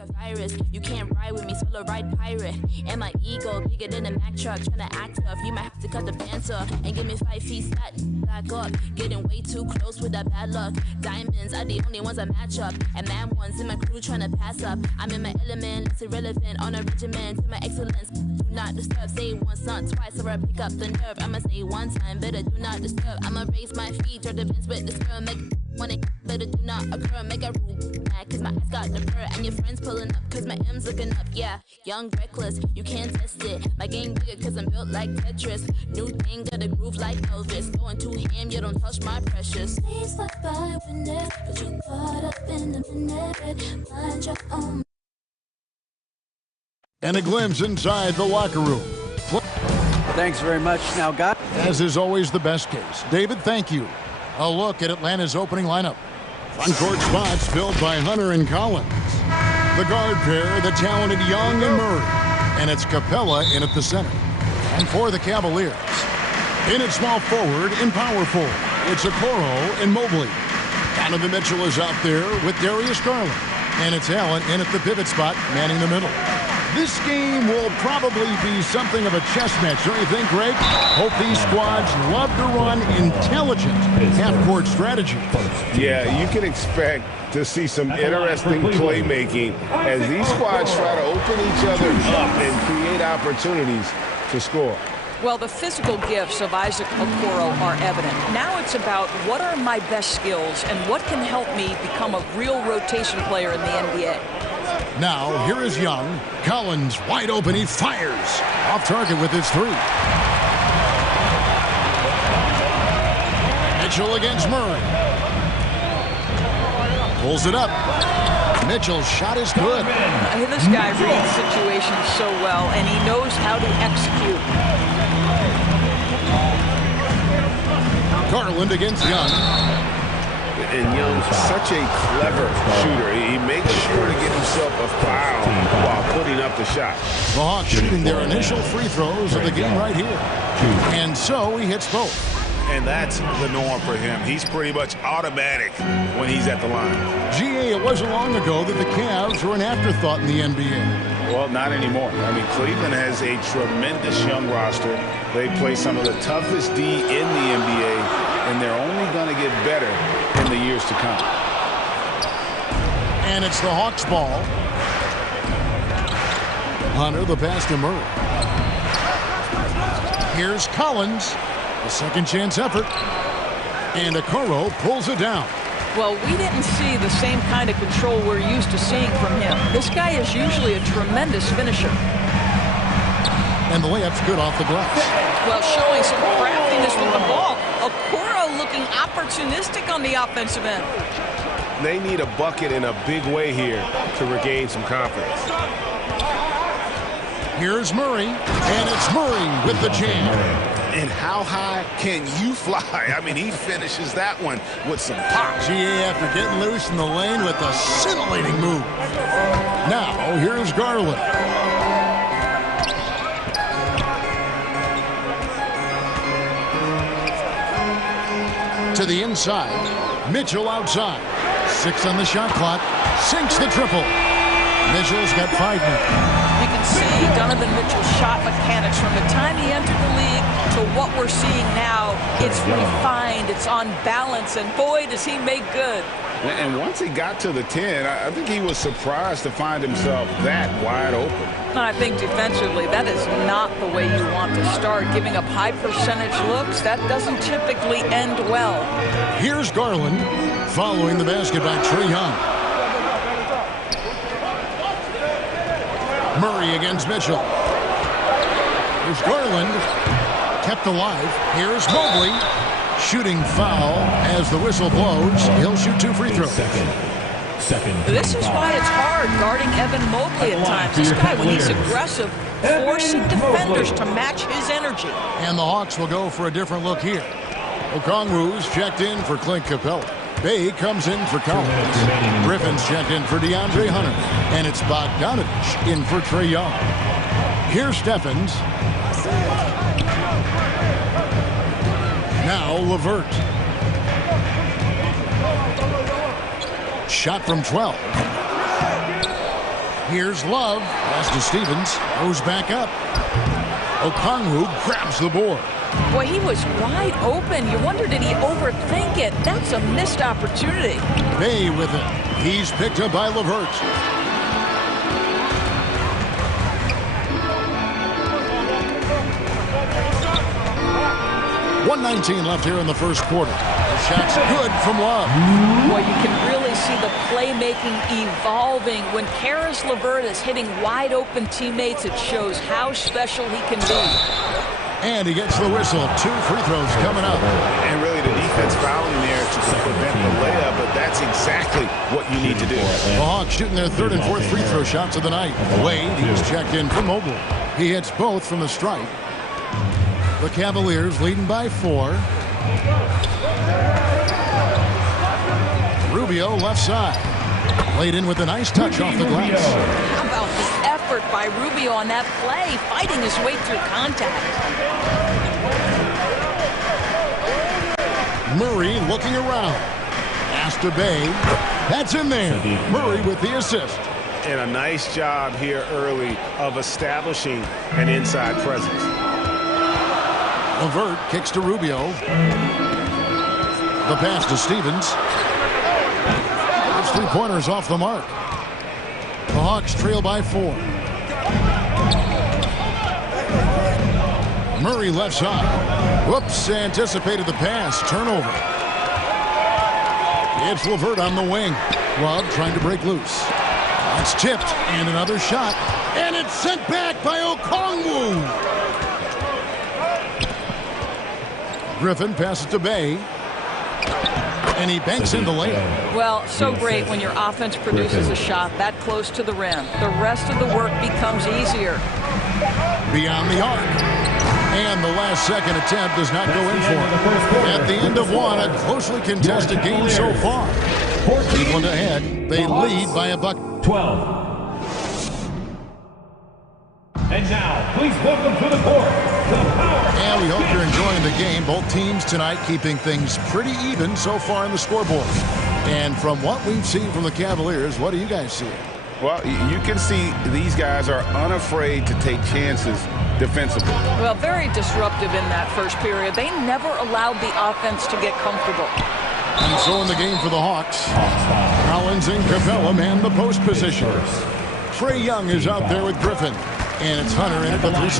a virus. You can't ride with me, solo ride pirate. And my ego bigger than a Mack truck. Tryna act tough, you might have to cut the pants off and give me 5 feet flat. Back up, getting way too close with that bad luck. Diamonds are the only ones I match up, and man ones in my crew tryna pass up. I'm in my element, it's irrelevant. On a regimen to my excellence. Do not disturb. Say it once, not twice, or I pick up the nerve. I'ma say one time, better do not disturb. I'ma raise my feet, or the bends with the sperm. Make one it better do not occur. Make a rule mad, cause my eyes got the fur. And your friends pulling up, cause my M's looking up. Yeah, young, reckless, you can't test it. My game bigger, cause I'm built like Tetris. New thing, got a groove like Elvis. Going too ham, you don't touch my precious. Please walk by with it, but you caught up in the minute. Find your own. And a glimpse inside the locker room. Thanks very much. Now, guys. As is always the best case. David, thank you. A look at Atlanta's opening lineup. Front court spots filled by Hunter and Collins. The guard pair, the talented Young and Murray. And it's Capella in at the center. And for the Cavaliers, in at small forward and power forward, it's Okoro and Mobley. Donovan Mitchell is out there with Darius Garland. And it's Allen in at the pivot spot, manning the middle. This game will probably be something of a chess match, don't you think, Greg? Hope these squads love to run intelligent half-court strategy. Yeah, you can expect to see some interesting playmaking as these squads try to open each other up and create opportunities to score. Well, the physical gifts of Isaac Okoro are evident. Now it's about what are my best skills and what can help me become a real rotation player in the NBA. Now, here is Young. Collins wide open. He fires. Off target with his three. Mitchell against Murray. Pulls it up. Mitchell's shot is good. This guy reads situations so well, and he knows how to execute. Garland against Young. And Young's such a clever shooter. He makes sure to get himself a foul while putting up the shot. The Hawks shooting their initial free throws of the game right here. And so he hits both. And that's the norm for him. He's pretty much automatic when he's at the line. GA, it wasn't long ago that the Cavs were an afterthought in the NBA. Well, not anymore. I mean, Cleveland has a tremendous young roster. They play some of the toughest D in the NBA, and they're only going to get better in the years to come. And it's the Hawks ball. Hunter, the pass to Murray. Here's Collins. A second chance effort. And Okoro pulls it down. Well, we didn't see the same kind of control we're used to seeing from him. This guy is usually a tremendous finisher. And the layup's good off the glass. Well, showing some craftiness with the ball. Okoro looking opportunistic on the offensive end. They need a bucket in a big way here to regain some confidence. Here's Murray, and it's Murray with the jam. And how high can you fly? I mean, he finishes that one with some pop. GA after getting loose in the lane with a scintillating move. Now, here's Garland. To the inside. Mitchell outside. 6 on the shot clock. Sinks the triple. Mitchell's got 5 now. You can see Donovan Mitchell's shot mechanics from the time he entered the league to what we're seeing now. It's refined, it's on balance, and boy, does he make good. And once he got to the 10, I think he was surprised to find himself that wide open. I think defensively, that is not the way you want to start. Giving up high percentage looks, that doesn't typically end well. Here's Garland following the basket by Trae Young. Murray against Mitchell. Here's Garland. Kept alive. Here's Mobley. Shooting foul as the whistle blows. He'll shoot 2 free throws. This is why it's hard guarding Evan Mobley at times. This guy, when he's aggressive, forcing defenders to match his energy. And the Hawks will go for a different look here. Okongwu's checked in for Clint Capella. Bay comes in for Collins. Griffin's checked in for DeAndre Hunter. And it's Bogdanovich in for Trae Young. Here's Stephens. Now LeVert. Shot from 12. Here's Love. Pass to Stevens. Goes back up. Okongwu grabs the board. Boy, he was wide open. You wonder, did he overthink it? That's a missed opportunity. Bay with it. He's picked up by LeVert. 1:19 left here in the first quarter. The shot's good from Love. Boy, you can really see the playmaking evolving. When Karis LeVert is hitting wide open teammates, it shows how special he can be. And he gets the whistle. 2 free throws coming up. And really the defense fouling there to prevent the layup, but that's exactly what you need to do. The Hawks shooting their 3rd and 4th free throw shots of the night. Wade, he's checked in for Mobley. He hits both from the stripe. The Cavaliers leading by 4. Rubio left side. Laid in with a nice touch off the glass. How about the effort by Rubio on that play, fighting his way through contact. Murray looking around. Pass to Bay. That's in there. Murray with the assist. And a nice job here early of establishing an inside presence. LeVert kicks to Rubio. The pass to Stevens. Those 3-pointers off the mark. The Hawks trail by 4. Murray left side. Whoops, anticipated the pass. Turnover. It's LeVert on the wing. Love trying to break loose. It's tipped, and another shot. And it's sent back by Okongwu. Griffin passes to Bay. And he banks in the layup. Well, so great when your offense produces a shot that close to the rim. The rest of the work becomes easier. Beyond the arc. And the last second attempt does not go in for him. At the end of one, a closely contested game so far. Cleveland ahead. They lead by a buck. 12. And now, please welcome to the court, the Power. And we hope you're enjoying the game. Both teams tonight keeping things pretty even so far in the scoreboard. And from what we've seen from the Cavaliers, what do you guys see? Well, you can see these guys are unafraid to take chances defensively. Well, very disruptive in that first period. They never allowed the offense to get comfortable. And so in the game for the Hawks, Collins and Capella man the post position. Trae Young is out there with Griffin. And it's Hunter in at the 3.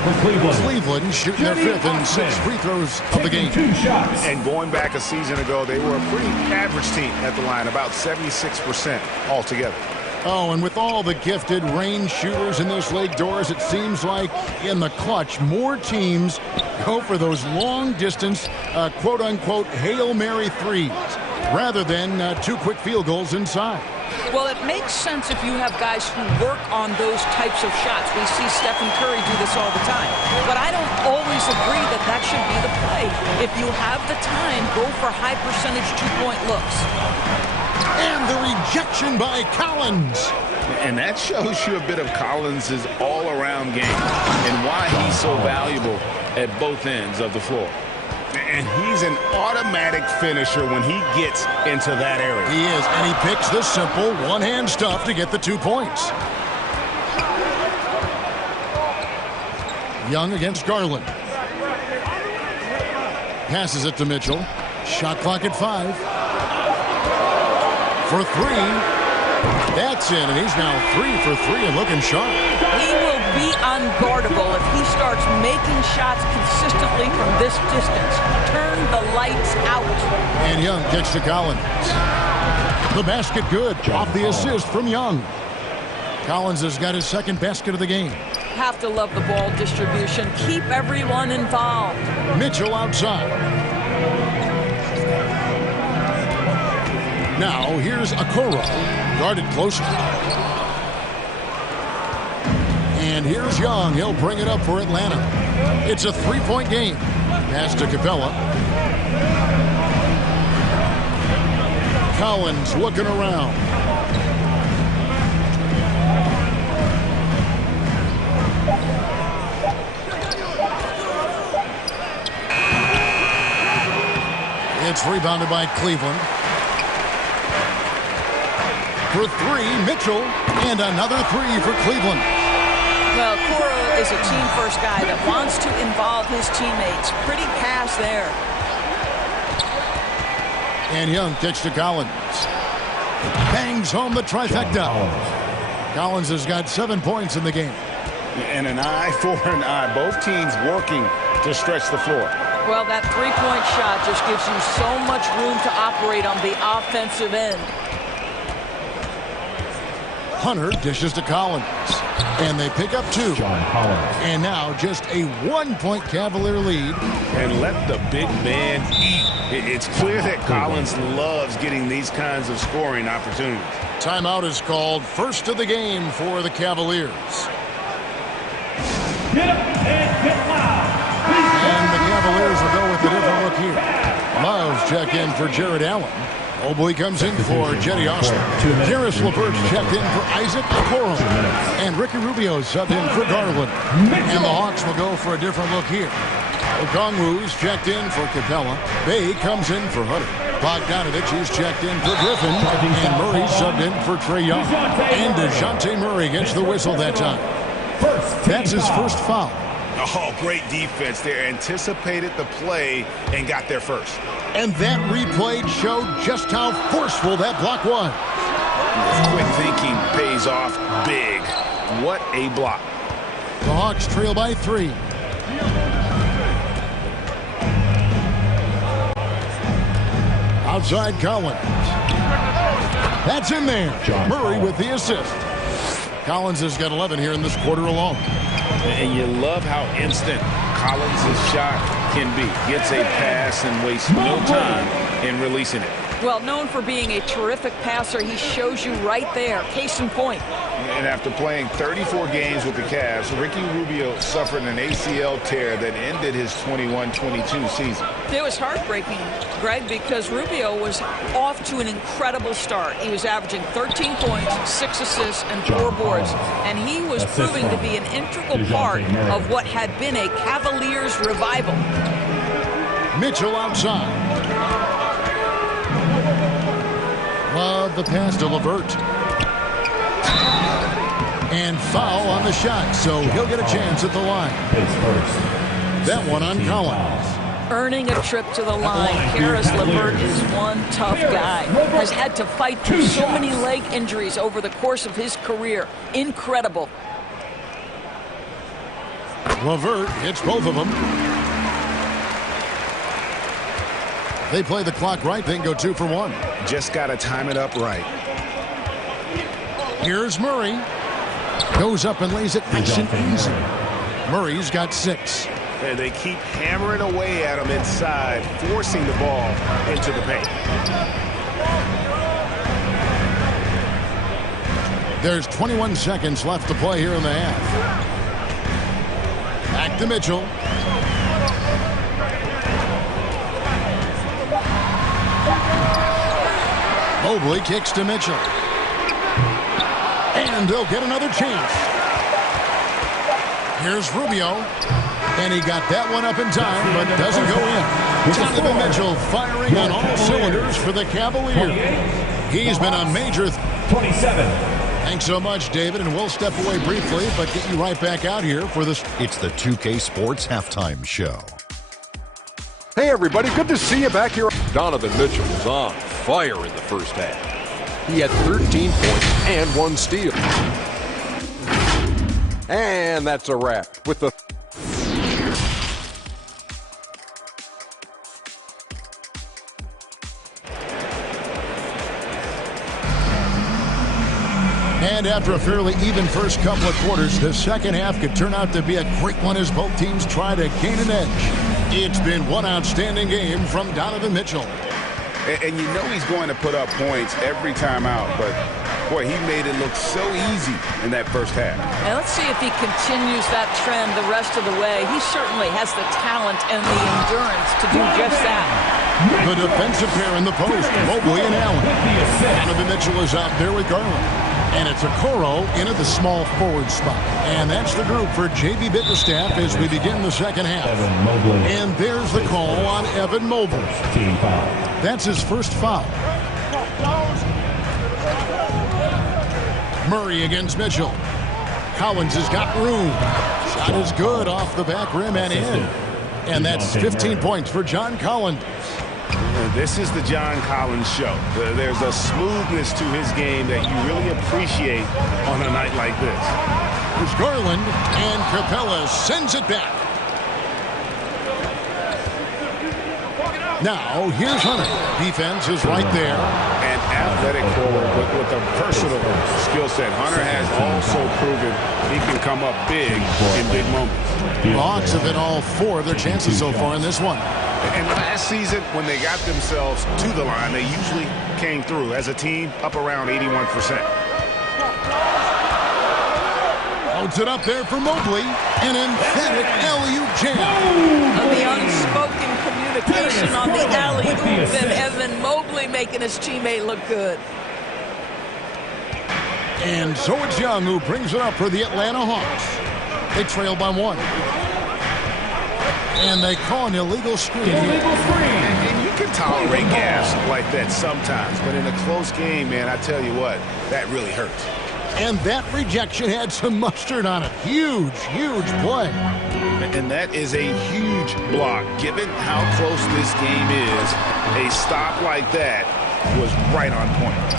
Cleveland shooting their 5th and 6th free throws of the game. And going back a season ago, they were a pretty average team at the line, about 76% altogether. Oh, and with all the gifted range shooters in this league, Doris, it seems like in the clutch, more teams go for those long-distance, quote-unquote, Hail Mary threes, rather than 2 quick field goals inside. Well, it makes sense if you have guys who work on those types of shots. We see Stephen Curry do this all the time. But I don't always agree that that should be the play. If you have the time, go for high-percentage 2-point looks. And the rejection by Collins. And that shows you a bit of Collins' all-around game and why he's so valuable at both ends of the floor. And he's an automatic finisher when he gets into that area. He is, and he picks the simple one-hand stuff to get the 2 points. Young against Garland. Passes it to Mitchell. Shot clock at 5. For 3. That's in, and he's now 3 for 3 and looking sharp. He will be unguardable if he starts making shots consistently from this distance. Turn the lights out. And Young gets to Collins. The basket good off the assist from Young. Collins has got his 2nd basket of the game. Have to love the ball distribution. Keep everyone involved. Mitchell outside. Now here's Okoro, guarded closely. And here's Young. He'll bring it up for Atlanta. It's a 3-point game. Pass to Capella. Collins looking around. It's rebounded by Cleveland. For 3, Mitchell. And another three for Cleveland. Well, Coro is a team-first guy that wants to involve his teammates. Pretty pass there. And Young kicks to Collins. Bangs home the trifecta. Collins has got 7 points in the game. And an eye for an eye. Both teams working to stretch the floor. Well, that three-point shot just gives you so much room to operate on the offensive end. Hunter dishes to Collins. And they pick up 2. And now just a 1-point Cavalier lead. And let the big man eat. It's clear that Collins loves getting these kinds of scoring opportunities. Timeout is called. First of the game for the Cavaliers. Get up and get loud. And the Cavaliers will go with a different look here. Love's check in for Jared Allen. Mobley comes in for Jetty Austin. Karis LeVert checked in for Isaac Okoro. And Ricky Rubio subbed in for Garland. And the Hawks will go for a different look here. Okongwu's checked in for Capella. Bay comes in for Hunter. Bogdanovich is checked in for Griffin. And Murray subbed in for Trae Young. And DeJounte Murray gets the whistle that time. That's his first foul. Oh, great defense there. Anticipated the play and got there first. And that replay showed just how forceful that block was. Quick thinking pays off big. What a block. The Hawks trail by 3. Outside Collins. That's in there. Murray with the assist. Collins has got 11 here in this quarter alone. And you love how instant Collins' shot can be. Gets a pass and wastes no time in releasing it. Well, known for being a terrific passer, he shows you right there. Case in point. And after playing 34 games with the Cavs, Ricky Rubio suffered an ACL tear that ended his 21-22 season. It was heartbreaking, Greg, because Rubio was off to an incredible start. He was averaging 13 points, 6 assists, and 4 boards. And he was proving to be an integral part of what had been a Cavaliers revival. Mitchell outside. Love the pass to LeVert. And foul on the shot, so he'll get a chance at the line. That one on Collins. Earning a trip to the line. Karis LeVert is one tough guy. Has had to fight through so many leg injuries over the course of his career. Incredible. LeVert hits both of them. They play the clock right, then go 2 for 1. Just got to time it up right. Here's Murray. Goes up and lays it nice and easy. Murray's got 6. And they keep hammering away at him inside, forcing the ball into the paint. There's 21 seconds left to play here in the half. Back to Mitchell. Mobley kicks to Mitchell. And they'll get another chance. Here's Rubio. And he got that one up in time, but doesn't go in. Donovan Mitchell firing on all cylinders for the Cavaliers. He's been a major... 27. Thanks so much, David, and we'll step away briefly, but get you right back out here for this. It's the 2K Sports Halftime Show. Hey, everybody, good to see you back here. Donovan Mitchell was on fire in the first half. He had 13 points and 1 steal. And that's a wrap with the... And after a fairly even first couple of quarters, the second half could turn out to be a great one as both teams try to gain an edge. It's been one outstanding game from Donovan Mitchell. And you know he's going to put up points every time out, but boy, he made it look so easy in that first half. And let's see if he continues that trend the rest of the way. He certainly has the talent and the endurance to do just that. The defensive pair in the post, Mobley and Allen. Donovan Mitchell is out there with Garland. And it's Okoro into the small forward spot. And that's the group for J.B. Bickerstaff as we begin the second half. And there's the call on Evan Mobley. That's his first foul. Murray against Mitchell. Collins has got room. Shot is good off the back rim and in. And that's 15 points for John Collins. This is the John Collins show. There's a smoothness to his game that you really appreciate on a night like this. There's Garland, and Capella sends it back. Now, here's Hunter. Defense is right there. An athletic forward with a personal skill set. Hunter has also proven he can come up big in big moments. The Hawks have hit all 4 of their chances so far in this one. And last season, when they got themselves to the line, they usually came through as a team up around 81%. Loads it up there for Mobley. An emphatic alley-oop jam. The unspoken communication on the alley-oop, and Evan Mobley making his teammate look good. And so it's Young who brings it up for the Atlanta Hawks. They trail by 1. And they call an illegal screen. And you can tolerate gas like that sometimes, but in a close game, man, I tell you what, that really hurts. And that rejection had some mustard on it. Huge, huge play. And that is a huge block. Given how close this game is, a stop like that was right on point.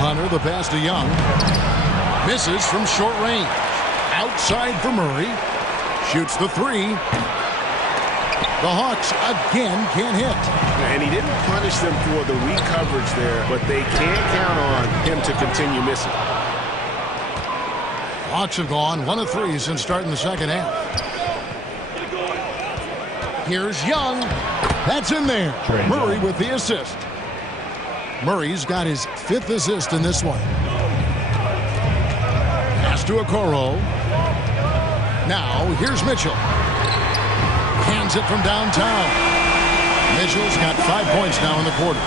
Hunter, the pass to Young. Misses from short range. Outside for Murray. Shoots the 3. The Hawks again can't hit. And he didn't punish them for the weak coverage there, but they can't count on him to continue missing. Hawks have gone 1 of 3 since starting the second half. Here's Young. That's in there. Murray with the assist. Murray's got his 5th assist in this one. Pass to Okoro. Now, here's Mitchell. Hands it from downtown. Mitchell's got 5 points now in the quarter.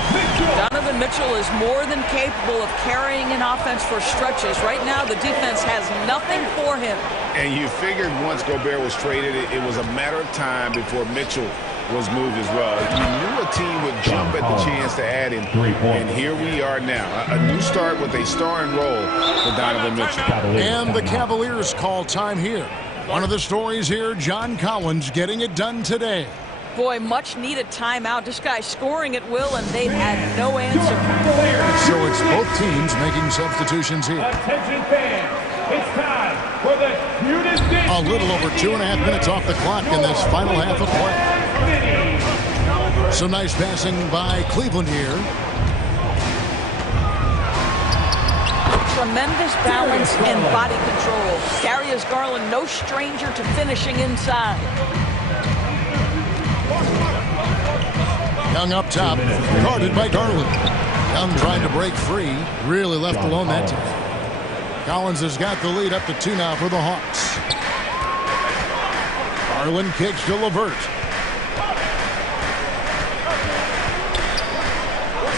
Donovan Mitchell is more than capable of carrying an offense for stretches. Right now, the defense has nothing for him. And you figured once Gobert was traded, it was a matter of time before Mitchell was moved as well. You knew a team would jump at the chance to add him. And here we are now. A new start with a starring role for Donovan Mitchell. And the Cavaliers call time here. One of the stories here, John Collins getting it done today. Boy, much needed timeout. This guy's scoring at will, and they've had no answer. So it's both teams making substitutions here. Attention fans, it's time for the cutest dish. A little over 2.5 minutes off the clock in this final half of play. Some nice passing by Cleveland here. Tremendous balance and body control. Darius Garland, no stranger to finishing inside. Young up top, guarded by Garland. Young trying to break free, really left alone that time. Collins has got the lead up to 2 now for the Hawks. Garland kicks to LeVert.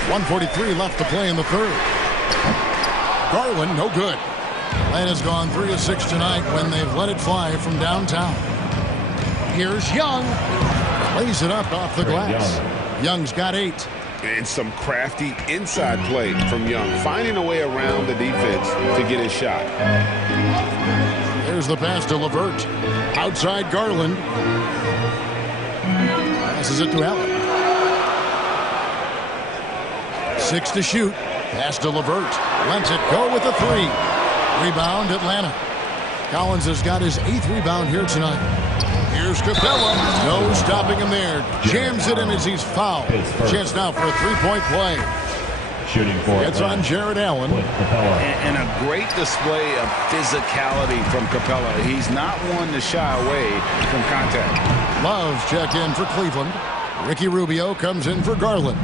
1:43 left to play in the 3rd. Garland, no good. Atlanta's gone 3 of 6 tonight when they've let it fly from downtown. Here's Young. Lays it up off the glass. Young's got 8. And some crafty inside play from Young, finding a way around the defense to get his shot. There's the pass to LeVert. Outside Garland. Passes it to Allen. 6 to shoot. Pass to LeVert. Lets it go with a 3. Rebound Atlanta. Collins has got his 8th rebound here tonight. Here's Capella. No stopping him there. Jams it in as he's fouled. Chance now for a 3-point play. Shooting for it's on Jared Allen. And a great display of physicality from Capella. He's not one to shy away from contact. Love's checked in for Cleveland. Ricky Rubio comes in for Garland.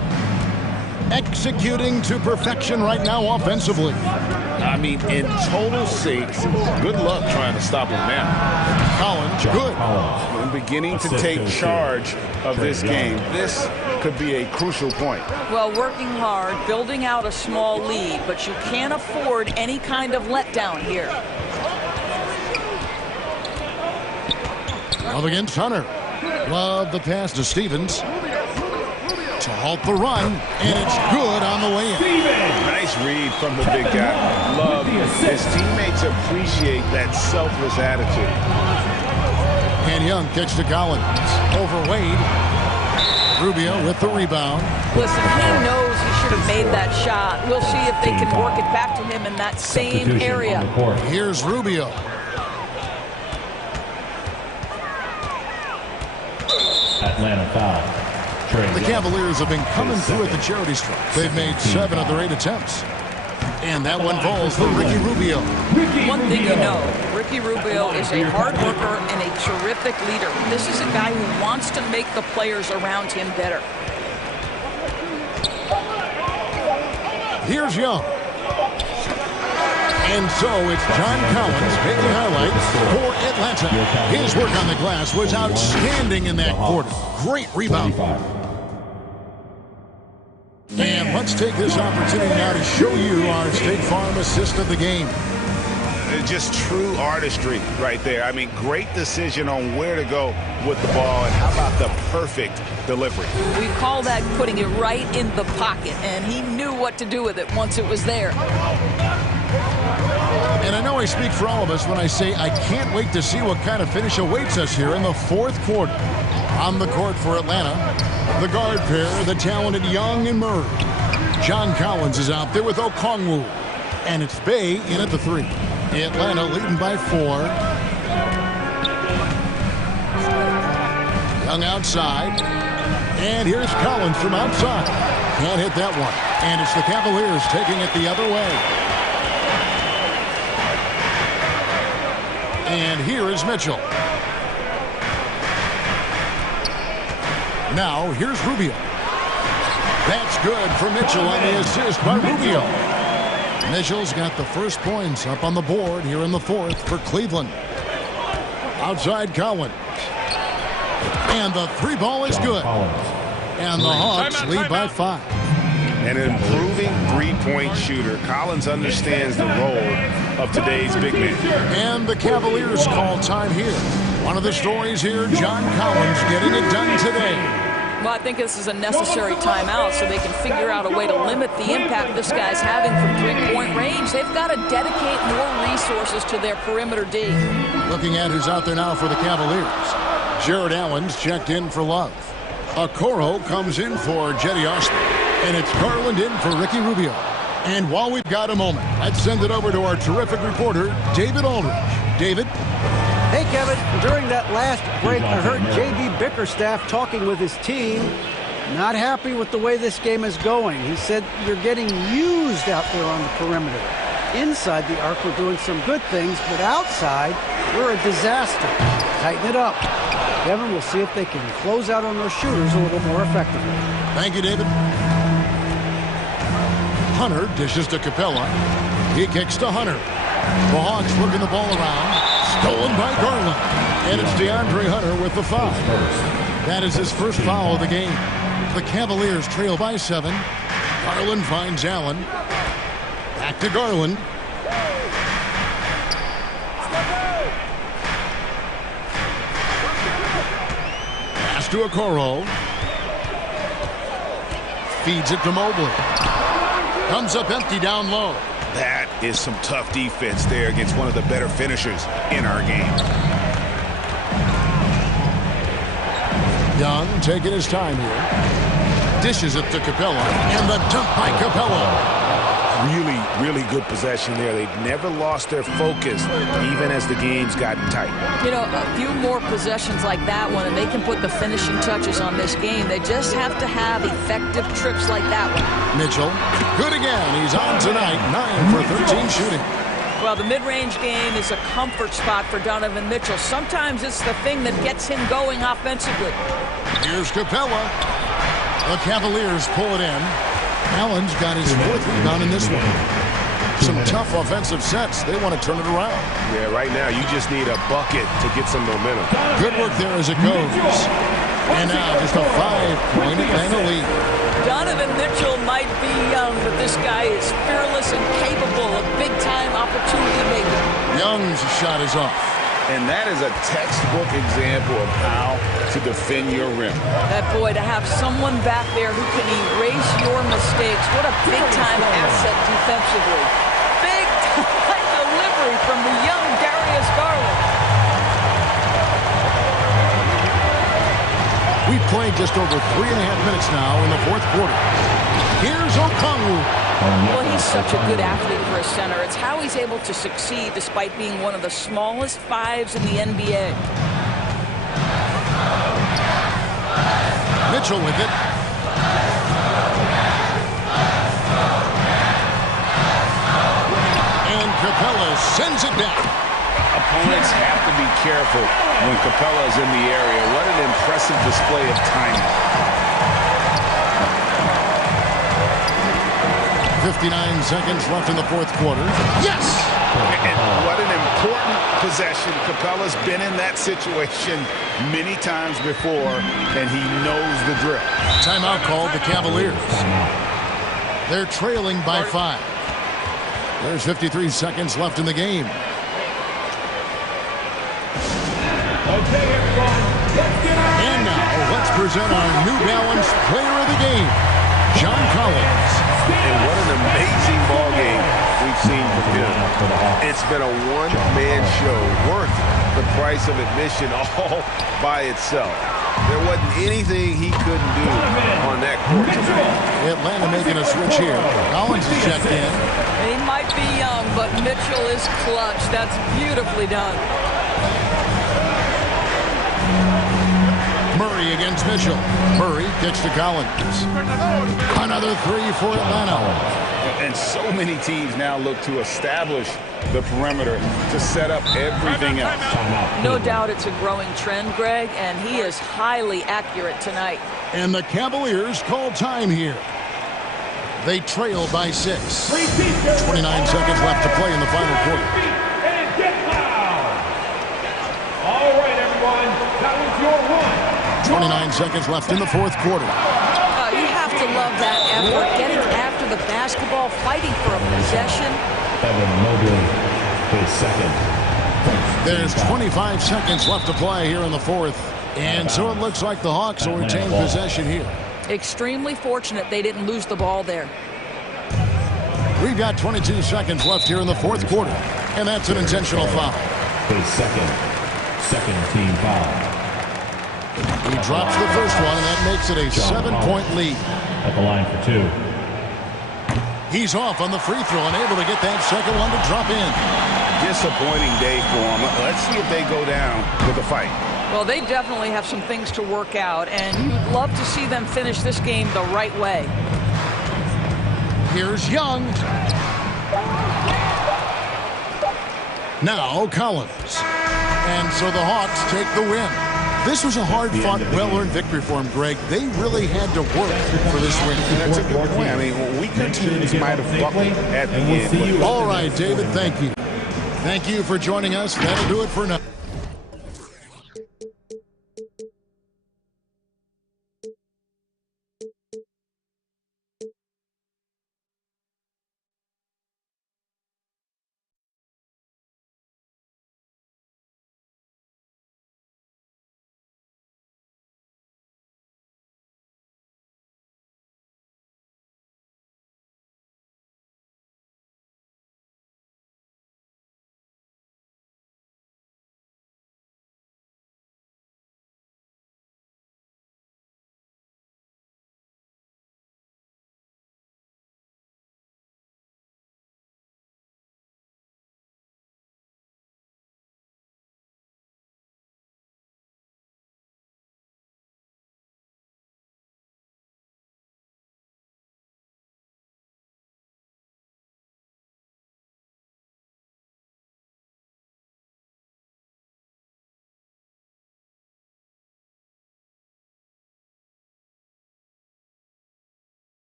Executing to perfection right now offensively. I mean, in total sync. Good luck trying to stop him now. Collins, good. And beginning to take charge of this game. This could be a crucial point. Well, working hard, building out a small lead, but you can't afford any kind of letdown here. Love against Hunter. Love the pass to Stevens. To halt the run, and it's good on the way in. Nice Nice read from the big guy. Love his teammates appreciate that selfless attitude. And Young kicks to Collins. Over Wade. Rubio with the rebound. Listen, he knows he should have made that shot. We'll see if they can work it back to him in that same area. Here's Rubio. Atlanta foul. The Cavaliers have been coming through at the charity stripe. They've made 7 of their 8 attempts. And that one falls for Ricky Rubio. One thing you know, Ricky Rubio is a hard worker and a terrific leader. This is a guy who wants to make the players around him better. Here's Young. And so it's John Collins making highlights for Atlanta. His work on the glass was outstanding in that quarter. Great rebound. And let's take this opportunity now to show you our State Farm assist of the game. Just true artistry right there. I mean, great decision on where to go with the ball, and how about the perfect delivery? We call that putting it right in the pocket, and he knew what to do with it once it was there. And I know I speak for all of us when I say I can't wait to see what kind of finish awaits us here in the 4th quarter. On the court for Atlanta, the guard pair, the talented Young and Murray. John Collins is out there with Okongwu. And it's Bay in at the 3. Atlanta leading by 4. Young outside. And here's Collins from outside. Can't hit that one. And it's the Cavaliers taking it the other way. And here is Mitchell. Now, here's Rubio. That's good for Mitchell on the assist by Rubio. Mitchell's got the first points up on the board here in the 4th for Cleveland. Outside Collins. And the 3 ball is good. And the Hawks lead by 5. An improving three-point shooter. Collins understands the role of today's big man. And the Cavaliers call time here. One of the stories here, John Collins getting it done today. Well, I think this is a necessary timeout so they can figure out a way to limit the impact this guy's having from three-point range. They've got to dedicate more resources to their perimeter D. Looking at who's out there now for the Cavaliers. Jared Allen's checked in for Love. Okoro comes in for Jetty Austin. And it's Garland in for Ricky Rubio. And while we've got a moment, let's send it over to our terrific reporter, David Aldridge. David? Hey, Kevin. During that last break, I heard J.B. Bickerstaff talking with his team. Not happy with the way this game is going. He said you're getting used out there on the perimeter. Inside the arc, we're doing some good things, but outside, we're a disaster. Tighten it up. Kevin, we'll see if they can close out on those shooters a little more effectively. Thank you, David. Hunter dishes to Capella. He kicks to Hunter. The Hawks working the ball around. Stolen by Garland. And it's DeAndre Hunter with the foul. That is his first foul of the game. The Cavaliers trail by 7. Garland finds Allen. Back to Garland. Pass to Okoro. Feeds it to Mobley. Comes up empty down low. That is some tough defense there against one of the better finishers in our game. Young taking his time here. Dishes it to Capella. And the dunk by Capella. Really good possession there. They've never lost their focus, even as the game's gotten tight. You know, a few more possessions like that one, and they can put the finishing touches on this game. They just have to have effective trips like that one. Mitchell, good again. He's on tonight, 9 for 13 shooting. Well, the mid-range game is a comfort spot for Donovan Mitchell. Sometimes it's the thing that gets him going offensively. Here's Capella. The Cavaliers pull it in. Allen's got his 4th rebound in this one. Some tough offensive sets. They want to turn it around. Yeah, right now you just need a bucket to get some momentum. Good work there as it goes. And now just a 5-point Atlanta lead. Donovan Mitchell might be young, but this guy is fearless and capable of big-time opportunity making. Young's shot is off. And that is a textbook example of how to defend your rim. That boy, to have someone back there who can erase your mistakes. What a big-time asset defensively. Big-time delivery from the young Darius Garland. We've played just over 3.5 minutes now in the fourth quarter. Here's Okongwu. Well, he's such a good athlete for a center. It's how he's able to succeed despite being one of the smallest fives in the NBA. Mitchell with it. And Capella sends it back. Opponents have to be careful when Capella is in the area. What an impressive display of timing. 59 seconds left in the fourth quarter. Yes! And what an important possession. Capella's been in that situation many times before, and he knows the drill. Timeout called the Cavaliers. They're trailing by 5. There's 53 seconds left in the game. Okay, everyone, let's get out. And now, let's present our New Balance Player of the Game, John Collins. And what an amazing ball game we've seen from him. It's been a one-man show worth the price of admission all by itself. There wasn't anything he couldn't do on that court tonight. Atlanta making a switch here. Collins is checked in. He might be young, but Mitchell is clutch. That's beautifully done. Murray against Mitchell. Murray kicks to Collins. Another 3 for Atlanta. And so many teams now look to establish the perimeter to set up everything else. No doubt it's a growing trend, Greg, and he is highly accurate tonight. And the Cavaliers call time here. They trail by 6. 29 seconds left to play in the final quarter. And get loud. All right, everyone, that was your one. 29 seconds left in the fourth quarter. You have to love that effort, getting after the basketball, fighting for a possession. Evan Mobley, his second. There's 25 seconds left to play here in the fourth. And so it looks like the Hawks will retain possession here. Extremely fortunate they didn't lose the ball there. We've got 22 seconds left here in the fourth quarter. And that's an intentional foul. His second team foul. He drops the first one, and that makes it a 7-point lead. At the line for 2. He's off on the free throw and able to get that second one to drop in. Disappointing day for him. Let's see if they go down with a fight. Well, they definitely have some things to work out, and you'd love to see them finish this game the right way. Here's Young. Now Collins. And so the Hawks take the win. This was a hard-fought, well-earned victory for him, Greg. They really had to work for this win. That's a good point. I mean, weaker teams might have buckled at the end. All right, David, thank you. Thank you for joining us. That'll do it for now.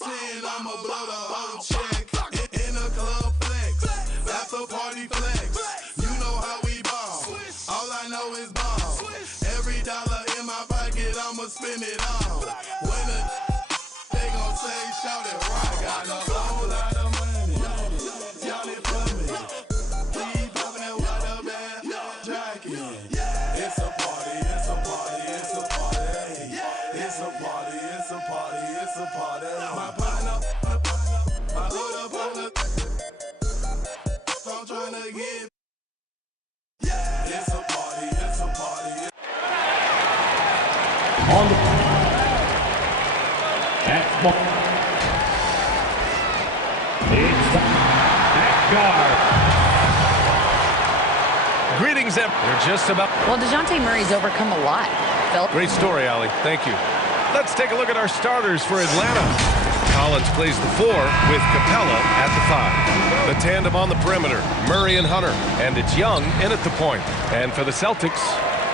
10, I'ma blow the whole check. In a club flex, that's a party flex. You know how we ball, all I know is ball. Every dollar in my pocket, I'ma spend it all. When they gon' say, shout it right. Got a whole lot of money, y'all it for me. Keep popping that water bag, jacket. It's a party, it's a party, it's a party. It's a party, it's a party, it's a party. My partner, my other partner, I'm trying to get. It's a party, it's a party. On the at it's at guard. Greetings, they're just about. Well, DeJounte Murray's overcome a lot. Phil. Great story, Allie. Thank you. Let's take a look at our starters for Atlanta. Collins plays the 4 with Capella at the 5. The tandem on the perimeter, Murray and Hunter. And it's Young in at the point. And for the Celtics,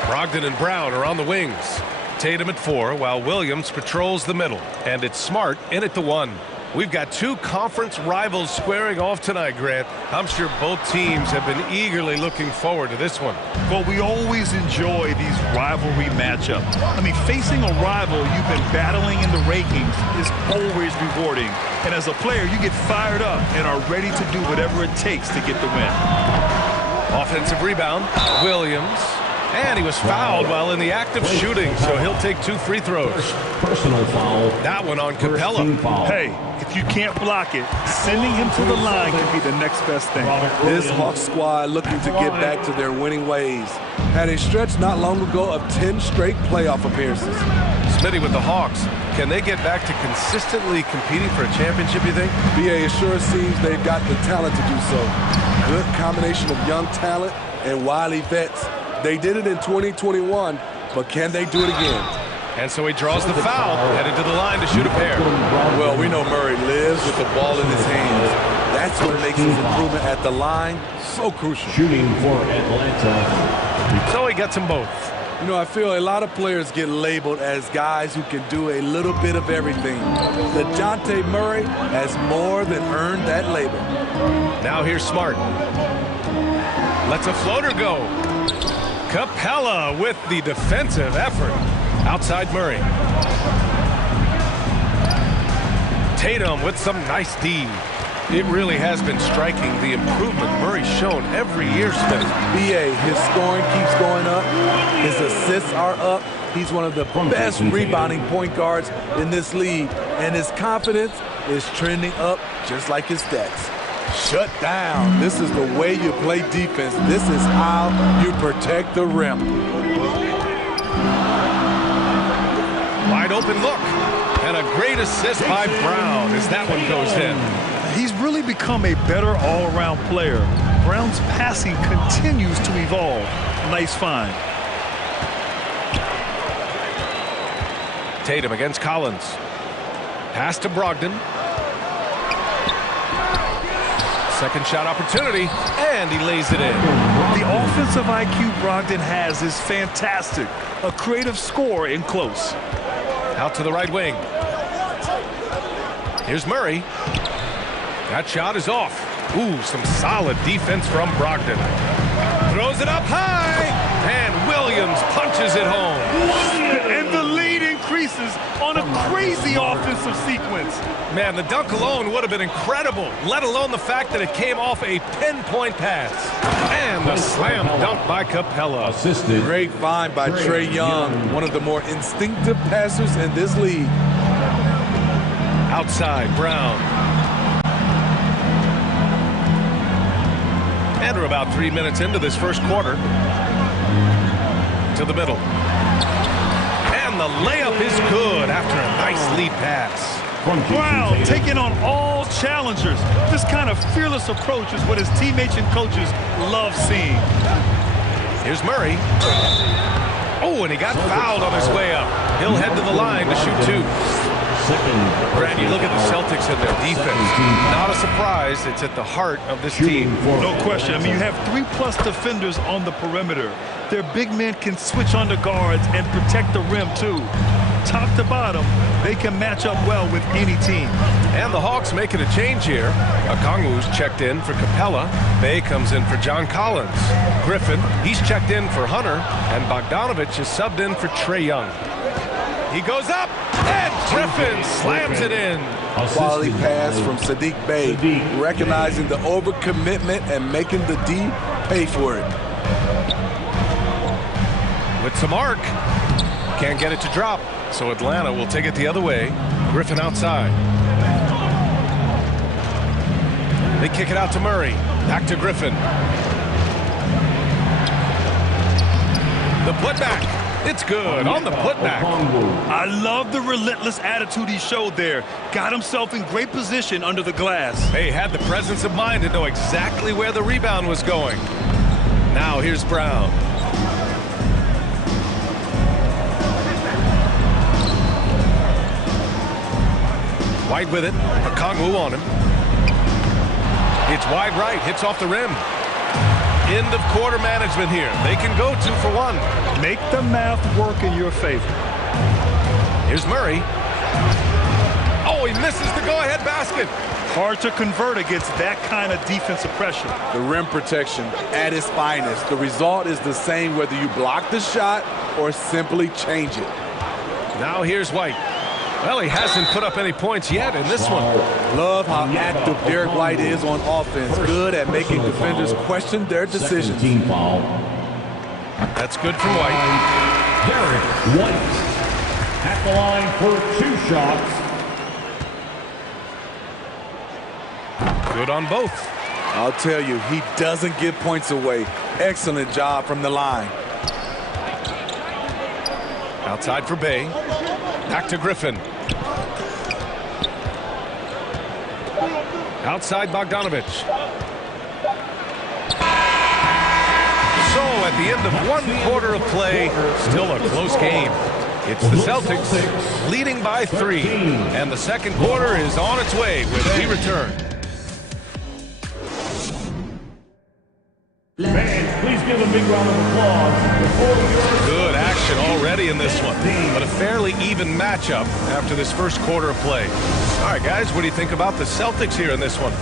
Brogdon and Brown are on the wings. Tatum at 4 while Williams patrols the middle. And it's Smart in at the 1. We've got two conference rivals squaring off tonight, Grant. I'm sure both teams have been eagerly looking forward to this one. Well, we always enjoy these rivalry matchups. I mean, facing a rival you've been battling in the rankings is always rewarding. And as a player, you get fired up and are ready to do whatever it takes to get the win. Offensive rebound, Williams. And he was fouled while in the act of shooting, so he'll take 2 free throws. Personal foul. That one on Capella. Hey, if you can't block it, sending him to the line can be the next best thing. This Hawks squad looking to get back to their winning ways. Had a stretch not long ago of 10 straight playoff appearances. Smitty with the Hawks. Can they get back to consistently competing for a championship, you think? BA, it sure seems they've got the talent to do so. Good combination of young talent and wily vets. They did it in 2021, but can they do it again? And so he draws the foul, headed to the line to shoot a pair. Well, we know Murray lives with the ball in his hands. That's what makes his improvement at the line so crucial. Shooting for Atlanta. So he gets them both. You know, I feel a lot of players get labeled as guys who can do a little bit of everything. DeJounte Murray has more than earned that label. Now here's Smart. Lets a floater go. Capella with the defensive effort. Outside Murray. Tatum with some nice D. It really has been striking the improvement Murray's shown every year, Smith. BA, his scoring keeps going up. His assists are up. He's one of the best rebounding point guards in this league. And his confidence is trending up just like his stats. Shut down. This is the way you play defense. This is how you protect the rim. Wide open look. And a great assist by Brown as that one goes in. He's really become a better all-around player. Brown's passing continues to evolve. Nice find. Tatum against Collins. Pass to Brogdon. Second shot opportunity, and he lays it in. The offensive IQ Brogdon has is fantastic. A creative scorer in close. Out to the right wing. Here's Murray. That shot is off. Ooh, some solid defense from Brogdon. Throws it up high, and Williams punches it home. And the lead increases on a crazy offensive sequence. Man, the dunk alone would have been incredible, let alone the fact that it came off a pinpoint pass. And the slam dunk by Capella. Assisted. Great find by Trae Young, one of the more instinctive passers in this league. Outside, Brown. And we're about 3 minutes into this first quarter. To the middle. And the layup is good after a nice lead pass. Brown taking on all challengers. This kind of fearless approach is what his teammates and coaches love seeing. Here's Murray. Oh, and he got fouled on his way up. He'll head to the line to shoot 2. Brad, you look at the Celtics and their defense. Not a surprise. It's at the heart of this team. No question. I mean, you have 3+ defenders on the perimeter. Their big men can switch on the guards and protect the rim, too. top to bottom, they can match up well with any team. And the Hawks making a change here. Okongwu's checked in for Capella. Bay comes in for John Collins. Griffin, he's checked in for Hunter. And Bogdanovich is subbed in for Trae Young. He goes up, and Griffin slams it in. Quality pass from Sadiq Bey, recognizing the overcommitment and making the D pay for it. With some arc, can't get it to drop, so Atlanta will take it the other way. Griffin outside. They kick it out to Murray. Back to Griffin. The putback. It's good on the putback. I love the relentless attitude he showed there. Got himself in great position under the glass. He had the presence of mind to know exactly where the rebound was going. Now here's Brown. White with it. Okongwu on him. It's wide right. Hits off the rim. End of quarter management here. They can go 2 for 1. Make the math work in your favor. Here's Murray. Oh, he misses the go-ahead basket. Hard to convert against that kind of defensive pressure. The rim protection at its finest. The result is the same whether you block the shot or simply change it. Now here's White. Well, he hasn't put up any points yet in this one. Love how active Derek White is on offense. Good at making defenders question their decisions. That's good from White. Derek White at the line for 2 shots. Good on both. I'll tell you, he doesn't give points away. Excellent job from the line. Outside for Bay. Back to Griffin. Outside Bogdanovich. So at the end of 1 quarter of play, still a close game. It's the Celtics leading by 3. And the second quarter is on its way when we return. Fans, please give a big round of applause. Good action already in this one, but a fairly even matchup after this first quarter of play. All right, guys, what do you think about the Celtics here in this one?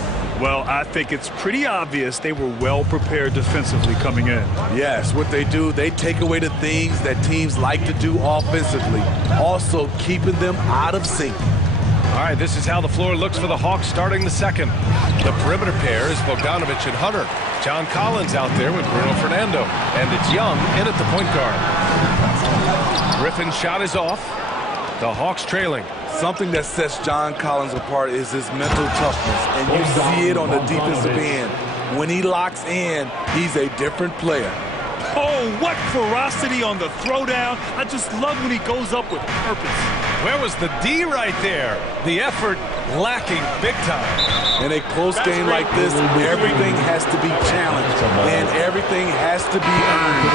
Well, I think it's pretty obvious they were well prepared defensively coming in. Yes, what they do, they take away the things that teams like to do offensively, also keeping them out of sync. All right, this is how the floor looks for the Hawks starting the second. The perimeter pair is Bogdanovich and Hunter. John Collins out there with Bruno Fernando. And it's Young in at the point guard. Griffin's shot is off. The Hawks trailing. Something that sets John Collins apart is his mental toughness, and you see it on the defensive end. When he locks in, he's a different player. Oh, what ferocity on the throwdown. I just love when he goes up with purpose. Where was the D right there? The effort lacking big time. In a close game like this, everything has to be challenged, and everything has to be earned.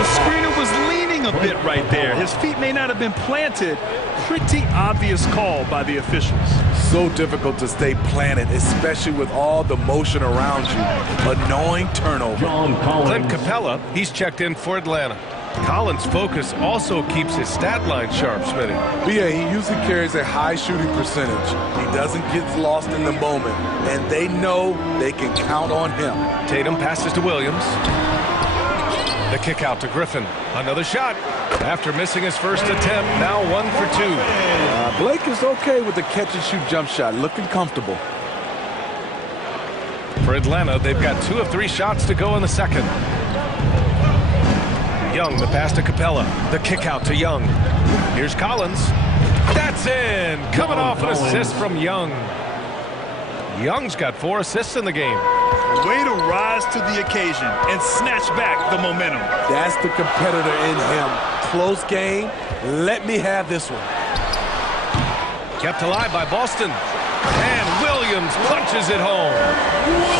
The screener was leaning a bit right there. His feet may not have been planted. Pretty obvious call by the officials. So difficult to stay planted, especially with all the motion around you. Annoying turnover. Clint Capella, he's checked in for Atlanta. Collins' focus also keeps his stat line sharp, Smitty. But yeah, he usually carries a high shooting percentage. He doesn't get lost in the moment, and they know they can count on him. Tatum passes to Williams. The kick out to Griffin. Another shot. After missing his first attempt, now 1 for 2. Blake is okay with the catch-and-shoot jump shot, looking comfortable. For Atlanta, they've got 2 of 3 shots to go in the second. Young, the pass to Capella. The kick out to Young. Here's Collins. That's in. Coming off an assist from Young. Young's got 4 assists in the game. Way to rise to the occasion and snatch back the momentum. That's the competitor in him. Close game. Let me have this one. Kept alive by Boston. And Williams punches it home.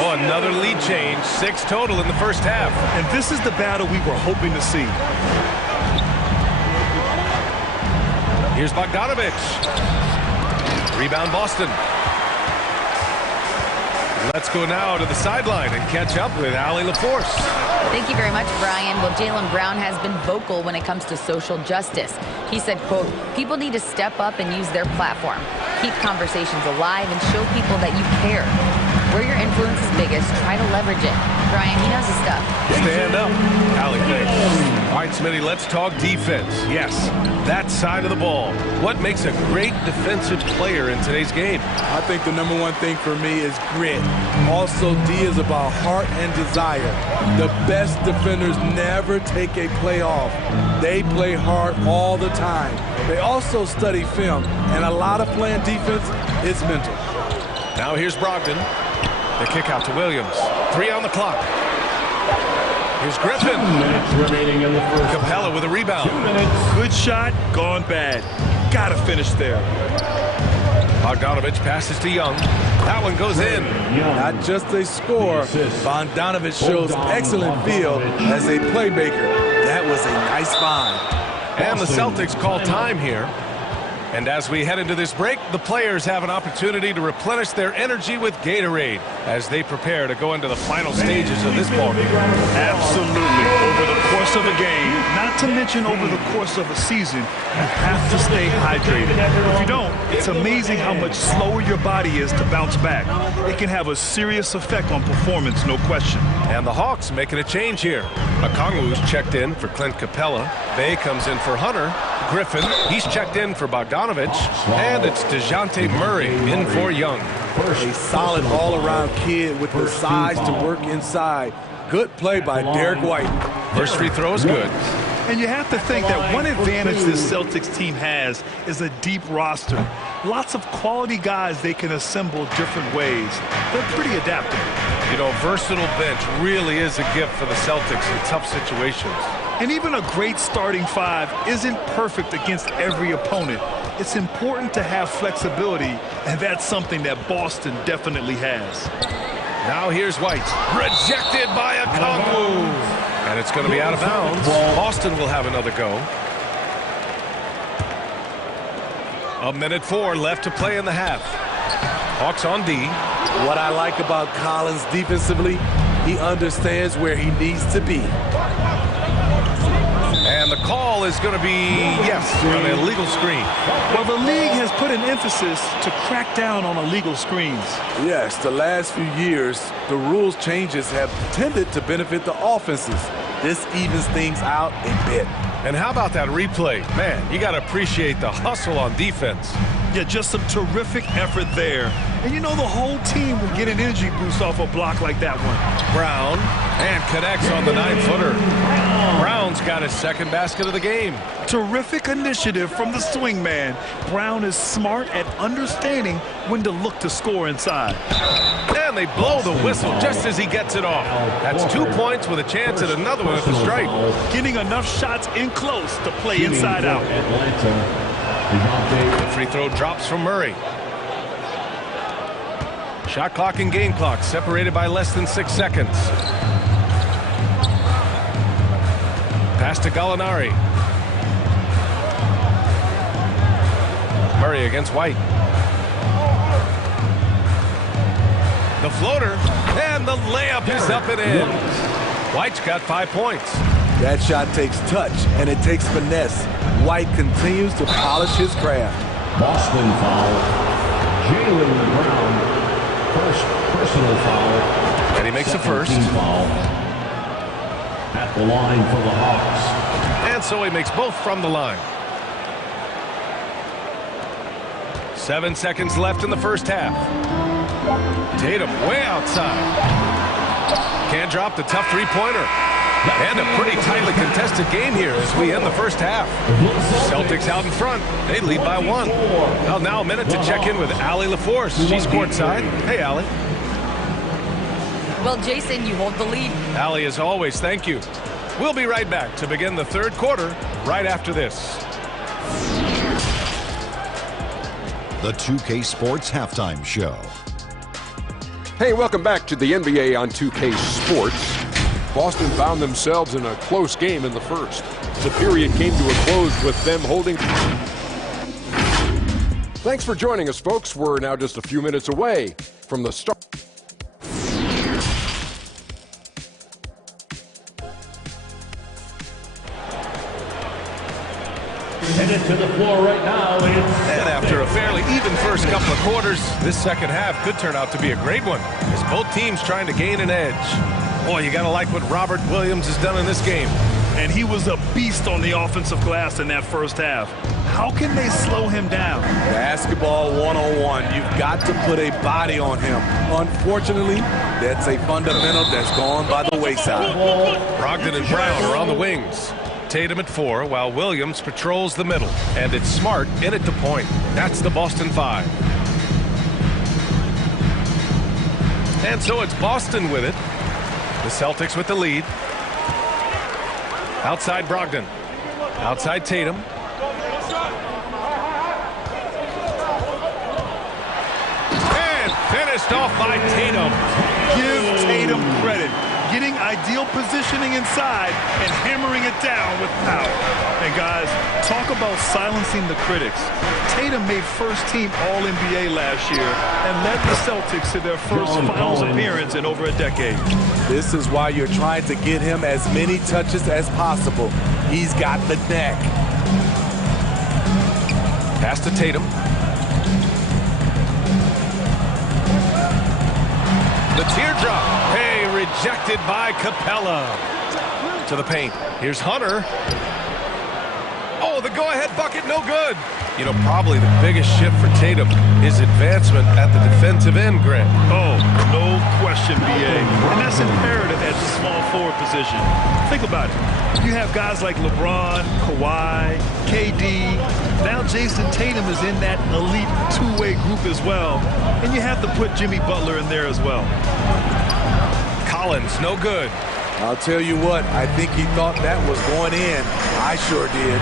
Oh, another lead change. 6 total in the first half. And this is the battle we were hoping to see. Here's Bogdanovich. Rebound Boston. Let's go now to the sideline and catch up with Allie LaForce. Thank you very much, Brian. Well, Jaylen Brown has been vocal when it comes to social justice. He said, quote, people need to step up and use their platform. Keep conversations alive and show people that you care. Where your influence is biggest, try to leverage it. Brian, he knows his stuff. Stand up. Allie, thanks. All right, Smitty, let's talk defense. Yes, that side of the ball. What makes a great defensive player in today's game? I think the number one thing for me is grit. Also, D is about heart and desire. The best defenders never take a play off. They play hard all the time. They also study film, and a lot of playing defense is mental. Now here's Brogdon. The kick out to Williams. 3 on the clock. Here's Griffin. 2 minutes remaining in the first. Capella with a rebound. 2 minutes. Good shot, gone bad. Gotta finish there. Bogdanovich passes to Young. That one goes in. Not just a score, Bogdanovich shows excellent feel as a playmaker. That was a nice find. And the Celtics call time here. And as we head into this break, the players have an opportunity to replenish their energy with Gatorade as they prepare to go into the final stages of this ball game. Absolutely. Over the course of a game, not to mention over the course of a season, you have to stay hydrated. If you don't, it's amazing how much slower your body is to bounce back. It can have a serious effect on performance, no question. And the Hawks making a change here. Okongwu's checked in for Clint Capella. Bay comes in for Hunter. Griffin, he's checked in for Bogdanovich. And it's DeJounte Murray in for Young. A solid all-around kid with the size to work inside. Good play by Derek White. First free throw is good. And you have to think that one advantage this Celtics team has is a deep roster. Lots of quality guys they can assemble different ways. They're pretty adaptable. You know, versatile bench really is a gift for the Celtics in tough situations. And even a great starting five isn't perfect against every opponent. It's important to have flexibility, and that's something that Boston definitely has. Now here's White. Rejected by Okongwu. And it's going to be out of bounds. Boston will have another go. 1:04 left to play in the half. Hawks on D. What I like about Collins defensively, he understands where he needs to be. And the call is going to be, yes, an illegal screen. Well, the league has put an emphasis to crack down on illegal screens. Yes, the last few years, the rules changes have tended to benefit the offenses. This evens things out a bit. And how about that replay? Man, you got to appreciate the hustle on defense. Yeah, just some terrific effort there. And you know the whole team will get an energy boost off a block like that one. Brown, and connects on the 9-footer. Brown's got his second basket of the game. Terrific initiative from the swing man. Brown is smart at understanding when to look to score inside. And they blow the whistle just as he gets it off. That's 2 points with a chance at another one at the stripe. Getting enough shots in close to play inside out. The free throw drops from Murray. Shot clock and game clock separated by less than 6 seconds. Pass to Gallinari. Murray against White. The floater, and the layup is up and in. White's got 5 points. That shot takes touch, and it takes finesse. White continues to polish his craft. Boston foul. Jaylen Brown. First personal foul. And he makes the first. Foul. At the line for the Hawks. And so he makes both from the line. 7 seconds left in the first half. Tatum way outside. Can't drop the tough three-pointer. And a pretty tightly contested game here as we end the first half. Celtics out in front. They lead by 1. Well, now a minute to check in with Allie LaForce. She's courtside. Hey, Allie. Well, Jason, you hold the lead. Allie, as always, thank you. We'll be right back to begin the third quarter right after this. The 2K Sports Halftime Show. Hey, welcome back to the NBA on 2K Sports. Boston found themselves in a close game in the first. The period came to a close with them holding. Thanks for joining us, folks. We're now just a few minutes away from the start. it to the floor right now is... And after a fairly even first couple of quarters, this second half could turn out to be a great one, as both teams trying to gain an edge. Boy, you got to like what Robert Williams has done in this game. And he was a beast on the offensive glass in that first half. How can they slow him down? Basketball one-on-one. You've got to put a body on him. Unfortunately, that's a fundamental that's gone by the wayside. Brogdon and Brown are on the wings. Tatum at 4, while Williams patrols the middle. And it's Smart in at the point. That's the Boston 5. And so it's Boston with it. The Celtics with the lead. Outside Brogdon. Outside Tatum. And finished off by Tatum. Give Tatum credit. Getting ideal positioning inside and hammering it down with power. And guys, talk about silencing the critics. Tatum made first-team All-NBA last year and led the Celtics to their first finals appearance in over a decade. This is why you're trying to get him as many touches as possible. He's got the neck. Pass to Tatum. The teardrop. Hey, rejected by Capella. To the paint. Here's Hunter. Oh, the go-ahead bucket, no good. You know, probably the biggest shift for Tatum is advancement at the defensive end, Grant. Oh, no question, B.A. And that's imperative at the small forward position. Think about it. You have guys like LeBron, Kawhi, KD. Now Jason Tatum is in that elite two-way group as well. And you have to put Jimmy Butler in there as well. Collins, no good. I'll tell you what, I think he thought that was going in. I sure did.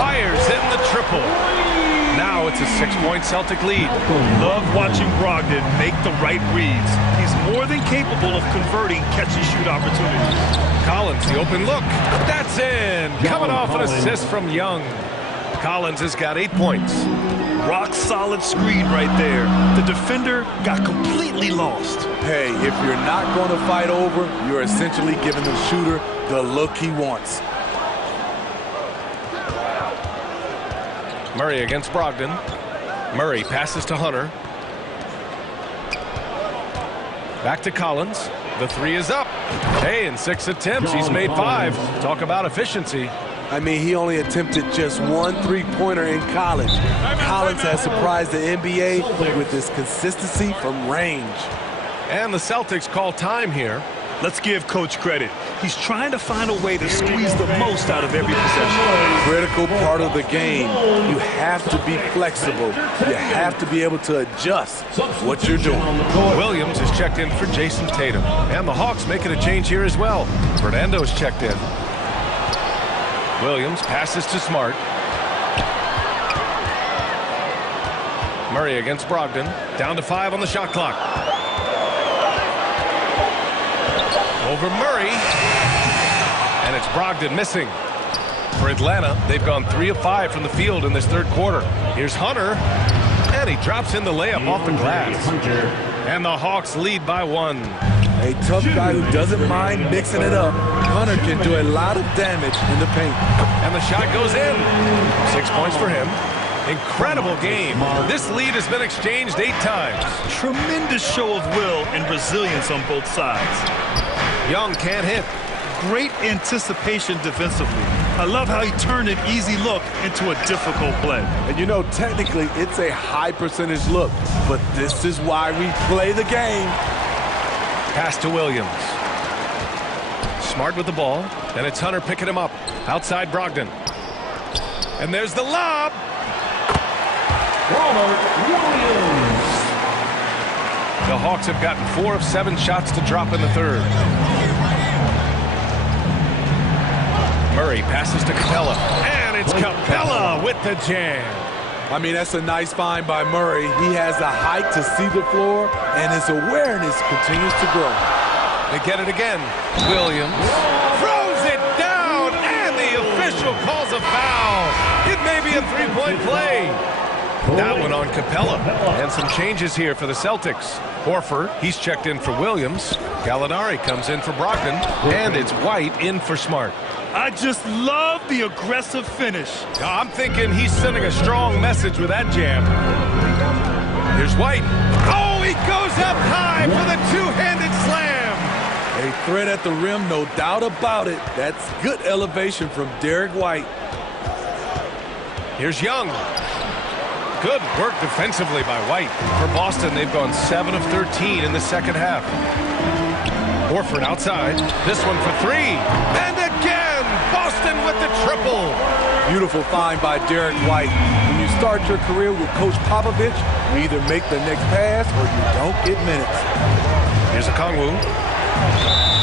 Fires in the triple. Now it's a 6-point Celtic lead. Love watching Brogdon make the right reads. He's more than capable of converting catch-and-shoot opportunities. Collins, the open look. That's in. Coming off an assist from Young. Collins has got 8 points. Rock-solid screen right there. The defender got completely lost. Hey, if you're not going to fight over, you're essentially giving the shooter the look he wants. Murray against Brogdon. Murray passes to Hunter. Back to Collins. The 3 is up. Hey, in 6 attempts, he's made 5. Talk about efficiency. I mean, he only attempted just 1 3-pointer in college. Collins has surprised the NBA with his consistency from range. And the Celtics call time here. Let's give Coach credit. He's trying to find a way to squeeze the most out of every possession. Critical part of the game. You have to be flexible. You have to be able to adjust what you're doing. Williams is checked in for Jason Tatum. And the Hawks making a change here as well. Fernando's checked in. Williams passes to Smart. Murray against Brogdon. Down to 5 on the shot clock. Over Murray. And it's Brogdon missing. For Atlanta, they've gone 3 of 5 from the field in this third quarter. Here's Hunter. And he drops in the layup off the glass. And the Hawks lead by 1. A tough guy who doesn't mind mixing it up. Hunter can do a lot of damage in the paint. And the shot goes in. 6 points for him. Incredible game. This lead has been exchanged 8 times. Tremendous show of will and resilience on both sides. Young can't hit. Great anticipation defensively. I love how he turned an easy look into a difficult play. And you know, technically, it's a high percentage look, but this is why we play the game. Pass to Williams. Smart with the ball, and it's Hunter picking him up. Outside Brogdon. And there's the lob. Robert Williams. The Hawks have gotten 4 of 7 shots to drop in the third. Murray passes to Capella. And it's Capella with the jam. I mean, that's a nice find by Murray. He has the height to see the floor, and his awareness continues to grow. They get it again. Williams throws it down, and the official calls a foul. It may be a 3-point play. That one on Capella. And some changes here for the Celtics. Horford, he's checked in for Williams. Gallinari comes in for Brogdon. And it's White in for Smart. I just love the aggressive finish. I'm thinking he's sending a strong message with that jam. Here's White. Oh, he goes up high for the two-handed slam. A threat at the rim, no doubt about it. That's good elevation from Derek White. Here's Young. Good work defensively by White. For Boston, they've gone 7 of 13 in the second half. Horford outside. This one for three. And again, Boston with the triple. Beautiful find by Derek White. When you start your career with Coach Popovich, you either make the next pass or you don't get minutes. Here's a Kongwu.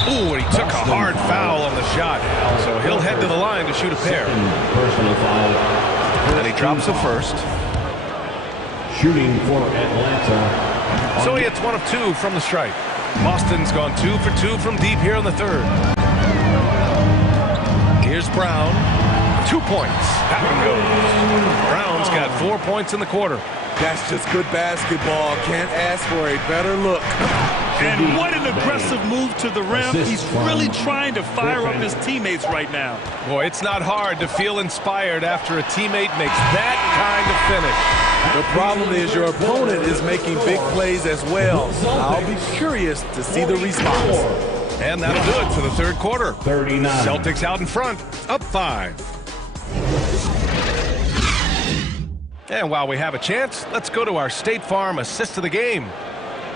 Ooh, and he took a hard foul on the shot. So he'll head to the line to shoot a pair. And he drops the first. Shooting for Atlanta. So he hits 1 of 2 from the stripe. Boston's gone 2 for 2 from deep here in the third. Here's Brown. 2 points. That one goes. Brown's got 4 points in the quarter. That's just good basketball. Can't ask for a better look. And what an aggressive move to the rim. He's really trying to fire up his teammates right now. Boy, it's not hard to feel inspired after a teammate makes that kind of finish. The problem is your opponent is making big plays as well. I'll be curious to see the response. And that'll do it for the third quarter. 39. Celtics out in front, up 5. And while we have a chance, let's go to our State Farm assist of the game.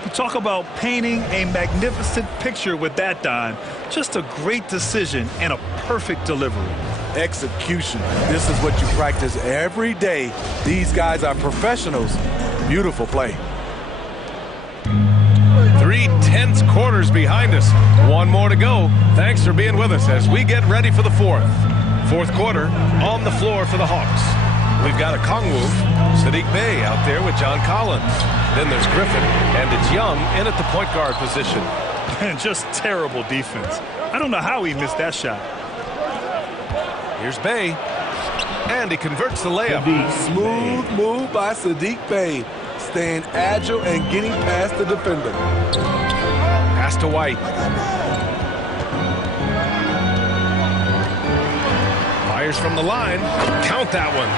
You talk about painting a magnificent picture with that, Don. Just a great decision and a perfect delivery. Execution. This is what you practice every day. These guys are professionals. Beautiful play. 3 tense quarters behind us. 1 more to go. Thanks for being with us as we get ready for the fourth. Fourth quarter on the floor for the Hawks. We've got a Kongwu, Sadiq Bey out there with John Collins. Then there's Griffin, and it's Young in at the point guard position. And just terrible defense. I don't know how he missed that shot. Here's Bey, and he converts the layup. Smooth move by Sadiq Bey, staying agile and getting past the defender. Pass to White. Fires from the line. Count that one.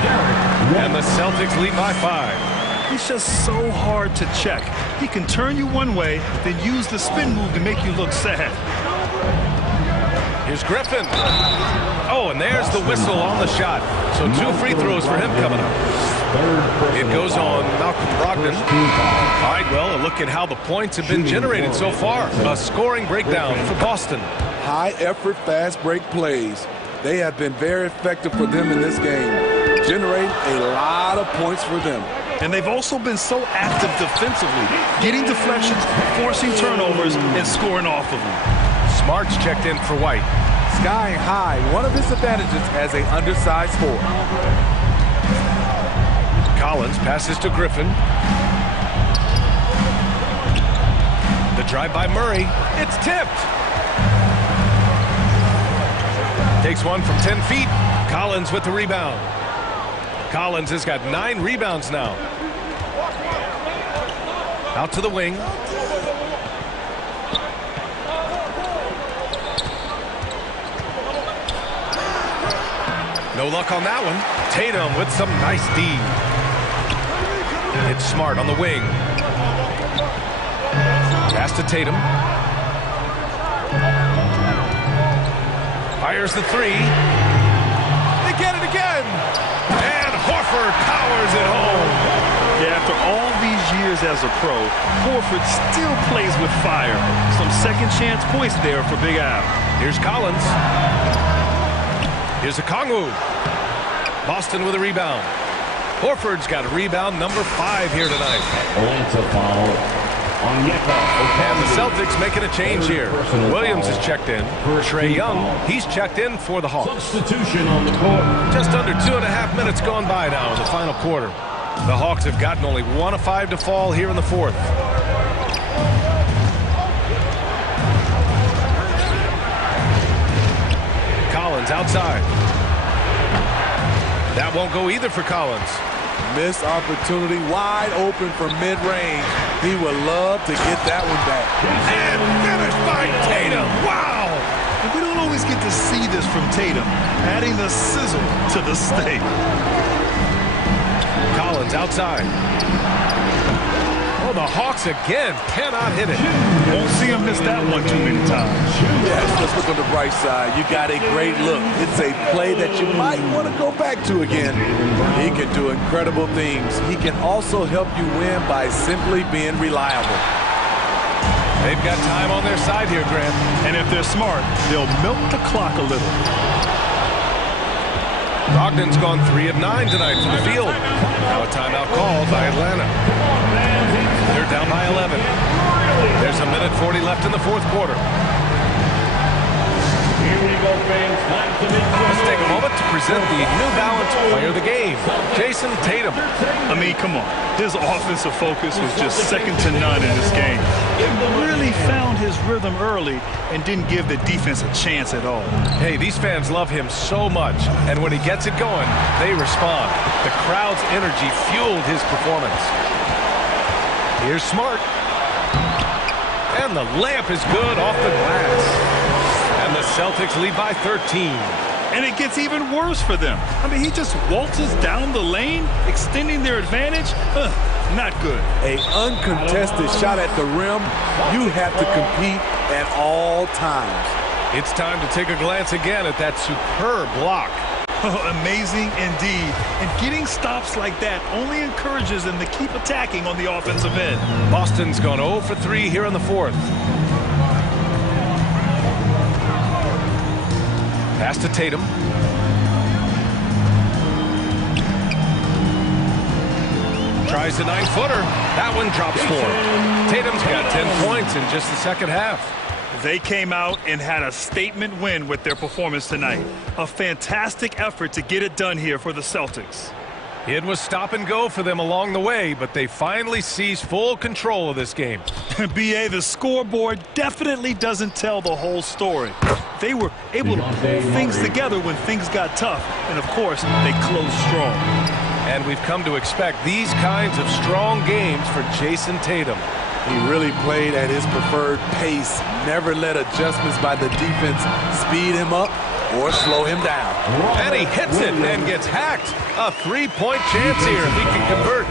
And the Celtics lead by 5. He's just so hard to check. He can turn you one way, then use the spin move to make you look sad. Here's Griffin. Oh, and there's the whistle on the shot. So 2 free throws for him coming up. It goes on Malcolm Brogdon. All right, well, a look at how the points have been generated so far. A scoring breakdown for Boston. High-effort, fast-break plays. They have been very effective for them in this game, generating a lot of points for them. And they've also been so active defensively, getting deflections, forcing turnovers, and scoring off of them. Smart's checked in for White. Skying high, one of his advantages as an undersized forward. Collins passes to Griffin. The drive by Murray. It's tipped. Takes one from 10 feet. Collins with the rebound. Collins has got 9 rebounds now. Out to the wing. No luck on that one. Tatum with some nice D. It's Smart on the wing. Pass to Tatum. Fires the 3. They get it again. And Horford powers it home. Yeah, after all these years as a pro, Horford still plays with fire. Some second chance points there for Big Al. Here's Collins. Here's a Kongwu. Boston with a rebound. Horford's got a rebound number 5 here tonight. Atlanta foul. And the Celtics making a change here. Williams is checked in. Trae Young, he's checked in for the Hawks. Substitution on the court. Just under 2.5 minutes gone by now in the final quarter. The Hawks have gotten only 1 of 5 to fall here in the fourth. Collins outside. That won't go either for Collins. Missed opportunity, wide open from mid-range. He would love to get that one back. And finished by Tatum. Wow! We don't always get to see this from Tatum, adding the sizzle to the steak. Collins outside. Oh, the Hawks again cannot hit it. Won't see him miss that one too many times. Yes, let's look on the bright side. You got a great look. It's a play that you might want to go back to again. He can do incredible things. He can also help you win by simply being reliable. They've got time on their side here, Grant. And if they're smart, they'll milk the clock a little. Brogdon's gone 3 of 9 tonight from the field. Now a timeout called by Atlanta. They're down by 11. There's a minute 40 left in the fourth quarter. Here we go, fans. Time to Let's take a moment to present the New Balance Player of the Game, Jason Tatum. I mean, come on. His offensive focus was just second to none in this game. He really found his rhythm early and didn't give the defense a chance at all. Hey, these fans love him so much, and when he gets it going, they respond. The crowd's energy fueled his performance. Here's Smart. And the layup is good off the glass. And the Celtics lead by 13. And it gets even worse for them. I mean, he just waltzes down the lane, extending their advantage. Not good. An uncontested shot at the rim. You have to compete at all times. It's time to take a glance again at that superb block. Amazing indeed. And getting stops like that only encourages them to keep attacking on the offensive end. Boston's gone 0 for 3 here in the fourth. Pass to Tatum. Tries the 9-footer. That one drops 4. Tatum's got 10 points in just the second half. They came out and had a statement win with their performance tonight. A fantastic effort to get it done here for the Celtics. It was stop and go for them along the way, but they finally seized full control of this game. B.A., the scoreboard definitely doesn't tell the whole story. They were able to pull things together when things got tough, and of course, they closed strong. And we've come to expect these kinds of strong games for Jason Tatum. He really played at his preferred pace, never let adjustments by the defense speed him up or slow him down. And he hits it and gets hacked. A 3-point chance here if he can convert.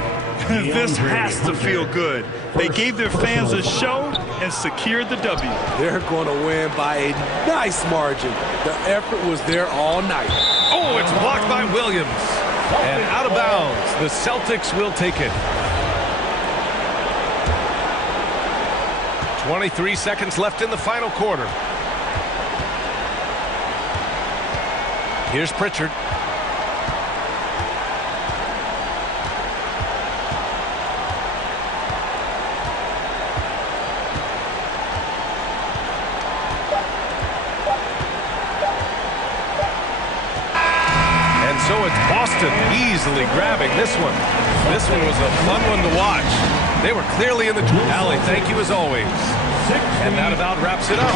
This has to feel good. They gave their fans a show and secured the W. They're going to win by a nice margin. The effort was there all night. Oh, it's blocked by Williams. And out of bounds. The Celtics will take it. 23 seconds left in the final quarter. Here's Pritchard. And so it's Boston easily grabbing this one. This one was a fun one to watch. They were clearly in the alley. Thank you as always. And that about wraps it up.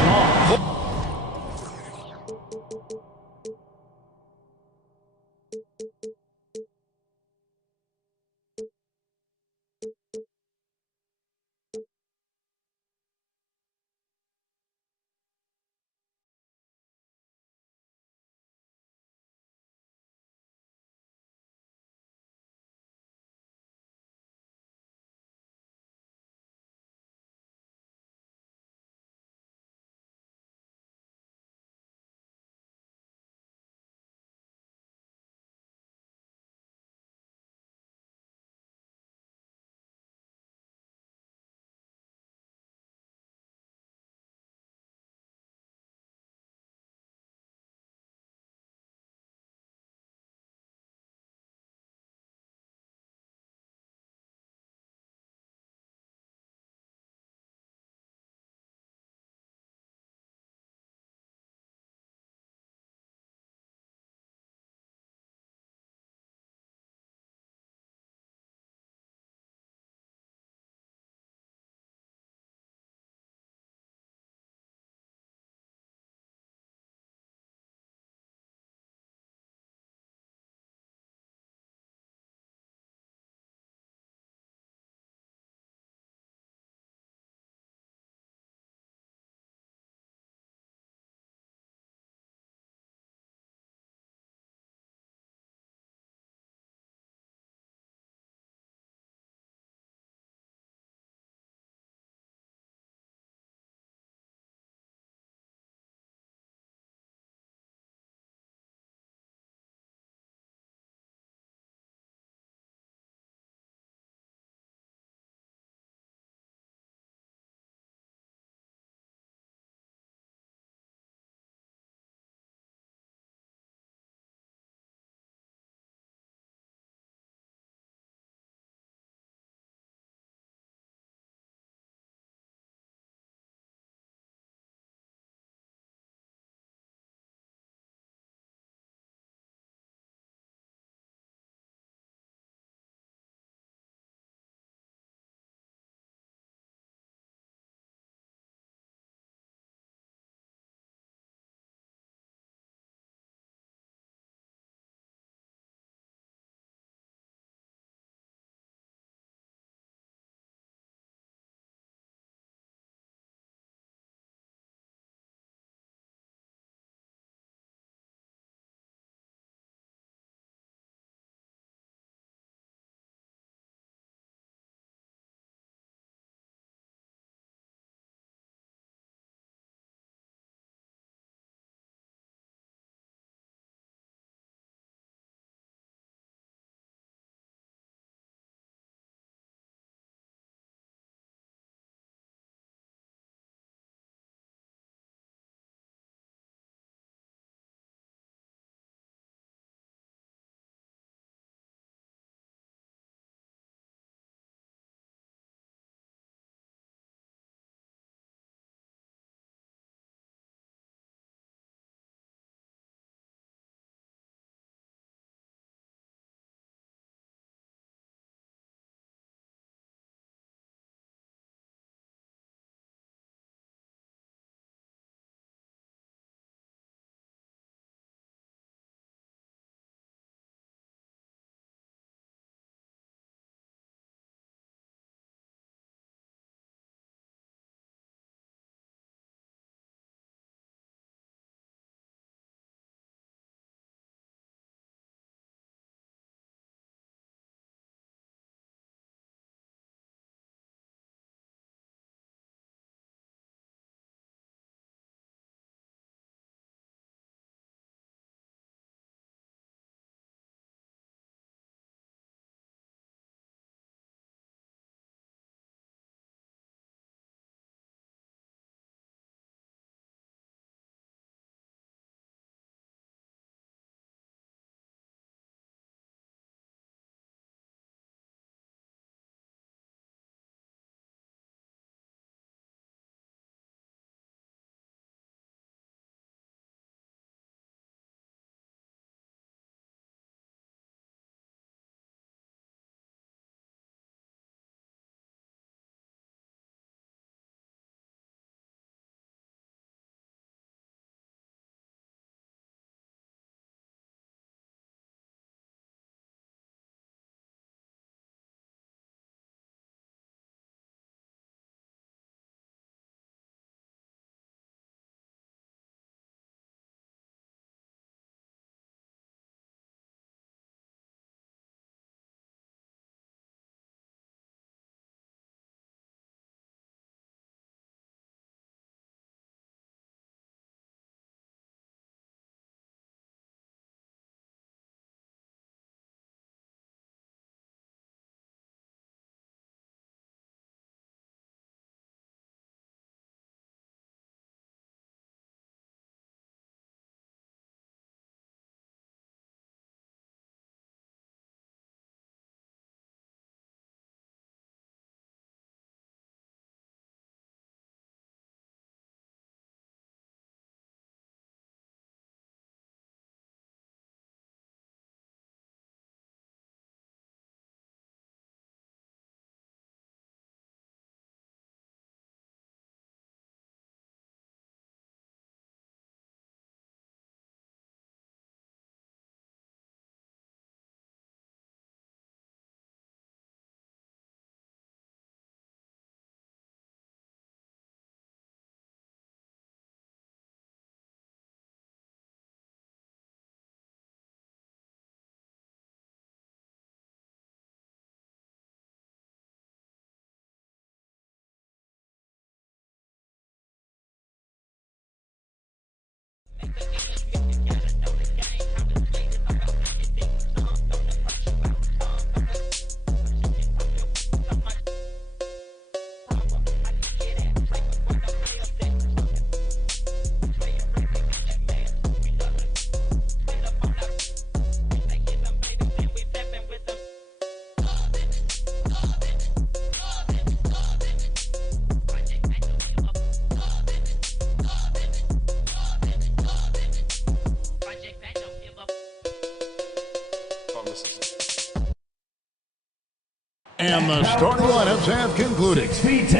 And the starting lineups have concluded.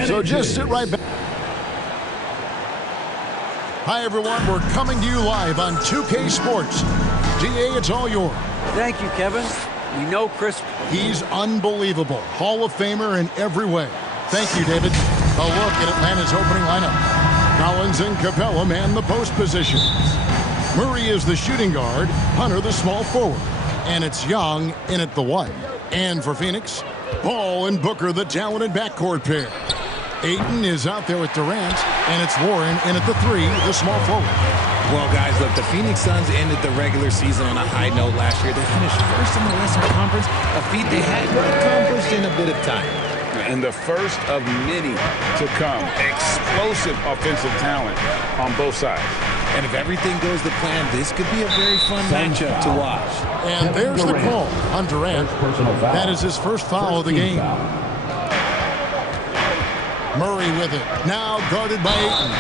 So just sit right back. Hi, everyone. We're coming to you live on 2K Sports. DA, it's all yours. Thank you, Kevin. We know Chris. He's unbelievable. Hall of Famer in every way. Thank you, David. A look at Atlanta's opening lineup. Collins and Capella man the post positions. Murray is the shooting guard. Hunter the small forward. And it's Young in at the 1. And for Phoenix, Paul and Booker, the talented backcourt pair. Ayton is out there with Durant, and it's Warren in at the 3, the small forward. Well, guys, look, the Phoenix Suns ended the regular season on a high note last year. They finished first in the Western Conference, a feat they hadn't accomplished in a bit of time. And the first of many to come. Explosive offensive talent on both sides. And if everything goes to plan, this could be a very fun matchup to watch. And there's the call on Durant. That is his first foul of the game. Murray with it. Now guarded by Ayton.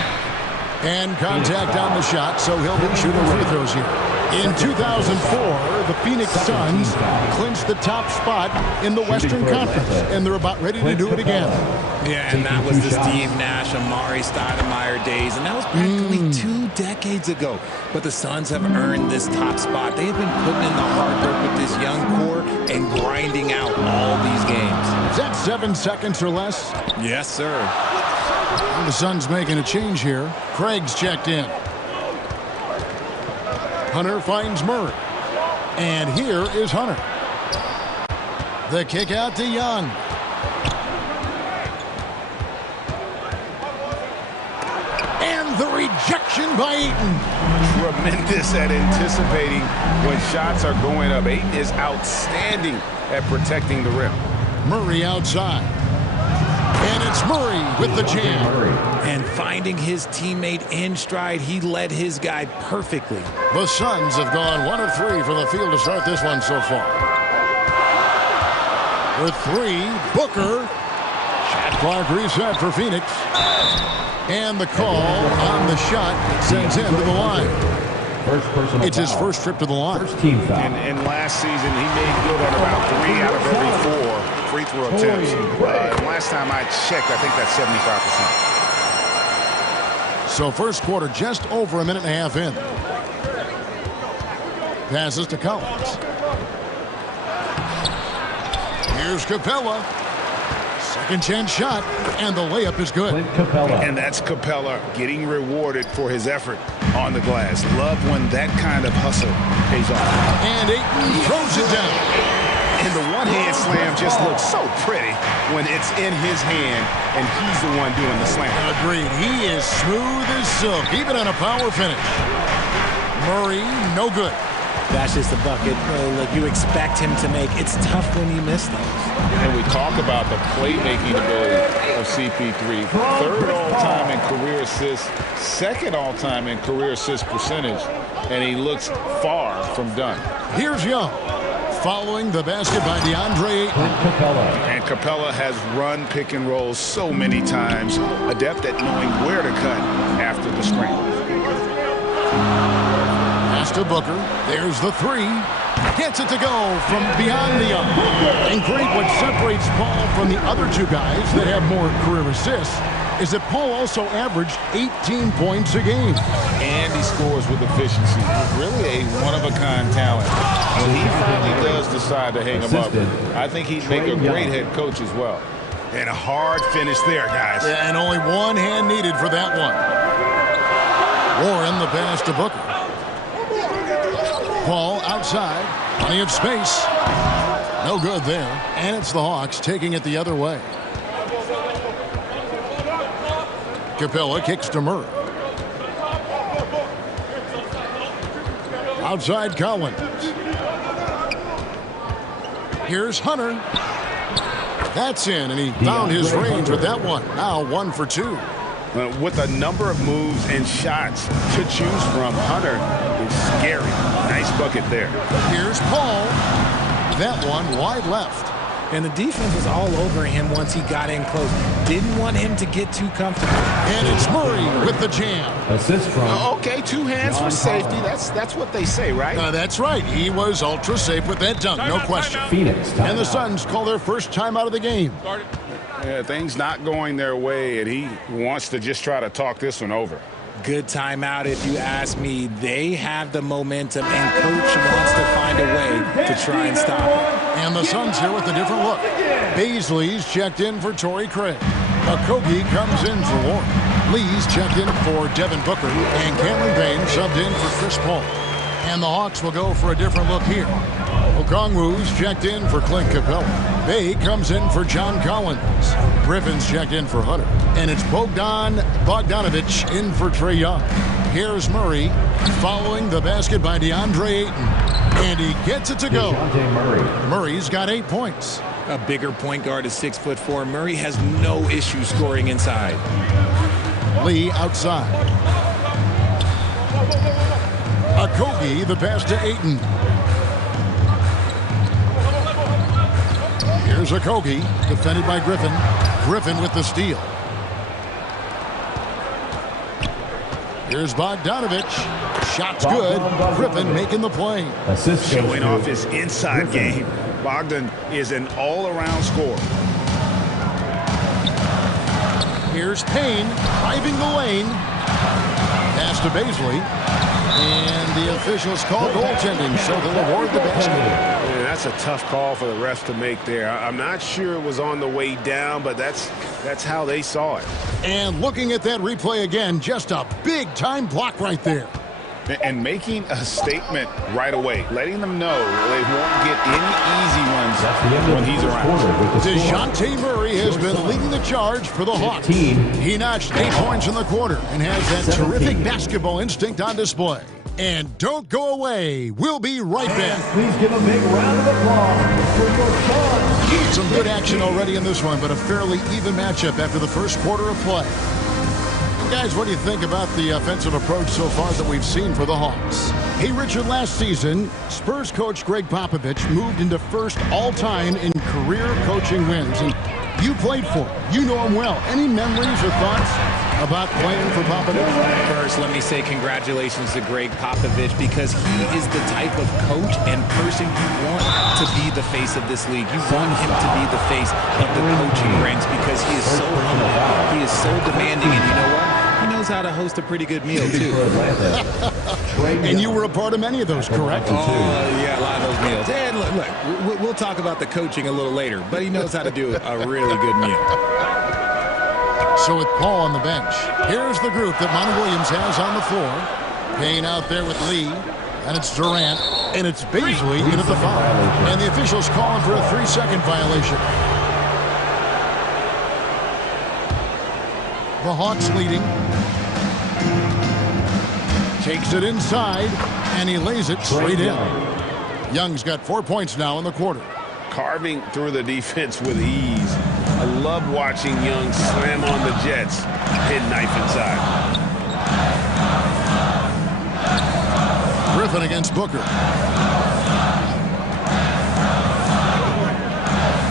And contact on the shot, so he'll be shooting free throws here. In 2004, the Phoenix Suns clinched the top spot in the Western Conference, and they're about ready to do it again. Yeah, and that was the Steve Nash, Amari Stoudemire days, and that was practically 2 decades ago. But the Suns have earned this top spot. They have been putting in the hard work with this young core and grinding out all these games. Is that 7 seconds or less? Yes, sir. The Suns making a change here. Craig's checked in. Hunter finds Murray. And here is Hunter. The kick out to Young. And the rejection by Ayton. Tremendous at anticipating when shots are going up. Ayton is outstanding at protecting the rim. Murray outside. And it's Murray with the jam. And finding his teammate in stride, he led his guy perfectly. The Suns have gone 1 of 3 from the field to start this one so far. The 3, Booker. Shot clock reset for Phoenix. And the call on the shot sends him to the line. It's his first trip to the line. And last season, he made good on about 3 out of every 4 free throw attempts. Last time I checked, I think that's 75%. So first quarter just over a minute and a half in. Passes to Collins. Here's Capella. Second chance shot, and the layup is good. And that's Capella getting rewarded for his effort on the glass. Love when that kind of hustle pays off. And Ayton throws it down. And the one-hand slam just looks so pretty when it's in his hand and he's the one doing the slam. Agreed. He is smooth as silk, even on a power finish. Murray, no good. That's just a bucket. Look, you expect him to make. It's tough when you miss those. And we talk about the playmaking ability of CP3. 3rd all-time in career assists, 2nd all-time in career assist percentage, and he looks far from done. Here's Young. Following the basket by DeAndre Ayton. And Capella has run pick and rolls so many times, adept at knowing where to cut after the screen. Pass to Booker. There's the 3. Gets it to go from beyond the arc. And great, what separates Paul from the other 2 guys that have more career assists is that Paul also averaged 18 points a game. And he scores with efficiency. Really a one-of-a-kind talent. When he finally does decide to hang him up, I think he'd make a great head coach as well. And a hard finish there, guys. Yeah, and only one hand needed for that one. Warren the pass to Booker. Paul outside. Plenty of space. No good there. And it's the Hawks taking it the other way. Capella kicks to Murray. Outside Collins. Here's Hunter. That's in, and he found his range with that one. Now 1 for 2. With a number of moves and shots to choose from, Hunter is scary. Nice bucket there. Here's Paul. That one wide left. And the defense was all over him once he got in close. Didn't want him to get too comfortable. And it's Murray with the jam. Assist from. Okay, 2 hands for safety. That's what they say, right? That's right. He was ultra safe with that dunk, no question. Phoenix. And the Suns call their first time out of the game. Yeah, things not going their way, and he wants to just try to talk this one over. Good timeout, if you ask me. They have the momentum, and Coach wants to find a way to try and stop it. And the Suns here with a different look. Baisley's checked in for Torrey Craig. Okogie comes in for Warren. Lee's checked in for Devin Booker. And Cameron Payne subbed in for Chris Paul. And the Hawks will go for a different look here. Okongwu's checked in for Clint Capella. Bay comes in for John Collins. Griffin's checked in for Hunter. And it's Bogdanovich in for Trae Young. Here's Murray following the basket by DeAndre Ayton. And he gets it to go. Murray's got 8 points. A bigger point guard is 6'4". Murray has no issue scoring inside. Lee outside. Okogie, the pass to Ayton. Here's Okogie, defended by Griffin. Griffin with the steal. Here's Bogdanovich. Shot's good. Griffin making the play. Showing off his inside game. Bogdan is an all-around scorer. Here's Payne driving the lane. Pass to Baisley. And the officials call goaltending, so they'll award the basket. Yeah, that's a tough call for the refs to make there. I'm not sure it was on the way down, but that's how they saw it. And looking at that replay again, just a big-time block right there. And making a statement right away, letting them know they won't get any easy ones when he's around. DeJounte Murray has been leading the charge for the Hawks. He notched 8 points in the quarter and has that terrific basketball instinct on display. And don't go away. We'll be right back. Please give a big round of applause for your Suns. Some good action already in this one, but a fairly even matchup after the first quarter of play. Guys, what do you think about the offensive approach so far that we've seen for the Hawks? Hey, Richard, last season, Spurs coach Greg Popovich moved into first all-time in career coaching wins. And you played for him. You know him well. Any memories or thoughts about playing for Popovich? First, let me say congratulations to Greg Popovich, because he is the type of coach and person you want to be the face of this league. You want him to be the face of the coaching ranks because he is so humble. He is so demanding, and you know what? He knows how to host a pretty good meal, too. And you were a part of many of those, correct? Oh, yeah, a lot of those meals. And look, we'll talk about the coaching a little later, but he knows how to do a really good meal. So with Paul on the bench, here's the group that Monty Williams has on the floor. Payne out there with Lee, and it's Durant, and it's Baisley in at the foul. And the officials calling for a 3-second violation. The Hawks leading. Takes it inside, and he lays it straight in. Young's got 4 points now in the quarter. Carving through the defense with ease. I love watching Young slam on the Jets. Hit knife inside. Griffin against Booker.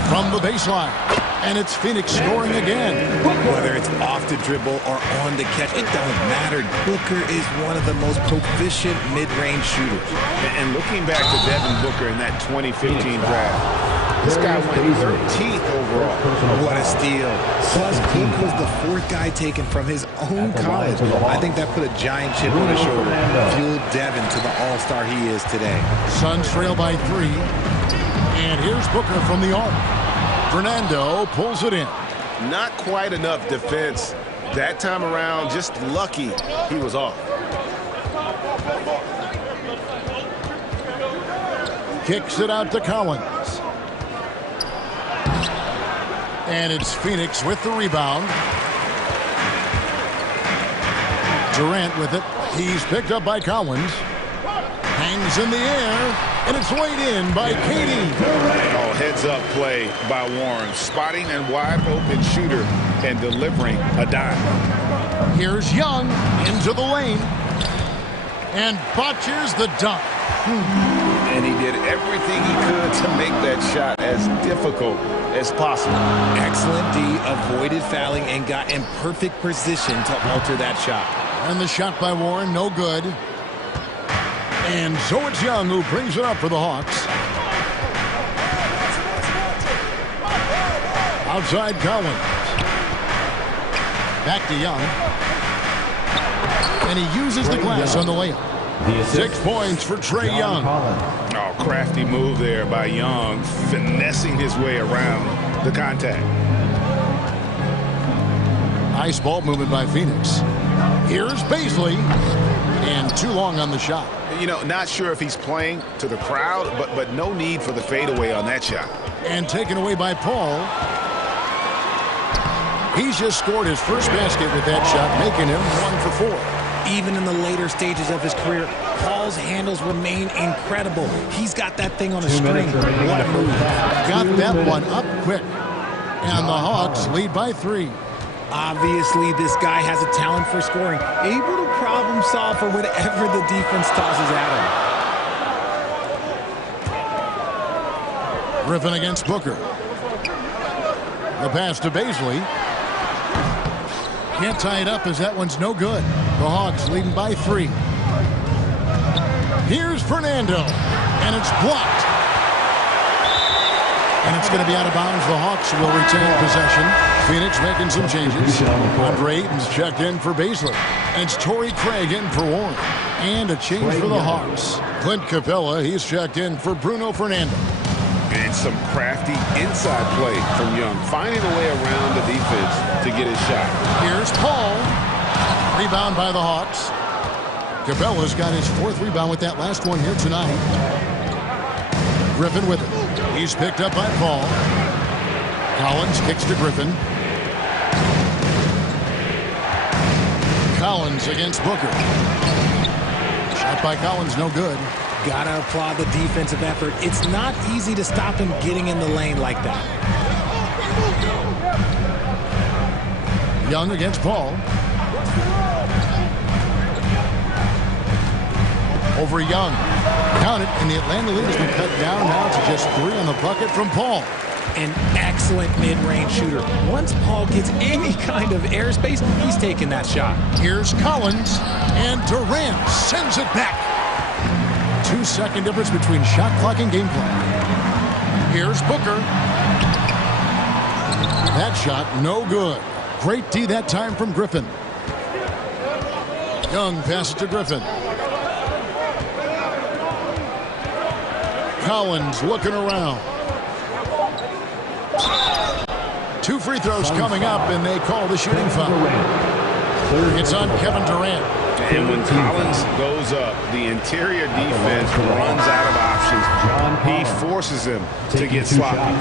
From the baseline. And it's Phoenix scoring again. Whether it's off the dribble or on the catch, it don't matter. Booker is one of the most proficient mid-range shooters. And looking back to Devin Booker in that 2015 draft, this guy went 13th overall. What a steal. Plus, Book was the 4th guy taken from his own college. I think that put a giant chip on his shoulder. Fueled Devin to the all-star he is today. Suns trail by 3. And here's Booker from the arc. Fernando pulls it in. Not quite enough defense that time around. Just lucky he was off. Kicks it out to Collins. And it's Phoenix with the rebound. Durant with it. He's picked up by Collins. Hangs in the air, and it's laid in by Katie. Oh, heads-up play by Warren. Spotting a wide-open shooter and delivering a dime. Here's Young into the lane. And botches the dunk. And he did everything he could to make that shot as difficult as possible. Excellent D, avoided fouling and got in perfect position to alter that shot. And the shot by Warren, no good. And so it's Young who brings it up for the Hawks. Outside Collins. Back to Young. And he uses the glass on the layup. 6 points for Trae Young. Oh, crafty move there by Young, finessing his way around the contact. Nice ball movement by Phoenix. Here's Baisley. And too long on the shot. You know, not sure if he's playing to the crowd, but no need for the fadeaway on that shot. And taken away by Paul. He's just scored his first basket with that shot, making him 1 for 4. Even in the later stages of his career, Paul's handles remain incredible. He's got that thing on a string. What a move. Got that one up quick. And the Hawks lead by 3. Obviously, this guy has a talent for scoring, able to problem solve for whatever the defense tosses at him. Griffin against Booker. The pass to Baisley. Can't tie it up as that one's no good. The Hawks leading by 3. Here's Fernando, and it's blocked. And it's going to be out of bounds. The Hawks will retain possession. Phoenix making some changes. Andre Ayton's checked in for Baisley. And it's Torrey Craig in for Warren. And a change for the Hawks. Clint Capella, he's checked in for Bruno Fernando. And some crafty inside play from Young, finding a way around the defense to get his shot. Here's Paul. Rebound by the Hawks. Capella's got his 4th rebound with that last one here tonight. Griffin with it. He's picked up by Paul. Collins kicks to Griffin. Collins against Booker. Shot by Collins, no good. Gotta applaud the defensive effort. It's not easy to stop him getting in the lane like that. Young against Paul. Over Young. Count it, and the Atlanta lead has been cut down now to just 3 on the bucket from Paul. An excellent mid-range shooter. Once Paul gets any kind of airspace, he's taking that shot. Here's Collins, and Durant sends it back. 2-second difference between shot clock and game clock. Here's Booker. That shot, no good. Great D that time from Griffin. Young passes to Griffin. Collins looking around. 2 free throws coming up, and they call the shooting foul. It's on Kevin Durant. And when Collins goes up, the interior defense runs out of options. He forces him to get sloppy.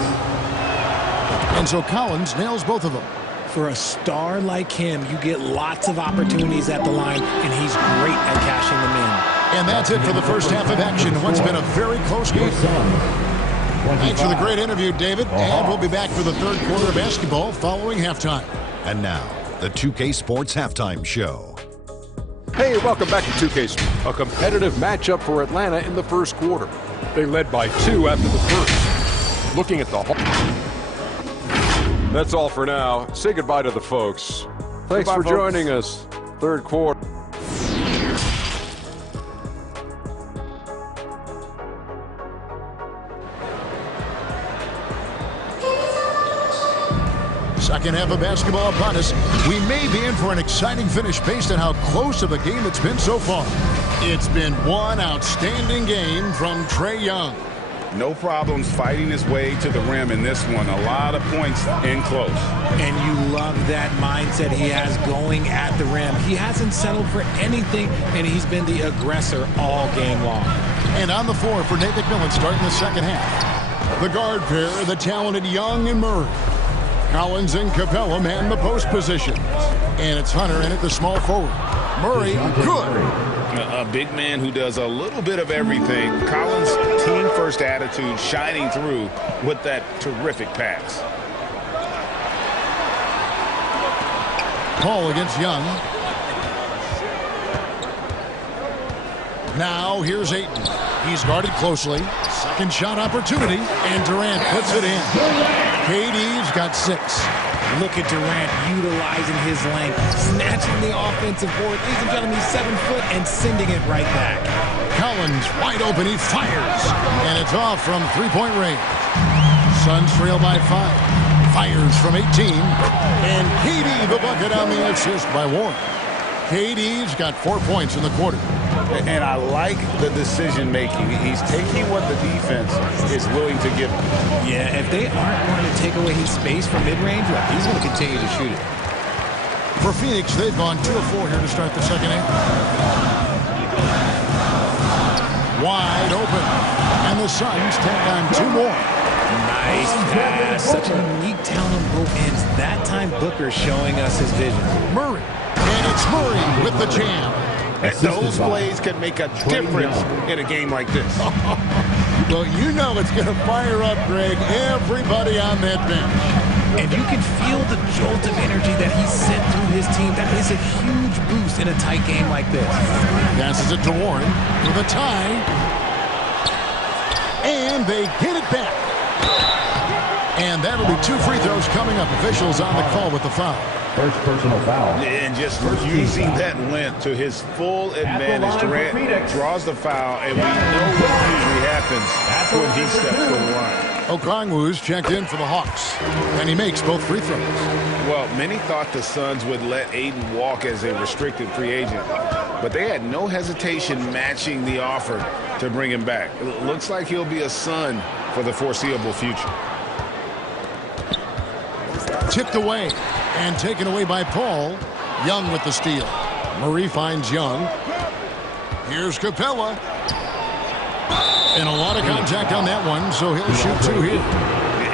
And so Collins nails both of them. For a star like him, you get lots of opportunities at the line, and he's great at cashing them in. And that's it for the first half of action. What's been a very close game. Thanks for the great interview, David. And we'll be back for the 3rd quarter of basketball following halftime. And now, the 2K Sports Halftime Show. Hey, welcome back to 2K Sports. A competitive matchup for Atlanta in the first quarter. They led by 2 after the first. Looking at the Hawks. That's all for now. Say goodbye to the folks. Thanks for joining us. 3rd quarter. Second half of basketball upon us. We may be in for an exciting finish based on how close of a game it's been so far. It's been one outstanding game from Trae Young. No problems fighting his way to the rim in this one. A lot of points in close. And you love that mindset he has going at the rim. He hasn't settled for anything, and he's been the aggressor all game long. And on the floor for Nate McMillan starting the second half. The guard pair, the talented Young and Murray. Collins and Capella man the post position. And it's Hunter in at the small forward. Murray, good. A big man who does a little bit of everything. Collins' team-first attitude shining through with that terrific pass. Paul against Young. Now here's Ayton. He's guarded closely. Second shot opportunity, and Durant puts it in. KD's got 6. Look at Durant utilizing his length, snatching the offensive board. Ladies and gentlemen, he's 7 foot and sending it right back. Collins wide open, he fires, and it's off from 3-point range. Suns trail by 5. Fires from 18, and KD the bucket on the assist by Warren. KD's got 4 points in the quarter. And I like the decision-making. He's taking what the defense is willing to give him. Yeah, if they aren't going to take away his space from mid-range, well, he's going to continue to shoot it. For Phoenix, they've gone 2 of 4 here to start the second half. Wide open, and the Suns take on 2 more. Nice pass. Such a unique talent on both ends. That time Booker showing us his vision. Murray, and it's Murray with the jam. Those plays can make a difference in a game like this. Well, you know it's going to fire up, Greg, everybody on that bench. And you can feel the jolt of energy that he sent through his team. That is a huge boost in a tight game like this. Passes it to Warren with a tie. And they get it back. And that'll be 2 free throws coming up. Officials on the call with the foul. First personal foul. And just using that length to his full advantage. Durant draws the foul, and we know what usually happens when he steps to the line. Okongwu's checked in for the Hawks, and he makes both free throws. Well, many thought the Suns would let Ayton walk as a restricted free agent, but they had no hesitation matching the offer to bring him back. It looks like he'll be a Sun for the foreseeable future. Tipped away and taken away by Paul. Young with the steal. Murray finds Young. Here's Capella. And a lot of contact on that one, so he'll shoot 2 here.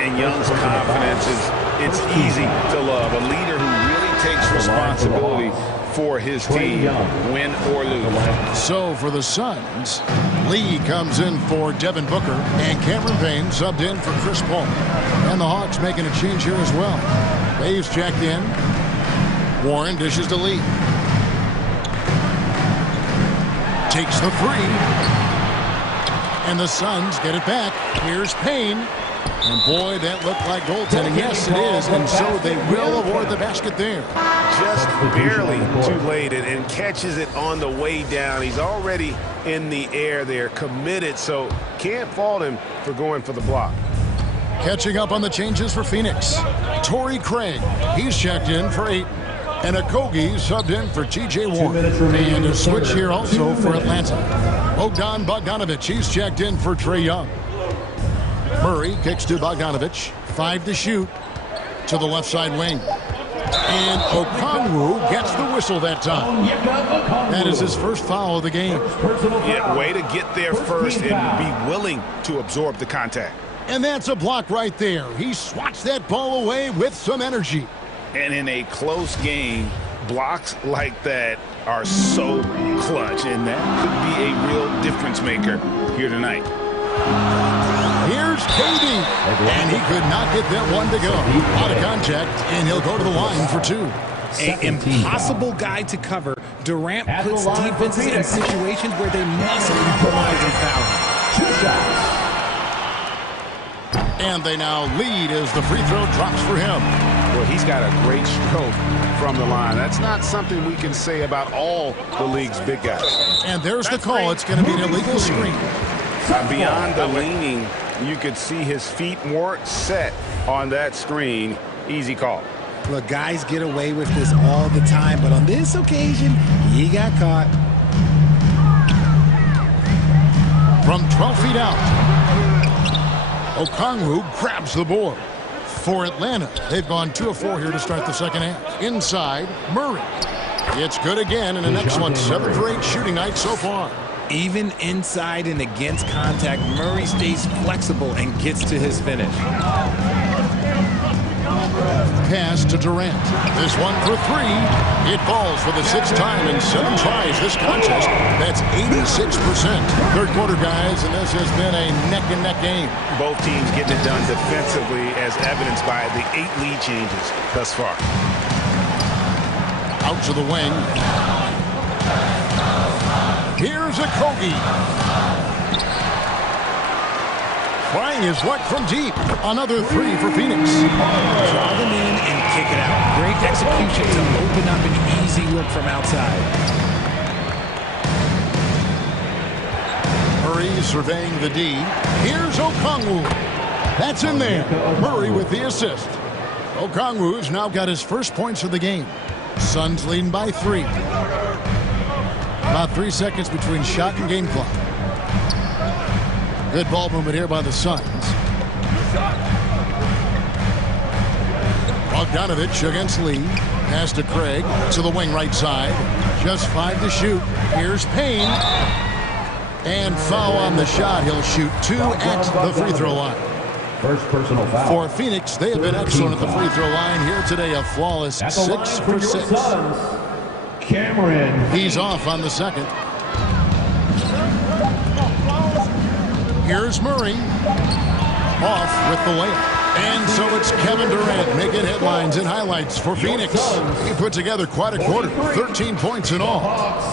And Young's confidence it's easy to love. A leader who really takes responsibility for his team, win or lose. So for the Suns, Lee comes in for Devin Booker, and Cameron Payne subbed in for Chris Paul. And the Hawks making a change here as well. Waves checked in. Warren dishes to Lee. Takes the 3. And the Suns get it back. Here's Payne. And boy, that looked like goaltending. Yes, it is. And so they will award the basket there. Just barely too late and catches it on the way down. He's already in the air there, committed, so can't fault him for going for the block. Catching up on the changes for Phoenix. Torrey Craig, he's checked in for 8. And Okogie subbed in for T.J. Warren. And a switch here also for Atlanta. Bogdan Bogdanovic, he's checked in for Trae Young. Murray kicks to Bogdanovic. 5 to shoot to the left side wing. And Okongwu gets the whistle that time. That is his first foul of the game. Yeah, way to get there first and be willing to absorb the contact. And that's a block right there. He swats that ball away with some energy. And in a close game, blocks like that are so clutch, and that could be a real difference maker here tonight. Here's KD, and he could not get that one to go. Out of contact, and he'll go to the line for 2. An impossible guy to cover. Durant puts defenses in situations where they must compromise and foul him. 2 shots. And they now lead as the free throw drops for him. Well, he's got a great stroke from the line. That's not something we can say about all the league's big guys. And there's the call. It's going to be an illegal screen. Beyond the leaning, you could see his feet weren't set on that screen. Easy call. Look, guys get away with this all the time, but on this occasion, he got caught. From 12 feet out, Okongwu grabs the board. For Atlanta, they've gone 2 of 4 here to start the second half. Inside, Murray. It's good again, and an excellent 7 for 8 shooting night so far. Even inside and against contact, Murray stays flexible and gets to his finish. Pass to Durant. This one for three. It falls for the sixth time in 7 tries this contest. That's 86%. Third quarter, guys, and this has been a neck-and-neck game. Both teams getting it done defensively, as evidenced by the 8 lead changes thus far. Out to the wing. Here's a Kogi. Trying his luck from deep. Another 3 for Phoenix. Draw them in and kick it out. Great execution to open up an easy look from outside. Murray surveying the D. Here's Okongwu. That's in there. Murray with the assist. Okongwu's now got his first points of the game. Suns leading by 3. About 3 seconds between shot and game clock. Good ball movement here by the Suns. Bogdanovich against Lee. Pass to Craig. To the wing right side. Just 5 to shoot. Here's Payne. And foul on the shot. He'll shoot 2 at the free throw line. First personal foul. For Phoenix, they have been excellent at the free throw line here today. A flawless 6 for 6. Cameron. He's off on the second. Here's Murray. Off with the layup. And so it's Kevin Durant making headlines and highlights for Phoenix. He put together quite a quarter. 13 points in all.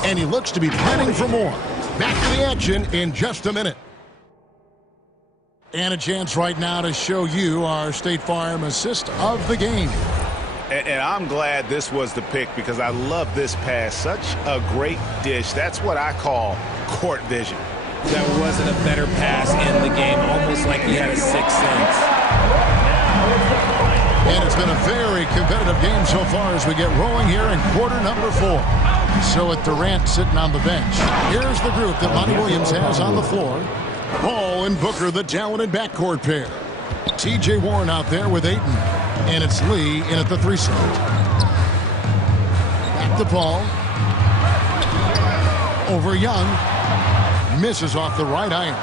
And he looks to be planning for more. Back to the action in just a minute. And a chance right now to show you our State Farm assist of the game. And I'm glad this was the pick because I love this pass. Such a great dish. That's what I call court vision. That wasn't a better pass in the game, almost like he had a 6th sense. And it's been a very competitive game so far as we get rolling here in quarter number 4. So with Durant sitting on the bench, here's the group that Monty Williams has on the floor. Paul and Booker, the talented backcourt pair. T.J. Warren out there with Ayton. And it's Lee in at the 3 slot. Back to Paul. Over Young. Misses off the right iron.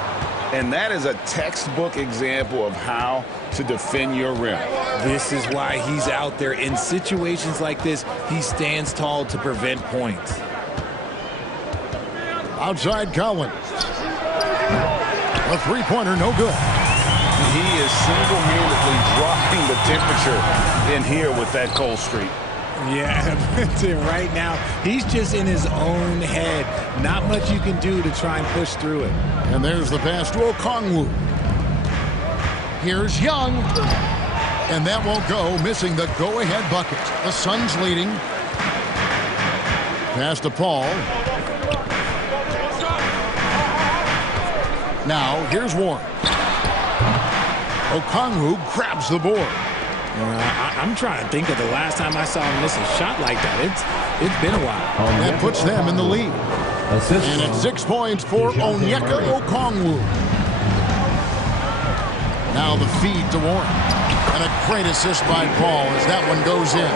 And that is a textbook example of how to defend your rim. This is why he's out there. In situations like this, he stands tall to prevent points. Outside Collins. A 3-pointer, no good. He is single-handedly dropping the temperature in here with that cold streak. Yeah, right now, he's just in his own head. Not much you can do to try and push through it. And there's the pass to Okongwu. Here's Young. And that won't go, missing the go-ahead bucket. The Suns leading. Pass to Paul. Now, here's Warren. Okongwu grabs the board. I'm trying to think of the last time I saw him miss a shot like that. It's been a while. That puts them in the lead. And it's 6 points for Onyeka Okongwu. Now the feed to Warren. And a great assist by Paul as that one goes in.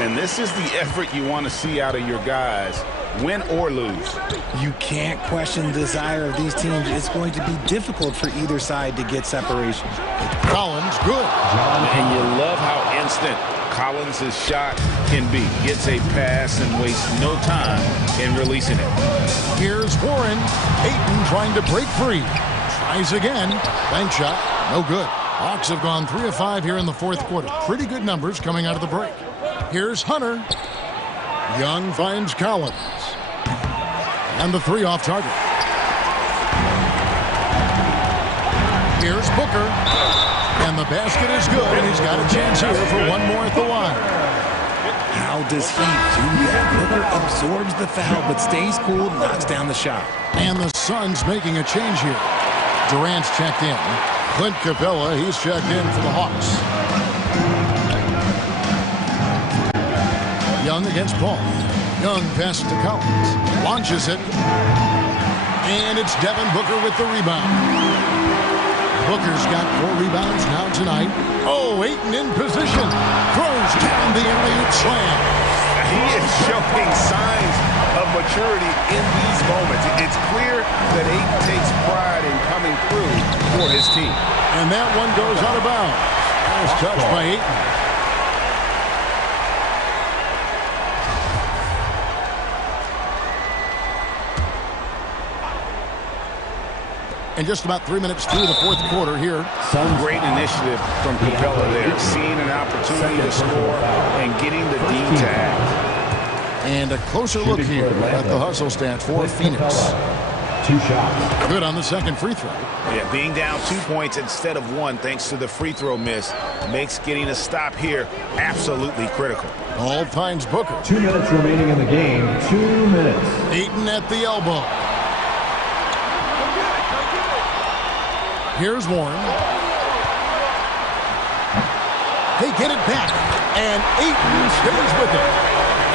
And this is the effort you want to see out of your guys, win or lose. You can't question the desire of these teams. It's going to be difficult for either side to get separation. Collins, good. And you love how instant Collins' shot can be. Gets a pass and wastes no time in releasing it. Here's Warren. Ayton trying to break free. Tries again. Bank shot, no good. Hawks have gone 3 of 5 here in the 4th quarter. Pretty good numbers coming out of the break. Here's Hunter. Young finds Collins. And the 3 off target. Here's Booker. And the basket is good. And he's got a chance here for one more at the line. How does he do that? Booker absorbs the foul but stays cool, knocks down the shot. And the Suns making a change here. Durant's checked in. Clint Capella, he's checked in for the Hawks. Young against Paul. Young passes to Collins. Launches it. And it's Devin Booker with the rebound. Booker's got 4 rebounds now tonight. Oh, Ayton in position. Throws down the alley-oop slam. He is showing signs of maturity in these moments. It's clear that Ayton takes pride in coming through for his team. And that one goes out of bounds. That was touched by Ayton. And just about 3 minutes through the fourth quarter here. Great initiative from Capella there, seeing an opportunity to score and getting the D tag. And a closer look here at the hustle stats for Phoenix. 2 shots. Good on the second free throw. Yeah, being down 2 points instead of 1 thanks to the free throw miss makes getting a stop here absolutely critical. All finds Booker. 2 minutes remaining in the game. 2 minutes. Ayton at the elbow. Here's Warren. They get it back, and Ayton stays with it.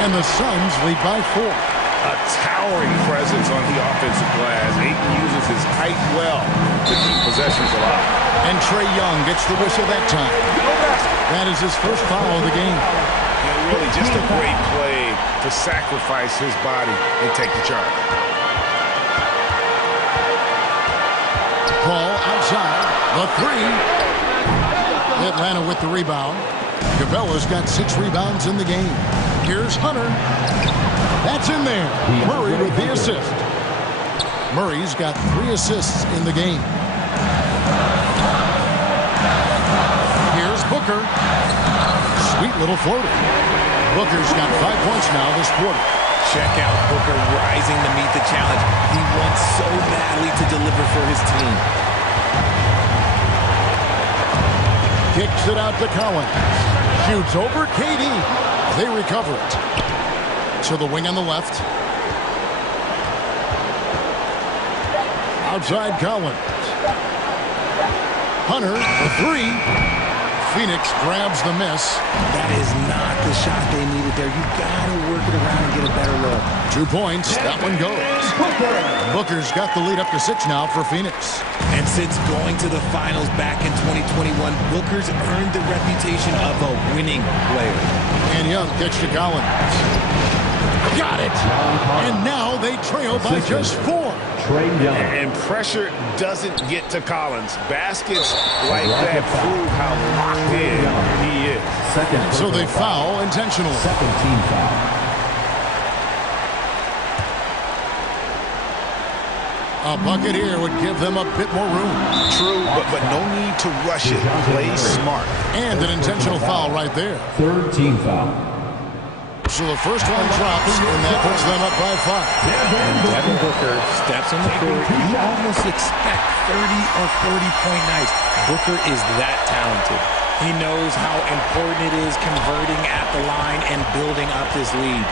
And the Suns lead by 4. A towering presence on the offensive glass. Ayton uses his height well to keep possessions alive. And Trae Young gets the whistle that time. That is his first foul of the game. And really just a great play to sacrifice his body and take the charge. Ball outside. The 3. Atlanta with the rebound. Capella's got 6 rebounds in the game. Here's Hunter. That's in there. Murray with the assist. Murray's got 3 assists in the game. Here's Booker. Sweet little floater. Booker's got 5 points now this quarter. Check out Booker rising to meet the challenge. He wants so badly to deliver for his team. Kicks it out to Collins. Shoots over KD. They recover it. To the wing on the left. Outside Collins. Hunter, the 3. Phoenix grabs the miss. That is not the shot they needed there. You gotta work it around and get a better look. 2 points. That one goes. Booker's got the lead up to 6 now for Phoenix. And since going to the finals back in 2021, Booker's earned the reputation of a winning player. And Young kicks to Collins. Got it. And now they trail by just 4. And pressure doesn't get to Collins. Baskets like that prove how locked in he is. So they foul intentionally. Second team foul. A bucket here would give them a bit more room. True, but no need to rush it. Play smart. And an intentional foul right there. Third team foul. So the first one drops, and that puts them up by 5. And Devin Booker steps on the court. You almost expect 30 or 40-point nights. Booker is that talented. He knows how important it is converting at the line and building up this lead.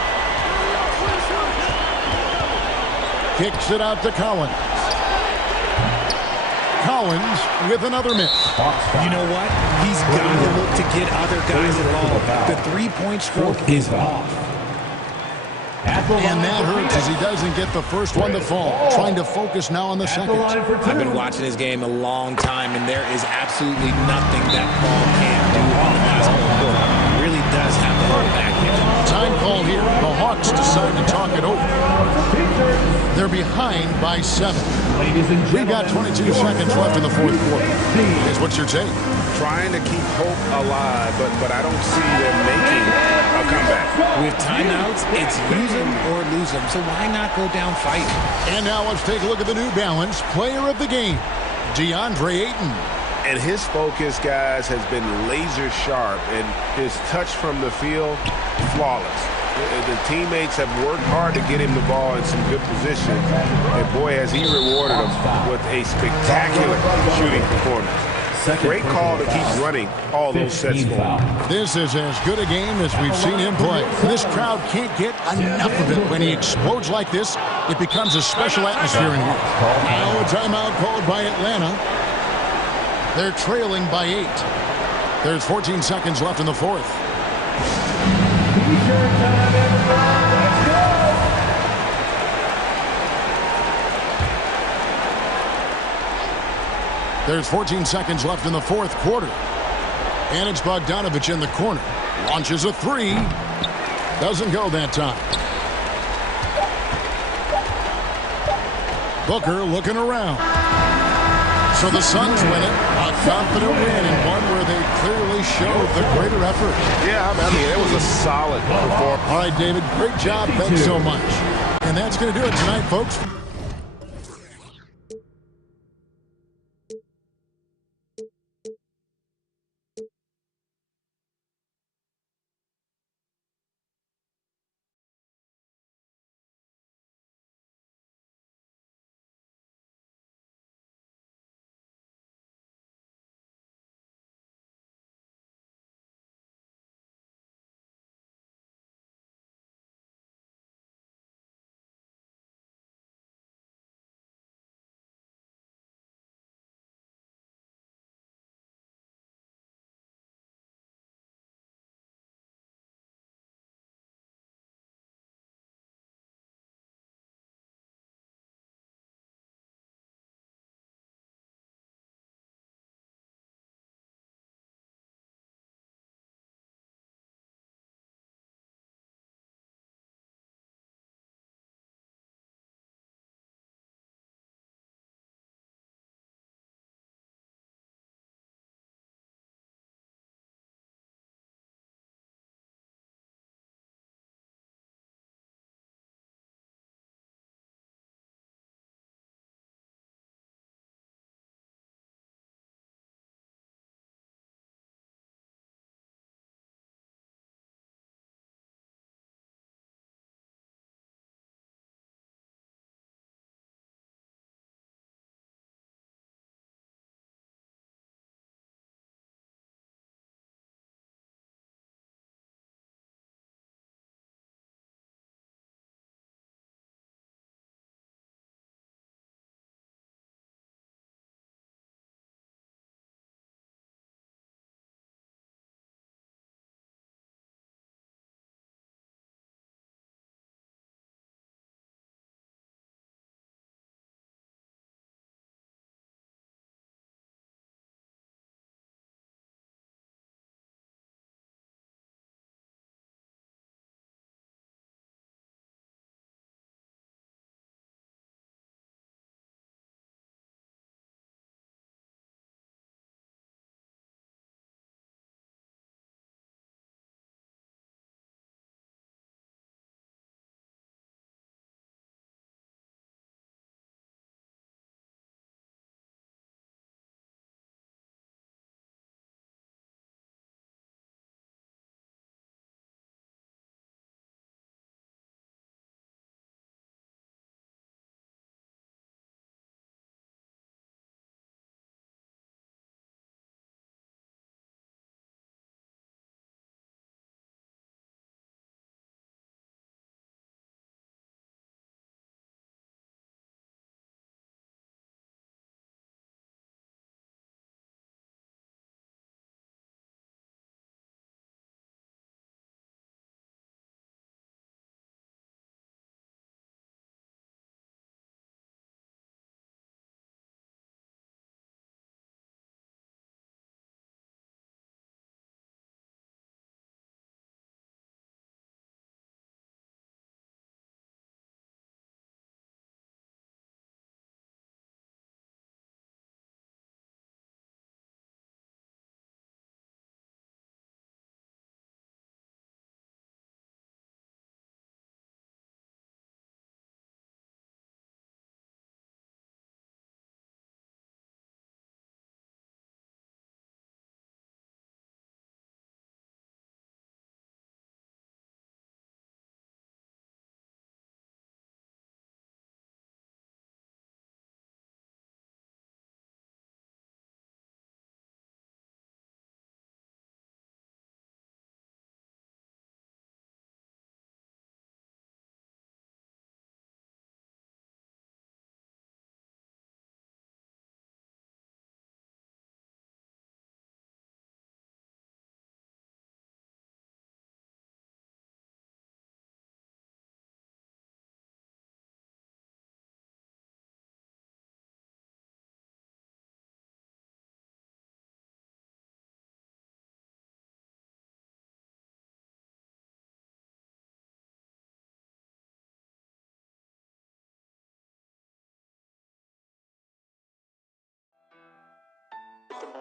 Kicks it out to Collins. Collins with another miss. You know what? He's got to look to get other guys involved. The three-point stroke is off. And that hurts as he doesn't get the first one to fall. Trying to focus now on the second. I've been watching this game a long time, and there is absolutely nothing that Paul can't do on the basketball court. He really does have the whole package. Time call here. The Hawks decide to talk it over. They're behind by 7. We've got 22 seconds left in the fourth quarter. What's your take? Trying to keep hope alive, but I don't see them making a comeback. With timeouts, it's use them or lose them, so why not go down fighting? And now let's take a look at the New Balance player of the game, DeAndre Ayton. And his focus, guys, has been laser sharp, and his touch from the field, flawless. The teammates have worked hard to get him the ball in some good position, and boy, has he rewarded them with a spectacular shooting performance. Great call to keep running all those sets forward. This is as good a game as we've seen him play. This crowd can't get enough of it. When he explodes like this, it becomes a special atmosphere in here. Now a timeout called by Atlanta. They're trailing by 8. There's 14 seconds left in the fourth. There's 14 seconds left in the fourth quarter. And it's Bogdanovich in the corner. Launches a 3. Doesn't go that time. Booker looking around. So the Suns win it. A confident win, and one where they clearly showed the greater effort. Yeah, I mean, it was a solid performance. All right, David, great job. Thanks so much. And that's going to do it tonight, folks.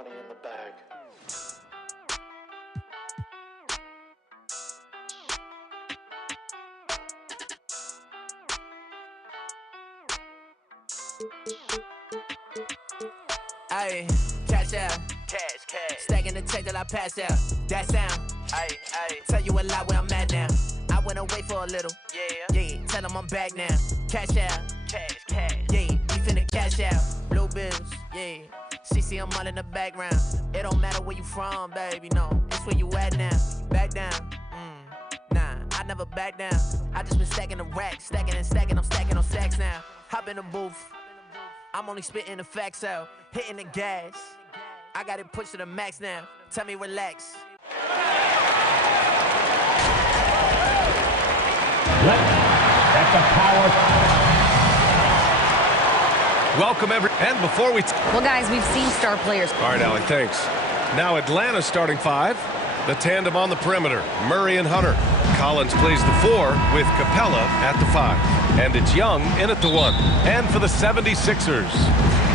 money in the bag. Ayy, cash out. Stacking the check that I passed out. That sound. Tell you a lot where I'm at now. I went away for a little. Yeah. Tell them I'm back now. Cash out. Yeah, we finna cash out. Blue bills. Yeah. She see I'm all in the background. It don't matter where you from, baby. No, it's where you at now. Back down. Nah, I never back down. I just been stacking the racks, stacking and stacking. I'm stacking on sacks now. Hop in the booth. I'm only spitting the facts out, hitting the gas. I got it pushed to the max now. Tell me relax. At the power. Welcome, and before we... Well, guys, we've seen star players. All right, Allie, thanks. Now Atlanta's starting 5. The tandem on the perimeter, Murray and Hunter. Collins plays the 4 with Capella at the 5. And it's Young in at the 1. And for the 76ers.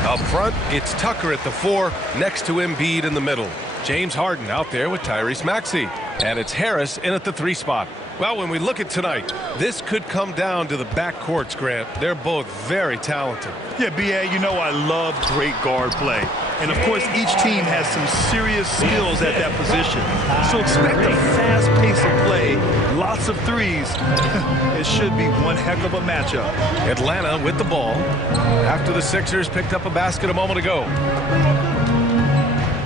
Up front, it's Tucker at the 4, next to Embiid in the middle. James Harden out there with Tyrese Maxey. And it's Harris in at the 3 spot. Well, when we look at tonight, this could come down to the backcourts, Grant. They're both very talented. Yeah, B.A., you know I love great guard play. And, of course, each team has some serious skills at that position. So expect a fast pace of play, lots of threes. It should be one heck of a matchup. Atlanta with the ball after the Sixers picked up a basket a moment ago.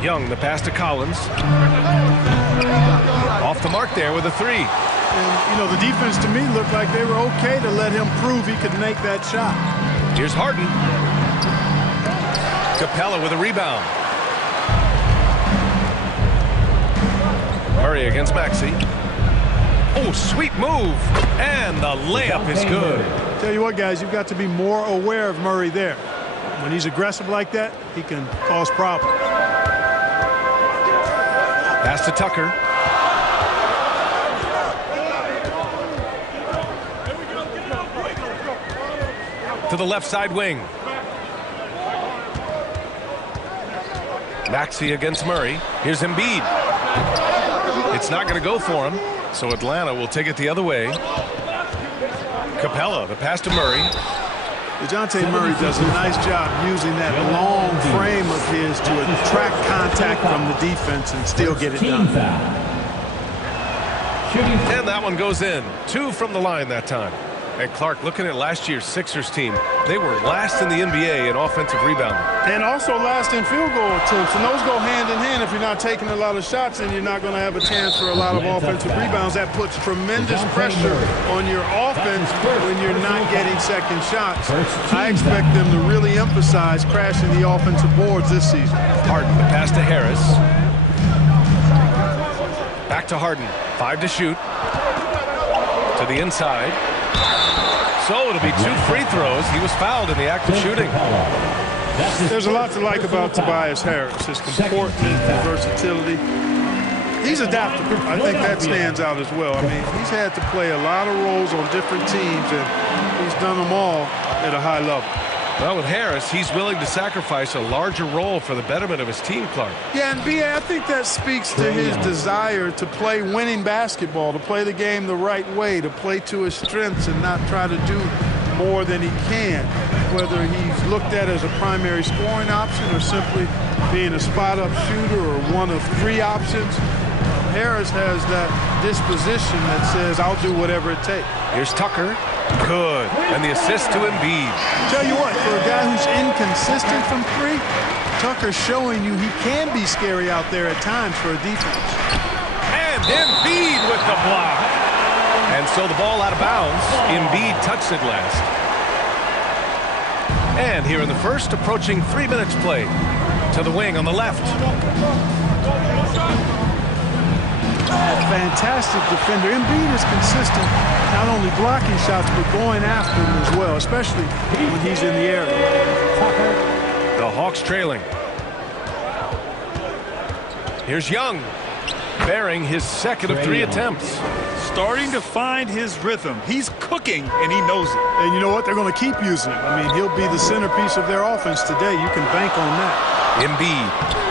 Young, the pass to Collins. Off the mark there with a 3. And, you know, the defense to me looked like they were okay to let him prove he could make that shot. Here's Harden. Capella with a rebound. Murray against Maxey. Oh, sweet move. And the layup is good. Tell you what, guys, you've got to be more aware of Murray there. When he's aggressive like that, he can cause problems. Pass to Tucker. To the left side wing. Maxey against Murray. Here's Embiid. It's not going to go for him, so Atlanta will take it the other way. Capella, the pass to Murray. DeJounte Murray does a nice job using that long frame of his to attract contact from the defense and still get it done. And that one goes in. 2 from the line that time. And Clark, looking at last year's Sixers team, they were last in the NBA in offensive rebounding. And also last in field goal attempts. And those go hand in hand. If you're not taking a lot of shots, then you're not going to have a chance for a lot of offensive rebounds. That puts tremendous pressure on your offense when you're not getting second shots. I expect them to really emphasize crashing the offensive boards this season. Harden, the pass to Harris. Back to Harden. 5 to shoot. To the inside. So it'll be 2 free throws. He was fouled in the act of shooting. There's a lot to like about Tobias Harris. His comportment, his versatility. He's adaptable. I think that stands out as well. I mean, he's had to play a lot of roles on different teams, and he's done them all at a high level. Well, with Harris, he's willing to sacrifice a larger role for the betterment of his team, Clark. Yeah, and B.A., I think that speaks to his desire to play winning basketball, to play the game the right way, to play to his strengths and not try to do more than he can, whether he's looked at as a primary scoring option or simply being a spot-up shooter or one of 3 options. Harris has that disposition that says, I'll do whatever it takes. Here's Tucker. Good. And the assist to Embiid. Tell you what, for a guy who's inconsistent from 3, Tucker's showing you he can be scary out there at times for a defense. And Embiid with the block. And so the ball out of bounds. Embiid touched it last. And here in the first, approaching 3 minutes play. To the wing on the left. A fantastic defender. Embiid is consistent, not only blocking shots, but going after them as well, especially when he's in the area. The Hawks trailing. Here's Young, bearing his second of 3 attempts. Starting to find his rhythm. He's cooking, and he knows it. And you know what? They're going to keep using him. I mean, he'll be the centerpiece of their offense today. You can bank on that. Embiid.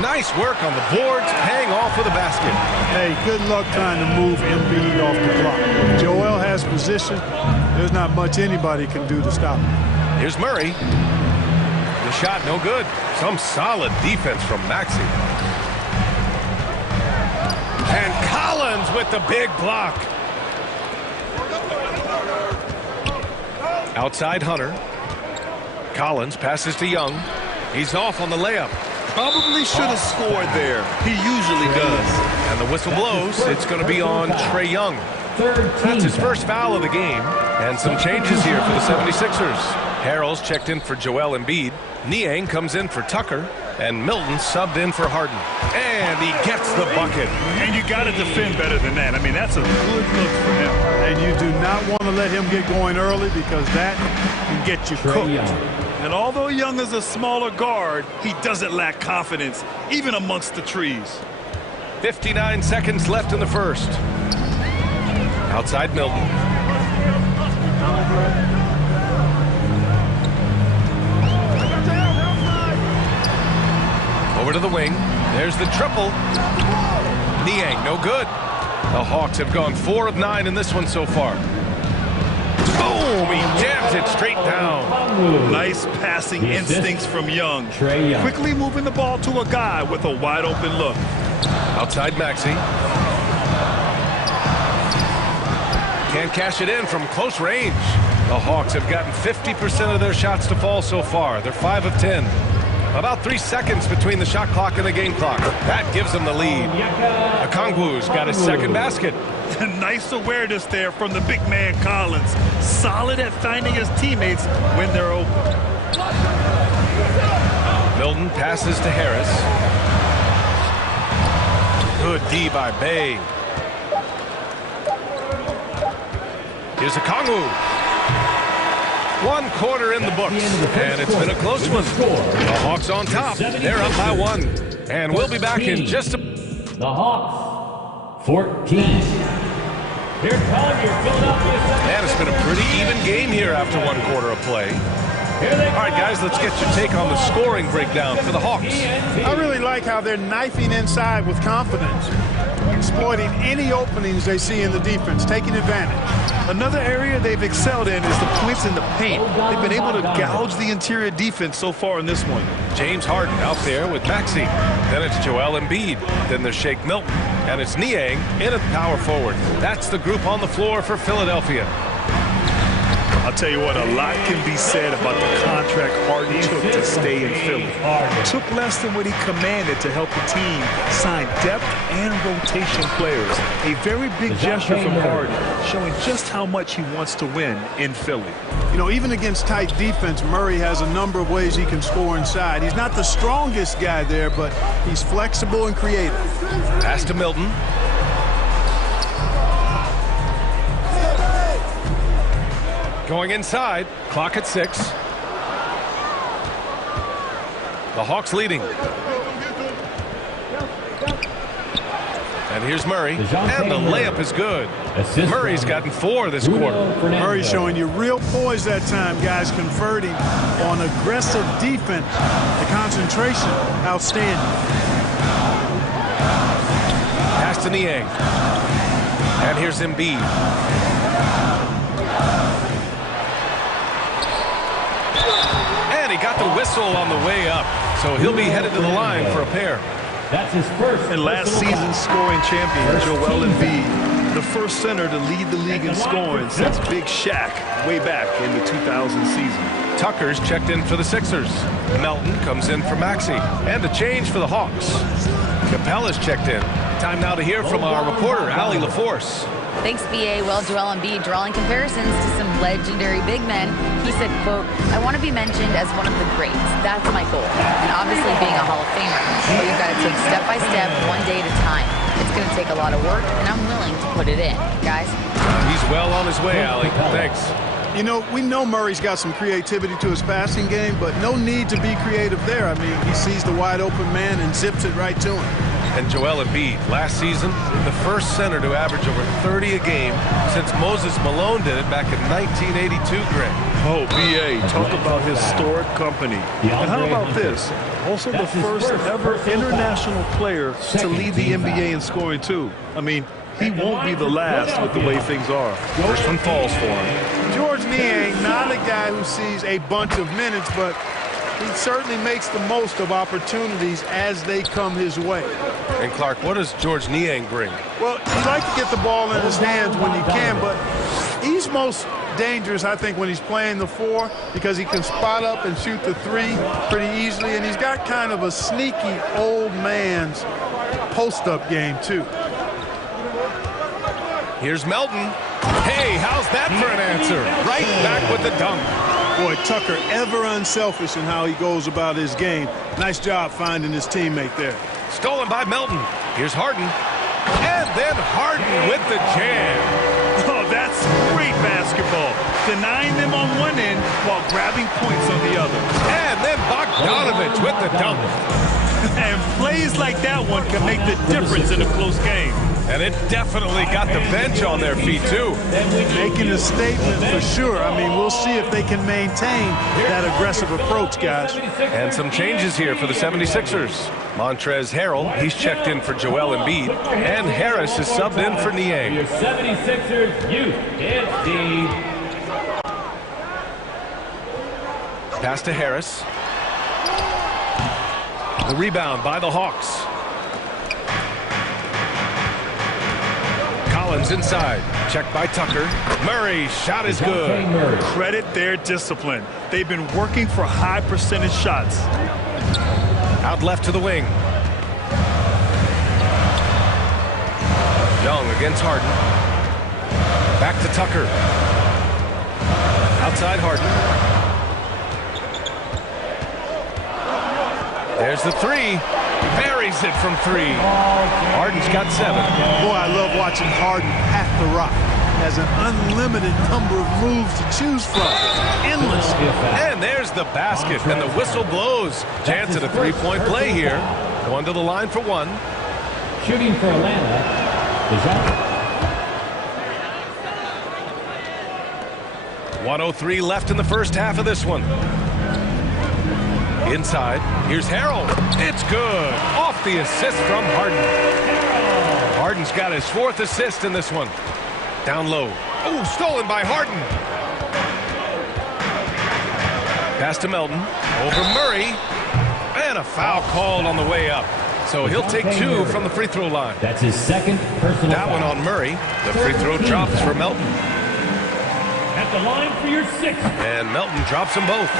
Nice work on the boards, paying off with a basket. Hey, good luck trying to move Embiid off the block. If Joel has position, there's not much anybody can do to stop him. Here's Murray. The shot no good. Some solid defense from Maxey. And Collins with the big block. Outside Hunter. Collins passes to Young. He's off on the layup. Probably should have scored there. He usually does. And the whistle blows. It's going to be on Trae Young. That's his first foul of the game. And some changes here for the 76ers. Harrell's checked in for Joel Embiid. Niang comes in for Tucker. And Milton subbed in for Harden. And he gets the bucket. And you got to defend better than that. I mean, that's a good look for him. And you do not want to let him get going early because that can get you cooked. And although Young is a smaller guard, he doesn't lack confidence, even amongst the trees. 59 seconds left in the first. Outside Milton. Over to the wing. There's the triple. Niang, no good. The Hawks have gone 4 of 9 in this one so far. Boom! He jams it straight down. Nice passing instincts from Young. Quickly moving the ball to a guy with a wide open look. Outside Maxey. Can't cash it in from close range. The Hawks have gotten 50% of their shots to fall so far. They're 5 of 10. About 3 seconds between the shot clock and the game clock. That gives them the lead. Okongwu's got his second basket. Nice awareness there from the big man Collins. Solid at finding his teammates when they're open. Milton passes to Harris. Good D by Bay. Here's Okongwu. 1 quarter in the books, and it's been a close one. The Hawks on top. They're up by 1. And we'll be back in just a... The Hawks, 14. Here comes your Philadelphia 76ers. Man, it's been a pretty even game here after 1 quarter of play. All right, guys, let's get your take on the scoring breakdown for the Hawks. I really like how they're knifing inside with confidence, exploiting any openings they see in the defense, taking advantage. Another area they've excelled in is the points in the paint. They've been able to gouge the interior defense so far in this one. James Harden out there with Maxey. Then it's Joel Embiid. Then there's Shake Milton. And it's Niang in at power forward. That's the group on the floor for Philadelphia. I'll tell you what, a lot can be said about the contract Harden took to stay in Philly. It took less than what he commanded to help the team sign depth and rotation players. A very big gesture from Harden, showing just how much he wants to win in Philly. You know, even against tight defense, Murray has a number of ways he can score inside. He's not the strongest guy there, but he's flexible and creative. Pass to Milton. Going inside, clock at 6. The Hawks leading. And here's Murray, and the layup is good. Murray's gotten 4 this quarter. Murray showing you real poise that time, guys, converting on aggressive defense. The concentration, outstanding. Pass to Niang. And here's Embiid. He got the whistle on the way up, so he'll be headed to the line for a pair. That's his first. And last season's scoring champion, Joel Embiid, the first center to lead the league in scoring since Big Shaq way back in the 2000 season. Tucker's checked in for the Sixers. Melton comes in for Maxey. And a change for the Hawks. Capella's checked in. Time now to hear from our reporter, Allie LaForce. Thanks, B.A. Well, Joel Embiid drawing comparisons to some legendary big men. He said, quote, I want to be mentioned as one of the greats. That's my goal. And obviously being a Hall of Famer. But you've got to take step by step, one day at a time. It's going to take a lot of work, and I'm willing to put it in. Guys? He's well on his way, Allie. Thanks. You know, we know Murray's got some creativity to his passing game, but no need to be creative there. I mean, he sees the wide open man and zips it right to him. and Joel Embiid. Last season, the first center to average over 30 a game since Moses Malone did it back in 1982, Greg. Oh, B.A., talk about historic company. And how about this? Also the first ever international player to lead the NBA in scoring, too. I mean, he won't be the last with the way things are. First one falls for him. George Niang, not a guy who sees a bunch of minutes, but he certainly makes the most of opportunities as they come his way. And Clark, what does George Niang bring? Well, he likes to get the ball in his hands when he can, but he's most dangerous, I think, when he's playing the 4 because he can spot up and shoot the 3 pretty easily, and he's got kind of a sneaky old man's post-up game, too. Here's Melton. Hey, how's that for an answer? Right back with the dunk. Boy, Tucker ever unselfish in how he goes about his game. Nice job finding his teammate there. Stolen by Melton. Here's Harden. And then Harden with the jam. Oh, that's great basketball. Denying them on one end while grabbing points on the other. And then Bogdanovich with the dunk. And plays like that one can make the difference in a close game. And it definitely got the bench on their feet, too. Making a statement for sure. I mean, we'll see if they can maintain that aggressive approach, guys. And some changes here for the 76ers. Montrezl Harrell, he's checked in for Joel Embiid. And Harris is subbed in for Niang. Your 76ers, you can't see. Pass to Harris. The rebound by the Hawks. Collins inside. Checked by Tucker. Murray, shot is good. Credit their discipline. They've been working for high percentage shots. Out left to the wing. Young against Harden. Back to Tucker. Outside Harden. There's the 3. Buries it from 3. Harden's got 7. Boy, I love watching Harden pack the rock. Has an unlimited number of moves to choose from. Endless. And there's the basket, and the whistle blows. Chance at a 3-point play here. Going to the line for 1. Shooting for Atlanta is up. 1:03 left in the first half of this one. Inside, here's Harrell. It's good. Off the assist from Harden. Harden's got his 4th assist in this one. Down low. Oh, stolen by Harden. Pass to Melton. Over Murray. And a foul called on the way up. So he'll take 2 from the free throw line. That's his 2nd personal That one on Murray. The free throw drops for Melton. At the line for your 6th. And Melton drops them both.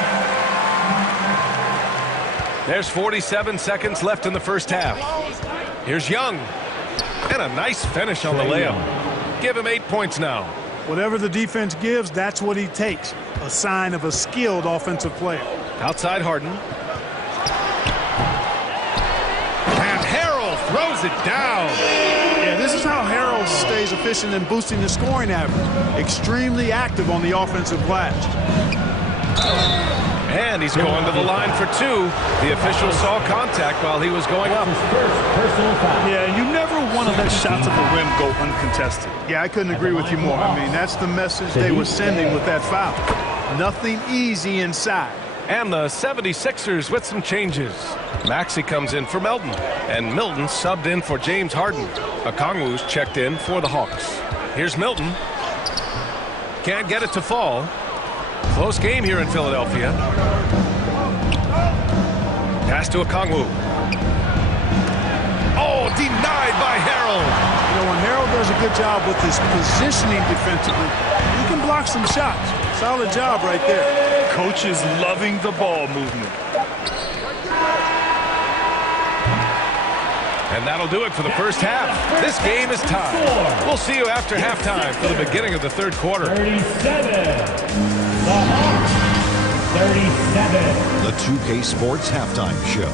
There's 47 seconds left in the first half. Here's Young. And a nice finish on the layup. Give him 8 points now. Whatever the defense gives, that's what he takes. A sign of a skilled offensive player. Outside Harden. And Harrell throws it down. Yeah, this is how Harrell stays efficient in boosting the scoring average. Extremely active on the offensive glass. And he's going to the line for 2. The official saw contact while he was going up. Yeah, you never want to let shots at the rim go uncontested. Yeah, I couldn't agree with you more. I mean, that's the message they were sending with that foul. Nothing easy inside. And the 76ers with some changes. Maxey comes in for Melton. And Milton subbed in for James Harden. Okongwu's checked in for the Hawks. Here's Milton. Can't get it to fall. Close game here in Philadelphia. Pass to Okongwu. Oh, denied by Harrell. You know, when Harrell does a good job with his positioning defensively, he can block some shots. Solid job right there. Coach is loving the ball movement. And that'll do it for the first half. This game is tied. We'll see you after halftime for the beginning of the 3rd quarter. 37. The Hawks, 37. The 2K Sports Halftime Show.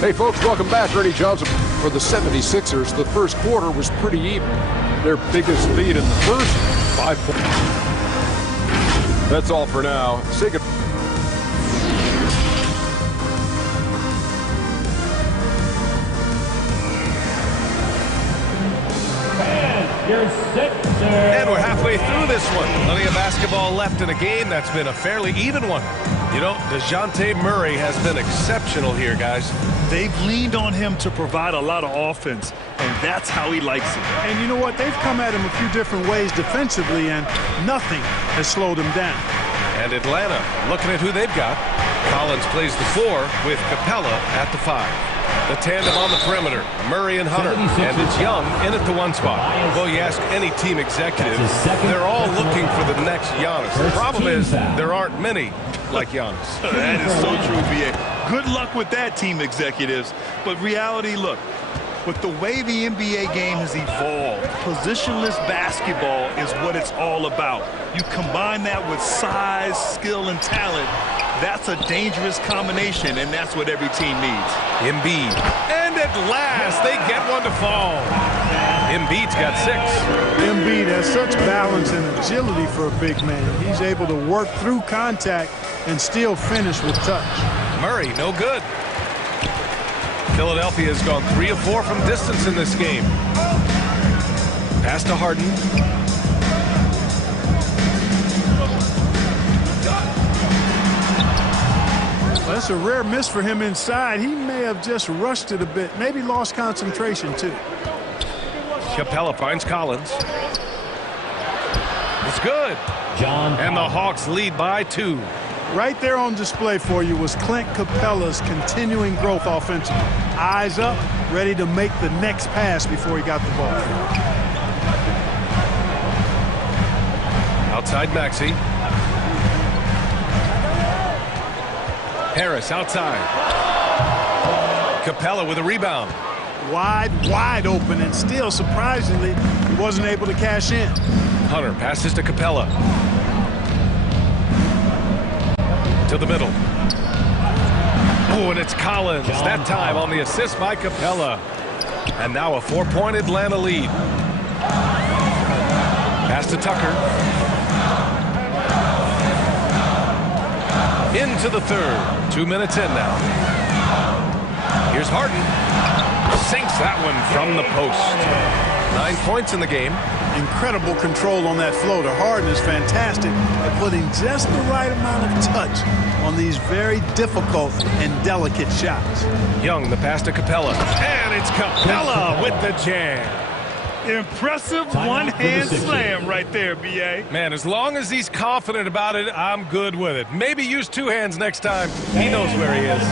Hey, folks, welcome back. Ernie Johnson for the 76ers. The first quarter was pretty even. Their biggest lead in the first, 5 points. That's all for now. Say goodbye. this one. Plenty of basketball left in a game that's been a fairly even one. You know, DeJounte Murray has been exceptional here, guys. They've leaned on him to provide a lot of offense, and that's how he likes it. And you know what? They've come at him a few different ways defensively, and nothing has slowed him down. And Atlanta, looking at who they've got. Collins plays the 4 with Capella at the 5. The tandem on the perimeter, Murray and Hunter, and it's Young in at the 1 spot. Well, you ask any team executive, they're all looking for the next Giannis. The problem is there aren't many like Giannis. That is so true, B.A. Good luck with that, team executives. But reality, look, with the way the NBA game has evolved, positionless basketball is what it's all about. You combine that with size, skill, and talent, that's a dangerous combination, and that's what every team needs. Embiid. And at last, they get one to fall. Embiid's got 6. Embiid has such balance and agility for a big man. He's able to work through contact and still finish with touch. Murray, no good. Philadelphia has gone 3 of 4 from distance in this game. Pass to Harden. Well, that's a rare miss for him inside. He may have just rushed it a bit, maybe lost concentration too. Capella finds Collins. It's good. And the Hawks lead by 2. Right there on display for you was Clint Capella's continuing growth offensively. Eyes up, ready to make the next pass before he got the ball. Outside Maxey. Harris outside. Capella with a rebound. Wide open, and still, surprisingly, he wasn't able to cash in. Hunter passes to Capella. To the middle. Oh, and it's Collins. That time on the assist by Capella. And now a 4-point Atlanta lead. Pass to Tucker. Into the 3rd. 2 minutes in now. Here's Harden. Sinks that one from the post. 9 points in the game. Incredible control on that floater. Harden is fantastic at putting just the right amount of touch on these very difficult and delicate shots. Young, the pass to Capella. And it's Capella with the jam. Impressive one-hand slam right there, B.A. Man, as long as he's confident about it, I'm good with it. Maybe use 2 hands next time. He knows where he is.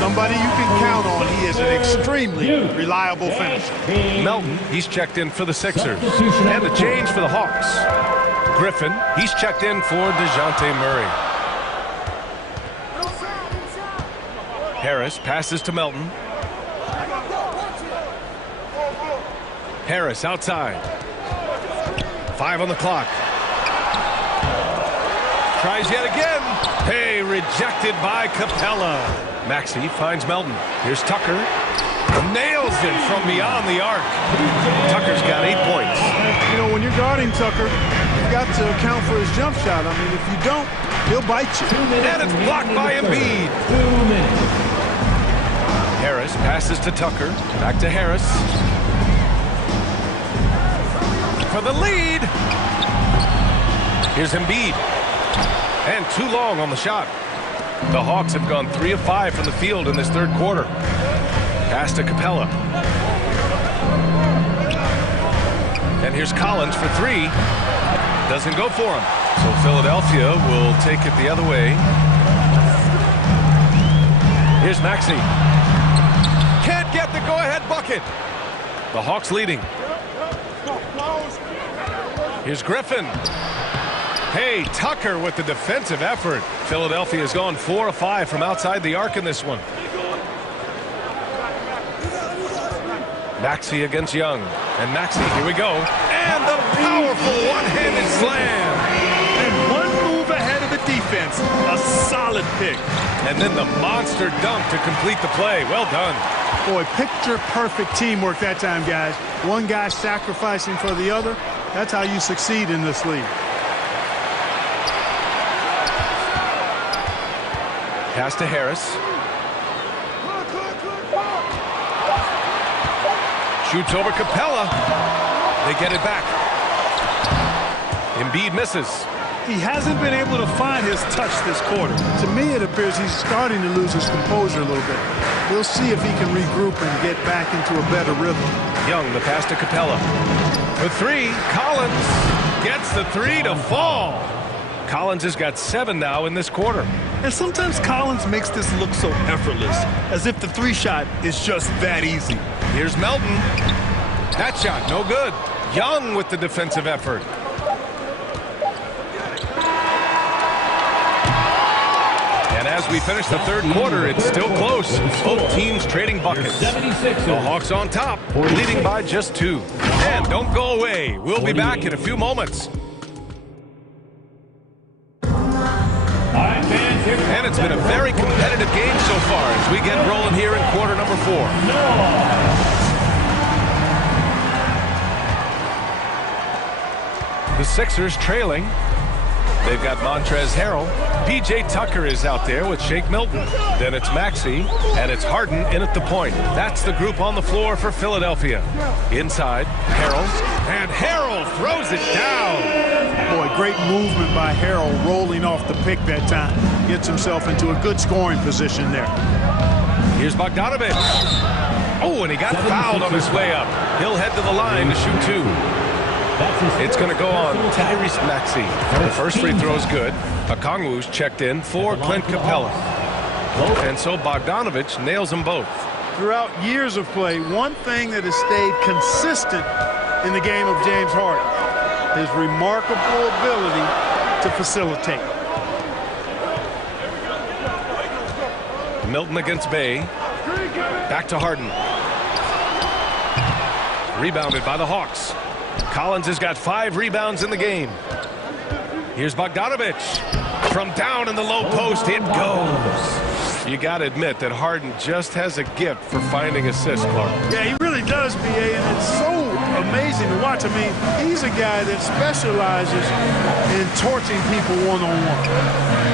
Somebody you can count on. He is an extremely reliable finisher. Melton, he's checked in for the Sixers. And a change for the Hawks. Griffin, he's checked in for DeJounte Murray. Harris passes to Melton. Harris outside. 5 on the clock. Tries yet again. Hey, rejected by Capella. Maxey finds Melton. Here's Tucker. Nails it from beyond the arc. Tucker's got 8 points. You know, when you're guarding Tucker, you've got to account for his jump shot. I mean, if you don't, he'll bite you. And it's blocked by Embiid. Harris passes to Tucker. Back to Harris. For the lead. Here's Embiid. And too long on the shot. The Hawks have gone 3 of 5 from the field in this 3rd quarter. Pass to Capella. And here's Collins for 3. Doesn't go for him. So Philadelphia will take it the other way. Here's Maxey. Can't get the go-ahead bucket. The Hawks leading. Here's Griffin. Hey, Tucker with the defensive effort. Philadelphia has gone 4 of 5 from outside the arc in this one. Maxey against Young. And Maxey, here we go. And the powerful one-handed slam. And one move ahead of the defense. A solid pick. And then the monster dunk to complete the play. Well done. Boy, picture-perfect teamwork that time, guys. One guy sacrificing for the other. That's how you succeed in this league. Pass to Harris. Shoots over Capella. They get it back. Embiid misses. He hasn't been able to find his touch this quarter. To me, it appears he's starting to lose his composure a little bit. We'll see if he can regroup and get back into a better rhythm. Young, the pass to Capella. For three, Collins gets the three to fall. Collins has got 7 now in this quarter. And sometimes Collins makes this look so effortless, as if the three shot is just that easy. Here's Melton. That shot, no good. Young with the defensive effort. And as we finish the third quarter, it's still close. Both teams trading buckets. The Hawks on top, leading by just 2. And don't go away. We'll be back in a few moments. And it's been a very competitive game so far as we get rolling here in quarter number 4. The Sixers trailing. They've got Montrezl Harrell. P.J. Tucker is out there with Shake Milton. Then it's Maxey, and it's Harden in at the point. That's the group on the floor for Philadelphia. Inside, Harrell. And Harrell throws it down. Boy, great movement by Harrell rolling off the pick that time. Gets himself into a good scoring position there. Here's Bogdanovich. Oh, and he got fouled on his way up. He'll head to the line to shoot 2. It's going to go on Tyrese Maxey. The first free throw is good. Okongwu's checked in for Clint Capella. And so Bogdanovich nails them both. Throughout years of play, one thing that has stayed consistent in the game of James Harden, his remarkable ability to facilitate. Milton against Bay. Back to Harden. Rebounded by the Hawks. Collins has got 5 rebounds in the game. Here's Bogdanovich. From down in the low post, it goes. You got to admit that Harden just has a gift for finding assists, Clark. Yeah, he really does, B.A., and it's so amazing to watch. I mean, he's a guy that specializes in torching people one-on-one.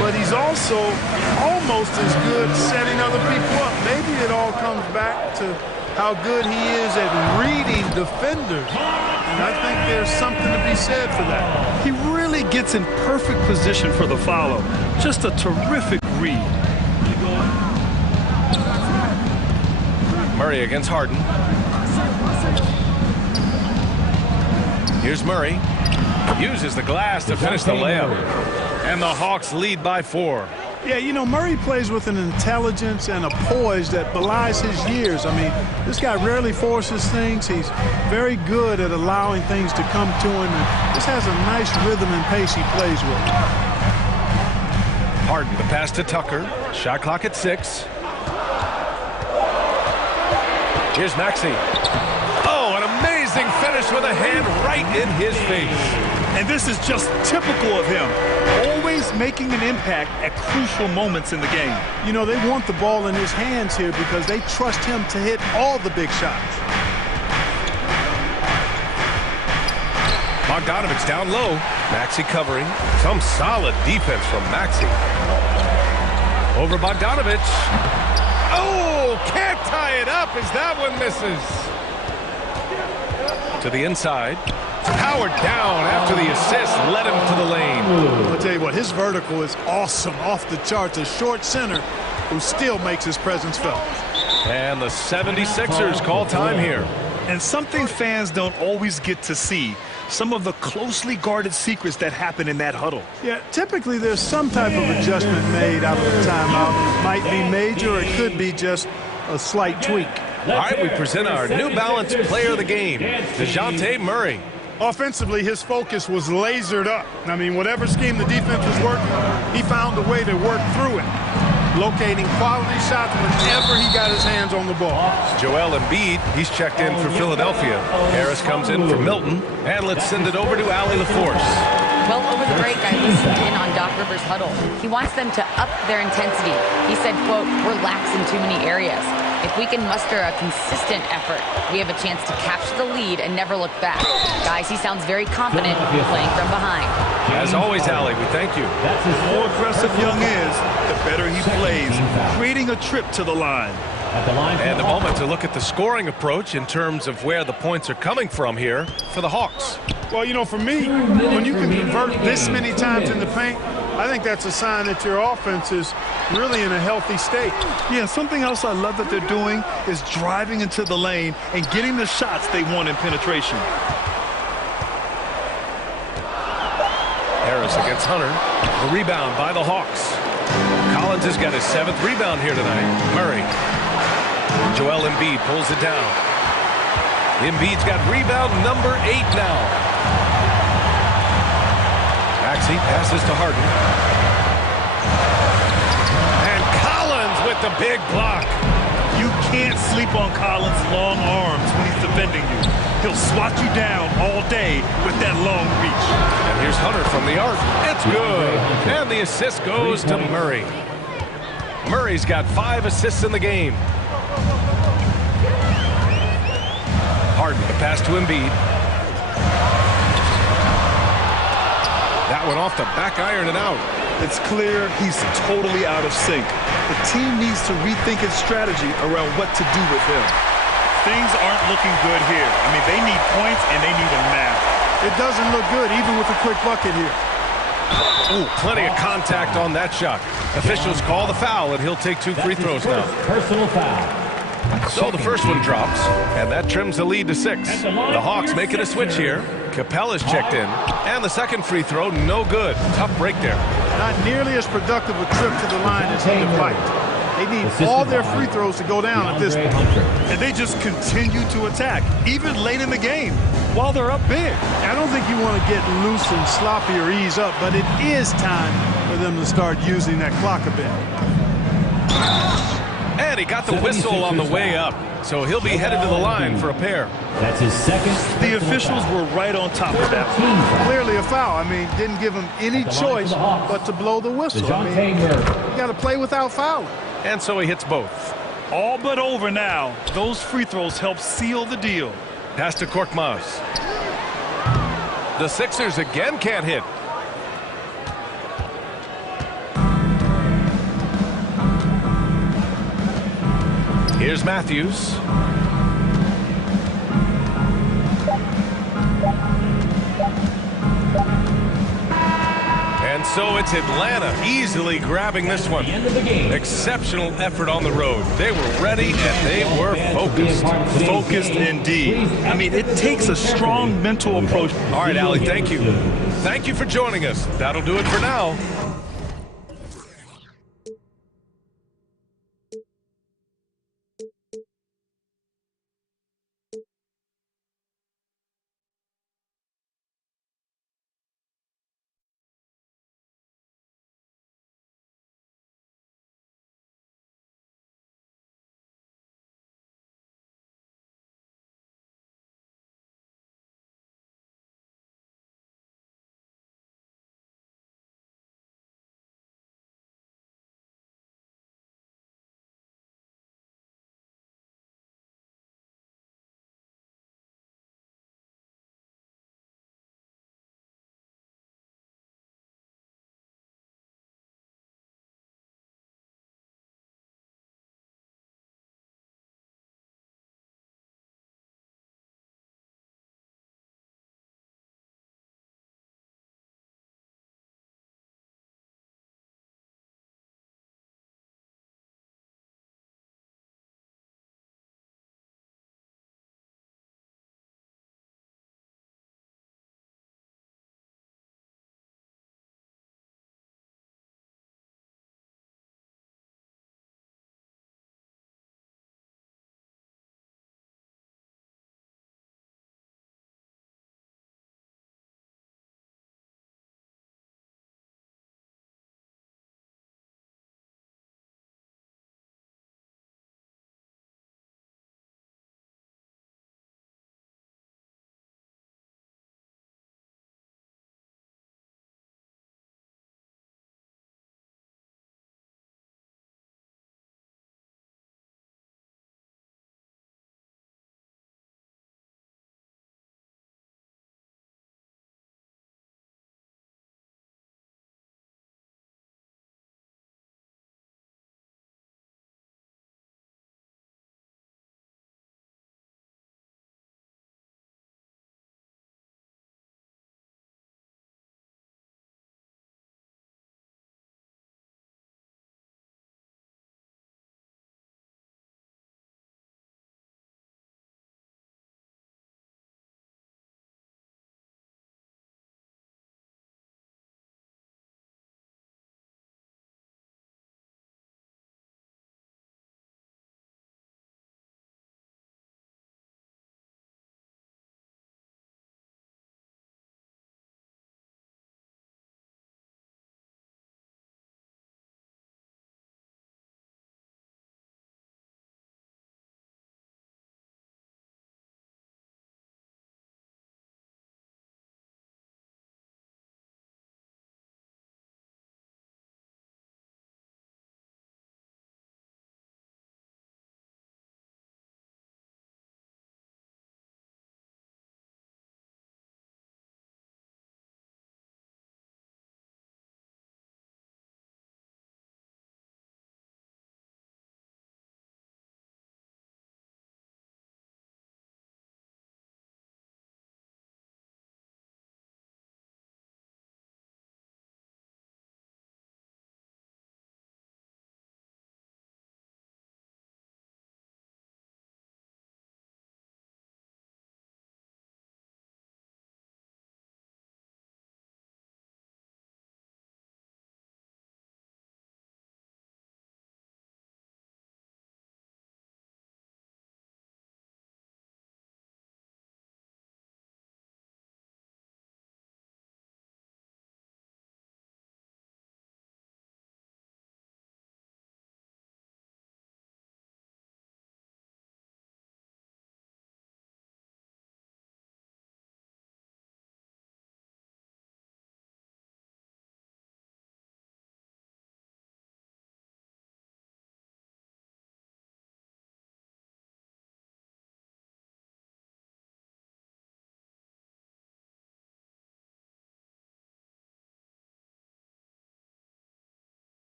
But he's also almost as good setting other people up. Maybe it all comes back to how good he is at reading defenders. And I think there's something to be said for that. He really gets in perfect position for the follow. Just a terrific read. Murray against Harden. Here's Murray. Uses the glass to finish the layup. And the Hawks lead by 4. Yeah, you know, Murray plays with an intelligence and a poise that belies his years. I mean, this guy rarely forces things. He's very good at allowing things to come to him. And just has a nice rhythm and pace he plays with. Harden, the pass to Tucker. Shot clock at 6. Here's Maxey. Oh, an amazing finish with a hand right in his face. And this is just typical of him. Always making an impact at crucial moments in the game. You know, they want the ball in his hands here because they trust him to hit all the big shots. Bogdanovich down low. Maxey covering. Some solid defense from Maxey. Over Bogdanovich. Oh, can't tie it up as that one misses. To the inside. Powered down after the assist led him to the lane. I'll tell you what, his vertical is awesome, off the charts. A short center who still makes his presence felt. And the 76ers call time here. And something fans don't always get to see, some of the closely guarded secrets that happen in that huddle. Yeah, typically there's some type of adjustment made out of the timeout. It might be major, or it could be just a slight tweak. All right, we present our New Balance player of the game, DeJounte Murray. Offensively, his focus was lasered up. I mean, whatever scheme the defense was working, he found a way to work through it, locating quality shots whenever he got his hands on the ball. Joel Embiid, he's checked in for Philadelphia. Harris comes in for Milton, and let's send it over to Allie LaForce. Well, over the break, I listened in on Doc Rivers' huddle. He wants them to up their intensity. He said, quote, "We're lax in too many areas. If we can muster a consistent effort, we have a chance to capture the lead and never look back." Guys, he sounds very confident playing from behind. As always, Allie, we thank you. The more aggressive Young is, the better he plays, creating a trip to the line. And a moment to look at the scoring approach in terms of where the points are coming from here for the Hawks. Well, you know, for me, when you can convert this many times in the paint, I think that's a sign that your offense is really in a healthy state. Yeah, something else I love that they're doing is driving into the lane and getting the shots they want in penetration. Harris against Hunter. The rebound by the Hawks. Collins has got his 7th rebound here tonight. Murray. Joel Embiid pulls it down. Embiid's got rebound number 8 now. Maxey passes to Harden. And Collins with the big block. You can't sleep on Collins' long arms when he's defending you. He'll swat you down all day with that long reach. And here's Hunter from the arc. It's good. And the assist goes to Murray. Murray's got 5 assists in the game. Harden, the pass to Embiid. That one off the back iron and out. It's clear he's totally out of sync. The team needs to rethink its strategy around what to do with him. Things aren't looking good here. I mean, they need points and they need them now. It doesn't look good, even with a quick bucket here. Ooh, plenty of contact on that shot. Officials call the foul, and he'll take 2 free throws now. Personal foul. So the first one drops, and that trims the lead to 6. The Hawks making a switch here. Capella's checked in, and the second free throw, no good. Tough break there. Not nearly as productive a trip to the line as he'd have liked. They need all their free throws to go down at this point. And they just continue to attack, even late in the game, while they're up big. I don't think you want to get loose and sloppy or ease up, but it is time for them to start using that clock a bit. And he got the whistle on the way up, so he'll be headed to the line for a pair. That's his 2nd. The officials were right on top of that. Clearly a foul. I mean, didn't give him any choice but to blow the whistle. I mean, you got to play without fouling. And so he hits both. All but over now. Those free throws help seal the deal. Pass to Korkmaz. The Sixers again can't hit. Here's Matthews. And so it's Atlanta easily grabbing this one. Exceptional effort on the road. They were ready and they were focused. Focused indeed. I mean, it takes a strong mental approach. All right, Allie, thank you. Thank you for joining us. That'll do it for now.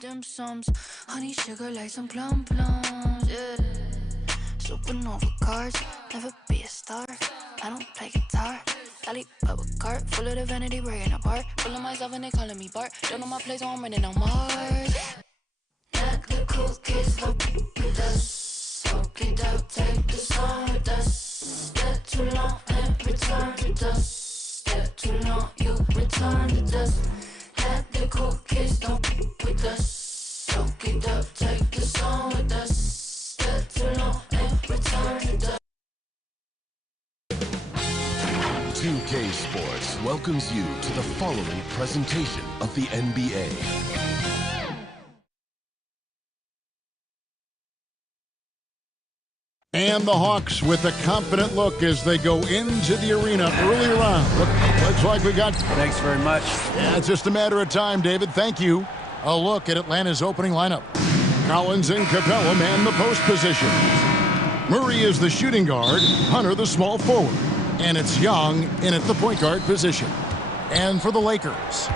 Dim sums, honey sugar like some plum plums, yeah. Supernova cars, never be a star. I don't play guitar. I leap up a cart full of the vanity breaking apart. Full of myself and they calling me Bart. Don't know my place, so I'm running on Mars. Let the cool kids go with us. Soak it up, take the song with us. Step too long and return to dust. Step too long, you return to dust. Let the cool kids go with us. Soak it up, take the song with us. Step too long and return to dust. 2K Sports welcomes you to the following presentation of the NBA. And the Hawks with a confident look as they go into the arena early round. Looks like we got... Thanks very much. Yeah, it's just a matter of time, David. Thank you. A look at Atlanta's opening lineup. Collins and Capella man the post positions. Murray is the shooting guard, Hunter the small forward. And it's Young in at the point guard position. And for the Lakers,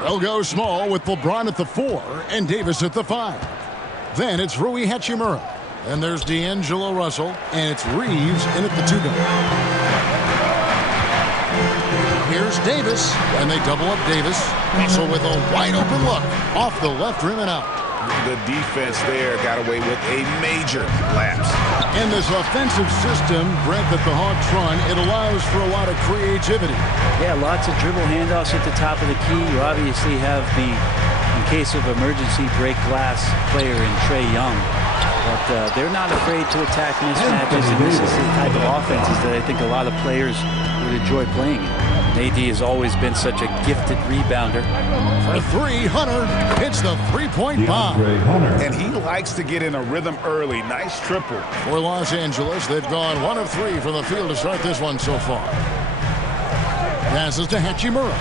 they'll go small with LeBron at the 4 and Davis at the 5. Then it's Rui Hachimura. And there's D'Angelo Russell, and it's Reeves in at the 2 guard. Here's Davis, and they double up Davis. Russell with a wide open look off the left rim and out. The defense there got away with a major lapse. In this offensive system, Brent, that the Hawks run, it allows for a lot of creativity. Yeah, lots of dribble handoffs at the top of the key. You obviously have the, in case of emergency, break glass player in Trae Young. But they're not afraid to attack mismatches, and this is the type of offenses that I think a lot of players would enjoy playing in. AD has always been such a gifted rebounder. For 3, Hunter hits the three-point bomb. And he likes to get in a rhythm early. Nice triple. For Los Angeles, they've gone 1 of 3 from the field to start this one so far. Passes to Hachimura.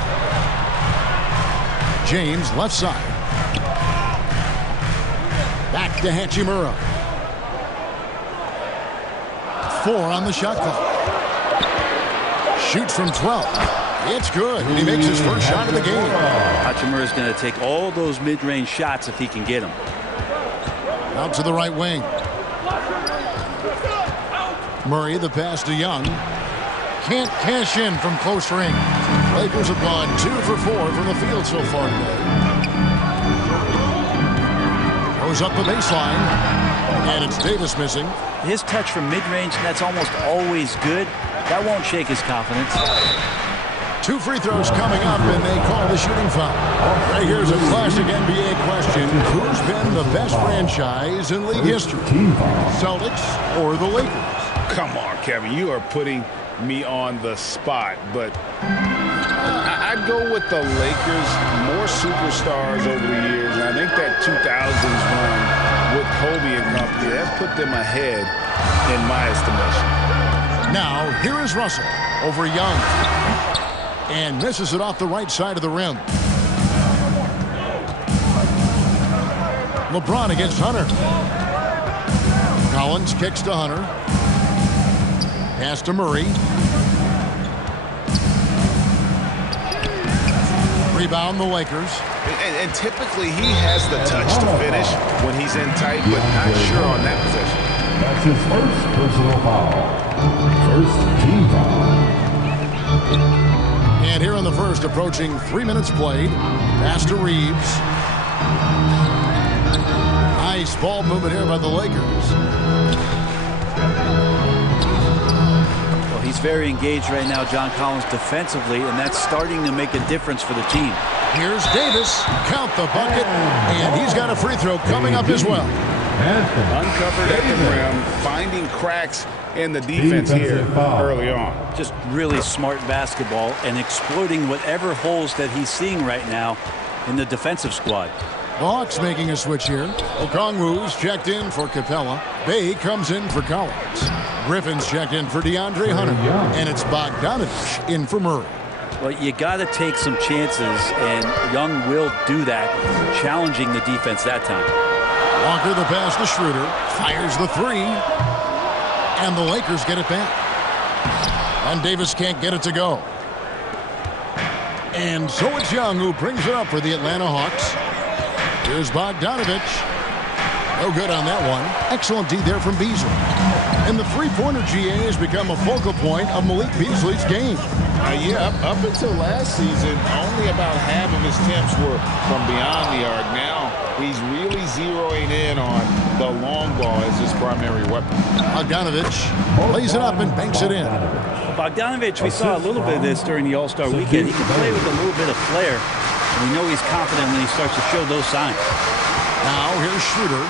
James, left side. Back to Hachimura. 4 on the shot clock. Shoots from 12. It's good. And he makes his first shot of the game. Hachimura is going to take all those mid-range shots if he can get them. Out to the right wing. Murray, the pass to Young. Can't cash in from close range. Lakers have gone 2 for 4 from the field so far today. Goes up the baseline. And it's Davis missing. His touch from mid-range, that's almost always good. That won't shake his confidence. 2 free throws coming up, and they call the shooting foul. Right here's a classic NBA question. Who's been the best franchise in league history? Celtics or the Lakers? Come on, Kevin. You are putting me on the spot, but I'd go with the Lakers. More superstars over the years, and I think that 2000s run with Kobe and company, that put them ahead in my estimation. Now, here is Russell over Young. And misses it off the right side of the rim. LeBron against Hunter. Collins kicks to Hunter. Pass to Murray. Rebound the Lakers. And typically he has the touch to finish when he's in tight, but not sure on that possession. That's his first personal foul. First team foul. And here in the first, approaching 3 minutes played. Pass to Reeves. Nice ball movement here by the Lakers. Well, he's very engaged right now, John Collins, defensively, and that's starting to make a difference for the team. Here's Davis. Count the bucket. And he's got a free throw coming up as well. Uncovered at the rim, finding cracks in the defense here early on. Just really smart basketball and exploiting whatever holes that he's seeing right now in the defensive squad. The Hawks making a switch here. Okongwu's checked in for Capella. Bay comes in for Collins. Griffin's checked in for DeAndre Hunter. And it's Bogdanovich in for Murray. Well, you got to take some chances, and Young will do that, challenging the defense that time. Walker the pass to Schroeder. Fires the 3. And the Lakers get it back. And Davis can't get it to go. And so it's Young who brings it up for the Atlanta Hawks. Here's Bogdanovich. No good on that one. Excellent D there from Beasley. And the three-pointer GA has become a focal point of Malik Beasley's game. Yeah, up until last season, only about half of his attempts were from beyond the arc. Now he's really zeroing in on the long ball as his primary weapon. Bogdanovich lays it up and banks it in. Bogdanovich, we saw a little bit of this during the All-Star weekend. He can play with a little bit of flair. And we know he's confident when he starts to show those signs. Now here's Schroeder.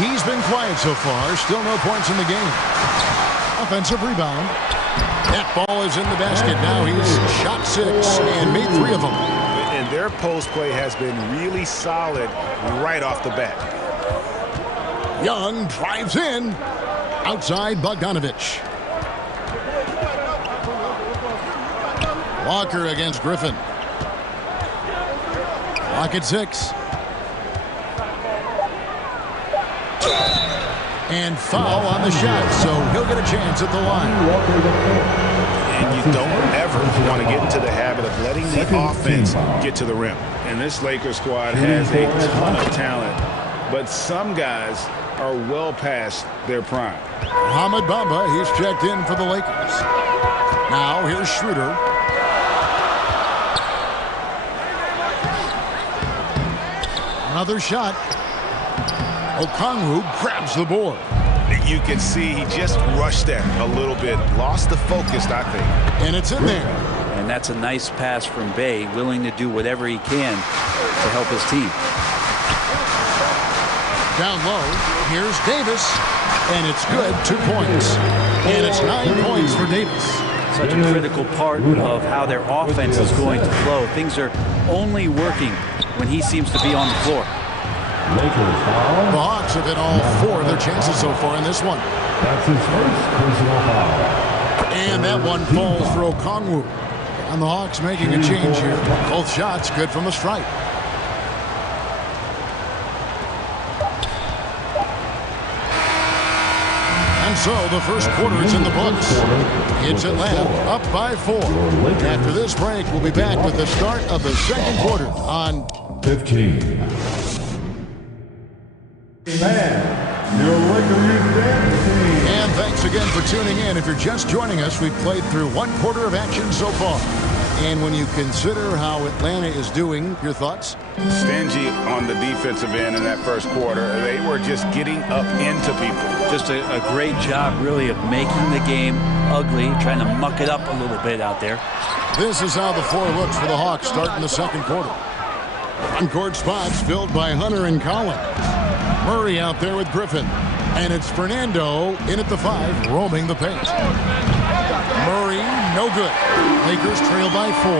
He's been quiet so far. Still no points in the game. Offensive rebound. That ball is in the basket. Now he's shot 6 and made 3 of them. And their post play has been really solid right off the bat. Young drives in. Outside Bogdanovich. Walker against Griffin. Lock at 6. And foul on the shot, so he'll get a chance at the line. And you don't ever want to get into the habit of letting the offense get to the rim. And this Lakers squad has a ton of talent, but some guys are well past their prime. Mohamed Bamba, he's checked in for the Lakers. Now here's Schroeder. Another shot. Okongwu grabs the board. You can see he just rushed there a little bit. Lost the focus, I think. And it's in there. And that's a nice pass from Bay, willing to do whatever he can to help his team. Down low, here's Davis. And it's good, 2 points. And it's 9 points for Davis. Such a critical part of how their offense is going to flow. Things are only working when he seems to be on the floor. The Hawks have hit all 4 of their chances so far in this one. That's his first personal foul. And that one falls for Okongwu. And the Hawks making a change here. Both shots good from the stripe. And so the first quarter is in the books. It's Atlanta up by 4. After this break, we'll be back with the start of the second quarter on 15. And thanks again for tuning in. If you're just joining us, we've played through 1 quarter of action so far. And when you consider how Atlanta is doing, your thoughts? Stingy on the defensive end in that first quarter. They were just getting up into people. Just a great job, really, of making the game ugly, trying to muck it up a little bit out there. This is how the floor looks for the Hawks starting the second quarter. On-court spots filled by Hunter and Collins. Murray out there with Griffin. And it's Fernando in at the 5, roaming the paint. Murray, no good. Lakers trail by 4.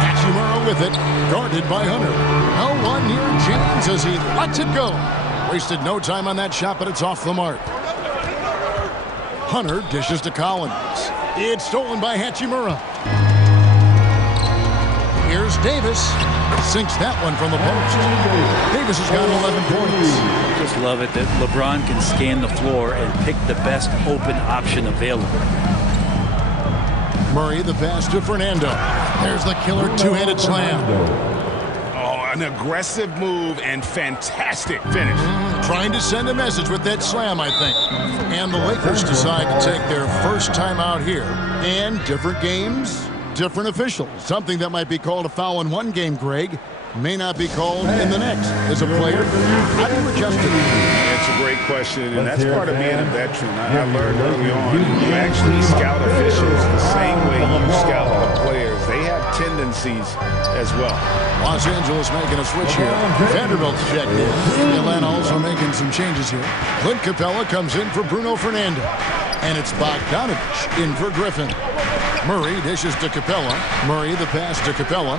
Hachimura with it, guarded by Hunter. No one near James as he lets it go. Wasted no time on that shot, but it's off the mark. Hunter dishes to Collins. It's stolen by Hachimura. Here's Davis. Sinks that one from the post. Davis has got 11 points. Just love it that LeBron can scan the floor and pick the best open option available. Murray the pass to Fernando. There's the killer two-handed slam. Oh, an aggressive move and fantastic finish. Trying to send a message with that slam, I think. And the Lakers decide to take their first time out here. And different games, different officials. Something that might be called a foul in one game, Greg, may not be called in the next. As a player, how do you adjust to it? It's a great question, and that's part of being a veteran. I learned early on, you actually scout officials the same way you scout the players. They have tendencies as well. Los Angeles making a switch here. Vanderbilt's checked in. Atlanta also making some changes here. Clint Capella comes in for Bruno Fernando. And it's Bogdanovich in for Griffin. Murray dishes to Capella. Murray the pass to Capella.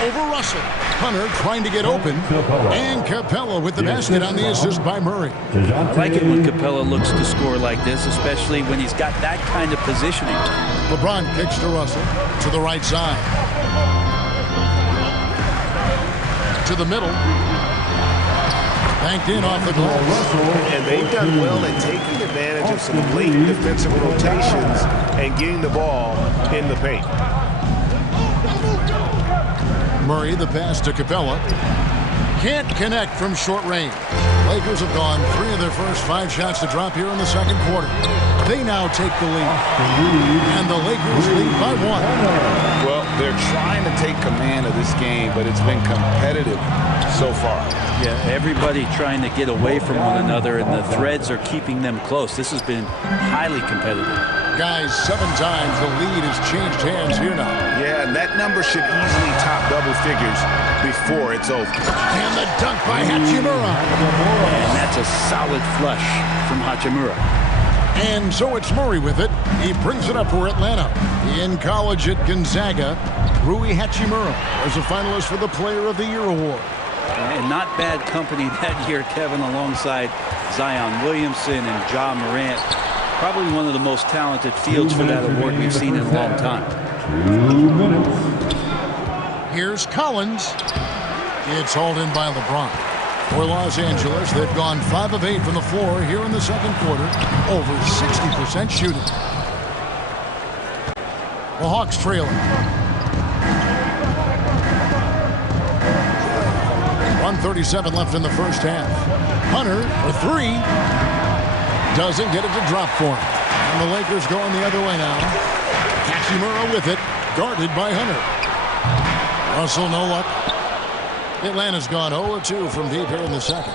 Over Russell. Hunter trying to get open. And Capella with the basket on the assist by Murray. I like it when Capella looks to score like this, especially when he's got that kind of positioning. LeBron kicks to Russell. To the right side. To the middle. Banked in off the glass. And they've done well in taking advantage of some late defensive rotations and getting the ball in the paint. Murray the pass to Capella. Can't connect from short range. Lakers have gone 3 of their first 5 shots to drop here in the second quarter. They now take the lead. And the Lakers lead by 1. Well, they're trying to take command of this game, but it's been competitive so far. Yeah, everybody trying to get away from one another, and the threads are keeping them close. This has been highly competitive. Guys, 7 times the lead has changed hands here now. Yeah, and that number should easily top double figures before it's over. And the dunk by Hachimura. And that's a solid flush from Hachimura. And so it's Murray with it. He brings it up for Atlanta. In college at Gonzaga, Rui Hachimura was a finalist for the Player of the Year award. And not bad company that year, Kevin, alongside Zion Williamson and Ja Morant. Probably one of the most talented fields for that award we've seen in a long time. 2 minutes. Here's Collins. It's hauled in by LeBron. For Los Angeles, they've gone 5 of 8 from the floor here in the second quarter. Over 60% shooting. The Hawks trailing. 1:37 left in the first half. Hunter for 3. Doesn't get it to drop for him. And the Lakers going the other way now. Hachimura with it. Guarded by Hunter. Russell, no luck. Atlanta's gone 0-2 from deep here in the second.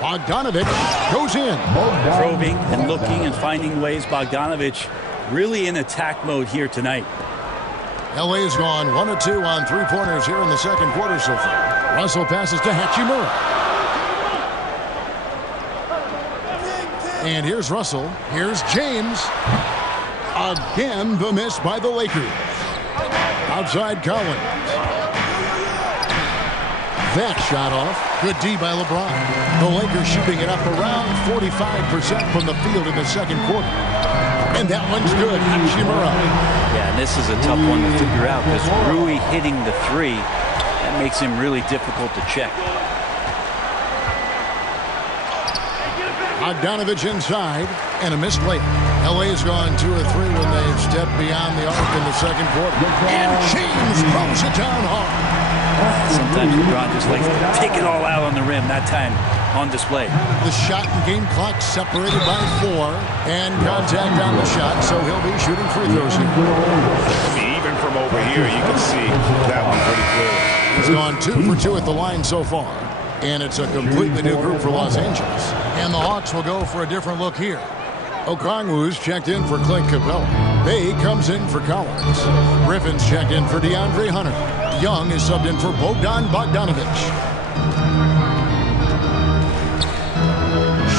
Bogdanovich goes in. Probing and looking and finding ways. Bogdanovich really in attack mode here tonight. LA's gone 1 of 2 on 3-pointers here in the second quarter so far. Russell passes to Hachimura. And here's Russell. Here's James. Again, the miss by the Lakers. Outside Collins. That shot off. Good D by LeBron. The Lakers shooting it up around 45% from the field in the second quarter. And that one's good. Hachimura. Yeah, and this is a tough one to figure out because Rui hitting the 3, that makes him really difficult to check. Bogdanovich inside and a missed layup. LA's gone 2 of 3 when they've stepped beyond the arc in the second quarter. And James throws it down hard. Sometimes LeBron just likes to take it all out on the rim. That time on display. The shot and game clock separated by 4. And contact on the shot, so he'll be shooting free throws here. I mean, even from over here, you can see that one pretty clear. He's gone 2 for 2 at the line so far. And it's a completely new group for Los Angeles. And the Hawks will go for a different look here. Okongwu's checked in for Clint Capella. Bay comes in for Collins. Griffin's checked in for DeAndre Hunter. Young is subbed in for Bogdanovich.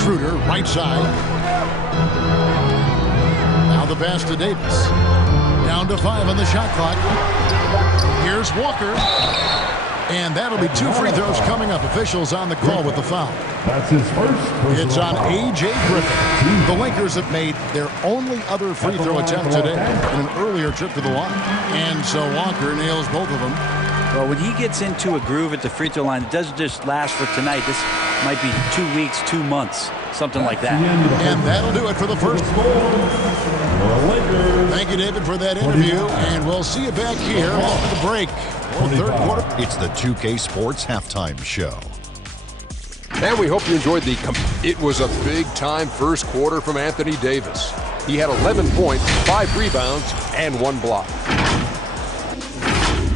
Schroeder, right side. Now the pass to Davis. Down to 5 on the shot clock. Here's Walker. And that'll be 2 free throws coming up. Officials on the call with the foul. That's his first. It's on A.J. Griffin. The Lakers have made their only other free throw attempt today in an earlier trip to the line. And so Walker nails both of them. Well, when he gets into a groove at the free throw line, it doesn't just last for tonight. This might be 2 weeks, 2 months, something like that. And that'll do it for the first. Thank you, David, for that interview. And we'll see you back here after the break. Third quarter. It's the 2K Sports Halftime Show. And we hope you enjoyed it was a big-time first quarter from Anthony Davis. He had 11 points, 5 rebounds, and 1 block.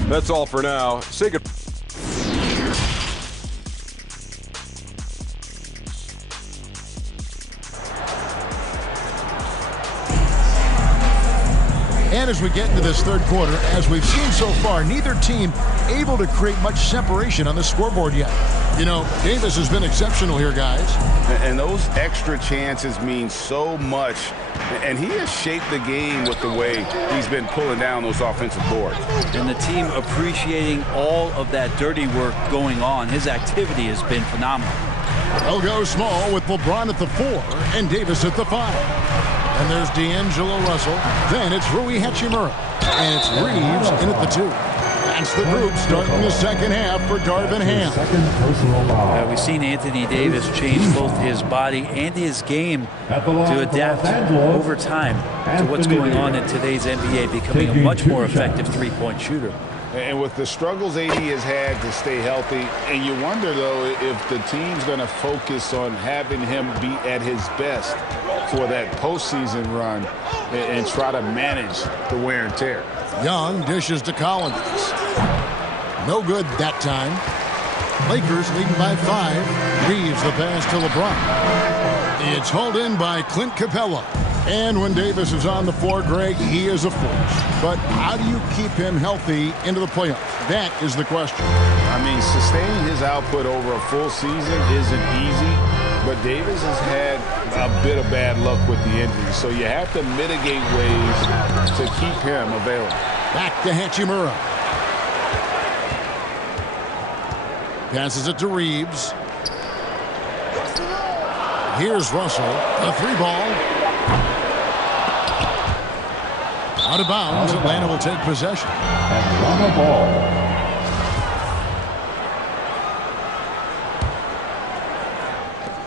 That's all for now. Say goodbye. And as we get into this third quarter, as we've seen so far, neither team able to create much separation on the scoreboard yet. You know, Davis has been exceptional here, guys. And those extra chances mean so much. And he has shaped the game with the way he's been pulling down those offensive boards. And the team appreciating all of that dirty work going on. His activity has been phenomenal. They'll go small with LeBron at the 4 and Davis at the 5. And there's D'Angelo Russell. Then it's Rui Hachimura. And it's Reeves in at the 2. That's the group starting the second half for Darvin Ham. We've seen Anthony Davis change both his body and his game to adapt over time to what's going on in today's NBA, becoming a much more effective three-point shooter. And with the struggles AD has had to stay healthy, and you wonder, though, if the team's going to focus on having him be at his best for that postseason run and try to manage the wear and tear. Young dishes to Collins. No good that time. Lakers leading by 5. Reeves the pass to LeBron. It's hauled in by Clint Capella. And when Davis is on the floor, Greg, he is a force. But how do you keep him healthy into the playoffs? That is the question. I mean, sustaining his output over a full season isn't easy, but Davis has had a bit of bad luck with the injury, so you have to mitigate ways to keep him available. Back to Hachimura. Passes it to Reeves. Here's Russell. A 3-ball. Out of bounds, Atlanta will take possession. Atlanta ball.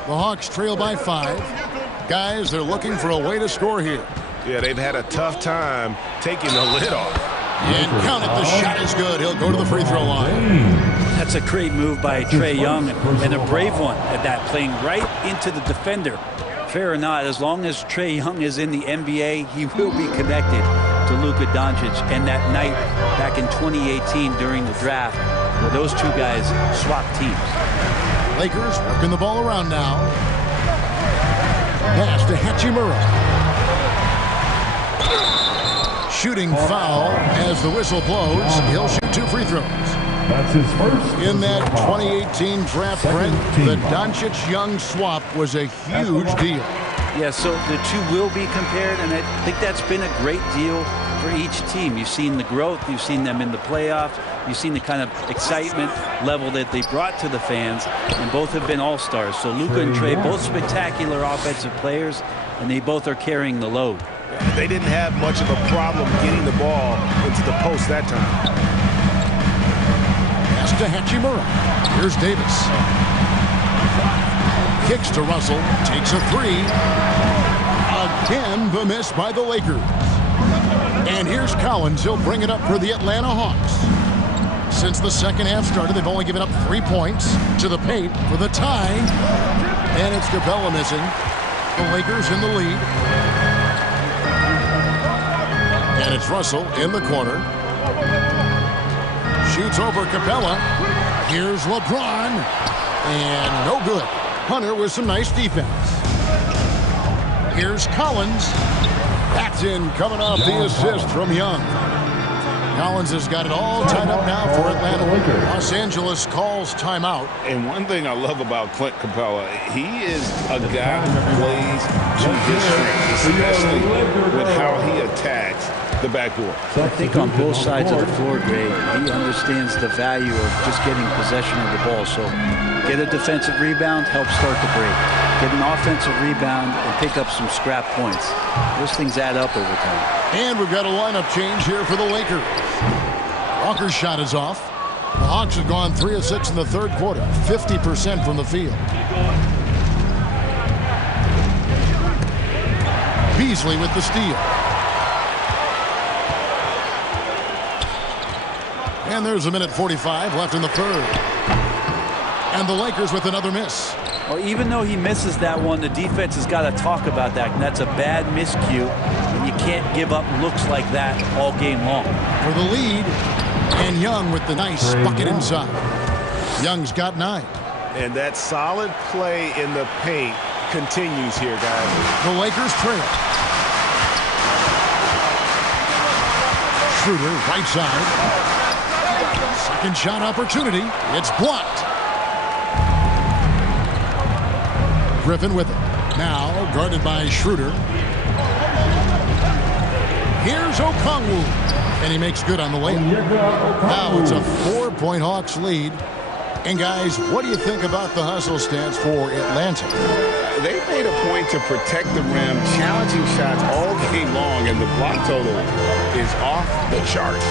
The Hawks trail by 5. Guys, they're looking for a way to score here. Yeah, they've had a tough time taking the lid off. And count it, the shot is good. He'll go to the free throw line. That's a great move by Trae Young, and a brave one at that, playing right into the defender. Fair or not, as long as Trae Young is in the NBA, he will be connected to Luka Doncic. And that night back in 2018 during the draft, where those two guys swapped teams. Lakers working the ball around now. Pass to Hachimura. Shooting foul as the whistle blows. He'll shoot 2 free throws. That's his first. In that 2018 draft, Brent, the Doncic-Young swap was a huge deal. Yeah, so the two will be compared, and I think that's been a great deal for each team. You've seen the growth, you've seen them in the playoffs, you've seen the kind of excitement level that they brought to the fans, and both have been all-stars. So Luka and Trae, both spectacular offensive players, and they both are carrying the load. They didn't have much of a problem getting the ball into the post that time. Pass to Hachimura. Here's Davis. Kicks to Russell. Takes a 3. Again, the miss by the Lakers. And here's Collins. He'll bring it up for the Atlanta Hawks. Since the second half started, they've only given up 3 points to the paint for the tie. And it's Capella missing. The Lakers in the lead. And it's Russell in the corner. Shoots over Capella. Here's LeBron. And no good. Hunter with some nice defense. Here's Collins. That's in, coming off the assist from Young. Collins has got it all tied up now for Atlanta. Los Angeles calls timeout. And one thing I love about Clint Capella, he is a guy who plays to his strengths, especially with how he attacks the backboard. I think on both sides of the floor, Greg, he understands the value of just getting possession of the ball. So get a defensive rebound, help start the break. Get an offensive rebound and pick up some scrap points. Those things add up over time. And we've got a lineup change here for the Lakers. Walker's shot is off. The Hawks have gone 3 of 6 in the third quarter, 50% from the field. Beasley with the steal. And there's 1:45 left in the third. And the Lakers with another miss. Well, even though he misses that one, the defense has got to talk about that. And that's a bad miscue. And you can't give up looks like that all game long. For the lead, and Young with the nice bucket inside. Young's got 9. And that solid play in the paint continues here, guys. The Lakers trail. Schroeder, right side. Second shot opportunity. It's blocked. Griffin with it. Now guarded by Schroeder. Here's Okongwu. And he makes good on the layup. Now it's a 4-point Hawks lead. And guys, what do you think about the hustle stance for Atlanta? They made a point to protect the rim, challenging shots all game long, and the block total is off the charts.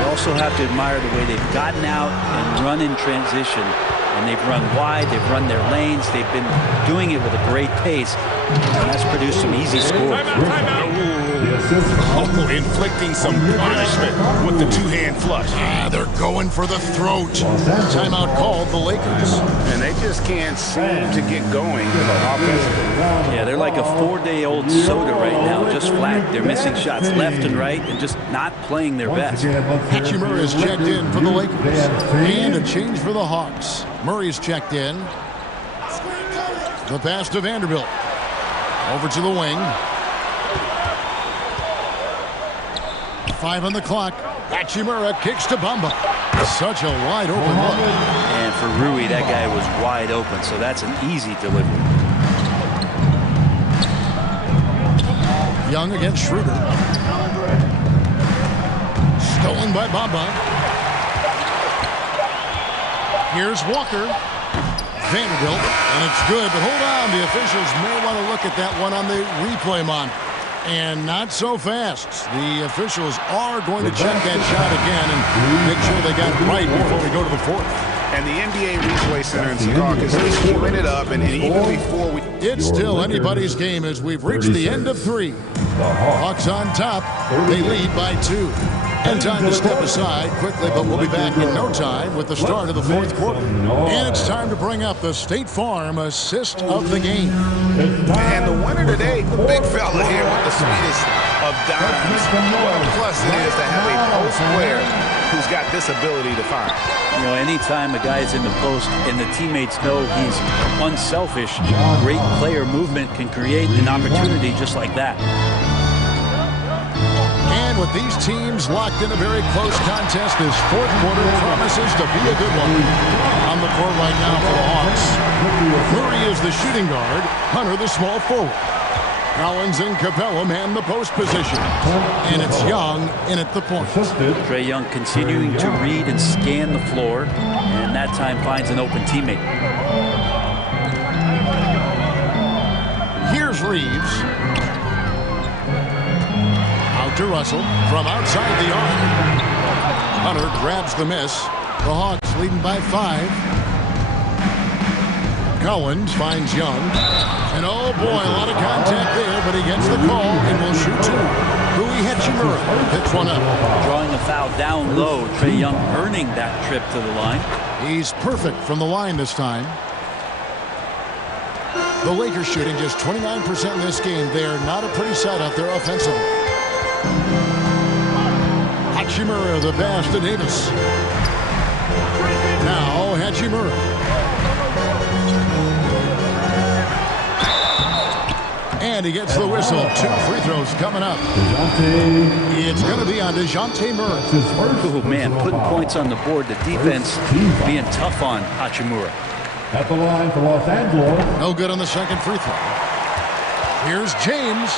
You also have to admire the way they've gotten out and run in transition. And they've run wide, they've run their lanes, they've been doing it with a great pace. And that's produced some easy scores. Oh, inflicting some punishment with the two-hand flush. They're going for the throat. Timeout called the Lakers. And they just can't seem to get going offensively. Yeah, they're like a 4-day-old soda right now, just flat. They're missing shots left and right and just not playing their best. Hachimura is checked in for the Lakers. And a change for the Hawks. Murray's checked in. The pass to Vanderbilt. Over to the wing. 5 on the clock. Hachimura kicks to Bamba. Such a wide open look. And for Rui, that guy was wide open, so that's an easy delivery. Young against Schroeder. Stolen by Bamba. Here's Walker. Vanderbilt, and it's good, but hold on. The officials may want to look at that one on the replay monitor. And not so fast. The officials are going to check that shot again and make sure they got it right before we go to the fourth. And the NBA Replay Center in Secaucus is queuing it up, and even before we... It's still anybody's game as we've reached the end of 3. Hawks on top. They lead by 2. And time to step aside quickly, but we'll be back in no time with the start of the fourth quarter. And it's time to bring up the State Farm assist of the game. And the winner today, the big fella here with the sweetest of dimes. What a plus it is to have a post player who's got this ability to fire. You know, anytime a guy's in the post and the teammates know he's unselfish, great player movement can create an opportunity just like that. And with these teams locked in a very close contest, this fourth quarter promises to be a good one. On the court right now for the Hawks. Murray is the shooting guard. Hunter the small forward. Collins and Capella man the post position. And it's Young in at the point. Trae Young continuing to read and scan the floor, and that time finds an open teammate. Here's Reeves. Out to Russell from outside the arc. Hunter grabs the miss. The Hawks leading by 5. Collins finds Young. And oh boy, a lot of contact there, but he gets the call and will shoot 2. Rui Hachimura picks one up. Drawing a foul down low. Trae Young earning that trip to the line. He's perfect from the line this time. The Lakers shooting just 29% in this game. They're not a pretty sight out there offensively. Hachimura, the pass to Davis. Now Hachimura. And he gets the whistle. 2 free throws coming up. It's going to be on DeJounte Murray. Oh, man, putting points on the board. The defense being tough on Hachimura. At the line for Los Angeles. No good on the second free throw. Here's James.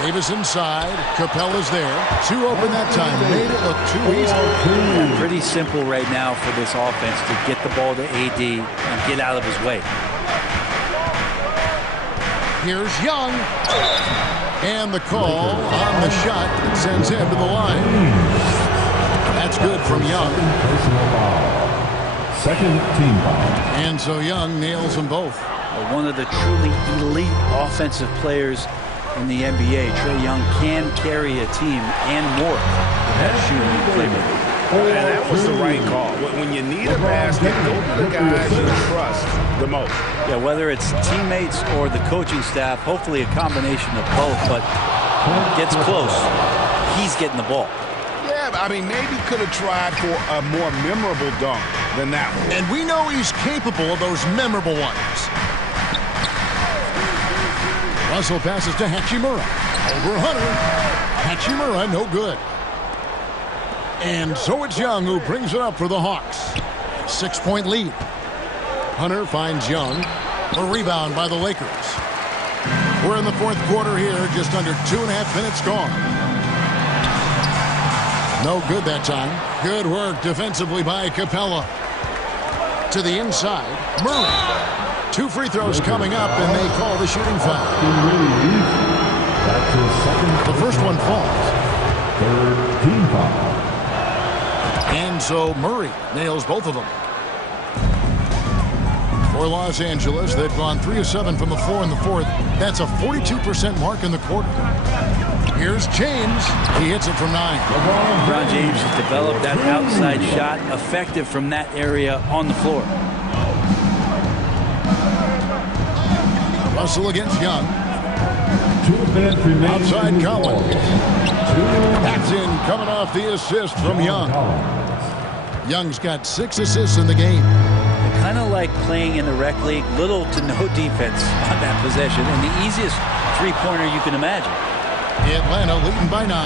Davis inside. Capella's there. 2 open that time. Made it look too easy. Pretty simple right now for this offense to get the ball to AD and get out of his way. Here's Young. And the call on the shot that sends him to the line. That's good from Young. Second team foul. And so Young nails them both. One of the truly elite offensive players in the NBA. Trae Young can carry a team and more with that shooting playmaker. And that was the right call. When you need a basket, go to the guys you trust the most. Yeah, whether it's teammates or the coaching staff, hopefully a combination of both, but gets close. He's getting the ball. Yeah, I mean, maybe could have tried for a more memorable dunk than that one. And we know he's capable of those memorable ones. Russell passes to Hachimura. Over Hunter. Hachimura, no good. And so it's Young who brings it up for the Hawks. 6-point lead. Hunter finds Young. A rebound by the Lakers. We're in the fourth quarter here. Just under 2.5 minutes gone. No good that time. Good work defensively by Capella. To the inside. Murray. 2 free throws coming up, and they call the shooting foul. The first one falls. Third team foul. And so Murray nails both of them. For Los Angeles, they've gone 3 of 7 from the floor in the fourth. That's a 42% mark in the quarter. Here's James. He hits it from 9. LeBron James has developed that outside shot, effective from that area on the floor. Russell against Young. Outside Collins. That's in, coming off the assist from Young. Young's got 6 assists in the game. Kind of like playing in the rec league, little to no defense on that possession, and the easiest three-pointer you can imagine. Atlanta leading by 9.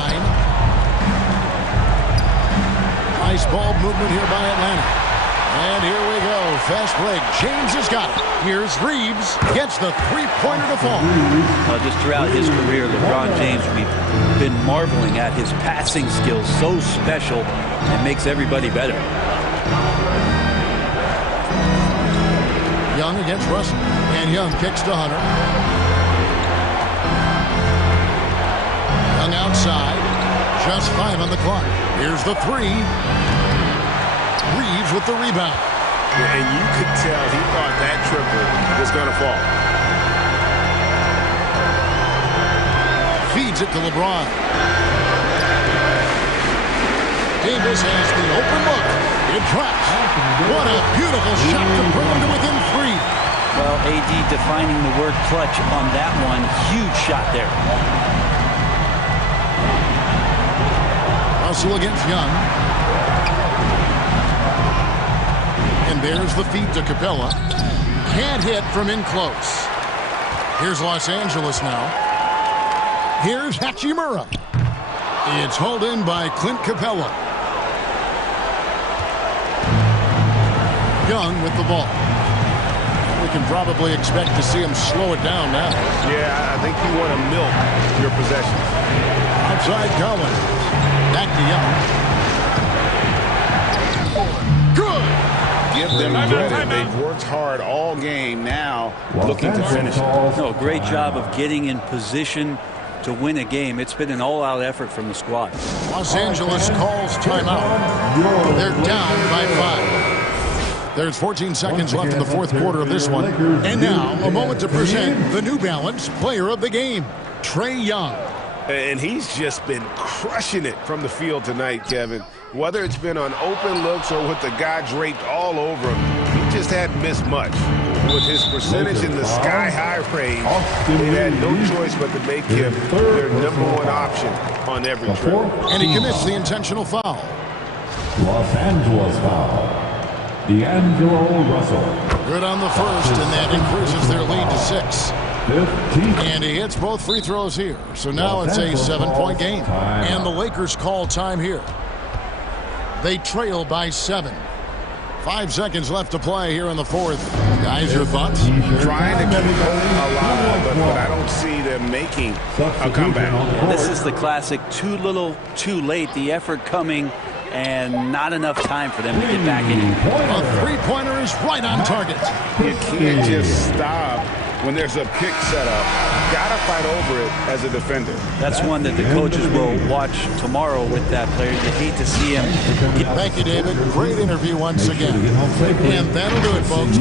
Nice ball movement here by Atlanta. And here we go. Fast break. James has got it. Here's Reeves. Gets the three-pointer to fall. Just throughout his career, LeBron James, we've been marveling at his passing skills. So special and makes everybody better. Young against Russell. And Young kicks to Hunter. Young outside. Just 5 on the clock. Here's the 3. Reeves with the rebound. Yeah, and you could tell he thought that triple was going to fall. Feeds it to LeBron. Davis has the open look. It drops. What a beautiful shot to bring him to within 3. Well, AD defining the word clutch on that one. Huge shot there. Russell against Young. And there's the feed to Capella. Can't hit from in close. Here's Los Angeles now. Here's Hachimura. It's hauled in by Clint Capella. Young with the ball. We can probably expect to see him slow it down now. Yeah, I think you want to milk your possession. Outside Collins. Back to Young. Good. Give them credit. They've worked hard all game now, looking to finish it. No, great job of getting in position to win a game. It's been an all-out effort from the squad. Los Angeles calls timeout. They're down by 5. There's 14 seconds left in the fourth quarter of this one. And now, a moment to present the New Balance Player of the Game, Trae Young. And he's just been crushing it from the field tonight, Kevin. Whether it's been on open looks or with the guy draped all over him, he just hadn't missed much. With his percentage in the sky-high range, they had no choice but to make him their #1 option on every trip. And he commits the intentional foul. Los Angeles foul. D'Angelo Russell. Good on the first, and that increases their lead to 6. 15. And he hits both free throws here. So now it's a 7-point game. And the Lakers call time here. They trail by 7. 5 seconds left to play here in the fourth. Guys, your thoughts? Trying to keep them alive, but I don't see them making a comeback. This is the classic too little, too late. The effort coming and not enough time for them to get back in it. A three-pointer is right on target. You can't just stop when there's a pick set up. Gotta fight over it as a defender. That's one that the coaches will watch tomorrow with that player. You hate to see him. Thank you, David. Great interview once again. And that'll do it, folks.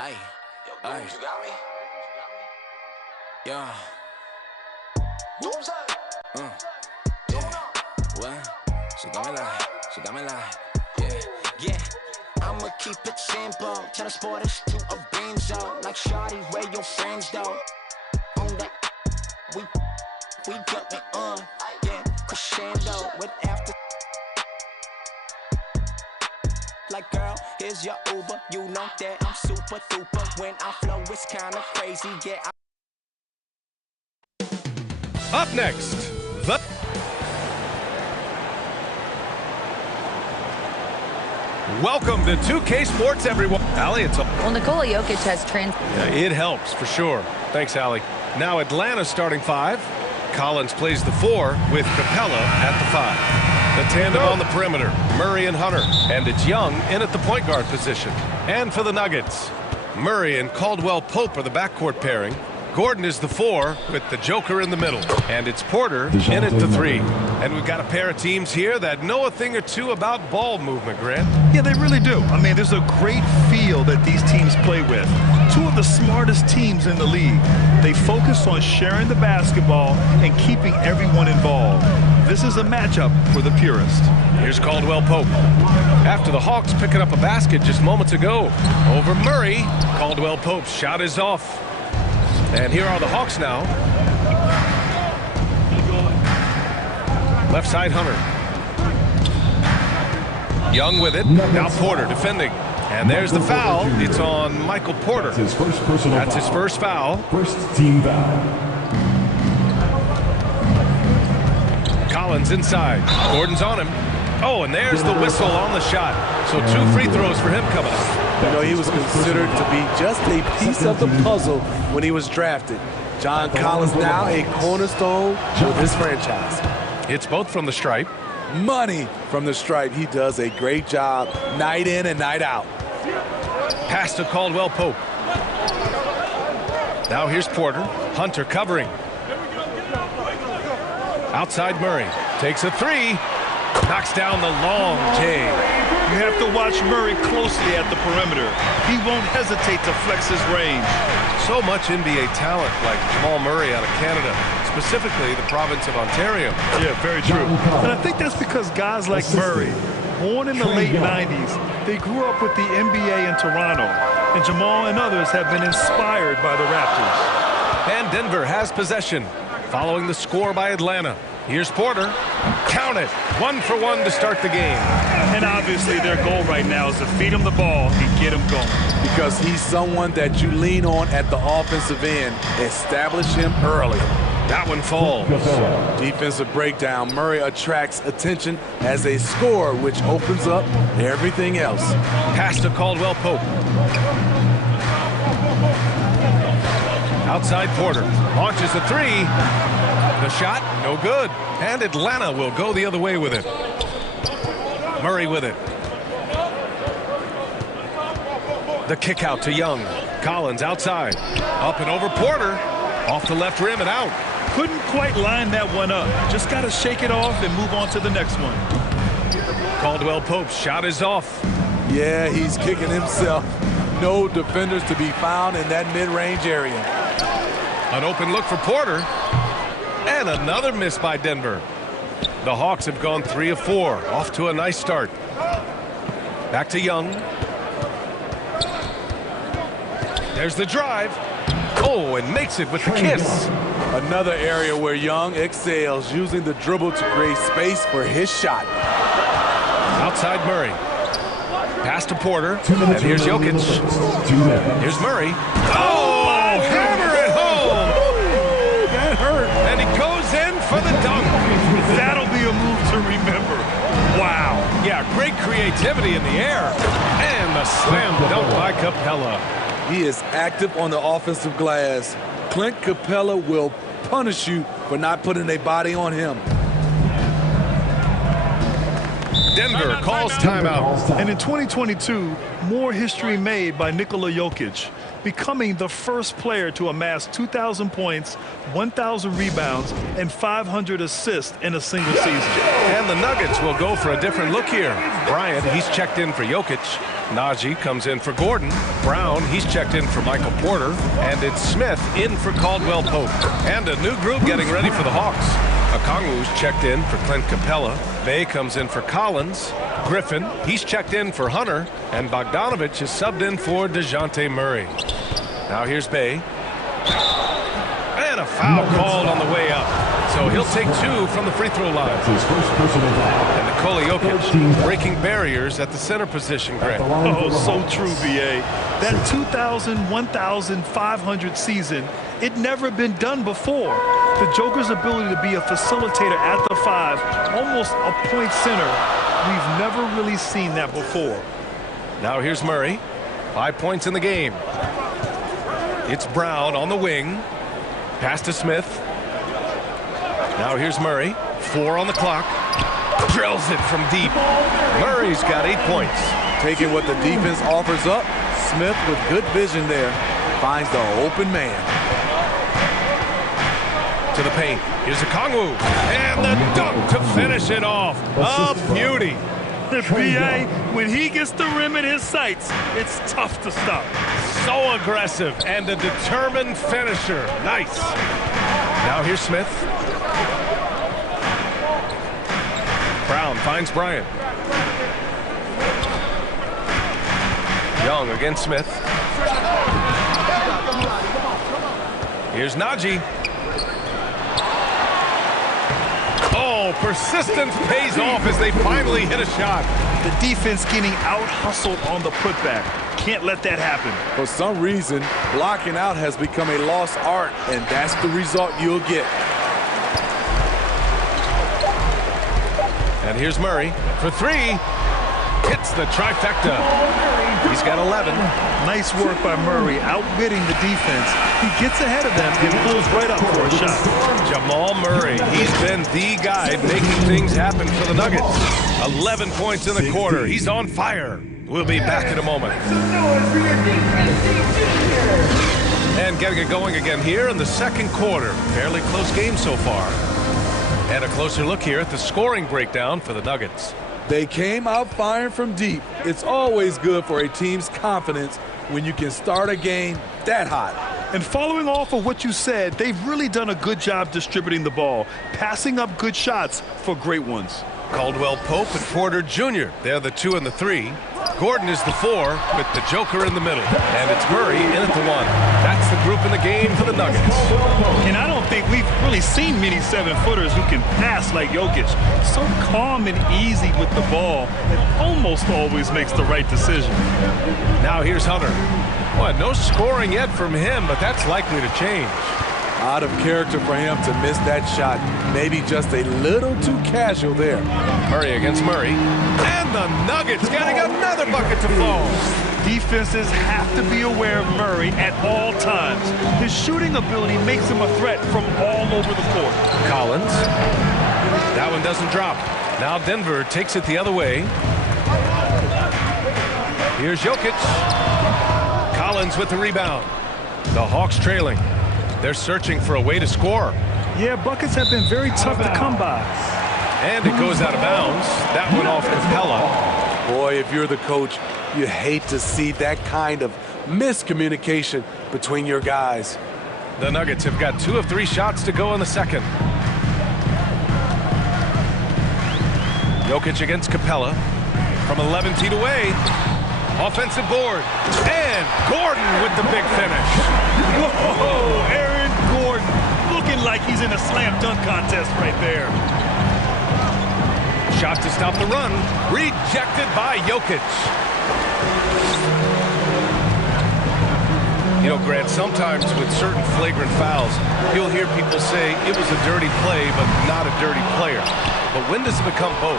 Ay, ay. You got me? Yeah. Yeah. What? She got me like, yeah. I'ma keep it simple. Tell the sporters to a benzo. Like shawty, where your friends though? On that, we got me on. Yeah, crescendo with after. Like girl, here's your Uber. You know that I'm super duper. When I flow, it's kinda crazy. Yeah. Up next, Welcome to 2K Sports, everyone. Allie, it's Well, Nikola Jokic has it helps for sure. Thanks, Allie. Now Atlanta starting 5. Collins plays the 4 with Capella at the 5. The tandem on the perimeter, Murray and Hunter. And it's Young in at the point guard position. And for the Nuggets, Murray and Caldwell Pope are the backcourt pairing. Gordon is the 4 with the Joker in the middle. And it's Porter in at the 3. And we've got a pair of teams here that know a thing or two about ball movement, Grant. Yeah, they really do. I mean, there's a great feel that these teams play with. Two of the smartest teams in the league. They focus on sharing the basketball and keeping everyone involved. This is a matchup for the purist. Here's Caldwell Pope. After the Hawks picking up a basket just moments ago over Murray, Caldwell Pope's shot is off. And here are the Hawks now. Left side, Hunter. Young with it. Now Porter defending. And there's the foul. It's on Michael Porter. That's his first personal That's his first foul. First team foul. Collins inside. Gordon's on him. Oh, and there's the whistle on the shot. So 2 free throws for him coming up. You know, he was considered to be just a piece of the puzzle when he was drafted. John Collins now a cornerstone with his franchise. It's both from the stripe. Money from the stripe. He does a great job night in and night out. Pass to Caldwell Pope. Now here's Porter. Hunter covering. Outside Murray. Takes a 3. Knocks down the long J. You have to watch Murray closely at the perimeter. He won't hesitate to flex his range. So much NBA talent like Jamal Murray out of Canada, specifically the province of Ontario. Yeah, very true. And I think that's because guys like Murray, born in the late 90s, they grew up with the NBA in Toronto. And Jamal and others have been inspired by the Raptors. And Denver has possession, following the score by Atlanta. Here's Porter. Count it. 1 for 1 to start the game. And obviously their goal right now is to feed him the ball and get him going. Because he's someone that you lean on at the offensive end. Establish him early. That one falls. Defensive breakdown. Murray attracts attention as a scorer, which opens up everything else. Pass to Caldwell Pope. Outside Porter. Launches a 3. The shot, no good. And Atlanta will go the other way with it. Murray with it. The kick out to Young. Collins outside. Up and over Porter. Off the left rim and out. Couldn't quite line that one up. Just got to shake it off and move on to the next one. Caldwell Pope's shot is off. Yeah, he's kicking himself. No defenders to be found in that mid-range area. An open look for Porter. And another miss by Denver. The Hawks have gone 3 of 4. Off to a nice start. Back to Young. There's the drive. Oh, and makes it with the kiss. Another area where Young excels, using the dribble to create space for his shot. Outside Murray. Pass to Porter. And here's Jokic. Here's Murray. Oh, hammer it home. That hurt. And he goes in for the dunk. That'll be a move to remember. Wow. Yeah, great creativity in the air. And the slam dunk by Capella. He is active on the offensive glass. Clint Capella will punish you for not putting a body on him. Denver calls timeout. And in 2022, more history made by Nikola Jokic, becoming the first player to amass 2,000 points, 1,000 rebounds, and 500 assists in a single season. And the Nuggets will go for a different look here. Bryant, he's checked in for Jokic. Najee comes in for Gordon. Brown, he's checked in for Michael Porter. And it's Smith in for Caldwell Pope. And a new group getting ready for the Hawks. Okongwu's checked in for Clint Capella. Bay comes in for Collins. Griffin, he's checked in for Hunter. And Bogdanovich is subbed in for DeJounte Murray. Now here's Bay. And a foul called on the way up. So he'll take 2 from the free throw line. And Nikola Jokic breaking barriers at the center position, Greg. Oh, so true, B.A. That 2,000, 1,500 season, it never been done before. The Joker's ability to be a facilitator at the 5, almost a point center, we've never really seen that before. Now here's Murray. 5 points in the game. It's Brown on the wing. Pass to Smith. Now here's Murray. 4 on the clock. Drills it from deep. Murray's got 8 points. Taking what the defense offers up, Smith with good vision there finds the open man. To the paint. Here's Okongwu. And the dunk to finish it off. A beauty. The B.A., when he gets the rim in his sights, it's tough to stop. So aggressive and a determined finisher. Nice. Now here's Smith. Brown finds Bryant. Young against Smith. Here's Najee. Oh, persistence pays off as they finally hit a shot. The defense getting out-hustled on the putback. Can't let that happen. For some reason, blocking out has become a lost art, and that's the result you'll get. And here's Murray for 3. Hits the trifecta. He's got 11. Nice work by Murray, outwitting the defense. He gets ahead of them and pulls right up for a shot. Jamal Murray, he's been the guy making things happen for the Nuggets. 11 points in the quarter. He's on fire. We'll be back in a moment. And getting it going again here in the second quarter. Fairly close game so far. And a closer look here at the scoring breakdown for the Nuggets. They came out firing from deep. It's always good for a team's confidence when you can start a game that hot. And following off of what you said, they've really done a good job distributing the ball, passing up good shots for great ones. Caldwell Pope and Porter Jr. They're the 2 and the 3. Gordon is the 4 with the Joker in the middle. And it's Murray in at the 1. That's the group in the game for the Nuggets. And I don't think we've really seen many 7-footers who can pass like Jokic. So calm and easy with the ball and almost always makes the right decision. Now here's Hunter. Well, no scoring yet from him, but that's likely to change. Out of character for him to miss that shot. Maybe just a little too casual there. Murray against Murray. And the Nuggets getting another bucket to fall. Defenses have to be aware of Murray at all times. His shooting ability makes him a threat from all over the court. Collins. That one doesn't drop. Now Denver takes it the other way. Here's Jokic. Collins with the rebound. The Hawks trailing. They're searching for a way to score. Yeah, buckets have been very tough to come by. And it goes out of bounds. That went off Capella. Boy, if you're the coach, you hate to see that kind of miscommunication between your guys. The Nuggets have got 2 of 3 shots to go in the second. Jokic against Capella from 11 feet away. Offensive board. And Gordon with the big finish. Whoa, Aaron Gordon looking like he's in a slam dunk contest right there. Shot to stop the run. Rejected by Jokic. You know, Grant, sometimes with certain flagrant fouls, you'll hear people say it was a dirty play, but not a dirty player. But when does it become both?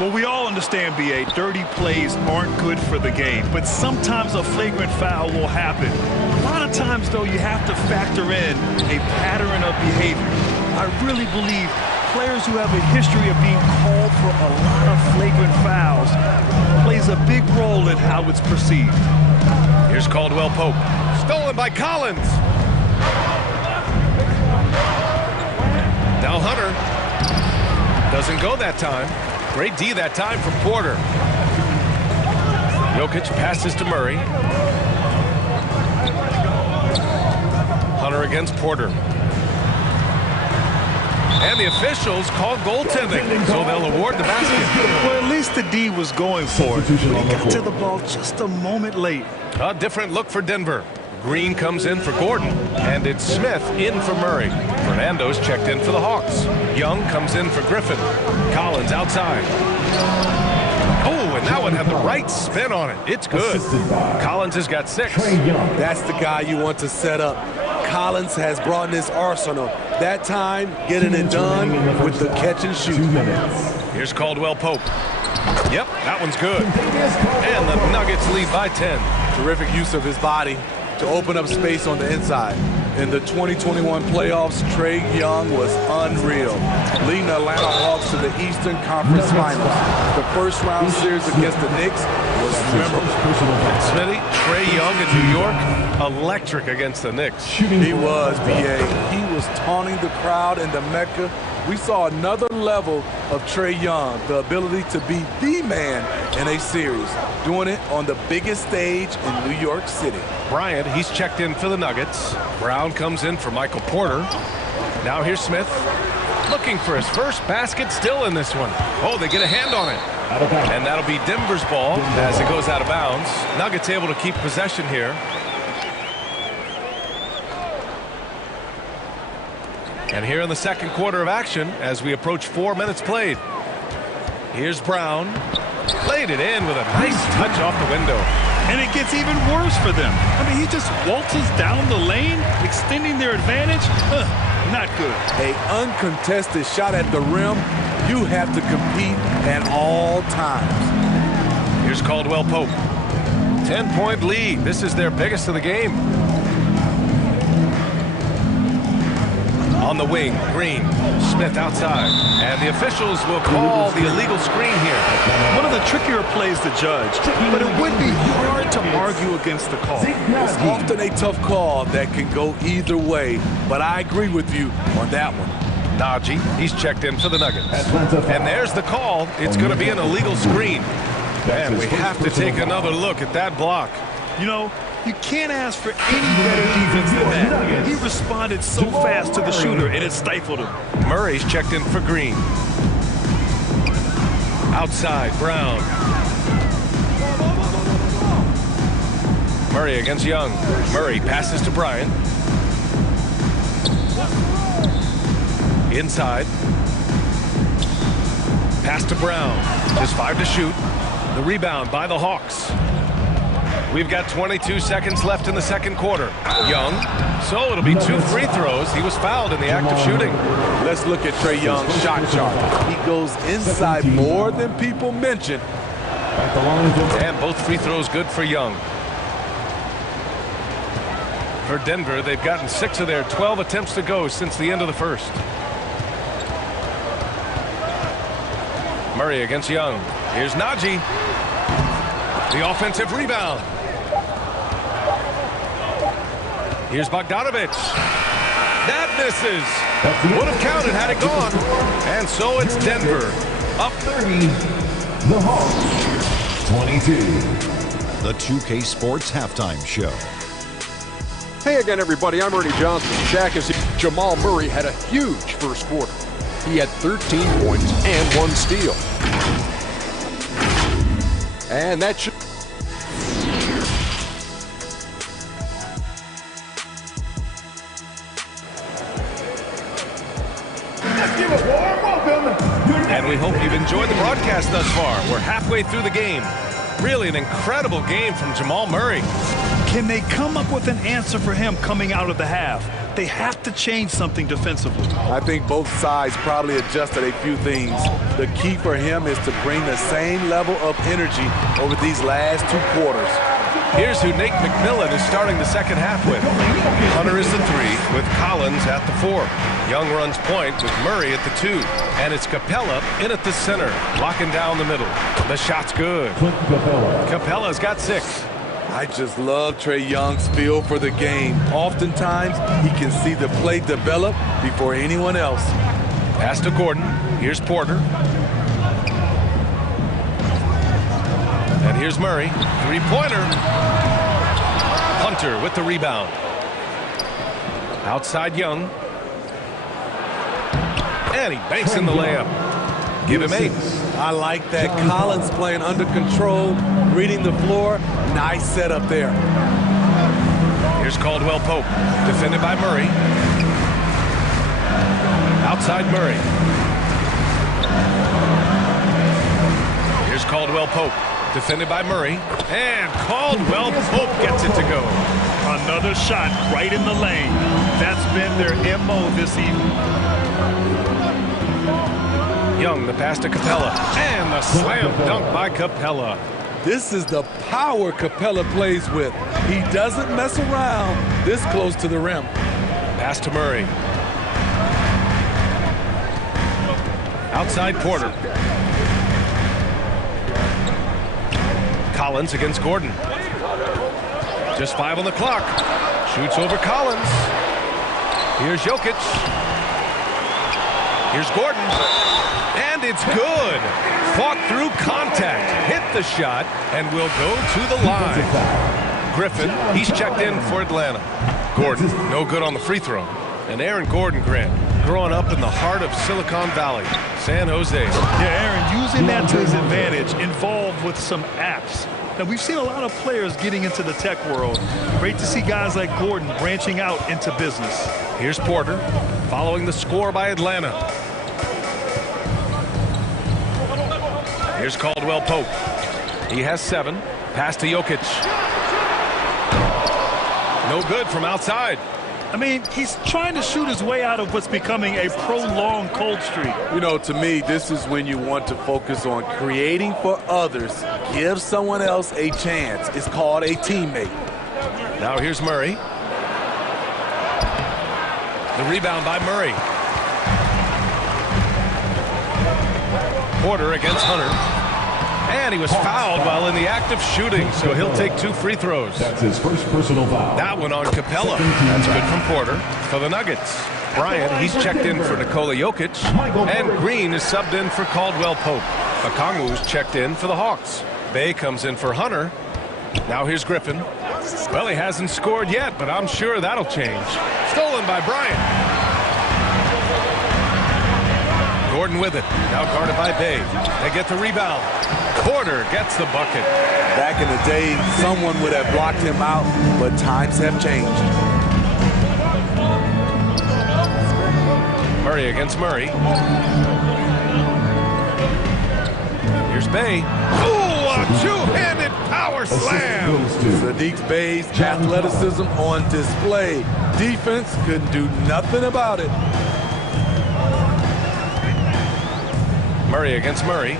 Well, we all understand, B.A., dirty plays aren't good for the game, but sometimes a flagrant foul will happen. A lot of times, though, you have to factor in a pattern of behavior. I really believe players who have a history of being called for a lot of flagrant fouls plays a big role in how it's perceived. Here's Caldwell Pope. Stolen by Collins. Now Hunter. Doesn't go that time. Great D that time from Porter. Jokic passes to Murray. Hunter against Porter. And the officials call goaltending, so they'll award the basket. Well, at least the D was going for it. But he got to the ball just a moment late. A different look for Denver. Green comes in for Gordon, and it's Smith in for Murray. Fernando's checked in for the Hawks. Young comes in for Griffin. Collins outside. Oh, and that one had the right spin on it. It's good. Collins has got 6. That's the guy you want to set up. Collins has brought in his arsenal. That time, getting it done with the catch and shoot. Here's Caldwell Pope. Yep, that one's good. And the Nuggets lead by 10. Terrific use of his body to open up space on the inside. In the 2021 playoffs, Trae Young was unreal, leading the Atlanta Hawks to the Eastern Conference Finals. The first round series against the Knicks was memorable. Smitty, Trae Young in New York, electric against the Knicks. He was, B.A. He was taunting the crowd in the Mecca. We saw another level of Trae Young, the ability to be the man in a series, doing it on the biggest stage in New York City. Bryant, he's checked in for the Nuggets. Brown comes in for Michael Porter. Now here's Smith, looking for his first basket, still in this one. Oh, they get a hand on it. And that'll be Denver's ball as it goes out of bounds. Nuggets able to keep possession here. And here in the second quarter of action, as we approach 4 minutes played. Here's Brown. Played it in with a nice touch off the window. And it gets even worse for them. I mean, he just waltzes down the lane, extending their advantage. Not good. An uncontested shot at the rim. You have to compete at all times. Here's Caldwell Pope. 10-point lead. This is their biggest of the game. On the wing, Green, Smith outside, and the officials will call the illegal screen here. One of the trickier plays to judge, but it would be hard to argue against the call. It's often a tough call that can go either way, but I agree with you on that one. Najee, he's checked in for the Nuggets. And there's the call. It's going to be an illegal screen. And we have to take another look at that block. You know, you can't ask for any better defense than that. He responded so fast to the shooter, and it stifled him. Murray's checked in for Green. Outside, Brown. Murray against Young. Murray passes to Bryant. Inside. Pass to Brown. Just 5 to shoot. The rebound by the Hawks. We've got 22 seconds left in the second quarter. Young. So it'll be 2 free throws. He was fouled in the act of shooting. Let's look at Trae Young's shot chart. He goes inside more than people mention. And both free throws good for Young. For Denver, they've gotten 6 of their 12 attempts to go since the end of the first. Murray against Young. Here's Najee. The offensive rebound. Here's Bogdanovich. That misses. Would have counted had it gone. And so it's Denver. Up 30. The Hawks 22. The 2K Sports Halftime Show. Hey again, everybody. I'm Ernie Johnson. Shaq is here. Jamal Murray had a huge first quarter. He had 13 points and 1 steal. And that should... And we hope you've enjoyed the broadcast thus far. We're halfway through the game. Really an incredible game from Jamal Murray. Can they come up with an answer for him coming out of the half? They have to change something defensively. I think both sides probably adjusted a few things. The key for him is to bring the same level of energy over these last 2 quarters. Here's who Nate McMillan is starting the second half with. Hunter is the 3 with Collins at the 4. Young runs point with Murray at the 2. And it's Capella in at the center, locking down the middle. The shot's good. Capella's got 6. I just love Trae Young's feel for the game. Oftentimes, he can see the play develop before anyone else. Pass to Gordon. Here's Porter. And here's Murray. Three-pointer. Hunter with the rebound. Outside Young. And he banks in the layup. Give him 8. I like that. Collins playing under control, reading the floor. Nice setup there. Here's Caldwell Pope, defended by Murray. Outside Murray. Here's Caldwell Pope, defended by Murray. And Caldwell Pope gets it to go. Another shot right in the lane. That's been their MO this evening. Young, the pass to Capella. And the slam dunk by Capella. This is the power Capella plays with. He doesn't mess around this close to the rim. Pass to Murray. Outside Porter. Collins against Gordon. Just 5 on the clock. Shoots over Collins. Here's Jokic. Here's Gordon. And it's good. Fought through contact. Hit the shot and will go to the line. Griffin, he's checked in for Atlanta. Gordon, no good on the free throw. And Aaron Gordon, Grant, growing up in the heart of Silicon Valley, San Jose. Yeah, Aaron, using that to his advantage, involved with some apps. Now, we've seen a lot of players getting into the tech world. Great to see guys like Gordon branching out into business. Here's Porter, following the score by Atlanta. Here's Caldwell Pope. He has 7. Pass to Jokic. No good from outside. I mean, he's trying to shoot his way out of what's becoming a prolonged cold streak. You know, to me, this is when you want to focus on creating for others. Give someone else a chance. It's called a teammate. Now here's Murray. The rebound by Murray. Porter against Hunter. And he was fouled while in the act of shooting, so he'll take 2 free throws. That's his first personal foul. That one on Capella. That's good from Porter for the Nuggets. Bryant, he's checked in for Nikola Jokic. And Green is subbed in for Caldwell Pope. Okongwu's checked in for the Hawks. Bay comes in for Hunter. Now here's Griffin. Well, he hasn't scored yet, but I'm sure that'll change. Stolen by Bryant. Gordon with it. Now guarded by Bay. They get the rebound. Porter gets the bucket. Back in the day, someone would have blocked him out, but times have changed. Murray against Murray. Here's Bay. Ooh, a two-handed power slam. Sadiq Bey's athleticism on display. Defense couldn't do nothing about it. Murray against Murray.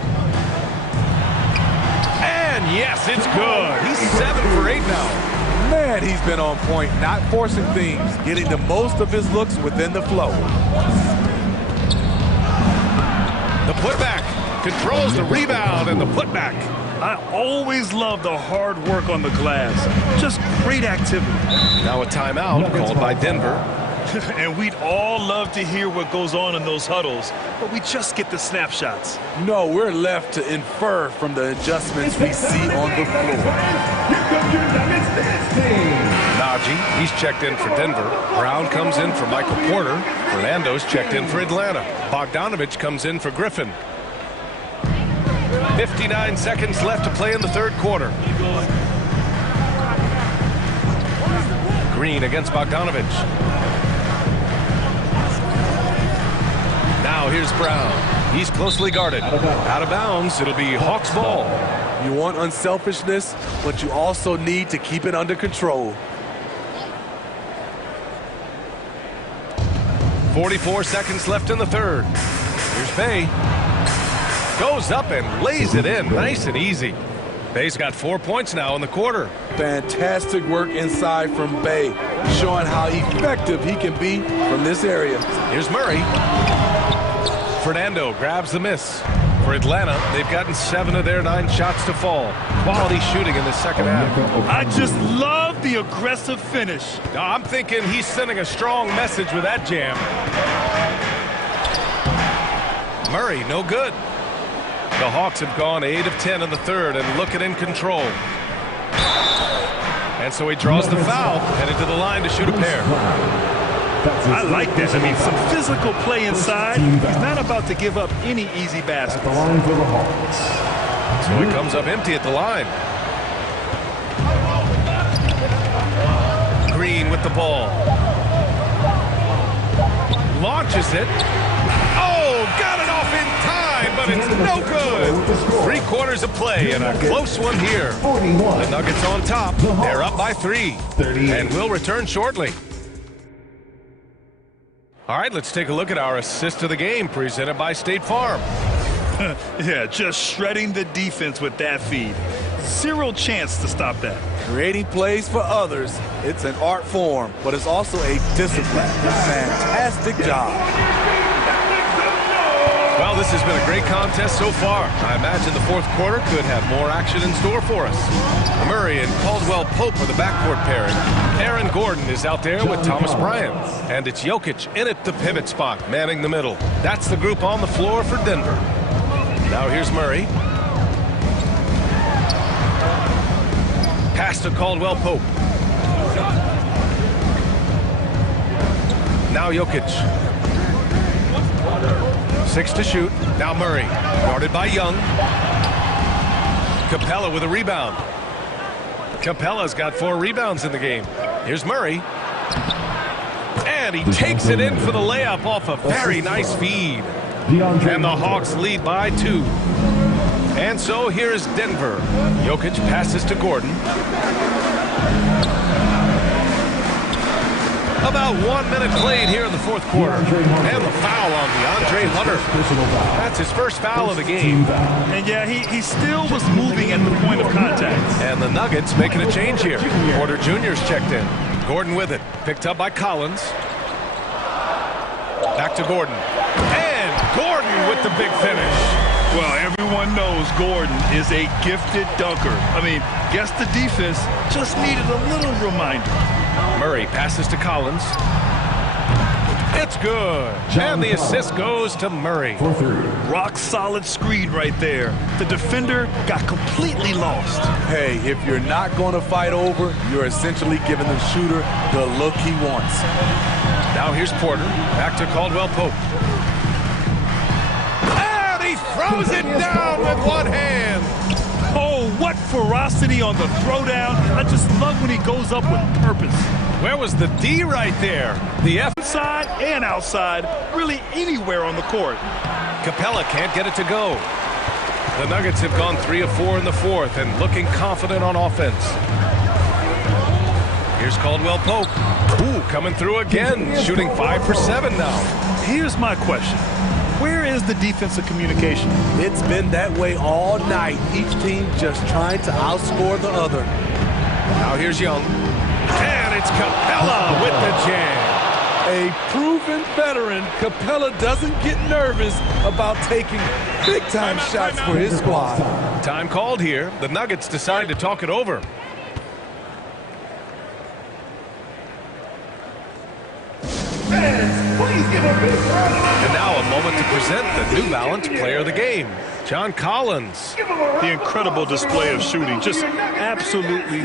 And yes, it's good. He's 7 for 8 now. Man, he's been on point, not forcing things, getting the most of his looks within the flow. The putback controls the rebound and the putback. I always love the hard work on the glass. Just great activity. Now a timeout called by Denver. And we'd all love to hear what goes on in those huddles, but we just get the snapshots. No, we're left to infer from the adjustments we see on the floor. Najee, he's checked in for Denver. Brown comes in for Michael Porter. Fernando's checked in for Atlanta. Bogdanovich comes in for Griffin. 59 seconds left to play in the third quarter. Green against Bogdanovich. Now here's Brown. He's closely guarded. Out of bounds. It'll be Hawks ball. You want unselfishness, but you also need to keep it under control. 44 seconds left in the third. Here's Bay. Goes up and lays it in. Nice and easy. Bay's got 4 points now in the quarter. Fantastic work inside from Bay, showing how effective he can be from this area. Here's Murray. Fernando grabs the miss. For Atlanta, they've gotten 7 of their 9 shots to fall. Quality shooting in the second half. I just love the aggressive finish. I'm thinking he's sending a strong message with that jam. Murray, no good. The Hawks have gone 8 of 10 in the third and looking in control. And so he draws the foul, headed to the line to shoot a pair. I like that. I mean, some physical play inside. He's not about to give up any easy baskets. So he comes up empty at the line. Green with the ball. Launches it. Oh, got it off in time, but it's no good. 3/4 of play and a close one here. The Nuggets on top. They're up by 3 and will return shortly. All right, let's take a look at our assist of the game presented by State Farm. Yeah, just shredding the defense with that feed. Zero chance to stop that. Creating plays for others, it's an art form, but it's also a discipline. Fantastic job. Well, this has been a great contest so far. I imagine the fourth quarter could have more action in store for us. Murray and Caldwell Pope are the backcourt pairing. Aaron Gordon is out there with Thomas Bryant. And it's Jokic in at the pivot spot, manning the middle. That's the group on the floor for Denver. Now here's Murray. Pass to Caldwell Pope. Now Jokic. 6 to shoot. Now Murray. Guarded by Young. Capella with a rebound. Capella's got 4 rebounds in the game. Here's Murray. And he takes it in for the layup off a very nice feed. And the Hawks lead by 2. And so here's Denver. Jokic passes to Gordon. About 1 minute played here in the fourth quarter. And the foul on DeAndre Hunter. That's his first foul of the game. And yeah, he still was moving at the point of contact. And the Nuggets making a change here. Porter Jr.'s checked in. Gordon with it. Picked up by Collins. Back to Gordon. And Gordon with the big finish. Well, everyone knows Gordon is a gifted dunker. I mean, guess the defense just needed a little reminder. Murray passes to Collins. It's good. And the assist goes to Murray. Rock solid screen right there. The defender got completely lost. Hey, if you're not going to fight over, you're essentially giving the shooter the look he wants. Now here's Porter. Back to Caldwell Pope. And he throws it down with one hand. Oh, what ferocity on the throwdown. I just love when he goes up with purpose. Where was the D right there? The F inside and outside, really anywhere on the court. Capella can't get it to go. The Nuggets have gone 3 of 4 in the fourth and looking confident on offense. Here's Caldwell Pope. Ooh, coming through again, shooting 5 for 7 now. Here's my question. Where is the defensive communication? It's been that way all night. Each team just trying to outscore the other. Now here's Young. And it's Capella with the jam. A proven veteran, Capella doesn't get nervous about taking big-time shots for his squad. Time called here. The Nuggets decide to talk it over. And now a moment to present the New Balance Player of the Game, John Collins. The incredible display of shooting, just absolutely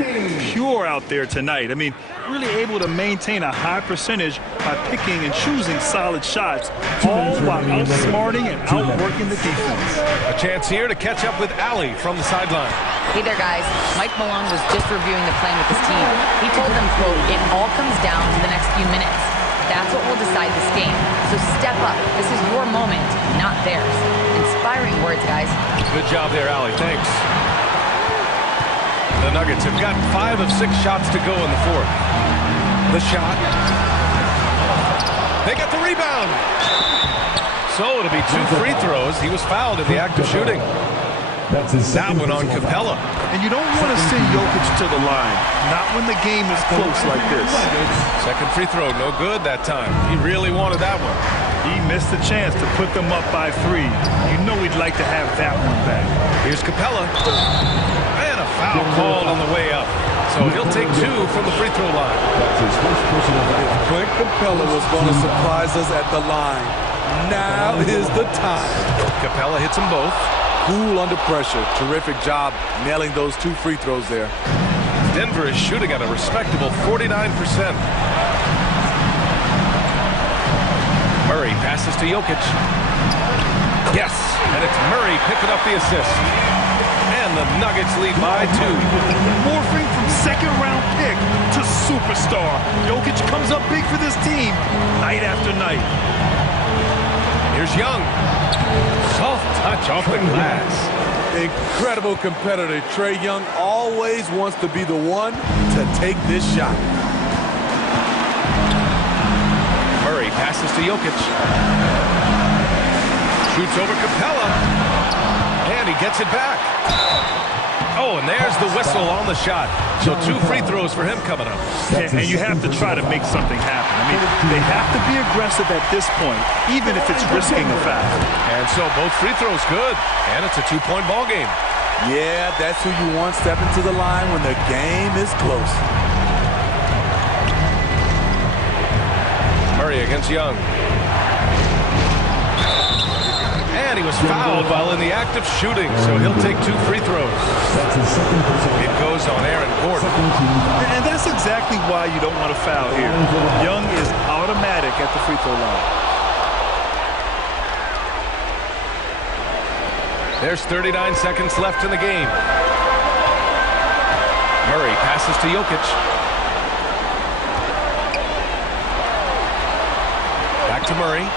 pure out there tonight. I mean, really able to maintain a high percentage by picking and choosing solid shots, all while outsmarting and outworking the defense. A chance here to catch up with Allie from the sideline. Hey there, guys. Mike Malone was just reviewing the plan with his team. He told them, quote, "It all comes down to the next few minutes. That's what will decide this game. So step up. This is your moment, not theirs." Inspiring words, guys. Good job there, Allie. Thanks. The Nuggets have got 5 of 6 shots to go in the fourth. The shot. They got the rebound. So it'll be 2 free throws. He was fouled in the act of shooting. That one on Capella. And you don't want to send Jokic to the line, not when the game is close like this. Second free throw, no good that time. He really wanted that one. He missed the chance to put them up by 3. You know he'd like to have that one back. Here's Capella. And a foul called on the way up. So he'll take 2 from the free throw line. If Clint Capella was going to surprise us at the line, now is the time. Capella hits them both. cool under pressure. Terrific job nailing those 2 free throws there. Denver is shooting at a respectable 49%. Murray passes to Jokic. Yes, and it's Murray picking up the assist. And the Nuggets lead by 2. Morphing from second-round pick to superstar. Jokic comes up big for this team night after night. Here's Young. Soft touch off the glass. Incredible competitor. Trae Young always wants to be the one to take this shot. Murray passes to Jokic. Shoots over Capella. And he gets it back. Oh, and there's the whistle on the shot. So 2 free throws for him coming up. And you have to try to make something happen. I mean, they have to be aggressive at this point, even if it's risking a foul. And so both free throws good. And it's a 2-point ball game. Yeah, that's who you want stepping to the line when the game is close. Murray against Young. And he was fouled while in the act of shooting, so he'll take 2 free throws. It goes on Aaron Gordon. And that's exactly why you don't want to foul here. Young is automatic at the free throw line. There's 39 seconds left in the game. Murray passes to Jokic. Back to Murray.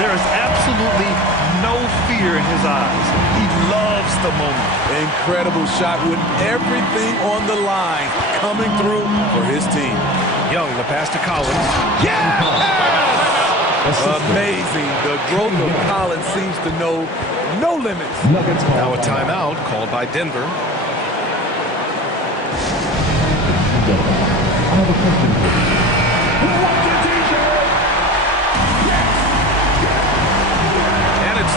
There is absolutely no fear in his eyes. He loves the moment. Incredible shot with everything on the line coming through for his team. Young, the pass to Collins. Yes! Amazing. The growth of Collins seems to know no limits. Now a timeout called by Denver.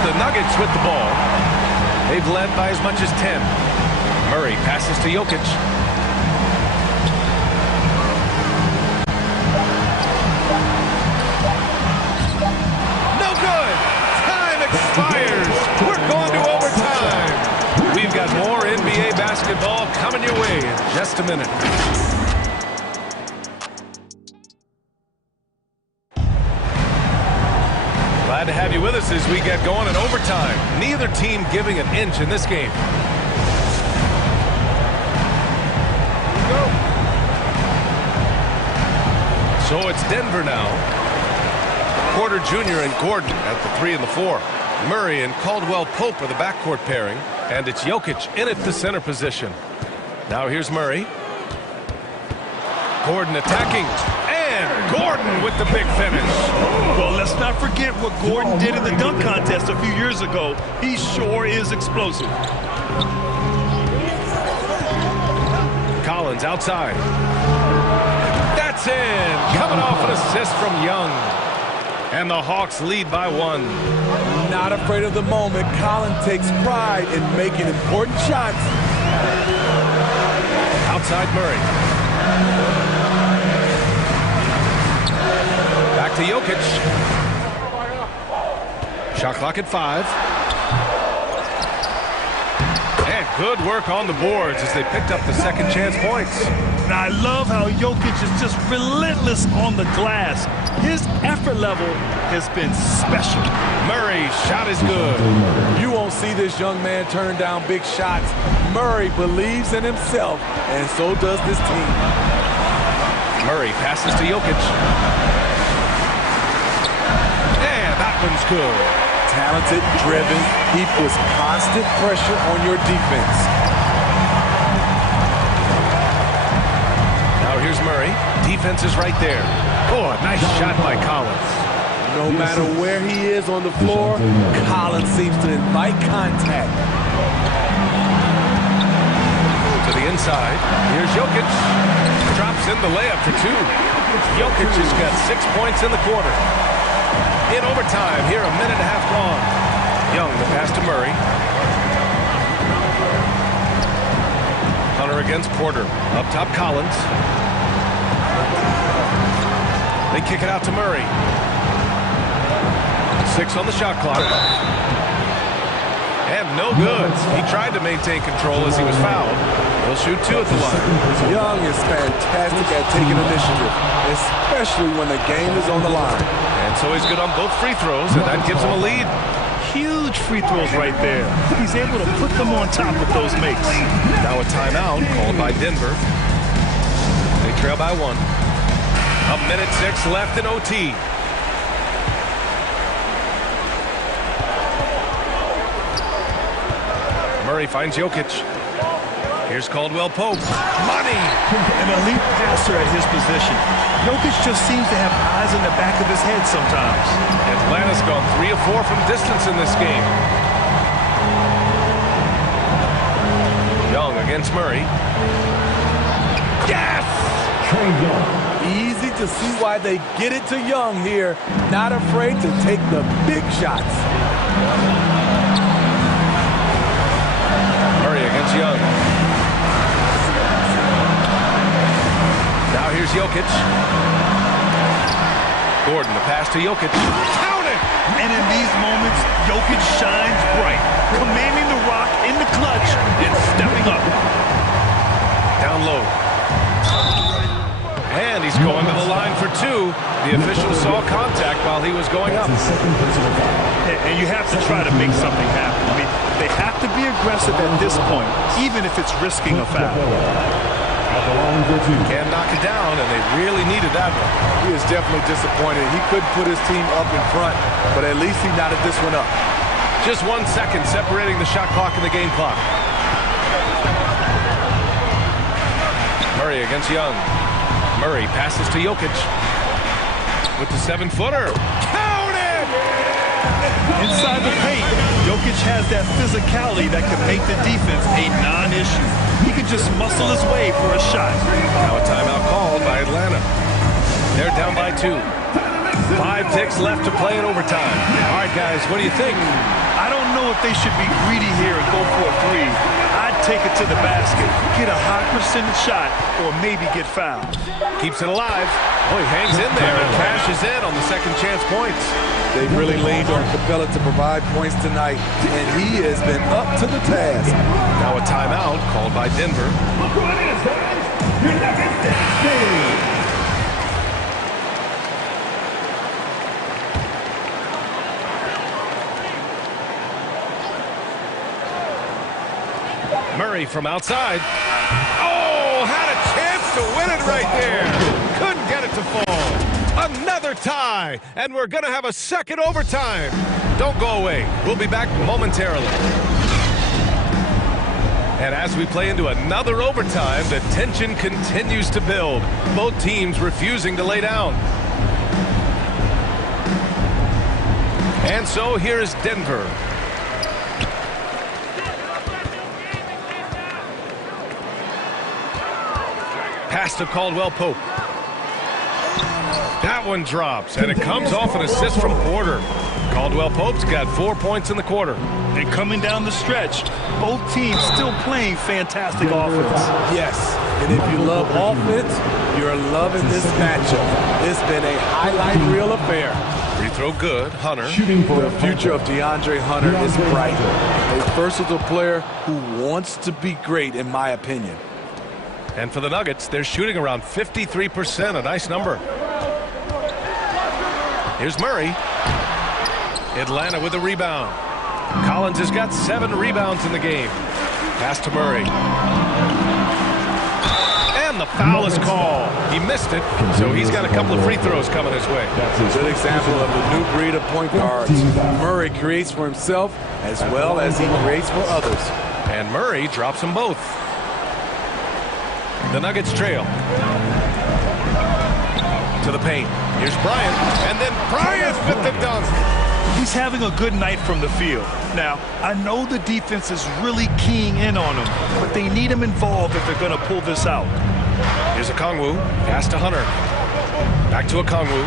The Nuggets with the ball. They've led by as much as 10. Murray passes to Jokic. No good. Time expires. We're going to overtime. We've got more NBA basketball coming your way in just a minute. Glad to have you with us as we get going in overtime. Neither team giving an inch in this game. So it's Denver now. Porter Jr. and Gordon at the 3 and the 4. Murray and Caldwell Pope are the backcourt pairing. And it's Jokic in at the center position. Now here's Murray. Gordon attacking. Gordon with the big finish. Well, let's not forget what Gordon did in the dunk contest a few years ago. He sure is explosive. Collins outside. That's in. Coming off an assist from Young. And the Hawks lead by 1. Not afraid of the moment. Collins takes pride in making important shots. Outside Murray. Back to Jokic. Shot clock at 5. And good work on the boards as they picked up the second chance points. Now, I love how Jokic is just relentless on the glass. His effort level has been special. Murray's shot is good. You won't see this young man turn down big shots. Murray believes in himself, and so does this team. Murray passes to Jokic. That one's good. Talented, driven. He puts constant pressure on your defense. Now here's Murray. Defense is right there. Oh, a nice shot by Collins. No matter where he is on the floor, Collins seems to invite contact. To the inside. Here's Jokic. Drops in the layup for 2. Jokic has got 6 points in the quarter. In overtime, here a minute and a half gone. Young, the pass to Murray. Hunter against Porter. Up top, Collins. They kick it out to Murray. 6 on the shot clock. And no good. He tried to maintain control as he was fouled. He'll shoot 2 at the line. Young is fantastic at taking initiative, especially when the game is on the line. And so he's good on both free throws, and that gives him a lead. Huge free throws right there. He's able to put them on top of those makes. Now a timeout called by Denver. They trail by 1. 1:06 left in OT. Murray finds Jokic. Here's Caldwell Pope. Money! An elite passer at his position. Jokic just seems to have eyes in the back of his head sometimes. Atlanta's gone 3 of 4 from distance in this game. Young against Murray. Yes! Easy to see why they get it to Young here. Not afraid to take the big shots. Murray against Young. Now here's Jokic. Gordon, the pass to Jokic. Count it! And in these moments, Jokic shines bright, commanding the rock in the clutch and stepping up. Down low. And he's going to the line for 2. The official saw contact while he was going up. And you have to try to make something happen. I mean, they have to be aggressive at this point, even if it's risking a foul. Can't knock it down, and they really needed that one. He is definitely disappointed. He couldn't put his team up in front, but at least he knotted this one up. Just 1 second separating the shot clock and the game clock. Murray against Young. Murray passes to Jokic with the 7-footer. Count it! Inside the paint, Jokic has that physicality that can make the defense a non-issue. He can just muscle his way for a shot. Now a timeout called by Atlanta. They're down by 2. 5 ticks left to play in overtime. All right, guys, what do you think? I don't know if they should be greedy here and go for a 3. I'd take it to the basket, get a high percentage shot, or maybe get fouled. Keeps it alive. Oh, he hangs in there and cashes in on the second chance points. They really leaned on Capella to provide points tonight, and he has been up to the task. Now a timeout called by Denver. Murray from outside. Oh, had a chance to win it right there. Couldn't get it to fall. Another tie, and we're going to have a second overtime. Don't go away. We'll be back momentarily. And as we play into another overtime, the tension continues to build. Both teams refusing to lay down. And so here is Denver. Pass to Caldwell Pope. That one drops, and it comes off an assist from Porter. Caldwell Pope's got 4 points in the quarter. And coming down the stretch, both teams still playing fantastic offense. Yes, and if you love offense, you're loving this matchup. It's been a highlight reel affair. Free throw good, Hunter. The future of DeAndre Hunter is bright. A versatile player who wants to be great, in my opinion. And for the Nuggets, they're shooting around 53%, a nice number. Here's Murray. Atlanta with a rebound. Collins has got 7 rebounds in the game. Pass to Murray. And the foul is called. He missed it, so he's got a couple of free throws coming his way. That's a good example of the new breed of point guards. Murray creates for himself as well as he creates for others. And Murray drops them both. The Nuggets trail. To the paint. Here's Bryant. And then Bryant with the dunk. He's having a good night from the field. Now, I know the defense is really keying in on him, but they need him involved if they're going to pull this out. Here's Okongwu. Pass to Hunter. Back to Okongwu.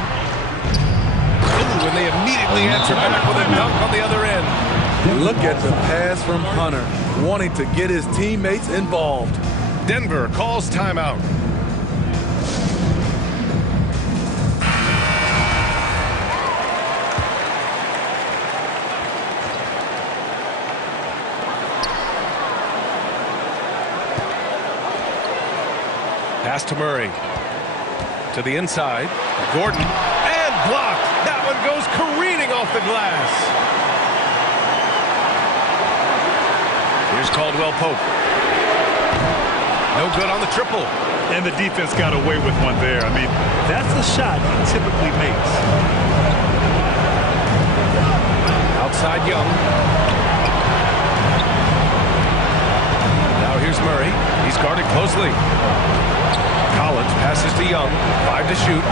Ooh, and they immediately answer back with a dunk on the other end. Look at the pass from Hunter, wanting to get his teammates involved. Denver calls timeout. Pass to Murray. To the inside. Gordon. And blocked. That one goes careening off the glass. Here's Caldwell Pope. No good on the triple. And the defense got away with one there. I mean, that's the shot he typically makes. Outside Young. Now here's Murray. He's guarded closely. Collins passes to Young. 5 to shoot.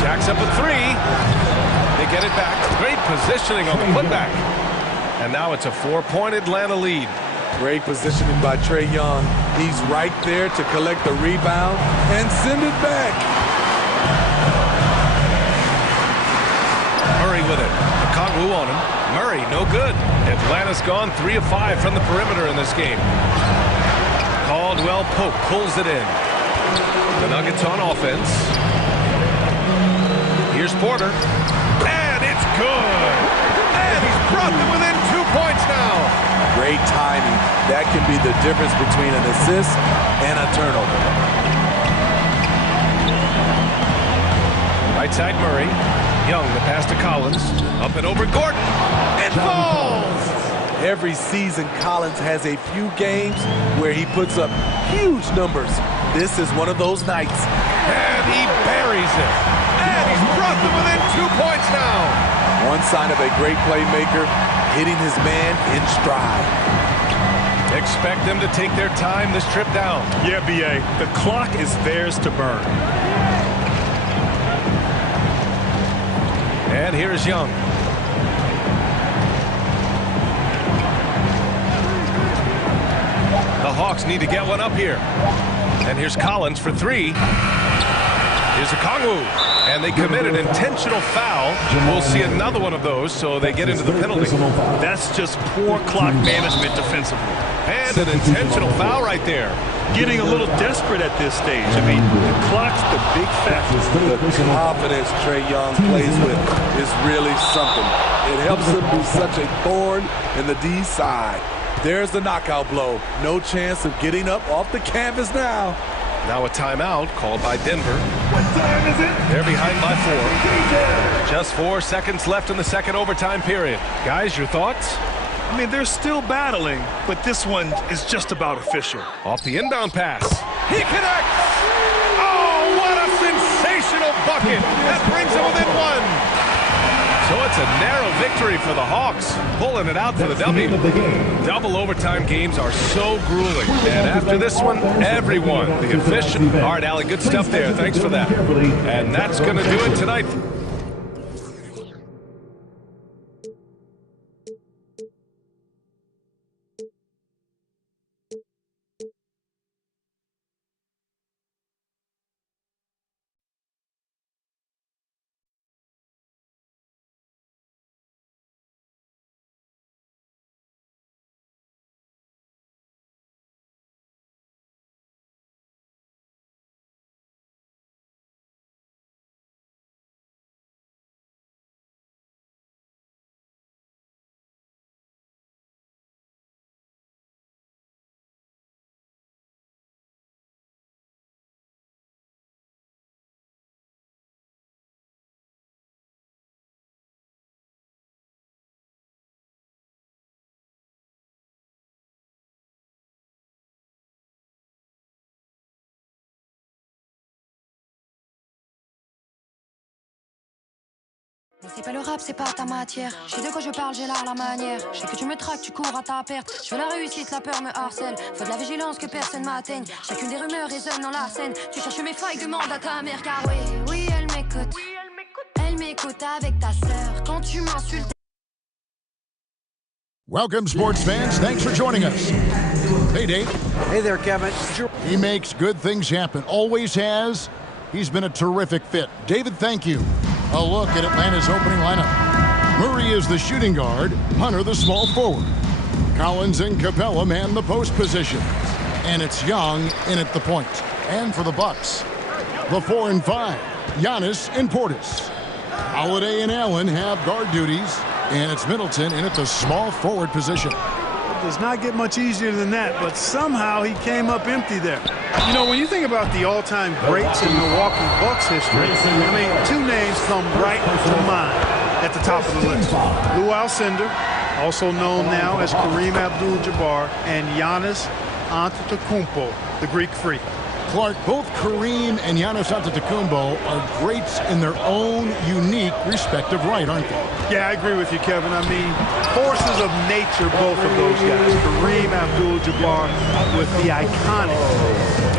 Jacks up a 3. They get it back. Great positioning on the putback. And now it's a 4-point Atlanta lead. Great positioning by Trae Young. He's right there to collect the rebound and send it back. Murray with it. Okongwu on him. Murray, no good. Atlanta's gone 3 of 5 from the perimeter in this game. Caldwell Pope pulls it in. The Nuggets on offense. Here's Porter. And it's good. And he's brought them within 2 points now. Great timing. That can be the difference between an assist and a turnover. Right side Murray. Young, the pass to Collins. Up and over Gordon. It falls! Every season, Collins has a few games where he puts up huge numbers. This is one of those nights. And he buries it. And he's brought them within 2 points now. One sign of a great playmaker, hitting his man in stride. Expect them to take their time this trip down. Yeah, B.A. The clock is theirs to burn. And here's Young. The Hawks need to get one up here. And here's Collins for 3. Here's Okongwu. And they commit an intentional foul. We'll see another one of those, so they get into the penalty. That's just poor clock management defensively. And an intentional foul right there. Getting a little desperate at this stage. I mean, the clock's the big factor. The confidence Trae Young plays with is really something. It helps him be such a thorn in the D side. There's the knockout blow. No chance of getting up off the canvas now. Now a timeout called by Denver. What time is it? They're behind by 4. Just 4 seconds left in the second overtime period. Guys, your thoughts? I mean, they're still battling, but this one is just about official. Off the inbound pass. He connects! Oh, what a sensational bucket! That brings him within 1. So it's a narrow victory for the Hawks, pulling it out for the W. Double overtime games are so grueling. And after this one, everyone, the official. All right, Allie, good stuff there. Thanks for that. And that's going to do it tonight. Mais c'est pas le rap, c'est pas ta matière. Je sais de quoi je parle, j'ai l'art, la manière. Je sais que tu me traques, tu cours à ta perte. Je veux la réussite, la peur me harcèle. Faut de la vigilance que personne m'atteigne. Chacune des rumeurs résonne dans la scène. Tu cherches mes failles, demande à ta mère. Car oui, oui, elle m'écoute. Elle m'écoute avec ta sœur. Quand tu m'insultes. Welcome, sports fans. Thanks for joining us. Hey, Dave. Hey there, Kevin. He makes good things happen. Always has. He's been a terrific fit. David, thank you. A look at Atlanta's opening lineup. Murray is the shooting guard. Hunter the small forward. Collins and Capella man the post positions. And it's Young in at the point. And for the Bucks, the 4 and 5, Giannis and Portis. Holiday and Allen have guard duties. And it's Middleton in at the small forward position. does not get much easier than that, but somehow he came up empty there. You know, when you think about the all-time greats in Milwaukee Bucks history, I mean, two names come right to mind at the top of the list. Lou Alcindor, also known now as Kareem Abdul-Jabbar, and Giannis Antetokounmpo, the Greek Freak. Clark, both Kareem and Giannis Antetokounmpo are greats in their own unique respective right, aren't they? Yeah, I agree with you, Kevin. I mean, forces of nature, both of those guys. Kareem Abdul-Jabbar with the iconic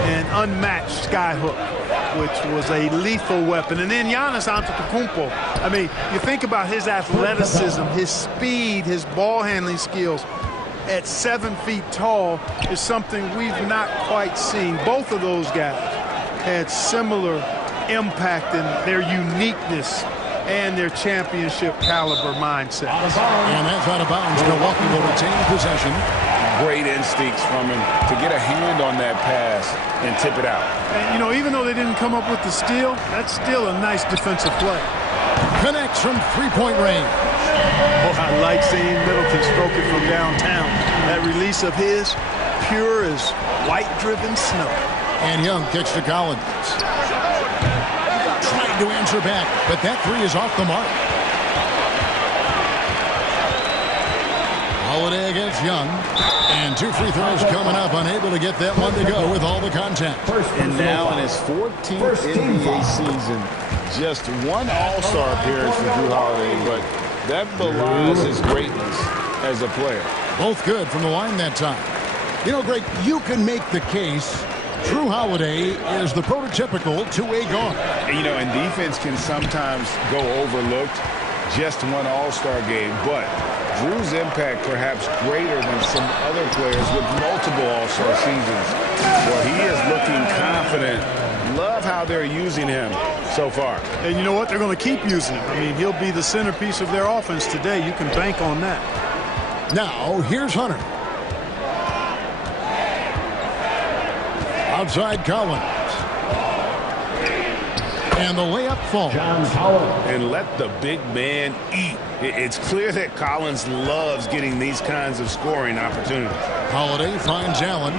and unmatched skyhook, which was a lethal weapon. And then Giannis Antetokounmpo. I mean, you think about his athleticism, his speed, his ball handling skills. At 7 feet tall is something we've not quite seen. Both of those guys had similar impact in their uniqueness and their championship caliber mindset. And that's out of bounds. Milwaukee will retain possession. Great instincts from him to get a hand on that pass and tip it out. And, you know, even though they didn't come up with the steal, that's still a nice defensive play. Connects from three-point range. Oh, I like seeing Middleton stroke it from downtown. That release of his, pure as white-driven snow. And Young kicks to Collins. Trying to answer back, but that three is off the mark. Holiday against Young. And 2 free throws coming up. Unable to get that one to go with all the contact. And now in his 14th NBA season, just one All-Star appearance for Jrue Holiday, but that belies his greatness as a player. Both good from the line that time. You know, Greg, you can make the case Jrue Holiday is the prototypical two-way guard. You know, and defense can sometimes go overlooked. Just one All-Star game, but Jrue's impact perhaps greater than some other players with multiple All-Star seasons. Well, he is looking confident. Love how they're using him so far. And you know what? They're going to keep using him. I mean, he'll be the centerpiece of their offense today. You can bank on that. Now, here's Hunter. Outside Collins. And the layup falls. And let the big man eat. It's clear that Collins loves getting these kinds of scoring opportunities. Holiday finds Allen.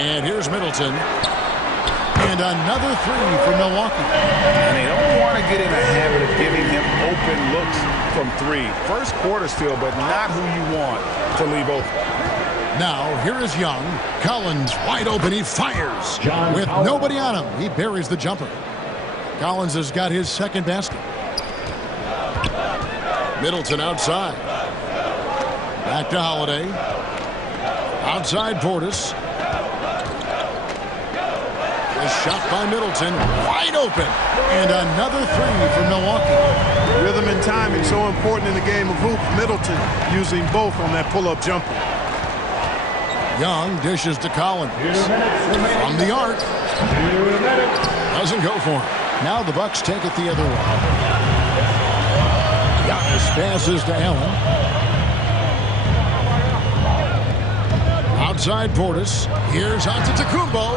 And here's Middleton. And another three for Milwaukee. And they don't want to get in a habit of giving him open looks from three. First quarter still, but not who you want to leave open. Now, here is Young. Collins wide open. He fires. With nobody on him, he buries the jumper. Collins has got his second basket. Middleton outside. Back to Holiday. Outside Portis. A shot by Middleton. Wide open. And another three for Milwaukee. Rhythm and timing so important in the game of hoop. Middleton using both on that pull-up jumper. Young dishes to Collins. From the arc. Doesn't go for him. Now the Bucks take it the other way. Giannis passes to Allen. Outside Portis. Here's Antetokounmpo.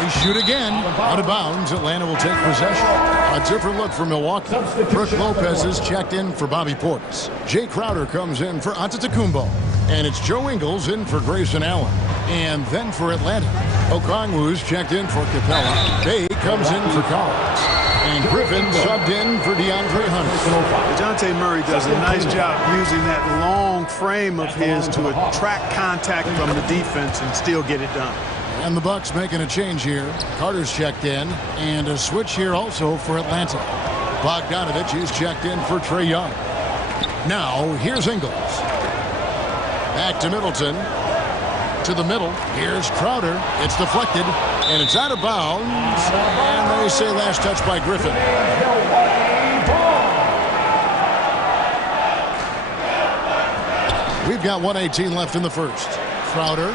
They shoot again. Out of bounds. Atlanta will take possession. A different look for Milwaukee. Brook Lopez is checked in for Bobby Portis. Jay Crowder comes in for Antetokounmpo. And it's Joe Ingles in for Grayson Allen. And then for Atlanta, Okongwu's checked in for Capella. Bay comes in for Collins. And Griffin subbed in for DeAndre Hunter. DeJounte Murray does a nice job using that long frame of his to attract contact from the defense and still get it done. And the Bucks making a change here. Carter's checked in. And a switch here also for Atlanta. Bogdanovich is checked in for Trae Young. Now, here's Ingles. Back to Middleton. To the middle. Here's Crowder. It's deflected. And it's out of bounds. And they say last touch by Griffin. We've got 1:18 left in the first. Crowder.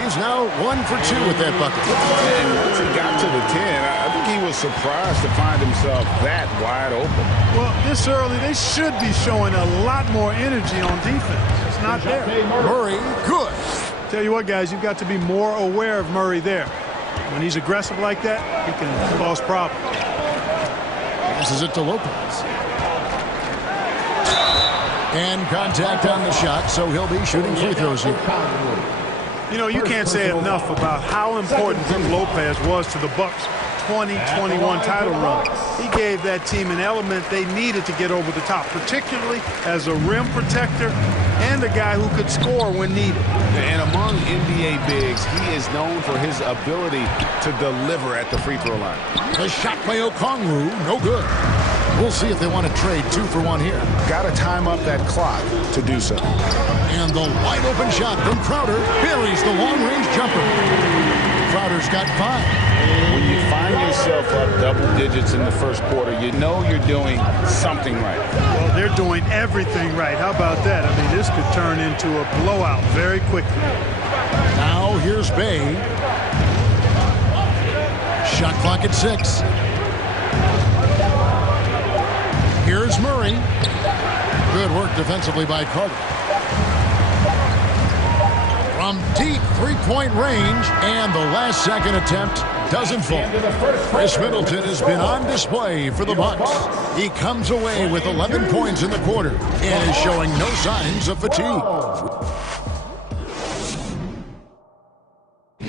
He's now 1 for 2 with that bucket. And once he got to the 10, I think he was surprised to find himself that wide open. Well, this early, they should be showing a lot more energy on defense. It's not there. Murray, good. Tell you what, guys, you've got to be more aware of Murray there. When he's aggressive like that, he can cause problems. Passes it to Lopez. And contact on the shot, so he'll be shooting free throws here. You know, you can't say enough about how important Brook Lopez was to the Bucks' 2021 title run. He gave that team an element they needed to get over the top, particularly as a rim protector and a guy who could score when needed. And among NBA bigs, he is known for his ability to deliver at the free throw line. The shot by Okongwu, no good. We'll see if they want to trade 2 for 1 here. Got to time up that clock to do so. And the wide open shot from Crowder buries the long-range jumper. Crowder's got 5. When you find yourself up double digits in the first quarter, you know you're doing something right. Well, they're doing everything right. How about that? I mean, this could turn into a blowout very quickly. Now here's Bay. Shot clock at 6. Here's Murray. Good work defensively by Carter. From deep three-point range, and the last second attempt doesn't fall. Chris Middleton has been on display for the Bucks. He comes away with 11 points in the quarter and is showing no signs of fatigue.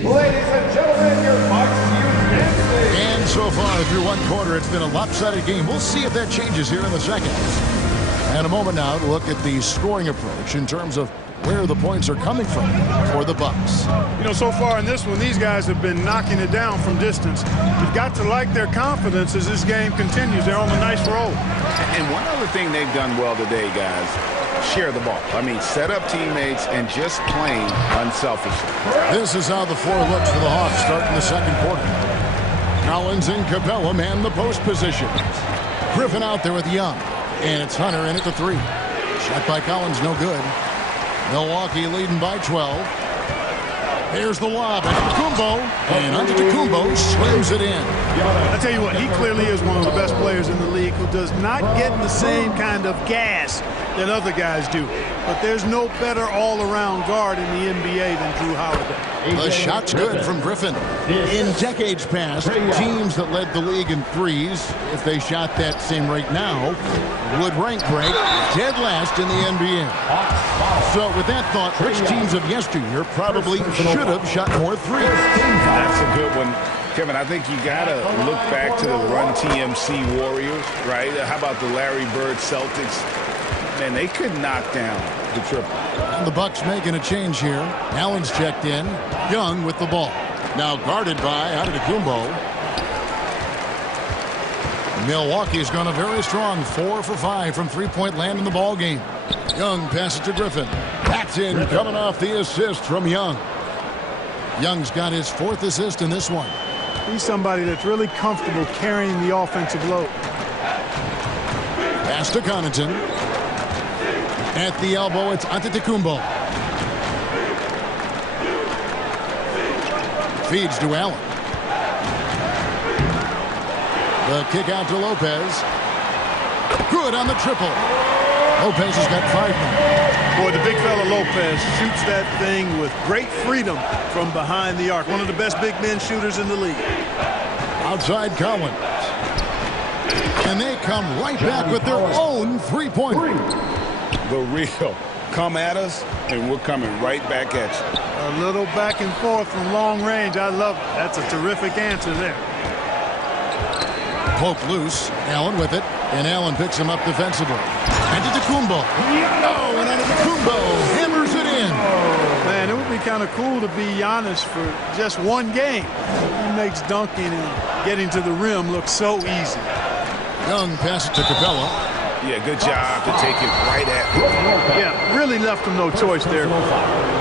Ladies and gentlemen, your Bucks And so far through one quarter, it's been a lopsided game. We'll see if that changes here in the second. And a moment now to look at the scoring approach in terms of where the points are coming from for the Bucks. You know, so far in this one, these guys have been knocking it down from distance. You've got to like their confidence as this game continues. They're on a nice roll. And one other thing they've done well today, guys, share the ball. I mean, set up teammates and just playing unselfishly. This is how the floor looks for the Hawks starting the second quarter. Collins and Capella man the post position. Griffin out there with Young. And it's Hunter in at the 3. Shot by Collins, no good. Milwaukee leading by 12. There's the lob, Antetokounmpo, and Antetokounmpo slams it in. I tell you what, he clearly is one of the best players in the league who does not get the same kind of gas that other guys do. But there's no better all-around guard in the NBA than Drew Holiday. The shot's good from Griffin. In decades past, teams that led the league in threes, if they shot that same rate now, would rank break dead last in the NBA. So with that thought, which teams of yesteryear probably should have shot more threes? That's a good one. Kevin, I think you got to look back to the Run TMC Warriors, right? How about the Larry Bird Celtics? Man, they could knock down the triple. And the Bucks making a change here. Allen's checked in. Young with the ball. Now guarded by Antetokounmpo. Milwaukee's gone a very strong 4 for 5 from three-point land in the ball game. Young passes to Griffin. That's in, coming off the assist from Young. Young's got his 4th assist in this one. He's somebody that's really comfortable carrying the offensive load. Pass to Connaughton. At the elbow, it's Antetokounmpo. Feeds to Allen. The kick out to Lopez. Good on the triple. Lopez has got 5 now. Boy, the big fella Lopez shoots that thing with great freedom from behind the arc. One of the best big men shooters in the league. Outside Collins. And they come right back with their own three-pointer. The real. Come at us, and we're coming right back at you. A little back and forth from long range. I love it. That's a terrific answer there. Poke loose. Allen with it. And Allen picks him up defensively. Antetokounmpo. Oh, and Antetokounmpo hammers it in. Man, it would be kind of cool to be Giannis for just one game. He makes dunking and getting to the rim look so easy. Young passes to Capella. Yeah, good job to take it right at him. Yeah, really left him no choice there.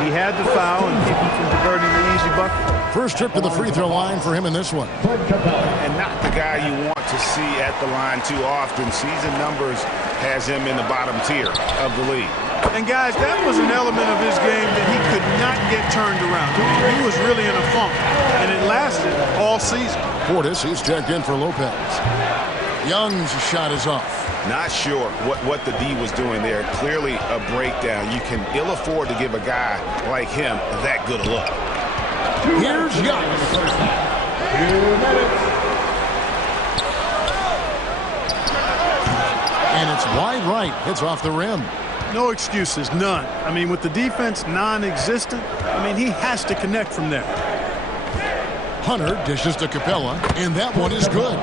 He had to foul and keep him from converting the easy bucket. First trip to the free throw line for him in this one. And not the guy you want to see at the line too often. Season numbers has him in the bottom tier of the league. And guys, that was an element of his game that he could not get turned around. He was really in a funk, and it lasted all season. Portis, he's checked in for Lopez. Young's shot is off. Not sure what the D was doing there. Clearly a breakdown. You can ill afford to give a guy like him that good a look. Here's Young. 2 minutes. And it's wide right. It's off the rim. No excuses, none. I mean, with the defense non-existent, I mean, he has to connect from there. Hunter dishes to Capella, and that one is good.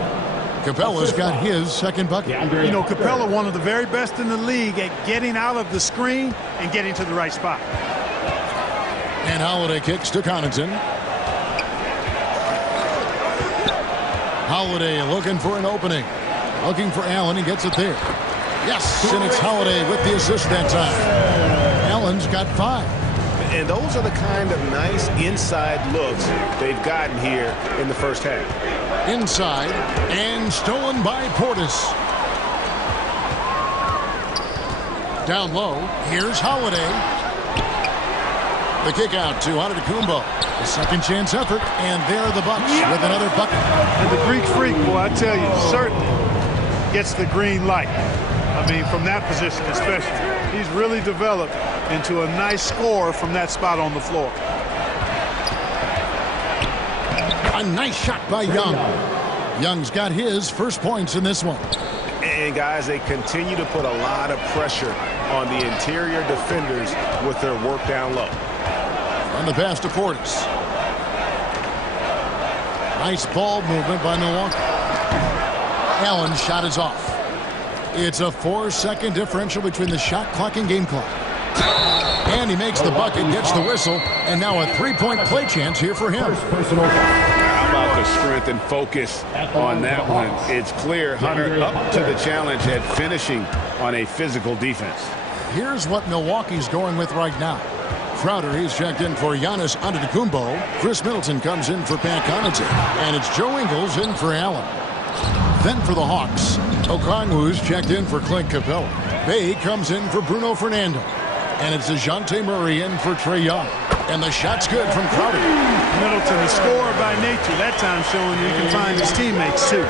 Capella's got his second bucket. You know, Capella, one of the very best in the league at getting out of the screen and getting to the right spot. And Holiday kicks to Connaughton. Holiday looking for an opening. Looking for Allen. He gets it there. Yes, and it's Holiday with the assist that time. Allen's got 5. And those are the kind of nice inside looks they've gotten here in the first half. Inside and stolen by Portis. Down low, here's Holiday. The kick out to Antetokounmpo. The second chance effort, and there are the Bucks with another bucket. And the Greek Freak, boy, I tell you, certainly gets the green light. I mean, from that position especially. He's really developed into a nice scorer from that spot on the floor. A nice shot by Young. Young's got his first points in this one. And, guys, they continue to put a lot of pressure on the interior defenders with their work down low. On the pass to Portis. Nice ball movement by Milwaukee. Allen's shot is off. It's a 4-second differential between the shot clock and game clock. And he makes the bucket, gets the whistle, and now a three-point play chance here for him. How about the strength and focus on that one? It's clear Hunter up to the challenge at finishing on a physical defense. Here's what Milwaukee's going with right now. Crowder, he's checked in for Giannis Antetokounmpo. Chris Middleton comes in for Pat Connaughton. And it's Joe Ingles in for Allen. Then for the Hawks, Okongwu's checked in for Clint Capella. Bay comes in for Bruno Fernando. And it's DeJounte Murray in for Trae Young. And the shot's good from Crowder. Middleton, a scorer by nature, that time showing you can find his teammates too.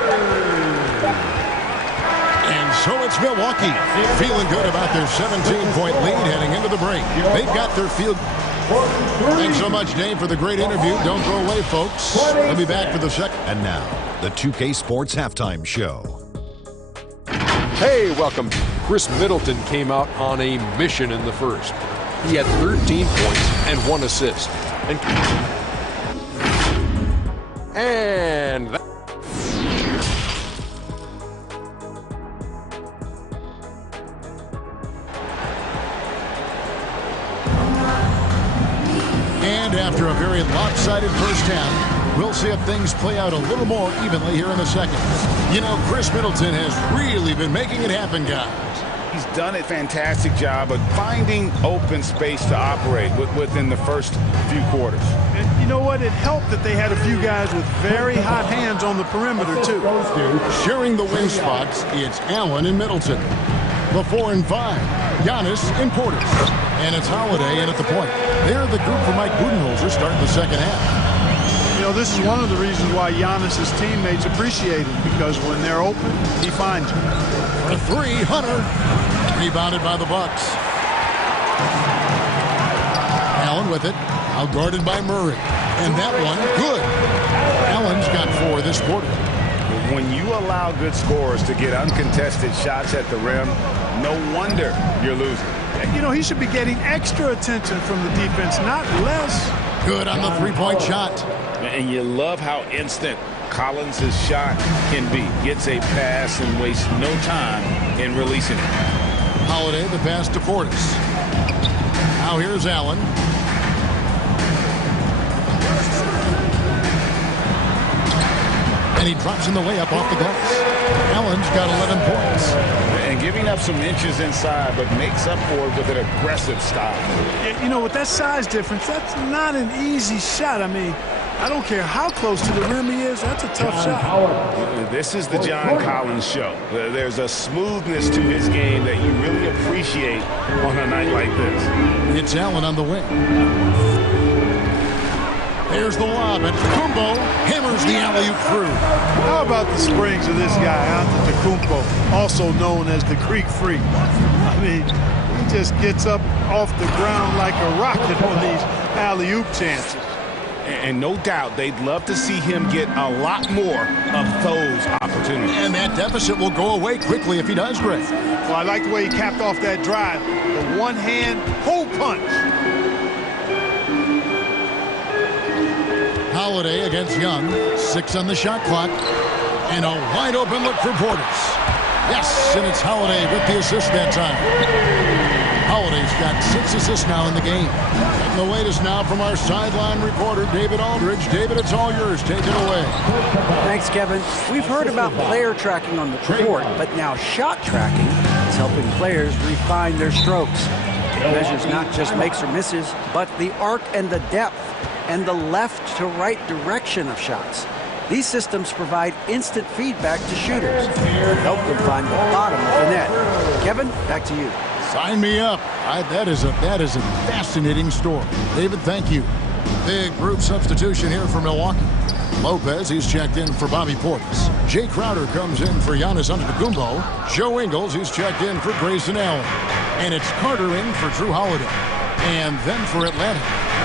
And so it's Milwaukee feeling good about their 17-point lead heading into the break. They've got their field. Thanks so much, Dave, for the great interview. Don't go away, folks. We'll be back for the second. And now, the 2K Sports Halftime Show. Hey, welcome. Chris Middleton came out on a mission in the first. He had 13 points and 1 assist. And that. And after a very lopsided first half, we'll see if things play out a little more evenly here in the second. You know, Chris Middleton has really been making it happen, guys. He's done a fantastic job of finding open space to operate within the first few quarters. And you know what? It helped that they had a few guys with very hot hands on the perimeter, too. Sharing the wing spots, it's Allen and Middleton. The 4 and 5, Giannis and Portis. And it's Holiday in at the point. They're the group for Mike Budenholzer starting the second half. You know, this is one of the reasons why Giannis's teammates appreciate him, because when they're open, he finds them. For 3, Hunter. Rebounded by the Bucks. Allen with it. Out guarded by Murray. And that one, good. Allen's got 4 this quarter. When you allow good scorers to get uncontested shots at the rim, no wonder you're losing. You know, he should be getting extra attention from the defense, not less. Good on the three-point shot. And you love how instant Collins' shot can be. Gets a pass and wastes no time in releasing it. Holiday, the pass to Portis. Now here's Allen. And he drops in the layup off the glass. Allen's got 11 points. And giving up some inches inside, but makes up for it with an aggressive style. You know, with that size difference, that's not an easy shot. I mean, I don't care how close to the rim he is. That's a tough shot. This is the John Collins show. There's a smoothness to his game that you really appreciate on a night like this. It's Allen on the wing. There's the lob, and Antetokounmpo hammers the alley-oop through. How about the springs of this guy, Antetokounmpo, also known as the Greek Freak? I mean, he just gets up off the ground like a rocket on these alley-oop chances. And no doubt they'd love to see him get a lot more of those opportunities. opportunity. And that deficit will go away quickly if he does, Greg. Well, I like the way he capped off that drive. The one-hand hole punch. Holiday against Young. 6 on the shot clock. And a wide open look for Portis. Yes, and it's Holiday with the assist that time. Holiday's got 6 assists now in the game. And the latest now from our sideline reporter, David Aldridge. David, it's all yours. Take it away. Thanks, Kevin. We've heard about player tracking on the court, but now shot tracking is helping players refine their strokes. It measures not just makes or misses, but the arc and the depth and the left to right direction of shots. These systems provide instant feedback to shooters and help them find the bottom of the net. Kevin, back to you. Sign me up. That is a fascinating story. David, thank you. Big group substitution here for Milwaukee. Lopez, he's checked in for Bobby Portis. Jay Crowder comes in for Giannis Antetokounmpo. Joe Ingles, he's checked in for Grayson Allen. And it's Carter in for Drew Holiday. And then for Atlanta,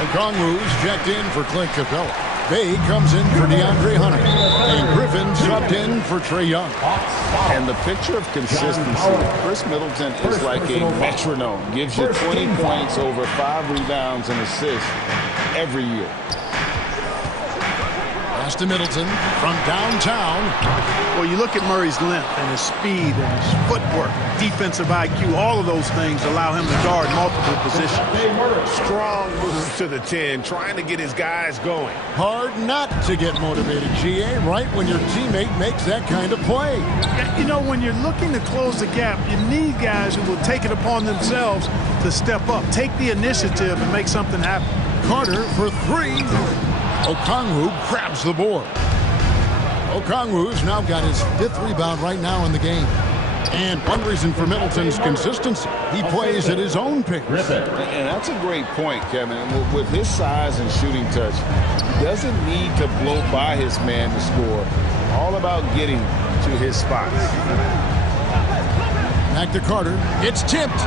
Okongwu's checked in for Clint Capella. Bay comes in for DeAndre Hunter. And Griffin subbed in for Trae Young. And the picture of consistency, Chris Middleton is like a metronome. Gives you 20 points, over 5 rebounds and assists every year. Pass to Middleton from downtown. Well, you look at Murray's length and his speed and his footwork, defensive IQ, all of those things allow him to guard multiple positions. Strong move to the 10, trying to get his guys going. Hard not to get motivated, GA, right when your teammate makes that kind of play. You know, when you're looking to close the gap, you need guys who will take it upon themselves to step up, take the initiative and make something happen. Carter for 3. Okongwu grabs the board. Okongwu's now got his 5th rebound right now in the game. And one reason for Middleton's consistency, he plays at his own pace. And that's a great point, Kevin. With his size and shooting touch, he doesn't need to blow by his man to score. All about getting to his spots. Back to Carter. It's tipped.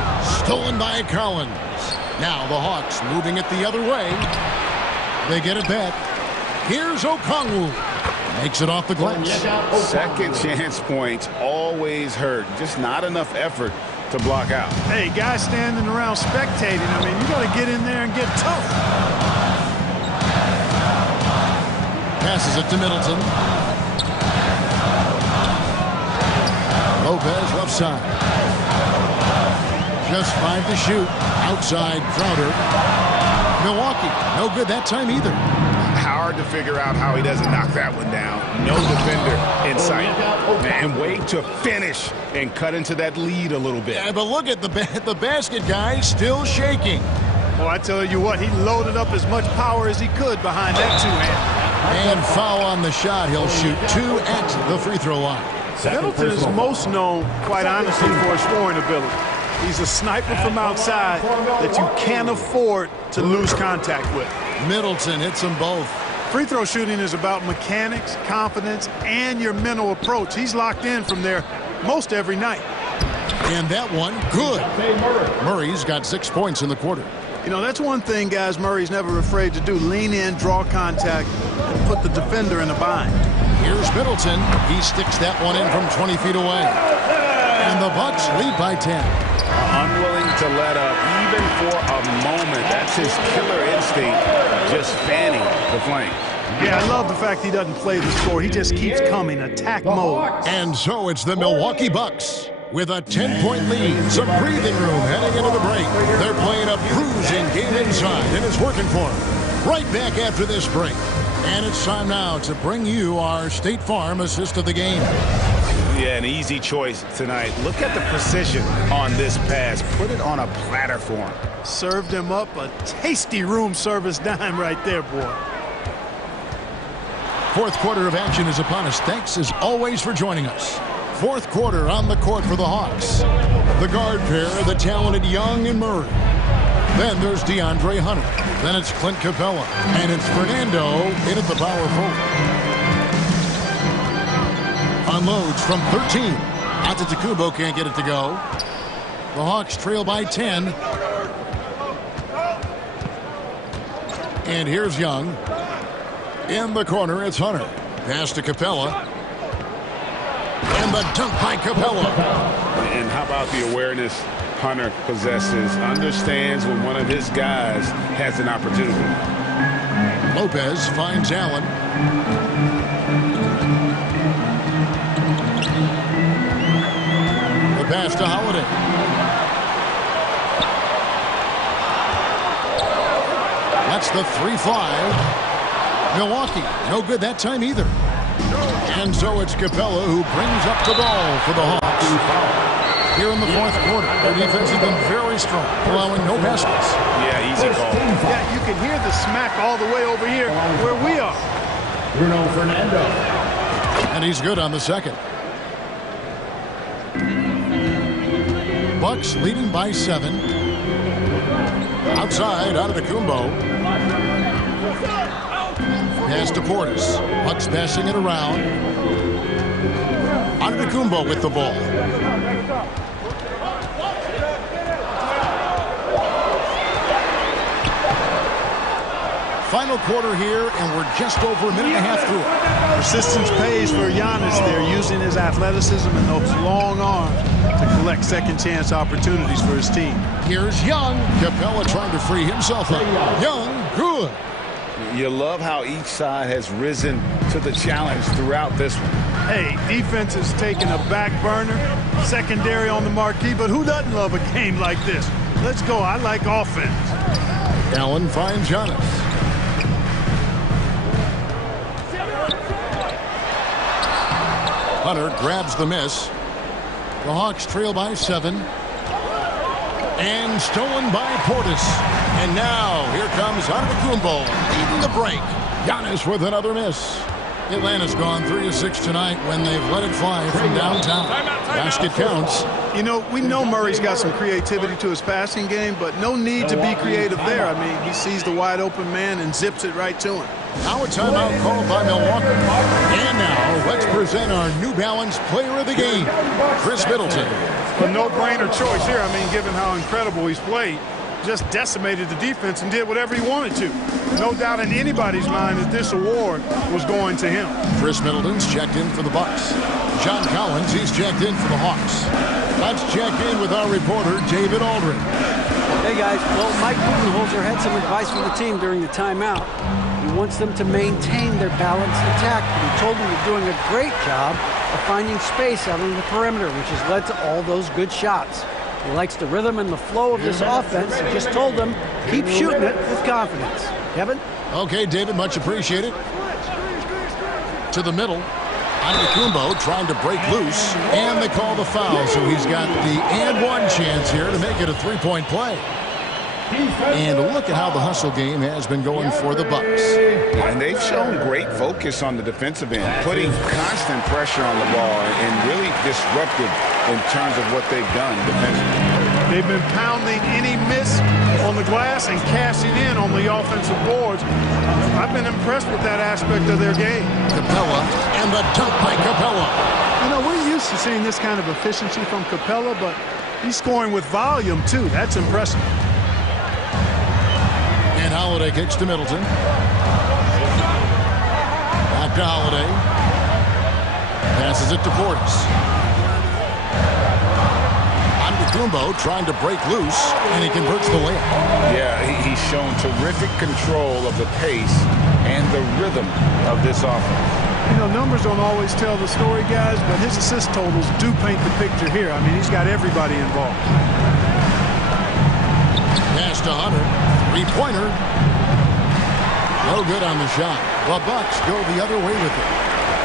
Stolen by Collins. Now the Hawks moving it the other way. They get it back. Here's Okongwu. Makes it off the glass. Second chance points always hurt. Just not enough effort to block out. Hey, guys standing around spectating. I mean, you got to get in there and get tough. Passes it to Middleton. Lopez left side. Just 5 to shoot. Outside Crowder. Milwaukee, no good that time either. Hard to figure out how he doesn't knock that one down. No defender in sight. And wait to finish and cut into that lead a little bit. Yeah, but look at the basket guy still shaking. Well, I tell you what, he loaded up as much power as he could behind that two-hand. And foul on the shot. He'll shoot 2 at the free throw line. Middleton is most known, quite honestly, for his scoring ability. He's a sniper from outside that you can't afford to lose contact with. Middleton hits them both. Free throw shooting is about mechanics, confidence, and your mental approach. He's locked in from there most every night. And that one, good. Murray's got 6 points in the quarter. You know, that's one thing, guys, Murray's never afraid to do. Lean in, draw contact, and put the defender in a bind. Here's Middleton. He sticks that one in from 20 feet away. And the Bucks lead by 10. Unwilling to let up even for a moment. That's his killer instinct, just fanning the flames. Yeah, I love the fact he doesn't play the score. He just keeps coming, attack mode. And so it's the Milwaukee Bucks with a 10-point lead. Some breathing room heading into the break. They're playing a bruising game inside, and it's working for them. Right back after this break. And it's time now to bring you our State Farm assist of the game. Yeah, an easy choice tonight. Look at the precision on this pass. Put it on a platter for him. Served him up a tasty room service dime right there, boy. Fourth quarter of action is upon us. Thanks, as always, for joining us. Fourth quarter on the court for the Hawks. The guard pair, the talented Young and Murray. Then there's DeAndre Hunter. Then it's Clint Capella. And it's Fernando in at the power forward. Unloads from 13. Antetokounmpo can't get it to go. The Hawks trail by 10. And here's Young. In the corner, it's Hunter. Pass to Capella. the dunk by Capella. And how about the awareness Hunter possesses? Understands when one of his guys has an opportunity. Lopez finds Allen. The pass to Holiday. That's the 3-5. Milwaukee, no good that time either. And so it's Capella who brings up the ball for the Hawks. Here in the fourth quarter, their defense has been very strong, allowing no baskets. Yeah, easy call. Yeah, you can hear the smack all the way over here where we are. Bruno Fernando. And he's good on the second. Bucks leading by 7. Outside, Antetokounmpo. Pass to Portis. Bucks passing it around. Antetokounmpo with the ball. Final quarter here, and we're just over a minute and a half through it. Persistence pays for Giannis there, using his athleticism and those long arms to collect second chance opportunities for his team. Here's Young. Capella trying to free himself up. Young, good. You love how each side has risen to the challenge throughout this one. Hey, defense is taking a back burner, secondary on the marquee, but who doesn't love a game like this? Let's go. I like offense. Allen finds Giannis. Hunter grabs the miss. The Hawks trail by 7. And stolen by Portis. And now here comes Antetokounmpo leading the break. Giannis with another miss. Atlanta's gone 3 of 6 tonight when they've let it fly from downtown. Basket counts. You know, we know Murray's got some creativity to his passing game, but no need to be creative there. I mean, he sees the wide open man and zips it right to him. Now a timeout called by Milwaukee. And now let's present our New Balance player of the game, Chris Middleton. A no-brainer choice here. I mean, given how incredible he's played, just decimated the defense and did whatever he wanted to. No doubt in anybody's mind that this award was going to him. Chris Middleton's checked in for the Bucks. John Collins, he's checked in for the Hawks. Let's check in with our reporter, David Aldridge. Hey, guys. Well, Mike Budenholzer had some advice for the team during the timeout. He wants them to maintain their balanced attack, but he told them they're doing a great job of finding space out on the perimeter, which has led to all those good shots. He likes the rhythm and the flow of this offense. He just told them, keep shooting it with confidence. Kevin? Okay, David, much appreciated. To the middle. Antetokounmpo trying to break loose, and they call the foul, so he's got the and one chance here to make it a three-point play. And look at how the hustle game has been going for the Bucks. And they've shown great focus on the defensive end, putting constant pressure on the ball and really disruptive in terms of what they've done defensively. They've been pounding any miss on the glass and cashing in on the offensive boards. I've been impressed with that aspect of their game. Capella and the dunk by Capella. You know, we're used to seeing this kind of efficiency from Capella, but he's scoring with volume, too. That's impressive. And Holiday kicks to Middleton. Back to Holiday. Passes it to Portis. Antetokounmpo trying to break loose, and he converts the layup. Yeah, he's shown terrific control of the pace and the rhythm of this offense. You know, numbers don't always tell the story, guys, but his assist totals do paint the picture here. I mean, he's got everybody involved. Pass to Hunter. Three-pointer. No good on the shot. The Bucks go the other way with it.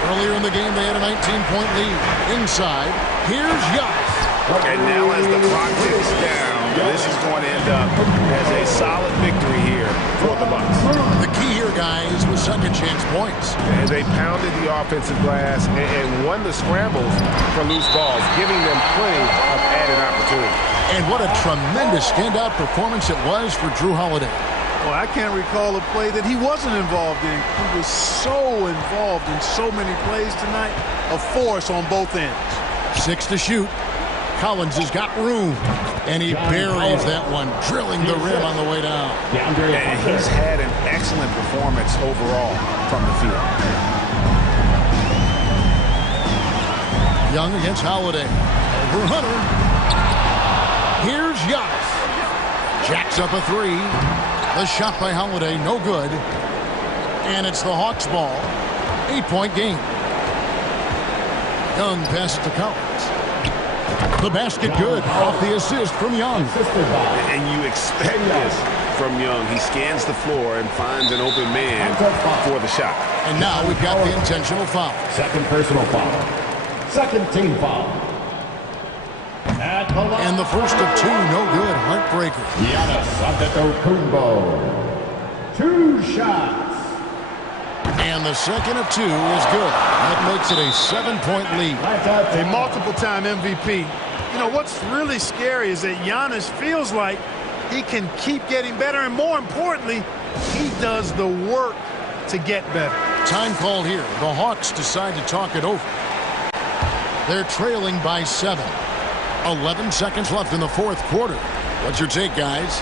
Earlier in the game, they had a 19-point lead. Inside, here's Giannis. And now as the clock ticks down, this is going to end up as a solid victory here for the Bucks. The key here, guys, was second chance points. And they pounded the offensive glass and won the scrambles for loose balls, giving them plenty of added opportunity. And what a tremendous standout performance it was for Drew Holiday. Well, I can't recall a play that he wasn't involved in. He was so involved in so many plays tonight, a force on both ends. 6 to shoot. Collins has got room, and he buries that one, drilling the rim on the way down. And he's had an excellent performance overall from the field. Young against Holiday. Over Hunter. Here's Giannis. Jacks up a three. The shot by Holiday, no good. And it's the Hawks ball. 8-point game. Young passes to Collins. The basket good. Off the assist from Young. And you expect this from Young. He scans the floor and finds an open man for the shot. And now we've got the intentional foul. Second personal foul. Second team foul. And the first of two, no good. Heartbreaker. Giannis Antetokounmpo. 2 shots. And the second of two is good. That makes it a 7-point lead. A multiple-time MVP. You know, what's really scary is that Giannis feels like he can keep getting better, and more importantly, he does the work to get better. Time call here. The Hawks decide to talk it over. They're trailing by 7. 11 seconds left in the fourth quarter. What's your take, guys?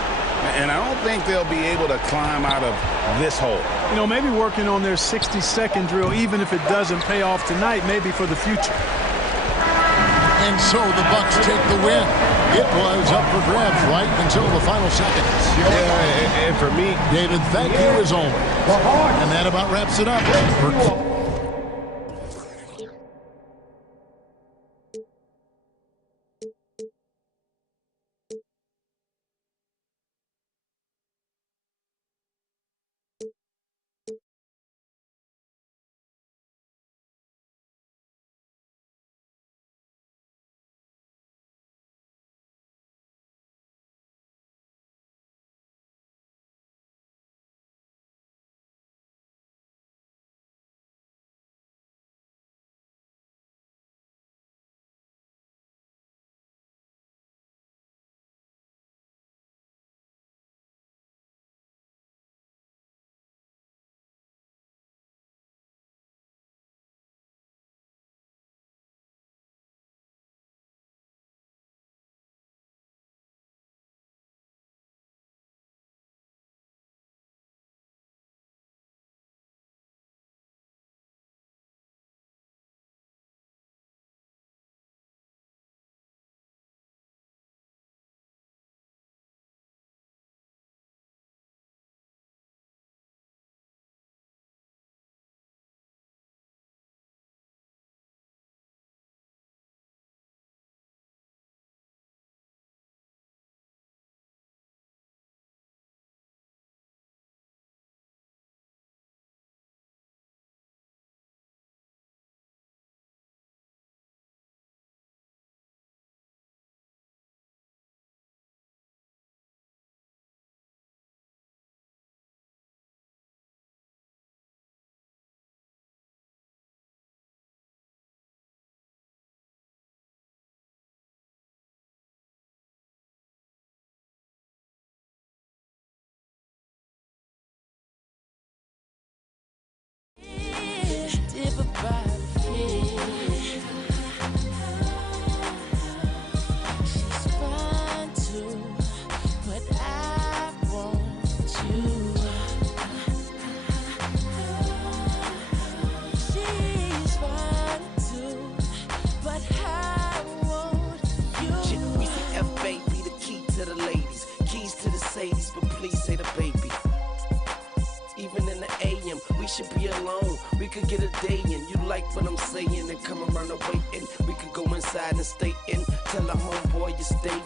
And I don't think they'll be able to climb out of this hole. You know, maybe working on their 60-second drill, even if it doesn't pay off tonight, maybe for the future. And so the Bucks take the win. It was up for grabs right until the final seconds. Yeah, and for me, David, thank you as always. And that about wraps it up for should be alone. We could get a day in. You like what I'm saying and come around and waiting. We could go inside and stay in. Tell a homeboy you stay.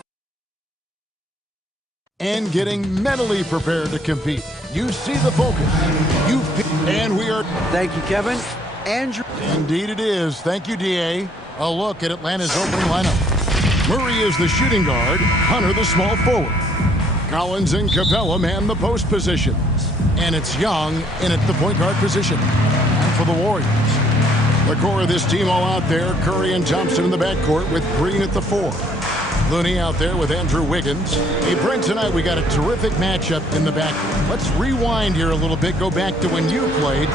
And getting mentally prepared to compete. You see the focus. And we are. Thank you, Kevin. Andrew. Indeed it is. Thank you, DA. A look at Atlanta's opening lineup. Murray is the shooting guard. Hunter the small forward. Collins and Capella man the post positions. And it's Young in at the point guard position. And for the Warriors, the core of this team all out there. Curry and Thompson in the backcourt with Green at the 4. Looney out there with Andrew Wiggins. Hey, Brent, tonight we got a terrific matchup in the backcourt. Let's rewind here a little bit. Go back to when you played.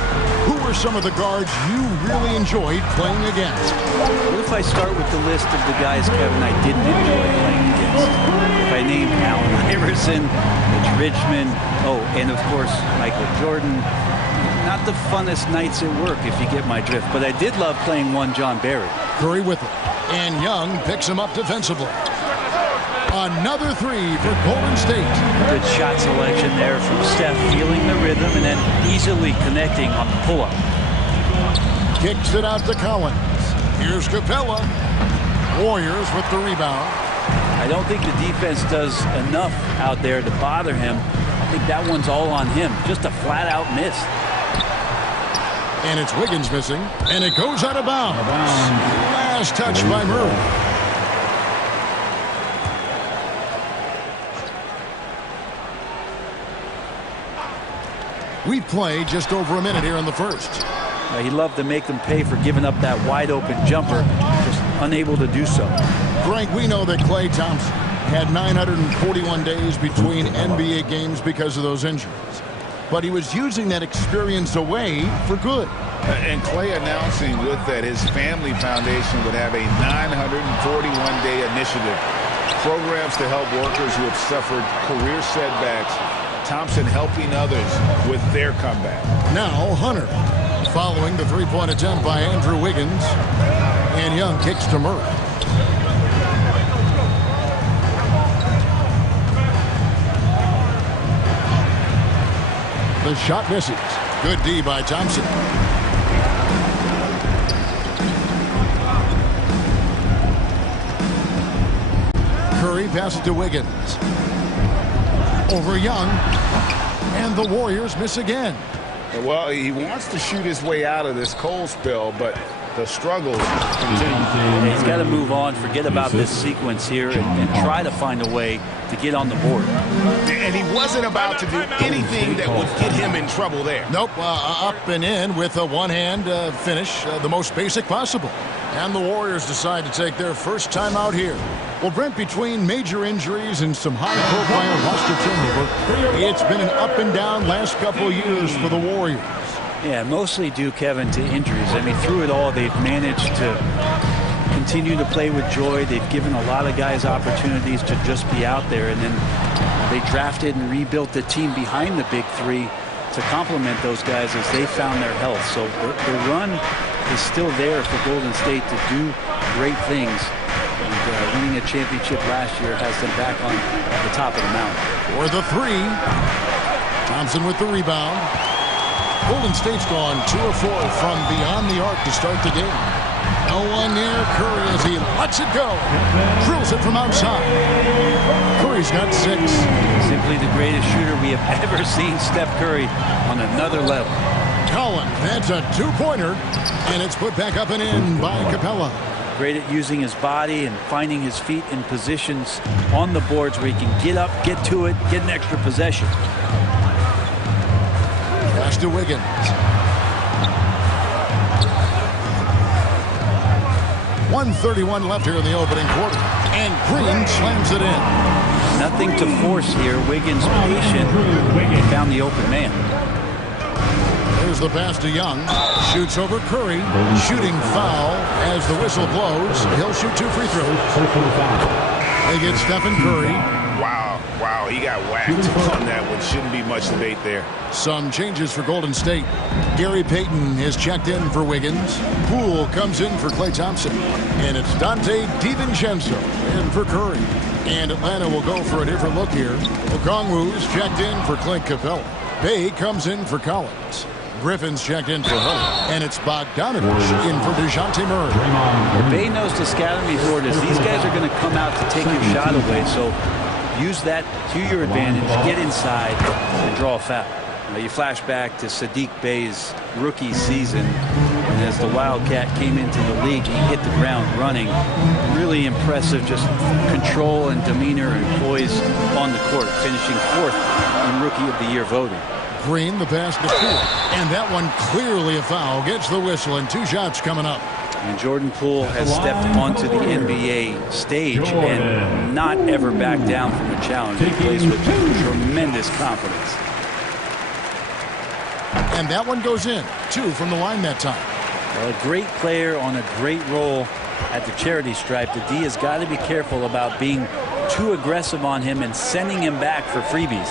Who were some of the guards you really enjoyed playing against? What if I start with the list of the guys, Kevin, I didn't enjoy playing against? If I named Allen Iverson, Mitch Richmond, and of course, Michael Jordan. Not the funnest nights at work, if you get my drift. But I did love playing one John Barry. Curry with it. And Young picks him up defensively. Another three for Golden State. Good shot selection there from Steph, feeling the rhythm and then easily connecting on the pull-up. Kicks it out to Collins. Here's Capella. Warriors with the rebound. I don't think the defense does enough out there to bother him. I think that one's all on him. Just a flat-out miss. And it's Wiggins missing. And it goes out of bounds. Last touch by Murray. We play just over a minute here in the first. He loved to make them pay for giving up that wide-open jumper. Just unable to do so. Frank, we know that Klay Thompson had 941 days between NBA games because of those injuries. But he was using that experience away for good. And Klay announcing with that his family foundation would have a 941-day initiative. Programs to help workers who have suffered career setbacks. Thompson helping others with their comeback. Now Hunter following the three-point attempt by Andrew Wiggins. And Young kicks to Murray. The shot misses. Good D by Thompson. Curry passes to Wiggins. Over Young. And the Warriors miss again. Well, he wants to shoot his way out of this cold spell, but the struggles continue. He's got to move on, forget about this sequence here, and try to find a way to get on the board. And he wasn't about to do anything that would get him in trouble there. Nope, up and in with a one-hand finish, the most basic possible. And the Warriors decide to take their first time out here. Well, Brent, between major injuries and some high-profile roster turnover, it's been an up-and-down last couple of years for the Warriors. Yeah, mostly due, Kevin, to injuries. I mean, through it all, they've managed to continue to play with joy. They've given a lot of guys opportunities to just be out there, and then they drafted and rebuilt the team behind the big three to complement those guys as they found their health. So the run is still there for Golden State to do great things. And winning a championship last year has them back on the top of the mountain. For the three, Thompson with the rebound. Golden State's gone 2 of 4 from beyond the arc to start the game. No one near Curry as he lets it go. Drills it from outside. Curry's got 6. Simply the greatest shooter we have ever seen, Steph Curry, on another level. Collins, that's a 2-pointer, and it's put back up and in by Capella. Great at using his body and finding his feet in positions on the boards where he can get up, get to it, get an extra possession. Pass to Wiggins. .131 left here in the opening quarter. And Green slams it in. Nothing to force here. Wiggins patient. Found the open man. There's the pass to Young. Shoots over Curry. Shooting foul as the whistle blows. He'll shoot 2 free throws. They get Stephen Curry. Wow, he got whacked on that one. Shouldn't be much debate there. Some changes for Golden State. Gary Payton is checked in for Wiggins. Poole comes in for Klay Thompson. And it's Dante DiVincenzo in for Curry. And Atlanta will go for a different look here. Okongwu's checked in for Clint Capella. Bay comes in for Collins. Griffin's checked in for Hunter. And it's Bogdanovich in for DeJounte Murray. What Bay knows to scout me for is these guys are going to come out to take your shot away. So use that to your advantage, get inside, and draw a foul. You flash back to Sadiq Bey's rookie season, and as the Wildcat came into the league, he hit the ground running. Really impressive, just control and demeanor and poise on the court, finishing 4th in Rookie of the Year voting. Green, the pass to Poole, and that one clearly a foul. Gets the whistle, and 2 shots coming up. And Jordan Poole has stepped onto the NBA stage and not ever backed down from a challenge. He plays with tremendous confidence. And that one goes in. 2 from the line that time. Well, a great player on a great role at the charity stripe. The D has got to be careful about being too aggressive on him and sending him back for freebies.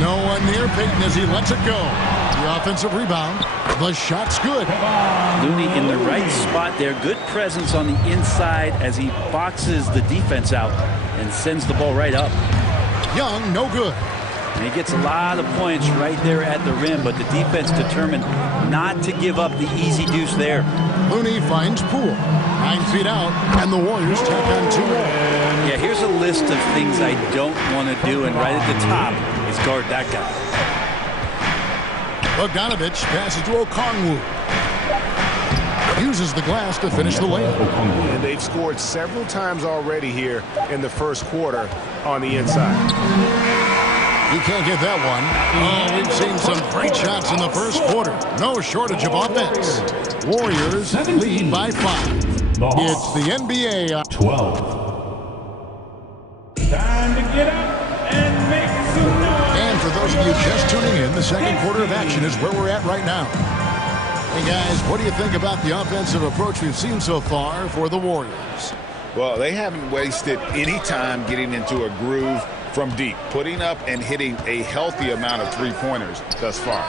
No one near Payton as he lets it go. The offensive rebound. The shot's good. Looney in the right spot there. Good presence on the inside as he boxes the defense out and sends the ball right up. Young, no good. And he gets a lot of points right there at the rim, but the defense determined not to give up the easy deuce there. Looney finds Poole. 9 feet out, and the Warriors tack on 2 more. Yeah, here's a list of things I don't want to do, and right at the top is guard that guy. Bogdanovich passes to Okongwu. Uses the glass to finish the layup. And they've scored several times already here in the first quarter on the inside. He can't get that one. Oh, we've seen some great shots in the first quarter. No shortage of offense. Warriors lead by 5. It's the NBA. 12. Time to get up and make some noise. And for those of you just tuning in, the second quarter of action is where we're at right now. Hey, guys, what do you think about the offensive approach we've seen so far for the Warriors? Well, they haven't wasted any time getting into a groove from deep, putting up and hitting a healthy amount of three-pointers thus far.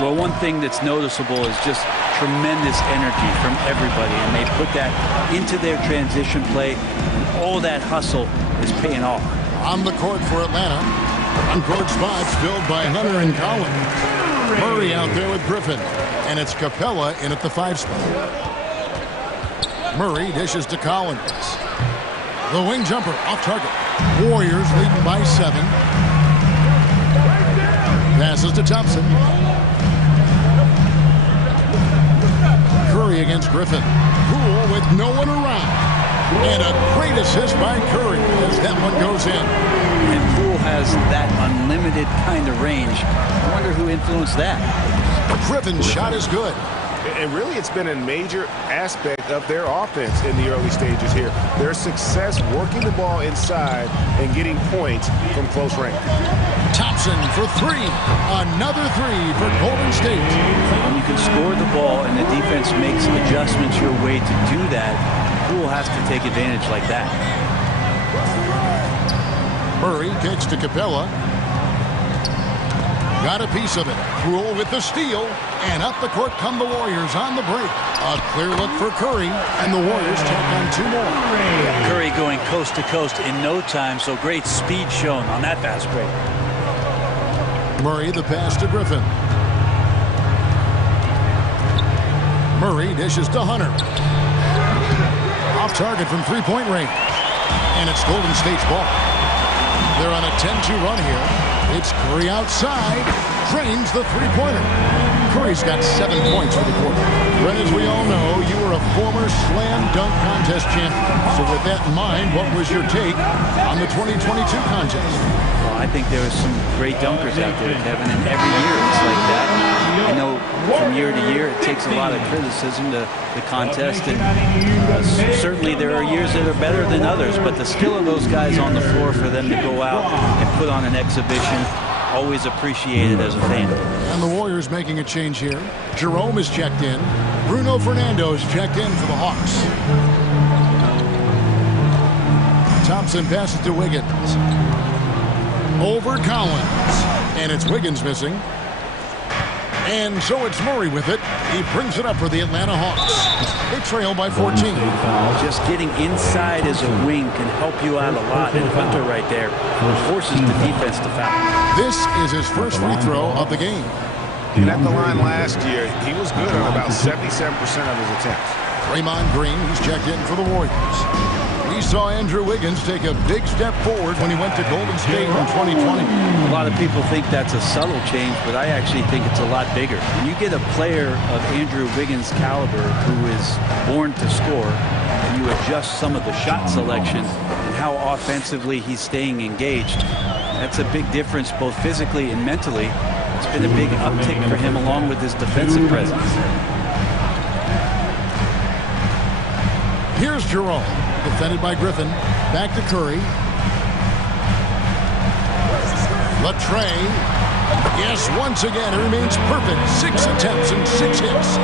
Well, one thing that's noticeable is just tremendous energy from everybody, and they put that into their transition play, and all that hustle is paying off. On the court for Atlanta, on-court spots filled by Hunter and Collins. Murray out there with Griffin, and it's Capella in at the 5 spot. Murray dishes to Collins. The wing jumper off target. Warriors leading by 7. Passes to Thompson. Curry against Griffin. Poole with no one around. And a great assist by Curry as that one goes in. And Poole has that unlimited kind of range. I wonder who influenced that. Griffin's shot is good. And really, it's been a major aspect of their offense in the early stages here. Their success working the ball inside and getting points from close range. Thompson for 3. Another 3 for Golden State. When you can score the ball and the defense makes adjustments your way to do that, Poole has to take advantage like that. Murray kicks to Capella. Got a piece of it. Poole with the steal. And up the court come the Warriors on the break. A clear look for Curry. And the Warriors tack on 2 more. Curry going coast to coast in no time. So great speed shown on that fast break. Murray the pass to Griffin. Murray dishes to Hunter. Off target from 3-point range. And it's Golden State's ball. They're on a 10-2 run here. It's Curry outside. Drains the 3-pointer. Curry's got 7 points for the quarter. But as we all know, you were a former slam dunk contest champion. So with that in mind, what was your take on the 2022 contest? Well, I think there are some great dunkers out there, Kevin, and every year it's like that. I know from year to year it takes a lot of criticism to the contest, and certainly there are years that are better than others, but the skill of those guys on the floor for them to go out and put on an exhibition, always appreciated as a fan. And the Warriors making a change here. Jerome is checked in. Bruno Fernando is checked in for the Hawks. Thompson passes to Wiggins. Over Collins. And it's Wiggins missing. And so it's Murray with it. He brings it up for the Atlanta Hawks. They trail by 14. Just getting inside as a wing can help you out a lot. And Hunter right there forces the defense to foul. This is his first free throw of the game. And at the line last year, he was good on about 77% of his attempts. Draymond Green, he's checked in for the Warriors. We saw Andrew Wiggins take a big step forward when he went to Golden State in 2020. A lot of people think that's a subtle change, but I actually think it's a lot bigger. When you get a player of Andrew Wiggins' caliber who is born to score, and you adjust some of the shot selection and how offensively he's staying engaged, that's a big difference both physically and mentally. It's been a big uptick for him along with his defensive presence. Here's Jerome. Defended by Griffin. Back to Curry. Latre. Yes, once again, it remains perfect. 6 attempts and 6 hits.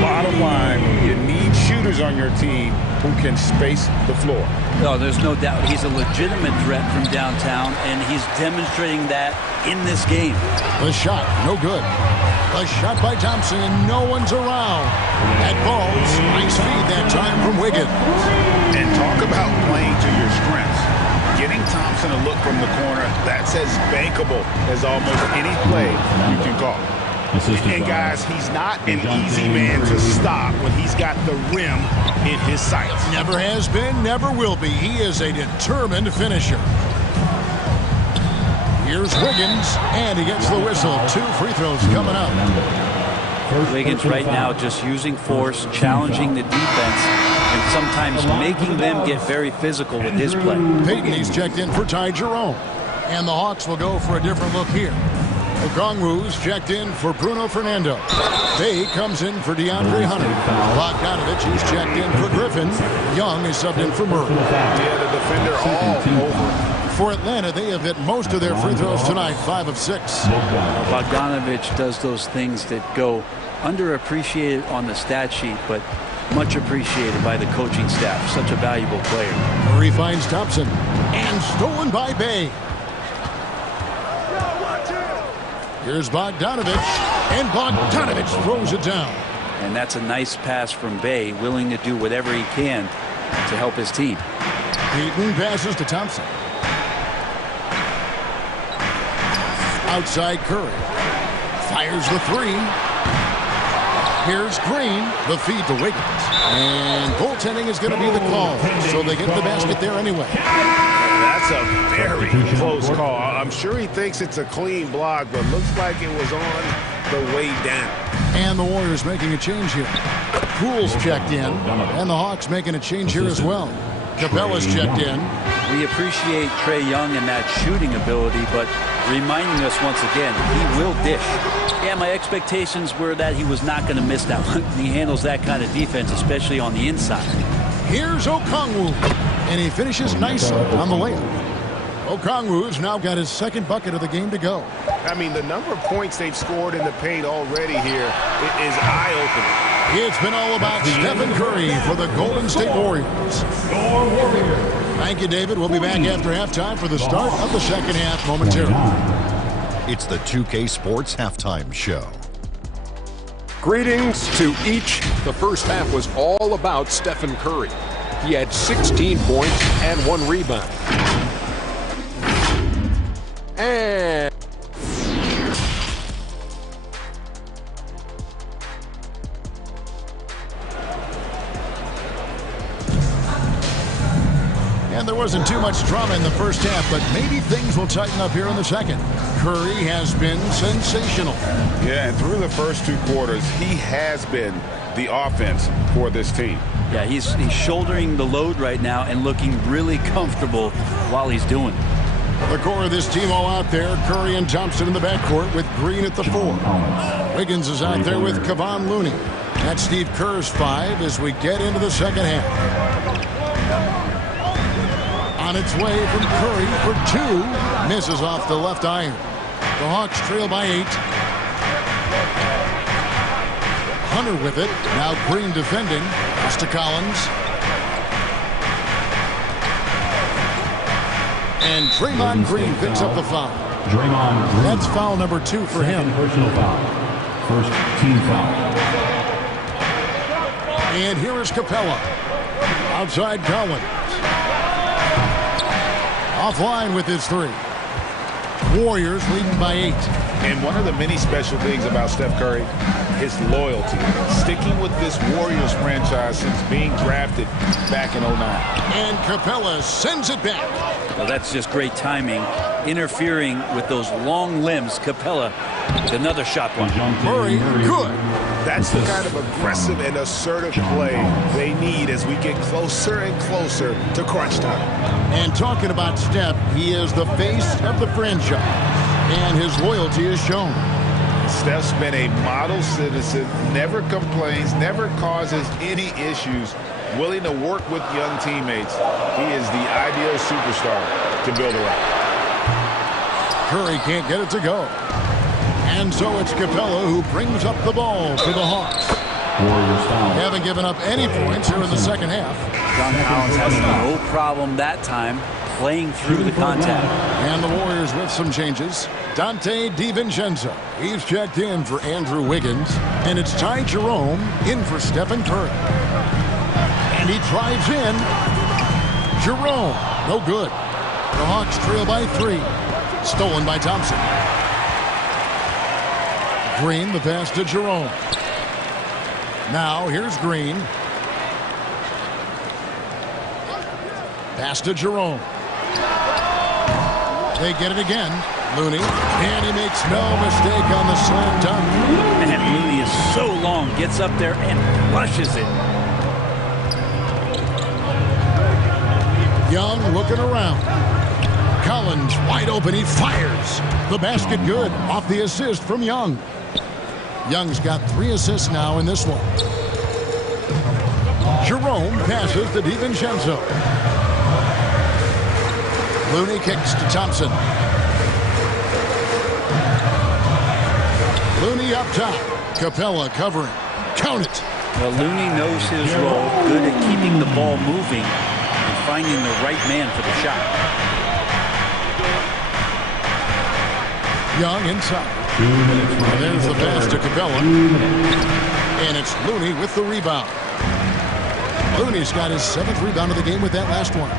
Bottom line, you need shooting. shooters on your team who can space the floor. No, there's no doubt he's a legitimate threat from downtown, and he's demonstrating that in this game. The shot, no good. The shot by Thompson, and no one's around. That ball's nice feed that time from Wiggins. And talk about playing to your strengths. Getting Thompson a look from the corner, that's as bankable as almost any play you can call. And guys, he's not an easy man to stop when he's got the rim in his sights. Never has been, never will be. He is a determined finisher. Here's Wiggins, and he gets the whistle. 2 free throws coming up. Wiggins right now just using force, challenging the defense, and sometimes making them get very physical with his play. Peyton, he's checked in for Ty Jerome. And the Hawks will go for a different look here. Okongwu's checked in for Bruno Fernando. Bay comes in for DeAndre Hunter. Bogdanovich, he's checked in for Griffin. Young is subbed in for Murray. Yeah, the defender all over. For Atlanta, they have hit most of their free throws tonight, 5 of 6. Bogdanovich does those things that go underappreciated on the stat sheet, but much appreciated by the coaching staff. Such a valuable player. Murray finds Thompson, and stolen by Bay. Here's Bogdanovich, and Bogdanovich throws it down. And that's a nice pass from Bay, willing to do whatever he can to help his team. Peyton passes to Thompson. Outside Curry. Fires the 3. Here's Green. The feed to Wiggins. And goaltending is going to be the call. So they get the basket there anyway. That's a very close call. I'm sure he thinks it's a clean block, but looks like it was on the way down. And the Warriors making a change here. Poole's checked in. And the Hawks making a change here as well. Capella's checked in. We appreciate Trae Young and that shooting ability, but reminding us once again, he will dish. Yeah, my expectations were that he was not going to miss that one. He handles that kind of defense, especially on the inside. Here's Okongwu, and he finishes nicely on the layup. Okongwu's now got his second bucket of the game to go. I mean, the number of points they've scored in the paint already here is eye-opening. It's been all about Stephen Curry for the Golden State Warriors. Thank you, David. We'll be back after halftime for the start of the second half momentarily. It's the 2K Sports Halftime Show. Greetings to each. The first half was all about Stephen Curry. He had 16 points and 1 rebound. And there wasn't too much drama in the first half, but maybe things will tighten up here in the second. Curry has been sensational. Yeah, and through the first 2 quarters, he has been the offense for this team. Yeah, he's shouldering the load right now and looking really comfortable while he's doing it. The core of this team all out there. Curry and Thompson in the backcourt with Green at the 4. Wiggins is out there with Kevon Looney. That's Steve Kerr's 5 as we get into the second half. On its way from Curry for 2. Misses off the left iron. The Hawks trail by 8. Hunter with it. Now Green defending. Pass to Collins. And Draymond Green picks up the foul. That's foul number 2 for him. Personal foul. First team foul. And here is Capella. Outside Collins. Offline with his 3. Warriors leading by 8. And one of the many special things about Steph Curry, his loyalty. Sticking with this Warriors franchise since being drafted back in 09. And Capella sends it back. Well, that's just great timing. Interfering with those long limbs. Capella with another shot block. Murray, good. That's the kind of aggressive and assertive play they need as we get closer and closer to crunch time. And talking about Steph, he is the face of the franchise, and his loyalty is shown. Steph's been a model citizen, never complains, never causes any issues, willing to work with young teammates. He is the ideal superstar to build around. Curry can't get it to go. And so it's Capella who brings up the ball for the Hawks. Haven't given up any points here in the second half. John Collins has no problem that time playing through the contact. And the Warriors with some changes. Dante DiVincenzo. He's checked in for Andrew Wiggins. And it's Ty Jerome in for Stephen Curry. And he drives in. Jerome, no good. The Hawks trail by 3. Stolen by Thompson. Green, the pass to Jerome. Now, here's Green. Pass to Jerome. They get it again. Looney. And he makes no mistake on the slam dunk. And Looney is so long. Gets up there and flushes it. Young looking around. Collins wide open. He fires. The basket good. Off the assist from Young. Young's got 3 assists now in this one. Jerome passes to DiVincenzo. Looney kicks to Thompson. Looney up top. Capella covering. Count it. Well, Looney knows his role. Good at keeping the ball moving and finding the right man for the shot. Young inside. And there's the pass to Capella. And it's Looney with the rebound. Looney's got his 7th rebound of the game with that last one.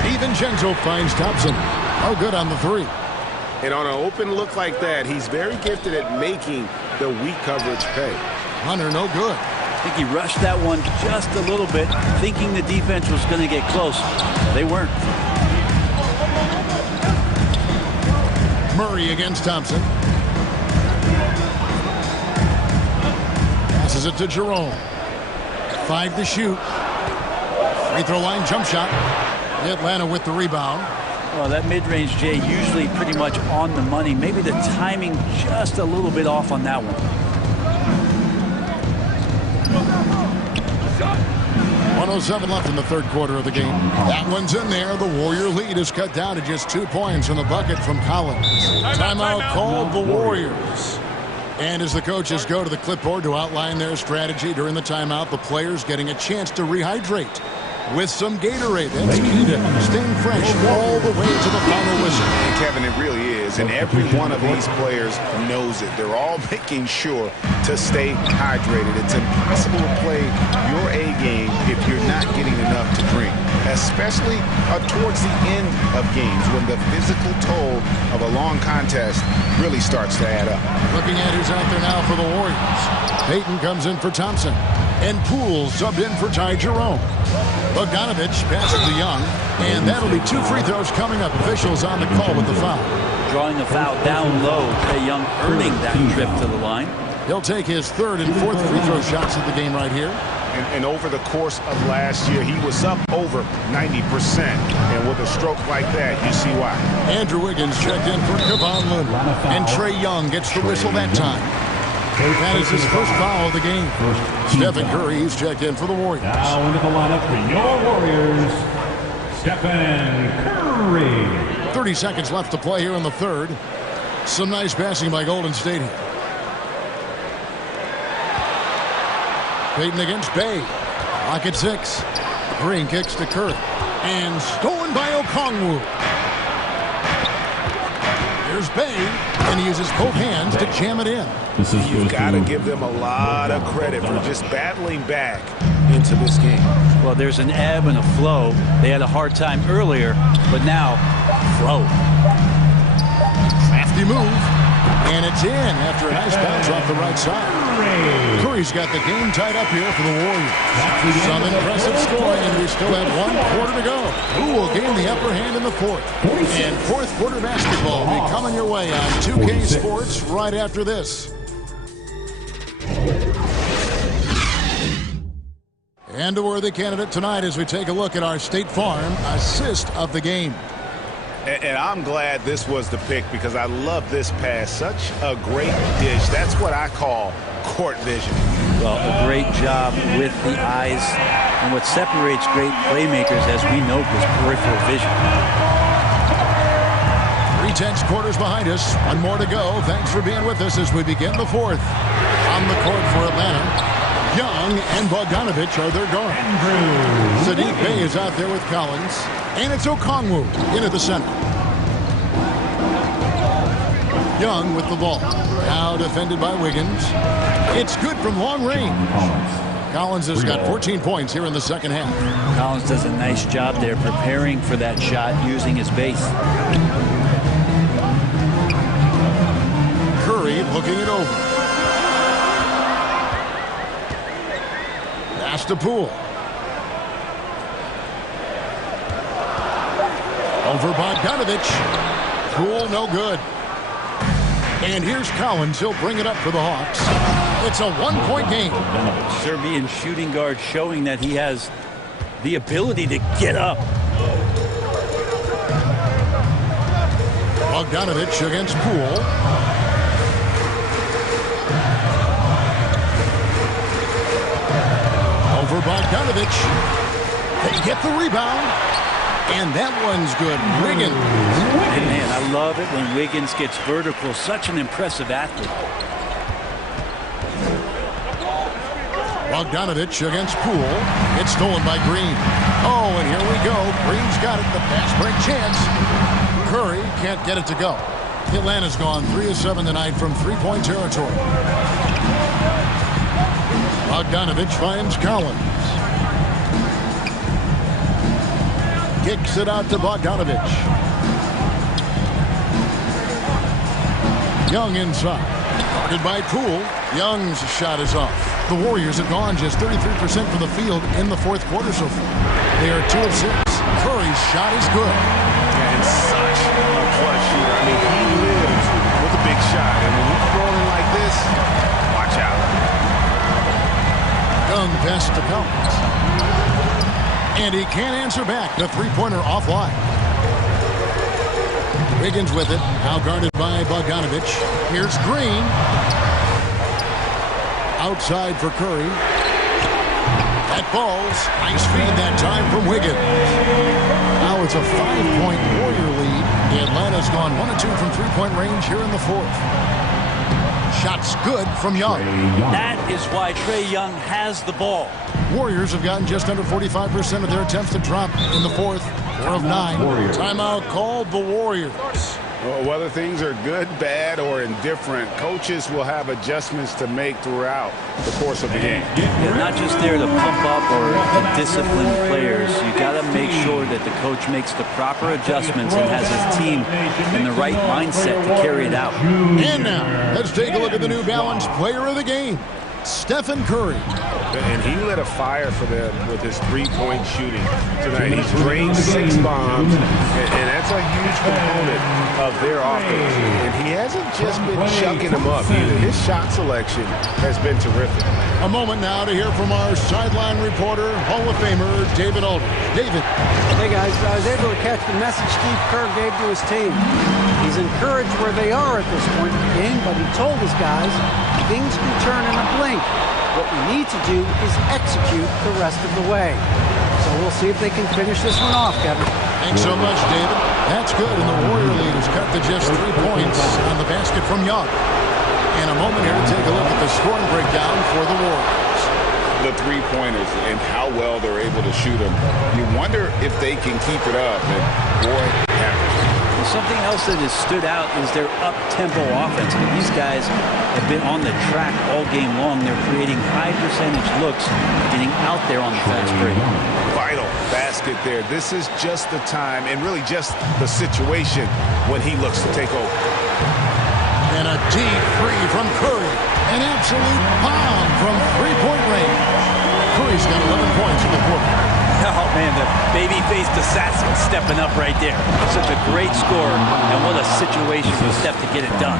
DiVincenzo finds Thompson. Oh, good on the 3. And on an open look like that, he's very gifted at making the weak coverage pay. Hunter, no good. I think he rushed that one just a little bit, thinking the defense was going to get close. They weren't. Murray against Thompson. Passes it to Jerome. 5 to shoot. Free throw line jump shot. Atlanta with the rebound. Well, that mid-range, Jay, usually pretty much on the money. Maybe the timing just a little bit off on that one. 1:07 left in the third quarter of the game. That one's in there. The Warrior lead is cut down to just 2 points in the bucket from Collins. Timeout called the Warriors. And as the coaches go to the clipboard to outline their strategy during the timeout, the players getting a chance to rehydrate with some Gatorade. That's key to staying fresh all the way to the final whistle. And Kevin, it really is. And every one of these players knows it. They're all making sure to stay hydrated. It's impossible to play your A game if you're not getting enough to drink, especially towards the end of games when the physical toll of a long contest really starts to add up. Looking at who's out there now for the Warriors. Payton comes in for Thompson. And Poole subbed in for Ty Jerome. Bogdanovich passes to Young. And that'll be 2 free throws coming up. Officials on the call with the foul. Drawing a foul down low. Trae Young earning that trip to the line. He'll take his 3rd and 4th free throw shots of the game right here. And over the course of last year, he was up over 90%. And with a stroke like that, you see why. Andrew Wiggins checked in for Kevon Looney. And Trae Young gets the whistle that time. That is his first foul of the game. Stephen Curry, he's checked in for the Warriors. Now into the lineup for your Warriors, Stephen Curry. 30 seconds left to play here in the third. Some nice passing by Golden State here. Payton against Bay. Lock at 6. Green kicks to Curry. And stolen by Okongwu. Here's Bay. And he uses both hands to jam it in. You've got to give them a lot of credit for just battling back into this game. Well, there's an ebb and a flow. They had a hard time earlier, but now, flow. Crafty move. And it's in after a nice bounce off the right side. Curry's got the game tied up here for the Warriors. Some impressive scoring, and we still have 1 quarter to go. Who will gain the upper hand in the 4th? And 4th quarter basketball will be coming your way on 2K Sports right after this. And a worthy candidate tonight as we take a look at our State Farm assist of the game. And I'm glad this was the pick because I love this pass. Such a great dish. That's what I call court vision. Well, a great job with the eyes. And what separates great playmakers, as we know, is peripheral vision. 3 quarters behind us. 1 more to go. Thanks for being with us as we begin the 4th. On the court for Atlanta. Young and Bogdanovich are their guards. Sadiq Bey is out there with Collins. And it's Okongwu into the center. Young with the ball. Now defended by Wiggins. It's good from long range. Collins has got 14 points here in the second half. Collins does a nice job there preparing for that shot using his base. Curry looking it over. Pass to Poole. Over Bogdanovich. Poole no good. And here's Collins. He'll bring it up for the Hawks. It's a one-point game. Serbian shooting guard showing that he has the ability to get up. Bogdanovich against Poole. Over Bogdanovich. They get the rebound. And that one's good. Wiggins. And man, I love it when Wiggins gets vertical. Such an impressive athlete. Bogdanovich against Poole. It's stolen by Green. Oh, and here we go. Green's got it. The fast break chance. Curry can't get it to go. Atlanta's gone 3 of 7 tonight from three-point territory. Bogdanovich finds Collins. Kicks it out to Bogdanovich. Young inside. Guarded by Poole. Young's shot is off. The Warriors have gone just 33% from the field in the fourth quarter so far. They are 2 of 6. Curry's shot is good. And such a clutch shooter. I mean, he lives with a big shot. And when he's throwing like this, watch out. Young pass to Collins. And he can't answer back. The three-pointer offline. Wiggins with it. Now guarded by Bogdanovich. Here's Green. Outside for Curry. That falls. Nice feed that time from Wiggins. Now it's a 5-point Warrior lead. Atlanta's gone 1 of 2 from three-point range here in the fourth. Shot's good from Young. That is why Trae Young has the ball. Warriors have gotten just under 45% of their attempts to drop in the fourth. 4 of 9. Timeout called the Warriors. Well, whether things are good, bad, or indifferent, coaches will have adjustments to make throughout the course of the game. They're not just there to pump up or to discipline players. You got to make sure that the coach makes the proper adjustments and has his team in the right mindset to carry it out. And now, let's take a look at the New Balance player of the game, Stephen Curry. And he lit a fire for them with his three-point shooting tonight. He's drained 6 bombs, and that's a huge component of their offense. And he hasn't just been chucking them up either. His shot selection has been terrific. A moment now to hear from our sideline reporter, Hall of Famer David Aldridge. David. Hey, guys. I was able to catch the message Steve Kerr gave to his team. He's encouraged where they are at this point in the game, but he told his guys things can turn in a blink. What we need to do is execute the rest of the way. So we'll see if they can finish this one off, Kevin. Thanks so much, David. That's good, and the Warrior lead is cut to just 3 points on the basket from Young. In a moment here to take a look at the scoring breakdown for the Warriors. The three-pointers and how well they're able to shoot them. You wonder if they can keep it up, and boy, happens. Something else that has stood out is their up-tempo offense. I mean, these guys have been on the track all game long. They're creating high-percentage looks, getting out there on the fast break. Vital basket there. This is just the time and really just the situation when he looks to take over. And a deep three from Curry. An absolute bomb from three-point range. Curry's got 11 points in the quarter. Oh, man, the baby-faced assassin stepping up right there. Such a great score, and what a situation for Steph to get it done.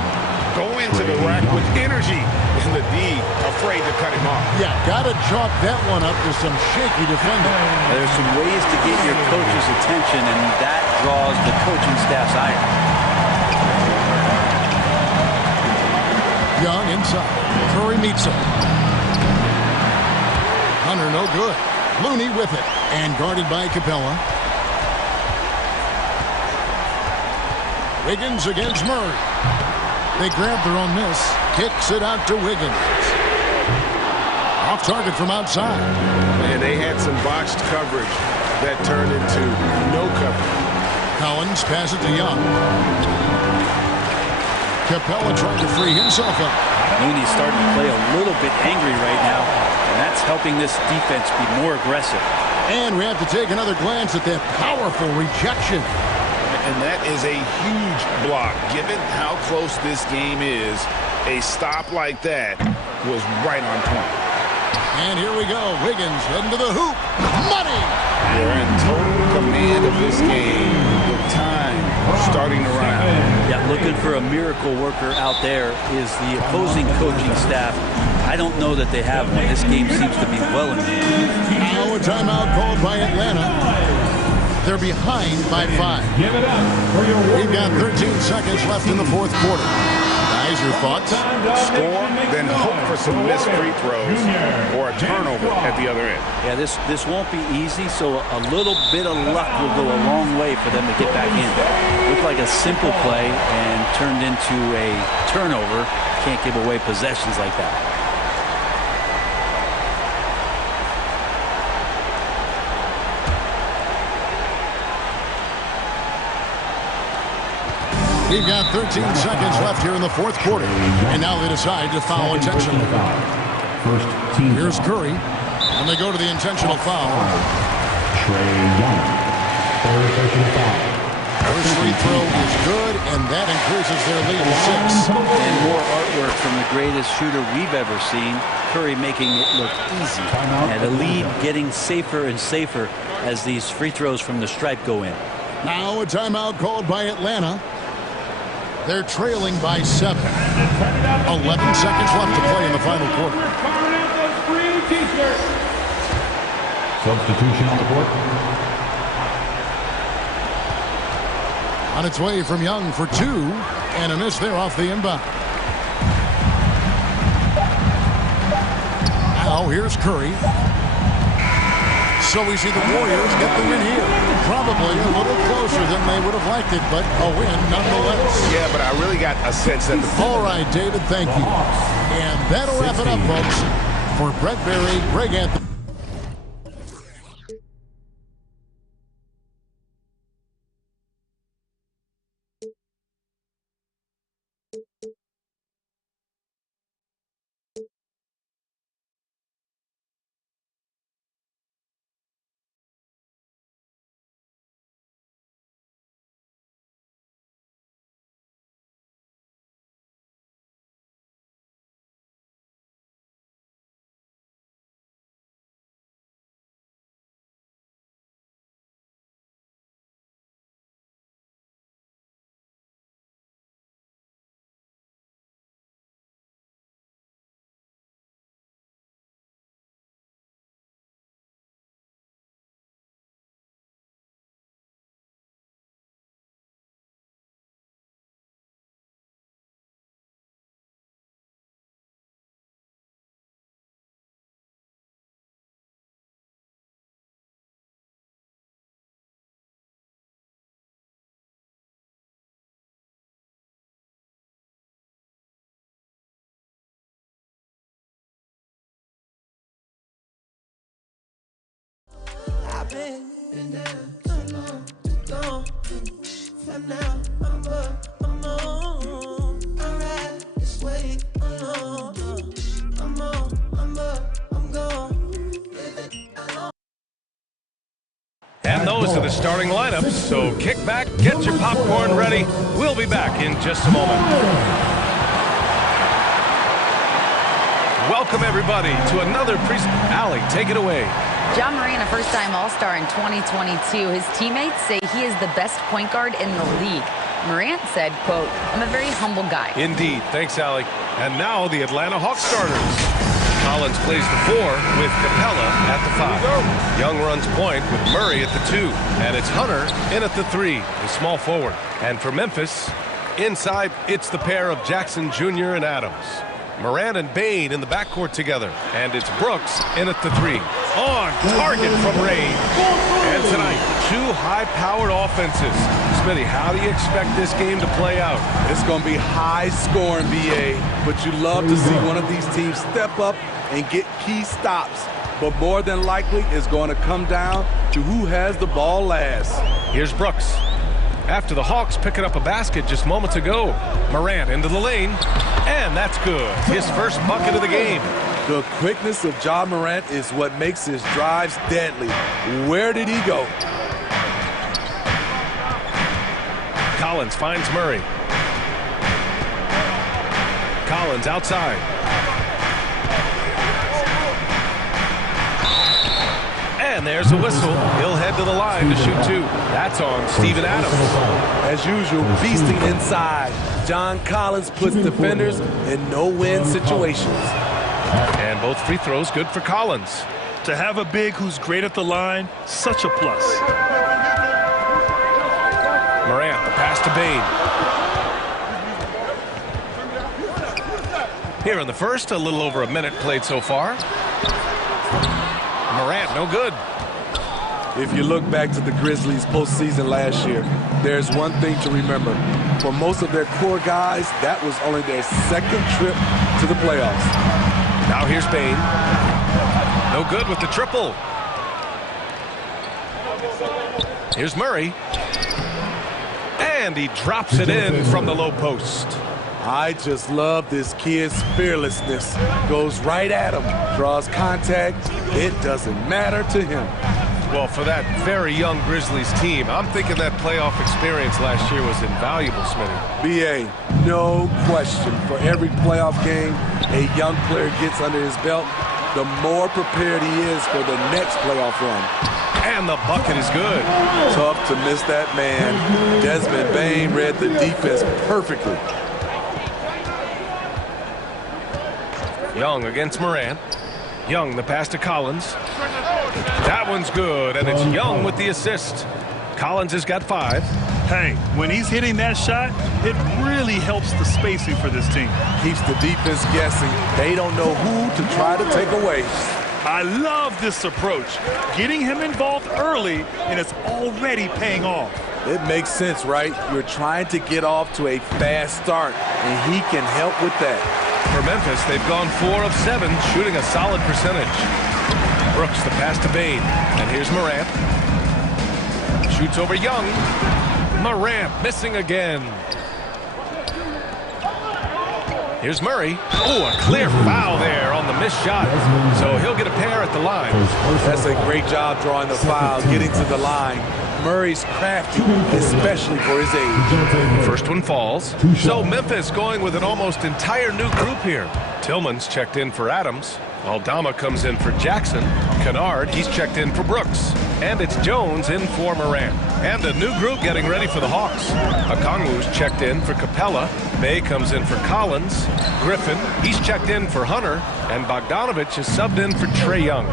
Go into the rack with energy, and the D afraid to cut him off. Yeah, got to chalk that one up to some shaky defending. There's some ways to get your coach's attention, and that draws the coaching staff's ire. Young inside. Curry meets him. Hunter no good. Looney with it. And guarded by Capella. Wiggins against Murray. They grab their own miss. Kicks it out to Wiggins. Off target from outside. And they had some botched coverage that turned into no coverage. Collins passes to Young. Capella trying to free himself up. Mooney's starting to play a little bit angry right now, and that's helping this defense be more aggressive. And we have to take another glance at that powerful rejection. And that is a huge block. Given how close this game is, a stop like that was right on point. And here we go. Wiggins heading to the hoop. Money! They're in total command of this game with time starting to run out. Yeah, looking for a miracle worker out there is the opposing coaching staff. I don't know that they have one. This game seems to be well in hand. Now a timeout called by Atlanta. They're behind by 5. Give it up for your We've got 13 seconds left in the fourth quarter. Guys, your thoughts? Score, then hope for some missed free throws or a turnover at the other end. Yeah, this won't be easy, so a little bit of luck will go a long way for them to get back in. Looked like a simple play and turned into a turnover. Can't give away possessions like that. We've got 13 seconds left here in the fourth quarter. And now they decide to foul intentionally. Here's Curry. And they go to the intentional foul. First free throw is good, and that increases their lead to 6. And more artwork from the greatest shooter we've ever seen. Curry making it look easy. And the lead getting safer and safer as these free throws from the stripe go in. Now a timeout called by Atlanta. They're trailing by 7. 11 seconds left to play in the final quarter. Substitution on the court. On its way from Young for 2, and a miss there off the inbound. Now here's Curry. So we see the Warriors get the win here. Probably a little closer than they would have liked it, but a win nonetheless. Yeah, but I really got a sense that All right, David, thank you. And that'll wrap it up, folks. For Brett Berry, Greg Anthony. Been down too long, too long. For now, I'm up, I'm on. I ride this way alone. I'm on, I'm up, I'm gone. And those are the starting lineups. So kick back, get your popcorn ready. We'll be back in just a moment. Welcome, everybody, to another Allie, take it away. Ja Morant, a first-time All-Star in 2022. His teammates say he is the best point guard in the league. Morant said, quote, "I'm a very humble guy." Indeed. Thanks, Allie. And now the Atlanta Hawks starters. Collins plays the 4 with Capella at the 5. Young runs point with Murray at the 2. And it's Hunter in at the 3, the small forward. And for Memphis, inside, it's the pair of Jackson Jr. and Adams. Morant and Bane in the backcourt together. And it's Brooks in at the 3. On target from Reigns. And tonight, two high-powered offenses. Smitty, how do you expect this game to play out? It's going to be high-scoring, BA, but you love to see one of these teams step up and get key stops. But more than likely, it's going to come down to who has the ball last. Here's Brooks. After the Hawks picking up a basket just moments ago. Morant into the lane, and that's good. His first bucket of the game. The quickness of Ja Morant is what makes his drives deadly. Where did he go? Collins finds Murray. Collins outside. And there's a whistle. He'll head to the line to shoot two. That's on Steven Adams. As usual, beasting inside. John Collins puts defenders in no-win situations. And both free throws good for Collins. To have a big who's great at the line, such a plus. Morant, the pass to Bain. Here in the first, a little over a minute played so far. Morant, no good. If you look back to the Grizzlies postseason last year, there's one thing to remember. For most of their core guys, that was only their second trip to the playoffs. Now here's Bain. No good with the triple. Here's Murray. And he drops it in from the low post. I just love this kid's fearlessness. Goes right at him, draws contact. It doesn't matter to him. Well, for that very young Grizzlies team, I'm thinking that playoff experience last year was invaluable, Smitty. B.A., no question. For every playoff game a young player gets under his belt, the more prepared he is for the next playoff run. And the bucket is good. Tough to miss that man. Desmond Bain read the defense perfectly. Young against Morant. Young, the pass to Collins. That one's good, and it's Young with the assist. Collins has got 5. Hey, when he's hitting that shot, it really helps the spacing for this team. Keeps the defense guessing. They don't know who to try to take away. I love this approach. Getting him involved early, and it's already paying off. It makes sense, right? You're trying to get off to a fast start, and he can help with that. For Memphis, they've gone 4 of 7, shooting a solid percentage. Brooks, the pass to Bain. And here's Morant. Shoots over Young. Morant missing again. Here's Murray. Oh, a clear foul there on the missed shot. So he'll get a pair at the line. That's a great job drawing the foul, getting to the line. Murray's crafty, especially for his age. First one falls. So Memphis going with an almost entire new group here. Tillman's checked in for Adams. Aldama comes in for Jackson. Kennard, he's checked in for Brooks. And it's Jones in for Morant. And a new group getting ready for the Hawks. Okongwu's checked in for Capella. Bay comes in for Collins. Griffin, he's checked in for Hunter. And Bogdanovich is subbed in for Trae Young.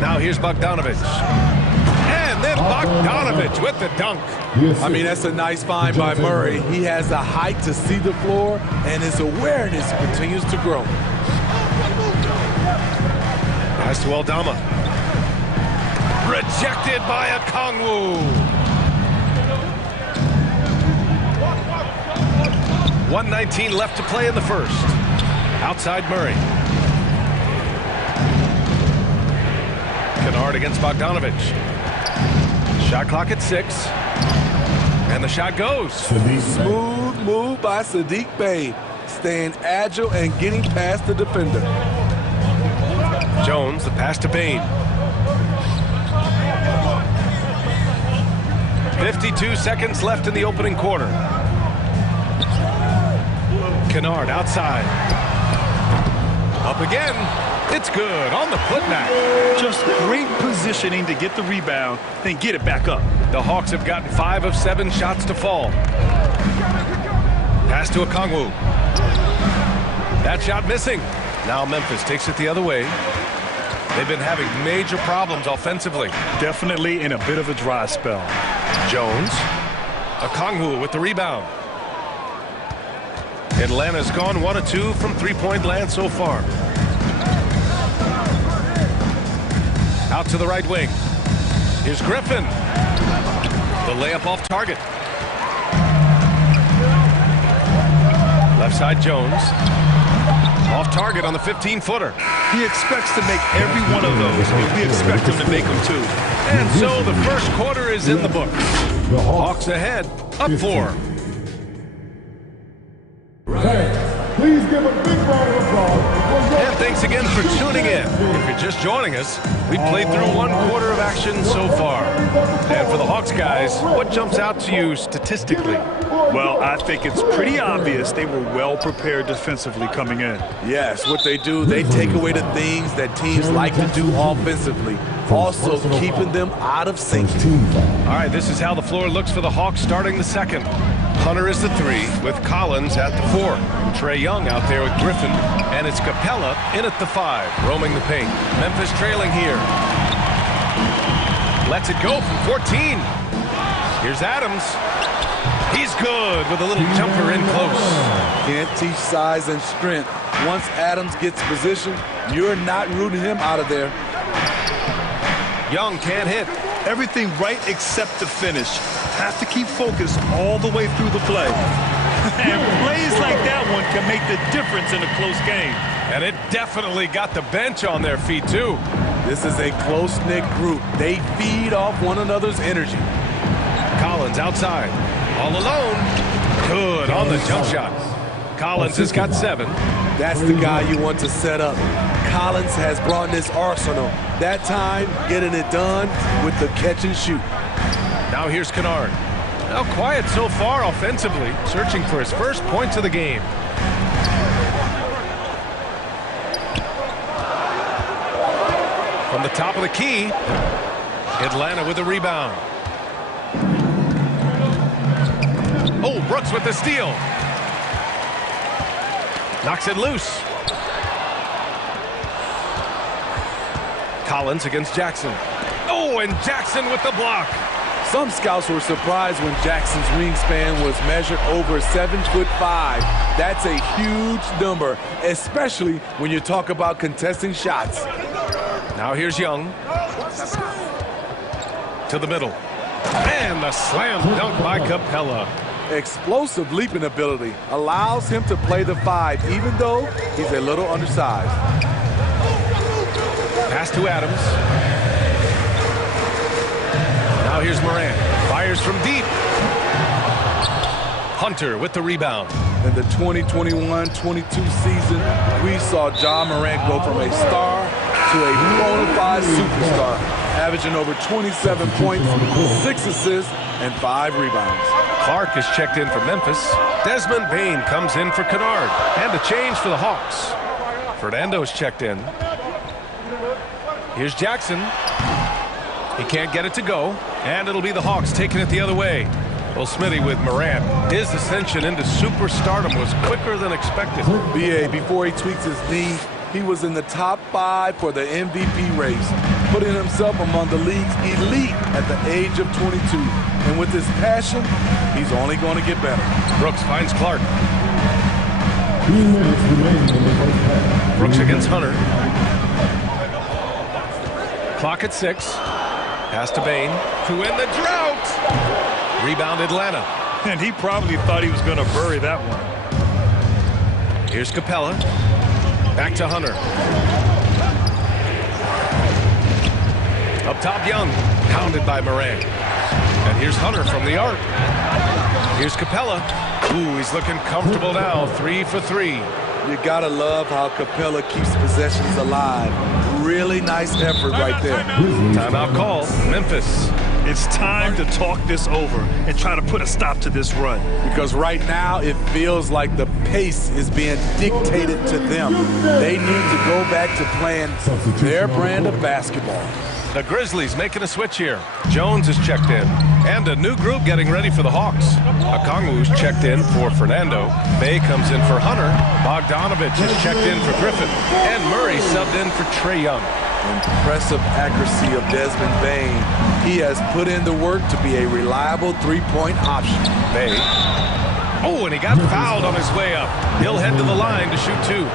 Now here's Bogdanovich. And then Bogdanovich with the dunk. I mean, that's a nice find by Murray. He has the height to see the floor, and his awareness continues to grow. Pass to Aldama. Rejected by Okongwu. 1:19 left to play in the first. Outside Murray. Kennard against Bogdanovich. Shot clock at 6. And the shot goes. Smooth move by Saddiq Bey. Staying agile and getting past the defender. Jones, the pass to Bain. 52 seconds left in the opening quarter. Kennard outside. Up again. It's good on the putback. Just great positioning to get the rebound, then get it back up. The Hawks have gotten 5 of 7 shots to fall. Pass to Okongwu. That shot missing. Now Memphis takes it the other way. They've been having major problems offensively. Definitely in a bit of a dry spell. Jones. Okongwu with the rebound. Atlanta's gone 1 of 2 from three-point land so far. Out to the right wing. Here's Griffin. The layup off target. Left side Jones. Off target on the 15-footer. He expects to make every one of those, and we expect him to make them too. And so the first quarter is in the books. Hawks ahead, up 4. Please give a big round of applause. And thanks again for tuning in. If you're just joining us, we played through 1 quarter of action so far. And for the Hawks guys, what jumps out to you statistically? Well, I think it's pretty obvious they were well prepared defensively coming in. Yes, what they do, they take away the things that teams like to do offensively, also keeping them out of sync. All right, this is how the floor looks for the Hawks starting the second. Hunter is the 3 with Collins at the 4. Trae Young out there with Griffin, and it's Capella in at the 5, roaming the paint. Memphis trailing here. Lets it go from 14. Here's Adams. He's good with a little jumper in close. Can't teach size and strength. Once Adams gets position, you're not rooting him out of there. Young can't hit. Everything right except the finish. Have to keep focused all the way through the play. And plays like that one can make the difference in a close game. And it definitely got the bench on their feet, too. This is a close-knit group. They feed off one another's energy. Collins outside. All alone. Good on the jump shot. Collins has got 7. That's the guy you want to set up. Collins has brought this arsenal. That time, getting it done with the catch and shoot. Now here's Kennard. Now quiet so far offensively, searching for his first points of the game. From the top of the key, Atlanta with a rebound. Oh, Brooks with the steal. Knocks it loose. Collins against Jackson. Oh, and Jackson with the block. Some scouts were surprised when Jackson's wingspan was measured over 7'5". That's a huge number, especially when you talk about contesting shots. Now here's Young. To the middle. And a slam dunk by Capella. Explosive leaping ability allows him to play the 5, even though he's a little undersized. Pass to Adams. Now here's Morant. Fires from deep. Hunter with the rebound. In the 2021-22 season, we saw Ja Morant go from a star to a bona fide superstar, averaging over 27 points, 6 assists, and 5 rebounds. Clark is checked in for Memphis. Desmond Bane comes in for Kennard. And a change for the Hawks. Fernando's checked in. Here's Jackson. He can't get it to go. And it'll be the Hawks taking it the other way. Well, Smitty with Morant. His ascension into superstardom was quicker than expected. BA, before he tweaks his knee, he was in the top 5 for the MVP race, putting himself among the league's elite at the age of 22. And with his passion, he's only going to get better. Brooks finds Clark. Brooks against Hunter. Clock at 6. Pass to Bane to win the drought. Rebound Atlanta. And he probably thought he was going to bury that one. Here's Capella. Back to Hunter. Up top, Young. Pounded by Morant. And here's Hunter from the arc. Here's Capella. Ooh, he's looking comfortable now. 3 for 3. You gotta love how Capella keeps possessions alive. Really nice effort right there. Timeout call. Memphis. It's time to talk this over and try to put a stop to this run. Because right now it feels like the pace is being dictated to them. They need to go back to playing their brand of basketball. The Grizzlies making a switch here. Jones is checked in. And a new group getting ready for the Hawks. Okongwu's checked in for Fernando. Bay comes in for Hunter. Bogdanovich is checked in for Griffin. And Murray subbed in for Trae Young. Impressive accuracy of Desmond Bane. He has put in the work to be a reliable three-point option. Bay. Oh, and he got fouled on his way up. He'll head to the line to shoot 2.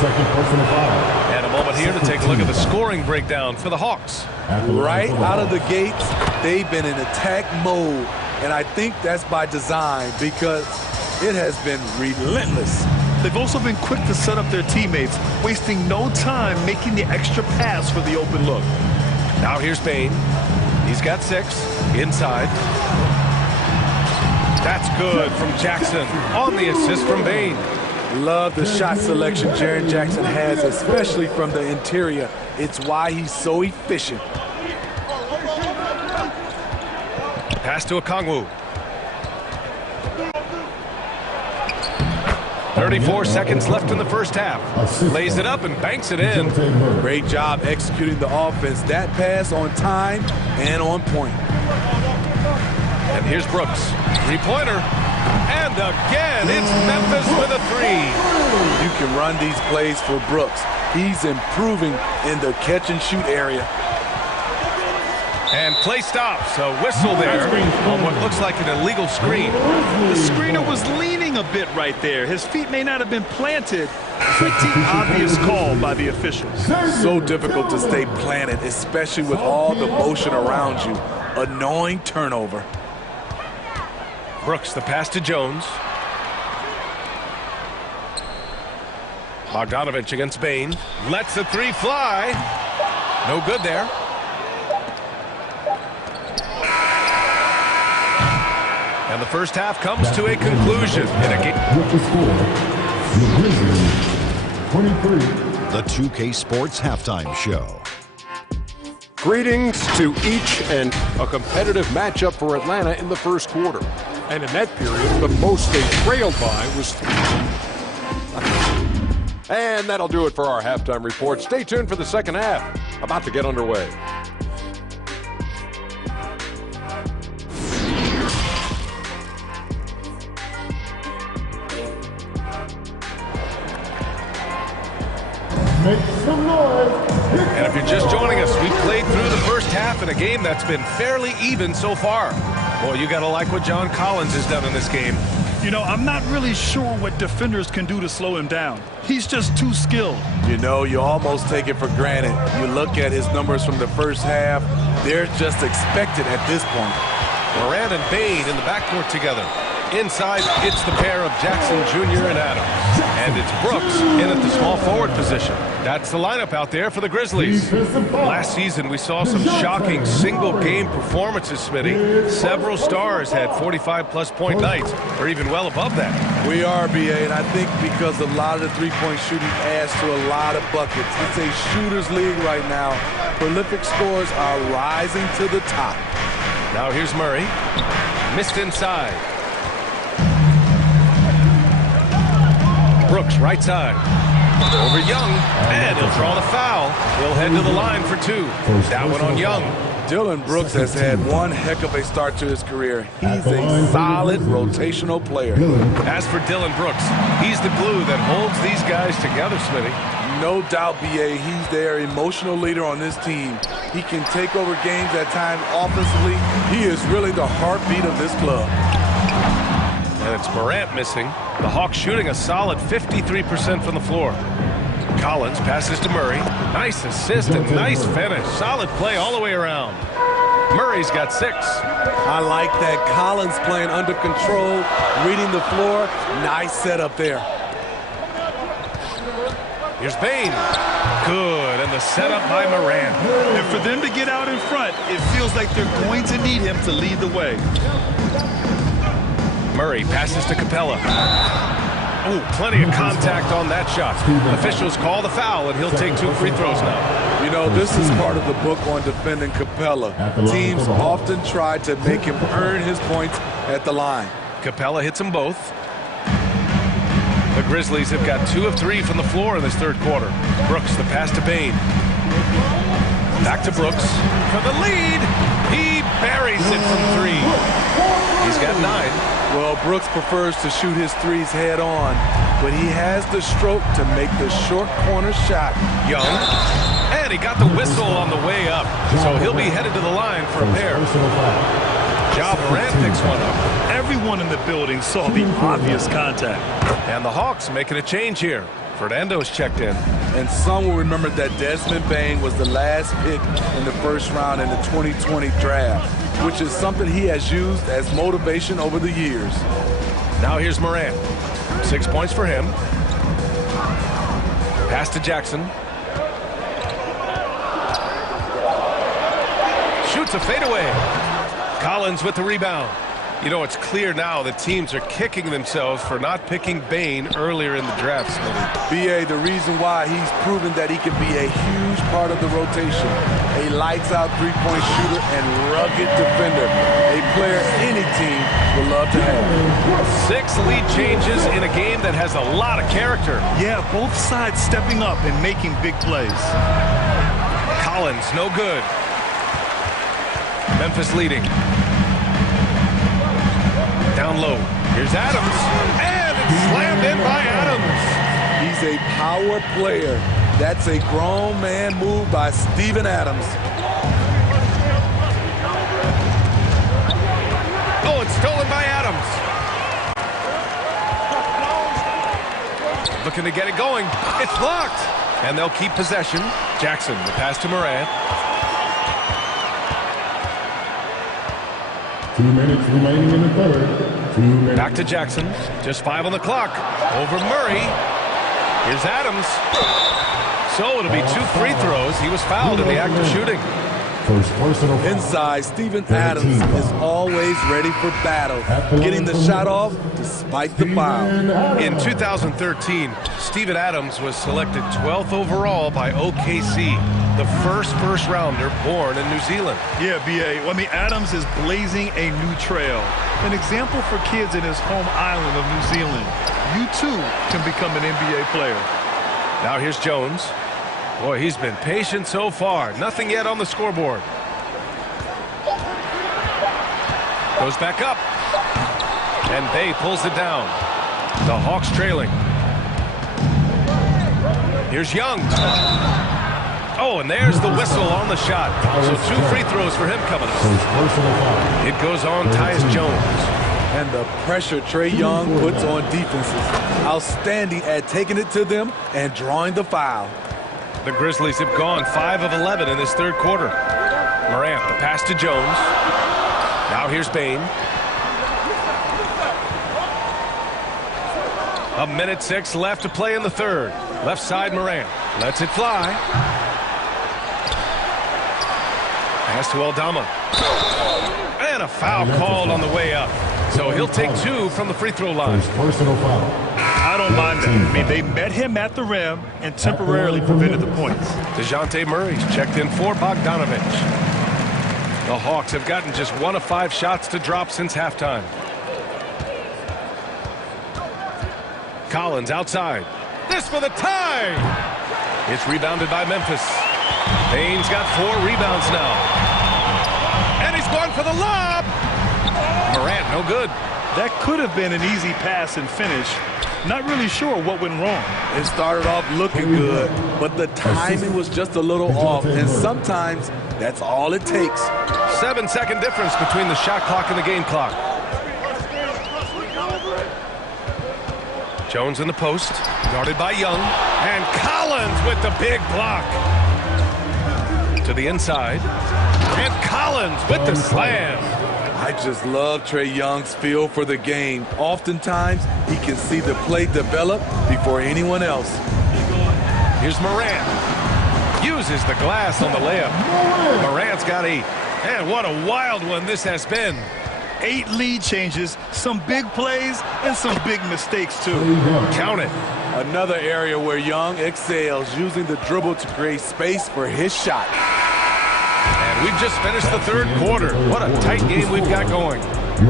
Second personal foul. And a moment here to take a look at the scoring breakdown for the Hawks. Right out of the gates, they've been in attack mode. And I think that's by design because it has been relentless. They've also been quick to set up their teammates, wasting no time making the extra pass for the open look. Now here's Bain. He's got 6 inside. That's good from Jackson on the assist from Bain. Love the shot selection Jaren Jackson has, especially from the interior. It's why he's so efficient. Pass to Okongwu. 34 seconds left in the first half. Lays it up and banks it in. Great job executing the offense. That pass on time and on point. And here's Brooks. 3-pointer. And again, it's Memphis with a 3. You can run these plays for Brooks. He's improving in the catch-and-shoot area. And play stops. A whistle there on what looks like an illegal screen. The screener was leaning a bit right there. His feet may not have been planted. Pretty obvious call by the officials. So difficult to stay planted, especially with all the motion around you. Annoying turnover. Brooks, the pass to Jones. Bogdanovich against Bain. Lets the 3 fly. No good there. And the first half comes to a conclusion in a game. The 2K Sports Halftime Show. Greetings to each, and a competitive matchup for Atlanta in the first quarter. And in that period, the most they trailed by was... And that'll do it for our halftime report. Stay tuned for the second half. About to get underway. Make some noise. And if you're just joining us, we played through the first half in a game that's been fairly even so far. Boy, you got to like what John Collins has done in this game. You know, I'm not really sure what defenders can do to slow him down. He's just too skilled. You know, you almost take it for granted. You look at his numbers from the first half, they're just expected at this point. Moran and Bain in the backcourt together. Inside, it's the pair of Jackson Jr. and Adams. And it's Brooks in at the small forward position. That's the lineup out there for the Grizzlies. Last season, we saw some shocking single-game performances, Smitty. Several stars had 45-plus point nights, or even well above that. We are, BA, and I think because a lot of the three-point shooting adds to a lot of buckets. It's a shooter's league right now. Prolific scores are rising to the top. Now here's Murray. Missed inside. Brooks, right side. Over Young, and he'll draw the foul. He'll head to the line for 2. That one on Young. Dillon Brooks has had one heck of a start to his career. He's a solid rotational player. As for Dillon Brooks, he's the glue that holds these guys together, Smitty. No doubt, BA, he's their emotional leader on this team. He can take over games at times offensively. He is really the heartbeat of this club. And it's Morant missing. The Hawks shooting a solid 53% from the floor. Collins passes to Murray. Nice assist and nice finish. Solid play all the way around. Murray's got 6. I like that. Collins playing under control, reading the floor. Nice setup there. Here's Bain. Good, and the setup by Morant. And for them to get out in front, it feels like they're going to need him to lead the way. Murray passes to Capella. Oh, plenty of contact on that shot. Officials call the foul, and he'll take 2 free throws now. You know, this is part of the book on defending Capella. Teams often try to make him earn his points at the line. Capella hits them both. The Grizzlies have got 2 of 3 from the floor in this third quarter. Brooks, the pass to Bain. Back to Brooks for the lead. He buries it from 3. He's got 9. Well, Brooks prefers to shoot his threes head on, but he has the stroke to make the short corner shot. Young, and he got the whistle on the way up, so he'll be headed to the line for a pair. Ja Morant picks one up. Everyone in the building saw the obvious contact. And the Hawks making a change here. Fernando's checked in. And some will remember that Desmond Bain was the last pick in the first round in the 2020 draft, which is something he has used as motivation over the years. Now here's Morant. 6 points for him. Pass to Jackson. Shoots a fadeaway. Collins with the rebound. You know, it's clear now that teams are kicking themselves for not picking Bane earlier in the draft, Smitty. B.A., the reason why he's proven that he can be a huge part of the rotation. A lights-out three-point shooter and rugged defender. A player any team would love to have. 6 lead changes in a game that has a lot of character. Yeah, both sides stepping up and making big plays. Collins, no good. Memphis leading. Down low. Here's Adams. And it's slammed in by Adams. He's a power player. That's a grown man move by Steven Adams. Oh, it's stolen by Adams. Looking to get it going. It's blocked. And they'll keep possession. Jackson, the pass to Morant. 2 minutes remaining in the third. 2 minutes. Back to Jackson. Just 5 on the clock. Over Murray. Here's Adams. So it'll be 2 free throws. He was fouled in the act of shooting. First personal foul. Inside, Steven Adams is always ready for battle, getting the shot off despite the foul. In 2013, Steven Adams was selected 12th overall by OKC, the first rounder born in New Zealand. Yeah, B.A. Well, I mean, Adams is blazing a new trail. An example for kids in his home island of New Zealand. You, too, can become an NBA player. Now here's Jones. Boy, he's been patient so far. Nothing yet on the scoreboard. Goes back up. And Bay pulls it down. The Hawks trailing. Here's Young. Oh, and there's the whistle on the shot. So 2 free throws for him coming up. It goes on Tyus Jones. And the pressure Trae Young puts on defenses. Outstanding at taking it to them and drawing the foul. The Grizzlies have gone 5 of 11 in this third quarter. Morant, the pass to Jones. Now here's Bane. 1:06 left to play in the third. Left side Morant. Lets it fly. Pass to Aldama. And a foul called on the way up. So he'll take 2 from the free throw line. Personal foul. I don't mind that. I mean, they met him at the rim and temporarily prevented the points. DeJounte Murray's checked in for Bogdanovich. The Hawks have gotten just 1 of 5 shots to drop since halftime. Collins outside. This for the tie. It's rebounded by Memphis. Bane's got 4 rebounds now. And he's going for the lob. Morant, no good. That could have been an easy pass and finish. Not really sure what went wrong. It started off looking good, but the timing was just a little off, and sometimes that's all it takes. 7-second difference between the shot clock and the game clock. Jones in the post, guarded by Young, and Collins with the big block. To the inside, and Collins with the slam. I just love Trae Young's feel for the game. Oftentimes, he can see the play develop before anyone else. Here's Morant. Uses the glass on the layup. Morant's got 8. And what a wild one this has been. 8 lead changes, some big plays, and some big mistakes, too. Count it. Another area where Young excels, using the dribble to create space for his shot. And we've just finished the third quarter. What a tight game we've got going.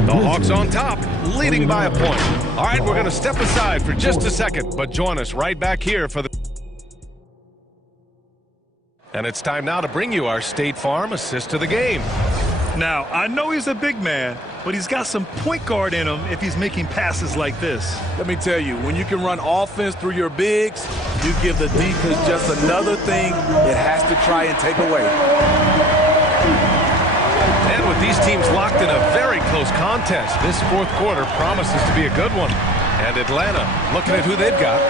The Hawks on top, leading by a point. All right, we're going to step aside for just a second, but join us right back here for the... And it's time now to bring you our State Farm assist to the game. Now, I know he's a big man, but he's got some point guard in him if he's making passes like this. Let me tell you, when you can run offense through your bigs, you give the defense just another thing it has to try and take away. And with these teams locked in a very close contest, this fourth quarter promises to be a good one. And Atlanta looking at who they've got.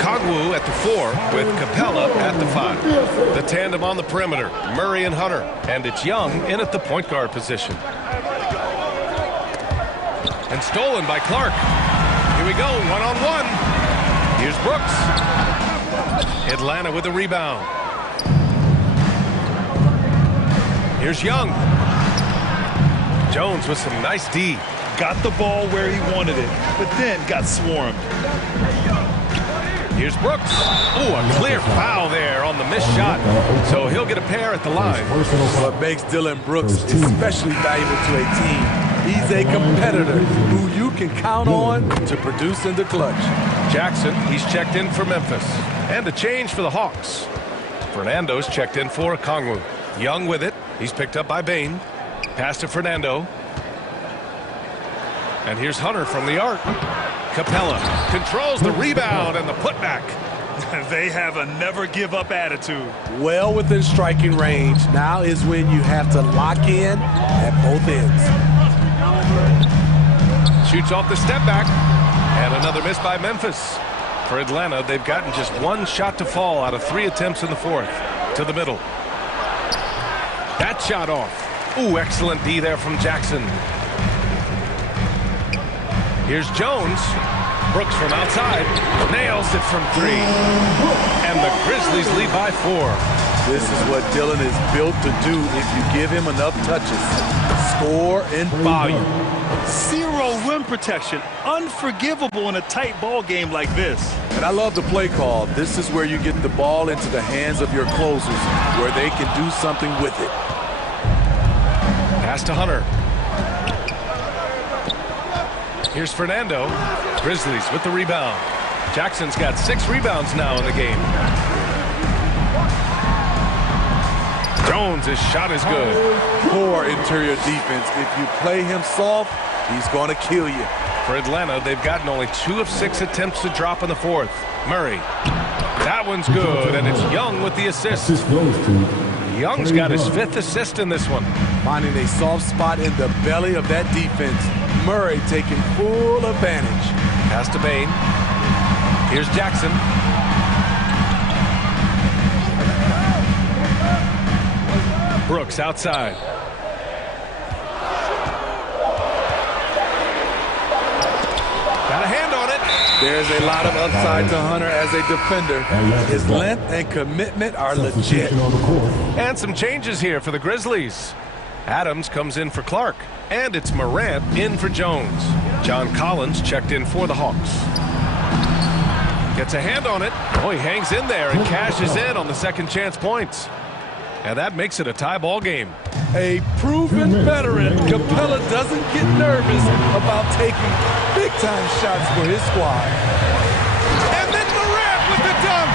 Okongwu at the 4 with Capella at the 5. The tandem on the perimeter, Murray and Hunter. And it's Young in at the point guard position. And stolen by Clark. Here we go, one-on-one. Here's Brooks. Atlanta with the rebound. Here's Young. Jones with some nice D. Got the ball where he wanted it, but then got swarmed. Here's Brooks. Ooh, a clear foul there on the missed shot. So he'll get a pair at the line. What makes Dillon Brooks especially valuable to a team, he's a competitor who you can count on to produce in the clutch. Jackson, he's checked in for Memphis. And a change for the Hawks. Fernando's checked in for Kongwu. Young with it. He's picked up by Bain. Pass to Fernando. And here's Hunter from the arc. Capella controls the rebound and the putback. They have a never-give-up attitude. Well within striking range. Now is when you have to lock in at both ends. Shoots off the step back. And another miss by Memphis. For Atlanta, they've gotten just one shot to fall out of 3 attempts in the fourth. To the middle. That shot off. Ooh, excellent D there from Jackson. Here's Jones. Brooks from outside. Nails it from 3. And the Grizzlies lead by 4. This is what Dillon is built to do if you give him enough touches. Score in volume. 0 rim protection. Unforgivable in a tight ball game like this. And I love the play call. This is where you get the ball into the hands of your closers, where they can do something with it. Pass to Hunter. Here's Fernando. Grizzlies with the rebound. Jackson's got 6 rebounds now in the game. Jones' shot is good. Poor interior defense. If you play him soft, he's going to kill you. For Atlanta, they've gotten only 2 of 6 attempts to drop in the fourth. Murray. That one's good, and it's Young with the assist. Young's got his 5th assist in this one. Finding a soft spot in the belly of that defense. Murray taking full advantage. Pass to Bain. Here's Jackson. Brooks outside. Got a hand on it. There's a lot of upside to Hunter as a defender. His length and commitment are legit. And some changes here for the Grizzlies. Adams comes in for Clark. And it's Morant in for Jones. John Collins checked in for the Hawks. Gets a hand on it. Oh, he hangs in there and cashes in on the second chance points. And that makes it a tie ball game. A proven veteran, Capella doesn't get nervous about taking big-time shots for his squad. And then Morant with the dunk.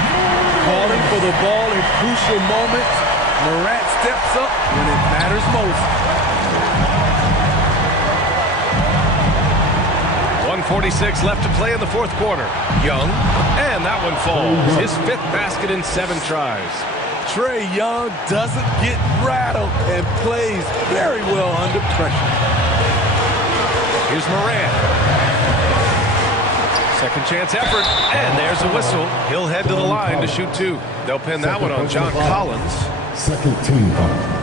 Calling for the ball in crucial moments. Morant steps up when it matters most. 1:46 left to play in the fourth quarter. Young, and that one falls. His 5th basket in 7 tries. Trae Young doesn't get rattled and plays very well under pressure. Here's Morant. Second chance effort, and there's a whistle. He'll head to the line to shoot 2. They'll pin that one on John Collins. Second team foul.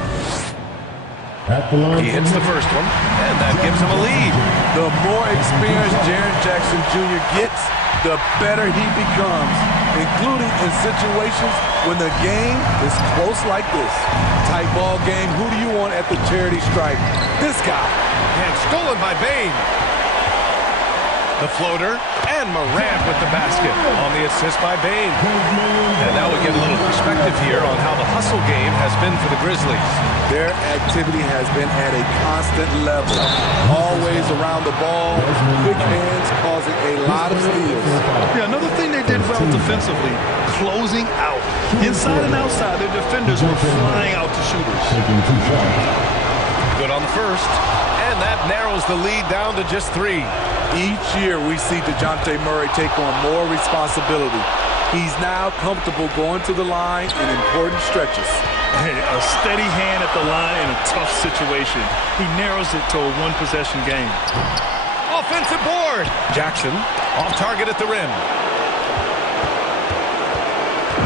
He hits the first one, and that gives him a lead. The more experienced Jaren Jackson Jr. gets, the better he becomes, including in situations when the game is close like this. Tight ball game, who do you want at the charity stripe? This guy. And stolen by Bain. The floater, and Morant with the basket on the assist by Bain. And now we get a little perspective here on how the hustle game has been for the Grizzlies. Their activity has been at a constant level. Always around the ball, quick hands causing a lot of steals. Yeah, another thing they did well defensively, closing out. Inside and outside, their defenders were flying out to shooters. Good on the first, and that narrows the lead down to just 3. Each year we see DeJounte Murray take on more responsibility. He's now comfortable going to the line in important stretches. A steady hand at the line in a tough situation. He narrows it to a 1-possession game. Offensive board. Jackson off target at the rim.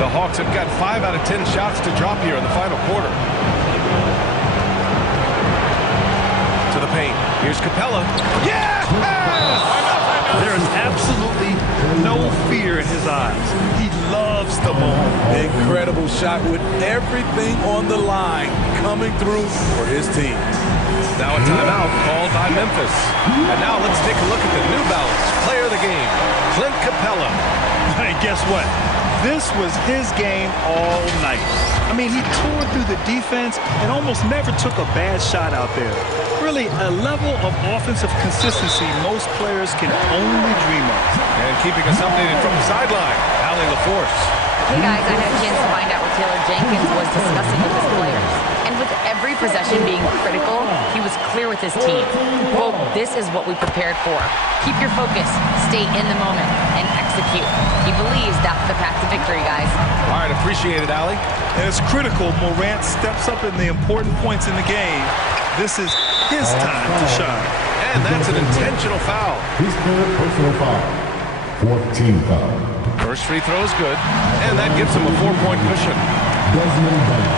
The Hawks have got 5 out of 10 shots to drop here in the final quarter. To the paint. Here's Capella. Yes! There is absolutely no fear in his eyes. He loves the moment. Incredible shot with everything on the line coming through for his team. Now a timeout called by Memphis. And now let's take a look at the New Balance player of the game, Clint Capella. Hey, guess what? This was his game all night. I mean, he tore through the defense and almost never took a bad shot out there. Really, a level of offensive consistency most players can only dream of. And keeping us updated from the sideline, Allie LaForce. Hey guys, I had a chance to find out what Taylor Jenkins was discussing with his players. And with every possession being critical, he was clear with his team. Quote, "This is what we prepared for. Keep your focus, stay in the moment, and execute." He believes that's the path to victory, guys. All right, appreciate it, Allie. And it's critical Morant steps up in the important points in the game. This is his time to shine. And that's an intentional foul. His third personal foul. 14th foul. First free throw is good, and that gives him a 4-point cushion. Desmond Bennett.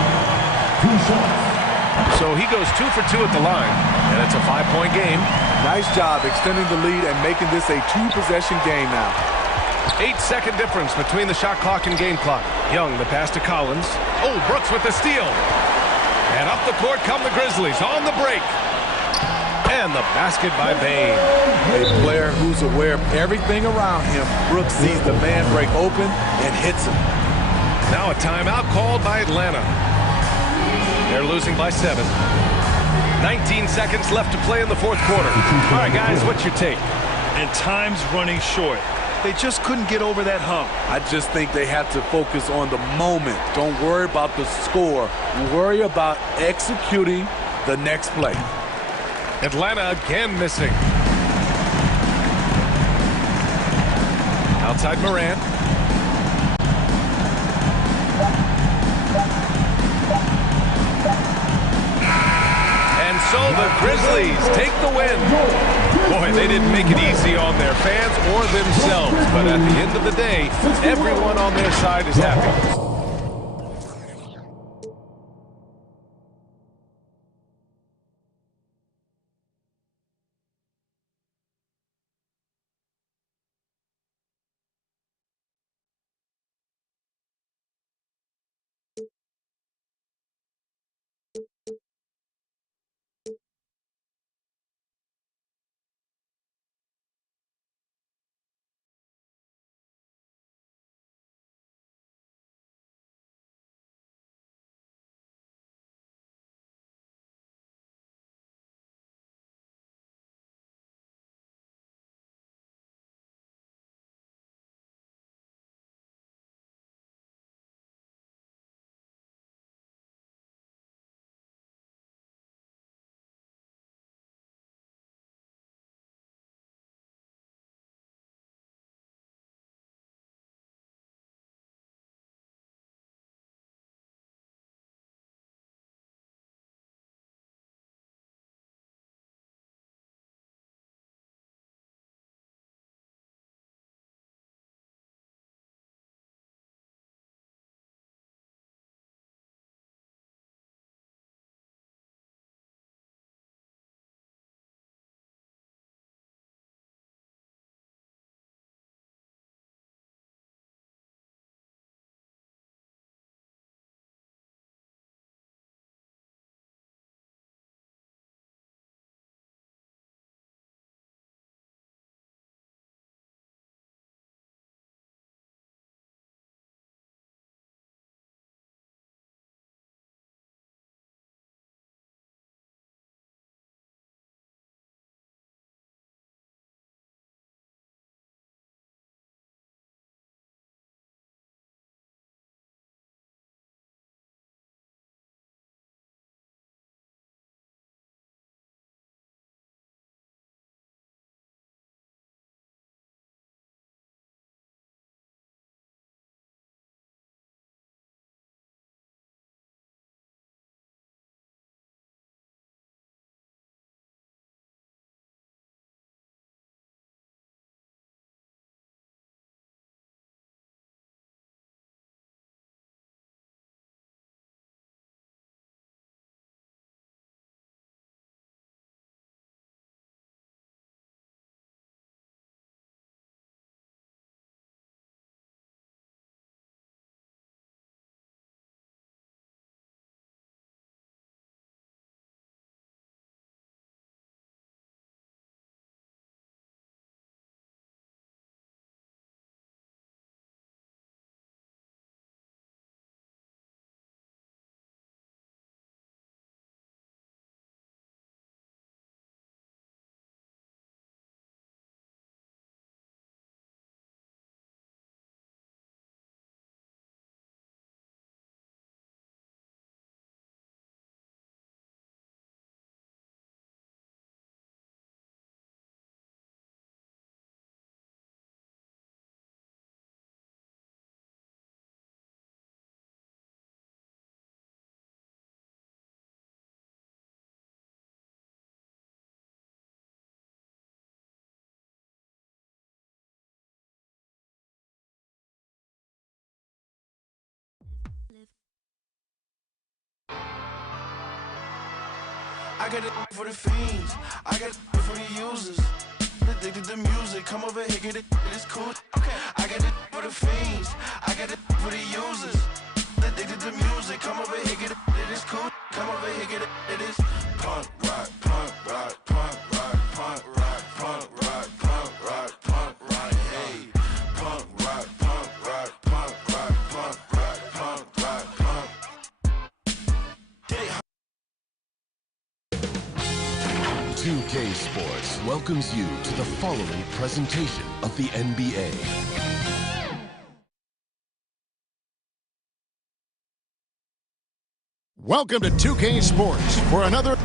2 shots. So he goes 2 for 2 at the line, and it's a 5-point game. Nice job extending the lead and making this a 2-possession game now. 8-second difference between the shot clock and game clock. Young, the pass to Collins. Oh, Brooks with the steal. And up the court come the Grizzlies on the break. And the basket by Bane. A player who's aware of everything around him. Brooks sees the man break open and hits him. Now a timeout called by Atlanta. They're losing by 7. 19 seconds left to play in the fourth quarter. All right, guys, what's your take? And time's running short. They just couldn't get over that hump. I just think they have to focus on the moment. Don't worry about the score. Worry about executing the next play. Atlanta again missing. Outside Morant. And so the Grizzlies take the win. Boy, they didn't make it easy on their fans or themselves, but at the end of the day, everyone on their side is happy. I got it for the fiends, I got it for the users. Addicted to music, come over here, get it, it's cool. Okay, I got it for the fiends, I got it for the users. Addicted to music, come over here, get it, it's cool. Come over here, get it is punk rock, punk rock, punk rock, punk rock, punk rock, punk rock, punk rock, hey. Punk rock, punk rock, punk rock, punk rock, punk rock, punk. 2K Sports welcomes you to the following presentation of the NBA. Welcome to 2K Sports for another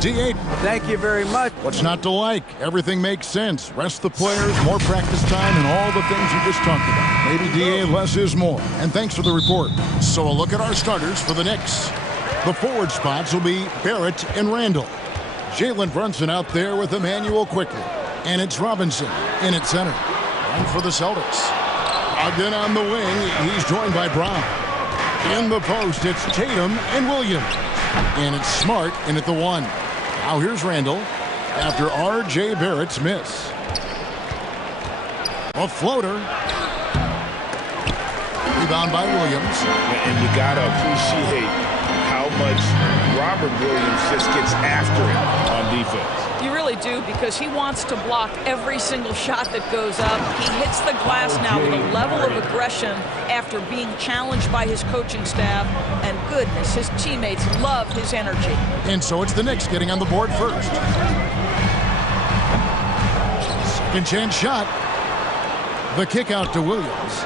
D8. Thank you very much. What's not to like? Everything makes sense. Rest the players, more practice time, and all the things you just talked about. Maybe DA less is more. And thanks for the report. So a look at our starters for the Knicks. The forward spots will be Barrett and Randall. Jalen Brunson out there with Emmanuel quickly. And it's Robinson in at center. And for the Celtics. Again on the wing, he's joined by Brown. In the post, it's Tatum and Williams. And it's Smart in at the 1. Now here's Randall after R.J. Barrett's miss. A floater. Rebound by Williams. And you got to appreciate how much Robert Williams just gets after it on defense. You really do, because he wants to block every single shot that goes up. He hits the glass now with a level of aggression after being challenged by his coaching staff. And goodness, his teammates love his energy. And so it's the Knicks getting on the board first. Second chance shot. The kick out to Williams.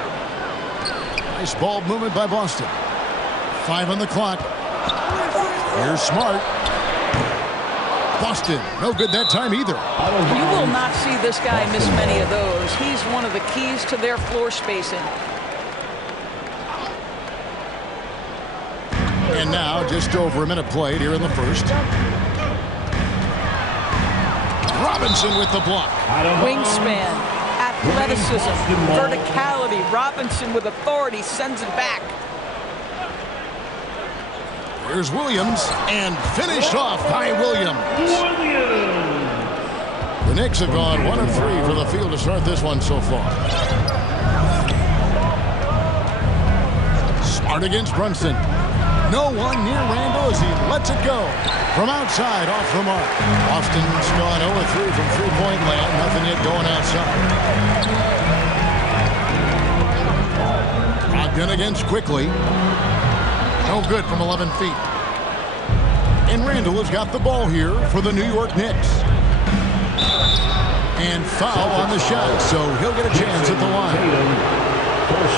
Nice ball movement by Boston. 5 on the clock. Here's Smart. Boston, no good that time either. You will not see this guy miss many of those. He's one of the keys to their floor spacing. And now, just over a minute played here in the first. Robinson with the block. Wingspan, athleticism, verticality. Robinson with authority sends it back. Here's Williams, and finished off by Williams. The Knicks have gone 1 of 3 for the field to start this one so far. Smart against Brunson. No one near Randall as he lets it go. From outside, off the mark. Boston's gone 0 of 3 from three-point land. Nothing yet going outside. Brogdon against quickly. No good from 11 feet. And Randall has got the ball here for the New York Knicks. And foul on the shot, so he'll get a chance at the line.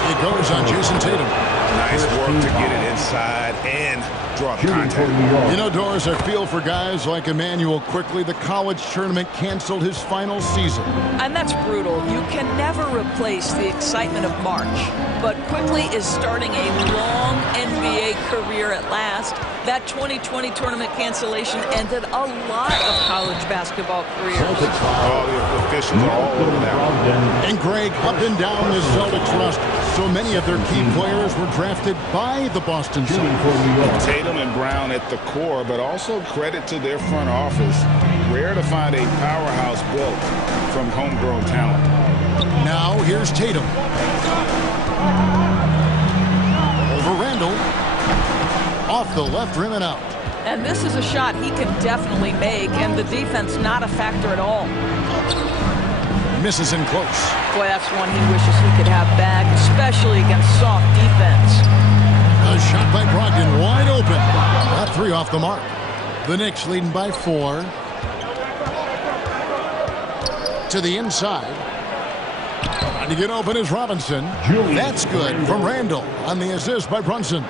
It goes on Jason Tatum. Nice work to get it inside and draw the contact. You know, Doris, I feel for guys like Emmanuel quickly. The college tournament canceled his final season. And that's brutal. You can never replace the excitement of March. But Quickly is starting a long NBA career at last. That 2020 tournament cancellation ended a lot of college basketball careers. All the officials are all over that. And Greg, up and down this Celtics roster, so many of their key players were drafted by the Boston Celtics. Tatum and Brown at the core, but also credit to their front office. Rare to find a powerhouse built from homegrown talent. Now here's Tatum. Over Randall. Off the left rim and out. And this is a shot he can definitely make, and the defense not a factor at all. Misses in close. Boy, that's one he wishes he could have back, especially against soft defense. A shot by Brogdon, wide open. That 3 off the mark. The Knicks leading by 4. To the inside. Trying to get open is Robinson. That's good from Randall on the assist by Brunson.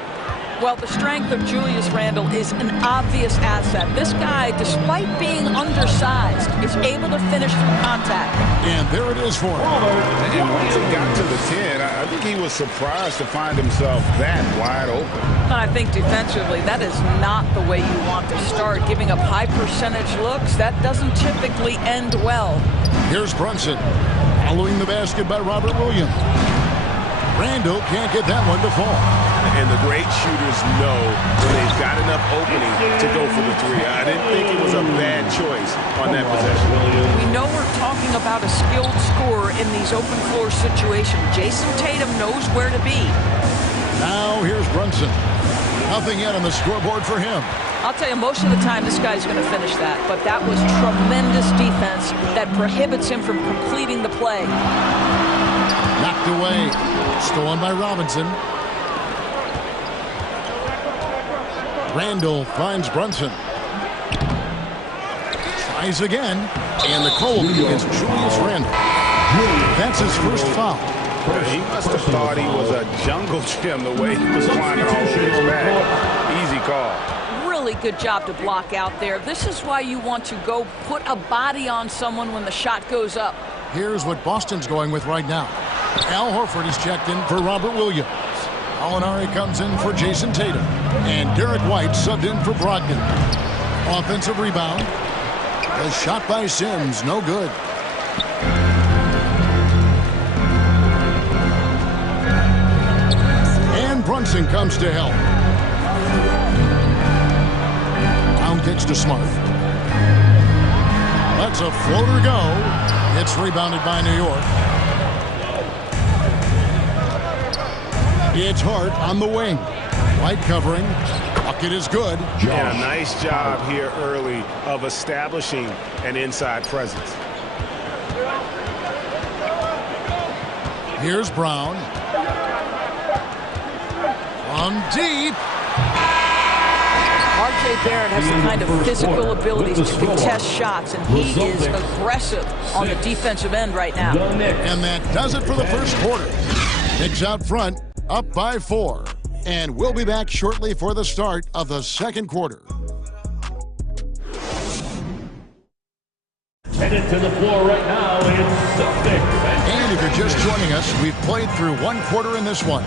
Well, the strength of Julius Randle is an obvious asset. This guy, despite being undersized, is able to finish through contact. And there it is for him. And once he got to the 10, I think he was surprised to find himself that wide open. I think defensively, that is not the way you want to start. Giving up high percentage looks, that doesn't typically end well. Here's Brunson, following the basket by Robert Williams. Randall can't get that one to fall. And the great shooters know when they've got enough opening to go for the three. I didn't think it was a bad choice on that possession. We know we're talking about a skilled scorer in these open floor situations. Jason Tatum knows where to be. Now here's Brunson. Nothing yet on the scoreboard for him. I'll tell you, most of the time this guy's going to finish that, but that was tremendous defense that prohibits him from completing the play. Knocked away. Stolen by Robinson. Randall finds Brunson. Tries again. And the call will be against Julius Randall. That's his first foul. He must have thought he was a jungle gym the way he was climbing all over his back. Easy call. Really good job to block out there. This is why you want to go put a body on someone when the shot goes up. Here's what Boston's going with right now. Al Horford is checked in for Robert Williams. Gallinari comes in for Jason Tatum. And Derek White subbed in for Brogdon. Offensive rebound. The shot by Sims, no good. And Brunson comes to help. Brown kicks to Smart. Lets a floater go. It's rebounded by New York. It's Hart on the wing. White covering. Bucket is good. And a nice job here early of establishing an inside presence. Here's Brown. From deep. R.J. Barrett has the kind of physical abilities to contest shots, and he is aggressive on the defensive end right now. And that does it for the first quarter. Knicks out front, up by 4. And we'll be back shortly for the start of the second quarter. Headed to the floor right now is Celtics. And if you're just joining us, we've played through one quarter in this one.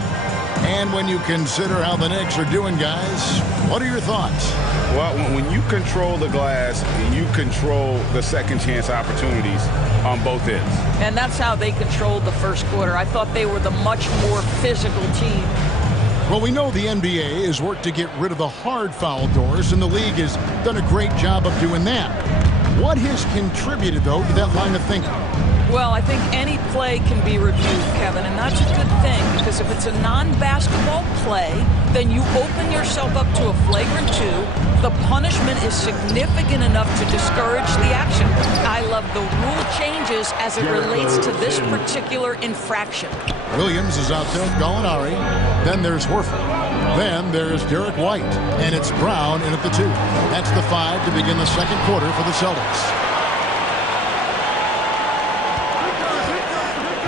And when you consider how the Knicks are doing, guys, what are your thoughts? Well, when you control the glass, you control the second chance opportunities on both ends. And that's how they controlled the first quarter. I thought they were the much more physical team. Well, we know the NBA has worked to get rid of the hard foul doors, and the league has done a great job of doing that. What has contributed, though, to that line of thinking? Well, I think any play can be reviewed, Kevin, and that's a good thing, because if it's a non-basketball play, then you open yourself up to a flagrant 2. The punishment is significant enough to discourage the action. I love the rule changes as it relates to this particular infraction. Williams is out there, Gallinari. Then there's Horford. Then there's Derek White. And it's Brown in at the 2. That's the 5 to begin the second quarter for the Celtics.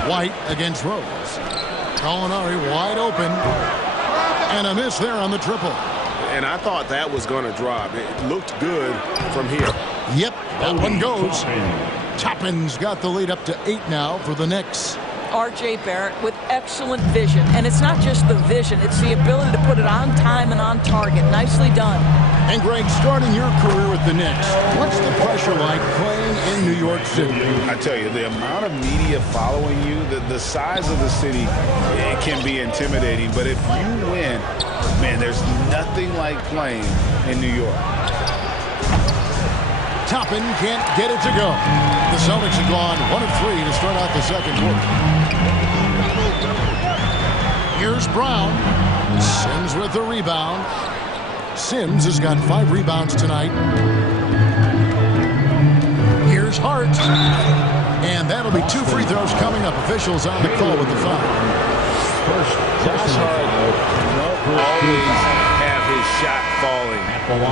White against Rose. Gallinari wide open. And a miss there on the triple. And I thought that was going to drop. It looked good from here. Yep, that one goes. Toppin's got the lead up to 8 now for the Knicks. R.J. Barrett with excellent vision. And it's not just the vision, it's the ability to put it on time and on target. Nicely done. And Greg, starting your career with the Knicks, what's the pressure like playing in New York City? I tell you, the amount of media following you, the size of the city, it can be intimidating. But if you win, man, there's nothing like playing in New York. Toppin can't get it to go. The Celtics have gone 1 of 3 to start out the second quarter. Here's Brown. Sims with the rebound. Sims has got 5 rebounds tonight. Here's Hart. And that'll be 2 free throws coming up. Officials on the call with the foul. Josh Hart won't always have his shot falling,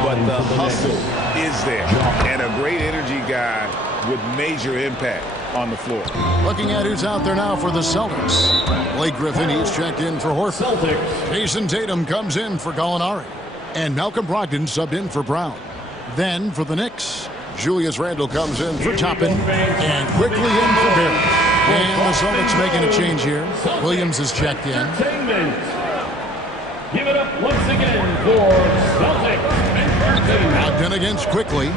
but the hustle is there. And a great energy guy with major impact on the floor. Looking at who's out there now for the Celtics. Blake Griffin, he's checked in for Horford. Jason Tatum comes in for Gallinari. And Malcolm Brogdon subbed in for Brown. Then for the Knicks, Julius Randle comes in for Toppin. And quickly in for Barrett. And the Celtics making a change here. Williams is checked in. Give it up once again for Celtics. Brogdon against Quickly.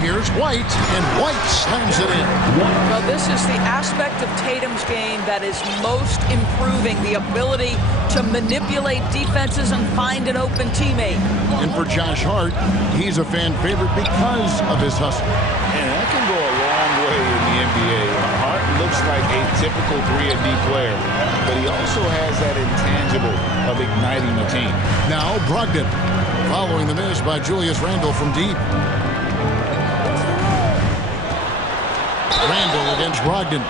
Here's White, and White slams it in. Well, this is the aspect of Tatum's game that is most improving, the ability to manipulate defenses and find an open teammate. And for Josh Hart, he's a fan favorite because of his hustle. And that can go a long way in the NBA. Hart looks like a typical 3-and-D player, but he also has that intangible of igniting the team. Now Brogdon, following the miss by Julius Randle from deep. Randle against Brogdon.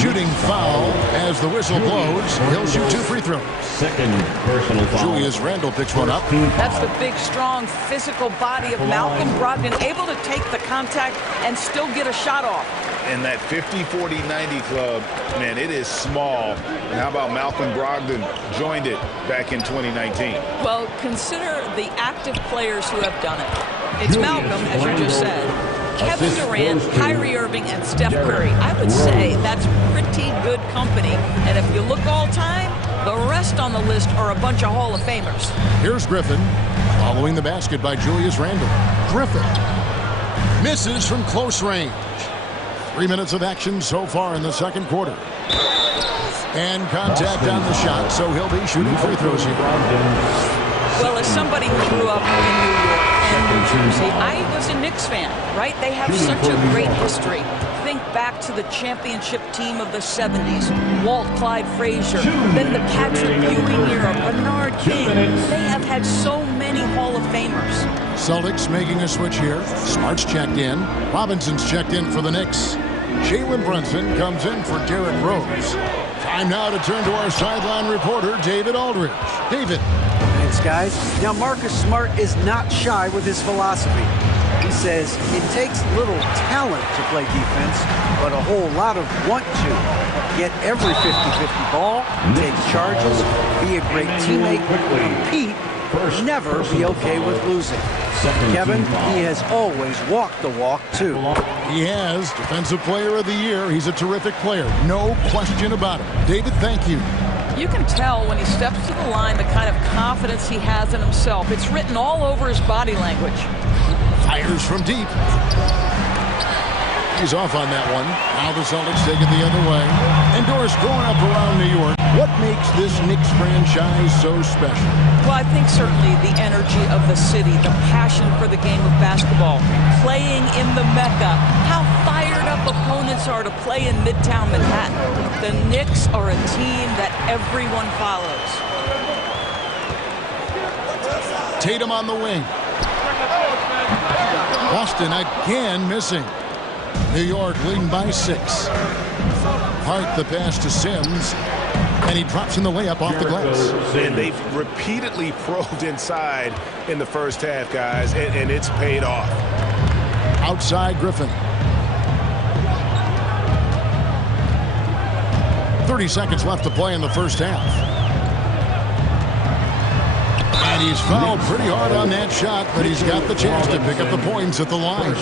Shooting foul as the whistle blows. He'll shoot 2 free throws. Second personal foul. Julius Randle picks one up. That's the big, strong, physical body of Malcolm Brogdon, able to take the contact and still get a shot off. And that 50-40-90 club, man, it is small. And how about Malcolm Brogdon joined it back in 2019? Well, consider the active players who have done it. It's Malcolm, as you just said. Kevin Durant, Kyrie Irving, and Steph Curry. I would say that's pretty good company. And if you look all time, the rest on the list are a bunch of Hall of Famers. Here's Griffin, following the basket by Julius Randle. Griffin misses from close range. 3 minutes of action so far in the second quarter. And contact on the shot, so he'll be shooting free throws here. Well, as somebody who grew up in New York and New Jersey, I was a Knicks fan, right? They have such a great history. Think back to the championship team of the 70s. Walt Clyde Frazier, then the Patrick Ewing era, Bernard King. They have had so many Hall of Famers. Celtics making a switch here. Smart's checked in. Robinson's checked in for the Knicks. Jalen Brunson comes in for Derrick Rose. Time now to turn to our sideline reporter, David Aldridge. David. Thanks, guys. Now, Marcus Smart is not shy with his philosophy. He says it takes little talent to play defense, but a whole lot of want to. Get every 50-50 ball, take charges, be a great teammate, compete, never be okay with losing. Kevin, he has always walked the walk, too. He has. Defensive Player of the Year. He's a terrific player. No question about it. David, thank you. You can tell when he steps to the line the kind of confidence he has in himself. It's written all over his body language. Fires from deep. He's off on that one. Now the Celtics take it the other way. And Doris, going up around New York, what makes this Knicks franchise so special? Well, I think certainly the energy of the city, the passion for the game of basketball, playing in the Mecca, how fired up opponents are to play in Midtown Manhattan. The Knicks are a team that everyone follows. Tatum on the wing. Boston again missing. New York leading by 6. Hart the pass to Sims, and he drops in the layup off the glass. And they've repeatedly probed inside in the first half, guys, and it's paid off. Outside Griffin. 30 seconds left to play in the first half. And he's fouled pretty hard on that shot, but he's got the chance to pick up the points at the line.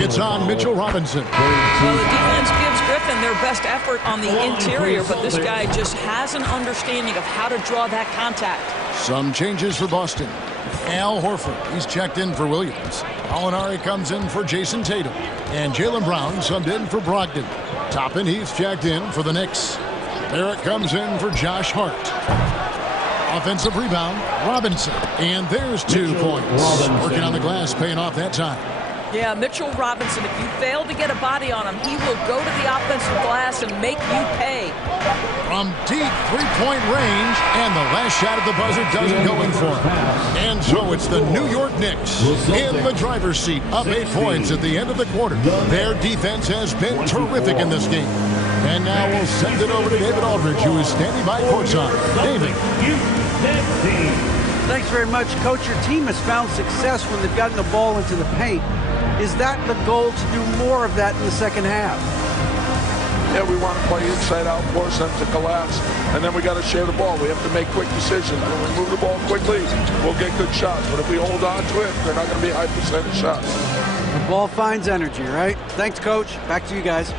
It's on Mitchell Robinson. Well, the defense gives Griffin their best effort on the interior, but this guy just has an understanding of how to draw that contact. Some changes for Boston. Al Horford, he's checked in for Williams. Alinari comes in for Jason Tatum. And Jaylen Brown subbed in for Brogdon. Toppin, he's checked in for the Knicks. Barrett comes in for Josh Hart. Offensive rebound, Robinson. And there's 2 points. Working on the glass, paying off that time. Yeah, Mitchell Robinson, if you fail to get a body on him, he will go to the offensive glass and make you pay. From deep three-point range, and the last shot at the buzzer doesn't go in for him. And so it's the New York Knicks in the driver's seat, up 8 points at the end of the quarter. Their defense has been terrific in this game. And now we'll send it over to David Aldridge, who is standing by courtside. David. Thanks very much, Coach. Your team has found success when they've gotten the ball into the paint. Is that the goal to do more of that in the second half? Yeah, we want to play inside out, force them to collapse, and then we got to share the ball. We have to make quick decisions. When we move the ball quickly, we'll get good shots. But if we hold on to it, they're not going to be high percentage shots. The ball finds energy, right? Thanks, Coach. Back to you guys.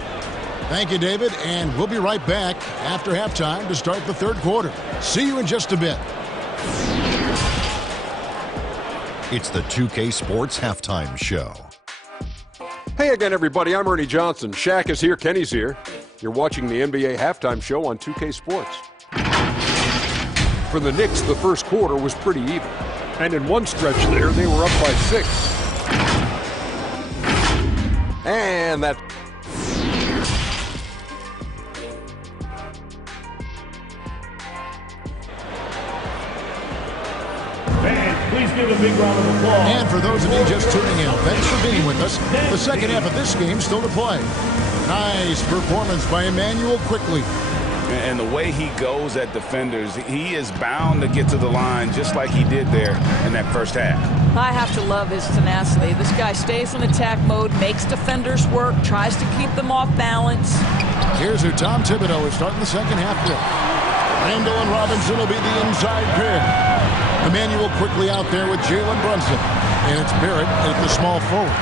Thank you, David, and we'll be right back after halftime to start the third quarter. See you in just a bit. It's the 2K Sports Halftime Show. Hey again, everybody. I'm Ernie Johnson. Shaq is here. Kenny's here. You're watching the NBA Halftime Show on 2K Sports. For the Knicks, the first quarter was pretty even. And in one stretch there, they were up by 6. And that... Please give a big round of applause. And for those of you just tuning in, thanks for being with us. The second half of this game still to play. Nice performance by Emmanuel Quickly. And the way he goes at defenders, he is bound to get to the line just like he did there in that first half. I have to love his tenacity. This guy stays in attack mode, makes defenders work, tries to keep them off balance. Here's who Tom Thibodeau is starting the second half with. Randall and Robinson will be the inside pair. Emmanuel Quickly out there with Jalen Brunson. And it's Barrett at the small forward.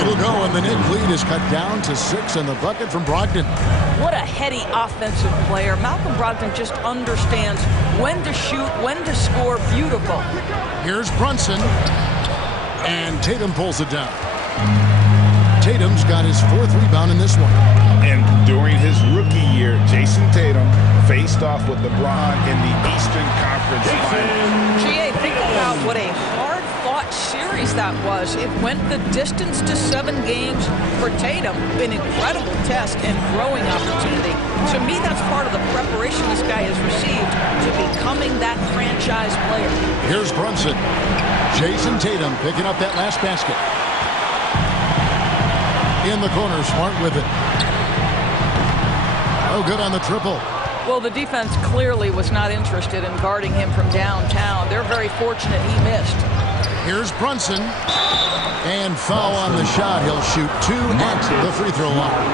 It'll go, and the Knicks lead is cut down to 6 in the bucket from Brogdon. What a heady offensive player. Malcolm Brogdon just understands when to shoot, when to score. Beautiful. Here's Brunson. And Tatum pulls it down. Tatum's got his 4th rebound in this one. And during his rookie year, Jason Tatum faced off with LeBron in the Eastern Conference Finals. GA, think about what a hard-fought series that was. It went the distance to 7 games for Tatum. An incredible test and growing opportunity. To me, that's part of the preparation this guy has received to becoming that franchise player. Here's Brunson. Jason Tatum picking up that last basket. In the corner, Smart with it. Oh, good on the triple. Well, the defense clearly was not interested in guarding him from downtown. They're very fortunate he missed. Here's Brunson. And foul on the shot. He'll shoot 2 at the free throw line.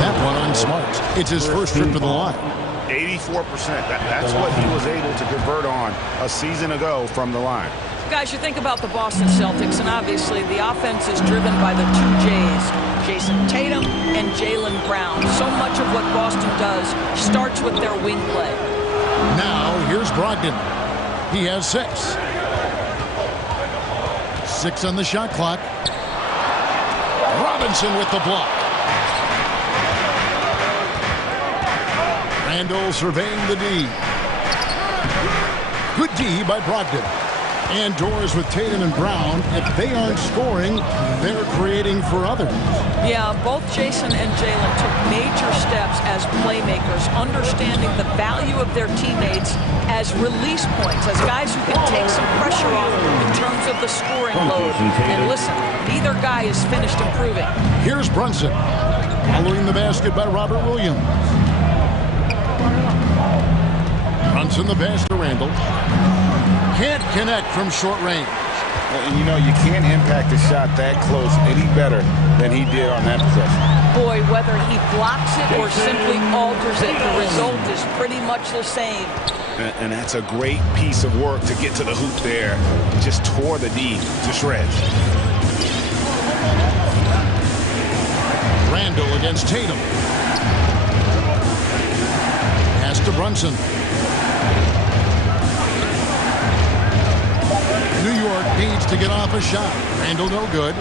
That one on Smart. It's his first trip to the line. 84%. That's what he was able to convert on a season ago from the line. Guys, you think about the Boston Celtics, and obviously the offense is driven by the 2 J's, Jason Tatum and Jaylen Brown. So much of what Boston does starts with their wing play. Now, here's Brogdon. He has 6. 6 on the shot clock. Robinson with the block. Randall surveying the D. Good D by Brogdon. And doors with Tatum and Brown. If they aren't scoring, they're creating for others. Yeah, both Jason and Jaylen took major steps as playmakers, understanding the value of their teammates as release points, as guys who can take some pressure off in terms of the scoring load. And listen, neither guy is finished improving. Here's Brunson. Following the basket by Robert Williams. Brunson the pass to Randall. Can't connect from short range. Well, and you know, you can't impact a shot that close any better than he did on that possession. Boy, whether he blocks it or simply alters it, the result is pretty much the same. And that's a great piece of work to get to the hoop there. Just tore the D to shreds. Randall against Tatum. Pass to Brunson. New York needs to get off a shot. Randall no good.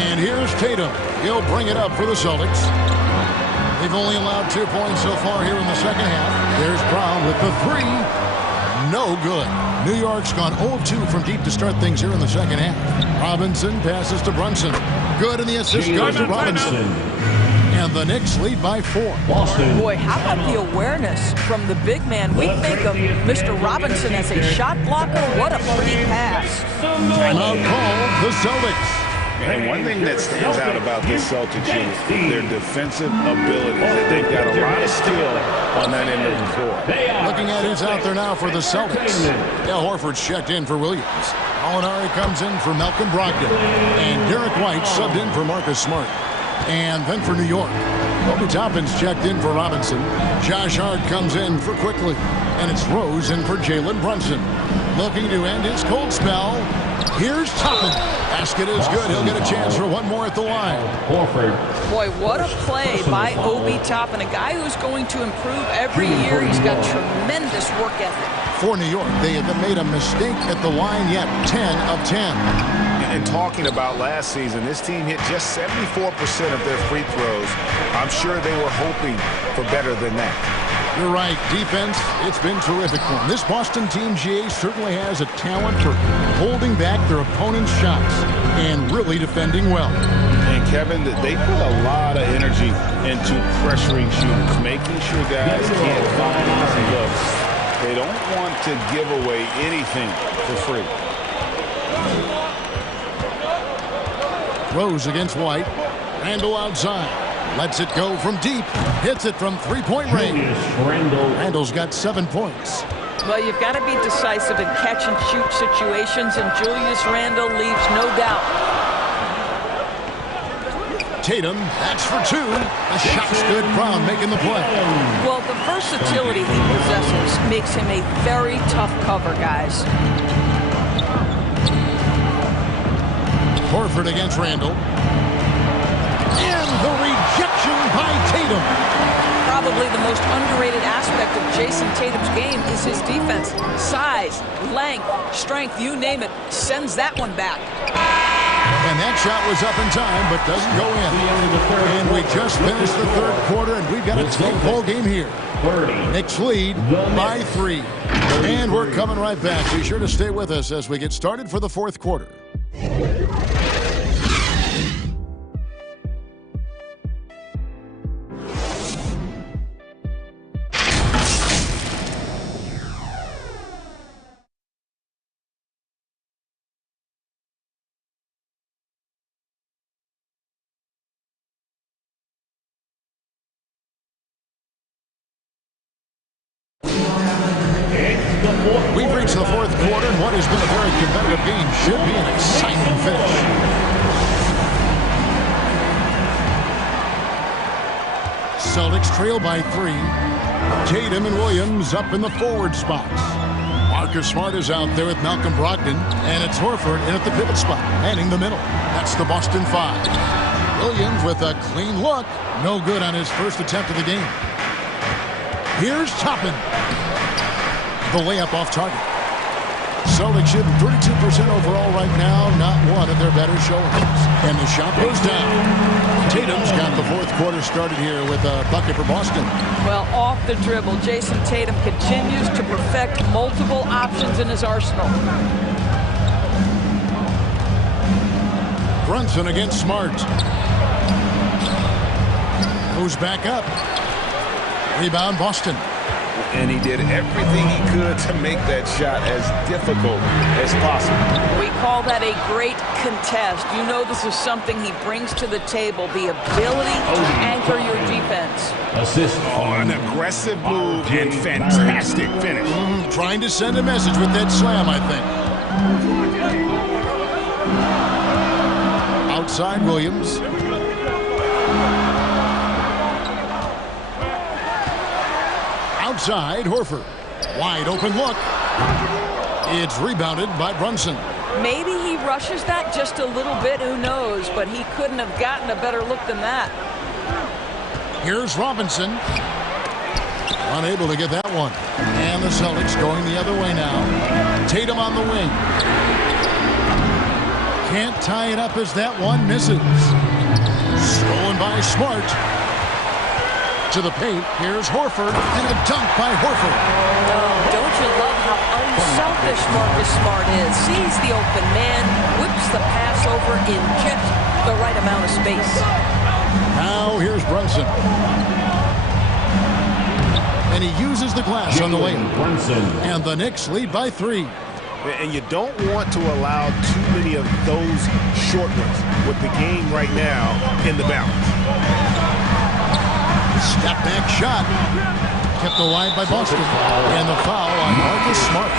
And here's Tatum. He'll bring it up for the Celtics. They've only allowed 2 points so far here in the second half. There's Brown with the 3. No good. New York's gone 0-2 from deep to start things here in the second half. Robinson passes to Brunson. Good, and the assist goes to Robinson. And the Knicks lead by 4. Boston. Boy, how about the awareness from the big man? We think of Mr. Robinson as a shot blocker. What a pretty pass. Timeout call, the Celtics. And one thing that stands out about this Celtics is their defensive ability. They've got a lot of skill on that end of the floor. Looking at who's out there now for the Celtics. Al Horford's checked in for Williams. Molinari comes in for Malcolm Brogdon. And Derek White subbed in for Marcus Smart. And then for New York, Obi Toppin's checked in for Robinson. Josh Hart comes in for Quickly. And it's Rose in for Jalen Brunson. Looking to end his cold spell. Here's Toppin. Basket is good. He'll get a chance for one more at the line. Boy, what a play by Obi Toppin. A guy who's going to improve every year. He's got tremendous work ethic. For New York, they have made a mistake at the line yet. 10 of 10. And talking about last season, this team hit just 74% of their free throws. I'm sure they were hoping for better than that. You're right. Defense, it's been terrific for them. This Boston team, GA, certainly has a talent for holding back their opponent's shots and really defending well. And, Kevin, they put a lot of energy into pressuring shooters, making sure guys can't find easy looks. They don't want to give away anything for free. Rose against White. Randall outside. Lets it go from deep. Hits it from three-point range. Randall's got 7 points. Well, you've got to be decisive in catch-and-shoot situations, and Julius Randle leaves no doubt. Tatum, that's for 2. The shot's good. Brown making the play. Well, the versatility he possesses makes him a very tough cover, guys. Horford against Randall. And the rejection by Tatum. Probably the most underrated aspect of Jason Tatum's game is his defense. Size, length, strength, you name it, sends that one back. And that shot was up in time, but doesn't go in. And we just finished the third quarter, and we've got a tight ball game here. Knicks lead by 3. And we're coming right back. Be sure to stay with us as we get started for the fourth quarter. We've reached the fourth quarter, and what has been a very competitive game should be an exciting finish. Celtics trail by 3. Tatum and Williams up in the forward spots. Marcus Smart is out there with Malcolm Brogdon, and it's Horford in at the pivot spot, manning the middle. That's the Boston 5. Williams with a clean look. No good on his first attempt of the game. Here's Toppin. The layup off target. Celtics shooting 32% overall right now. Not one of their better showings. And the shot goes down. Tatum's got the fourth quarter started here with a bucket for Boston. Well, off the dribble, Jason Tatum continues to perfect multiple options in his arsenal. Brunson against Smart. Goes back up. Rebound Boston. And he did everything he could to make that shot as difficult as possible. We call that a great contest. You know this is something he brings to the table, the ability to anchor your defense. Assist. Oh, an aggressive move and fantastic finish. Trying to send a message with that slam, I think. Outside Williams. Outside, Horford. Wide open look. It's rebounded by Brunson. Maybe he rushes that just a little bit, who knows, but he couldn't have gotten a better look than that. Here's Robinson. Unable to get that one. And the Celtics going the other way now. Tatum on the wing. Can't tie it up as that one misses. Stolen by Smart. To the paint, here's Horford, and a dunk by Horford. Oh, don't you love how unselfish Marcus Smart is? Sees the open man, whips the pass over in just the right amount of space. Now here's Brunson. And he uses the glass on the lane. And the Knicks lead by 3. And you don't want to allow too many of those short ones with the game right now in the balance. Step back shot. Kept alive by Boston. And the foul on Marcus Smart.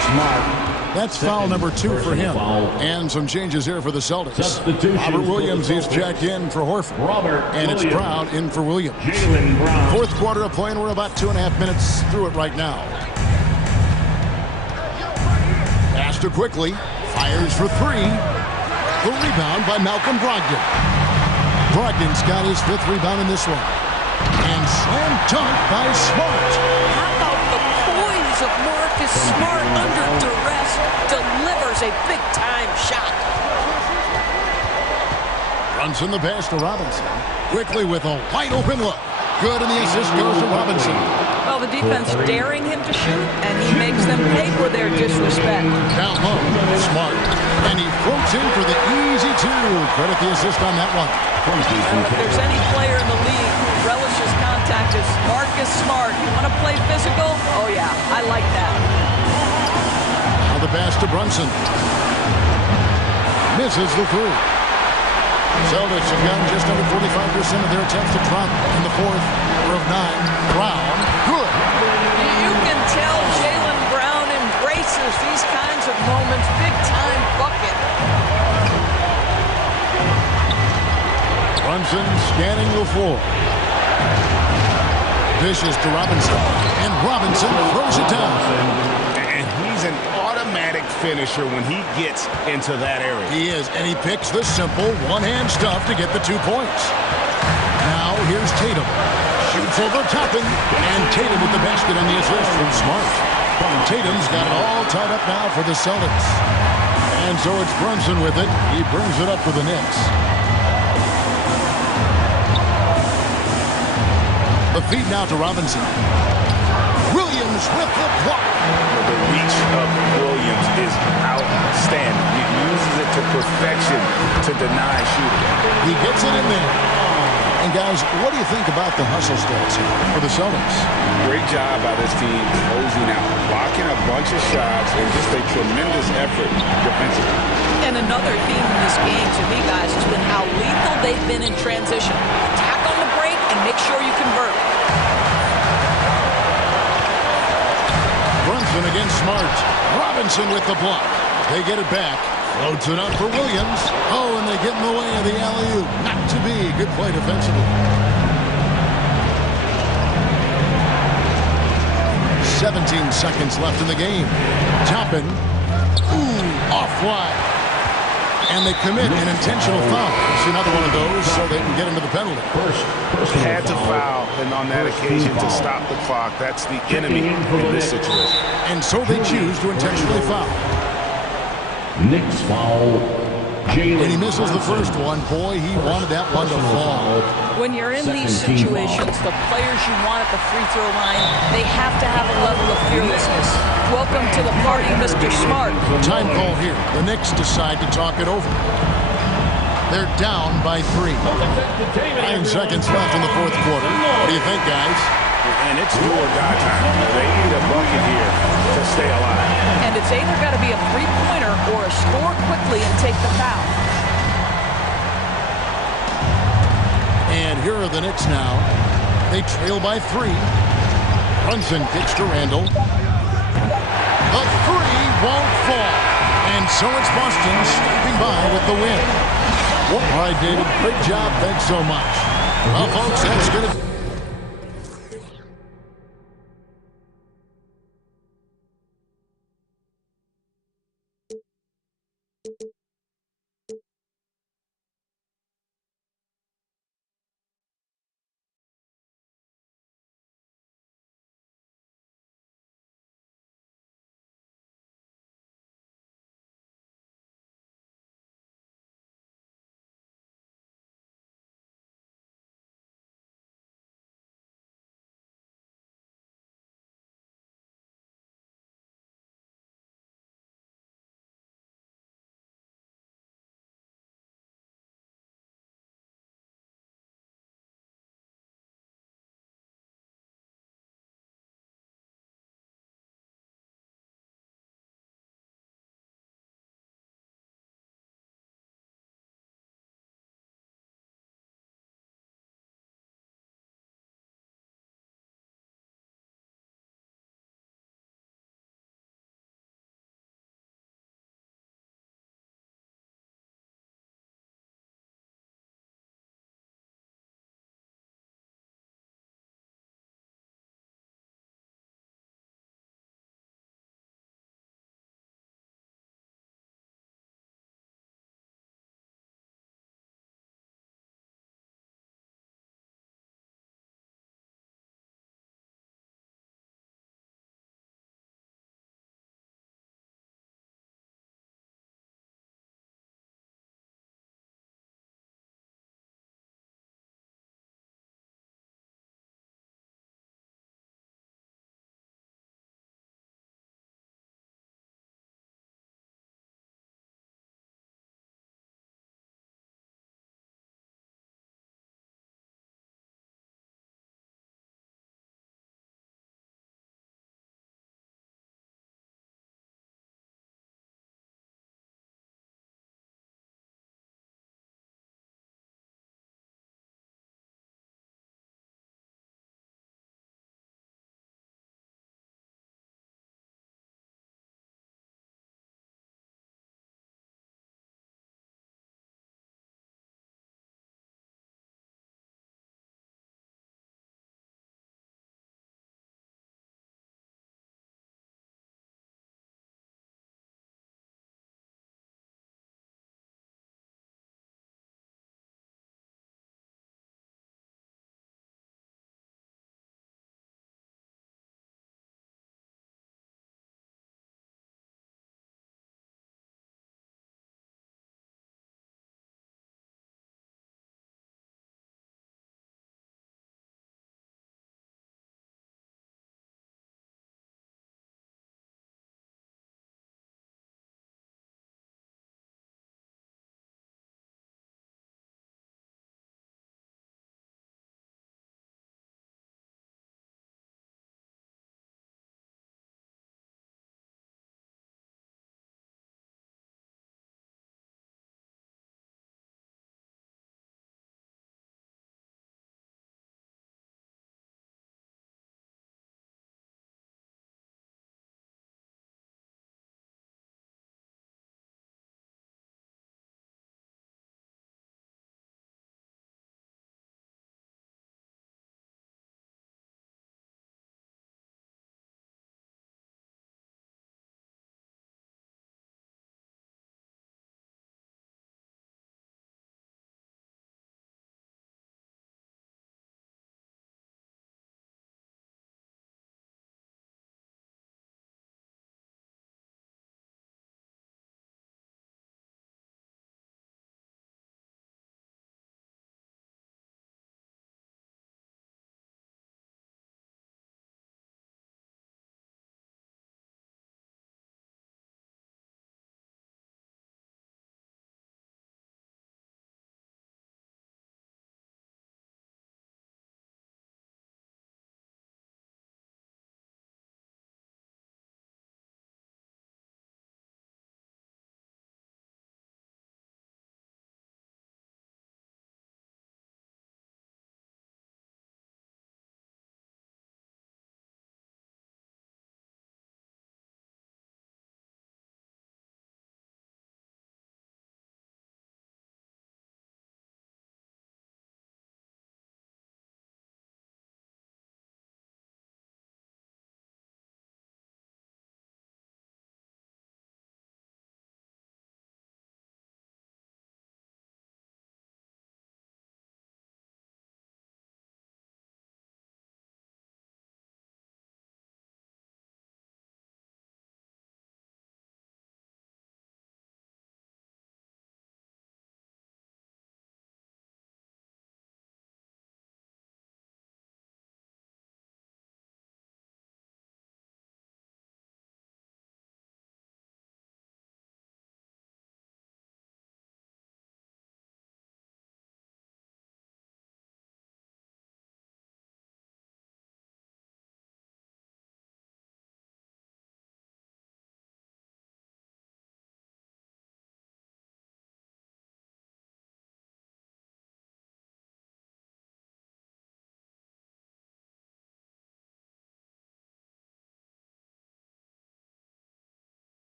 That's foul number 2 for him. And some changes here for the Celtics. Robert Williams is checked in for Horford. And it's Brown in for Williams. Fourth quarter of play, and we're about 2.5 minutes through it right now. Astor quickly. Fires for 3. The rebound by Malcolm Brogdon. Brogdon's got his 5th rebound in this one. And slam dunk by Smart. How about the poise of Marcus Smart under duress? Delivers a big-time shot. Brunson the pass to Robinson. Quickly with a wide open look. Good, and the assist goes to Robinson. Well, the defense daring him to shoot, and he makes them pay for their disrespect. Down low, Smart. And he floats in for the easy two. Credit the assist on that one. If there's any player in the league who relishes contact, it's Marcus Smart. You want to play physical? Oh, yeah, I like that. Now the pass to Brunson. Misses the three. Celtics have gotten just under 45% of their attempts to drop in the fourth of 9. Brown, good. You can tell Jaylen Brown embraces these kinds of moments. Big-time bucket. Brunson scanning the floor. Dishes to Robinson. And Robinson throws it down. And he's an automatic finisher when he gets into that area. He is, and he picks the simple one-hand stuff to get the 2 points. Now here's Tatum. Shoots over Toppin, and Tatum with the basket on the assist from Smart. Tatum's got it all tied up now for the Celtics. And so it's Brunson with it. He brings it up for the Knicks. The feed now to Robinson. Williams with the block. The reach of Williams is outstanding. He uses it to perfection to deny shooting. He gets it in there. And guys, what do you think about the hustle stats here for the Celtics? Great job by this team closing out, blocking a bunch of shots, and just a tremendous effort defensively. And another theme in this game to me, guys, has been how lethal they've been in transition. Attack on the break and make sure you convert. Brunson against Smart. Robinson with the block. They get it back. Floats it up for Williams. Oh, and they get in the way of the alley-oop. Not to be. Good play defensively. 17 seconds left in the game. Toppin. Ooh, off wide. And they commit an intentional foul. See another one of those so they can get into the penalty. Had to foul, and on that occasion to stop the clock. That's the enemy in this situation. And so they choose to intentionally foul. Knicks foul. And he misses the first one. Boy, he wanted that one to fall. When you're in these situations, the players you want at the free throw line, they have to have a level of fearlessness. Welcome to the party, Mr. Smart. Time call here. The Knicks decide to talk it over. They're down by 3. 9 seconds left in the fourth quarter. What do you think, guys? And it's do or die time. They need a bucket here to stay alive. And it's either got to be a three-pointer or a score quickly and take the foul. And here are the Knicks now. They trail by 3. Brunson kicks to Randall. The 3 won't fall. And so it's Boston scraping by with the win. All right, David. Great job. Thanks so much. Well, folks, that's going to...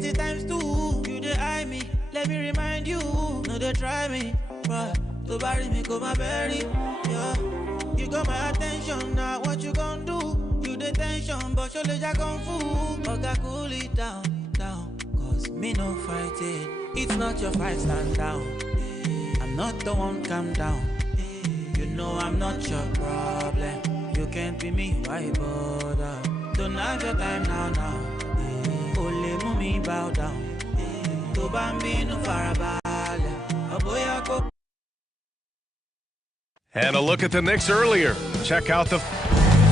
get it times 2. You dey eye me, let me remind you. No, they try me, but to bury me, go my berry. Yeah, you got my attention now. What you gonna do? You the tension, but your legs are kung fu. Okay, cool it down, down. Cause me no fighting. It's not your fight, stand down. I'm not the one, calm down. You know I'm not your problem. You can't be me, why bother? Don't have your time now. Only mummy bow down. To bambino farabale. And a look at the Knicks earlier. Check out the...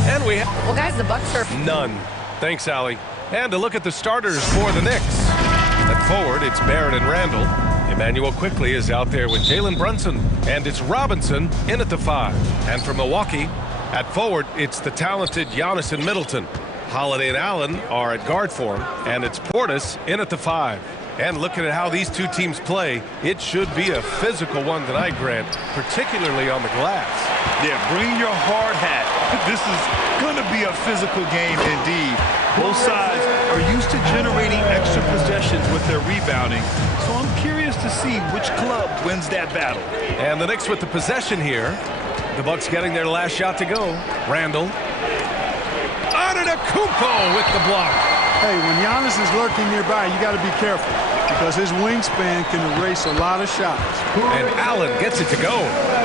And we have... Well, guys, the Bucks are... None. Thanks, Allie. And a look at the starters for the Knicks. At forward, it's Barrett and Randall. Emmanuel Quickley is out there with Jalen Brunson. And it's Robinson in at the 5. And from Milwaukee, at forward, it's the talented Giannis and Middleton. Holiday and Allen are at guard for him. And it's Portis in at the 5. And looking at how these two teams play, it should be a physical one tonight, Grant, particularly on the glass. Yeah, bring your hard hat. This is going to be a physical game indeed. Both sides are used to generating extra possessions with their rebounding, so I'm curious to see which club wins that battle. And the Knicks with the possession here. The Bucks getting their last shot to go. Randall. Antetokounmpo with the block. Hey, when Giannis is lurking nearby, you got to be careful because his wingspan can erase a lot of shots. And Allen gets it to go.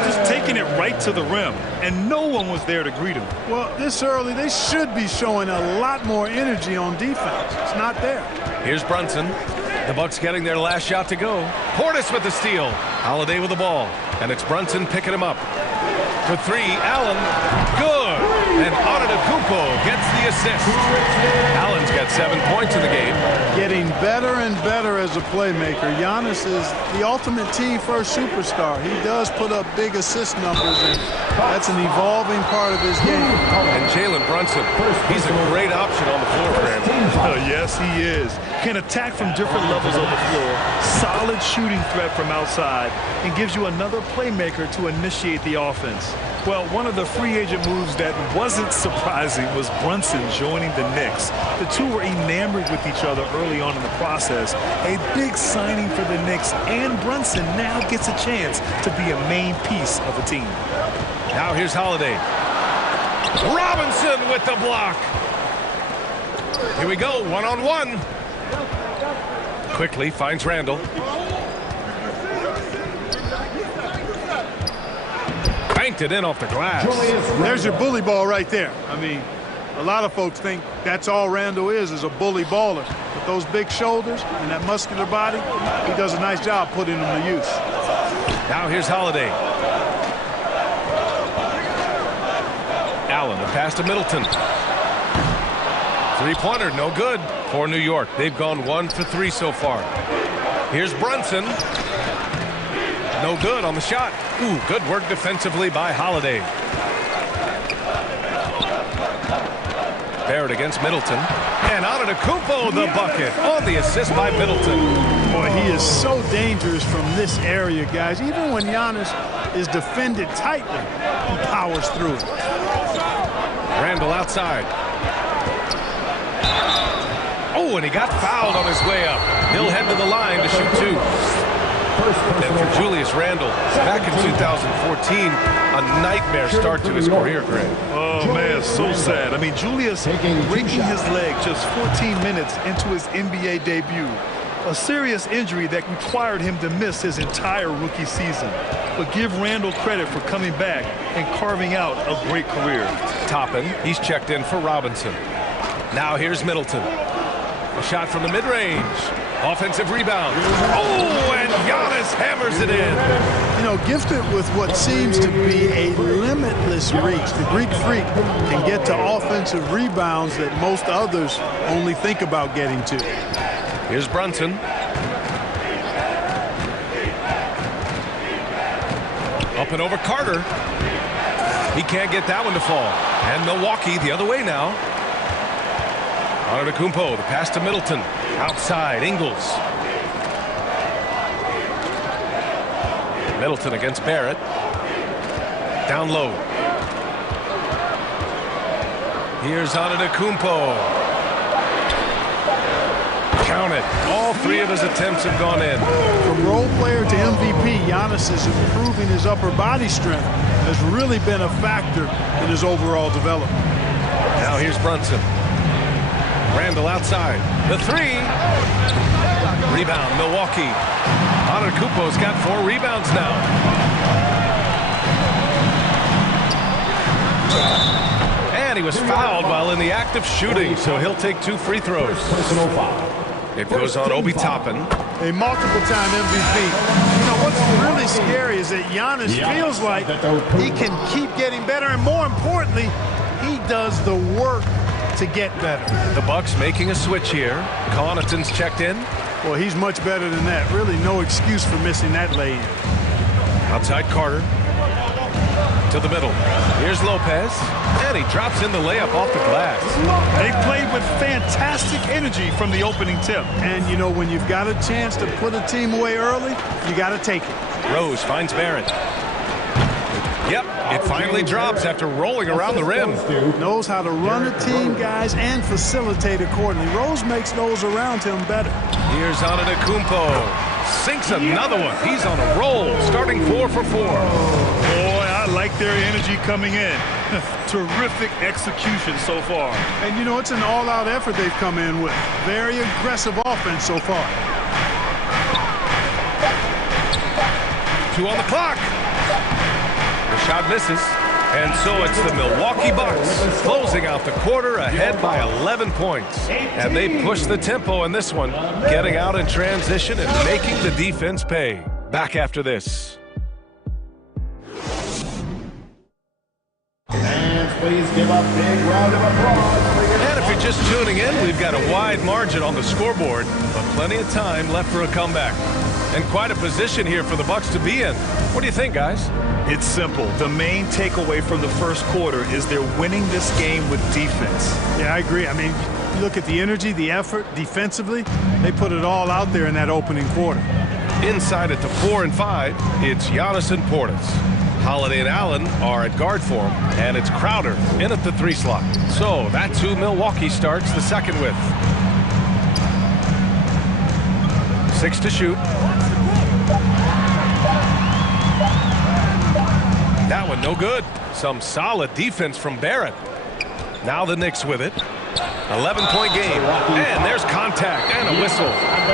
Just taking it right to the rim, and no one was there to greet him. Well, this early, they should be showing a lot more energy on defense. It's not there. Here's Brunson. The Bucks getting their last shot to go. Portis with the steal. Holiday with the ball. And it's Brunson picking him up. For 3, Allen. Good. And Antetokounmpo gets the assist. Allen's got 7 points in the game. Getting better and better as a playmaker. Giannis is the ultimate team-first superstar. He does put up big assist numbers, and that's an evolving part of his game. And Jalen Brunson, he's a great option on the floor for him. Yes, he is. Can attack from different levels of the floor. Solid shooting threat from outside, and gives you another playmaker to initiate the offense. Well, one of the free agent moves that wasn't surprising was Brunson joining the Knicks. The two were enamored with each other early on in the process. A big signing for the Knicks, and Brunson now gets a chance to be a main piece of the team. Now here's Holiday. Robinson with the block. Here we go, one-on-one. Quickly finds Randall. Banked it in off the glass. There's your bully ball right there. I mean, a lot of folks think that's all Randall is a bully baller. With those big shoulders and that muscular body, he does a nice job putting them to use. Now here's Holiday. Allen, the pass to Middleton. Three-pointer, no good for New York. They've gone 1 for 3 so far. Here's Brunson. No good on the shot. Ooh, good work defensively by Holiday. Barrett against Middleton. And Antetokounmpo the bucket on the assist by Middleton. Boy, he is so dangerous from this area, guys. Even when Giannis is defended tightly, he powers through it. Randall outside. Oh, and he got fouled on his way up. He'll head to the line to shoot 2. And for Julius Randle, back in 2014, a nightmare start to his career, Greg. Oh, man, so sad. I mean, Julius breaking his leg just 14 minutes into his NBA debut. A serious injury that required him to miss his entire rookie season. But give Randle credit for coming back and carving out a great career. Toppin, he's checked in for Robinson. Now here's Middleton. A shot from the mid-range. Offensive rebound. Oh, and Giannis hammers it in. You know, gifted with what seems to be a limitless reach. The Greek Freak can get to offensive rebounds that most others only think about getting to. Here's Brunson. Up and over Carter. He can't get that one to fall. And Milwaukee the other way now. Antetokounmpo, the pass to Middleton. Outside, Ingles. Middleton against Barrett. Down low. Here's Antetokounmpo. Count it. All 3 of his attempts have gone in. From role player to MVP, Giannis is improving his upper body strength. Has really been a factor in his overall development. Now here's Brunson. Randall outside. The 3. Rebound, Milwaukee. Antetokounmpo's got 4 rebounds now. And he was fouled while in the act of shooting, so he'll take 2 free throws. It goes on Obi Toppin. A multiple-time MVP. You know, what's really scary is that Giannis feels like he can keep getting better, and more importantly, he does the work to get better. The Bucks making a switch here. Connaughton's checked in. Well, he's much better than that. Really no excuse for missing that lay-in. Outside Carter. To the middle. Here's Lopez. And he drops in the layup off the glass. They played with fantastic energy from the opening tip. And, you know, when you've got a chance to put a team away early, you got to take it. Rose finds Barrett. Yep, it finally drops after rolling around the rim. Knows how to run a team, guys, and facilitate accordingly. Rose makes those around him better. Here's Antetokounmpo. Sinks another one. He's on a roll, starting 4 for 4. Boy, I like their energy coming in. Terrific execution so far. And, you know, it's an all-out effort they've come in with. Very aggressive offense so far. 2 on the clock. The shot misses. And so it's the Milwaukee Bucks closing out the quarter ahead by 11 points. And they push the tempo in this one, getting out in transition and making the defense pay. Back after this. Fans, please give a big round of applause. And if you're just tuning in, we've got a wide margin on the scoreboard, but plenty of time left for a comeback. And quite a position here for the Bucks to be in. What do you think, guys? It's simple. The main takeaway from the first quarter is they're winning this game with defense. Yeah, I agree. I mean, you look at the energy, the effort, defensively, they put it all out there in that opening quarter. Inside at the 4 and 5, it's Giannis and Portis. Holiday and Allen are at guard for him, and it's Crowder in at the 3 slot. So that's who Milwaukee starts the second with. 6 to shoot. That one no good. Some solid defense from Barrett. Now the Knicks with it. 11-point game. And there's contact and a whistle.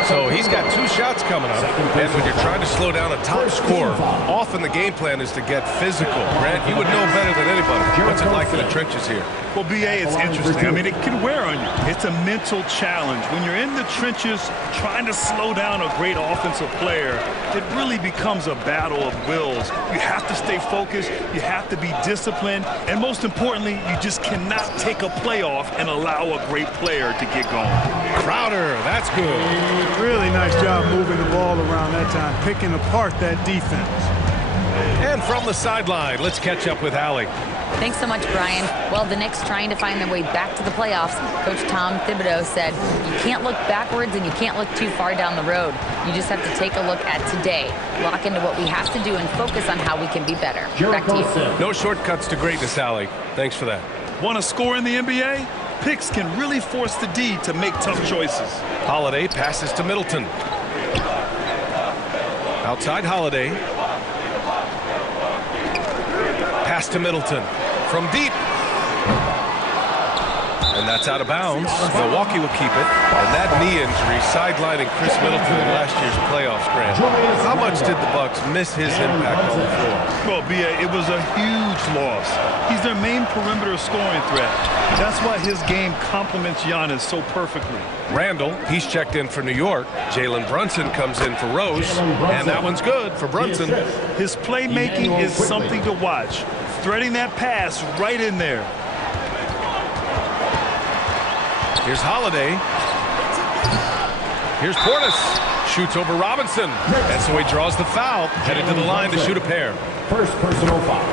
So he's got 2 shots coming up. And when you're trying to slow down a top scorer, often the game plan is to get physical. Grant, you would know better than anybody. What's it like in the trenches here? Well, B.A., it's interesting. I mean, it can wear on you. It's a mental challenge. When you're in the trenches trying to slow down a great offensive player, it really becomes a battle of wills. You have to stay focused. You have to be disciplined. And most importantly, you just cannot take a play off and allow a great player to get going. Crowder, that's good. Really nice job moving the ball around that time, picking apart that defense. And from the sideline, let's catch up with Allie. Thanks so much, Brian. Well, the Knicks trying to find their way back to the playoffs. Coach Tom Thibodeau said, you can't look backwards and you can't look too far down the road. You just have to take a look at today, lock into what we have to do, and focus on how we can be better. Back to you. No shortcuts to greatness, Allie. Thanks for that. Want to score in the NBA? Picks can really force the D to make tough choices. Holiday passes to Middleton. Outside Holiday. Pass to Middleton from deep. And that's out of bounds. Milwaukee will keep it. And that knee injury sidelining Chris Middleton in last year's playoffs, Grant. How much did the Bucks miss his impact on the floor? Well, B.A., it was a huge loss. He's their main perimeter scoring threat. That's why his game complements Giannis so perfectly. Randall, he's checked in for New York. Jalen Brunson comes in for Rose. And that one's good for Brunson. His playmaking is something to watch. Threading that pass right in there. Here's Holiday. Here's Portis. Shoots over Robinson. And so he draws the foul. Headed to the line to shoot a pair. First personal foul.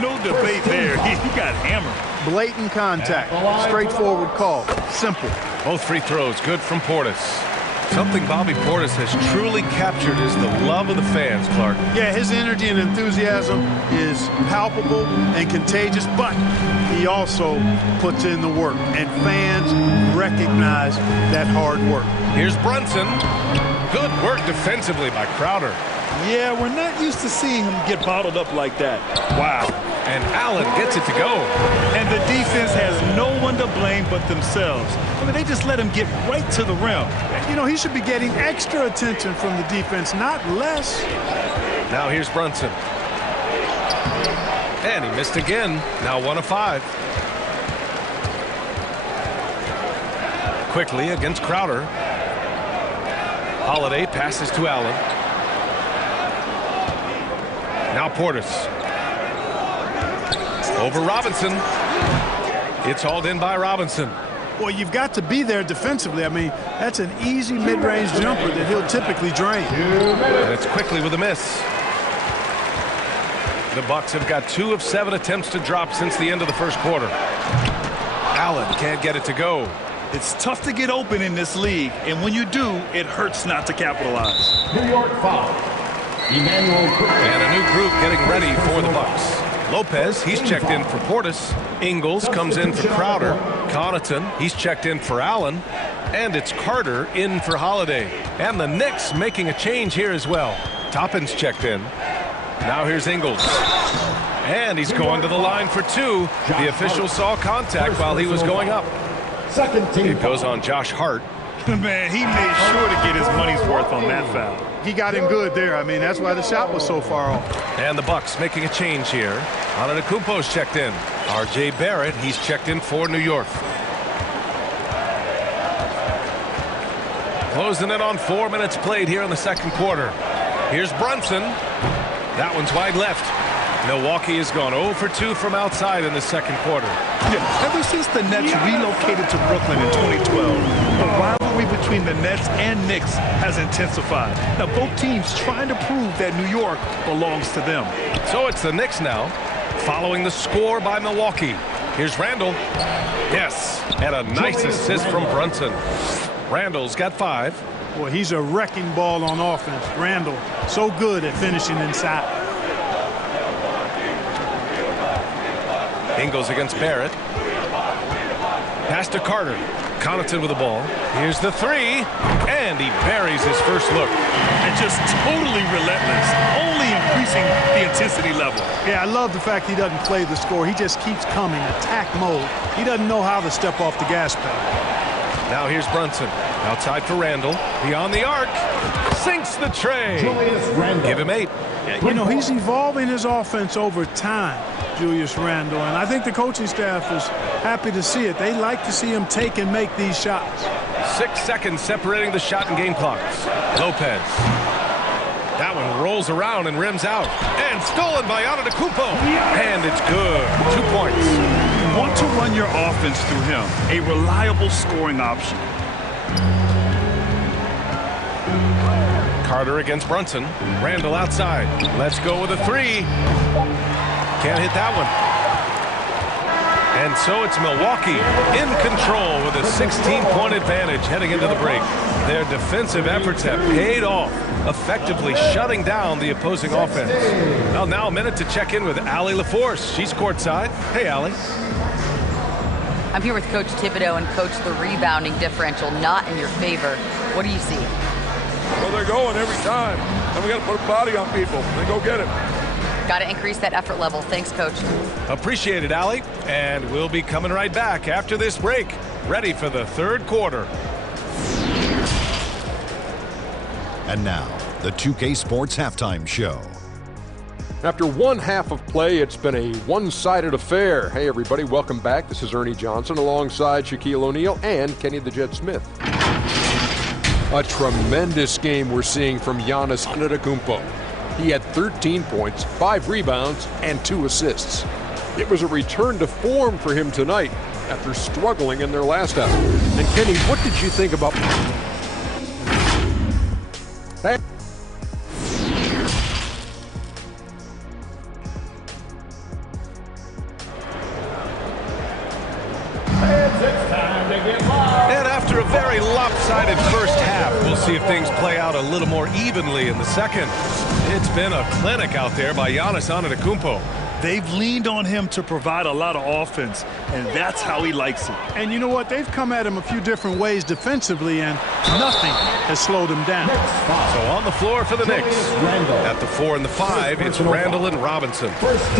No debate there. He got hammered. Blatant contact. Straightforward call. Simple. Both free throws good from Portis. Something Bobby Portis has truly captured is the love of the fans, Clark. Yeah, his energy and enthusiasm is palpable and contagious, but he also puts in the work, and fans recognize that hard work. Here's Brunson. Good work defensively by Crowder. Yeah, we're not used to seeing him get bottled up like that. Wow. And Allen gets it to go. And the defense has no one to blame but themselves. I mean, they just let him get right to the rim. You know, he should be getting extra attention from the defense, not less. Now here's Brunson. And he missed again. Now 1 of 5. Quickly against Crowder. Holiday passes to Allen. Now Portis. Over Robinson. It's hauled in by Robinson. Well, you've got to be there defensively. I mean, that's an easy mid-range jumper that he'll typically drain. And it's quickly with a miss. The Bucks have got 2 of 7 attempts to drop since the end of the first quarter. Allen can't get it to go. It's tough to get open in this league, and when you do, it hurts not to capitalize. New York foul. Emmanuel. And a new group getting ready for the Bucks. Lopez, he's checked in for Portis. Ingles comes in for Crowder. Connaughton, he's checked in for Allen. And it's Carter in for Holiday. And the Knicks making a change here as well. Toppin's checked in. Now here's Ingles. And he's going to the line for 2. The official saw contact while he was going up. Second team. It goes on Josh Hart. Man, he made sure to get his money's worth on that foul. He got him good there. I mean, that's why the shot was so far off. And the Bucks making a change here. Antetokounmpo's checked in. R.J. Barrett, he's checked in for New York. Closing in on 4 minutes played here in the second quarter. Here's Brunson. That one's wide left. Milwaukee has gone 0 for 2 from outside in the second quarter. Yeah, ever since the Nets relocated to Brooklyn in 2012, the rivalry between the Nets and Knicks has intensified. Now, both teams trying to prove that New York belongs to them. So it's the Knicks now, following the score by Milwaukee. Here's Randall. Yes, and a nice assist from Brunson. Randall's got 5. Well, he's a wrecking ball on offense. Randall, so good at finishing inside. Ingles against Barrett. Pass to Carter. Connaughton with the ball. Here's the 3. And he buries his first look. And just totally relentless. Only increasing the intensity level. Yeah, I love the fact he doesn't play the score. He just keeps coming, attack mode. He doesn't know how to step off the gas pedal. Now here's Brunson. Outside for Randall. Beyond the arc. Sinks the tray. Give him 8. You know, he's evolving his offense over time, Julius Randle, and I think the coaching staff is happy to see it. They like to see him take and make these shots. 6 seconds separating the shot and game clocks. Lopez. That one rolls around and rims out. And stolen by Antetokounmpo. And it's good. 2 points. You want to run your offense through him. A reliable scoring option. Carter against Brunson. Randall outside. Let's go with a 3. Can't hit that one. And so it's Milwaukee in control with a 16-point advantage heading into the break. Their defensive efforts have paid off, effectively shutting down the opposing offense. Well, now a minute to check in with Allie LaForce. She's courtside. Hey, Allie. I'm here with Coach Thibodeau, and Coach, the rebounding differential not in your favor. What do you see? Well, they're going every time, and we got to put a body on people and go get it. Got to increase that effort level. Thanks, Coach. Appreciate it, Allie. And we'll be coming right back after this break, ready for the third quarter. And now, the 2K Sports Halftime Show. After one half of play, it's been a one-sided affair. Hey, everybody, welcome back. This is Ernie Johnson alongside Shaquille O'Neal and Kenny the Jet Smith. A tremendous game we're seeing from Giannis Antetokounmpo. He had 13 points, 5 rebounds, and 2 assists. It was a return to form for him tonight after struggling in their last outing. And Kenny, what did you think about... Hey. And after a very lopsided first half. We'll see if things play out a little more evenly in the second. It's been a clinic out there by Giannis Antetokounmpo. They've leaned on him to provide a lot of offense, and that's how he likes it. And you know what? They've come at him a few different ways defensively, and nothing has slowed him down. So on the floor for the Knicks. At the 4 and the 5, it's Randall and Robinson.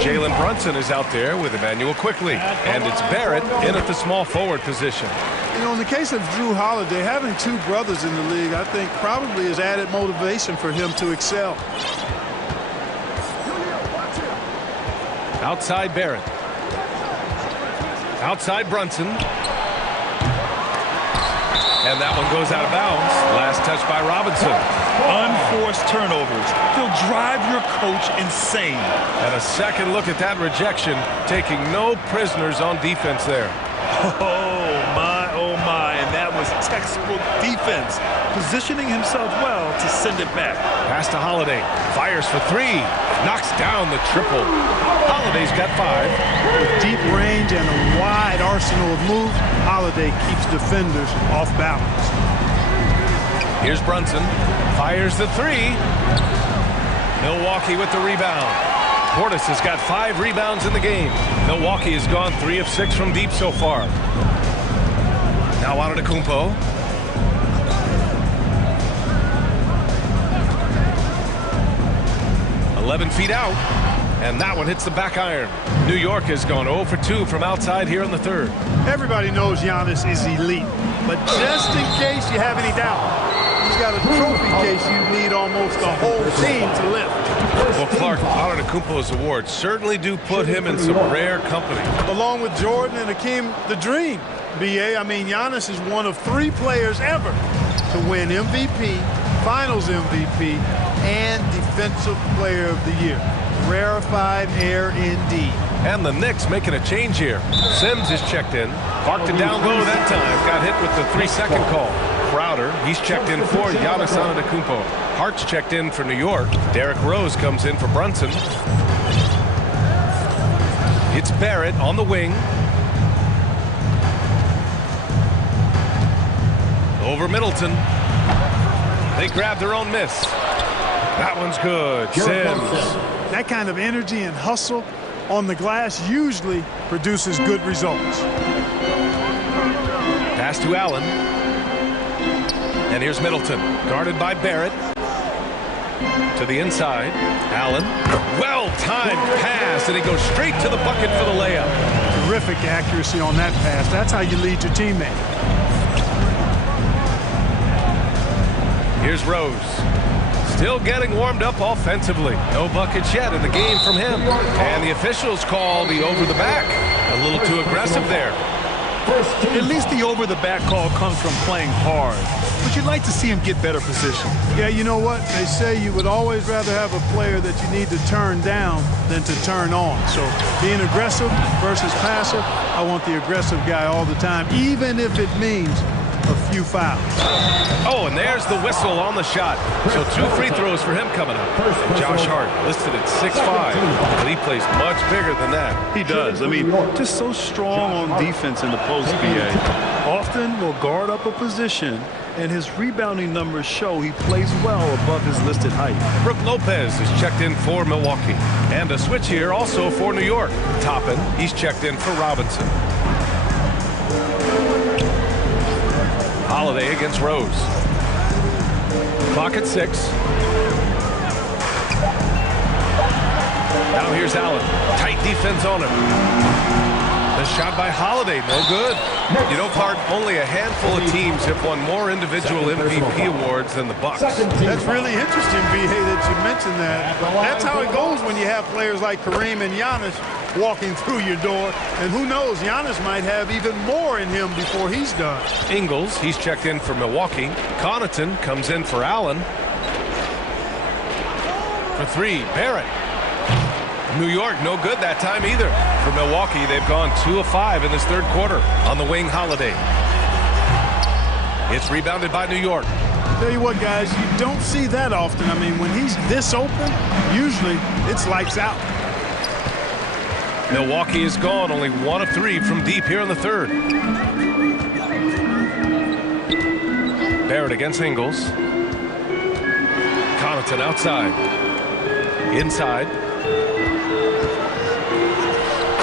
Jalen Brunson is out there with Emmanuel Quickly. And it's Barrett in at the small forward position. You know, in the case of Drew Holiday, having two brothers in the league, I think probably is added motivation for him to excel. Outside Barrett. Outside Brunson. And that one goes out of bounds. Last touch by Robinson. Unforced turnovers. They'll drive your coach insane. And a second look at that rejection, taking no prisoners on defense there. Oh my, and that was textbook defense. Positioning himself well to send it back. Pass to Holiday. Fires for three. Knocks down the triple. Holiday's got 5. With deep range and a wide arsenal of moves, Holiday keeps defenders off balance. Here's Brunson. Fires the 3. Milwaukee with the rebound. Portis has got 5 rebounds in the game. Milwaukee has gone 3 of 6 from deep so far. Now Antetokounmpo. 11 feet out, and that one hits the back iron. New York has gone 0 for 2 from outside here in the third. Everybody knows Giannis is elite, but just in case you have any doubt, he's got a trophy case you need almost the whole team to lift. Well, Clark, Antetokounmpo's awards certainly do put him in some rare company. Along with Jordan and Hakeem the Dream, B.A., I mean, Giannis is one of 3 players ever to win MVP, Finals MVP, and Defensive Player of the Year. Rarefied air indeed. And the Knicks making a change here. Sims is checked in. Parked it down low that time. Got hit with the 3-second call. Crowder, he's checked in for Giannis Antetokounmpo. Hart's checked in for New York. Derrick Rose comes in for Brunson. It's Barrett on the wing. Over Middleton. They grab their own miss. That one's good. Sims. That kind of energy and hustle on the glass usually produces good results. Pass to Allen. And here's Middleton. Guarded by Barrett. To the inside. Allen. Well-timed pass, and he goes straight to the bucket for the layup. Terrific accuracy on that pass. That's how you lead your teammate. Here's Rose. Still getting warmed up offensively. No buckets yet in the game from him. And the officials call the over-the-back. A little too aggressive there. At least the over-the-back call comes from playing hard. But you'd like to see him get better position. Yeah, you know what? They say you would always rather have a player that you need to turn down than to turn on. So being aggressive versus passive, I want the aggressive guy all the time, even if it means a few fouls. Oh, and there's the whistle on the shot. So 2 free throws for him coming up. And Josh Hart listed at 6'5", but he plays much bigger than that. He does. I mean, just so strong on defense in the post, BA. Often will guard up a position, and his rebounding numbers show he plays well above his listed height. Brook Lopez is checked in for Milwaukee. And a switch here also for New York. Toppin, he's checked in for Robinson. Holiday against Rose. Clock at 6. Now here's Allen. Tight defense on him. The shot by Holiday, no good. You know, Clark, only a handful of teams have won more individual MVP awards than the Bucks. That's really interesting, B.A., that you mentioned that. That's how it goes when you have players like Kareem and Giannis walking through your door. And who knows, Giannis might have even more in him before he's done. Ingles, he's checked in for Milwaukee. Connaughton comes in for Allen. For 3, Barrett. New York, no good that time either. For Milwaukee, they've gone 2 of 5 in this third quarter. On the wing, Holiday. It's rebounded by New York. Tell you what, guys, you don't see that often. I mean, when he's this open, usually it's lights out. Milwaukee is gone only 1 of 3 from deep here in the third. Barrett against Ingles. Connaughton outside. Inside.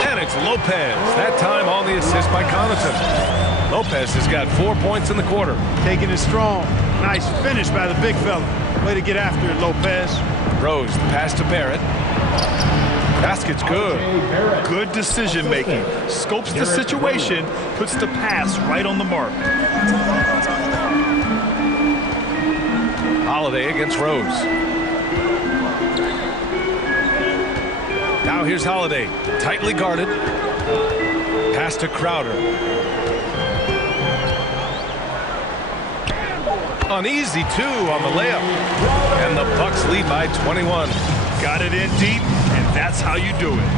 And it's Lopez. That time on the assist by Connaughton. Lopez has got 4 points in the quarter. Taking it strong. Nice finish by the big fella. Way to get after it, Lopez. Rose, the pass to Barrett. Basket's good. Good decision making. Scopes the situation, puts the pass right on the mark. Holiday against Rose. Now here's Holiday. Tightly guarded. Pass to Crowder. An easy 2 on the layup. And the Bucks lead by 21. Got it in deep, and that's how you do it.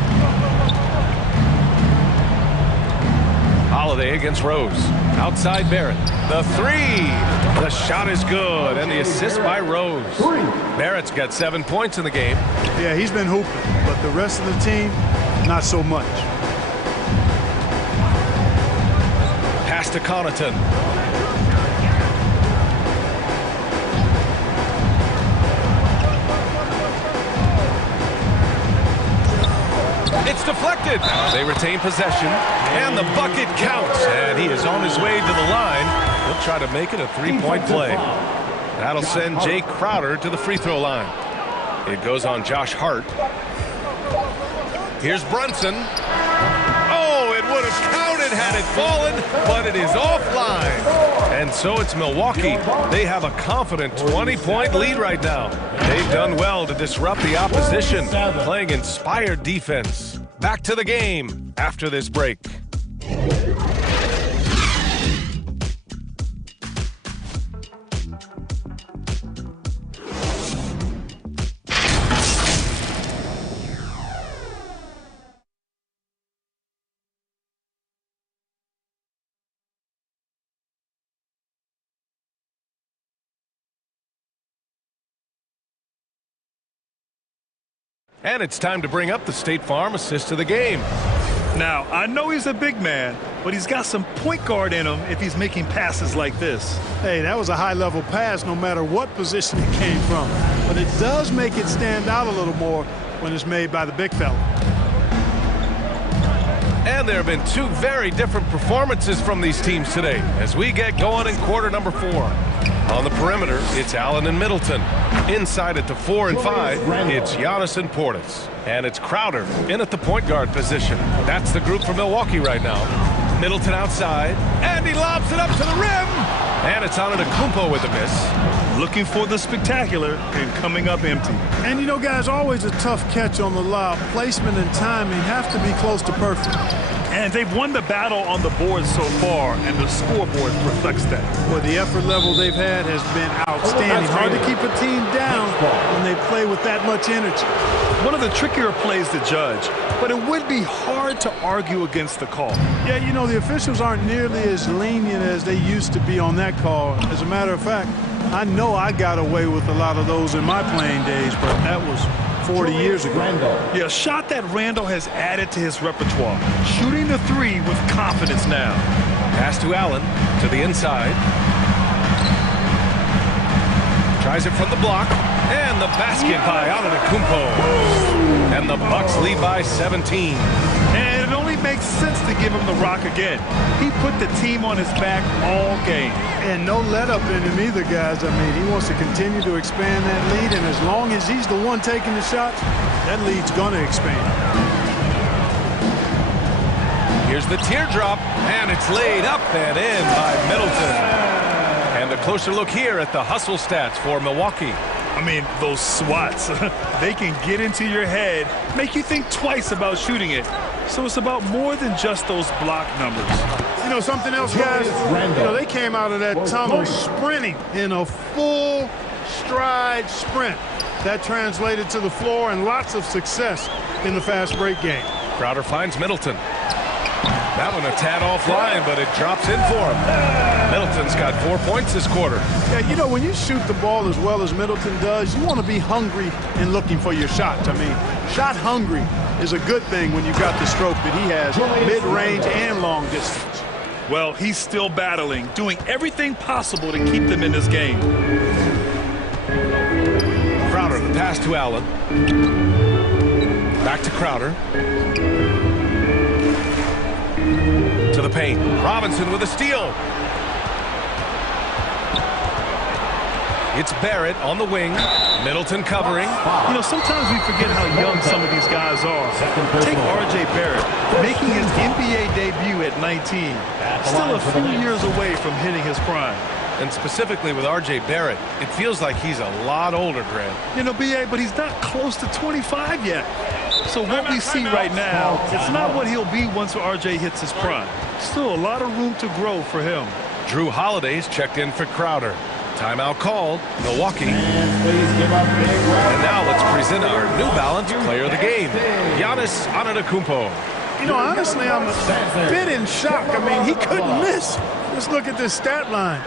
Holiday against Rose. Outside Barrett. The 3. The shot is good, and the assist by Rose. Barrett's got 7 points in the game. Yeah, he's been hooping, but the rest of the team, not so much. Pass to Connaughton. It's deflected. They retain possession, and the bucket counts. And he is on his way to the line. He'll try to make it a 3-point play. That'll send Jay Crowder to the free throw line. It goes on Josh Hart. Here's Brunson. Oh, it would have counted had it fallen, but it is offline. And so it's Milwaukee. They have a confident 20-point lead right now. They've done well to disrupt the opposition, playing inspired defense. Back to the game after this break. And it's time to bring up the State Farm assist of the game. Now, I know he's a big man, but he's got some point guard in him if he's making passes like this. Hey, that was a high-level pass no matter what position it came from. But it does make it stand out a little more when it's made by the big fella. And there have been 2 very different performances from these teams today as we get going in quarter number 4. On the perimeter, it's Allen and Middleton. Inside at the 4 and 5, it's Giannis and Portis. And it's Crowder in at the point guard position. That's the group for Milwaukee right now. Middleton outside, and he lobs it up to the rim. And it's Antetokounmpo with a miss. Looking for the spectacular and coming up empty. And you know, guys, always a tough catch on the lob. Placement and timing have to be close to perfect. And they've won the battle on the board so far, and the scoreboard reflects that. Well, the effort level they've had has been outstanding. Hard to keep a team down when they play with that much energy. One of the trickier plays to judge, but it would be hard to argue against the call. Yeah, you know, the officials aren't nearly as lenient as they used to be on that call. As a matter of fact, I know I got away with a lot of those in my playing days, but that was 40 years ago. Yeah, a shot that Randall has added to his repertoire. Shooting the 3 with confidence now. Pass to Allen, to the inside. Tries it from the block, and the basket by Antetokounmpo. And the Bucks lead by 17. And it only makes sense to give him the rock again. He put the team on his back all game. And no let up in him either, guys. I mean, he wants to continue to expand that lead, and as long as he's the one taking the shots, that lead's going to expand. Here's the teardrop, and it's laid up and in by Middleton. And a closer look here at the hustle stats for Milwaukee. I mean, those swats, they can get into your head, make you think twice about shooting it. So it's about more than just those block numbers. You know something else, guys? You know, they came out of that tunnel sprinting in a full stride sprint. That translated to the floor and lots of success in the fast break game. Crowder finds Middleton. That one a tad offline, but it drops in for him. Middleton's got 4 points this quarter. Yeah, you know, when you shoot the ball as well as Middleton does, you want to be hungry in looking for your shots. I mean, shot hungry is a good thing when you've got the stroke that he has, mid-range and long distance. Well, he's still battling, doing everything possible to keep them in this game. Crowder, the pass to Allen. Back to Crowder. To the paint. Robinson with a steal. It's Barrett on the wing. Middleton covering. You know, sometimes we forget how young some of these guys are. Take R.J. Barrett, making his NBA debut at 19. Still a few years away from hitting his prime. And specifically with R.J. Barrett, it feels like he's a lot older, Grant. You know, B.A., but he's not close to 25 yet. So what we see right now, it's not what he'll be once R.J. hits his prime. Still a lot of room to grow for him. Drew Holiday's checked in for Crowder. Timeout called, Milwaukee. And now let's present our New Balance Player of the Game, Giannis Antetokounmpo. You know, honestly, I'm a bit in shock. I mean, he couldn't miss. Just look at this stat line.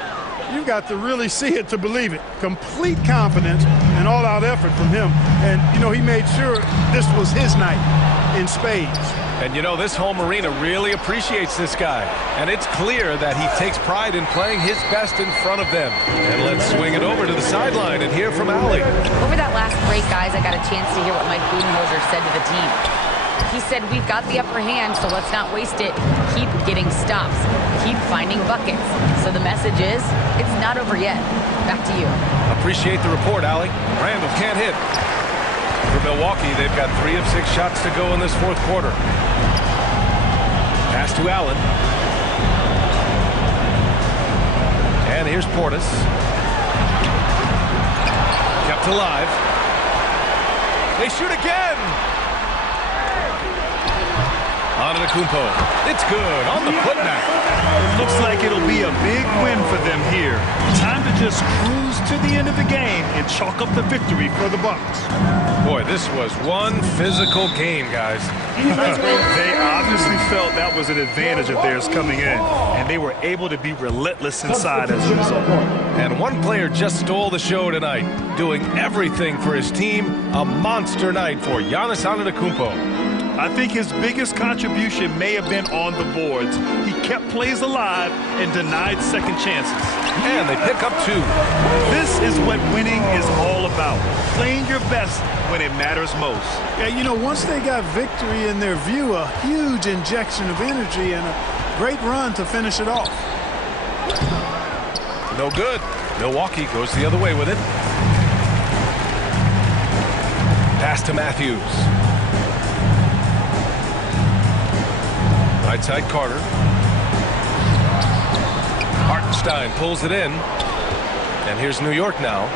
You've got to really see it to believe it. Complete confidence and all-out effort from him. And, you know, he made sure this was his night in spades. And, you know, this home arena really appreciates this guy. And it's clear that he takes pride in playing his best in front of them. And let's swing it over to the sideline and hear from Allie. Over that last break, guys, I got a chance to hear what Mike Budenholzer said to the team. He said, we've got the upper hand, so let's not waste it. Keep getting stops. Keep finding buckets. So the message is, it's not over yet. Back to you. Appreciate the report, Allie. Randall can't hit. For Milwaukee, they've got 3 of 6 shots to go in this fourth quarter. Pass to Allen. And here's Portis. Kept alive. They shoot again. Antetokounmpo. It's good on the putback. It looks like it'll be a big win for them here. Time to just cruise to the end of the game and chalk up the victory for the Bucks. Boy, this was one physical game, guys. They obviously felt that was an advantage of theirs coming in, and they were able to be relentless inside as a result. And one player just stole the show tonight, doing everything for his team. A monster night for Giannis Antetokounmpo. I think his biggest contribution may have been on the boards. He kept plays alive and denied second chances. And they pick up 2. This is what winning is all about. Playing your best when it matters most. Yeah, you know, once they got victory in their view, a huge injection of energy and a great run to finish it off. No good. Milwaukee goes the other way with it. Pass to Matthews. Right side Carter. Hartenstein pulls it in. And here's New York now.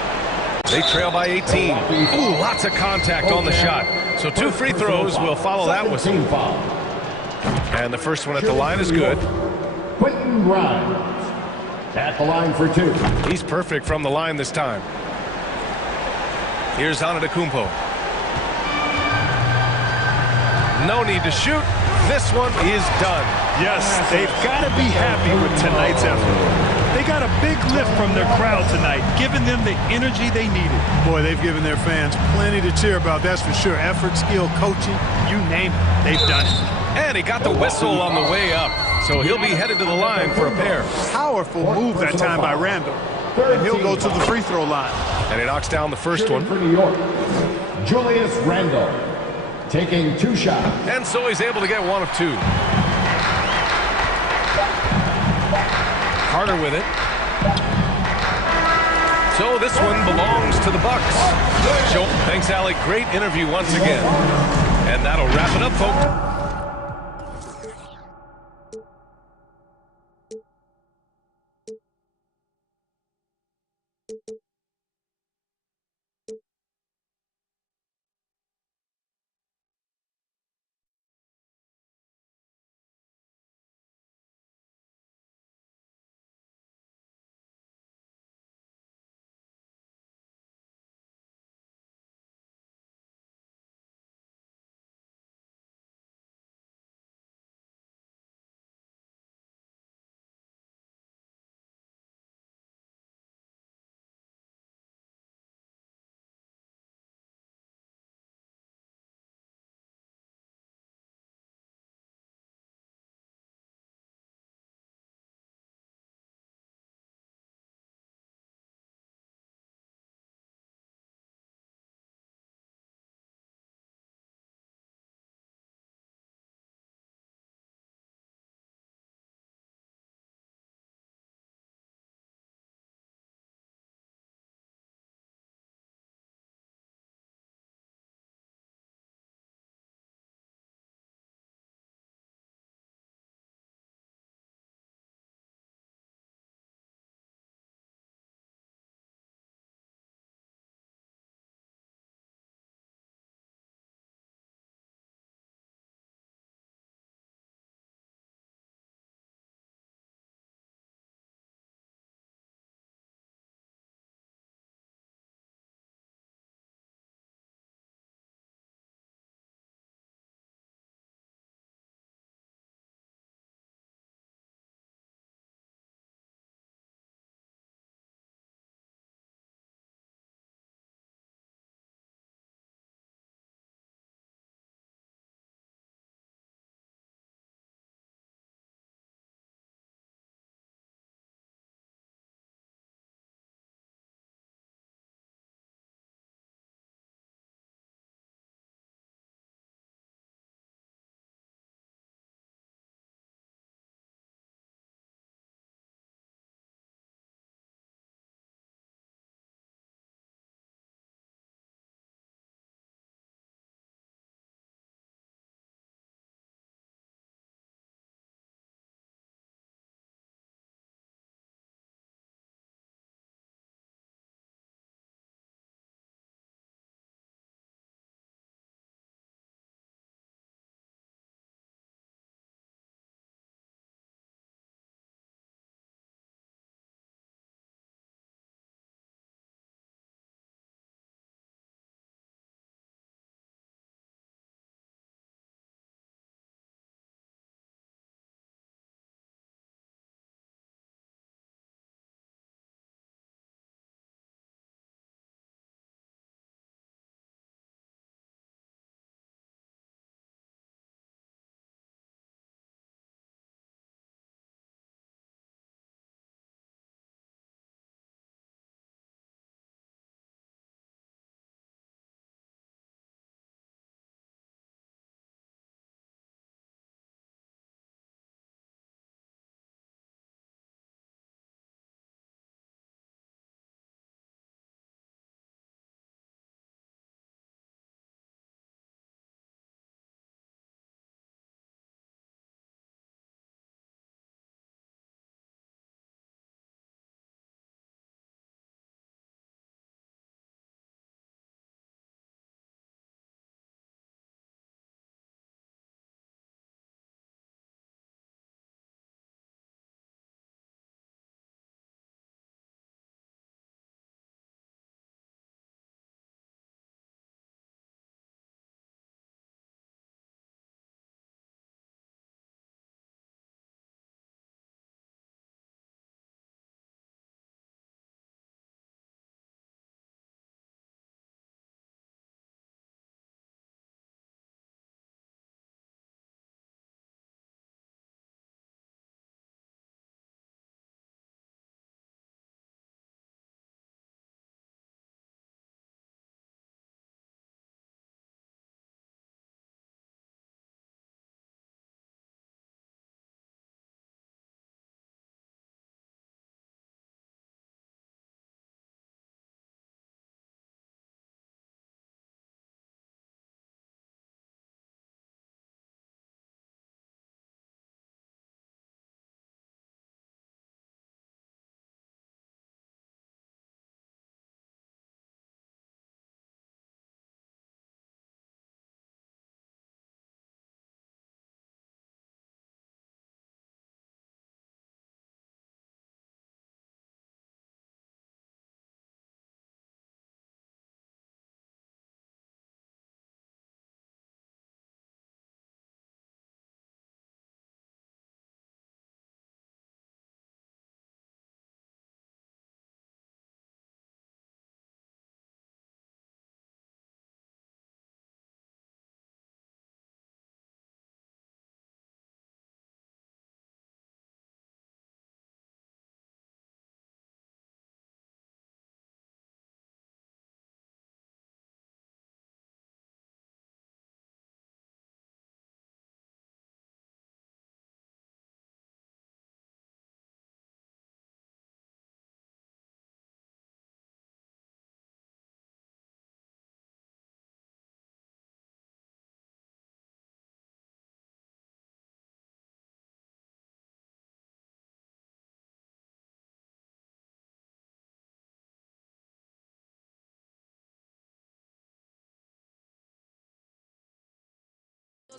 They trail by 18. Ooh, lots of contact on the shot. So 2 free throws will follow that whistle. And the first one at the line is good. Quentin Grimes at the line for 2. He's perfect from the line this time. Here's Antetokounmpo. No need to shoot. This one is done. Yes, they've got to be happy with tonight's effort. They got a big lift from their crowd tonight, giving them the energy they needed. Boy, they've given their fans plenty to cheer about, that's for sure. Effort, skill, coaching, you name it, they've done it. And he got the whistle on the way up, so he'll be headed to the line for a pair. Powerful move that time by Randall. And he'll go to the free throw line. And he knocks down the first one. For New York, Julius Randle. Taking 2 shots. And so he's able to get 1 of 2. Carter with it. So this one belongs to the Bucks. Thanks, Allie. Great interview once again. And that'll wrap it up, folks.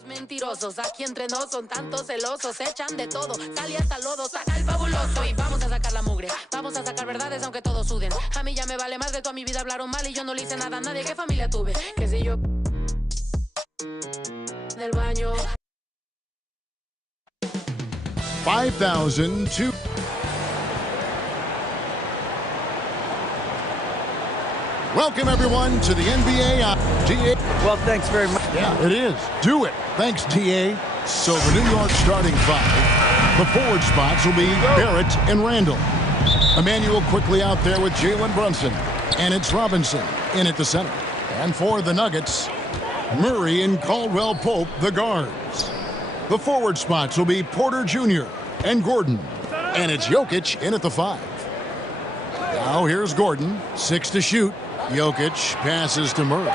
Mentirosos, aquí entre nos son tantos celosos, echan de todo, sale hasta lodo, saca el fabuloso y vamos a sacar la mugre, vamos a sacar verdades aunque todos suden. A mí ya me vale más de toda mi vida hablaron mal y yo no le hice nada a nadie. ¿Qué familia tuve? Que si yo del baño. 5,002. Welcome, everyone, to the NBA. DA. Well, thanks very much. Yeah, it is. Do it. Thanks, DA. So the New York starting five. The forward spots will be Barrett and Randall. Emmanuel quickly out there with Jalen Brunson. And it's Robinson in at the center. And for the Nuggets, Murray and Caldwell Pope, the guards. The forward spots will be Porter Jr. and Gordon. And it's Jokic in at the 5. Now here's Gordon, 6 to shoot. Jokic passes to Murray.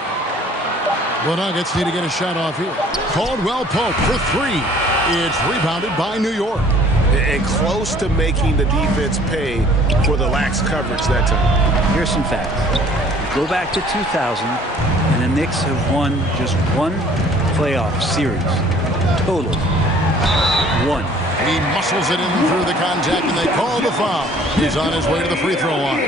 The Nuggets need to get a shot off here. Caldwell Pope for 3. It's rebounded by New York. And close to making the defense pay for the lax coverage that time. Here's some facts. Go back to 2000, and the Knicks have won just one playoff series. Total. 1. He muscles it in through the contact, and they call the foul. He's on his way to the free throw line.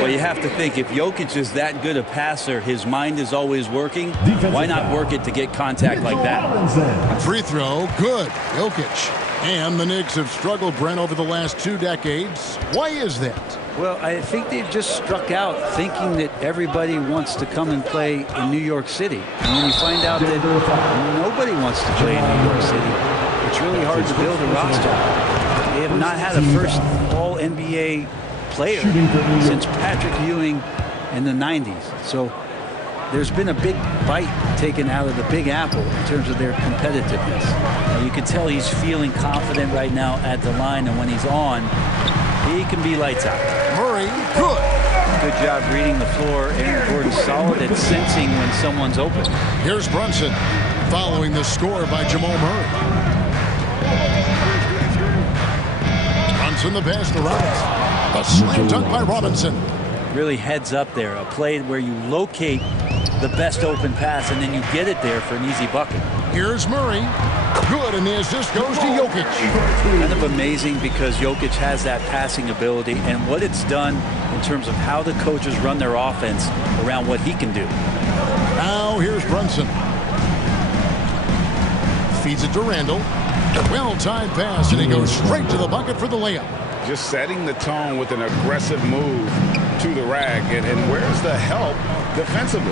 Well, you have to think, if Jokic is that good a passer, his mind is always working. Why not work it to get contact like that? Free throw, good. Jokic. And the Knicks have struggled, Brent, over the last 2 decades. Why is that? Well, I think they've just struck out thinking that everybody wants to come and play in New York City. And when you find out that nobody wants to play in New York City, it's really hard to build a roster. They have not had a first All-NBA player since Patrick Ewing in the 90s. So there's been a big bite taken out of the Big Apple in terms of their competitiveness. And you can tell he's feeling confident right now at the line, and when he's on, he can be lights out. Murray, good. Good job reading the floor. Aaron Gordon solid at sensing when someone's open. Here's Brunson following the score by Jamal Murray. Brunson the pass to Robinson. A slam dunk by Robinson. Really heads up there. A play where you locate the best open pass and then you get it there for an easy bucket. Here's Murray. Good, and the assist goes to Jokic. Kind of amazing because Jokic has that passing ability and what it's done in terms of how the coaches run their offense around what he can do. Now here's Brunson. Feeds it to Randall. Well-timed pass, and he goes straight to the bucket for the layup. Just setting the tone with an aggressive move to the rack. And where's the help defensively?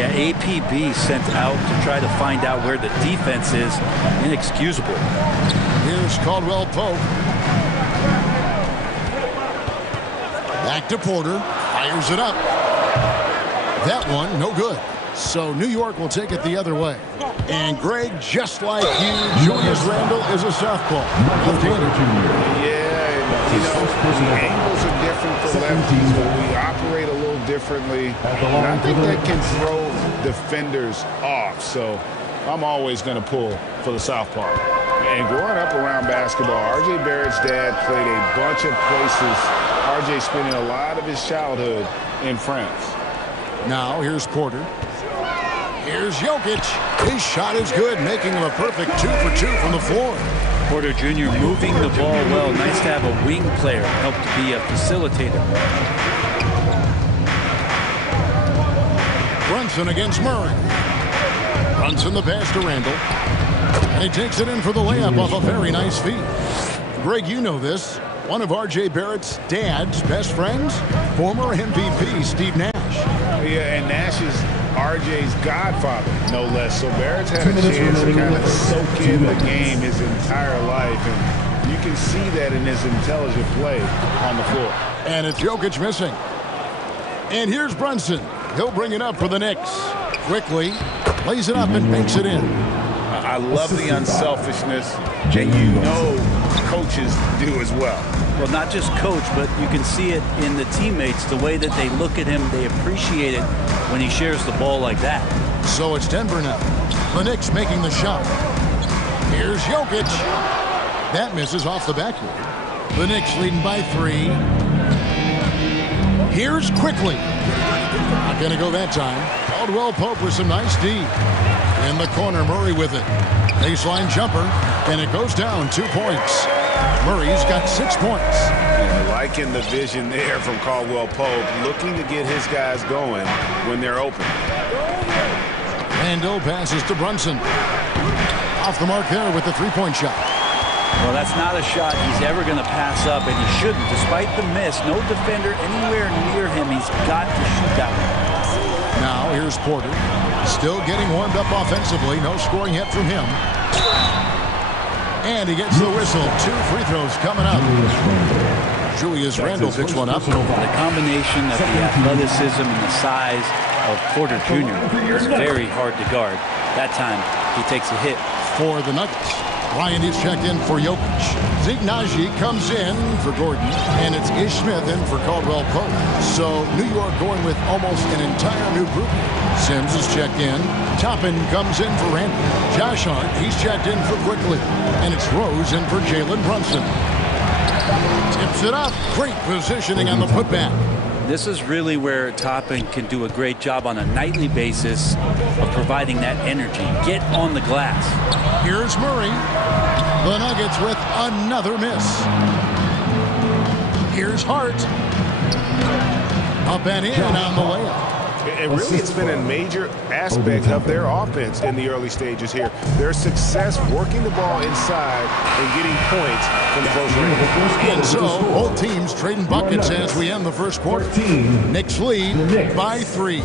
Yeah, APB sent out to try to find out where the defense is. Inexcusable. Here's Caldwell Pope. Back to Porter. Fires it up. That one, no good. So New York will take it the other way. And Greg, just like you, Julius Randle is a southpaw. Yeah, you know, the angles are different for lefties, but we operate a little differently. And I think that can throw defenders off. So I'm always going to pull for the southpaw. And growing up around basketball, R.J. Barrett's dad played a bunch of places. R.J. spending a lot of his childhood in France. Now here's Porter. Here's Jokic. His shot is good, making him a perfect 2 for 2 from the floor. Porter Jr. moving the ball well. Nice to have a wing player help to be a facilitator. Brunson against Murray. Brunson the pass to Randall. And he takes it in for the layup off a very nice feed. Greg, you know this. One of R.J. Barrett's dad's best friends, former MVP Steve Nash. Yeah, and Nash is R.J.'s godfather, no less. So Barrett's had a chance to kind of soak in the game his entire life. And you can see that in his intelligent play on the floor. And it's Jokic missing. And here's Brunson. He'll bring it up for the Knicks. Quickly, lays it up and banks it in. I love the unselfishness, and you know coaches do as well. Well, not just coach, but you can see it in the teammates, the way that they look at him. They appreciate it when he shares the ball like that. So it's Denver now. The Knicks making the shot. Here's Jokic. That misses off the backboard. The Knicks leading by 3. Here's Quickly. Not going to go that time. Caldwell Pope with some nice D. In the corner, Murray with it. Baseline jumper, and it goes down 2 points. Murray's got 6 points. Liking the vision there from Caldwell Pope, looking to get his guys going when they're open. Randall passes to Brunson. Off the mark there with the three-point shot. Well, that's not a shot he's ever going to pass up, and he shouldn't. Despite the miss, no defender anywhere near him. He's got to shoot that one. Now here's Porter. Still getting warmed up offensively. No scoring yet from him. And he gets the whistle. 2 free throws coming up. Julius Randle picks one up. The combination of the athleticism and the size of Porter Jr. is very hard to guard. That time, he takes a hit. For the Nuggets, Ryan is checked in for Jokic. Zeke Naji comes in for Gordon, and it's Ish Smith in for Caldwell Pope. So New York going with almost an entire new group. Sims is checked in. Toppin comes in for Randall. Josh Hart, he's checked in for Quickly. And it's Rose in for Jalen Brunson. Tips it up. Great positioning on the putback. This is really where Toppin can do a great job on a nightly basis of providing that energy. Get on the glass. Here's Murray. The Nuggets with another miss. Here's Hart. Up and in on the layup. And really, it's been a major aspect of their offense in the early stages here. Their success working the ball inside and getting points from close range. And so, both teams trading buckets as we end the first quarter. Knicks lead by 3.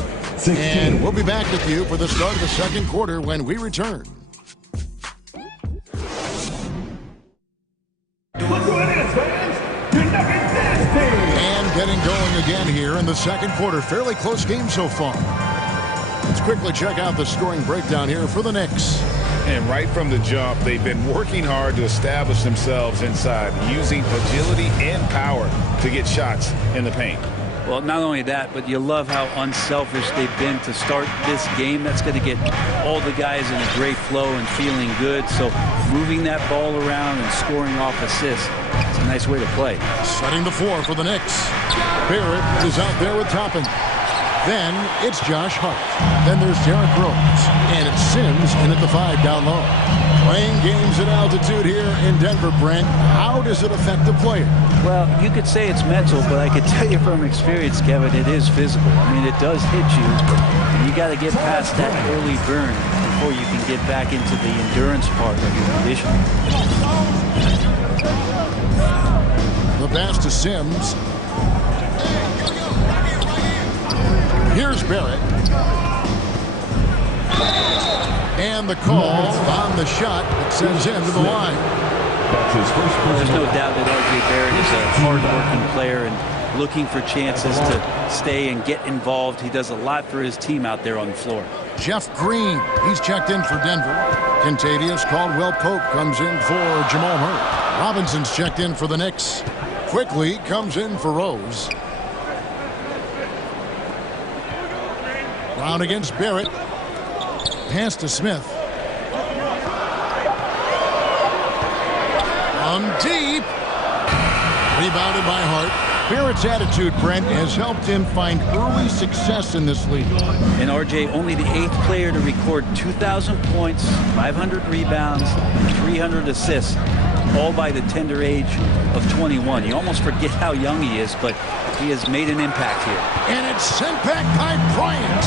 And we'll be back with you for the start of the second quarter when we return. And getting going again here in the second quarter. Fairly close game so far. Let's quickly check out the scoring breakdown here for the Knicks. And right from the jump, they've been working hard to establish themselves inside, using agility and power to get shots in the paint. Well, not only that, but you love how unselfish they've been to start this game. That's going to get all the guys in a great flow and feeling good. So moving that ball around and scoring off assists, it's a nice way to play. Setting the floor for the Knicks. Barrett is out there with Toppin. Then it's Josh Hart. Then there's Derrick Rose. And it's Sims in at the 5 down low. Playing games at altitude here in Denver, Brent. How does it affect the player? Well, you could say it's mental, but I could tell you from experience, Kevin, it is physical. I mean, it does hit you. And you got to get past that early burn before you can get back into the endurance part of your conditioning. The pass to Sims. Here's Barrett. And the call on the shot that sends him to the line. There's no doubt that R.J. Barrett is a hard-working player and looking for chances to stay and get involved. He does a lot for his team out there on the floor. Jeff Green, he's checked in for Denver. Kentavious Caldwell-Pope comes in for Jamal Murray. Robinson's checked in for the Knicks. Quickly comes in for Rose. Brown against Barrett. Pass to Smith. From deep. Rebounded by Hart. Barrett's attitude, Brent, has helped him find early success in this league. And RJ, only the 8th player to record 2,000 points, 500 rebounds, 300 assists, all by the tender age of 21. You almost forget how young he is, but he has made an impact here. And it's sent back by Bryant.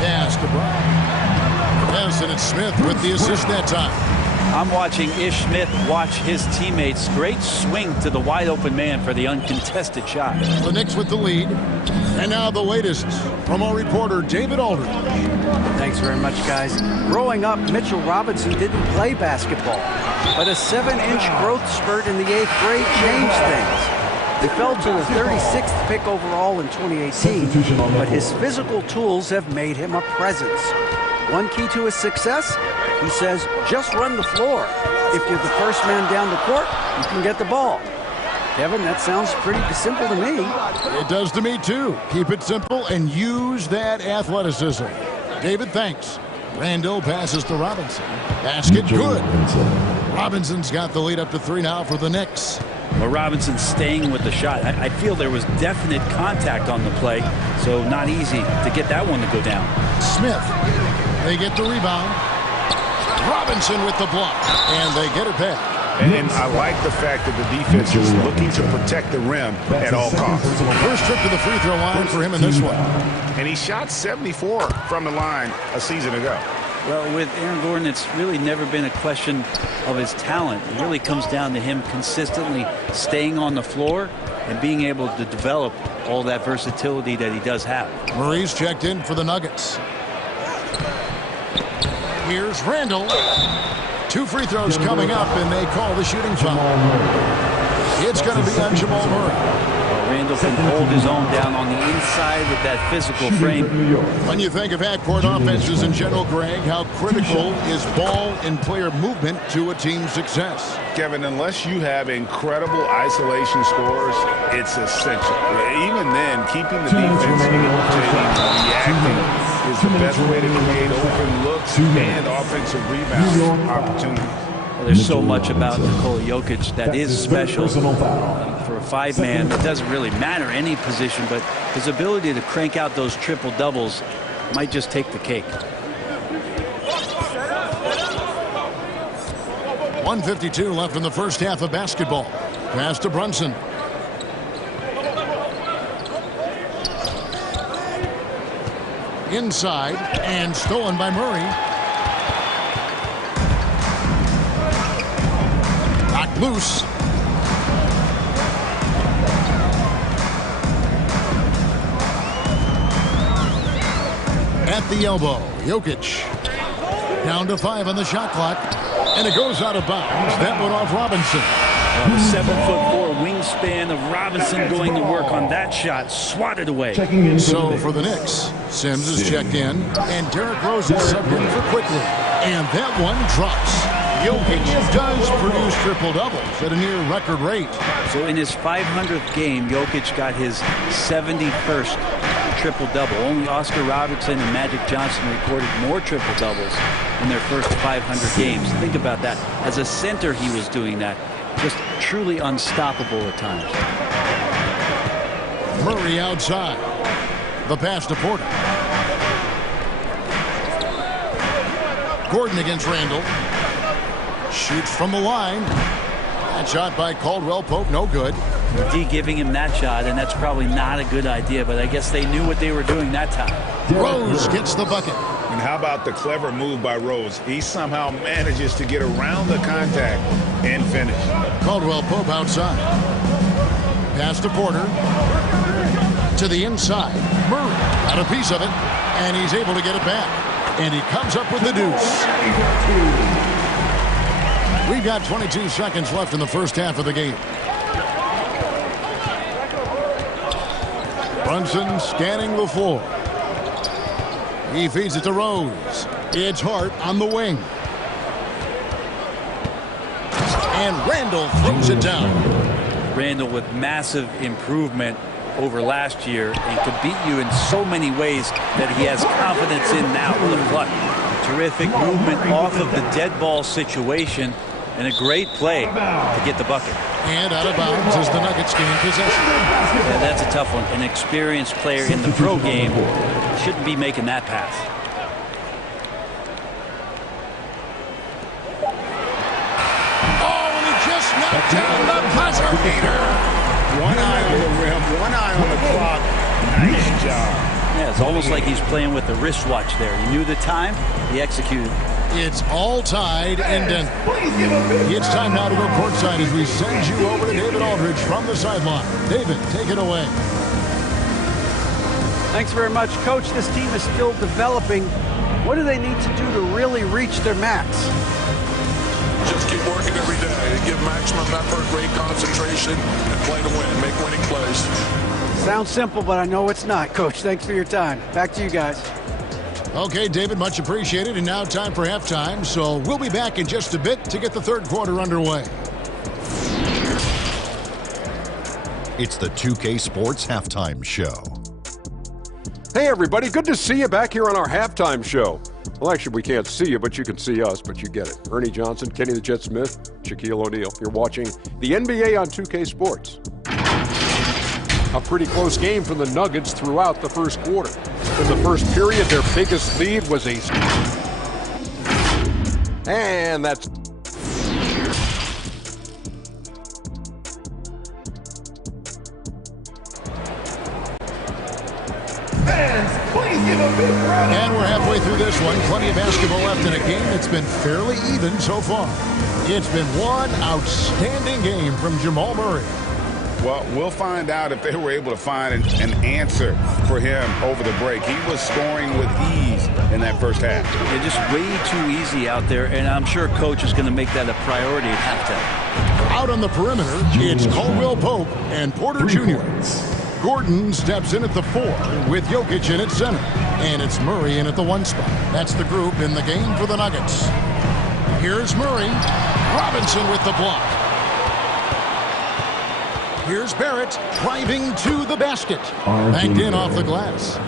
Yes, to Bryant. Yes, and it's Smith with the assist that time. I'm watching Ish Smith watch his teammates. Great swing to the wide open man for the uncontested shot. The Knicks with the lead. And now the latest from our reporter, David Aldridge. Thanks very much, guys. Growing up, Mitchell Robinson didn't play basketball, but a 7-inch growth spurt in the 8th grade changed things. They fell to the 36th pick overall in 2018, but his physical tools have made him a presence. One key to his success, he says, just run the floor. If you're the first man down the court, you can get the ball. Kevin, that sounds pretty simple to me. It does to me, too. Keep it simple and use that athleticism. David, thanks. Randall passes to Robinson. Basket good. Robinson's got the lead up to 3 now for the Knicks. Well, Robinson staying with the shot. I feel there was definite contact on the play, so not easy to get that one to go down. Smith, they get the rebound. Robinson with the block, and they get it back. And I like the fact that the defense is looking to protect the rim at all costs. First trip to the free throw line for him in this one. And he shot 74 from the line a season ago. Well, with Aaron Gordon, it's really never been a question of his talent. It really comes down to him consistently staying on the floor and being able to develop all that versatility that he does have. Murray's checked in for the Nuggets. Here's Randall. 2 free throws coming up, and they call the shooting foul. It's going to be on Jamal Murray. Randall can hold his own down on the inside with that physical frame. When you think of half-court offenses in general, Greg, how critical is ball and player movement to a team's success? Kevin, unless you have incredible isolation scores, it's essential. Even then, keeping the defense reacting is the best way to create open looks and offensive rebound opportunities. Well, there's so much about Nikola Jokic that is special. For a 5-man, it doesn't really matter any position, but his ability to crank out those triple doubles might just take the cake. 1:52 left in the first half of basketball. Pass to Brunson. Inside and stolen by Murray. Knocked loose. At the elbow, Jokic. Down to 5 on the shot clock. And it goes out of bounds. That one off Robinson. The 7'4" wingspan of Robinson going to work on that shot. Swatted away. So for the Knicks, Sims is checked in. And Derrick Rose is subbed in for Quickly. And that one drops. Jokic does produce triple doubles at a near record rate. So in his 500th game, Jokic got his 71st triple-double. Only Oscar Robertson and Magic Johnson recorded more triple-doubles in their first 500 games. Think about that. As a center, he was doing that. Just truly unstoppable at times. Murray outside. The pass to Porter. Gordon against Randall. Shoots from the line. That shot by Caldwell Pope, no good. D giving him that shot, and that's probably not a good idea, but I guess they knew what they were doing that time. Rose gets the bucket. And how about the clever move by Rose? He somehow manages to get around the contact and finish. Caldwell Pope outside. Pass to Porter. To the inside. Murray got a piece of it, and he's able to get it back. And he comes up with the deuce. We've got 22 seconds left in the first half of the game. Brunson scanning the floor. He feeds it to Rose. It's Hart on the wing. And Randall throws it down. Randall with massive improvement over last year and could beat you in so many ways that he has confidence in now. What a play. Terrific movement off of the dead ball situation and a great play to get the bucket. And out of bounds as the Nuggets gain possession. Yeah, that's a tough one. An experienced player in the pro game shouldn't be making that pass. Oh, and he just knocked down the buzzer beater. One eye on the rim, one eye on the clock. Nice job. Yeah, it's almost like he's playing with the wristwatch there. He knew the time, he executed. It's all tied and then it's time now to go courtside as we send you over to David Aldridge from the sideline. David, take it away. Thanks very much, Coach. This team is still developing. What do they need to do to really reach their max? Just keep working every day. Give maximum effort, great concentration, and play to win. Make winning plays. Sounds simple, but I know it's not, Coach. Thanks for your time. Back to you guys. Okay, David, much appreciated. And now time for halftime. So we'll be back in just a bit to get the third quarter underway. It's the 2K Sports Halftime Show. Hey, everybody. Good to see you back here on our halftime show. Well, actually, we can't see you, but you can see us, but you get it. Ernie Johnson, Kenny the Jet Smith, Shaquille O'Neal. You're watching the NBA on 2K Sports. A pretty close game for the Nuggets throughout the first quarter. In the first period, their biggest lead was and that's... And we're halfway through this one. Plenty of basketball left in a game that's been fairly even so far. It's been one outstanding game from Jamal Murray. Well, we'll find out if they were able to find an answer for him over the break. He was scoring with ease in that first half. They're just way too easy out there, and I'm sure Coach is going to make that a priority at halftime. Out on the perimeter, it's Caldwell Pope and Porter Jr. Gordon steps in at the 4 with Jokic in at center. And it's Murray in at the 1 spot. That's the group in the game for the Nuggets. Here's Murray. Robinson with the block. Here's Barrett driving to the basket. Banked in off the glass.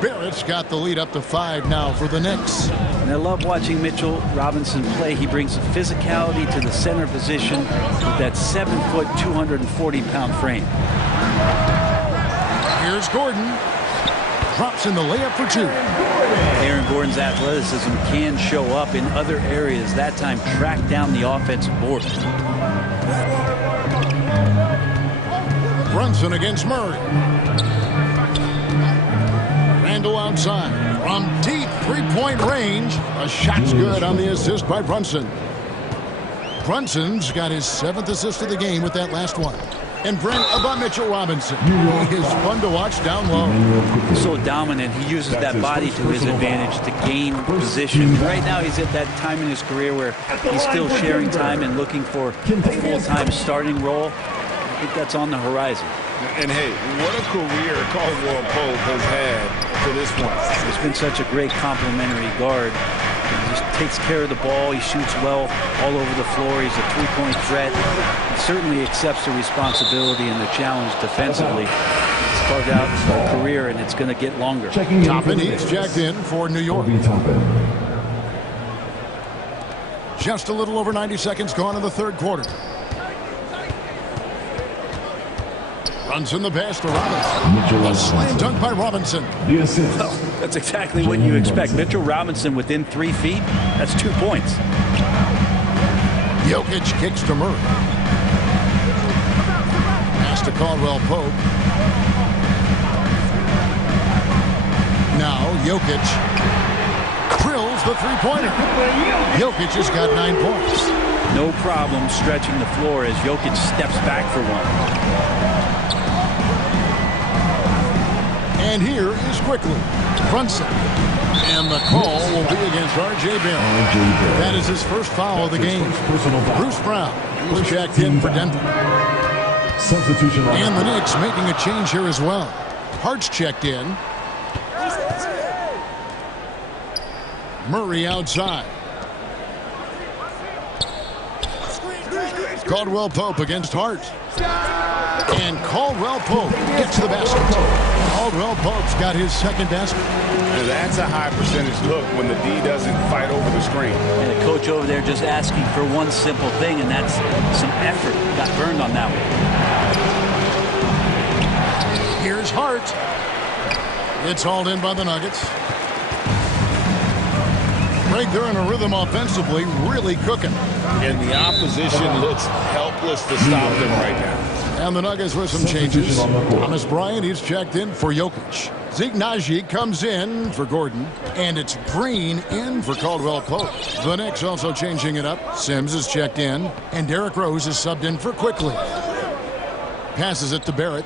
Barrett's got the lead up to 5 now for the Knicks. And I love watching Mitchell Robinson play. He brings the physicality to the center position with that 7-foot, 240-pound frame. Here's Gordon. Drops in the layup for 2. Aaron Gordon's athleticism can show up in other areas. That time, track down the offensive board. Brunson against Murray. Randall outside. From deep three-point range. A shot's good on the assist by Brunson. Brunson's got his 7th assist of the game with that last one. And Brent about Mitchell Robinson. He is fun to watch down low. So dominant. He uses that body to his advantage to gain position. Right now he's at that time in his career where he's still sharing time and looking for a full-time starting role. I think that's on the horizon. And hey, what a career Caldwell Pope has had to this point. He's been such a great complementary guard. He just takes care of the ball. He shoots well all over the floor. He's a three-point threat. He certainly accepts the responsibility and the challenge defensively. He's carved out a career, and it's going to get longer. Toppin, he's checked in for New York. Just a little over 90 seconds gone in the third quarter. Runs in the pass to Robinson. A slam dunk by Robinson. Well, that's exactly what you expect. Mitchell Robinson within 3 feet. That's 2 points. Jokic kicks to Murray. Pass to Caldwell Pope. Now Jokic drills the three-pointer. Jokic has got 9 points. No problem stretching the floor as Jokic steps back for one. And here is quickly Brunson. And the call will be against R.J. Barrett. That is his first foul of the game. Bruce Brown was checked in for Denver. Substitution. And the Knicks making a change here as well. Hart's checked in. Murray outside. Caldwell Pope against Hart. And Caldwell Pope gets the basket. Caldwell Pope's got his 2nd basket. Now that's a high percentage look when the D doesn't fight over the screen. And the coach over there just asking for one simple thing, and that's some effort. Got burned on that one. Here's Hart. It's hauled in by the Nuggets. Greg, they're in a rhythm offensively, really cooking. And the opposition looks helpless to stop them right now. And the Nuggets with some changes. Thomas Bryant, he's checked in for Jokic. Zeke Naji comes in for Gordon. And it's Green in for Caldwell Pope. The Knicks also changing it up. Sims is checked in. And Derrick Rose is subbed in for Quickly. Passes it to Barrett.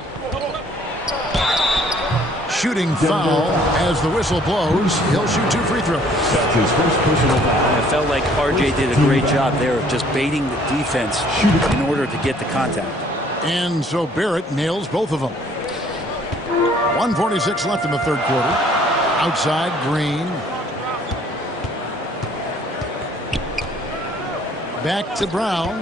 Shooting foul as the whistle blows. He'll shoot 2 free throws. That's his first personal foul. I felt like RJ did a great job there of just baiting the defense in order to get the contact. And so Barrett nails both of them. 1:46 left in the third quarter. Outside, Green. Back to Brown.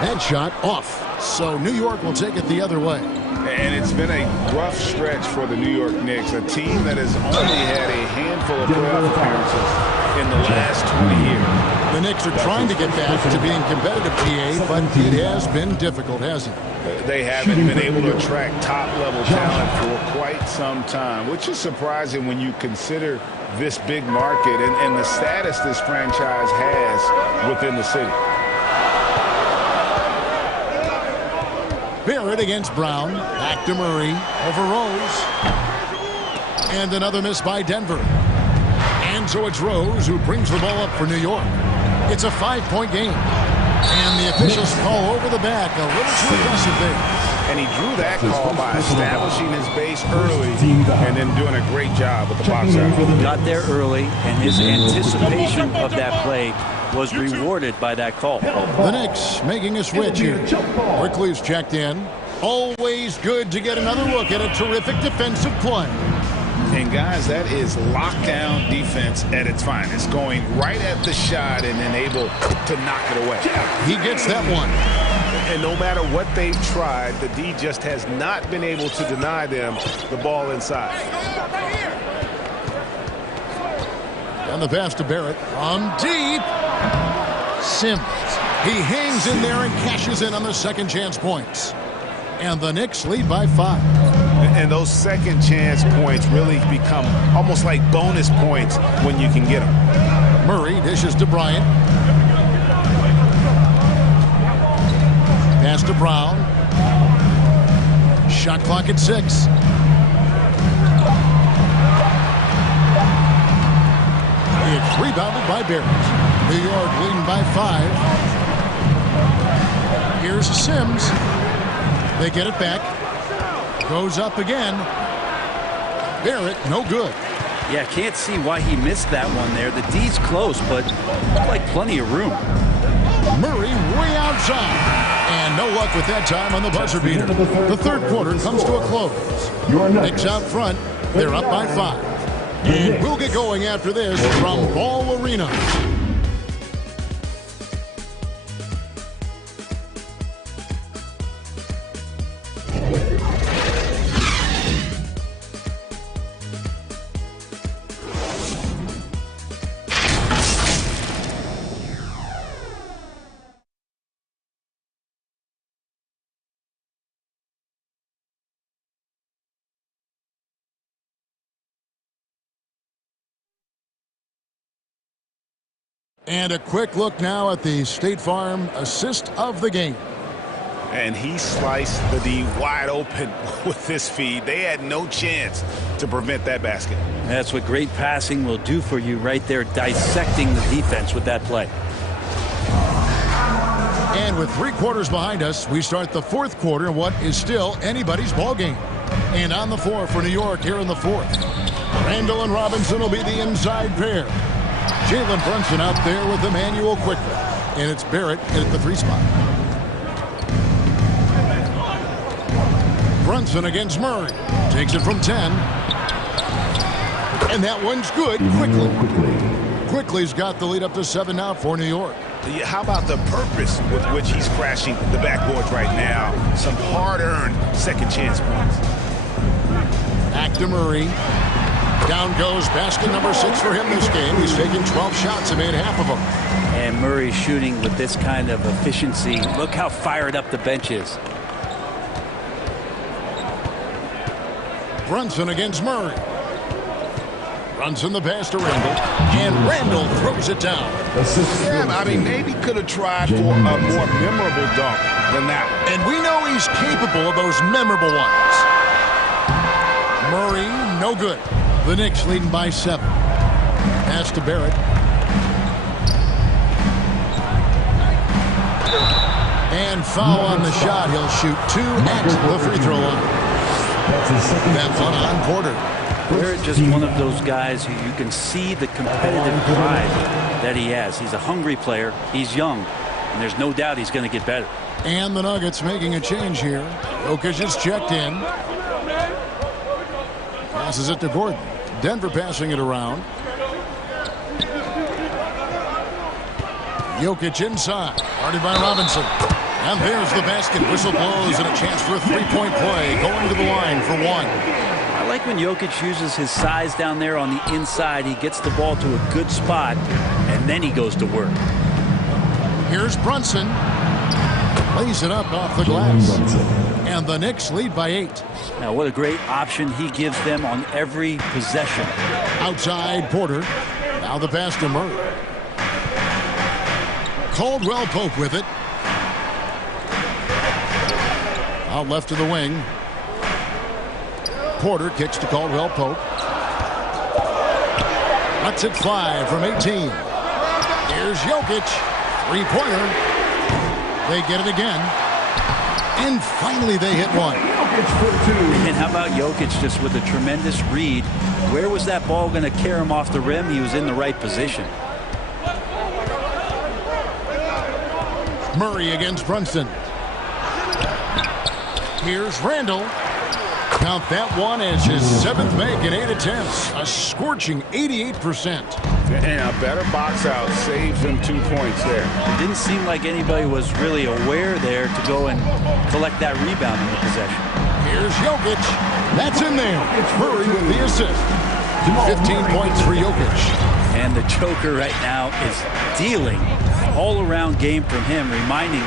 That shot off. So New York will take it the other way. And it's been a rough stretch for the New York Knicks, a team that has only had a handful of playoff appearances in the last 20 years. The Knicks are trying to get back to being competitive, PA, but it has been difficult, hasn't it? They haven't been able to attract top-level talent for quite some time, which is surprising when you consider this big market and the status this franchise has within the city. Barrett against Brown. Back to Murray. Over Rose. And another miss by Denver. And so it's Rose who brings the ball up for New York. It's a 5-point game. And the officials call over the back. A little too aggressive there. And he drew that call by establishing his base early and then doing a great job with the box out. He got there early, and his anticipation of that play was rewarded by that call. The Knicks making a switch here. Quickly's checked in. Always good to get another look at a terrific defensive play. And guys, that is lockdown defense at its finest, going right at the shot and then able to knock it away. He gets that one. And no matter what they've tried, the D just has not been able to deny them the ball inside. And the pass to Barrett from deep. Sims. He hangs in there and cashes in on the second chance points. And the Knicks lead by 5. And those second chance points really become almost like bonus points when you can get them. Murray dishes to Bryant. Pass to Brown. Shot clock at 6. It's rebounded by Barrett. New York leading by 5. Here's Sims. They get it back. Goes up again. Barrett, no good. Yeah, can't see why he missed that one there. The D's close, but looked like plenty of room. Murray way outside. And no luck with that time on the buzzer beater. The third quarter comes to a close. Knicks out front. They're up by 5. And we'll get going after this from Ball Arena. And a quick look now at the State Farm assist of the game. And he sliced the D wide open with this feed. They had no chance to prevent that basket. That's what great passing will do for you right there, dissecting the defense with that play. And with 3 quarters behind us, we start the fourth quarter in what is still anybody's ball game. And on the floor for New York here in the fourth. Randall and Robinson will be the inside pair. Jalen Brunson out there with Emmanuel quickly. And it's Barrett at the 3 spot. Brunson against Murray. Takes it from 10. And that one's good. Quickly's got the lead up to 7 now for New York. How about the purpose with which he's crashing the backboards right now? Some hard-earned second chance points. Back to Murray. Down goes basket number 6 for him this game. He's taken 12 shots and made half of them. And Murray shooting with this kind of efficiency. Look how fired up the bench is. Brunson against Murray. Brunson the pass to Randall. And Randall throws it down. Yeah, I mean, maybe could have tried for a more memorable dunk than that one. And we know he's capable of those memorable ones. Murray, no good. The Knicks leading by 7. Pass to Barrett. And foul on the shot. He'll shoot 2 at the free throw line. That's on Porter. Barrett just one of those guys who you can see the competitive drive that he has. He's a hungry player. He's young. And there's no doubt he's going to get better. And the Nuggets making a change here. Jokic is checked in. Passes it to Gordon. Denver passing it around. Jokic inside. Guarded by Robinson. And there's the basket. Whistle blows and a chance for a three-point play. Going to the line for one. I like when Jokic uses his size down there on the inside. He gets the ball to a good spot, and then he goes to work. Here's Brunson. Lays it up off the glass. And the Knicks lead by 8. Now, what a great option he gives them on every possession. Outside, Porter. Now the pass to Murray. Caldwell Pope with it. Out left to the wing. Porter kicks to Caldwell Pope. Lets it fly from 18. Here's Jokic. Three-pointer. They get it again. And finally they hit one. And how about Jokic just with a tremendous read? Where was that ball going to carry him off the rim? He was in the right position. Murray against Brunson. Here's Randall. Count that one as his 7th make in 8 attempts. A scorching 88%. And a better box out saves him 2 points there. It didn't seem like anybody was really aware there to go and collect that rebound in the possession. Here's Jokic. That's in there. Murray with the assist. 15 points for Jokic. And the choker right now is dealing. All-around game from him, reminding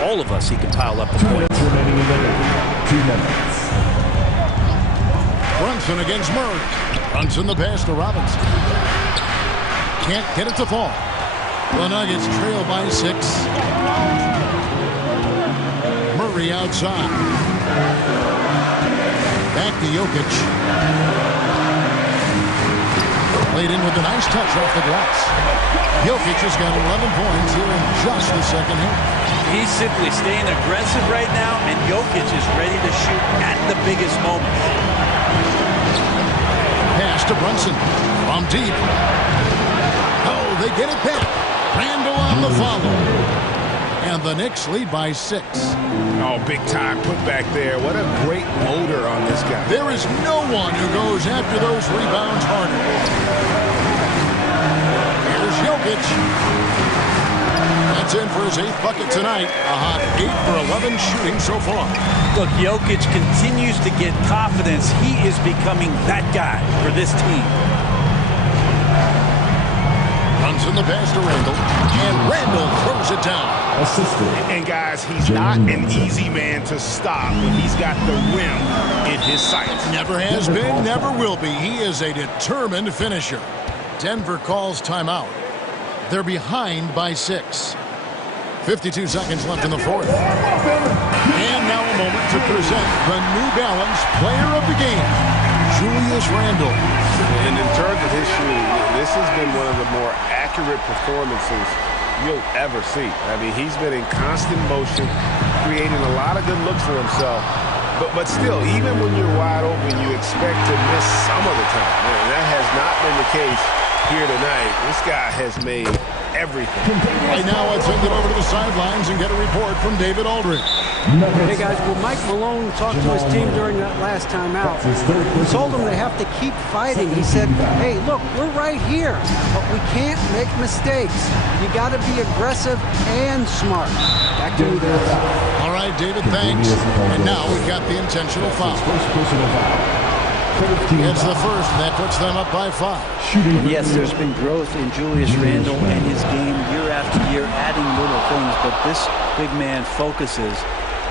all of us he can pile up the points. Brunson against Murray. Brunson the pass to Robinson. Can't get it to fall. The Nuggets trail by 6. Murray outside. Back to Jokic. Played in with a nice touch off the glass. Jokic has got 11 points here in just the second half. He's simply staying aggressive right now, and Jokic is ready to shoot at the biggest moments. Pass to Brunson from deep. Oh, they get it back. Randall on the follow. And the Knicks lead by 6. Oh, big time put back there. What a great motor on this guy. There is no one who goes after those rebounds harder. Here's Jokic. That's in for his 8th bucket tonight. A hot 8 for 11 shooting so far. Look, Jokic continues to get confidence. He is becoming that guy for this team. Runs in the pass to Randall. And Randall throws it down. And guys, he's not an easy man to stop when he's got the rim in his sights. Never has been, never will be. He is a determined finisher. Denver calls timeout. They're behind by 6. 52 seconds left in the 4th. And now a moment to present the New Balance Player of the Game, Julius Randle. And in terms of his shooting, this has been one of the more accurate performances you'll ever see. I mean, he's been in constant motion, creating a lot of good looks for himself. But still, even when you're wide open, you expect to miss some of the time. And that has not been the case here tonight. This guy has made everything. Right now, let's send it over to the sidelines and get a report from David Aldridge. Hey, guys, well, Mike Malone talked to his team during that last time out. He told them they have to keep fighting. He said, hey, look, we're right here, but we can't make mistakes. You got to be aggressive and smart. Back to you guys. All right, David, thanks. And now we've got the intentional foul. It's the first, and that puts them up by 5. Yes, there's been growth in Julius Randle and his game year after year, adding little things, but this big man focuses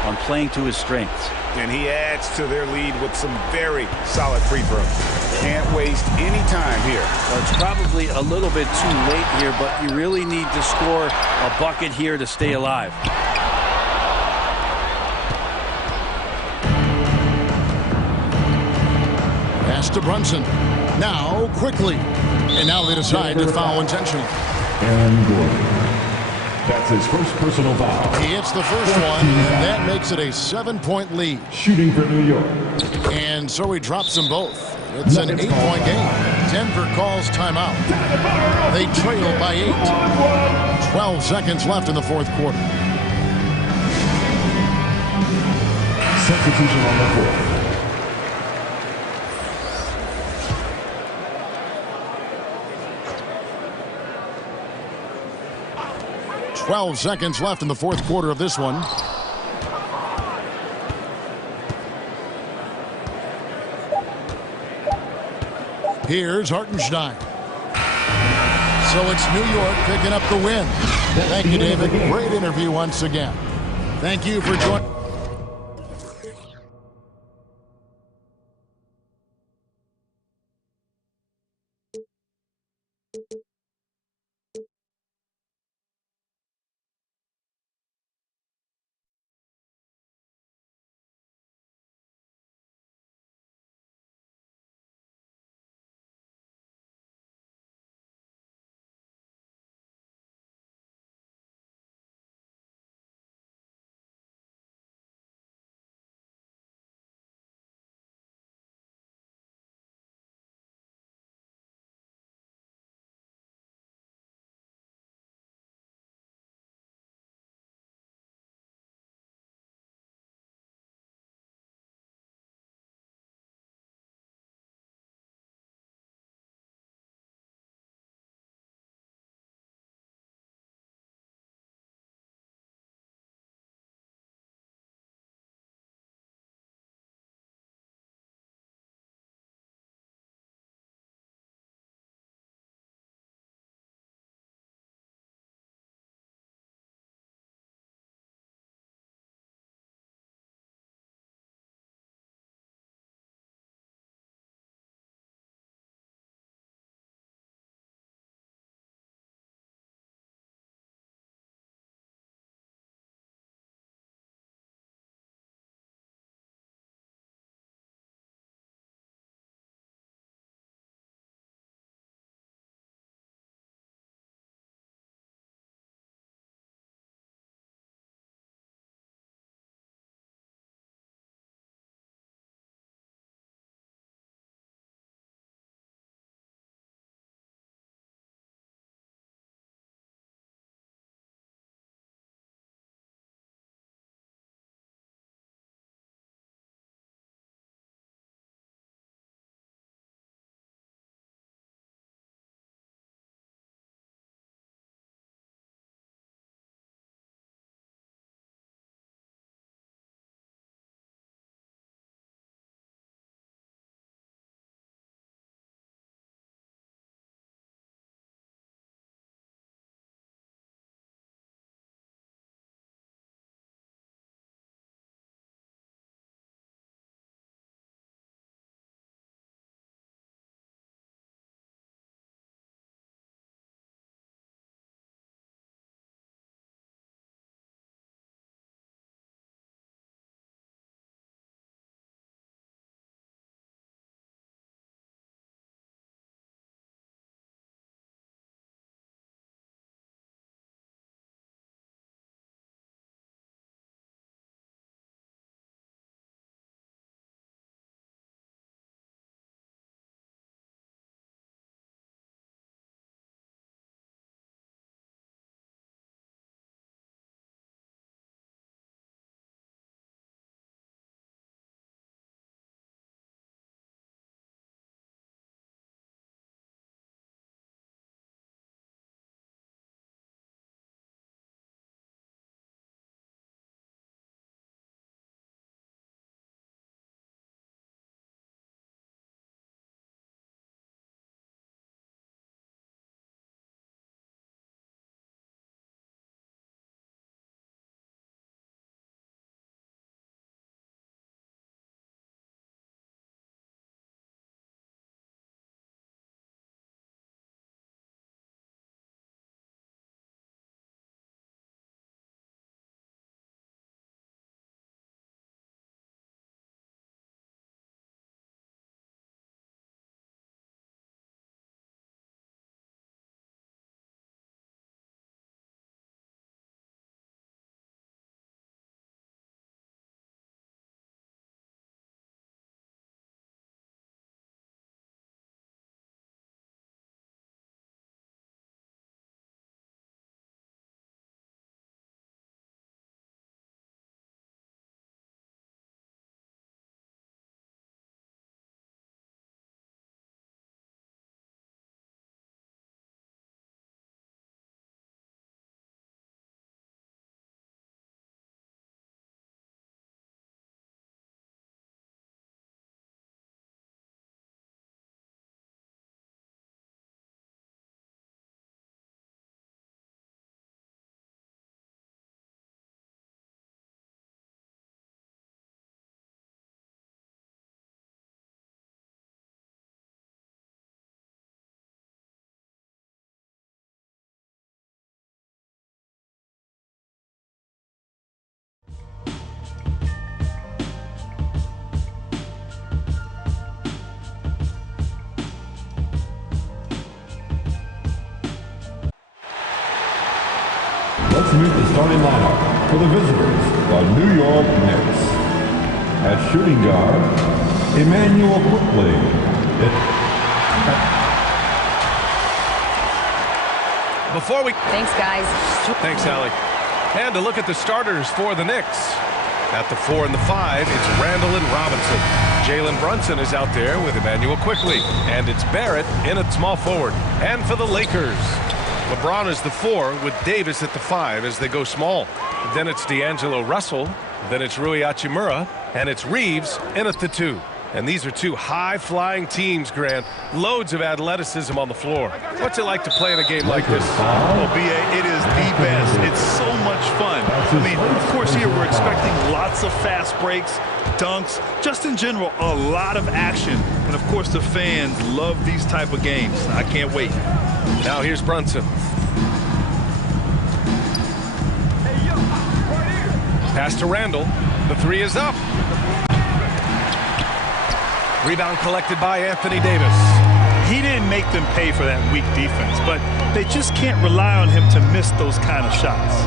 on playing to his strengths. And he adds to their lead with some very solid free throws. Can't waste any time here. Well, it's probably a little bit too late here, but you really need to score a bucket here to stay alive. Pass to Brunson. Now, quickly. And now they decide to foul intentionally. And Gordon. That's his first personal foul. He hits the first one, and that makes it a 7-point lead. Shooting for New York. And so he drops them both. It's an 8-point game. Denver calls timeout. They trail by 8. 12 seconds left in the 4th quarter. Substitution on the floor. 12 seconds left in the fourth quarter of this one. Here's Hartenstein. So it's New York picking up the win. Thank you, David. Great interview once again. Thank you for joining. meet the starting lineup for the visitors, the New York Knicks. At shooting guard, Emmanuel Quickly. Thanks, guys. Thanks, Allie. And to look at the starters for the Knicks. At the 4 and the 5, it's Randall and Robinson. Jalen Brunson is out there with Emmanuel Quickly. And it's Barrett in at small forward. And for the Lakers, LeBron is the 4 with Davis at the 5 as they go small. Then it's D'Angelo Russell. Then it's Rui Hachimura. And it's Reeves in at the 2. And these are two high-flying teams, Grant. Loads of athleticism on the floor. What's it like to play in a game like this? Oh, B.A., it is the best. It's so much fun. I mean, of course, here we're expecting lots of fast breaks, dunks, just in general, a lot of action. And, of course, the fans love these type of games. I can't wait. Now here's Brunson. Pass to Randall. The 3 is up. Rebound collected by Anthony Davis. He didn't make them pay for that weak defense, but they just can't rely on him to miss those kind of shots.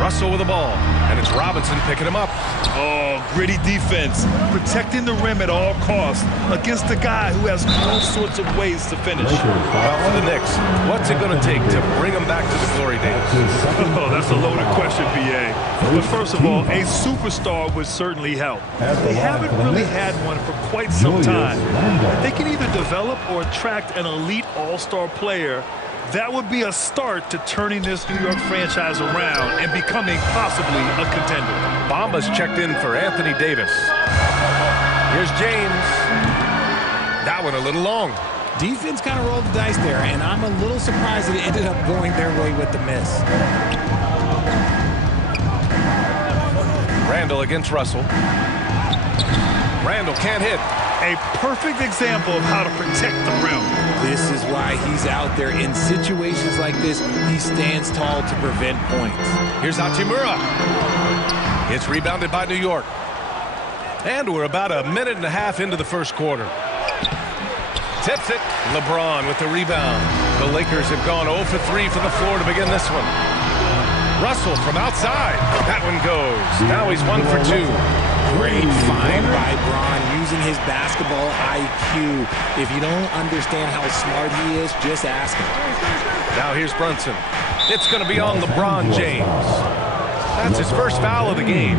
Russell with the ball, and it's Robinson picking him up. Oh, gritty defense, protecting the rim at all costs against a guy who has all sorts of ways to finish. Well, for the Knicks, what's it going to take to bring them back to the glory days? Oh, that's a loaded question, B.A. But first of all, a superstar would certainly help. They haven't really had one for quite some time. They can either develop or attract an elite all-star player. That would be a start to turning this New York franchise around and becoming possibly a contender. Bamba's checked in for Anthony Davis. Here's James. That one a little long. Defense kind of rolled the dice there, and I'm a little surprised that it ended up going their way with the miss. Randall against Russell. Randall can't hit. A perfect example of how to protect the rim. This is why he's out there in situations like this. He stands tall to prevent points. Here's Hachimura. It's rebounded by New York. And we're about a minute and a half into the first quarter. Tips it. LeBron with the rebound. The Lakers have gone 0 for 3 from the floor to begin this one. Russell from outside. That one goes. Now he's 1 for 2. Great find by Bron, using his basketball IQ. If you don't understand how smart he is, just ask him. Now here's Brunson. It's going to be on LeBron James. That's his first foul of the game.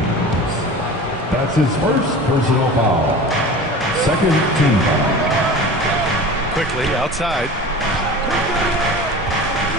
That's his first personal foul. Second team foul. Quickly outside.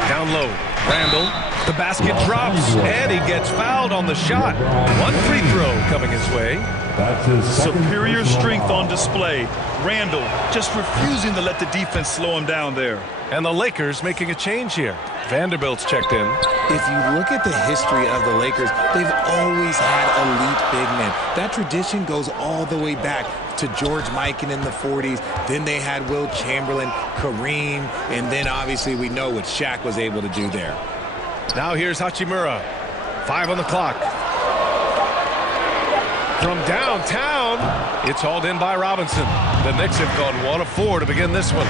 Down low. Randall. The basket drops, and he gets fouled on the shot. One free throw coming his way. That's his superior strength on display. Randall just refusing to let the defense slow him down there. And the Lakers making a change here. Vanderbilt's checked in. If you look at the history of the Lakers, they've always had elite big men. That tradition goes all the way back to George Mikan in the 40s. Then they had Will Chamberlain, Kareem, and then obviously we know what Shaq was able to do there. Now here's Hachimura. 5 on the clock. From downtown, it's hauled in by Robinson. The Knicks have gone 1 of 4 to begin this one.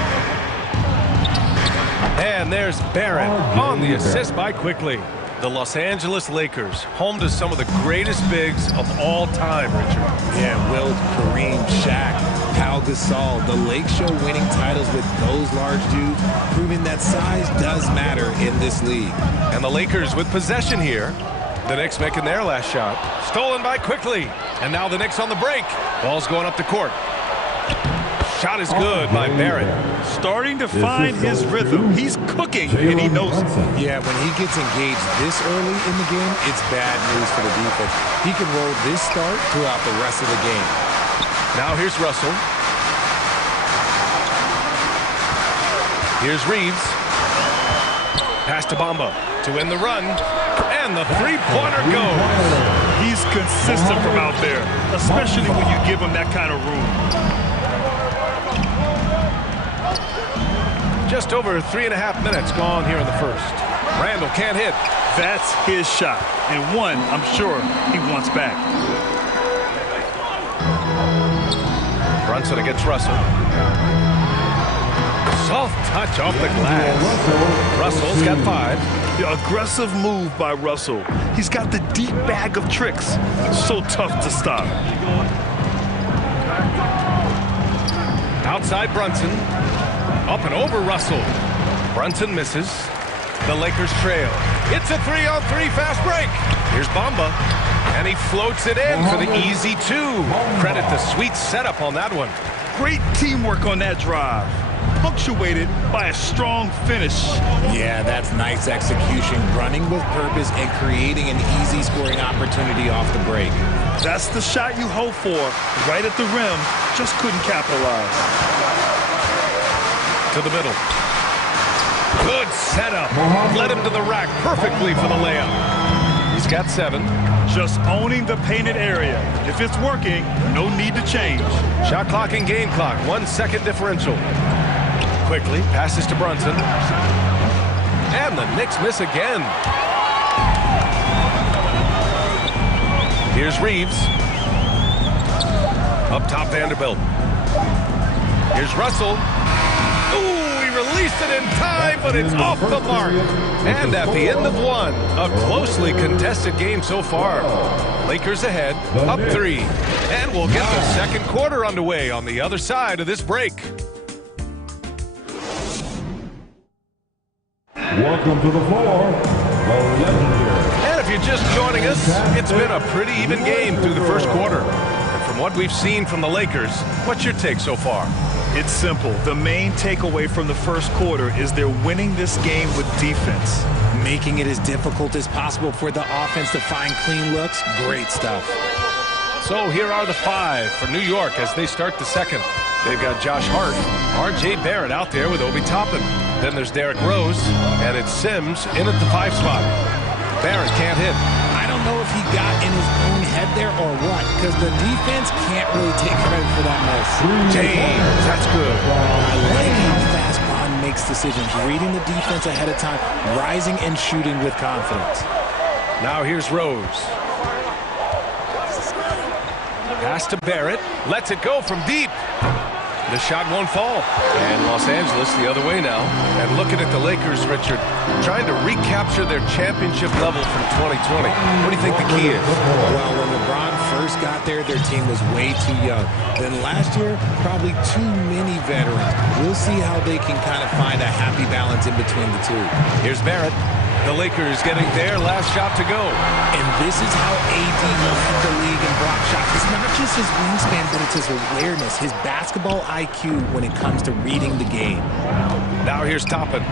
And there's Barrett on the assist by Quickly. The Los Angeles Lakers, home to some of the greatest bigs of all time, Richard. Yeah, Wilt, Kareem, Shaq, Pau Gasol. The Lake Show winning titles with those large dudes, proving that size does matter in this league. And the Lakers with possession here. The Knicks making their last shot. Stolen by Quickly. And now the Knicks on the break. Ball's going up the court. Shot is good by Barrett. Starting to find his rhythm. He's cooking, and he knows it. Yeah, when he gets engaged this early in the game, it's bad news for the defense. He can roll this start throughout the rest of the game. Now here's Russell. Here's Reeves. Pass to Bamba to win the run. And the three-pointer goes. He's consistent from out there, especially when you give him that kind of room. Just over 3.5 minutes gone here in the first. Randall can't hit. That's his shot, and one I'm sure he wants back. Brunson against Russell. Soft touch off the glass. Russell's got 5. The aggressive move by Russell. He's got the deep bag of tricks. So tough to stop. Outside Brunson. Up and over Russell. Brunson misses. The Lakers trail. It's a 3-on-3 fast break. Here's Bamba. And he floats it in for the easy 2. Credit the sweet setup on that one. Great teamwork on that drive. Punctuated by a strong finish. Yeah, that's nice execution. Running with purpose and creating an easy scoring opportunity off the break. That's the shot you hope for. Right at the rim. Just couldn't capitalize. To the middle. Good setup. Led him to the rack perfectly for the layup. He's got 7. Just owning the painted area. If it's working, no need to change. Shot clock and game clock. 1 second differential. Quickly passes to Brunson. And the Knicks miss again. Here's Reeves. Up top, Vanderbilt. Here's Russell. Ooh, he released it in time, but it's off the mark. And at the end of 1, a closely contested game so far. Lakers ahead, up 3. And we'll get the second quarter underway on the other side of this break. Welcome to the floor, the legendary. And if you're just joining us, it's been a pretty even game through the first quarter. And from what we've seen from the Lakers, what's your take so far? It's simple. The main takeaway from the first quarter is they're winning this game with defense. Making it as difficult as possible for the offense to find clean looks. Great stuff. So here are the 5 for New York as they start the second. They've got Josh Hart, R.J. Barrett out there with Obi Toppin. Then there's Derrick Rose, and it's Sims in at the 5 spot. Barrett can't hit. I don't know if he got in his own head there or what, because the defense can't really take credit for that miss. James, that's good. I like how fast Bond makes decisions, reading the defense ahead of time, rising and shooting with confidence. Now here's Rose. Pass to Barrett. Lets it go from deep. The shot won't fall. And Los Angeles the other way now. And looking at the Lakers, Richard, trying to recapture their championship level from 2020. What do you think the key is? Well, when LeBron first got there, their team was way too young. Then last year, probably too many veterans. We'll see how they can kind of find a happy balance in between the two. Here's Barrett. The Lakers getting their last shot to go. And this is how AD led the league in block shots. It's not just his wingspan, but it's his awareness, his basketball IQ when it comes to reading the game. Now here's Toppin.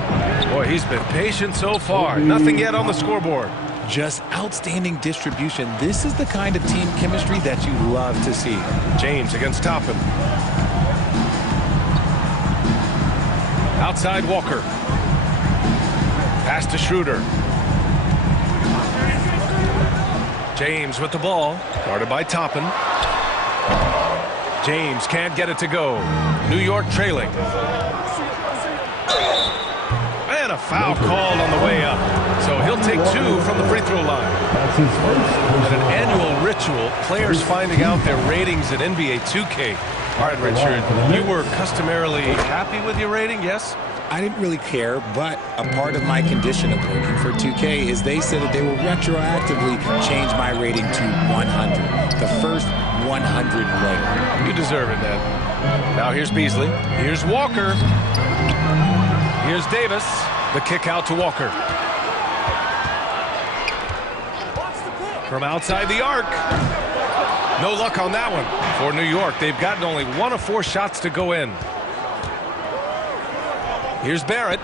Boy, he's been patient so far. Nothing yet on the scoreboard. Just outstanding distribution. This is the kind of team chemistry that you love to see. James against Toppin. Outside Walker. Pass to Schroeder. James with the ball. Guarded by Toppin. James can't get it to go. New York trailing. And a foul called on the way up. So he'll take 2 from the free throw line. And an annual ritual, players finding out their ratings at NBA 2K. All right, Richard, you were customarily happy with your rating, yes? I didn't really care, but a part of my condition of working for 2K is they said that they will retroactively change my rating to 100. The first 100 player. You deserve it, man. Now here's Beasley. Here's Walker. Here's Davis. The kick out to Walker. From outside the arc. No luck on that one. For New York, they've gotten only 1 of 4 shots to go in. Here's Barrett.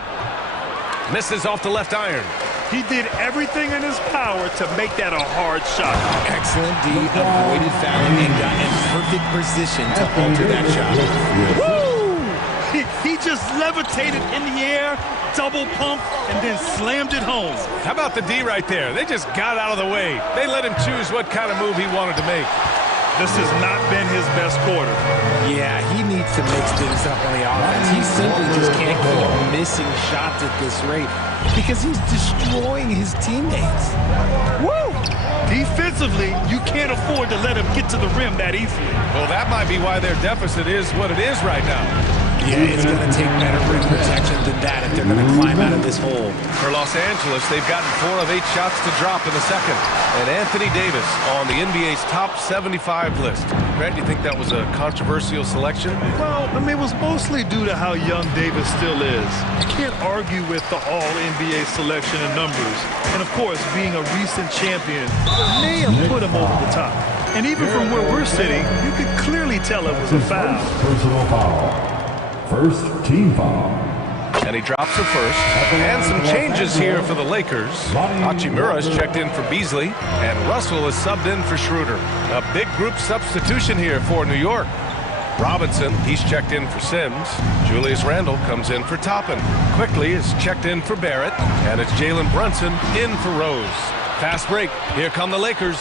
Misses off the left iron. He did everything in his power to make that a hard shot. Excellent D. Avoided fouling and got in perfect position to alter that shot. Woo! He just levitated in the air, double pump, and then slammed it home. How about the D right there? They just got out of the way. They let him choose what kind of move he wanted to make. This has not been his best quarter. Yeah, he needs to mix things up on the offense. He simply just can't keep missing shots at this rate because he's destroying his teammates. Woo! Defensively, you can't afford to let him get to the rim that easily. Well, that might be why their deficit is what it is right now. Yeah, it's going to take better rim protection than that if they're going to climb out of this hole. For Los Angeles, they've gotten 4 of 8 shots to drop in the second. And Anthony Davis on the NBA's top 75 list. Grant, do you think that was a controversial selection? Well, I mean, it was mostly due to how young Davis still is. You can't argue with the all-NBA selection and numbers. And, of course, being a recent champion may have put him over the top. And even from where we're sitting, you could clearly tell it was a foul. Personal foul. First team foul. And he drops the first. And some changes here for the Lakers. Hachimura is checked in for Beasley. And Russell is subbed in for Schroeder. A big group substitution here for New York. Robinson, he's checked in for Sims. Julius Randle comes in for Toppin. Quickly is checked in for Barrett. And it's Jalen Brunson in for Rose. Fast break. Here come the Lakers.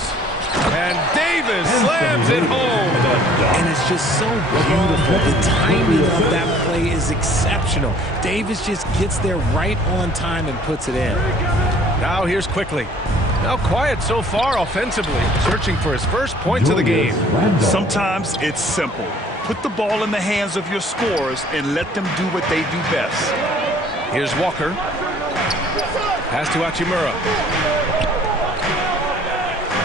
And Davis slams it home. And it's just so beautiful. The timing of that play is exceptional. Davis just gets there right on time and puts it in. Now here's Quickly. Now quiet so far offensively, searching for his first points of the game. Sometimes it's simple. Put the ball in the hands of your scorers and let them do what they do best. Here's Walker. Pass to Hachimura.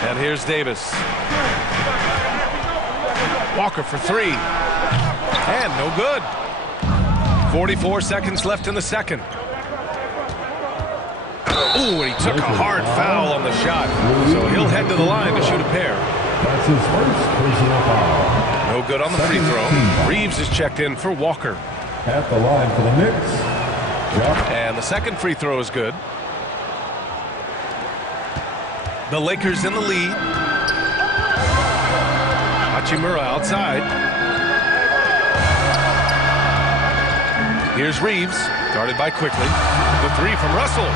And here's Davis. Walker for 3. And no good. 44 seconds left in the second. Ooh, and he took a hard foul on the shot. So he'll head to the line to shoot a pair. That's his first personal foul. No good on the free throw. Reeves is checked in for Walker. At the line for the Knicks. And the second free throw is good. The Lakers in the lead. Hachimura outside. Here's Reeves, guarded by Quickly. The 3 from Russell.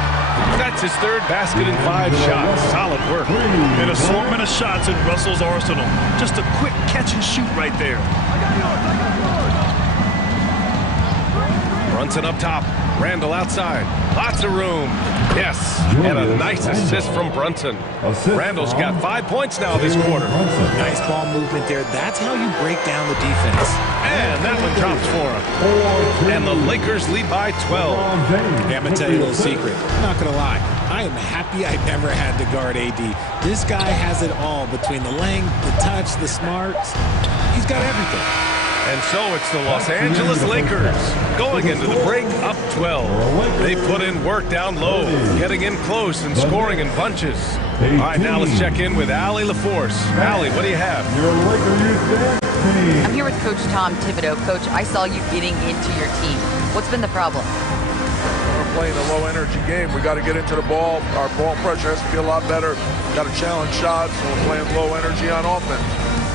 That's his 3rd basket in 5 shots. Solid work. An assortment of shots in Russell's arsenal. Just a quick catch and shoot right there. Brunson up top. Randle outside. Lots of room. Yes. And a nice assist from Brunson. Randle's got 5 points now this quarter. Nice ball movement there. That's how you break down the defense. And that one drops for him. And the Lakers lead by 12. Hey, I'm going to tell you a little secret. I'm not going to lie. I am happy I never had to guard AD. This guy has it all between the length, the touch, the smarts. He's got everything. And so it's the Los Angeles Lakers going into the break up 12. They put in work down low, getting in close and scoring in bunches. All right, now let's check in with Allie LaForce. Allie, what do you have? I'm here with Coach Tom Thibodeau. Coach, I saw you getting into your team. What's been the problem? We're playing a low-energy game. We got to get into the ball. Our ball pressure has to be a lot better. Got to challenge shots, and we're playing low energy on offense.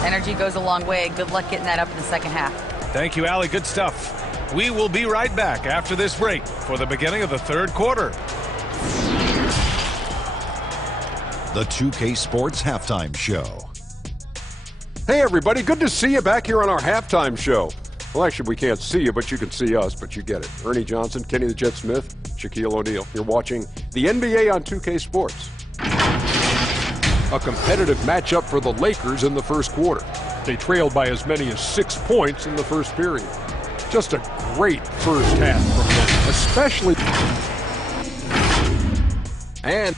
Energy goes a long way. Good luck getting that up in the second half. Thank you, Allie. Good stuff. We will be right back after this break for the beginning of the 3rd quarter. The 2K Sports Halftime Show. Hey, everybody. Good to see you back here on our halftime show. Well, actually, we can't see you, but you can see us, but you get it. Ernie Johnson, Kenny the Jet Smith, Shaquille O'Neal. You're watching the NBA on 2K Sports. A competitive matchup for the Lakers in the first quarter. They trailed by as many as 6 points in the first period. Just a great first half from them, especially. And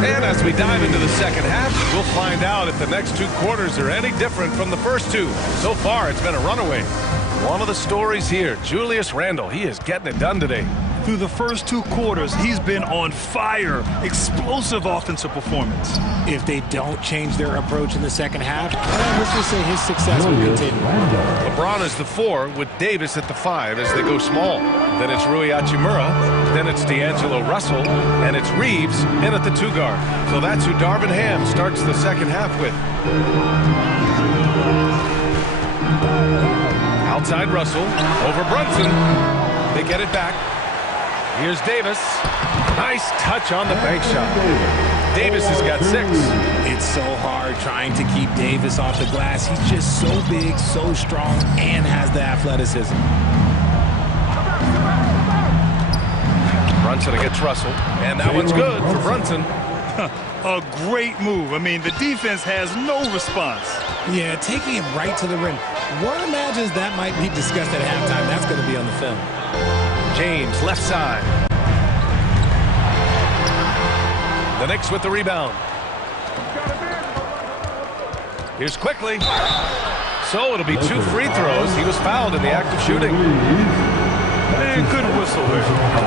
And as we dive into the second half, we'll find out if the next 2 quarters are any different from the first 2. So far, it's been a runaway. One of the stories here, Julius Randle. He is getting it done today. Through the first 2 quarters, he's been on fire. Explosive offensive performance. If they don't change their approach in the second half, let's just say his success will continue. LeBron is the 4 with Davis at the 5 as they go small. Then it's Rui Hachimura. Then it's D'Angelo Russell. And it's Reeves in at the 2 guard. So that's who Darvin Ham starts the second half with. Outside Russell. Over Brunson. They get it back. Here's Davis. Nice touch on the bank shot. Davis has got 6. It's so hard trying to keep Davis off the glass. He's just so big, so strong, and has the athleticism. Brunson against Russell. And that one's good for Brunson. A great move. I mean, the defense has no response. Yeah, taking it right to the rim. One imagines that might be discussed at halftime. That's going to be on the film. James, left side. The Knicks with the rebound. Here's quickly. So it'll be 2 free throws. He was fouled in the act of shooting. And good whistle there.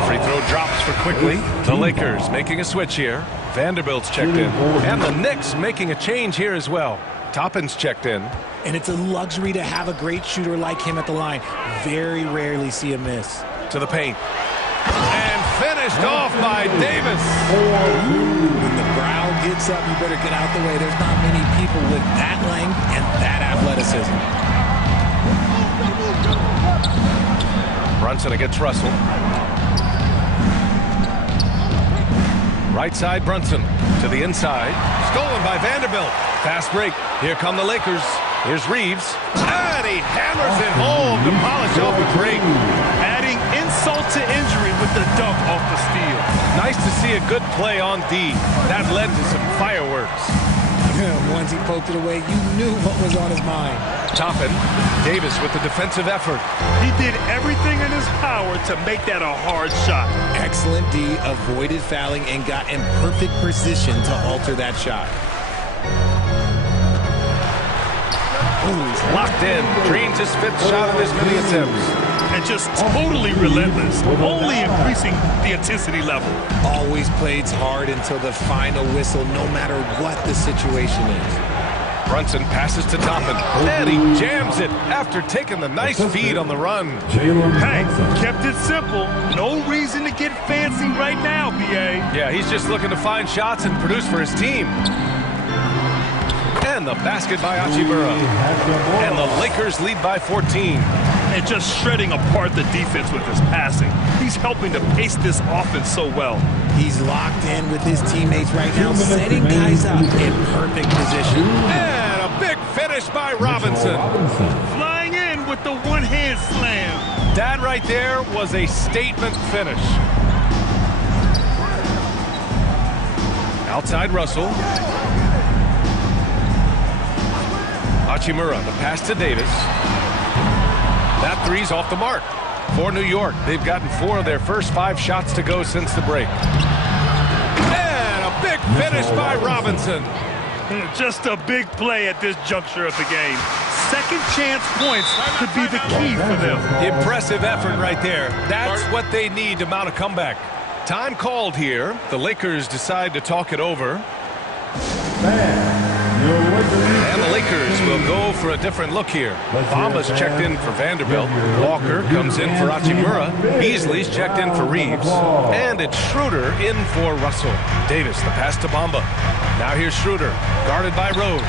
Free throw drops for quickly. The Lakers making a switch here. Vanderbilt's checked in. And the Knicks making a change here as well. Toppin's checked in. And it's a luxury to have a great shooter like him at the line. Very rarely see a miss. To the paint. And finished off by Davis. When the crowd gets up, you better get out the way. There's not many people with that length and that athleticism. Brunson against Russell. Right side Brunson to the inside. Stolen by Vanderbilt. Fast break. Here come the Lakers. Here's Reeves. And he hammers it home to polish off a break. Adding insult to injury with the dunk off the steal. Nice to see a good play on D. That led to some fireworks. Once he poked it away, you knew what was on his mind. Toppin. Davis with the defensive effort. He did everything in his power to make that a hard shot. Excellent D, avoided fouling and got in perfect position to alter that shot. Ooh, he's locked in. Dreams his 5th shot of his many attempts. And just totally relentless, only increasing the intensity level. Always plays hard until the final whistle, no matter what the situation is. Brunson passes to Toppin. And he jams it after taking the nice feed on the run. Hey, kept it simple. No reason to get fancy right now, B.A. Yeah, he's just looking to find shots and produce for his team. And the basket by Hachimura. And the Lakers lead by 14. And just shredding apart the defense with his passing. He's helping to pace this offense so well. He's locked in with his teammates right now, setting guys up in perfect position. And a big finish by Robinson. Flying in with the one-hand slam. That right there was a statement finish. Outside Russell. Hachimura, the pass to Davis. That three's off the mark. For New York, they've gotten 4 of their first 5 shots to go since the break. And a big finish by Robinson. Just a big play at this juncture of the game. Second chance points could be the key for them. Impressive effort right there. That's what they need to mount a comeback. Time called here. The Lakers decide to talk it over. And the Lakers will go for a different look here. Bamba's checked in for Vanderbilt. Walker comes in for Hachimura. Beasley's checked in for Reeves. And it's Schroeder in for Russell. Davis, the pass to Bamba. Now here's Schroeder, guarded by Rose.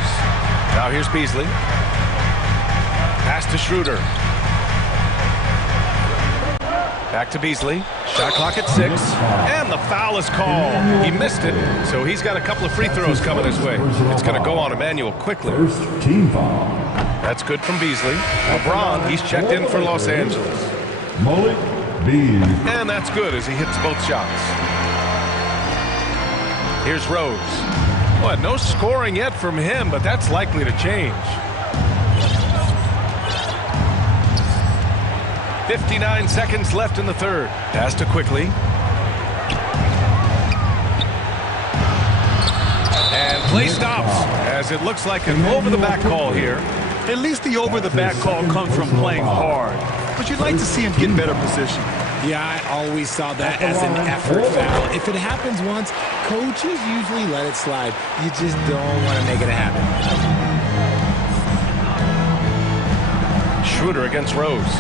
Now here's Beasley. Pass to Schroeder. Back to Beasley. Shot clock at 6. And the foul is called. He missed it, so he's got a couple of free throws coming his way. It's going to go on Emmanuel quickly. First team foul. That's good from Beasley. LeBron, he's checked in for Los Angeles. Malik Beasley. And that's good as he hits both shots. Here's Rose. Well, no scoring yet from him, but that's likely to change. 59 seconds left in the third. Pass to quickly. And play stops as it looks like an over-the-back call here. At least the over-the-back call comes from playing hard. But you'd like to see him get better position. Yeah, I always saw that as an effort foul. If it happens once, coaches usually let it slide. You just don't want to make it happen. Schroeder against Rose.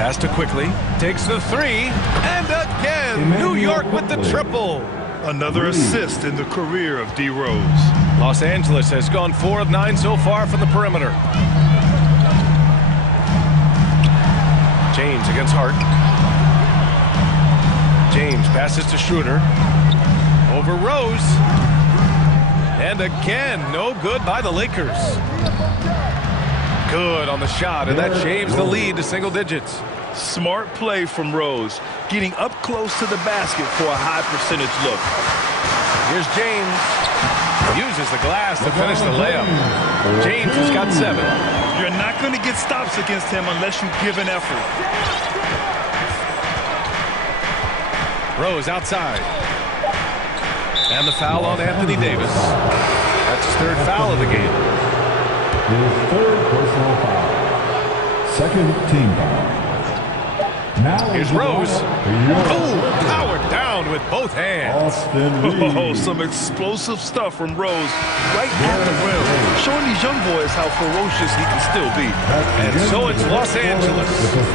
Pass to quickly. Takes the 3. And again, New York with the triple. Another assist in the career of D. Rose. Los Angeles has gone 4 of 9 so far from the perimeter. James against Hart. James passes to Schroeder. Over Rose. And again, no good by the Lakers. Good on the shot, and that shaves the lead to single digits. Smart play from Rose, getting up close to the basket for a high percentage look. Here's James. Uses the glass to finish the layup. James has got 7. You're not going to get stops against him unless you give an effort. Rose outside. And the foul on Anthony Davis. That's his 3rd foul of the game. His 3rd personal foul. 2nd team foul. Now here's Rose. Oh, powered down with both hands. Oh, some explosive stuff from Rose right at the rim, showing these young boys how ferocious he can still be. And so it's Los Angeles.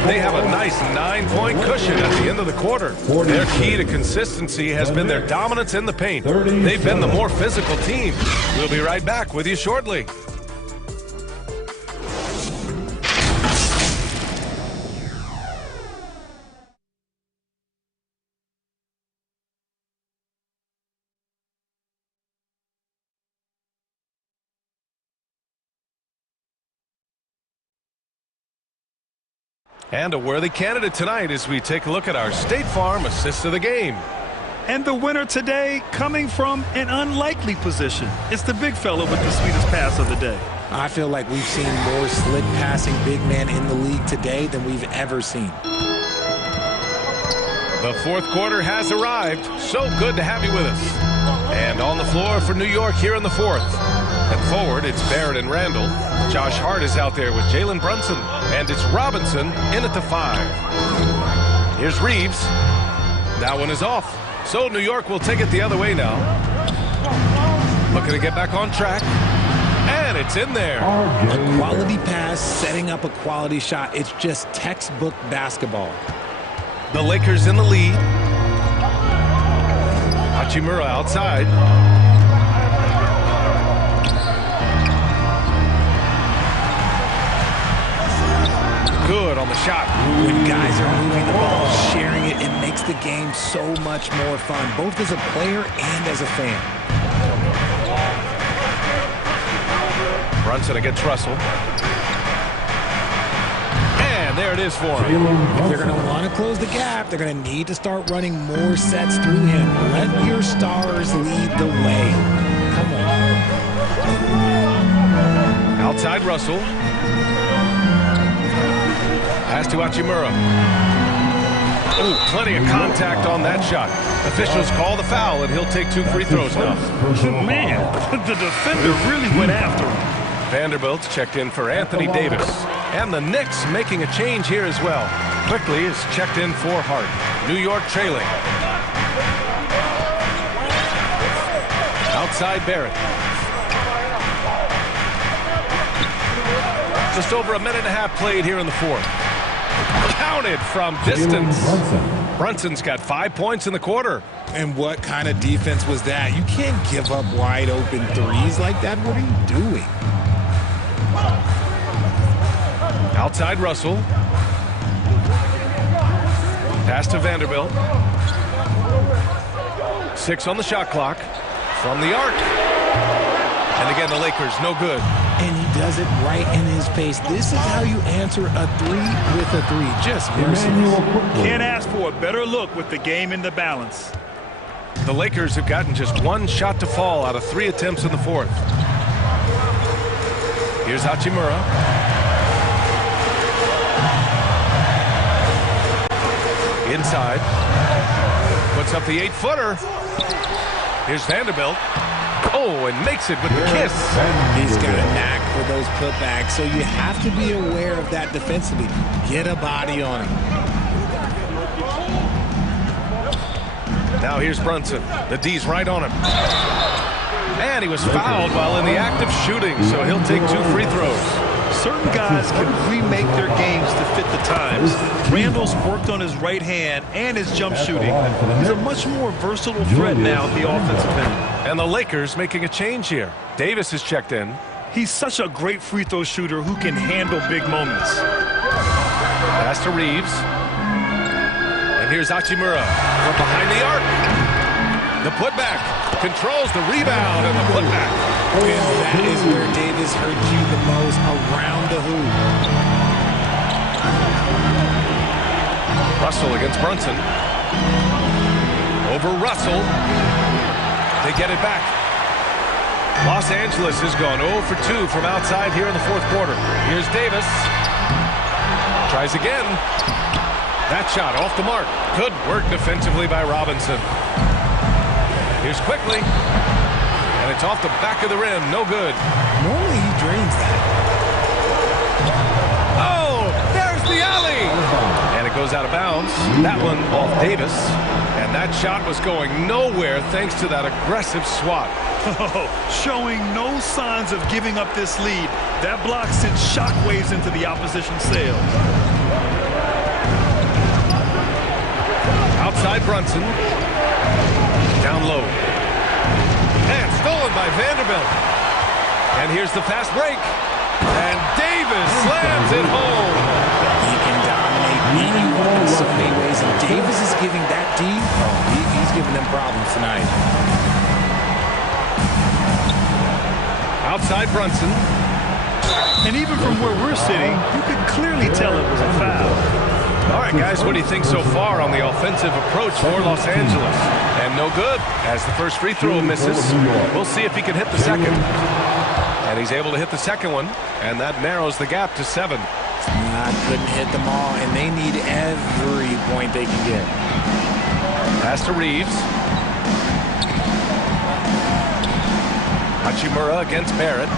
They have a nice 9-point cushion at the end of the quarter. Their key to consistency has been their dominance in the paint. They've been the more physical team. We'll be right back with you shortly. And a worthy candidate tonight as we take a look at our State Farm assist of the game. And the winner today coming from an unlikely position. It's the big fella with the sweetest pass of the day. I feel like we've seen more slick passing big men in the league today than we've ever seen. The 4th quarter has arrived. So good to have you with us. And on the floor for New York here in the 4th. At forward, it's Barrett and Randall. Josh Hart is out there with Jalen Brunson. And it's Robinson in at the 5. Here's Reeves. That one is off. So New York will take it the other way now. Looking to get back on track. And it's in there. A quality pass, setting up a quality shot. It's just textbook basketball. The Lakers in the lead. Hachimura outside. Good on the shot. When guys are moving the ball, sharing it, it makes the game so much more fun, both as a player and as a fan. Brunson against Russell. And there it is for him. If they're going to want to close the gap, they're going to need to start running more sets through him. Let your stars lead the way. Come on. Outside Russell. Pass to Hachimura. Oh, plenty of contact on that shot. Officials call the foul, and he'll take 2 free throws now. Man, the defender really went after him. Vanderbilt's checked in for Anthony Davis. And the Knicks making a change here as well. Quickly is checked in for Hart. New York trailing. Outside Barrett. Just over a minute and a half played here in the 4th. Counted from distance. Brunson's got 5 points in the quarter. And what kind of defense was that? You can't give up wide open threes like that. What are you doing? Outside Russell. Pass to Vanderbilt. 6 on the shot clock. From the arc. And again, the Lakers, no good. And he does it right in his face. This is how you answer a 3 with a 3. Just merciless. Can't ask for a better look with the game in the balance. The Lakers have gotten just 1 shot to fall out of 3 attempts in the 4th. Here's Hachimura. Inside. Puts up the 8-footer. Here's Vanderbilt. Oh, and makes it with the kiss. He's got a knack for those putbacks, so you have to be aware of that defensively. Get a body on him. Now here's Brunson. The D's right on him. And he was fouled while in the act of shooting, so he'll take 2 free throws. Certain guys can remake their games to fit the times. Randall's worked on his right hand and his jump shooting. He's a much more versatile threat now at the offensive end. And the Lakers making a change here. Davis is checked in. He's such a great free throw shooter who can handle big moments. Pass to Reeves. And here's Hachimura from behind the arc. The putback. Controls the rebound and the putback. And that is where Davis hurt you the most, around the hoop. Russell against Brunson. Over Russell. They get it back. Los Angeles has gone 0 for 2 from outside here in the fourth quarter. Here's Davis. Tries again. That shot off the mark. Good work defensively by Robinson. Here's Quickly. And it's off the back of the rim. No good. Normally he drains that. Oh, there's the alley. And it goes out of bounds. That one off Davis. And that shot was going nowhere thanks to that aggressive swat. Showing no signs of giving up this lead. That block sends shockwaves into the opposition sails. Outside Brunson. Down low. And stolen by Vanderbilt. And here's the fast break. And Davis slams it home. He can dominate anyone in so many ways. And Davis is giving that team, he's giving them problems tonight. Outside Brunson. And even from where we're sitting, you could clearly tell it was a foul. All right, guys, what do you think so far on the offensive approach for Los Angeles? And no good, as the first free throw misses. We'll see if he can hit the second. And he's able to hit the second one, and that narrows the gap to 7. Couldn't hit them all, and they need every point they can get. Pass to Reeves. Hachimura against Barrett.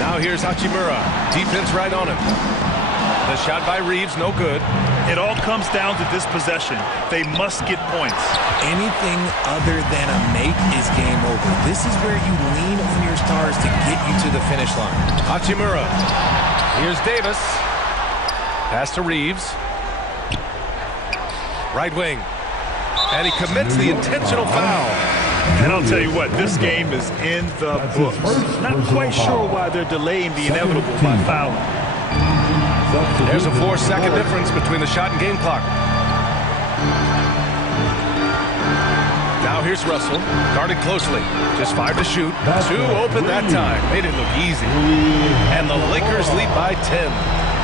Now here's Hachimura. Defense right on him. The shot by Reeves, no good. It all comes down to this possession. They must get points. Anything other than a make is game over. This is where you lean on your stars to get you to the finish line. Hachimura. Here's Davis. Pass to Reeves. Right wing. And he commits the intentional foul. And I'll tell you what, this game is in the books. Not quite sure why they're delaying the inevitable by fouling. There's a 4-second difference between the shot and game clock. Now here's Russell, guarded closely. Just 5 to shoot. 2 open that time. Made it look easy. And the Lakers lead by 10.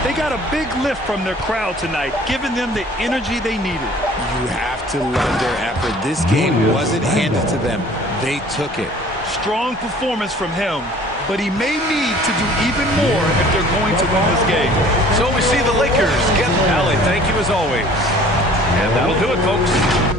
They got a big lift from their crowd tonight, giving them the energy they needed. You have to love their effort. This game wasn't handed to them. They took it. Strong performance from him, but he may need to do even more if they're going to win this game. So we see the Lakers get Allie. Thank you as always. And that'll do it, folks.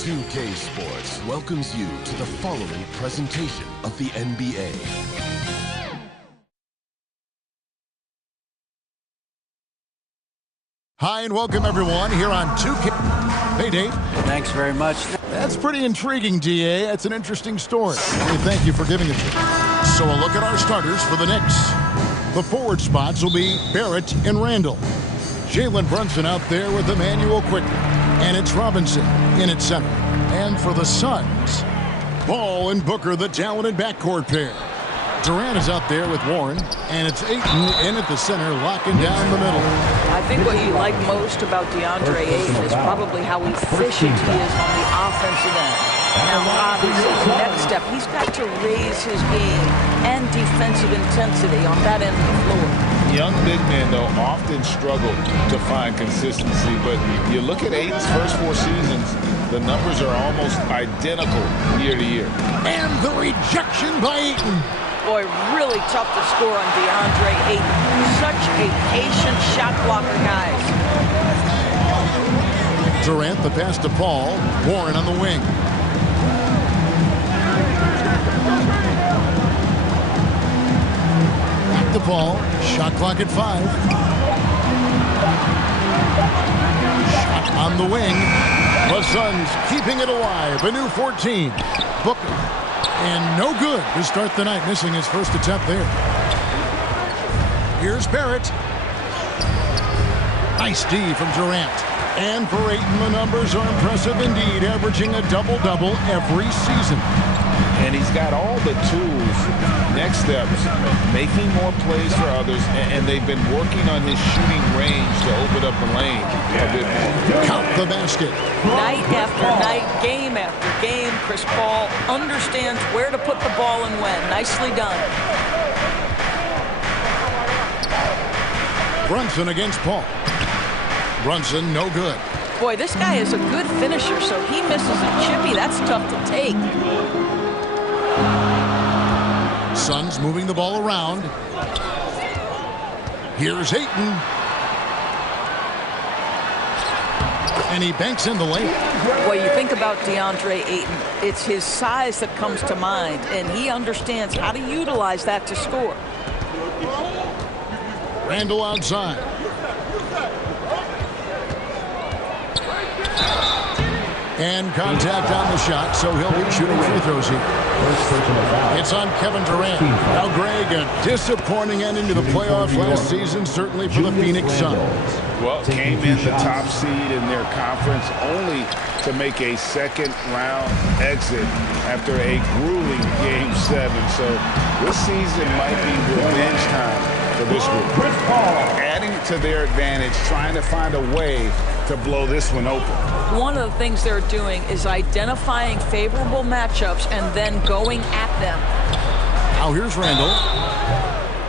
2K Sports welcomes you to the following presentation of the NBA. Hi, and welcome, everyone, here on 2K. Hey, Dave. Thanks very much. That's pretty intriguing, DA. That's an interesting story. Hey, thank you for giving it to me. So a look at our starters for the Knicks. The forward spots will be Barrett and Randall. Jalen Brunson out there with Emmanuel Quickly. And it's Robinson in at center. And for the Suns, Ball and Booker, the talented backcourt pair. Durant is out there with Warren, and it's Ayton in at the center, locking down the middle. I think what you like most about DeAndre Ayton is probably how efficient he is on the offensive end. Now, obviously, the next step, he's got to raise his game and defensive intensity on that end of the floor. Young big men, though, often struggle to find consistency, but you look at Ayton's first 4 seasons, the numbers are almost identical year to year. And the rejection by Ayton. Boy, really tough to score on DeAndre Ayton. Such a patient shot blocker, guys. Durant, the pass to Paul. Warren on the wing. Back to Paul. Shot clock at 5. Shot on the wing. The Suns keeping it alive. A new 14. Booker. And no good to start the night, missing his first attempt there. Here's Barrett. Nice D from Durant. And for Ayton, the numbers are impressive indeed, averaging a double-double every season. And he's got all the tools. Next steps, making more plays for others, and they've been working on his shooting range to open up the lane a bit more. Count the basket. Night after night, game after game, Chris Paul understands where to put the ball and when. Nicely done. Brunson against Paul. Brunson, no good. Boy, this guy is a good finisher, so he misses a chippy. That's tough to take. Suns moving the ball around. Here's Ayton. And he banks in the lane. Well, you think about DeAndre Ayton, it's his size that comes to mind, and he understands how to utilize that to score. Randall outside. And contact on the shot, so he'll be shooting free throws here. It's on Kevin Durant. Now, Greg, a disappointing ending to the playoffs last season, certainly for the Phoenix Suns. Well, came in the top seed in their conference only to make a second-round exit after a grueling Game 7. So this season might be revenge time for this group. Adding to their advantage, trying to find a way to blow this one open. One of the things they're doing is identifying favorable matchups and then going at them. Now here's Randall.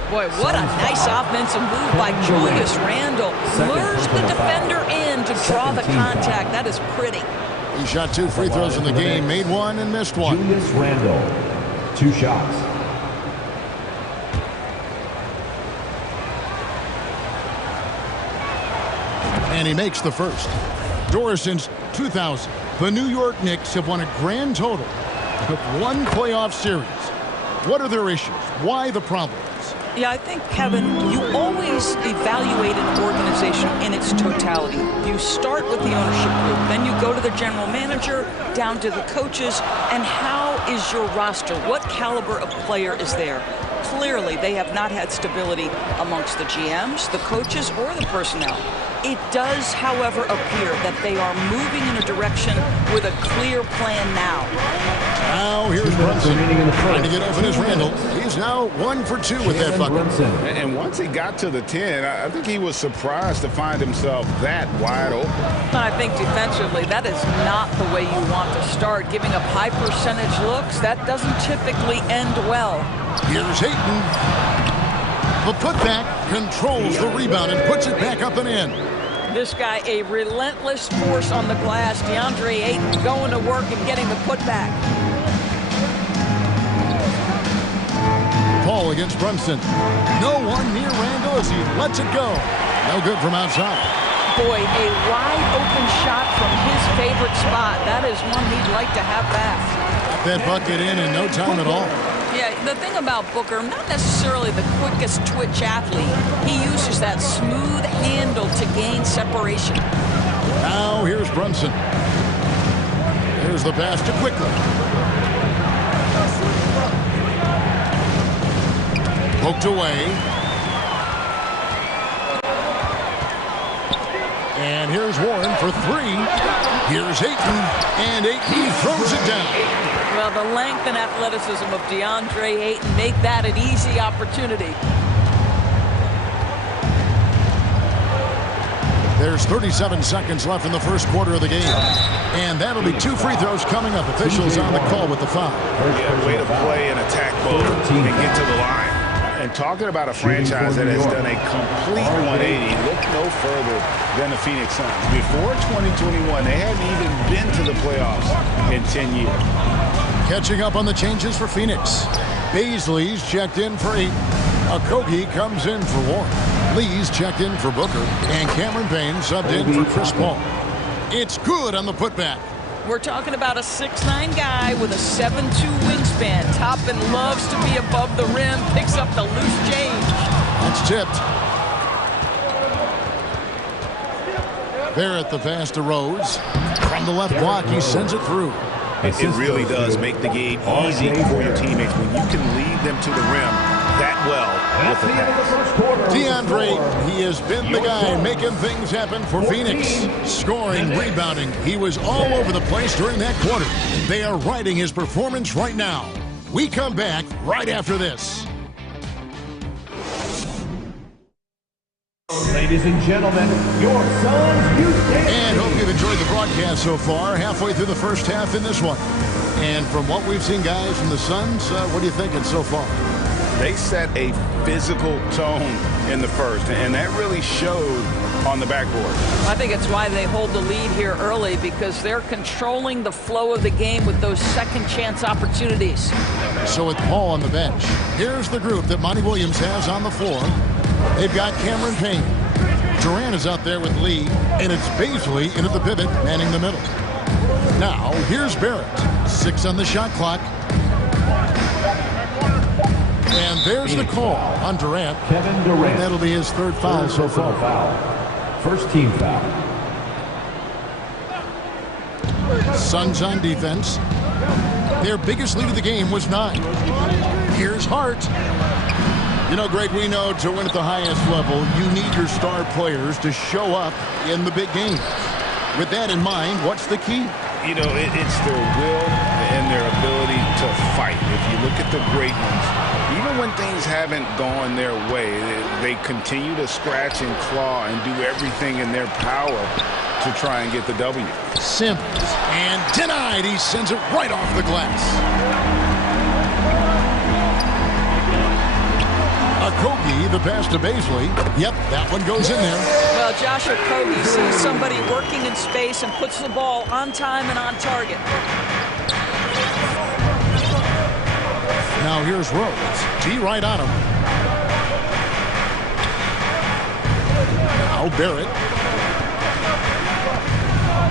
Boy, what a nice offensive move by Julius Randall. Lures the defender in to draw the contact. That is pretty. He shot 2 free throws in the game, made 1 and missed 1. Julius Randall, 2 shots. And he makes the first. Doris, since 2000, the New York Knicks have won a grand total of 1 playoff series. What are their issues? Why the problems? Yeah, I think, Kevin, you always evaluate an organization in its totality. You start with the ownership group, then you go to the general manager, down to the coaches, and how is your roster? What caliber of player is there? Clearly, they have not had stability amongst the GMs, the coaches, or the personnel. It does, however, appear that they are moving in a direction with a clear plan now. Now here's Brunson trying to get open as Randall. He's now 1 for 2 with that bucket. And once he got to the 10, I think he was surprised to find himself that wide open. I think defensively, that is not the way you want to start. Giving up high percentage looks, that doesn't typically end well. Here's Ayton. The putback controls the rebound and puts it back up and in. This guy, a relentless force on the glass. DeAndre Ayton going to work and getting the putback. Paul against Brunson. No one near Randall as he lets it go. No good from outside. Boy, a wide open shot from his favorite spot. That is one he'd like to have back. That bucket in no time at all. Yeah, the thing about Booker, not necessarily the quickest twitch athlete. He uses that smooth handle to gain separation. Now here's Brunson. Here's the pass to Quickly. Poked away. And here's Warren for three. Here's Ayton. And Ayton throws it down. Well, the length and athleticism of DeAndre Ayton make that an easy opportunity. There's 37 seconds left in the first quarter of the game. And that'll be 2 free throws coming up. Officials on the call with the foul. Yeah, way to play in attack mode and get to the line. And talking about a franchise that has done a complete 180, look no further than the Phoenix Suns. Before 2021, they hadn't even been to the playoffs in 10 years. Catching up on the changes for Phoenix. Baisley's checked in for 8. Okogie comes in for Warren. Lee's checked in for Booker. And Cameron Payne subbed in for Chris Paul. It's good on the putback. We're talking about a 6'9" guy with a 7'2" wingspan. Toppin loves to be above the rim, picks up the loose change. It's tipped. Barrett the pass to Rose. From the left block, he sends it through. It really does make the game easy for your teammates when you can lead them to the rim that well with the pass. DeAndre, he has been the guy making things happen for Phoenix. Scoring, rebounding. He was all over the place during that quarter. They are riding his performance right now. We come back right after this. Ladies and gentlemen, your Suns Houston. And hope you've enjoyed the broadcast so far. Halfway through the first half in this one. And from what we've seen, guys, from the Suns, what are you thinking so far? They set a physical tone in the first, and that really showed on the backboard. I think it's why they hold the lead here early, because they're controlling the flow of the game with those second chance opportunities. So with Paul on the bench, here's the group that Monty Williams has on the floor. They've got Cameron Payne. Durant is out there with Lee, and it's Baisley in at the pivot, manning the middle. Now, here's Barrett. 6 on the shot clock. And there's the call on Durant. Kevin Durant. That'll be his third foul so far. First team foul. Suns on defense. Their biggest lead of the game was 9. Here's Hart. You know, Greg, we know to win at the highest level, you need your star players to show up in the big games. With that in mind, what's the key? You know, it's their will and their ability to fight. If you look at the great ones, even when things haven't gone their way, they continue to scratch and claw and do everything in their power to try and get the W. Sims, and denied. He sends it right off the glass. Okogie, the pass to Baisley. Yep, that one goes in there. Well, Josh Okogie sees somebody working in space and puts the ball on time and on target. Now here's Rose. T right on him. Now Barrett.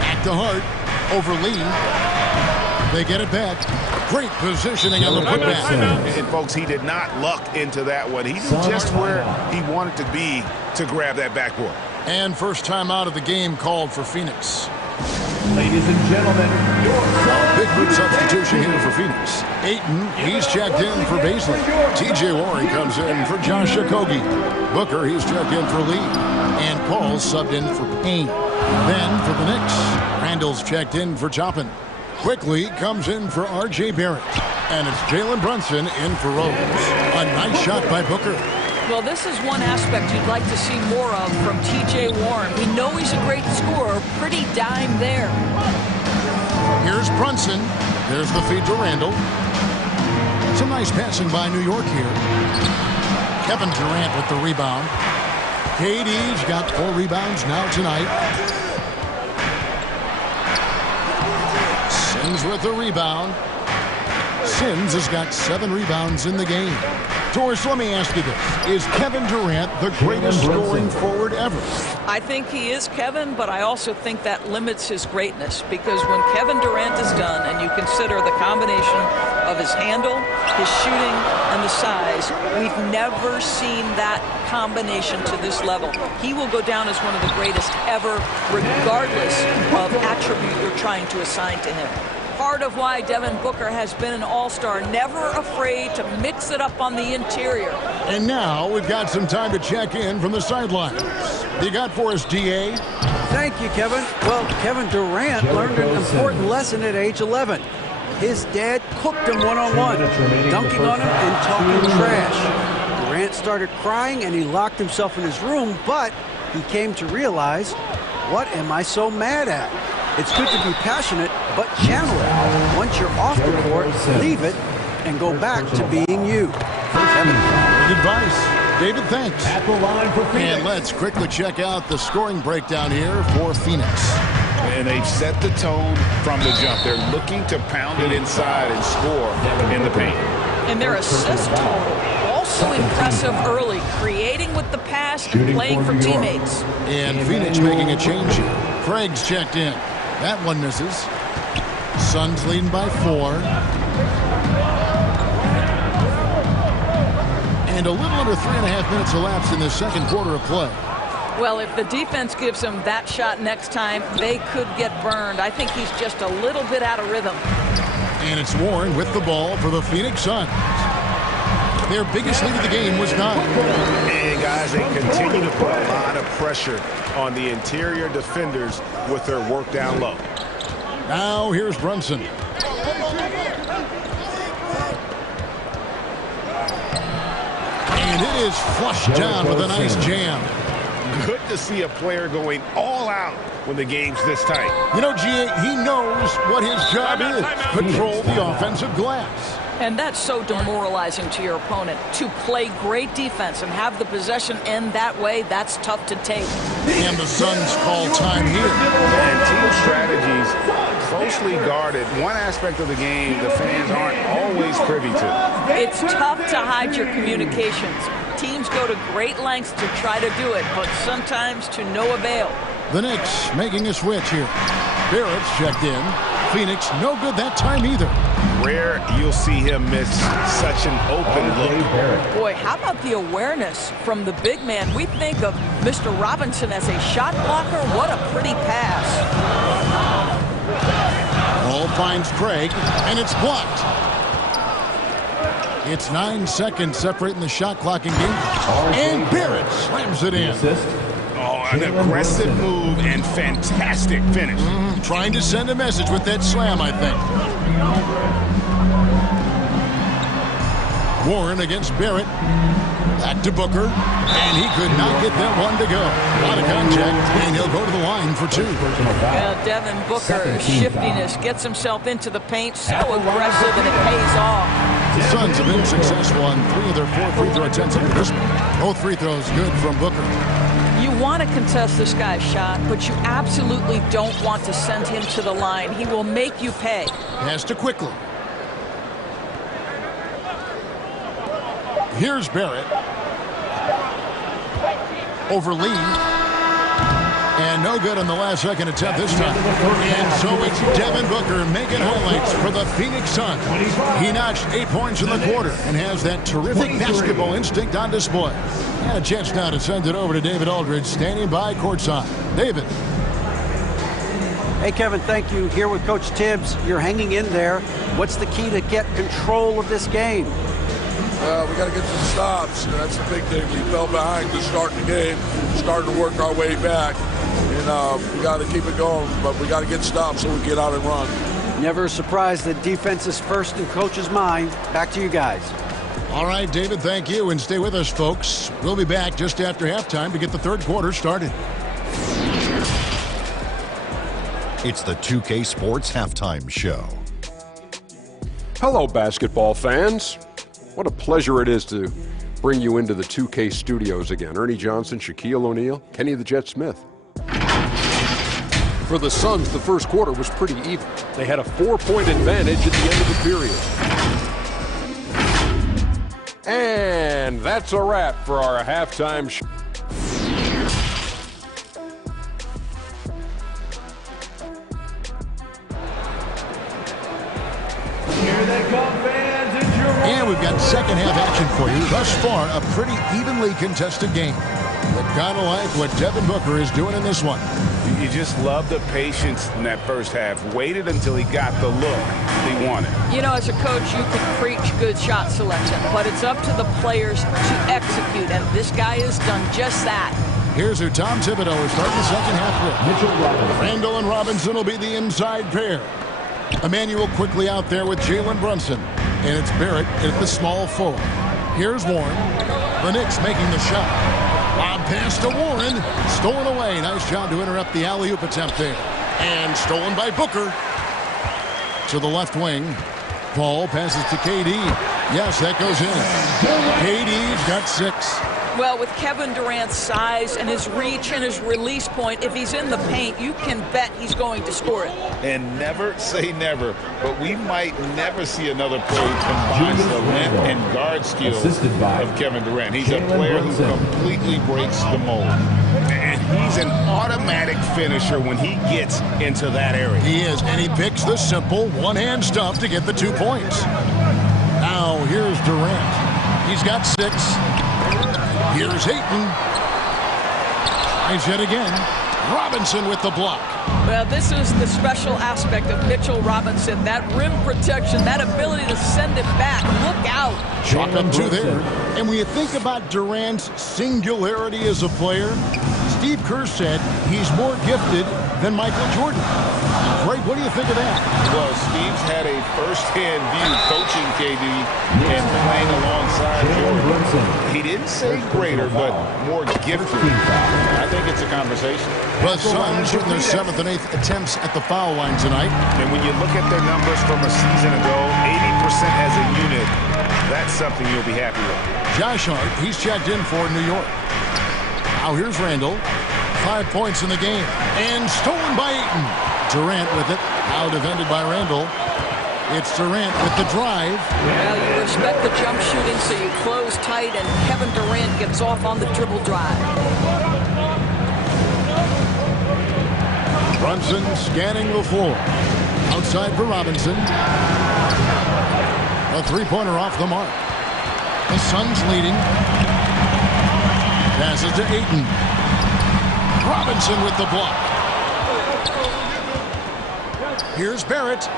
Back to Hart. Over Lee. They get it back. Great positioning on the putback. And folks, he did not luck into that one. He knew just where he wanted to be to grab that backboard. And first time out of the game called for Phoenix. Ladies and gentlemen, your Big group substitution here for Phoenix. Ayton, he's checked in for Baisley. TJ Warren comes in for Josh Okogie. Booker, he's checked in for Lee. And Paul's subbed in for Payne. Then for the Knicks, Randall's checked in for Toppin. Quickly comes in for R.J. Barrett. And it's Jalen Brunson in for Rose. A nice shot by Booker. Well, this is one aspect you'd like to see more of from T.J. Warren. We know he's a great scorer. Pretty dime there. Here's Brunson. There's the feed to Randall. Some nice passing by New York here. Kevin Durant with the rebound. KD's got 4 rebounds now tonight. Sims with the rebound. Sims has got 7 rebounds in the game. Doris, let me ask you this. Is Kevin Durant the greatest scoring forward ever? I think he is, Kevin, but I also think that limits his greatness, because when Kevin Durant is done and you consider the combination of his handle, his shooting, and the size, we've never seen that combination to this level. He will go down as one of the greatest ever, regardless of attribute you're trying to assign to him. Part of why Devin Booker has been an all-star, never afraid to mix it up on the interior. And now we've got some time to check in from the sidelines. You got for us, DA? Thank you, Kevin. Well, Kevin Durant learned an important lesson at age 11. His dad cooked him one-on-one, dunking on him and talking trash. Durant started crying and he locked himself in his room, but he came to realize, what am I so mad at? It's good to be passionate, but channel it. Once you're off the court, leave it and go back to being you. Good advice. David, thanks. At the line for Phoenix. And let's quickly check out the scoring breakdown here for Phoenix. And they've set the tone from the jump. They're looking to pound it inside and score in the paint. And their assist total also impressive early, creating with the pass and playing for teammates. And Phoenix making a change here. Craig's checked in. That one misses. Suns leading by 4. And a little under 3.5 minutes elapsed in the second quarter of play. Well, if the defense gives him that shot next time, they could get burned. I think he's just a little bit out of rhythm. And it's Warren with the ball for the Phoenix Suns. Their biggest lead of the game was 9. And guys, they continue to put a lot of pressure on the interior defenders with their work down low. Now here's Brunson. And it is flushed down with a nice jam. Good to see a player going all out when the game's this tight. You know, G.A., he knows what his job is. Control the offensive glass. And that's so demoralizing to your opponent. To play great defense and have the possession end that way, that's tough to take. And the Suns call time here. And team strategies closely guarded. One aspect of the game the fans aren't always privy to. It's tough to hide your communications. Teams go to great lengths to try to do it, but sometimes to no avail. The Knicks making a switch here. Barrett's checked in. Phoenix no good that time either. Rare you'll see him miss such an open look. Boy, how about the awareness from the big man? We think of Mr. Robinson as a shot blocker. What a pretty pass. Ball finds Craig, and it's blocked. It's 9 seconds separating the shot clock in game. And Barrett slams it in. Oh, an aggressive move and fantastic finish. Trying to send a message with that slam, I think. Warren against Barrett. Back to Booker. And he could not get that one to go. Out of contact, and he'll go to the line for 2. Well, Devin Booker, shiftiness, gets himself into the paint. So aggressive, and it pays off. The Suns have been successful on 3 of their 4 free throw attempts up to this point. Both free throws good from Booker. You want to contest this guy's shot, but you absolutely don't want to send him to the line. He will make you pay. Pass to Quickly. Here's Barrett. Over Lee. And no good on the last second attempt this time. And so it's Devin Booker making highlights for the Phoenix Suns. He notched 8 points in the quarter and has that terrific basketball instinct on display. And a chance now to send it over to David Aldridge, standing by courtside. David. Hey, Kevin, thank you. Here with Coach Tibbs. You're hanging in there. What's the key to get control of this game? We got to get some stops. That's the big thing. We fell behind to start the game, starting to work our way back. And we got to keep it going, but we got to get stops so we get out and run. Never a surprise that defense is first in Coach's mind. Back to you guys. All right, David, thank you. And stay with us, folks. We'll be back just after halftime to get the third quarter started. It's the 2K Sports Halftime Show. Hello, basketball fans. What a pleasure it is to bring you into the 2K studios again. Ernie Johnson, Shaquille O'Neal, Kenny the Jet Smith. For the Suns, the first quarter was pretty even. They had a 4-point advantage at the end of the period. And that's a wrap for our halftime show. Here they come, fans. It's your And we've got second half action for you. Thus far, a pretty evenly contested game. But kind of like what Devin Booker is doing in this one. You just love the patience in that first half. Waited until he got the look he wanted. You know, as a coach, you can preach good shot selection, but it's up to the players to execute, and this guy has done just that. Here's who Tom Thibodeau is starting the second half with. Randall and Robinson will be the inside pair. Emmanuel quickly out there with Jalen Brunson. And it's Barrett at the small forward. Here's Warren. The Knicks making the shot. Lob pass to Warren. Stolen away. Nice job to interrupt the alley-oop attempt there. And stolen by Booker. To the left wing. Paul passes to KD. Yes, that goes in. KD's got 6. Well, with Kevin Durant's size and his reach and his release point, if he's in the paint, you can bet he's going to score it. And never say never, but we might never see another player who combines the length and guard skills of Kevin Durant. He's a player who completely breaks the mold. And he's an automatic finisher when he gets into that area. He is, and he picks the simple one-hand stuff to get the 2 points. Now, here's Durant. He's got 6. Here's Ayton. Tries yet again. Robinson with the block. Well, this is the special aspect of Mitchell Robinson. That rim protection, that ability to send it back. Look out. Shotgun 2 there. And when you think about Durant's singularity as a player, Steve Kerr said he's more gifted than Michael Jordan. Greg, what do you think of that? Well, Steve's had a first-hand view coaching KD and playing alongside Jordan. He didn't say greater, but more gifted. I think it's a conversation. The Suns shooting their 7th and 8th attempts at the foul line tonight. And when you look at their numbers from a season ago, 80% as a unit, that's something you'll be happy with. Josh Hart, he's checked in for New York. Now here's Randall. 5 points in the game. And stolen by Ayton. Durant with it. Now defended by Randall. It's Durant with the drive. Well, you respect the jump shooting, so you close tight, and Kevin Durant gets off on the dribble drive. Brunson scanning the floor. Outside for Robinson. A three-pointer off the mark. The Suns leading. Passes to Ayton. Robinson with the block. Here's Barrett.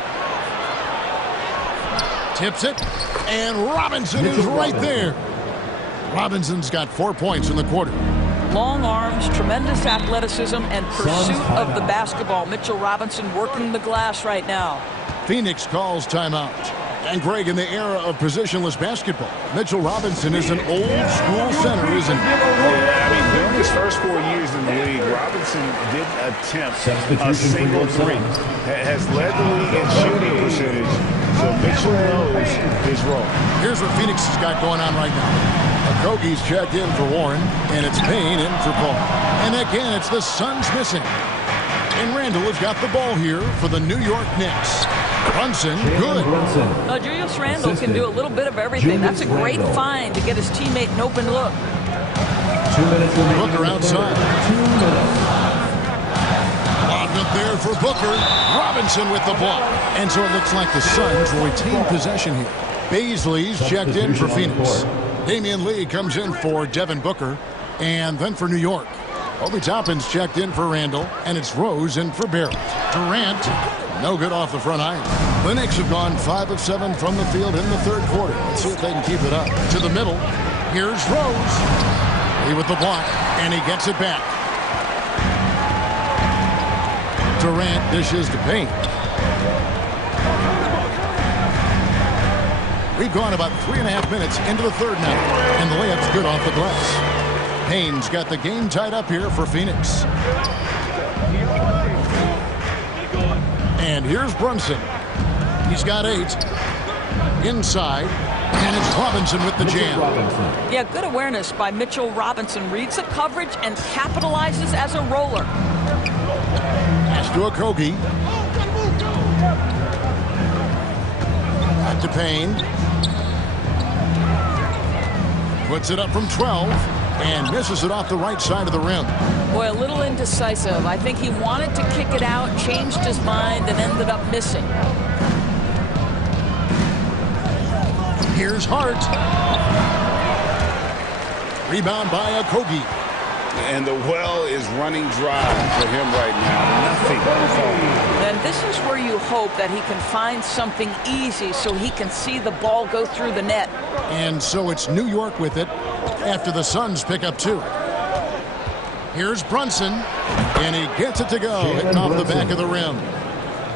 Tips it. And Robinson is right there. Robinson's got 4 points in the quarter. Long arms, tremendous athleticism, and pursuit of the basketball. Mitchell Robinson working the glass right now. Phoenix calls timeout. And Greg, in the era of positionless basketball, Mitchell Robinson is an old-school center, isn't he? Yeah, I mean, during his first 4 years in the league, Robinson didn't attempt a single three. Has led the league in shooting percentage, so Mitchell knows his role. Here's what Phoenix has got going on right now. Okogie's checked in for Warren, and it's Payne in for Paul. And again, it's the Suns missing. And Randall has got the ball here for the New York Knicks. Brunson, good. Julius Randle can do a little bit of everything. That's a great find to get his teammate an open look. 2 minutes remaining. Booker outside. 2 minutes. Lobbed up there for Booker. Robinson with the block. And so it looks like the Suns will retain possession here. Baisley's checked in for Phoenix. Damian Lee comes in for Devin Booker. And then for New York, Obi Toppin's checked in for Randall. And it's Rose in for Barrett. Durant, no good off the front iron. The Knicks have gone 5 of 7 from the field in the third quarter. Let's see if they can keep it up. To the middle. Here's Rose. Lee with the block. And he gets it back. Durant dishes to Payne. We've gone about 3.5 minutes into the third now, and the layup's good off the glass. Payne's got the game tied up here for Phoenix. And here's Brunson. He's got 8. Inside, and it's Robinson with the jam. Yeah, good awareness by Mitchell Robinson. Reads the coverage and capitalizes as a roller. Pass to Okogie. Back to Payne. Puts it up from 12 and misses it off the right side of the rim. Boy, a little indecisive. I think he wanted to kick it out, changed his mind, and ended up missing. Here's Hart. Rebound by Okogie. And the well is running dry for him right now. Nothing. And this is where you hope that he can find something easy so he can see the ball go through the net. And so it's New York with it after the Suns pick up 2. Here's Brunson, and he gets it to go, hitting off the back of the rim.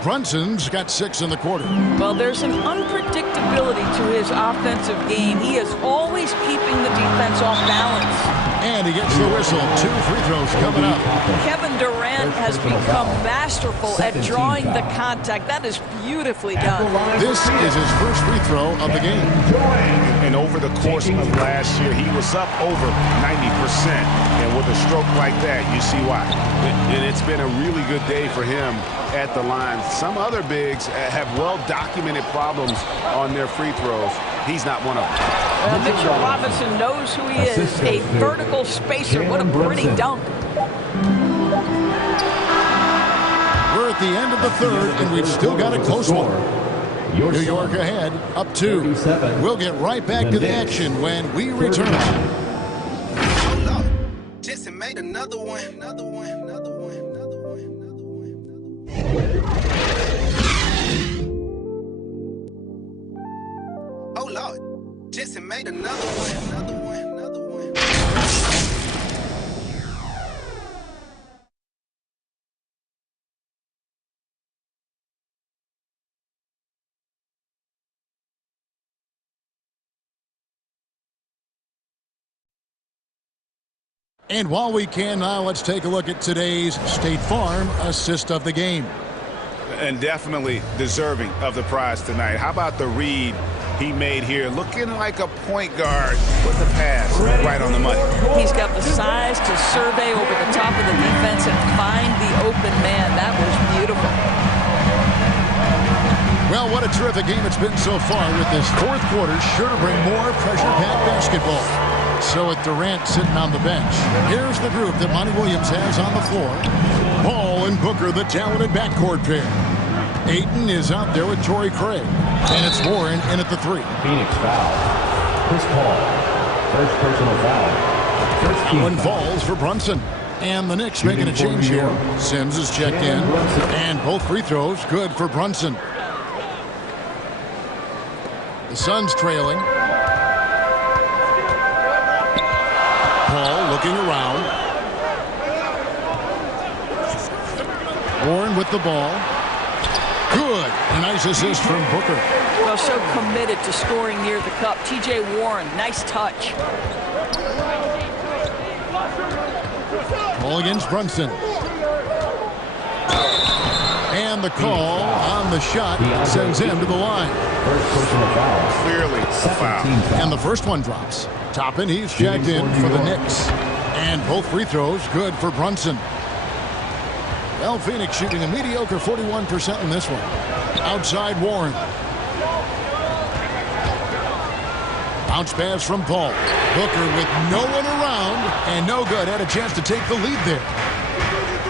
Brunson's got 6 in the quarter. Well, there's an unpredictability to his offensive game. He is always keeping the defense off balance. And he gets the whistle. 2 free throws coming up. Kevin Durant has become masterful at drawing the contact. That is beautifully done. This is his first free throw of the game. And over the course of last year, he was up over 90%. And with a stroke like that, you see why. And it's been a really good day for him at the line. Some other bigs have well-documented problems on their free throws. He's not one of them. Well, Mitchell Robinson knows who he is, a vertical spacer. What a pretty dunk. We're at the end of the third, and we've still got a close one. New York ahead, up 2. We'll get right back to the action when we return. Hold up. Jetson made another one. Oh, Lord. Jetson made another one. And while we can now, let's take a look at today's State Farm assist of the game. And definitely deserving of the prize tonight. How about the read he made here? Looking like a point guard with the pass right on the money. He's got the size to survey over the top of the defense and find the open man. That was beautiful. Well, what a terrific game it's been so far, with this fourth quarter sure to bring more pressure-packed basketball. So with Durant sitting on the bench, here's the group that Monty Williams has on the floor. Paul and Booker, the talented backcourt pair. Ayton is out there with Torrey Craig. And it's Warren in at the 3. Phoenix foul. Chris Paul. First personal foul. One falls for Brunson. And the Knicks making a change here. Sims is checked in. And both free throws good for Brunson. The Suns trailing. Paul looking around. Warren with the ball. Good. A nice assist from Booker. Well, so committed to scoring near the cup. T.J. Warren, nice touch. Ball against Brunson. And the call on the shot sends him to the line. First personal foul. Clearly a foul. And the first one drops. Toppin, he's checked in for the Knicks. And both free throws good for Brunson. Well, Phoenix shooting a mediocre 41% in this one. Outside Warren. Bounce pass from Paul. Booker with no one around and no good. Had a chance to take the lead there.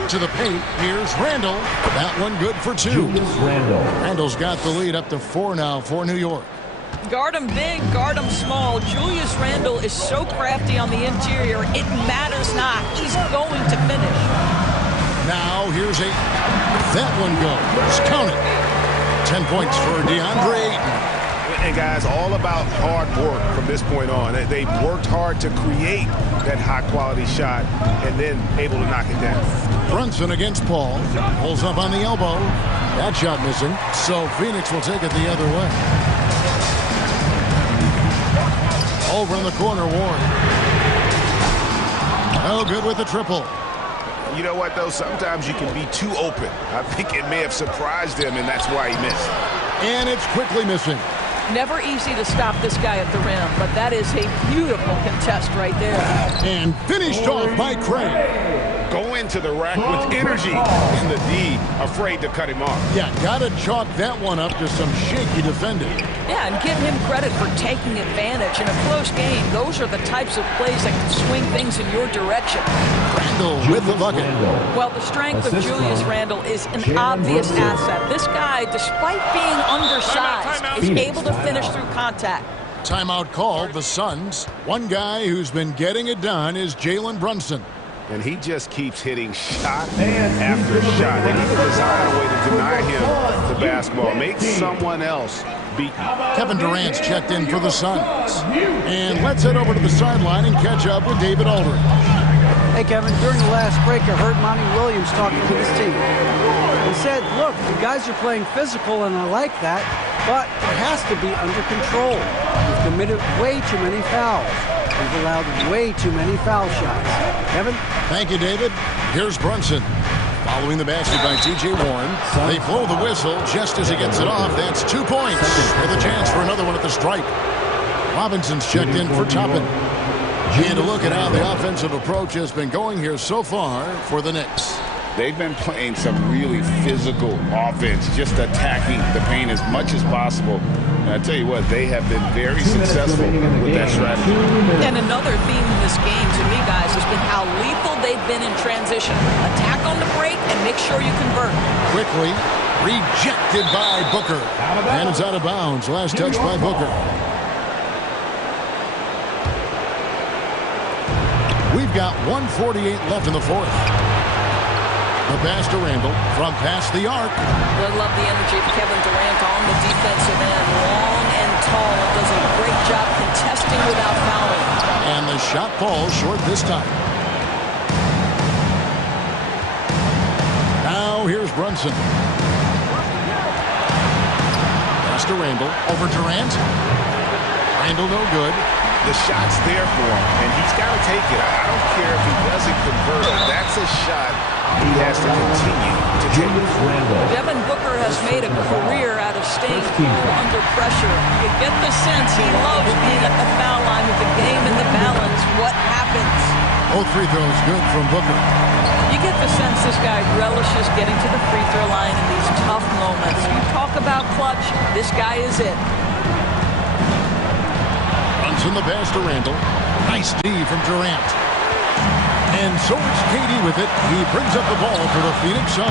To the paint, here's Randall. That one good for 2. Randall's got the lead up to 4 now for New York. Guard him big, guard him small. Julius Randle is so crafty on the interior, it matters not. He's going to finish. Now here's Ayton. That one goes. Count it. 10 points for DeAndre Ayton. And guys, all about hard work from this point on. They've worked hard to create that high-quality shot and then able to knock it down. Brunson against Paul. Pulls up on the elbow. That shot missing. So Phoenix will take it the other way. Over in the corner, Warren. Oh, good with the triple. You know what, though? Sometimes you can be too open. I think it may have surprised him, and that's why he missed. And it's quickly missing. Never easy to stop this guy at the rim, but that is a beautiful contest right there. And finished off by Craig. go into the rack with energy, and the D afraid to cut him off. Yeah, got to chalk that one up to some shaky defending. Yeah, and give him credit for taking advantage. In a close game, those are the types of plays that can swing things in your direction. Randle with the bucket. Well, the strength of Julius Randle is an obvious asset. This guy, despite being undersized, is able to finish through contact. Timeout called, the Suns. One guy who's been getting it done is Jalen Brunson. And he just keeps hitting shot after shot. They need to design a way to deny him the basketball. Make someone else beat him. Kevin Durant's checked in for the Suns. And let's head over to the sideline and catch up with David Aldridge. Hey, Kevin, during the last break, I heard Monty Williams talking to his team. He said, look, the guys are playing physical, and I like that, but it has to be under control. We've committed way too many fouls. We've allowed way too many foul shots. Kevin? Thank you, David. Here's Brunson. Following the basket by T.J. Warren. They blow the whistle just as he gets it off. That's 2 points with a chance for another one at the stripe. Robinson's checked in for Toppin. And a look at how the offensive approach has been going here so far for the Knicks. They've been playing some really physical offense, just attacking the paint as much as possible. And I tell you what, they have been very successful with that strategy. And another theme in this game to me, guys, has been how lethal they've been in transition. Attack on the break and make sure you convert. Quickly rejected by Booker. And it's out of bounds. Last touch by Booker. We've got 1:48 left in the fourth. The pass to Randle from past the arc. I love the energy of Kevin Durant on the defensive end. Long and tall. Does a great job contesting without fouling. And the shot falls short this time. Now here's Brunson. Pass to Randle. Over Durant. Randle no good. The shot's there for him, and he's got to take it. I don't care if he doesn't convert it. That's a shot he has to continue to take. Devin Booker has made a career out of staying cool under pressure. You get the sense he loves being at the foul line with the game in the balance. What happens? Both free throws good from Booker. You get the sense this guy relishes getting to the free throw line in these tough moments. You talk about clutch, this guy is it. In the pass to Randle. Nice D from Durant. And so it's KD with it. He brings up the ball for the Phoenix Suns.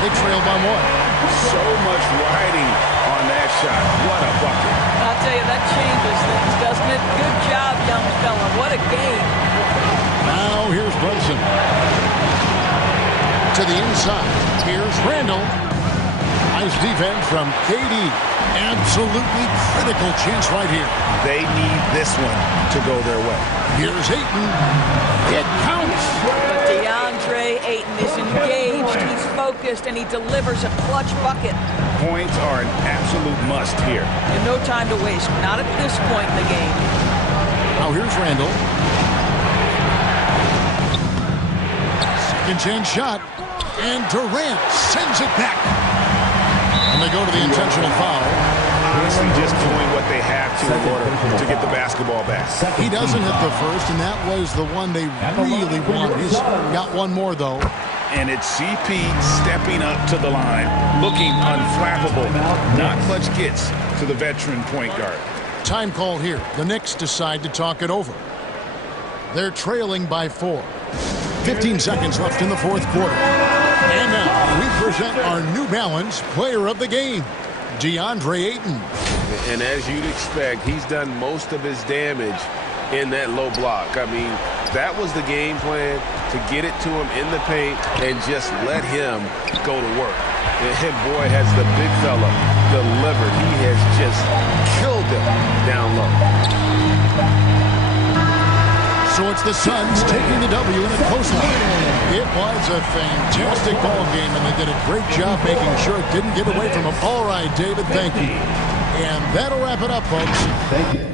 They trail by one. So much riding on that shot. What a bucket. I'll tell you, that changes things, doesn't it? Good job, young fella. What a game. Now here's Brunson. To the inside. Here's Randle. Nice defense from KD. Absolutely critical chance right here. They need this one to go their way. Here's Ayton. It counts. But DeAndre Ayton is engaged, he's focused, and he delivers a clutch bucket. Points are an absolute must here. And no time to waste, not at this point in the game. Now here's Randle. Second chance shot. And Durant sends it back. And they go to the intentional foul. Honestly, just doing what they have to in order to get the basketball back. He doesn't hit the first, and that was the one they really wanted. He's got one more, though. And it's CP stepping up to the line, looking unflappable. Not much gets to the veteran point guard. Time called here. The Knicks decide to talk it over. They're trailing by 4. 15 seconds left in the fourth quarter. And now we present our New Balance player of the game, DeAndre Ayton. And as you'd expect, he's done most of his damage in that low block. I mean, that was the game plan, to get it to him in the paint and just let him go to work. And boy, has the big fella delivered. He has just killed them down low. So it's the Suns taking the W in a close one. It was a fantastic ball game, and they did a great job making sure it didn't get away from them. All right, David, thank you. And that'll wrap it up, folks. Thank you.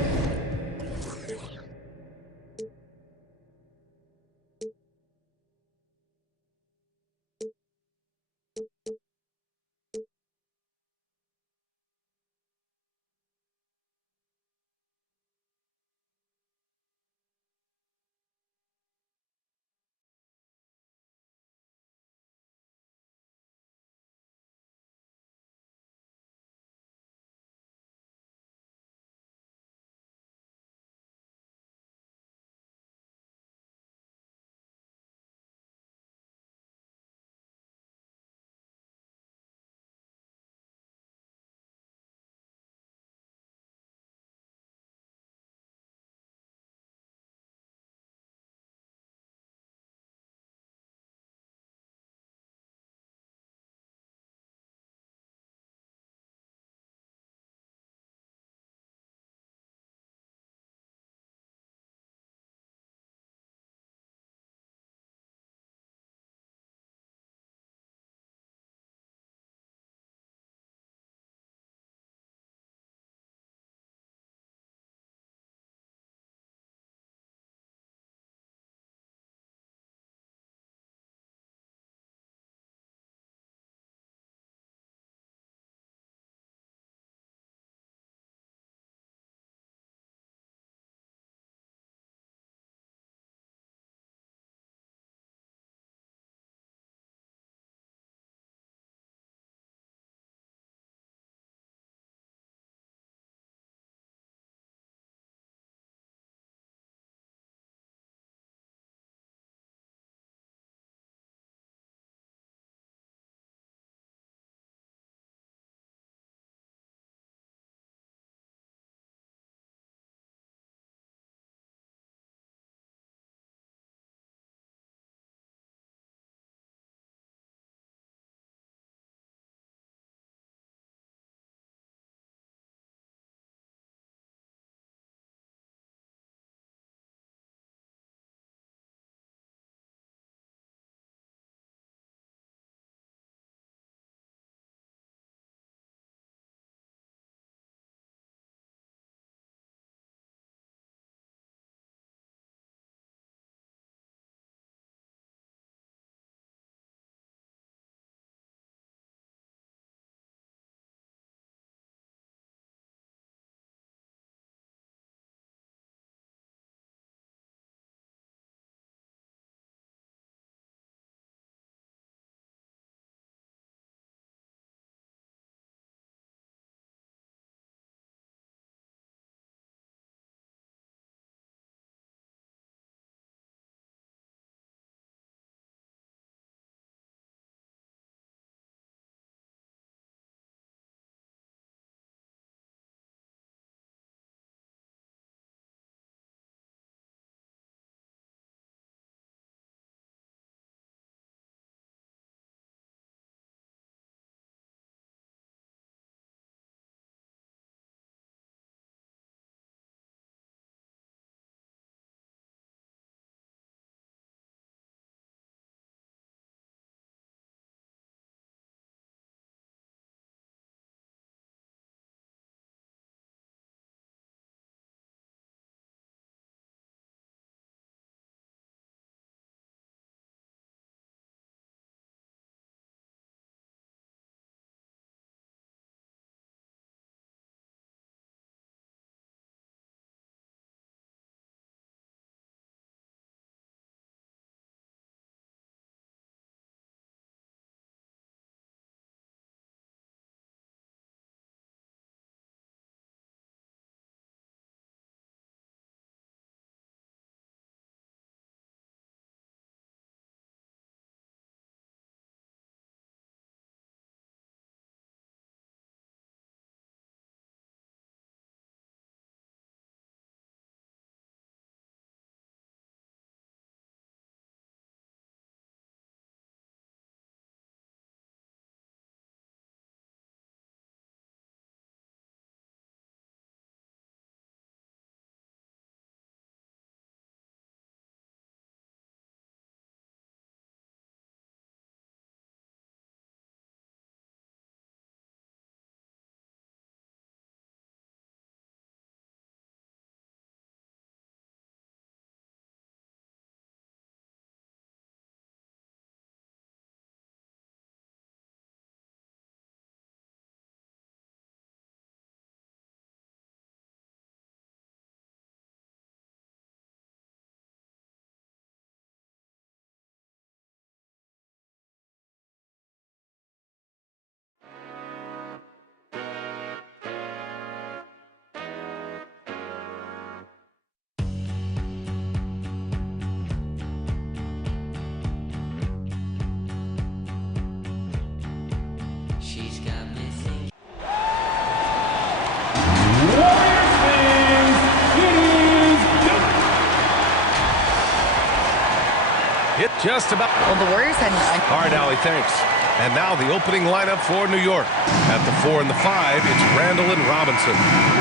Just about. Well, the Warriors had Hard alley, thanks. And now the opening lineup for New York. At the 4 and the 5, it's Randall and Robinson.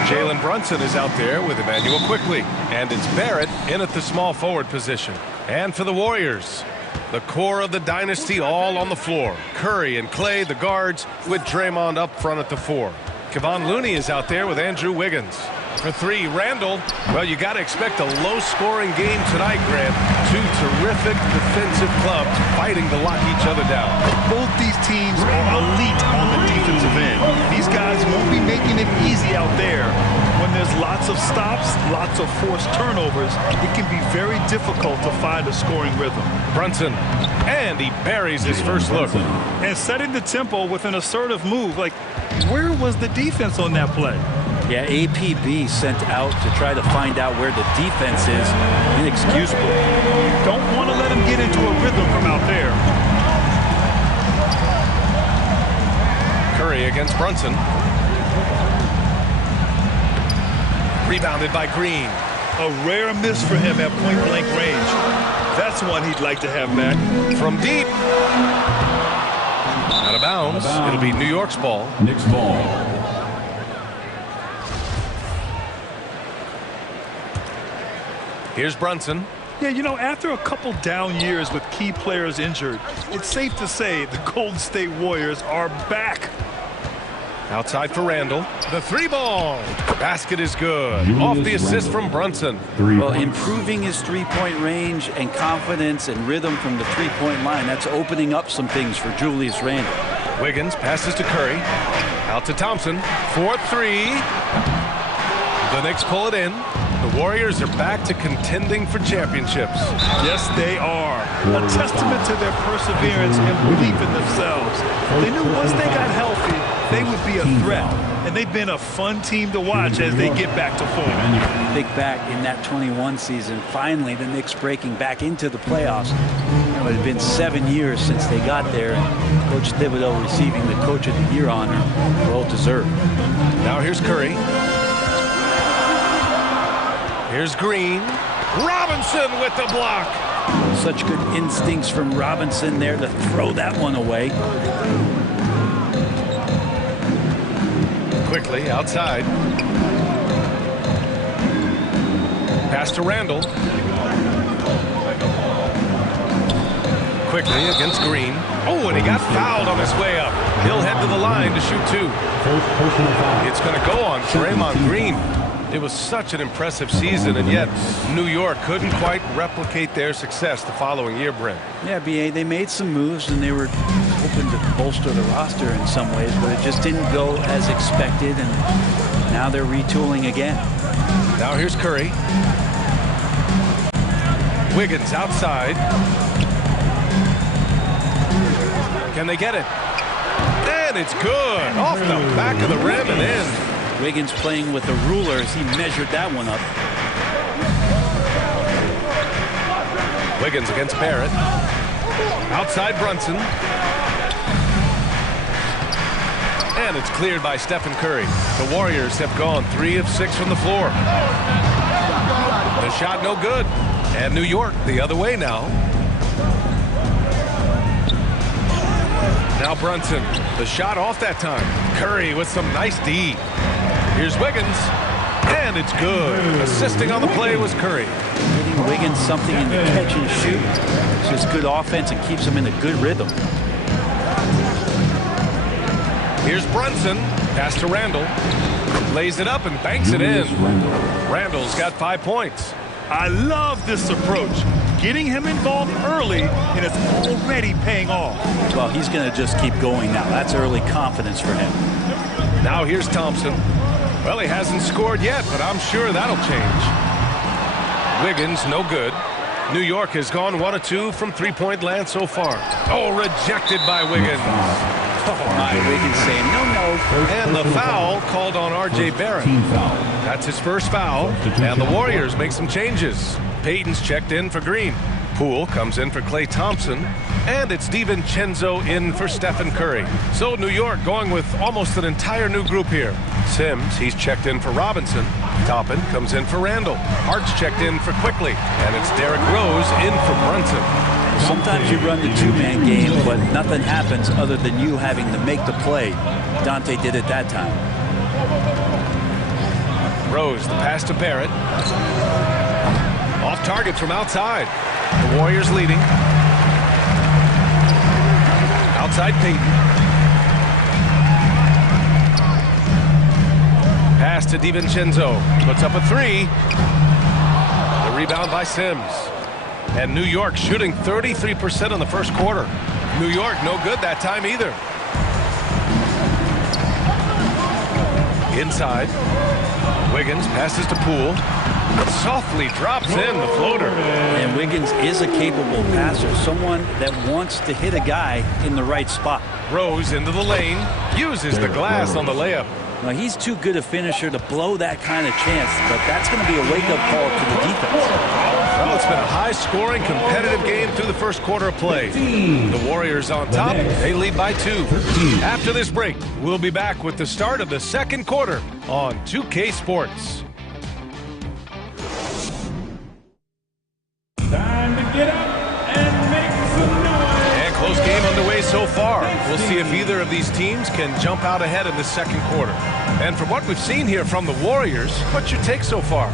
Jalen Brunson is out there with Emmanuel Quickly. And it's Barrett in at the small forward position. And for the Warriors, the core of the dynasty all on the floor. Curry and Clay, the guards, with Draymond up front at the 4. Kevon Looney is out there with Andrew Wiggins. For 3, Randall. Well, you got to expect a low-scoring game tonight, Grant. Two terrific defensive clubs fighting to lock each other down. Both these teams are elite on the defensive end. These guys won't be making it easy out there. When there's lots of stops, lots of forced turnovers, it can be very difficult to find a scoring rhythm. Brunson, and he buries his first look. And setting the tempo with an assertive move. Like, where was the defense on that play? Yeah, APB sent out to try to find out where the defense is. Inexcusable. You don't want to let him get into a rhythm from out there. Curry against Brunson. Rebounded by Green. A rare miss for him at point-blank range. That's one he'd like to have back. From deep. Out of bounds. It'll be New York's ball. Knicks ball. Here's Brunson. Yeah, you know, after a couple down years with key players injured, it's safe to say the Golden State Warriors are back. Outside for Randall. The 3-ball. Basket is good. Off the assist from Brunson. Well, improving his three-point range and confidence and rhythm from the three-point line, that's opening up some things for Julius Randle. Wiggins passes to Curry. Out to Thompson. 4-3. The Knicks pull it in. The Warriors are back to contending for championships. Yes, they are. A testament to their perseverance and belief in themselves. They knew once they got healthy, they would be a threat. And they've been a fun team to watch as they get back to form. Think back in that 21 season, finally the Knicks breaking back into the playoffs. You know, it had been 7 years since they got there, and Coach Thibodeau receiving the Coach of the Year honor, well deserved. Now here's Curry. Here's Green. Robinson with the block. Such good instincts from Robinson there to throw that one away. Quickly outside. Pass to Randall. Quickly against Green. Oh, and he got fouled on his way up. He'll head to the line to shoot 2. It's going to go on Draymond Green. It was such an impressive season, and yet New York couldn't quite replicate their success the following year, Brent. Yeah, B.A., they made some moves, and they were hoping to bolster the roster in some ways, but it just didn't go as expected, and now they're retooling again. Now here's Curry. Wiggins outside. Can they get it? And it's good. Off the back of the rim and in. Wiggins playing with the ruler as he measured that one up. Wiggins against Barrett. Outside Brunson. And it's cleared by Stephen Curry. The Warriors have gone 3 of 6 from the floor. The shot no good. And New York the other way now. Now Brunson. The shot off that time. Curry with some nice D. Here's Wiggins, and it's good. Assisting on the play was Curry. Getting Wiggins something in the catch and shoot. It's just good offense and keeps him in a good rhythm. Here's Brunson. Pass to Randall. Lays it up and banks it in. Randall's got 5 points. I love this approach. Getting him involved early, and it's already paying off. Well, he's going to just keep going now. That's early confidence for him. Now here's Thompson. Well, he hasn't scored yet, but I'm sure that'll change. Wiggins, no good. New York has gone 1 of 2 from three-point land so far. Oh, rejected by Wiggins. Oh, my. Wiggins saying no. And the foul called on R.J. Barrett. That's his first foul, and the Warriors make some changes. Payton's checked in for Green. Poole comes in for Klay Thompson, and it's DiVincenzo in for Stephen Curry. So New York going with almost an entire new group here. Sims, he's checked in for Robinson. Toppin comes in for Randall. Hart's checked in for Quickly, and it's Derrick Rose in for Brunson. Sometimes you run the two-man game, but nothing happens other than you having to make the play. Dante did it that time. Rose, the pass to Barrett. Off target from outside. The Warriors leading. Outside Peyton. Pass to DiVincenzo. Puts up a three. The rebound by Sims. And New York shooting 33% in the first quarter. New York no good that time either. Inside. Wiggins passes to Poole. Softly drops in the floater. And Wiggins is a capable passer, someone that wants to hit a guy in the right spot. Rose into the lane, uses the glass on the layup. Now, he's too good a finisher to blow that kind of chance, but that's going to be a wake-up call to the defense. Well, it's been a high-scoring, competitive game through the first quarter of play. The Warriors on top. They lead by 2. After this break, we'll be back with the start of the second quarter on 2K Sports. Time to get up and make some noise. And close game underway so far. We'll see if either of these teams can jump out ahead in the second quarter. And from what we've seen here from the Warriors, what's your take so far?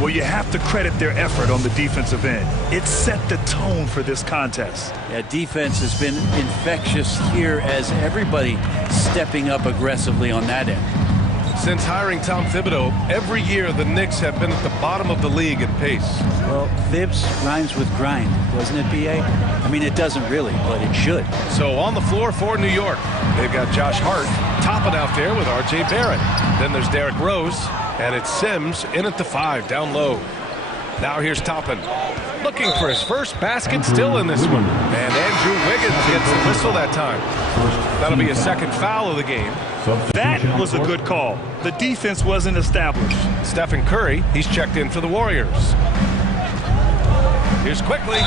Well, you have to credit their effort on the defensive end. It set the tone for this contest. Yeah, defense has been infectious here as everybody stepping up aggressively on that end. Since hiring Tom Thibodeau, every year the Knicks have been at the bottom of the league in pace. Well, Thibs rhymes with grind, doesn't it, B.A.? I mean, it doesn't really, but it should. So on the floor for New York, they've got Josh Hart topping out there with R.J. Barrett. Then there's Derrick Rose, and it's Sims in at the 5, down low. Now here's Toppin, looking for his first basket still in this one. And Andrew Wiggins gets the whistle that time. That'll be a second foul of the game. That was a good call. The defense wasn't established. Stephen Curry, he's checked in for the Warriors. Here's quickly,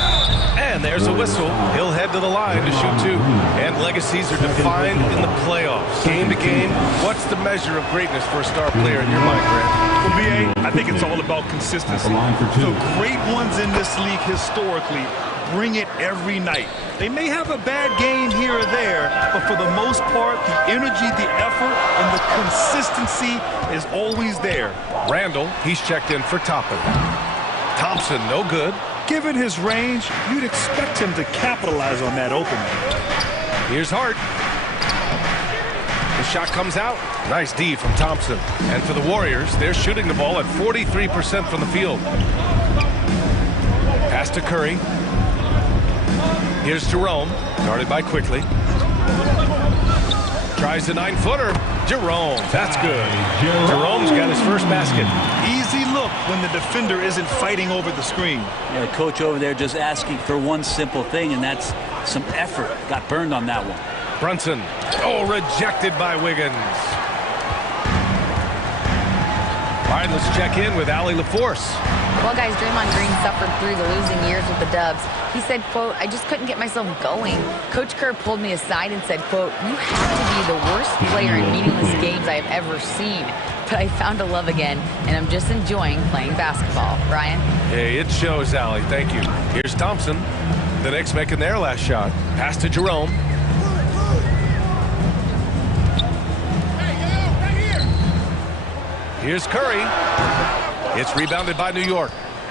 and there's a whistle. He'll head to the line to shoot 2. And legacies are defined in the playoffs. Game to game, what's the measure of greatness for a star player in your mind, Grant? For BA, I think it's all about consistency. The great ones in this league historically bring it every night. They may have a bad game here or there, but for the most part, the energy, the effort, and the consistency is always there. Randall, he's checked in for Toppin. Thompson, no good. Given his range, you'd expect him to capitalize on that opening. Here's Hart. The shot comes out. Nice D from Thompson. And for the Warriors, they're shooting the ball at 43% from the field. Pass to Curry. Here's Jerome, guarded by Quickly. Tries the 9-footer. Jerome, that's good. Jerome's got his first basket. Easy look when the defender isn't fighting over the screen. Yeah, the coach over there just asking for one simple thing, and that's some effort. Got burned on that one. Brunson, rejected by Wiggins. All right, let's check in with Allie LaForce. Well, guys, Draymond Green suffered through the losing years with the Dubs. He said, quote, "I just couldn't get myself going." Coach Kerr pulled me aside and said, quote, "You have to be the worst player in meaningless games I have ever seen. But I found a love again, and I'm just enjoying playing basketball." Ryan? Hey, it shows, Allie. Thank you. Here's Thompson. The Knicks making their last shot. Pass to Jerome. Here's Curry. It's rebounded by New York.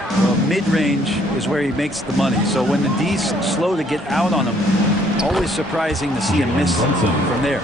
Well, mid-range is where he makes the money. So when the D's slow to get out on him, always surprising to see him miss from there.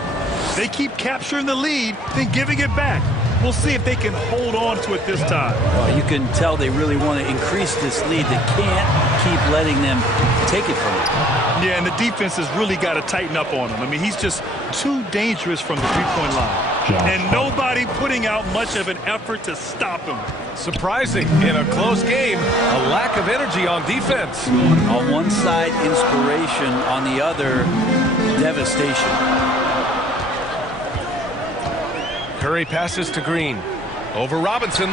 They keep capturing the lead, then giving it back. We'll see if they can hold on to it this time. Well, you can tell they really want to increase this lead. They can't keep letting them take it from them. Yeah, and the defense has really got to tighten up on him. I mean, he's just too dangerous from the three-point line. And nobody putting out much of an effort to stop him. Surprising in a close game, a lack of energy on defense. On one side, inspiration. On the other, devastation. Curry passes to Green. Over Robinson.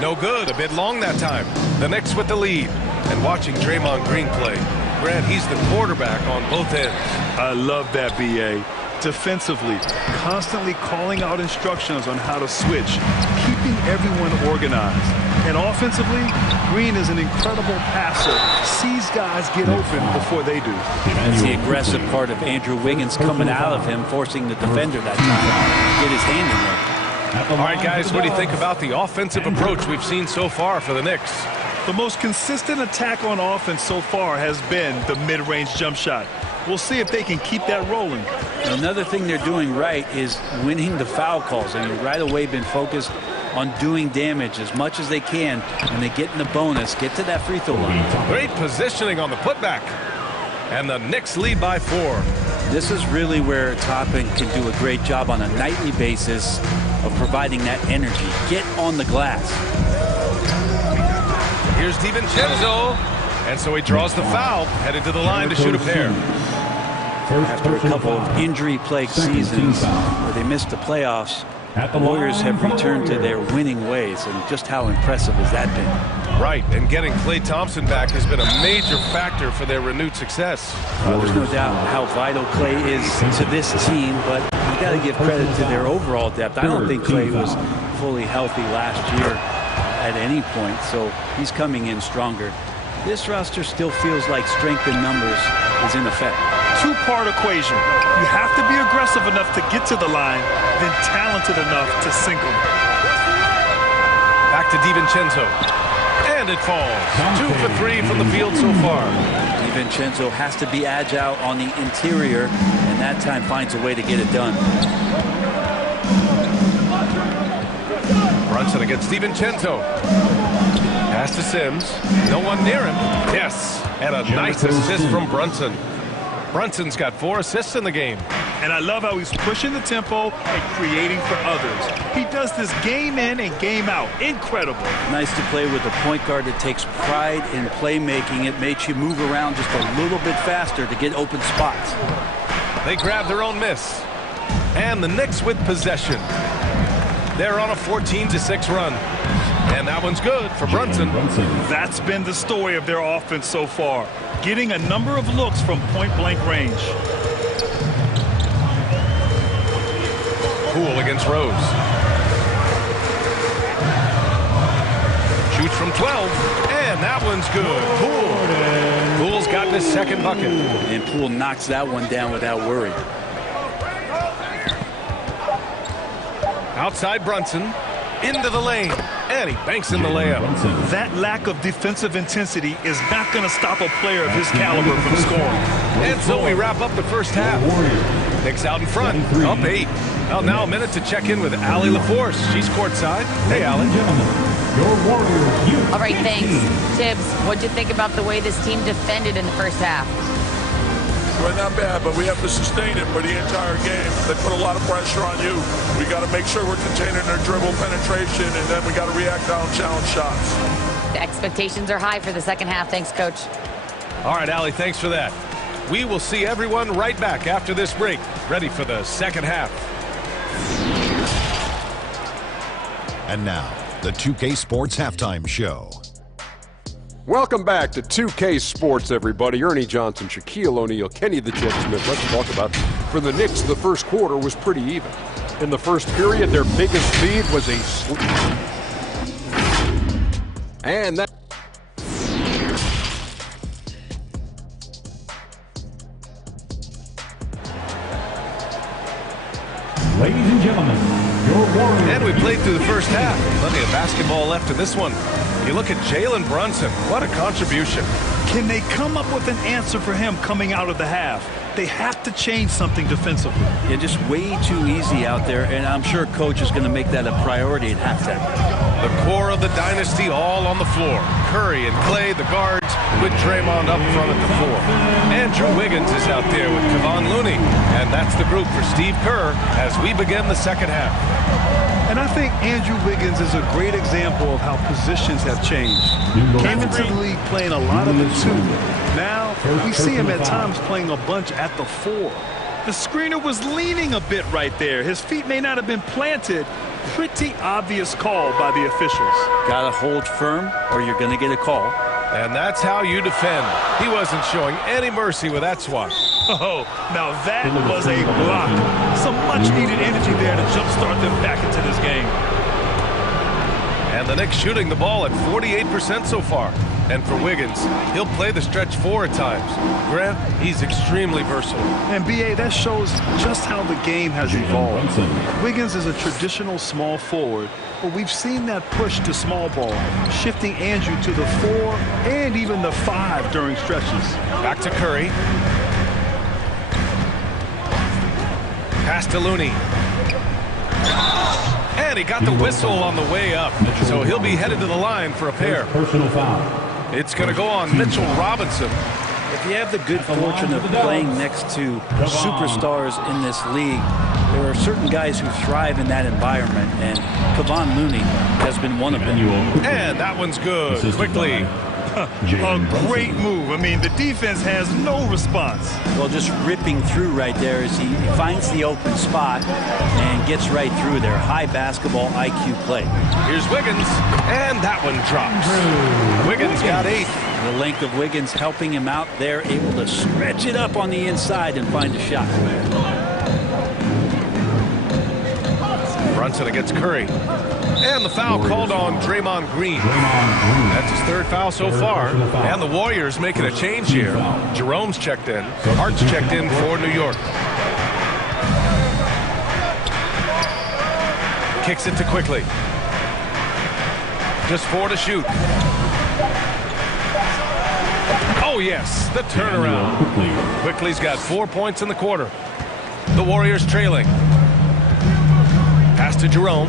No good. A bit long that time. The Knicks with the lead. And watching Draymond Green play. Grant, he's the quarterback on both ends. I love that, B.A. Defensively, constantly calling out instructions on how to switch, keeping everyone organized. And offensively, Green is an incredible passer. Sees guys get open before they do. That's the aggressive part of Andrew Wiggins coming out of him, forcing the defender that time to get his hand in there. All right, guys, what do you think about the offensive approach we've seen so far for the Knicks? The most consistent attack on offense so far has been the mid-range jump shot. We'll see if they can keep that rolling. Another thing they're doing right is winning the foul calls. I mean, right away been focused on doing damage as much as they can. When they get in the bonus, get to that free throw line. Great positioning on the putback. And the Knicks lead by 4. This is really where Toppin can do a great job on a nightly basis of providing that energy. Get on the glass. Here's DiVincenzo. And so he draws the foul, headed to the line to shoot a pair. After a couple of injury-plagued seasons where they missed the playoffs, the Warriors have returned to their winning ways, and just how impressive has that been? Right, and getting Klay Thompson back has been a major factor for their renewed success. Well, there's no doubt how vital Klay is to this team, but you got to give credit to their overall depth. I don't think Klay was fully healthy last year at any point, so he's coming in stronger. This roster still feels like strength in numbers is in effect. Two-part equation. You have to be aggressive enough to get to the line, then talented enough to sink them. Back to DiVincenzo. And it falls. 2 for 3 from the field so far. DiVincenzo has to be agile on the interior, and that time finds a way to get it done. Brunson against DiVincenzo. Pass to Sims. No one near him. Yes. And a nice assist from Brunson. Brunson's got 4 assists in the game. And I love how he's pushing the tempo and creating for others. He does this game in and game out. Incredible. Nice to play with a point guard that takes pride in playmaking. It makes you move around just a little bit faster to get open spots. They grab their own miss. And the Knicks with possession. They're on a 14-6 run. And that one's good for Brunson. That's been the story of their offense so far. Getting a number of looks from point-blank range. Poole against Rose. Shoots from 12. And that one's good. Poole. Poole's gotten his second bucket. And Poole knocks that one down without worry. Outside Brunson. Into the lane. And he banks in the layup. That lack of defensive intensity is not going to stop a player of his caliber from scoring. And so we wrap up the first half. Knicks out in front, up 8. Well, now a minute to check in with Allie LaForce. She's courtside. Hey, Allie. All right, thanks. Tibbs, what'd you think about the way this team defended in the first half? Well, not bad, but we have to sustain it for the entire game. They put a lot of pressure on you. We got to make sure we're containing their dribble penetration, and then we got to react on challenge shots. The expectations are high for the second half. Thanks, Coach. All right, Allie, thanks for that. We will see everyone right back after this break, ready for the second half. And now, the 2K Sports Halftime Show. Welcome back to 2K Sports, everybody. Ernie Johnson, Shaquille O'Neal, Kenny the Jet Smith. Let's talk about, for the Knicks, the first quarter was pretty even. In the first period, their biggest lead was a and that. Ladies and gentlemen, your Warriors. And we played through the first half. Plenty of basketball left in this one. You look at Jalen Brunson. What a contribution. Can they come up with an answer for him coming out of the half? They have to change something defensively. Yeah, just way too easy out there, and I'm sure Coach is going to make that a priority at halftime. The core of the dynasty all on the floor. Curry and Klay, the guards, with Draymond up front at the 4. Andrew Wiggins is out there with Kevon Looney. And that's the group for Steve Kerr as we begin the second half. And I think Andrew Wiggins is a great example of how positions have changed. Came into the league playing a lot of the 2. Now we see him at times playing a bunch at the 4. The screener was leaning a bit right there. His feet may not have been planted. Pretty obvious call by the officials. Gotta hold firm or you're gonna get a call. And that's how you defend. He wasn't showing any mercy with that swat. Oh, now that was a block. Some much-needed energy there to jumpstart them back into this game. And the Knicks shooting the ball at 48% so far. And for Wiggins, he'll play the stretch 4 at times. Grant, he's extremely versatile. And B.A., that shows just how the game has evolved. Wiggins is a traditional small forward, but we've seen that push to small ball, shifting Andrew to the 4 and even the 5 during stretches. Back to Curry. Pass to Looney. And he got the whistle on the way up. So he'll be headed to the line for a pair. Personal foul. It's going to go on Mitchell Robinson. If you have the good fortune of playing next to superstars in this league, there are certain guys who thrive in that environment, and Kevon Looney has been one of them. And that one's good. Quickly. A great move. I mean, the defense has no response. Well, just ripping through right there as he finds the open spot and gets right through there. High basketball IQ play. Here's Wiggins, and that one drops. Wiggins got 8. The length of Wiggins helping him out there, able to stretch it up on the inside and find a shot. Brunson against Curry. And the foul called on Draymond Green. That's his 3rd foul so far. And the Warriors making a change here. Jerome's checked in. Hart's checked in for New York. Kicks it to Quickly. Just 4 to shoot. Oh, yes, the turnaround. Quickly's got 4 points in the quarter. The Warriors trailing. Pass to Jerome.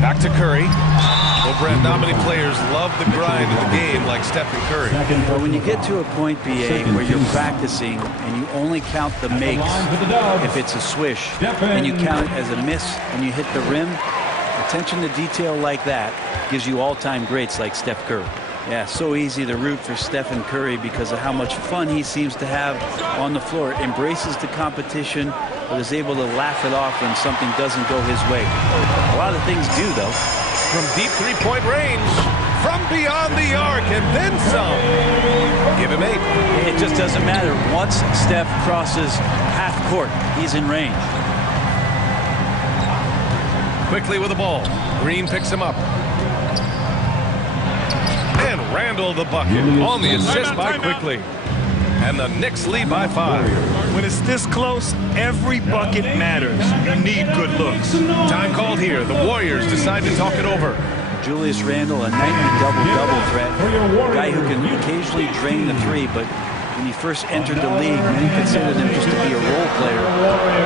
Back to Curry. Well, Brent, not many players love the grind of the game like Stephen Curry. Well, when you get to a point, BA, where you're practicing and you only count the makes if it's a swish, and you count it as a miss and you hit the rim, attention to detail like that gives you all-time greats like Steph Curry. Yeah, so easy to root for Stephen Curry because of how much fun he seems to have on the floor. Embraces the competition, but is able to laugh it off when something doesn't go his way. A lot of things do, though. From deep 3-point range, from beyond the arc, and then some. Give him 8. It just doesn't matter. Once Steph crosses half court, he's in range. Quickly with the ball. Green picks him up. And Randall the bucket on the assist by Quickly. And the Knicks lead by 5. When it's this close, every bucket matters. You need good looks. Time called here. The Warriors decide to talk it over. Julius Randle, a nightly double-double threat. A guy who can occasionally drain the 3, but when he first entered the league, many considered him just to be a role player.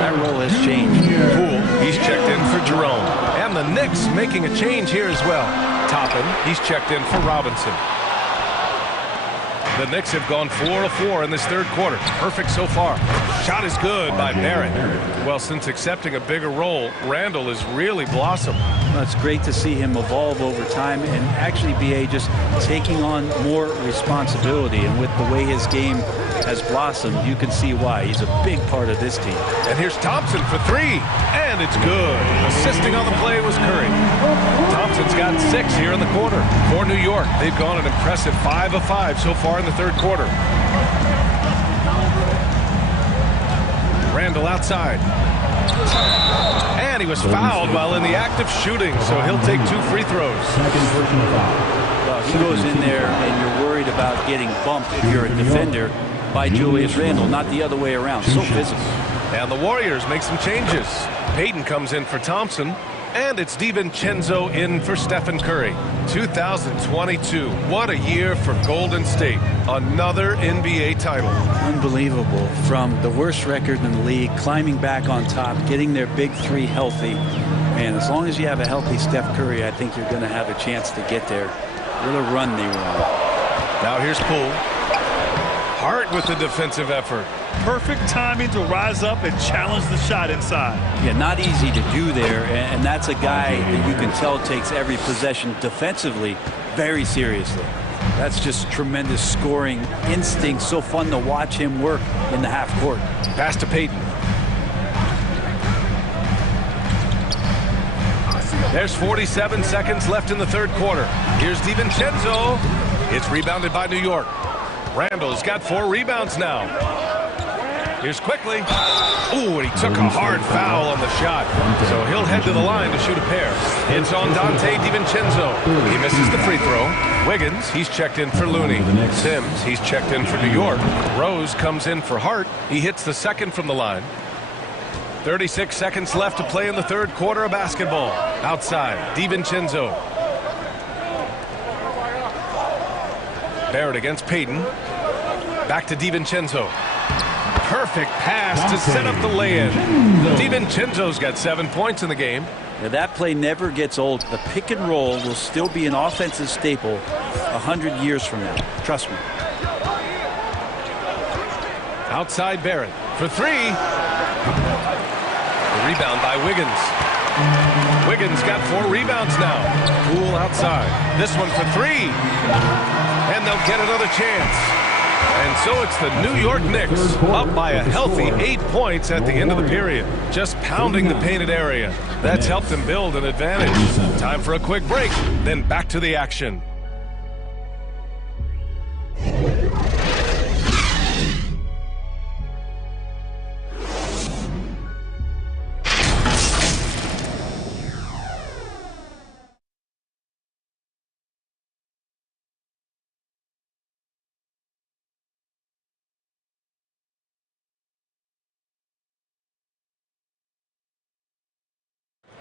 That role has changed. Poole, he's checked in for Jerome. And the Knicks making a change here as well. Toppin, he's checked in for Robinson. The Knicks have gone 4 of 4 in this 3rd quarter. Perfect so far. Shot is good by Barrett. Well, since accepting a bigger role, Randall has really blossomed. Well, it's great to see him evolve over time and actually BA just taking on more responsibility. And with the way his game has blossomed, you can see why. He's a big part of this team. And here's Thompson for 3. And it's good. Assisting on the play was Curry. Thompson's got 6 here in the quarter. For New York, they've gone an impressive 5 of 5 so far in the 3rd quarter. Randall outside. And he was fouled while in the act of shooting, so he'll take 2 free throws. Well, he goes in there and you're worried about getting bumped if you're a defender by Julius Randle, not the other way around. So physical. And the Warriors make some changes. Payton comes in for Thompson. And it's DiVincenzo in for Stephen Curry. 2022. What a year for Golden State. Another NBA title. Unbelievable. From the worst record in the league, climbing back on top, getting their big 3 healthy. And as long as you have a healthy Steph Curry, I think you're going to have a chance to get there. What a run they were on. Now here's Poole. Hart with the defensive effort. Perfect timing to rise up and challenge the shot inside. Yeah, not easy to do there, and that's a guy that you can tell takes every possession defensively very seriously. That's just tremendous scoring instinct. So fun to watch him work in the half court. Pass to Payton. There's 47 seconds left in the 3rd quarter. Here's DiVincenzo. It's rebounded by New York. Randall's got 4 rebounds now. Here's quickly. Ooh, and he took a hard foul on the shot. So he'll head to the line to shoot a pair. It's on Dante DiVincenzo. He misses the free throw. Wiggins, he's checked in for Looney. Sims, he's checked in for New York. Rose comes in for Hart. He hits the second from the line. 36 seconds left to play in the third quarter of basketball. Outside, DiVincenzo. Barrett against Payton. Back to DiVincenzo. Perfect pass to set up the lay-in. DiVincenzo's got 7 points in the game. Now that play never gets old. The pick and roll will still be an offensive staple 100 years from now. Trust me. Outside Barrett for three. The rebound by Wiggins. Wiggins got 4 rebounds now. Poole outside. This one for three. And they'll get another chance. And so it's the New York Knicks up by a healthy 8 points at the end of the period. Just pounding the painted area. That's helped them build an advantage. Time for a quick break, then back to the action.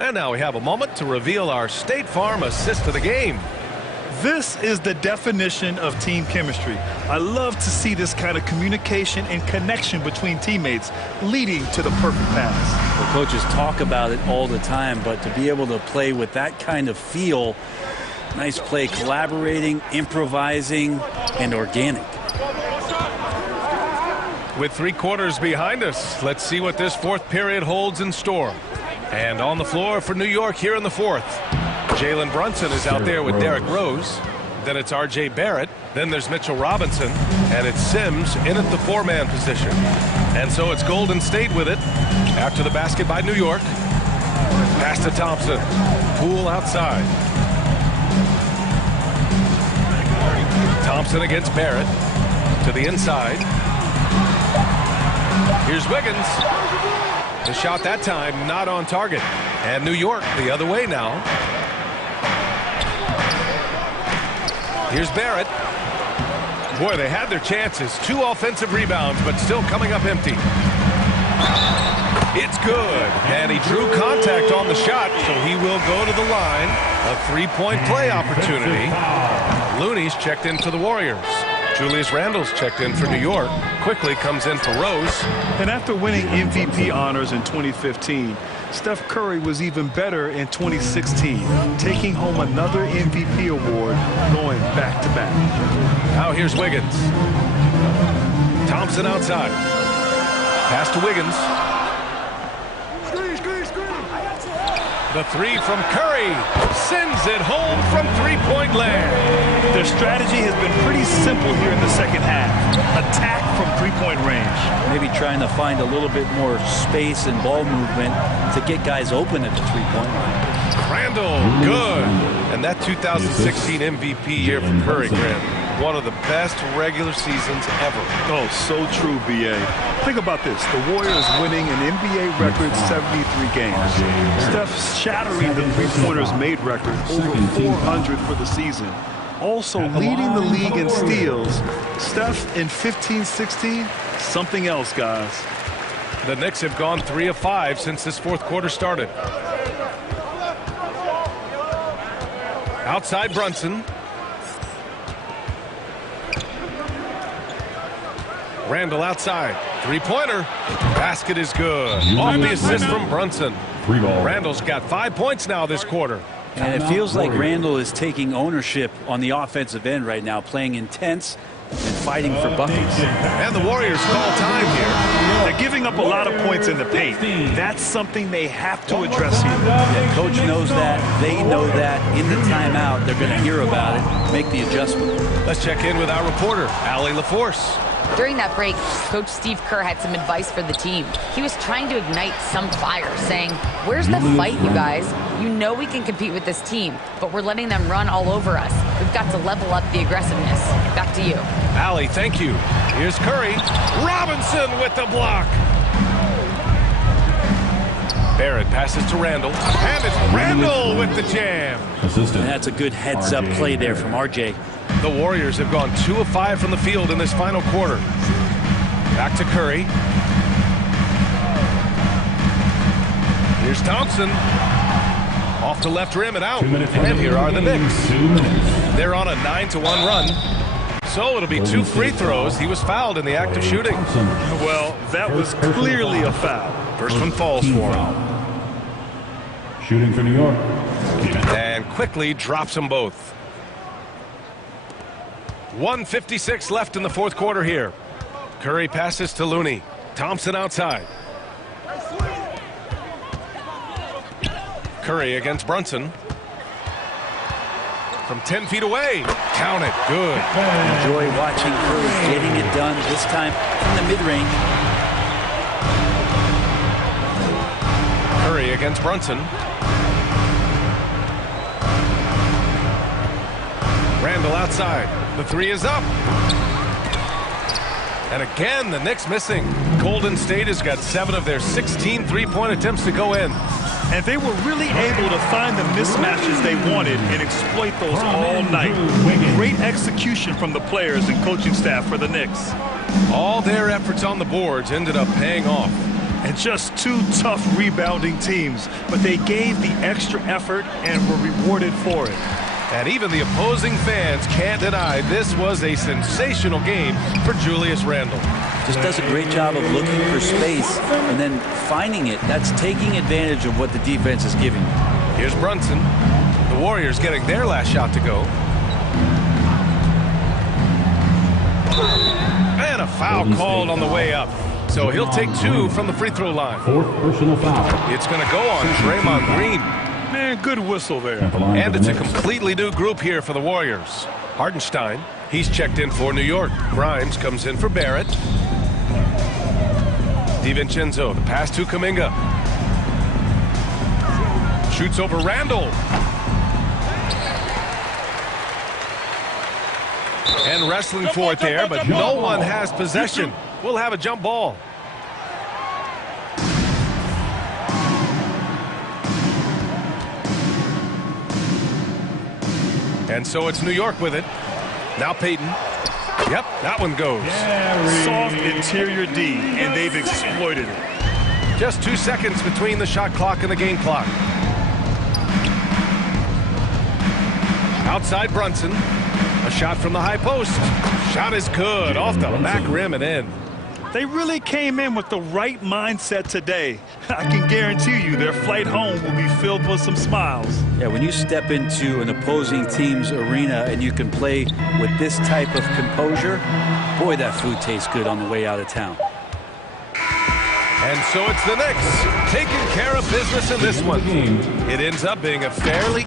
And now we have a moment to reveal our State Farm assist of the game. This is the definition of team chemistry. I love to see this kind of communication and connection between teammates leading to the perfect pass. The coaches talk about it all the time, but to be able to play with that kind of feel, nice play, collaborating, improvising, and organic. With 3 quarters behind us, let's see what this fourth period holds in store. And on the floor for New York here in the fourth. Jalen Brunson is out there with Derrick Rose. Then it's R.J. Barrett. Then there's Mitchell Robinson. And it's Sims in at the 4-man position. And so it's Golden State with it. After the basket by New York. Pass to Thompson. Poole outside. Thompson against Barrett. To the inside. Here's Wiggins. The shot that time not on target. And New York the other way now. Here's Barrett. Boy, they had their chances. 2 offensive rebounds, but still coming up empty. It's good. And he drew contact on the shot, so he will go to the line. A 3-point play opportunity. Looney's checked in for the Warriors. Julius Randle's checked in for New York. Quickly comes in for Rose. And after winning MVP honors in 2015, Steph Curry was even better in 2016, taking home another MVP award, going back-to-back. Now here's Wiggins. Thompson outside. Pass to Wiggins. The 3 from Curry sends it home from 3-point land. Their strategy has been pretty simple here in the second half. Attack from 3-point range. Maybe trying to find a little bit more space and ball movement to get guys open at the 3-point line. Randle, good. And that 2016 MVP year for Curry, Grant. One of the best regular seasons ever. Oh, so true, B.A. Think about this. The Warriors winning an NBA record 73 games. Steph shattering the three-pointers made record, over 400 for the season. Also leading the league in steals. Steph in 15-16, something else, guys. The Knicks have gone 3 of 5 since this fourth quarter started. Outside Brunson. Randle outside. 3-pointer. Basket is good. Off the assist from Brunson. Randle's got 5 points now this quarter. And it feels like Randle is taking ownership on the offensive end right now, playing intense and fighting for buckets. And the Warriors call time here. They're giving up a lot of points in the paint. That's something they have to address here. Yeah, coach knows that. They know that. In the timeout, they're going to hear about it, make the adjustment. Let's check in with our reporter, Allie LaForce. During that break, Coach Steve Kerr had some advice for the team. He was trying to ignite some fire, saying, "Where's the fight, you guys? You know we can compete with this team, but we're letting them run all over us. We've got to level up the aggressiveness." Back to you. Allie, thank you. Here's Curry. Robinson with the block. Barrett passes to Randall. And it's Randall with the jam. And that's a good heads-up play there from RJ. The Warriors have gone 2 of 5 from the field in this final quarter. Back to Curry. Here's Thompson. Off the left rim and out. And here are the Knicks. They're on a 9-1 run. So it'll be 2 free throws. He was fouled in the act of shooting. Well, that was clearly a foul. First one falls for him. Shooting for New York. And quickly drops them both. 1:56 left in the fourth quarter here. Curry passes to Looney. Thompson outside. Curry against Brunson. From 10 feet away. Count it. Good. Enjoy watching Curry getting it done, this time from the mid-range. Curry against Brunson. Randall outside. The 3 is up. And again, the Knicks missing. Golden State has got 7 of their 16 three-point attempts to go in. And they were really able to find the mismatches they wanted and exploit those all night. Great execution from the players and coaching staff for the Knicks. All their efforts on the boards ended up paying off. And just 2 tough rebounding teams, but they gave the extra effort and were rewarded for it. And even the opposing fans can't deny this was a sensational game for Julius Randle. Just does a great job of looking for space and then finding it. That's taking advantage of what the defense is giving you. Here's Brunson. The Warriors getting their last shot to go. And a foul called on the way up. So he'll take 2 from the free throw line. 4th personal foul. It's going to go on Draymond Green. Man, good whistle there. And it's a completely new group here for the Warriors. Hardenstein, he's checked in for New York. Grimes comes in for Barrett. DiVincenzo, the pass to Kuminga. Shoots over Randall. And wrestling for it there, but no one has possession. We'll have a jump ball. And so it's New York with it. Now Payton. Yep, that one goes. Soft interior D, and they've exploited it. Just 2 seconds between the shot clock and the game clock. Outside Brunson. A shot from the high post. Shot is good. Off the back rim and in. They really came in with the right mindset today. I can guarantee you their flight home will be filled with some smiles. Yeah, when you step into an opposing team's arena and you can play with this type of composure, boy, that food tastes good on the way out of town. And so it's the Knicks taking care of business in this one. It ends up being a fairly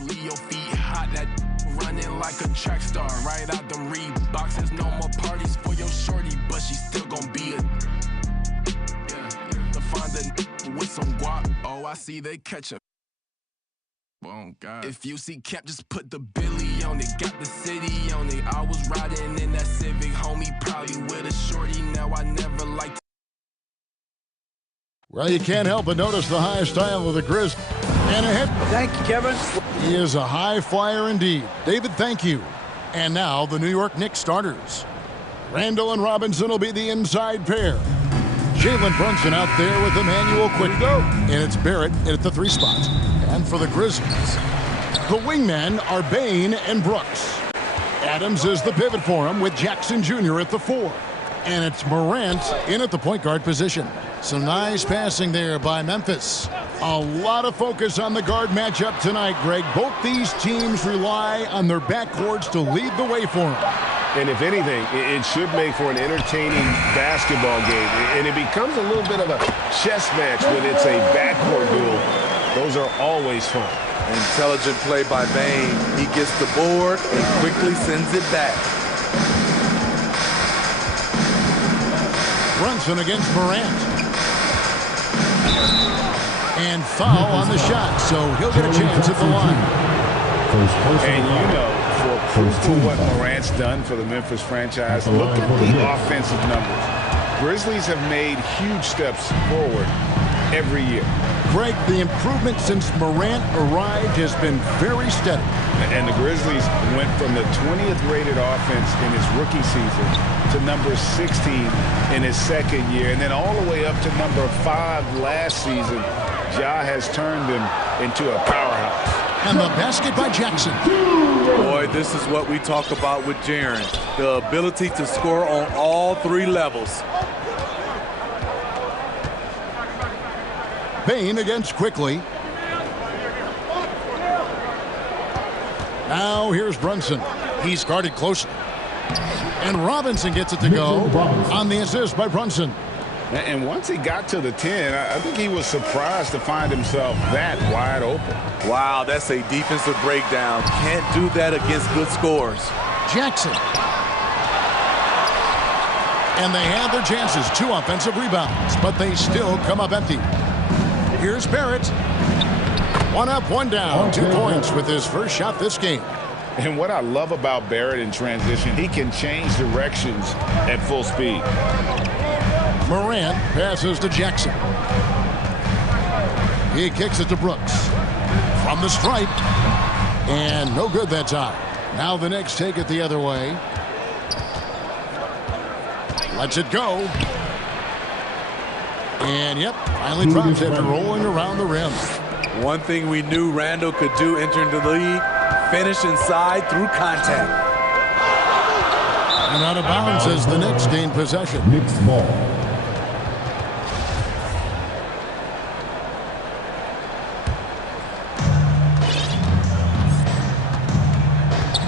leave your feet hot. That running like a track star, right out them Reeboks. There's no more parties for your shorty, but she still gon' be a. To find a with some guap. Oh, I see they catch a. Oh, God. If you see Cap, just put the Billy on it. Got the city on it. I was riding in that Civic, homie, probably with a shorty. Now I never liked. Well, you can't help but notice the high style of the Grizz. And a hit. Thank you, Kevin. He is a high flyer indeed. David, thank you. And now the New York Knicks starters. Randall and Robinson will be the inside pair. Jalen Brunson out there with Emmanuel Quickly. And it's Barrett at the 3 spots. And for the Grizzlies, the wingmen are Bain and Brooks. Adams is the pivot for him with Jackson Jr. at the 4. And it's Morant in at the point guard position. Some nice passing there by Memphis. A lot of focus on the guard matchup tonight, Greg. Both these teams rely on their backcourts to lead the way for them. And if anything, it should make for an entertaining basketball game. And it becomes a little bit of a chess match when it's a backcourt duel. Those are always fun. Intelligent play by Bain. He gets the board and quickly sends it back. Brunson against Morant. And foul on the shot, so he'll get a chance at the line. And you know, for proof of what Morant's done for the Memphis franchise, look at the offensive numbers. Grizzlies have made huge steps forward every year. Greg, the improvement since Morant arrived has been very steady. And the Grizzlies went from the 20th rated offense in his rookie season to number 16 in his second year, and then all the way up to number 5 last season. Ja has turned them into a powerhouse. And the basket by Jackson. Boy, this is what we talk about with Jaren. The ability to score on all 3 levels. Bain against Quickly. Now here's Brunson. He's guarded closely. And Robinson gets it to go on the assist by Brunson. And once he got to the 10, I think he was surprised to find himself that wide open. Wow, that's a defensive breakdown. Can't do that against good scores. Jackson. And they have their chances. 2 offensive rebounds, but they still come up empty. Here's Barrett. 1 up, 1 down. 2 points with his first shot this game. And what I love about Barrett in transition, he can change directions at full speed. Morant passes to Jackson. He kicks it to Brooks. From the stripe. And no good that time. Now the Knicks take it the other way. Lets it go. And, yep, finally drops after rolling around the rim. One thing we knew Randall could do entering the league, finish inside through contact. And out of bounds as the Knicks gain possession. Knicks ball.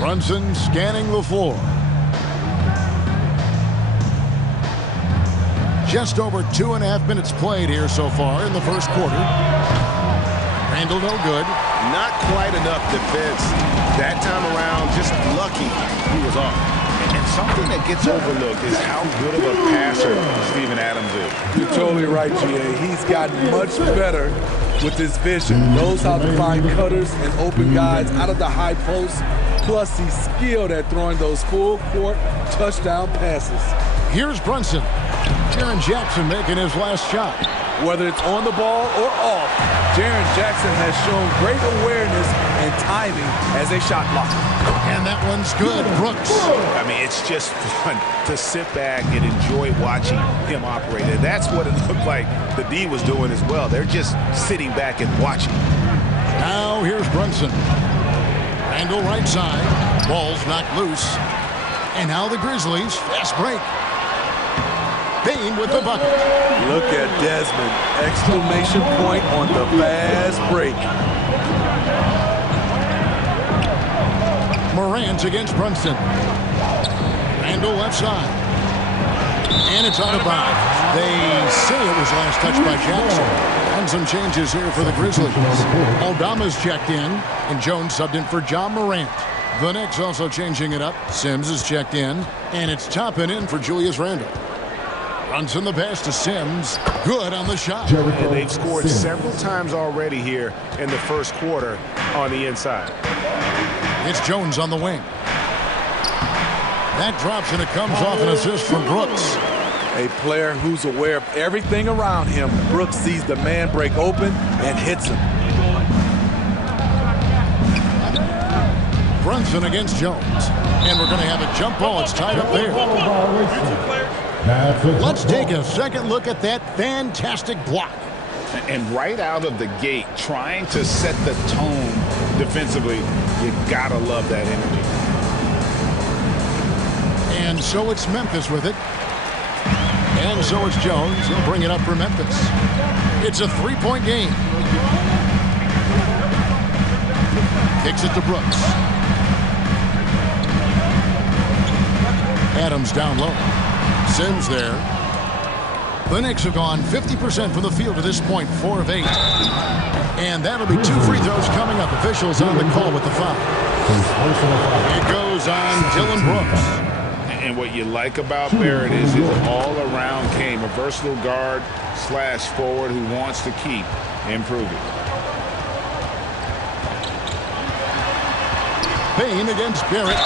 Brunson scanning the floor. Just over 2.5 minutes played here so far in the first quarter. Randall no good. Not quite enough defense that time around. Just lucky he was off. And something that gets overlooked is how good of a passer Steven Adams is. You're totally right, G.A. He's gotten much better with his vision. Knows how to find cutters and open guys out of the high post. Plus, he's skilled at throwing those full-court touchdown passes. Here's Brunson. Jaren Jackson making his last shot. Whether it's on the ball or off, Jaren Jackson has shown great awareness and timing as a shot blocker. And that one's good. Brooks. I mean, it's just fun to sit back and enjoy watching him operate. And that's what it looked like the D was doing as well. They're just sitting back and watching. Now here's Brunson. Randall right side. Ball's knocked loose. And now the Grizzlies. Fast break. Bain with the bucket. Look at Desmond. Exclamation point on the fast break. Morant against Brunson. Randall left side. And it's out of bounds. They say it was last touched by Jackson. And some changes here for the Grizzlies. Aldama's checked in, and Jones subbed in for John Morant. The Knicks also changing it up. Sims is checked in, and it's Toppin in for Julius Randle. Brunson the pass to Sims. Good on the shot. And they've scored several times already here in the first quarter on the inside. It's Jones on the wing. That drops, and it comes off an assist from Brooks. A player who's aware of everything around him. Brooks sees the man break open and hits him. Brunson against Jones. And we're going to have a jump ball. It's tied up there. Let's take a second look at that fantastic block. And right out of the gate, trying to set the tone defensively, you gotta love that energy. And so it's Memphis with it. And so it's Jones. He'll bring it up for Memphis. It's a three-point game. Kicks it to Brooks. Adams down low. Sims there. The Knicks have gone 50% from the field to this point, 4 of 8. And that'll be 2 free throws coming up. Officials on the call with the foul. It goes on Dylan Brooks. And what you like about Barrett is his all-around game, a versatile guard / forward who wants to keep improving. Payne against Barrett.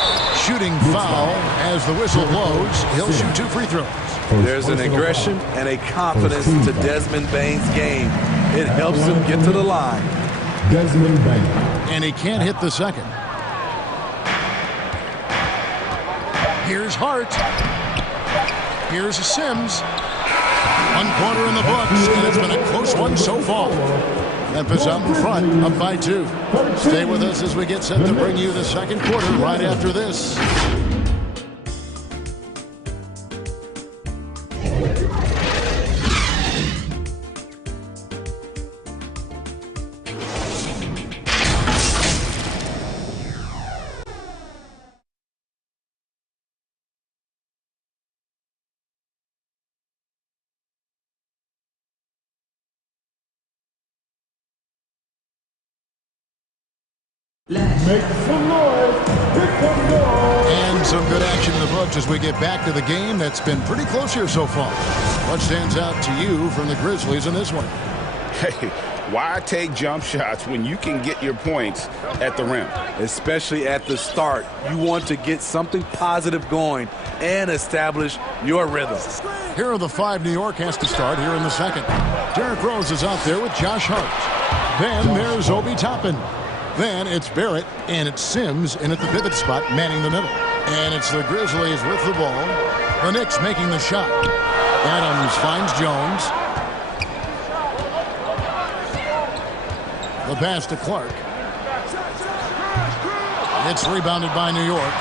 Shooting foul as the whistle blows. He'll shoot 2 free throws. There's an aggression and a confidence to Desmond Bane's game. It helps him get to the line. Desmond Bane. And he can't hit the second. Here's Hart. Here's Sims. 1 quarter in the books, and it's been a close one so far. Memphis out in front, up by 2. Stay with us as we get set to bring you the second quarter right after this. Make some noise. Make some noise. And some good action in the books as we get back to the game that's been pretty close here so far. What stands out to you from the Grizzlies in this one? Hey, why take jump shots when you can get your points at the rim? Especially at the start. You want to get something positive going and establish your rhythm. Here are the 5 New York has to start here in the second. Derrick Rose is out there with Josh Hart. Then there's Obi Toppin. Then it's Barrett, and it's Sims in at the pivot spot, manning the middle. And it's the Grizzlies with the ball. The Knicks making the shot. Adams finds Jones. The pass to Clark. It's rebounded by New York.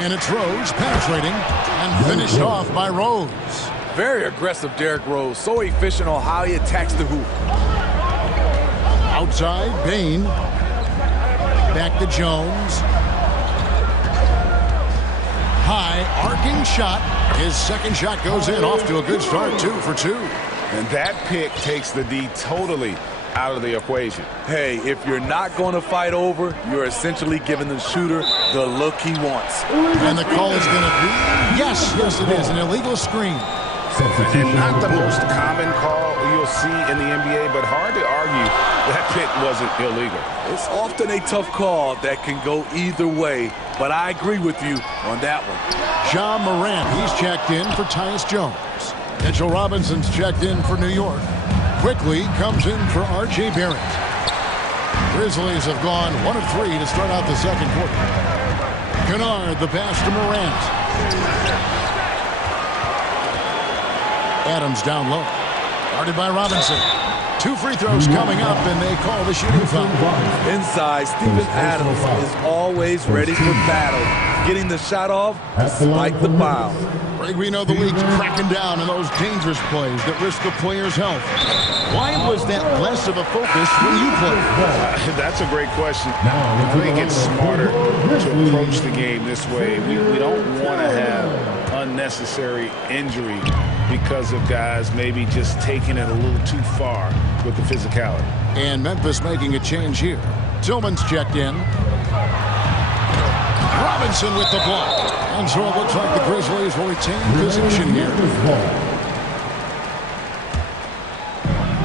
And it's Rose penetrating and finished off by Rose. Very aggressive Derrick Rose. So efficient on how he attacks the hoop. Outside, Bane. Back to Jones. High, arcing shot. His second shot goes in. Off to a good start, 2 for 2. And that pick takes the D totally out of the equation. Hey, if you're not going to fight over, you're essentially giving the shooter the look he wants. And the call is going to be, yes, it is, an illegal screen. And not the most common call you'll see in the NBA, but hard to argue that pick wasn't illegal. It's often a tough call that can go either way, but I agree with you on that one. John Morant, he's checked in for Tyus Jones. Mitchell Robinson's checked in for New York. Quickly comes in for R.J. Barrett. Grizzlies have gone 1 of 3 to start out the second quarter. Kennard, the pass to Morant. Adams down low. Guarded by Robinson. 2 free throws coming up, and they call the shooting foul. Inside, Steven Adams is always ready for battle. Getting the shot off despite the foul. We know the league's cracking down on those dangerous plays that risk the player's health. Why was that less of a focus when you played? That's a great question. I think it's smarter to approach the game this way. We don't want to have unnecessary injury because of guys maybe just taking it a little too far with the physicality. And Memphis making a change here. Tillman's checked in. Robinson with the block. And so it looks like the Grizzlies will retain position here.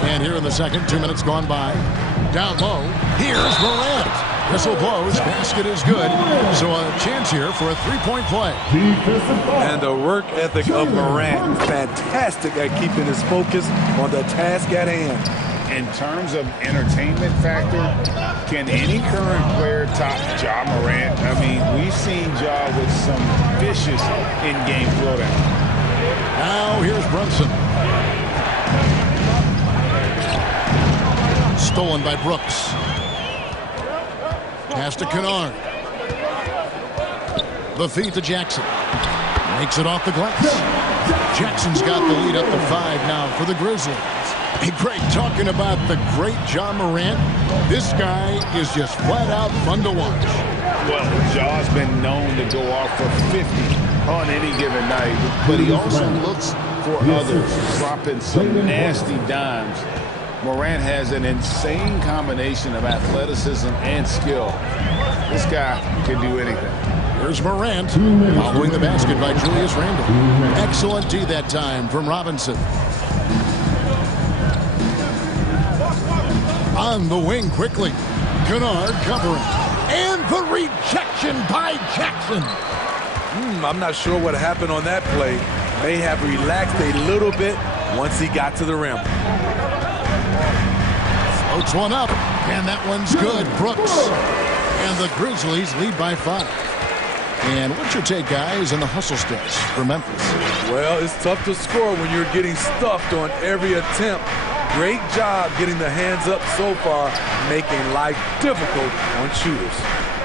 And here in the second, 2 minutes gone by. Down low, here's Morant. Whistle blows, basket is good. So a chance here for a three-point play. And the work ethic of Morant, fantastic at keeping his focus on the task at hand. In terms of entertainment factor, can any current player top Ja Morant? I mean, we've seen Ja with some vicious in-game throwdown. Now here's Brunson. Stolen by Brooks. Pass to Kennard. The feed to Jackson. Makes it off the glass. Jackson's got the lead up to 5 now for the Grizzlies. Hey, Greg, talking about the great Ja Morant, this guy is just flat out fun to watch. Well, Ja's been known to go off for 50 on any given night, but he also looks for others, dropping some nasty dimes. Morant has an insane combination of athleticism and skill. This guy can do anything. Here's Morant, following the basket by Julius Randle. Excellent D that time from Robinson. On the wing quickly. Kennard covering. And the rejection by Jackson. I'm not sure what happened on that play. May have relaxed a little bit once he got to the rim. Floats one up. And that one's good. Brooks. And the Grizzlies lead by 5. And what's your take, guys, on the hustle steps for Memphis? Well, it's tough to score when you're getting stuffed on every attempt. Great job getting the hands up so far, making life difficult on shooters.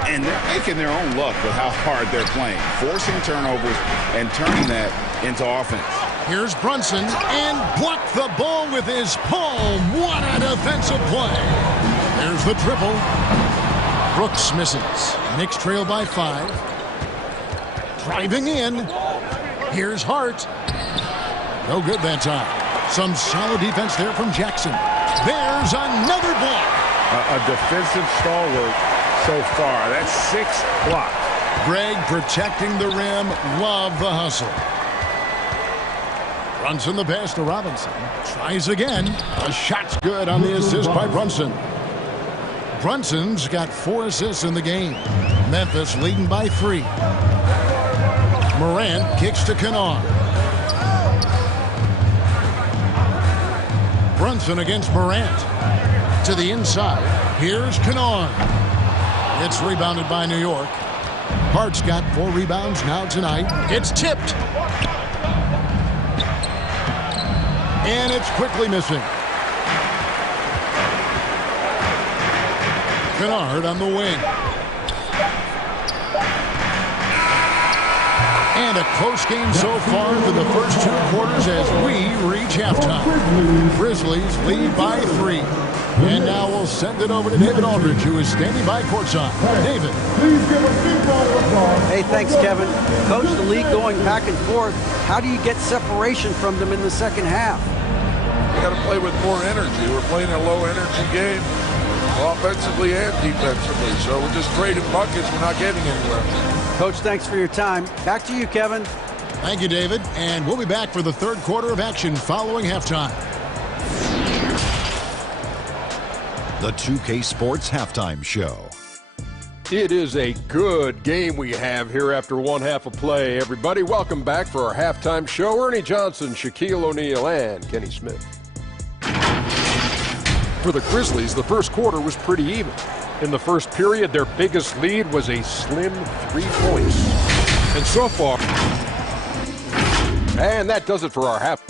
And they're making their own luck with how hard they're playing, forcing turnovers and turning that into offense. Here's Brunson, and blocked the ball with his palm. What a defensive play. There's the triple. Brooks misses. Knicks trail by 5. Driving in. Here's Hart. No good that time. Some solid defense there from Jackson. There's another block. A defensive stalwart so far. That's 6 blocks. Greg protecting the rim. Love the hustle. Brunson the pass to Robinson. Tries again. A shot's good on the assist by Brunson. Brunson's got 4 assists in the game. Memphis leading by 3. Morant kicks to Kennard. Brunson against Morant. To the inside. Here's Kennard. It's rebounded by New York. Hart's got 4 rebounds now tonight. It's tipped. And it's quickly missing. Kennard on the wing. And a close game so far for the first 2 quarters as we reach halftime. Grizzlies lead by 3. And now we'll send it over to David Aldridge, who is standing by courtside. David. Hey, thanks, Kevin. Coach, the league going back and forth. How do you get separation from them in the second half? We got to play with more energy. We're playing a low-energy game, offensively and defensively. So we're just trading buckets. We're not getting anywhere. Coach, thanks for your time. Back to you, Kevin. Thank you, David. And we'll be back for the third quarter of action following halftime. The 2K Sports Halftime Show. It is a good game we have here after one half of play. Everybody, welcome back for our halftime show. Ernie Johnson, Shaquille O'Neal, and Kenny Smith. For the Grizzlies, the first quarter was pretty even. In the first period, their biggest lead was a slim 3 points. And so far, and that does it for our half.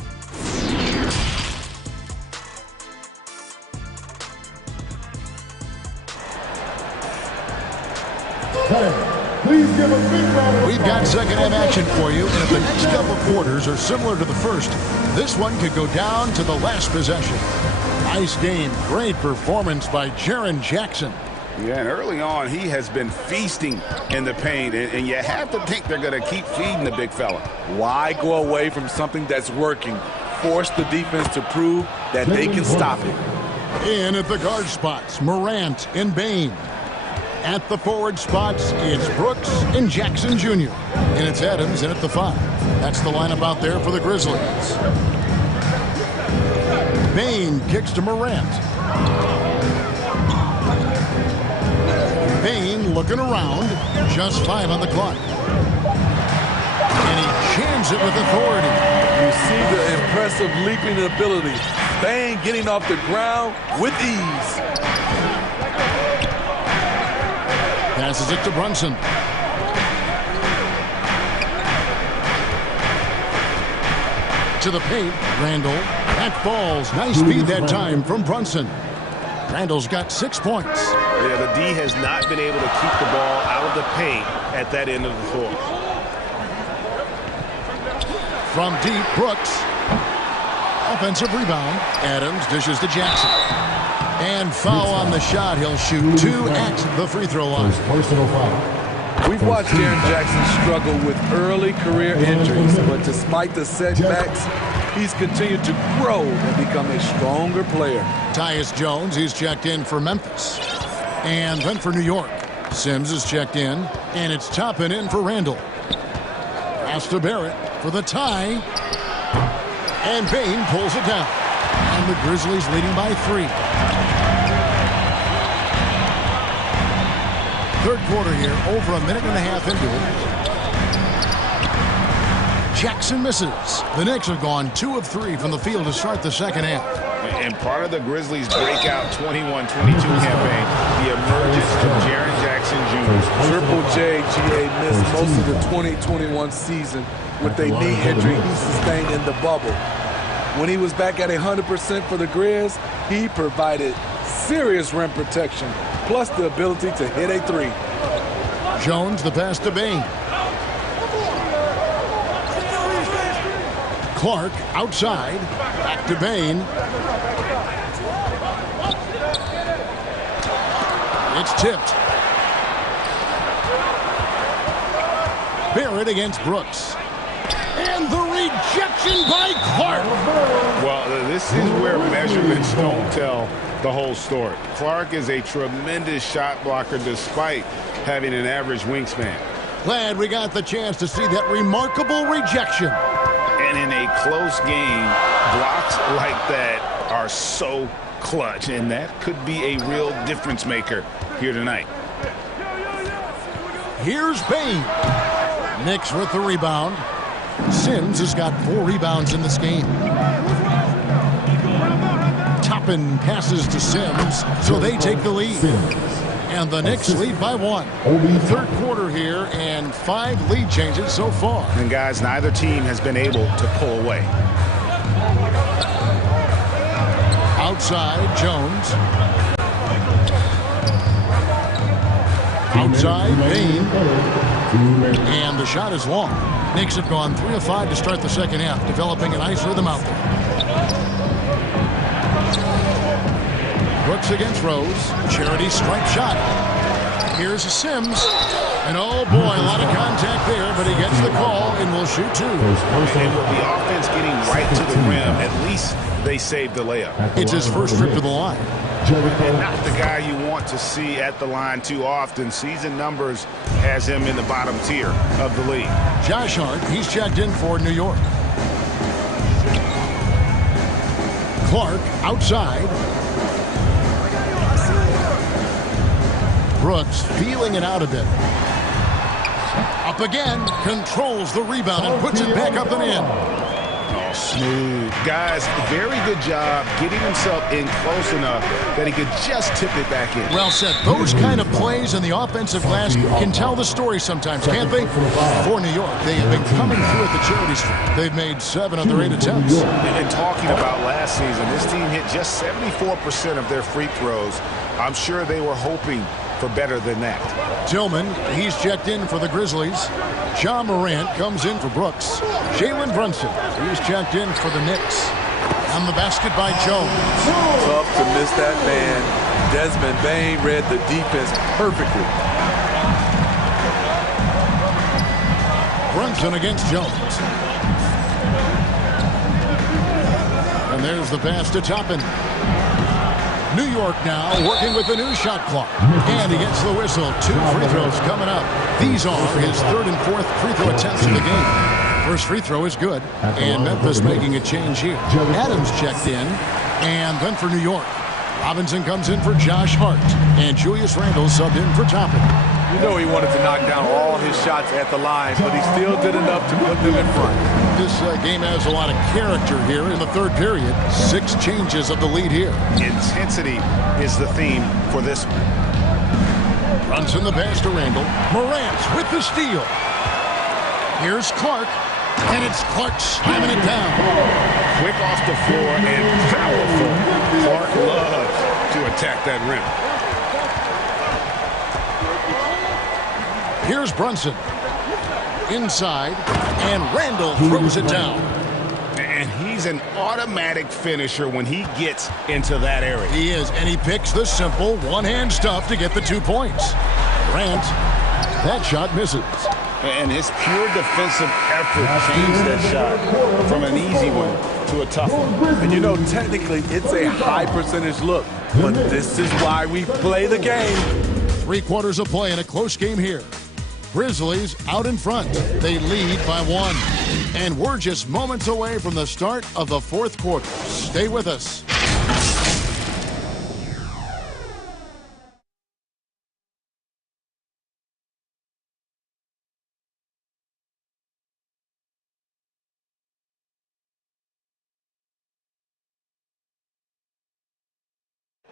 We've got second half action for you, and if the next couple quarters are similar to the first, this one could go down to the last possession. Nice game. Great performance by Jaren Jackson. Yeah, and early on, he has been feasting in the paint, and you have to think they're going to keep feeding the big fella. Why go away from something that's working? Force the defense to prove that they can stop it. In at the guard spots, Morant and Bain. At the forward spots, it's Brooks and Jackson Jr. And it's Adams in at the 5. That's the lineup out there for the Grizzlies. Bain kicks to Morant. Bain looking around. Just 5 on the clock. And he jams it with authority. You see the impressive leaping ability. Bain getting off the ground with ease. Passes it to Brunson. To the paint, Randall. That falls. Nice speed that time from Brunson. Randall's got 6 points. Yeah, the D has not been able to keep the ball out of the paint at that end of the floor. From deep, Brooks. Offensive rebound. Adams dishes to Jackson. And foul on the shot. He'll shoot 2 at the free throw line. Personal foul. We've watched Jaren Jackson struggle with early career injuries, but despite the setbacks, he's continued to grow and become a stronger player. Tyus Jones, he's checked in for Memphis. And then for New York. Sims is checked in, and it's Toppin in for Randall. Pass to Barrett for the tie. And Bain pulls it down. And the Grizzlies leading by 3. Third quarter here, over a minute and a half into it. Jackson misses. The Knicks have gone 2 of 3 from the field to start the second half. And part of the Grizzlies' breakout 21-22 campaign, the emergence of Jaren Jackson Jr. Triple J, GA missed most of the 2021 season with a knee injury he sustained in the bubble. When he was back at 100% for the Grizz, he provided serious rim protection, plus the ability to hit a 3. Jones, the pass to Bain. Clark outside. Back to Bain. It's tipped. Barrett against Brooks. And the rejection by Clark. Well, this is where measurements don't tell the whole story. Clark is a tremendous shot blocker despite having an average wingspan. Glad we got the chance to see that remarkable rejection. And in a close game, blocks like that are so clutch, and that could be a real difference maker here tonight. Here's Bain. Knicks with the rebound. Sims has got 4 rebounds in this game. Toppin passes to Sims, so they take the lead. And the Knicks lead by 1. Third quarter here, and 5 lead changes so far. And guys, neither team has been able to pull away. Outside, Jones. Outside, Bain. And the shot is long. Knicks have gone 3 of 5 to start the second half, developing a nice rhythm out there. Brooks against Rose. Charity stripe shot. Here's Sims. And oh boy, a lot of contact there, but he gets the call and will shoot 2. And with the offense getting right to the rim, at least they saved the layup. It's his first trip to the line. And not the guy you want to see at the line too often. Season numbers has him in the bottom tier of the league. Josh Hart, he's checked in for New York. Clark outside. Brooks feeling it out a bit. Up again, controls the rebound and puts it back up and in. Oh, smooth. Guys, very good job getting himself in close enough that he could just tip it back in. Well said. Those kind of plays in the offensive glass can tell the story sometimes, can't they? For New York, they have been coming through at the charity stripe. They've made 7 of their 8 attempts. And talking about last season, this team hit just 74% of their free throws. I'm sure they were hoping for better than that. Tillman, he's checked in for the Grizzlies. John Morant comes in for Brooks. Jalen Brunson, he's checked in for the Knicks. On the basket by Jones. Tough to miss that man. Desmond Bain read the defense perfectly. Brunson against Jones. And there's the pass to Toppin. New York now working with the new shot clock. And he gets the whistle. 2 free throws coming up. These are his 3rd and 4th free throw attempts of the game. First free throw is good. And Memphis making a change here. Adams checked in. And then for New York, Robinson comes in for Josh Hart. And Julius Randle subbed in for Toppin. You know he wanted to knock down all his shots at the line, but he still did enough to put them in front. This game has a lot of character here in the 3rd period. 6 changes of the lead here. Intensity is the theme for this one. Runs in the pass to Randle. Morant with the steal. Here's Clark. And it's Clark slamming it down. Quick off the floor and powerful. Clark loves to attack that rim. Here's Brunson. Inside. And Randle throws it down. And he's an automatic finisher when he gets into that area. He is. And he picks the simple one-hand stuff to get the 2 points. Grant. That shot misses. And his pure defensive effort changed that shot from an easy one to a tough one. And you know, technically, it's a high percentage look. But this is why we play the game. 3 quarters of play in a close game here. Grizzlies out in front. They lead by 1. And we're just moments away from the start of the 4th quarter. Stay with us.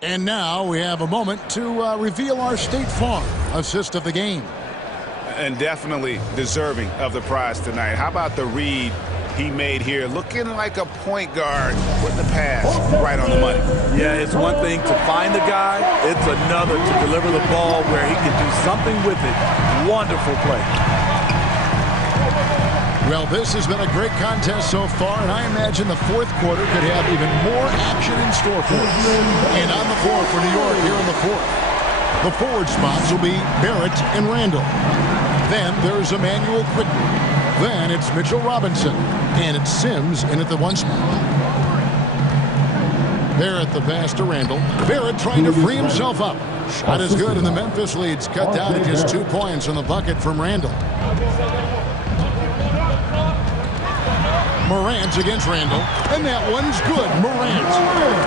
And now we have a moment to reveal our State Farm assist of the game. And definitely deserving of the prize tonight. How about the read he made here? Looking like a point guard with the pass right on the money. Yeah, it's one thing to find the guy. It's another to deliver the ball where he can do something with it. Wonderful play. Well, this has been a great contest so far, and I imagine the 4th quarter could have even more action in store for us. And on the floor for New York here in the 4th. The forward spots will be Barrett and Randle. Then there's Emmanuel Quickly. Then it's Mitchell Robinson. And it's Sims in at the 1 spot. Barrett the pass to Randle. Barrett trying to free himself up. Shot is good, and the Memphis lead's cut down to just 2 points on the bucket from Randle. Morant against Randle, and that one's good. Morant.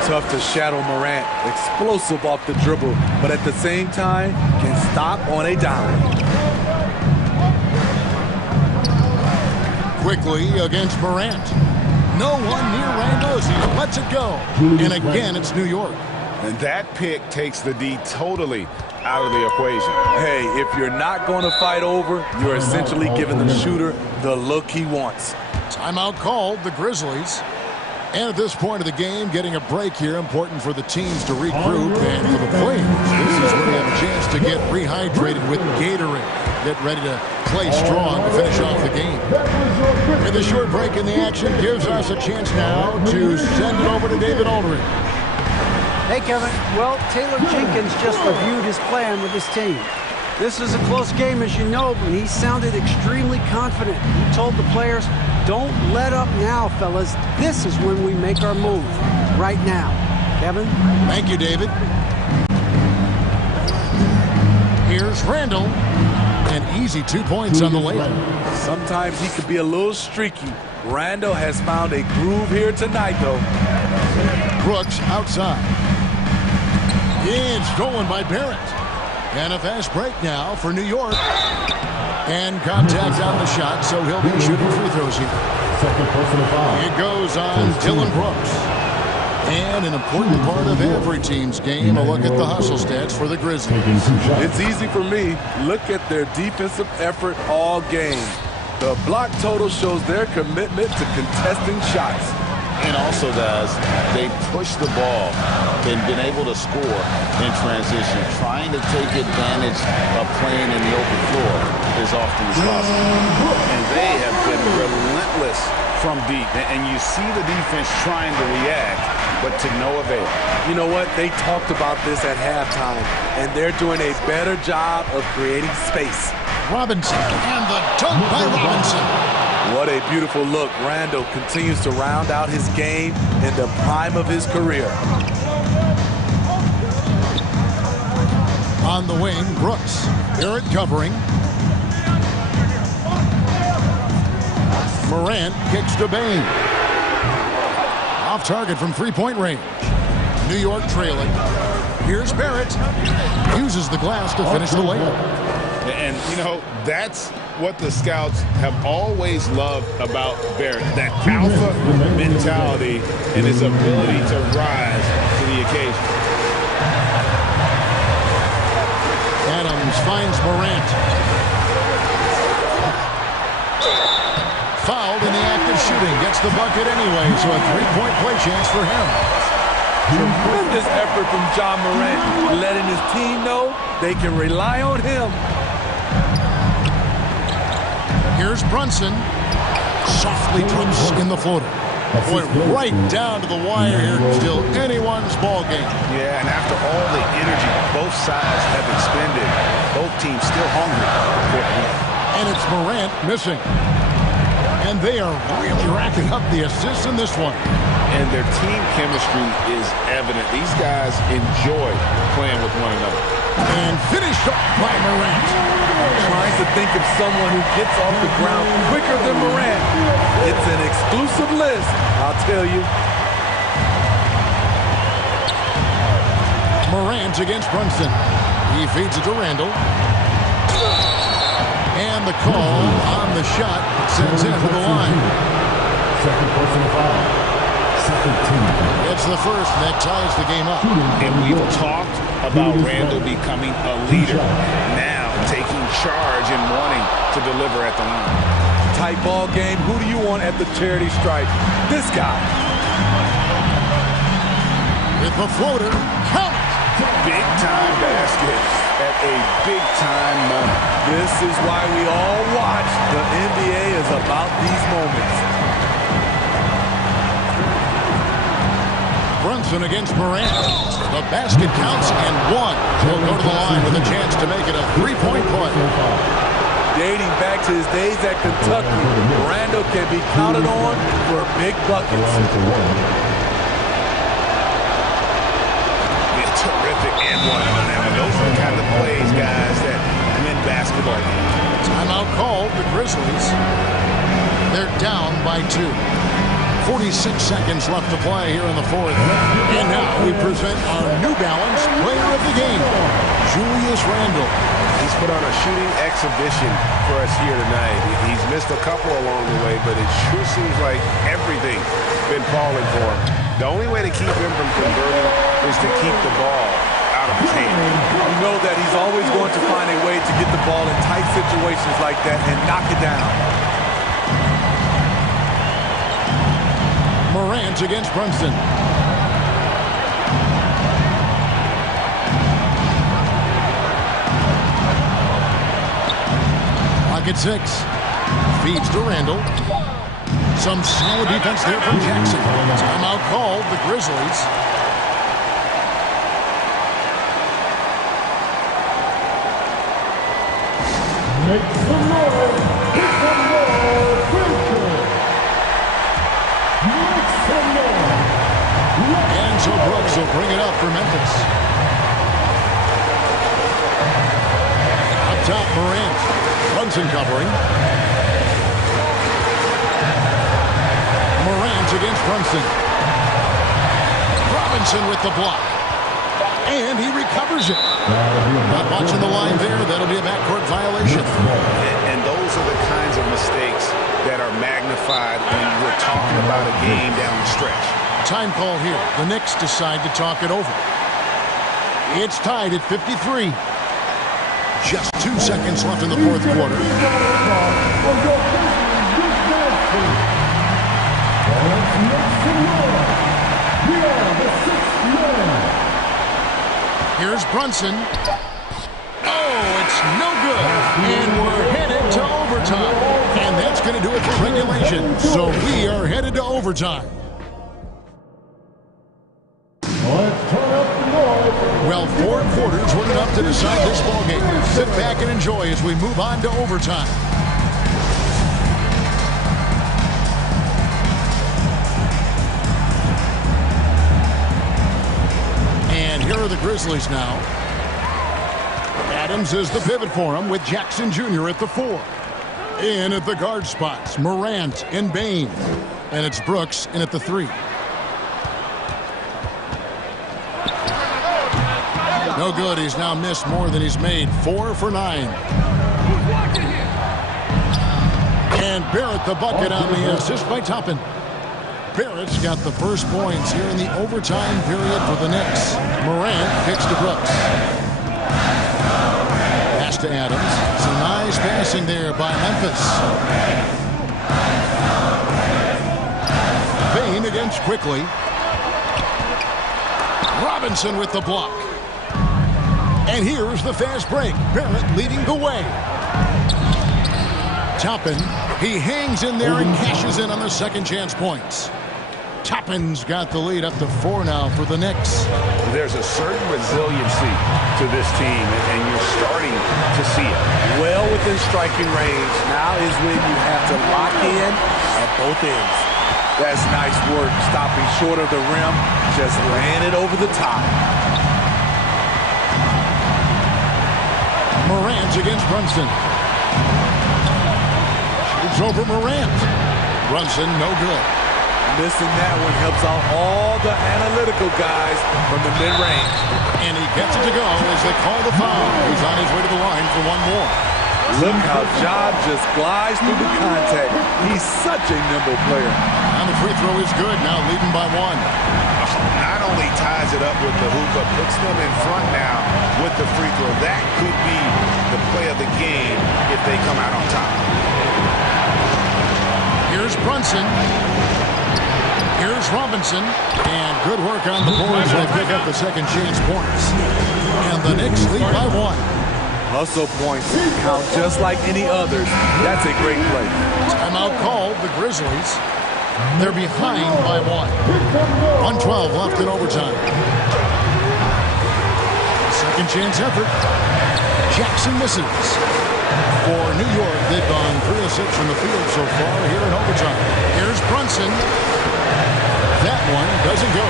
Tough to shadow Morant. Explosive off the dribble, but at the same time, can stop on a dime. Quickly against Morant. No one near Randle as he lets it go. And again, it's New York. And that pick takes the D totally out of the equation. Hey, if you're not going to fight over, you're essentially giving the shooter the look he wants. Timeout called, the Grizzlies. And at this point of the game, getting a break here, important for the teams to regroup. And for the players, this is where they have a chance to get rehydrated with Gatorade. Get ready to play strong to finish off the game. And the short break in the action gives us a chance now to send it over to David Aldridge. Hey, Kevin. Well, Taylor Jenkins just reviewed his plan with his team. This is a close game, as you know, but he sounded extremely confident. He told the players, don't let up now, fellas. This is when we make our move. Right now. Kevin? Thank you, David. Here's Randle. An easy 2 points on the layup. Sometimes he could be a little streaky. Randle has found a groove here tonight, though. Brooks outside. It's stolen by Barrett. And a fast break now for New York. And contact on the shot, so he'll be shooting free throws here. It goes on Dylan Brooks. And an important part of every team's game, a look at the hustle stats for the Grizzlies. It's easy for me. Look at their defensive effort all game. The block total shows their commitment to contesting shots. And also, guys, they push the ball and been able to score in transition, trying to take advantage of playing in the open floor as often as possible. And they have been relentless from deep. And you see the defense trying to react, but to no avail. You know what? They talked about this at halftime, and they're doing a better job of creating space. Robinson, and the dunk by Robinson. What a beautiful look. Randall continues to round out his game in the prime of his career. On the wing, Brooks. Garrett covering. Morant kicks to Bain. Off target from three-point range. New York trailing. Here's Barrett. Uses the glass to finish the layup. And, you know, that's what the scouts have always loved about Barrett. That alpha mentality and his ability to rise to the occasion. Adams finds Morant. Fouled in the act of shooting. Gets the bucket anyway, so a three-point play chance for him. Tremendous effort from John Morant, letting his team know they can rely on him. Here's Brunson. Softly drops in the floater. Boy, right down to the wire here. Still anyone's ball game. Yeah, and after all the energy both sides have expended, both teams still hungry for a win. And it's Morant missing. And they are really racking up the assists in this one. And their team chemistry is evident. These guys enjoy playing with one another. And finished off by Morant. Trying to think of someone who gets off the ground quicker than Morant. It's an exclusive list, I'll tell you. Morant against Brunson. He feeds it to Randall. And the call on the shot sends him to the line. Second personal foul. Second team. It's the first that ties the game up. And we've talked about Randall becoming a leader. Now taking charge and wanting to deliver at the line. Tight ball game. Who do you want at the charity stripe? This guy. With the floater. Count it. Big time basket at a big time moment. This is why we all watch. The NBA is about these moments. Brunson against Morant. The basket counts and one. He'll go to the line with a chance to make it a three-point play. Dating back to his days at Kentucky, Randall can be counted on for big buckets. Terrific and one on them. And those are the kind of plays, guys, that win basketball games. Timeout called the Grizzlies. They're down by 2. 46 seconds left to play here in the fourth. And now we present our New Balance player of the game, Julius Randle. He's put on a shooting exhibition for us here tonight. He's missed a couple along the way, but it sure seems like everything's been falling for him. The only way to keep him from converting is to keep the ball out of his hand. You know that he's always going to find a way to get the ball in tight situations like that and knock it down. Morant against Brunson. Pocket 6. Feeds to Randall. Some solid defense there from Jackson. Timeout called the Grizzlies. Make some noise. Make some noise. Make some noise. And so Brooks will bring it up for Memphis. Up top, Morant. Brunson covering. Morant against Brunson. Robinson with the block. And he recovers it. Not watching the line there. That'll be a backcourt violation. And those are the kinds of mistakes that are magnified when we're talking about a game down the stretch. Time call here. The Knicks decide to talk it over. It's tied at 53. Just 2 seconds left in the fourth quarter. Here's Brunson. Oh, it's no good. And we're headed to overtime. And that's going to do it for regulation. So we are headed to overtime. Well, 4 quarters weren't enough to decide this ballgame. Sit back and enjoy as we move on to overtime. And here are the Grizzlies now. Adams is the pivot for him with Jackson Jr. at the 4. In at the guard spots, Morant and Bain. And it's Brooks in at the 3. No good. He's now missed more than he's made. 4 for 9. And Barrett the bucket on the assist by Toppin. Barrett's got the first points here in the overtime period for the Knicks. Morant kicks to Brooks. Pass to Adams. Some nice passing there by Memphis. Bain against Quickly. Robinson with the block. And here's the fast break. Barrett leading the way. Toppin, he hangs in there and cashes in on the second chance points. Toppin's got the lead up to 4 now for the Knicks. There's a certain resiliency to this team, and you're starting to see it. Well within striking range. Now is when you have to lock in at both ends. That's nice work, stopping short of the rim, just laying it over the top. Morant against Brunson. Shoots over Morant. Brunson, no good. Missing that one helps out all the analytical guys from the mid-range. And he gets it to go as they call the foul. He's on his way to the line for one more. Look how Ja just glides through the contact. He's such a nimble player. And the free throw is good, now leading by 1. Not only ties it up with the hoop, but puts them in front now with the free throw. That could be the play of the game if they come out on top. Here's Brunson. Here's Robinson. And good work on the boards. They pick up the second chance points. And the Knicks lead by 1. Hustle points count just like any others. That's a great play. Timeout called, the Grizzlies. They're behind by 1. 1:12 left in overtime. Second chance effort. Jackson misses. For New York, they've gone 3 of 6 from the field so far here in overtime. Here's Brunson. That one doesn't go.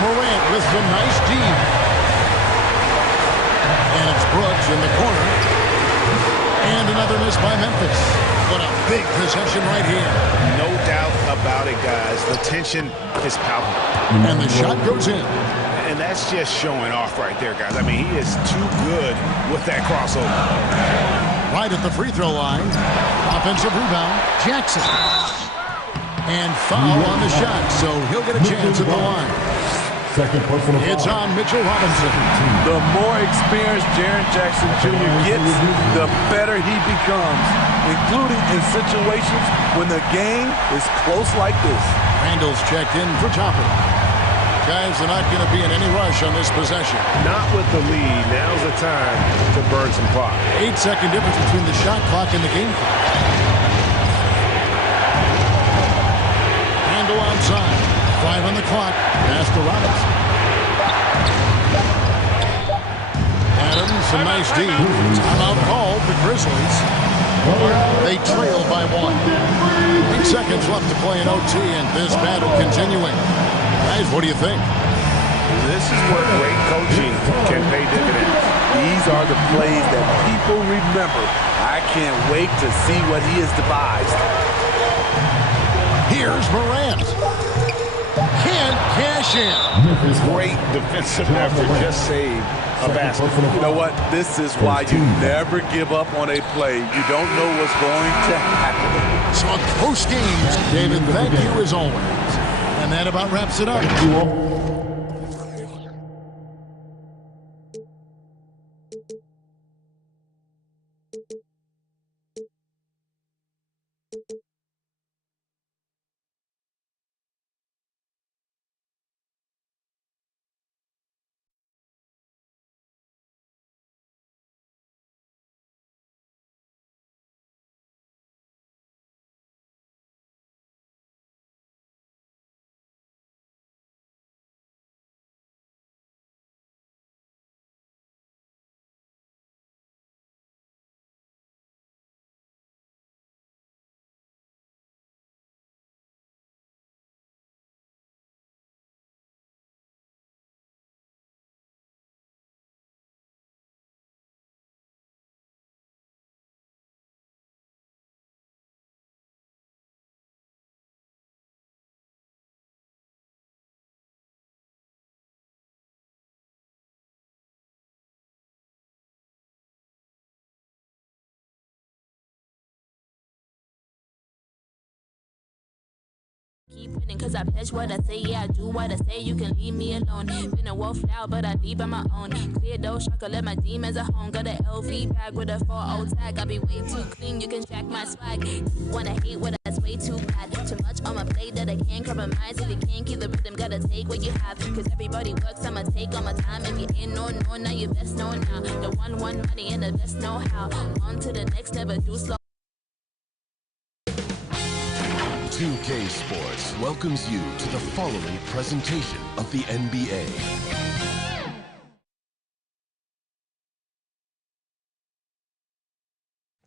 Morant with some nice D. And it's Brooks in the corner. And another miss by Memphis. What a big possession right here. No doubt about it, guys. The tension is palpable. And the shot goes in. And that's just showing off right there, guys. I mean, he is too good with that crossover. Right at the free throw line. Offensive rebound. Jackson. And foul on the shot, so he'll get a chance at the line. Second personal foul. It's on Mitchell Robinson. The more experienced Jaren Jackson Jr. gets, the better he becomes, including in situations when the game is close like this. Randall's checked in for Toppin. Guys, they're not going to be in any rush on this possession. Not with the lead. Now's the time to burn some clock. 8-second difference between the shot clock and the game clock. Randall outside. 5 on the clock. Pass to Robinson. Adams, some nice D. Timeout called the Grizzlies. They trail by 1. 8 seconds left to play in OT, and this battle continuing. Guys, what do you think? This is where great coaching can pay dividends. These are the plays that people remember. I can't wait to see what he has devised. Here's Morant. Can't cash in. Great defensive effort. Just saved a basket. You know what? This is why you never give up on a play. You don't know what's going to happen. So a close game. David, thank you as always. And that about wraps it up. keep winning, cause I pledge what I say, yeah, I do what I say, you can leave me alone. Been a wolf now, but I leave on my own. Clear those shot, let my demons at home. Got an LV bag with a 4-0 tag. I be way too clean, you can check my swag. Wanna hate what that's way too bad. Too much on my plate that I can't compromise. If you can't keep the rhythm, gotta take what you have. Cause everybody works, I'ma take all my time. If you ain't no, now you best know now. The one money and the best know how. On to the next, never do slow. 2K Sports welcomes you to the following presentation of the NBA.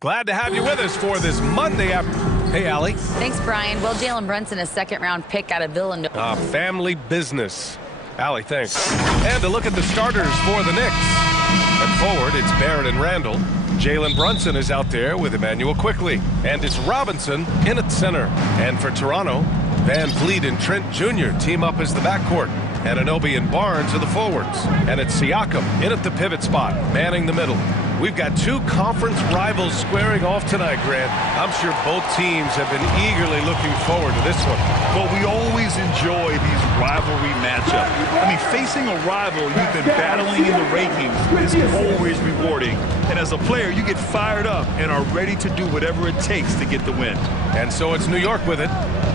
Glad to have you with us for this Monday afternoon. Hey, Allie. Thanks, Brian. Well, Jalen Brunson, a second-round pick out of Villanova. Family business. Allie, thanks. And to look at the starters for the Knicks. At forward, it's Barrett and Randall. Jalen Brunson is out there with Emmanuel Quickley. And it's Robinson in at center. And for Toronto, Van Vliet and Trent Jr. team up as the backcourt. And Anunoby and Barnes are the forwards. And it's Siakam in at the pivot spot, manning the middle. We've got two conference rivals squaring off tonight, Grant. I'm sure both teams have been eagerly looking forward to this one. Well, we always enjoy these rivalry matchups. I mean, facing a rival you've been battling in the rankings is always rewarding. And as a player, you get fired up and are ready to do whatever it takes to get the win. And so it's New York with it.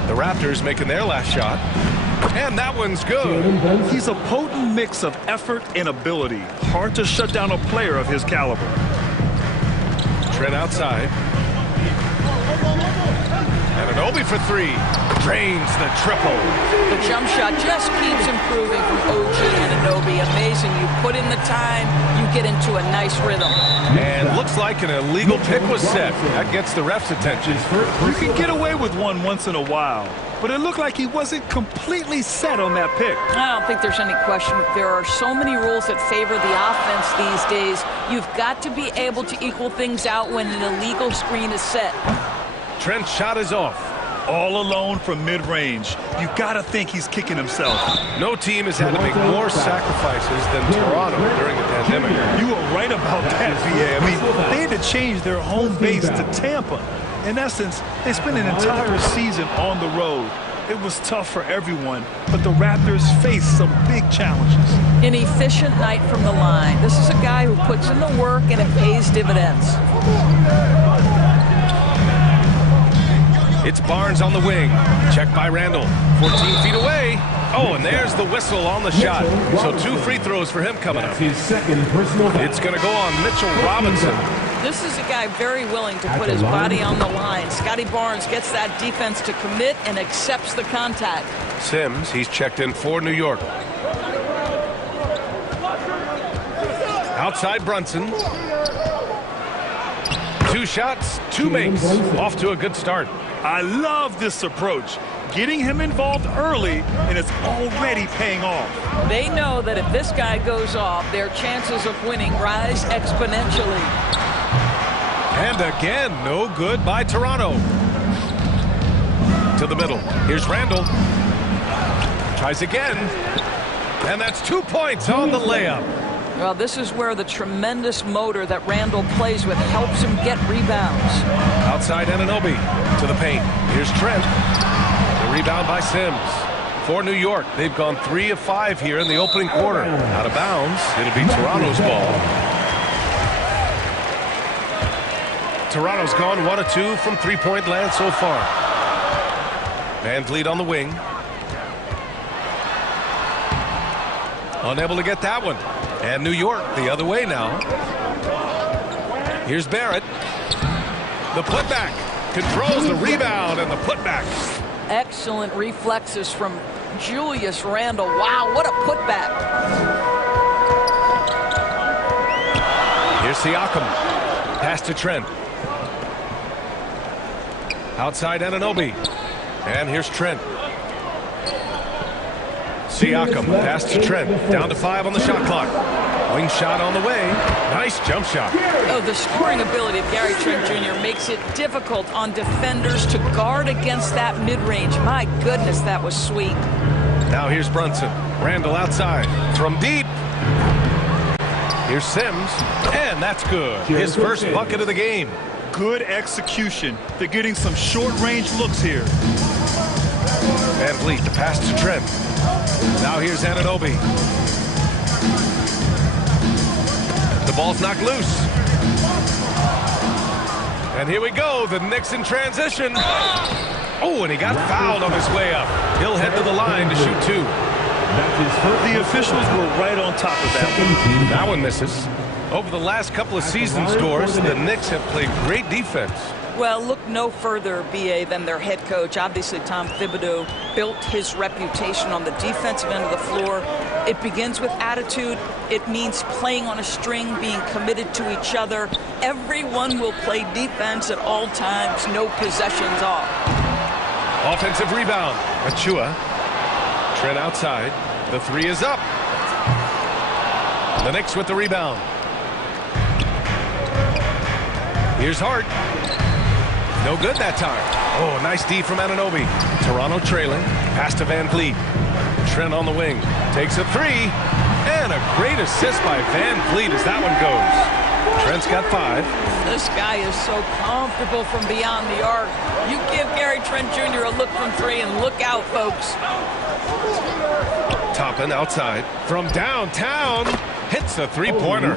The Raptors making their last shot. And that one's good. He's a potent mix of effort and ability. Hard to shut down a player of his caliber. Trent outside. And Anunoby for three. Drains the triple. The jump shot just keeps improving from OG and Anunoby. Amazing. You put in the time, you get into a nice rhythm. And looks like an illegal pick was set. That gets the ref's attention. You can get away with one once in a while, but it looked like he wasn't completely set on that pick. I don't think there's any question. There are so many rules that favor the offense these days. You've got to be able to equal things out when an illegal screen is set. Trent's shot is off. All alone from mid-range. You gotta think he's kicking himself. No team has had to make more sacrifices than Toronto during the pandemic. You were right about that, VA. I mean, they had to change their home base to Tampa. In essence, they spent an entire season on the road. It was tough for everyone, but the Raptors faced some big challenges. An efficient night from the line. This is a guy who puts in the work and it pays dividends. It's Barnes on the wing. Checked by Randall. 14 feet away. Oh, and there's the whistle on the shot. So 2 free throws for him coming up. His second personal foul. It's going to go on Mitchell Robinson. This is a guy very willing to put his body on the line. Scotty Barnes gets that defense to commit and accepts the contact. Sims, he's checked in for New York. Outside Brunson. 2 shots, 2 makes. Off to a good start. I love this approach. Getting him involved early, and it's already paying off. They know that if this guy goes off, their chances of winning rise exponentially. And again, no good by Toronto. To the middle. Here's Randall. Tries again. And that's 2 points on the layup. Well, this is where the tremendous motor that Randall plays with helps him get rebounds. Outside Anunoby to the paint. Here's Trent. The rebound by Sims. For New York, they've gone 3 of 5 here in the opening quarter. Out of bounds. It'll be Toronto's ball. Toronto's gone 1 of 2 from three-point land so far. Van Vliet on the wing. Unable to get that one. And New York the other way now. Here's Barrett. The putback. Controls the rebound and the putback. Excellent reflexes from Julius Randle. Wow, what a putback. Here's Siakam. Pass to Trent. Outside Anunoby. And here's Trent. Siakam, pass to Trent. Down to 5 on the shot clock. Wing shot on the way. Nice jump shot. Oh, the scoring ability of Gary Trent Jr. makes it difficult on defenders to guard against that mid-range. My goodness, that was sweet. Now here's Brunson. Randall outside. From deep. Here's Sims. And that's good. His first bucket of the game. Good execution. They're getting some short-range looks here. Van Vliet, the pass to Trent. Now here's Anunoby. The ball's knocked loose. And here we go, the Knicks in transition. Oh, and he got fouled on his way up. He'll head to the line to shoot 2. The officials were right on top of that one. That one misses. Over the last couple of season scores, the Knicks have played great defense. Well, look no further, B.A., than their head coach. Obviously, Tom Thibodeau built his reputation on the defensive end of the floor. It begins with attitude. It means playing on a string, being committed to each other. Everyone will play defense at all times, no possessions off. Offensive rebound. Achua. Trent outside. The 3 is up. The Knicks with the rebound. Here's Hart. No good that time. Oh, nice D from Anunoby. Toronto trailing. Pass to Van Vliet. Trent on the wing. Takes a 3. And a great assist by Van Vliet as that one goes. Trent's got 5. This guy is so comfortable from beyond the arc. You give Gary Trent Jr. a look from 3 and look out, folks. Toppin outside. From downtown. Hits a 3-pointer.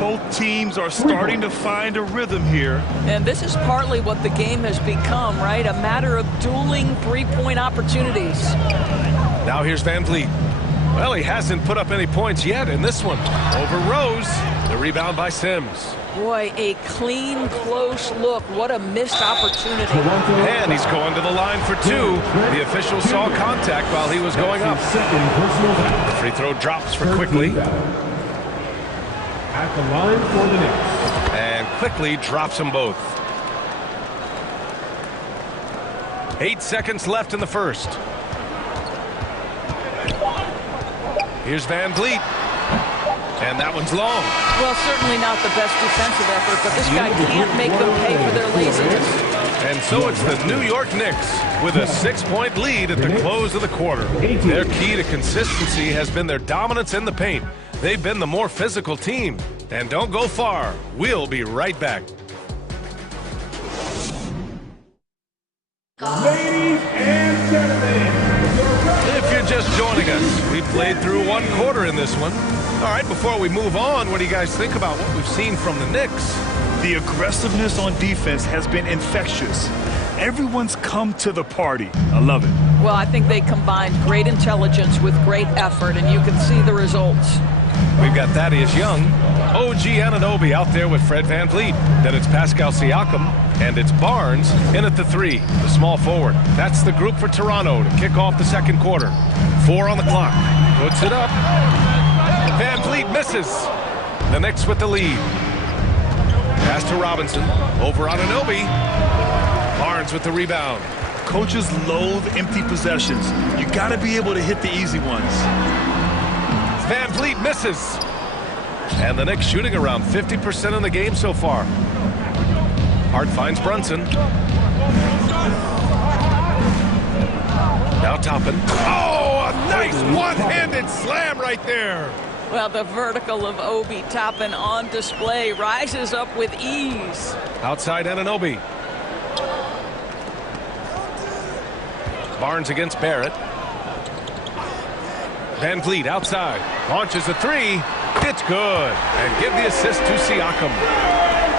Both teams are starting to find a rhythm here. And this is partly what the game has become, right? A matter of dueling 3-point opportunities. Now here's Van Vliet. Well, he hasn't put up any points yet in this one. Over Rose. The rebound by Sims. Boy, a clean, close look. What a missed opportunity. And he's going to the line for 2. The official saw contact while he was going up. The free throw drops for Quickly. At the line for the Knicks. And Quickly drops them both. 8 seconds left in the first. Here's Van Vliet. And that one's long. Well, certainly not the best defensive effort, but this guy can't make them pay for their laziness. And so it's the New York Knicks with a 6-point lead at the close of the quarter. Their key to consistency has been their dominance in the paint. They've been the more physical team. And don't go far. We'll be right back. Ladies and gentlemen. If you're just joining us, we played through 1 quarter in this one. All right, before we move on, what do you guys think about what we've seen from the Knicks? The aggressiveness on defense has been infectious. Everyone's come to the party. I love it. Well, I think they combined great intelligence with great effort, and you can see the results. We've got Thaddeus Young, OG Anunoby out there with Fred Van Vliet. Then it's Pascal Siakam, and it's Barnes in at the 3, the small forward. That's the group for Toronto to kick off the second quarter. 4 on the clock. Puts it up. Van Vliet misses. The Knicks with the lead. Pass to Robinson. Over Anunoby. Barnes with the rebound. Coaches loathe empty possessions. You got to be able to hit the easy ones. Van Vliet misses. And the Knicks shooting around 50% in the game so far. Hart finds Brunson. Now Toppin. Oh, a nice one-handed slam right there. Well, the vertical of Obi Toppin on display rises up with ease. Outside Anunoby. Barnes against Barrett. Van Vliet outside. Launches a 3. It's good. And give the assist to Siakam.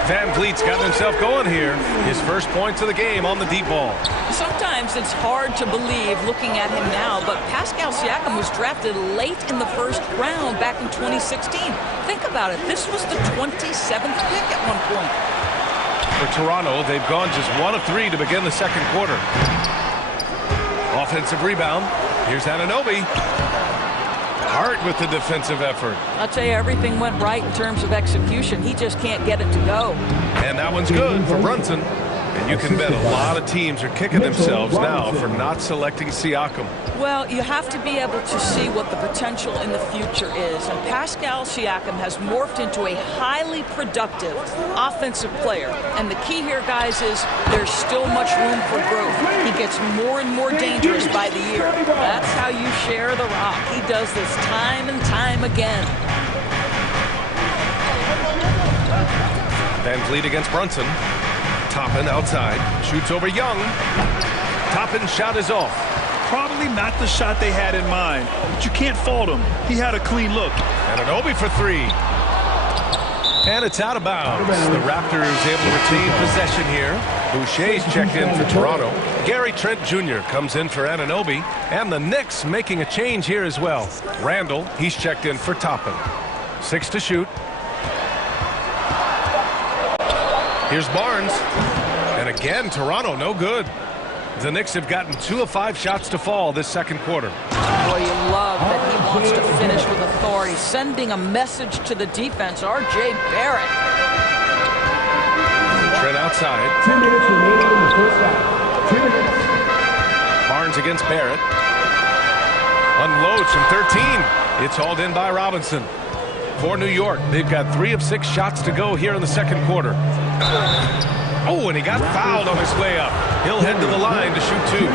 Van Vliet's got himself going here. His first points of the game on the deep ball. Sometimes it's hard to believe looking at him now, but Pascal Siakam was drafted late in the first round back in 2016. Think about it. This was the 27th pick at one point. For Toronto, they've gone just 1 of 3 to begin the second quarter. Offensive rebound. Here's Anunoby. Hart with the defensive effort. I'll tell you, everything went right in terms of execution. He just can't get it to go. And that one's good for Brunson. And you can bet a lot of teams are kicking themselves now for not selecting Siakam. Well, you have to be able to see what the potential in the future is. And Pascal Siakam has morphed into a highly productive offensive player. And the key here, guys, is there's still much room for growth. He gets more and more dangerous by the year. That's how you share the rock. He does this time and time again. Van Vliet against Brunson. Toppin outside. Shoots over Young. Toppin's shot is off. probably not the shot they had in mind, but you can't fault him. He had a clean look. Ananobi for three. And it's out of bounds. The Raptors able to retain possession here. Boucher's checked in for Toronto. Gary Trent Jr. comes in for Ananobi. And the Knicks making a change here as well. Randall, he's checked in for Toppin. 6 to shoot. Here's Barnes. And again, Toronto, no good. The Knicks have gotten 2 of 5 shots to fall this second quarter. Boy, you love that he wants to finish with authority, sending a message to the defense. R.J. Barrett. Trent outside. 2 minutes remaining in the first half. 2 minutes. Barnes against Barrett. Unloads from 13. It's hauled in by Robinson. For New York, they've got 3 of 6 shots to go here in the second quarter. Oh, and he got fouled on his way up. He'll head to the line to shoot 2.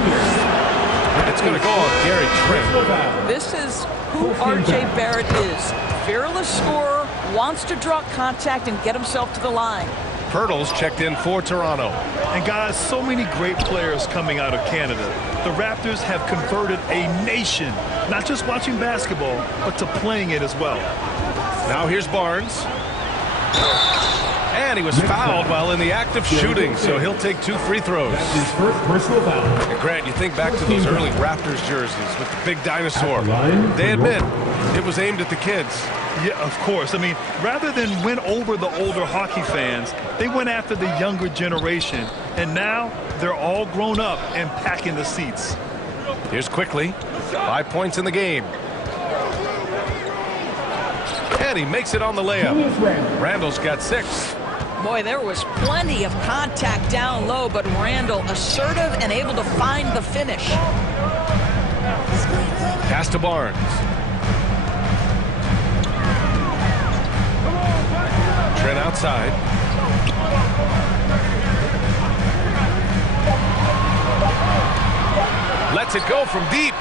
It's going to go on Gary Trent. This is who R.J. Barrett is. Fearless scorer, wants to draw contact and get himself to the line. Pirtle's checked in for Toronto. And guys, so many great players coming out of Canada. The Raptors have converted a nation, not just watching basketball, but to playing it as well. Now here's Barnes. And he was fouled while in the act of shooting, so he'll take 2 free throws. That's his first personal foul. And Grant, you think back to those early Raptors jerseys with the big dinosaur. They admit it was aimed at the kids. Yeah, of course. I mean, rather than win over the older hockey fans, they went after the younger generation. And now they're all grown up and packing the seats. Here's Quickly. 5 points in the game. And he makes it on the layup. Randall's got 6. Boy, there was plenty of contact down low, but Randall assertive and able to find the finish. Pass to Barnes. Trent outside. Lets it go from deep.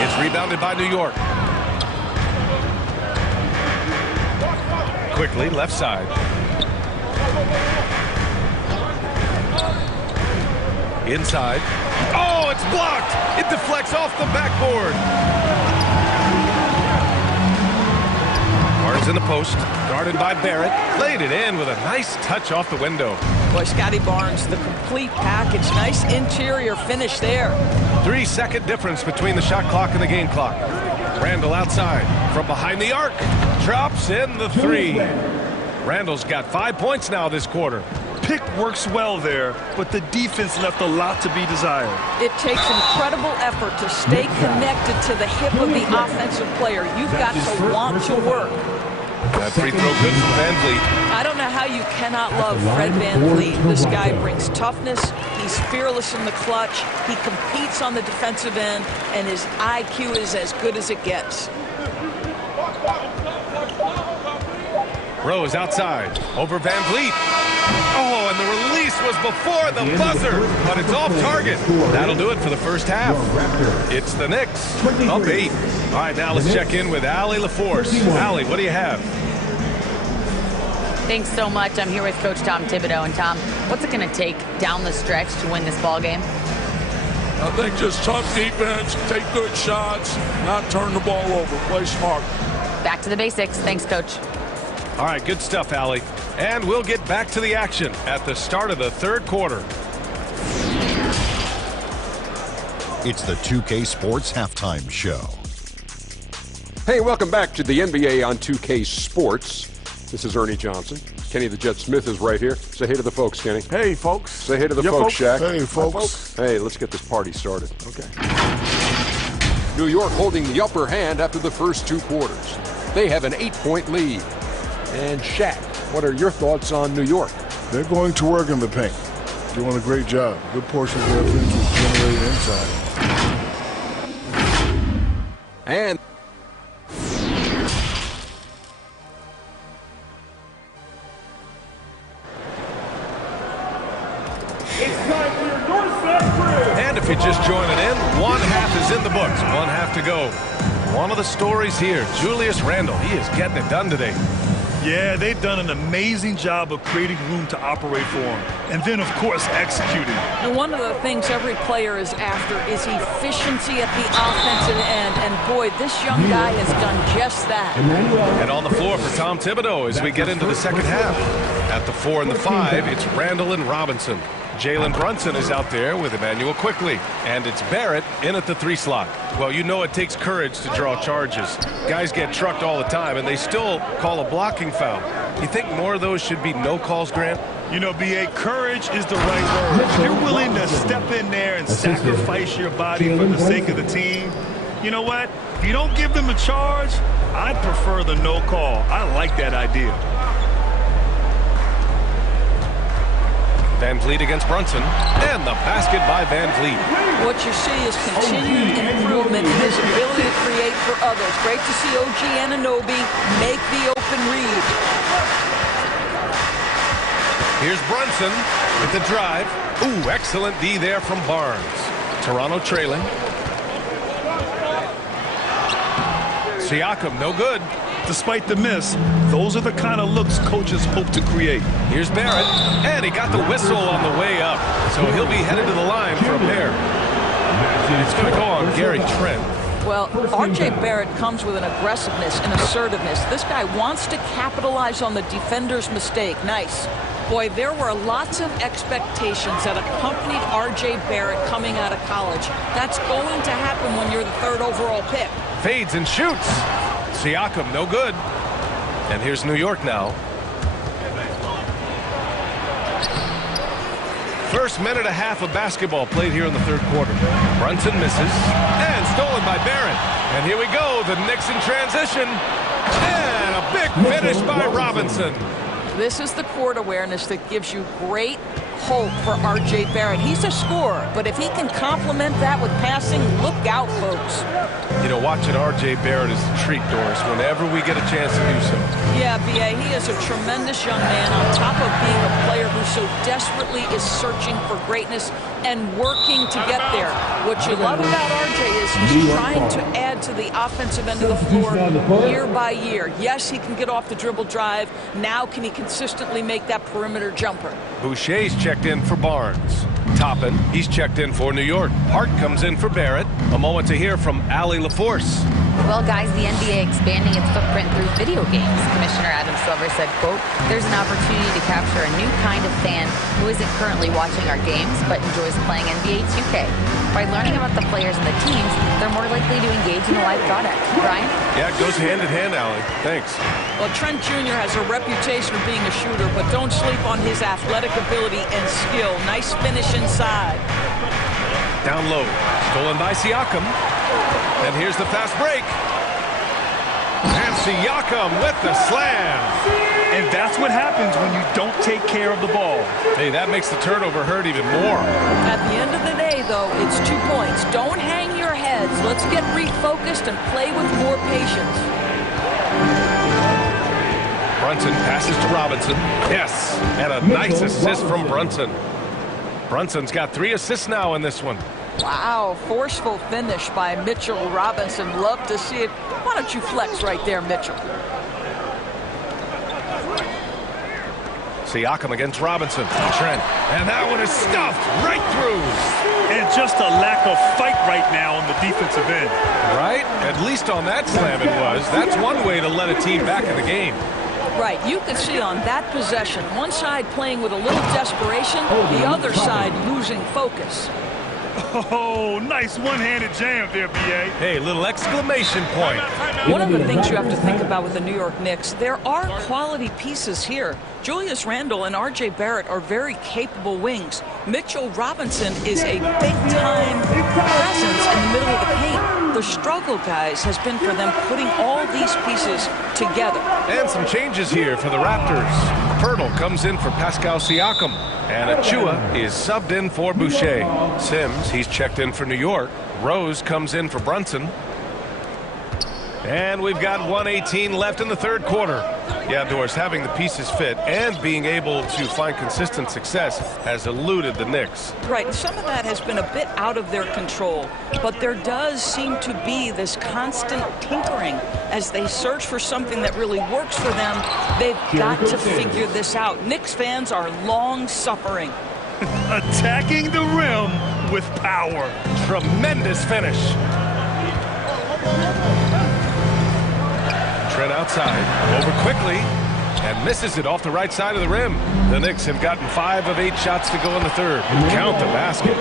It's rebounded by New York. Quickly, left side. Inside. Oh, it's blocked! It deflects off the backboard. Barnes in the post, guarded by Barrett. Laid it in with a nice touch off the window. Boy, Scotty Barnes, the complete package. Nice interior finish there. 3-second difference between the shot clock and the game clock. Randall outside from behind the arc. Drops in the 3. Randall's got 5 points now this quarter. Pick works well there, but the defense left a lot to be desired. It takes incredible effort to stay connected to the hip of the offensive player. You've got to want to work. That free throw good from Van Vliet. I don't know how you cannot love Fred Van Vliet. This guy brings toughness. He's fearless in the clutch. He competes on the defensive end, and his IQ is as good as it gets. Rose outside, over Van Vliet. Oh, and the release was before the buzzer, but it's off target. That'll do it for the first half. It's the Knicks, up 8. All right, now let's check in with Allie LaForce. Allie, what do you have? Thanks so much. I'm here with Coach Tom Thibodeau. And Tom, what's it going to take down the stretch to win this ball game? I think just tough defense, take good shots, not turn the ball over, play smart. Back to the basics. Thanks, Coach. All right, good stuff, Allie. And we'll get back to the action at the start of the third quarter. It's the 2K Sports Halftime Show. Hey, welcome back to the NBA on 2K Sports. This is Ernie Johnson. Kenny the Jet Smith is right here. Say hey to the folks, Kenny. Hey, folks. Say hey to the folks, Shaq. Hey, folks. Hey, let's get this party started. Okay. New York holding the upper hand after the first 2 quarters. They have an 8-point lead. And Shaq, what are your thoughts on New York? They're going to work in the paint. Doing a great job. Good portion of their offense was generated inside. And It's time for your doorstep crew. And if you're just joining in, 1 half is in the books. 1 half to go. One of the stories here, Julius Randle. He is getting it done today. Yeah, they've done an amazing job of creating room to operate for him. And then, of course, executing. And one of the things every player is after is efficiency at the offensive end. And boy, this young guy has done just that. And on the floor for Tom Thibodeau as we get into the second half. At the 4 and the 5, it's Randall and Robinson. Jalen Brunson is out there with Emmanuel Quickly. And it's Barrett in at the 3 slot. Well, you know it takes courage to draw charges. Guys get trucked all the time, and they still call a blocking foul. You think more of those should be no calls, Grant? You know, B.A., courage is the right word. If you're willing to step in there and sacrifice your body for the sake of the team, you know what? If you don't give them a charge, I'd prefer the no call. I like that idea. Van Vliet against Brunson, and the basket by Van Vliet. What you see is continued improvement in his ability to create for others. Great to see OG Anunoby make the open read. Here's Brunson with the drive. Ooh, excellent D there from Barnes. Toronto trailing. Siakam, no good. Despite the miss, those are the kind of looks coaches hope to create. Here's Barrett, and he got the whistle on the way up, so he'll be headed to the line for a pair. It's going to go on Gary Trent. Well, R.J. Barrett comes with an aggressiveness and assertiveness. This guy wants to capitalize on the defender's mistake. Nice. Boy, there were lots of expectations that accompanied R.J. Barrett coming out of college. That's going to happen when you're the 3rd overall pick. Fades and shoots. Siakam, no good. And here's New York now. First minute and a half of basketball played here in the 3rd quarter. Brunson misses, and stolen by Barrett. And here we go, the Knicks in transition. And a big finish by Robinson. This is the court awareness that gives you great hope for R.J. Barrett. He's a scorer, but if he can complement that with passing, look out, folks. You know, watching R.J. Barrett is a treat, Doris, whenever we get a chance to do so. Yeah, B.A., he is a tremendous young man on top of being a player who so desperately is searching for greatness and working to get there. What you love about R.J. is he's trying to add to the offensive end of the floor year by year. Yes, he can get off the dribble drive. Now can he consistently make that perimeter jumper? Boucher's checked in for Barnes. Toppin, he's checked in for New York. Hart comes in for Barrett. A moment to hear from Allie LaForce. Well, guys, the NBA expanding its footprint through video games. Commissioner Adam Silver said, quote, "There's an opportunity to capture a new kind of fan who isn't currently watching our games but enjoys playing NBA 2K. By learning about the players and the teams, they're more likely to engage in the live product." Brian? Yeah, it goes hand in hand, Allie. Thanks. Well, Trent Jr. has a reputation of being a shooter, but don't sleep on his athletic ability and skill. Nice finish inside. Down low. Stolen by Siakam. And here's the fast break. And Siakam with the slam. And that's what happens when you don't take care of the ball. Hey, that makes the turnover hurt even more. At the end of the day, though, it's 2 points. Don't hang your heads. Let's get refocused and play with more patience. Brunson passes to Robinson. Yes, and a nice assist from Brunson. Brunson's got 3 assists now in this one. Wow, forceful finish by Mitchell Robinson. Love to see it. Why don't you flex right there, Mitchell? Siakam against Robinson. Trent. And that one is stuffed right through. And just a lack of fight right now on the defensive end. Right? At least on that slam it was. That's one way to let a team back in the game. Right, you can see on that possession, one side playing with a little desperation, the other side losing focus. Oh, nice one-handed jam there, B.A. Hey, little exclamation point. One of the things you have to think about with the New York Knicks, there are quality pieces here. Julius Randle and R.J. Barrett are very capable wings. Mitchell Robinson is a big-time presence in the middle of the paint. The struggle, guys, has been for them putting all these pieces together. And some changes here for the Raptors. Pirtle comes in for Pascal Siakam. And Achua is subbed in for Boucher. Sims, he's checked in for New York. Rose comes in for Brunson. And we've got 1:18 left in the 3rd quarter. Yeah, Doris, having the pieces fit and being able to find consistent success has eluded the Knicks. Right, and some of that has been a bit out of their control, but there does seem to be this constant tinkering as they search for something that really works for them. They've got to figure this out. Knicks fans are long-suffering. Attacking the rim with power. Tremendous finish. Trent outside, over quickly, and misses it off the right side of the rim. The Knicks have gotten 5 of 8 shots to go in the third. Count the basket.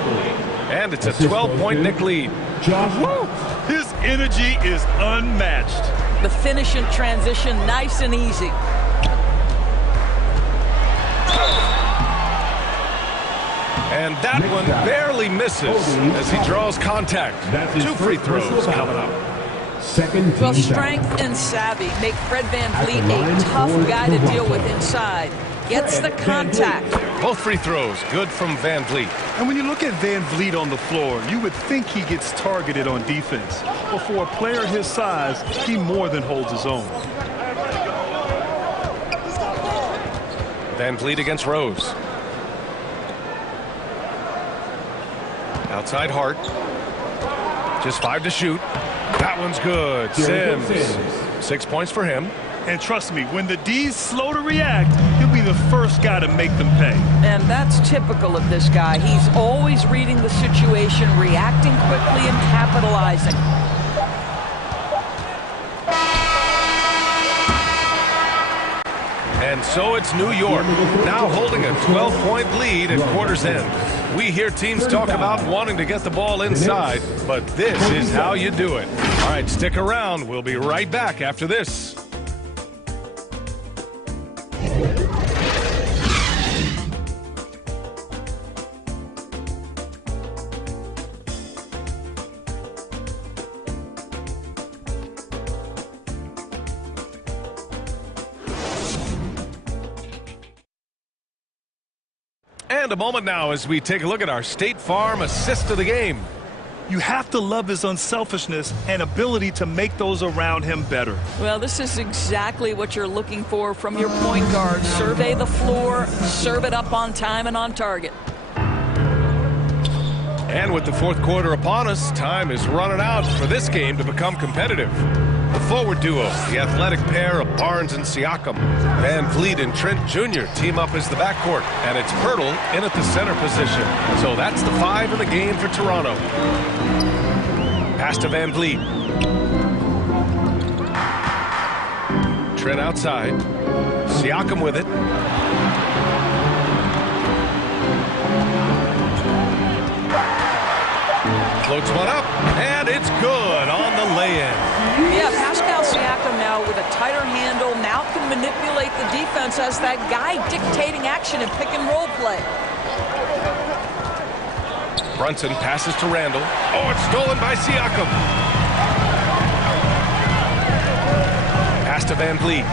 And it's a 12-point Knick lead. Woo! His energy is unmatched. The finish in transition, nice and easy. And that one barely misses as he draws contact. 2 free throws coming up. Well, strength and savvy make Fred VanVleet a tough guy to deal with inside. Gets the contact. Both free throws good from VanVleet. And when you look at VanVleet on the floor, you would think he gets targeted on defense. But for a player his size, he more than holds his own. VanVleet against Rose. Outside Hart. Just 5 to shoot. That one's good. Sims. 6 points for him. And trust me, when the D's slow to react, he'll be the first guy to make them pay. And that's typical of this guy. He's always reading the situation, reacting quickly and capitalizing. And so it's New York, now holding a 12-point lead at quarter's end. We hear teams talk about wanting to get the ball inside, but this is how you do it. All right, stick around. We'll be right back after this. And a moment now as we take a look at our State Farm assist of the game. You have to love his unselfishness and ability to make those around him better. Well, this is exactly what you're looking for from your point guard. Survey the floor, serve it up on time and on target. And with the fourth quarter upon us, time is running out for this game to become competitive. The forward duo, the athletic pair of Barnes and Siakam. VanVleet and Trent Jr. team up as the backcourt, and it's Hurdle in at the center position. So that's the 5 in the game for Toronto. Pass to VanVleet. Trent outside. Siakam with it. Floats one up, and it's good on the lay-in. Yeah, Pascal Siakam now with a tighter handle, now can manipulate the defense as that guy dictating action in pick-and-roll play. Brunson passes to Randall. Oh, it's stolen by Siakam. Pass to VanVleet.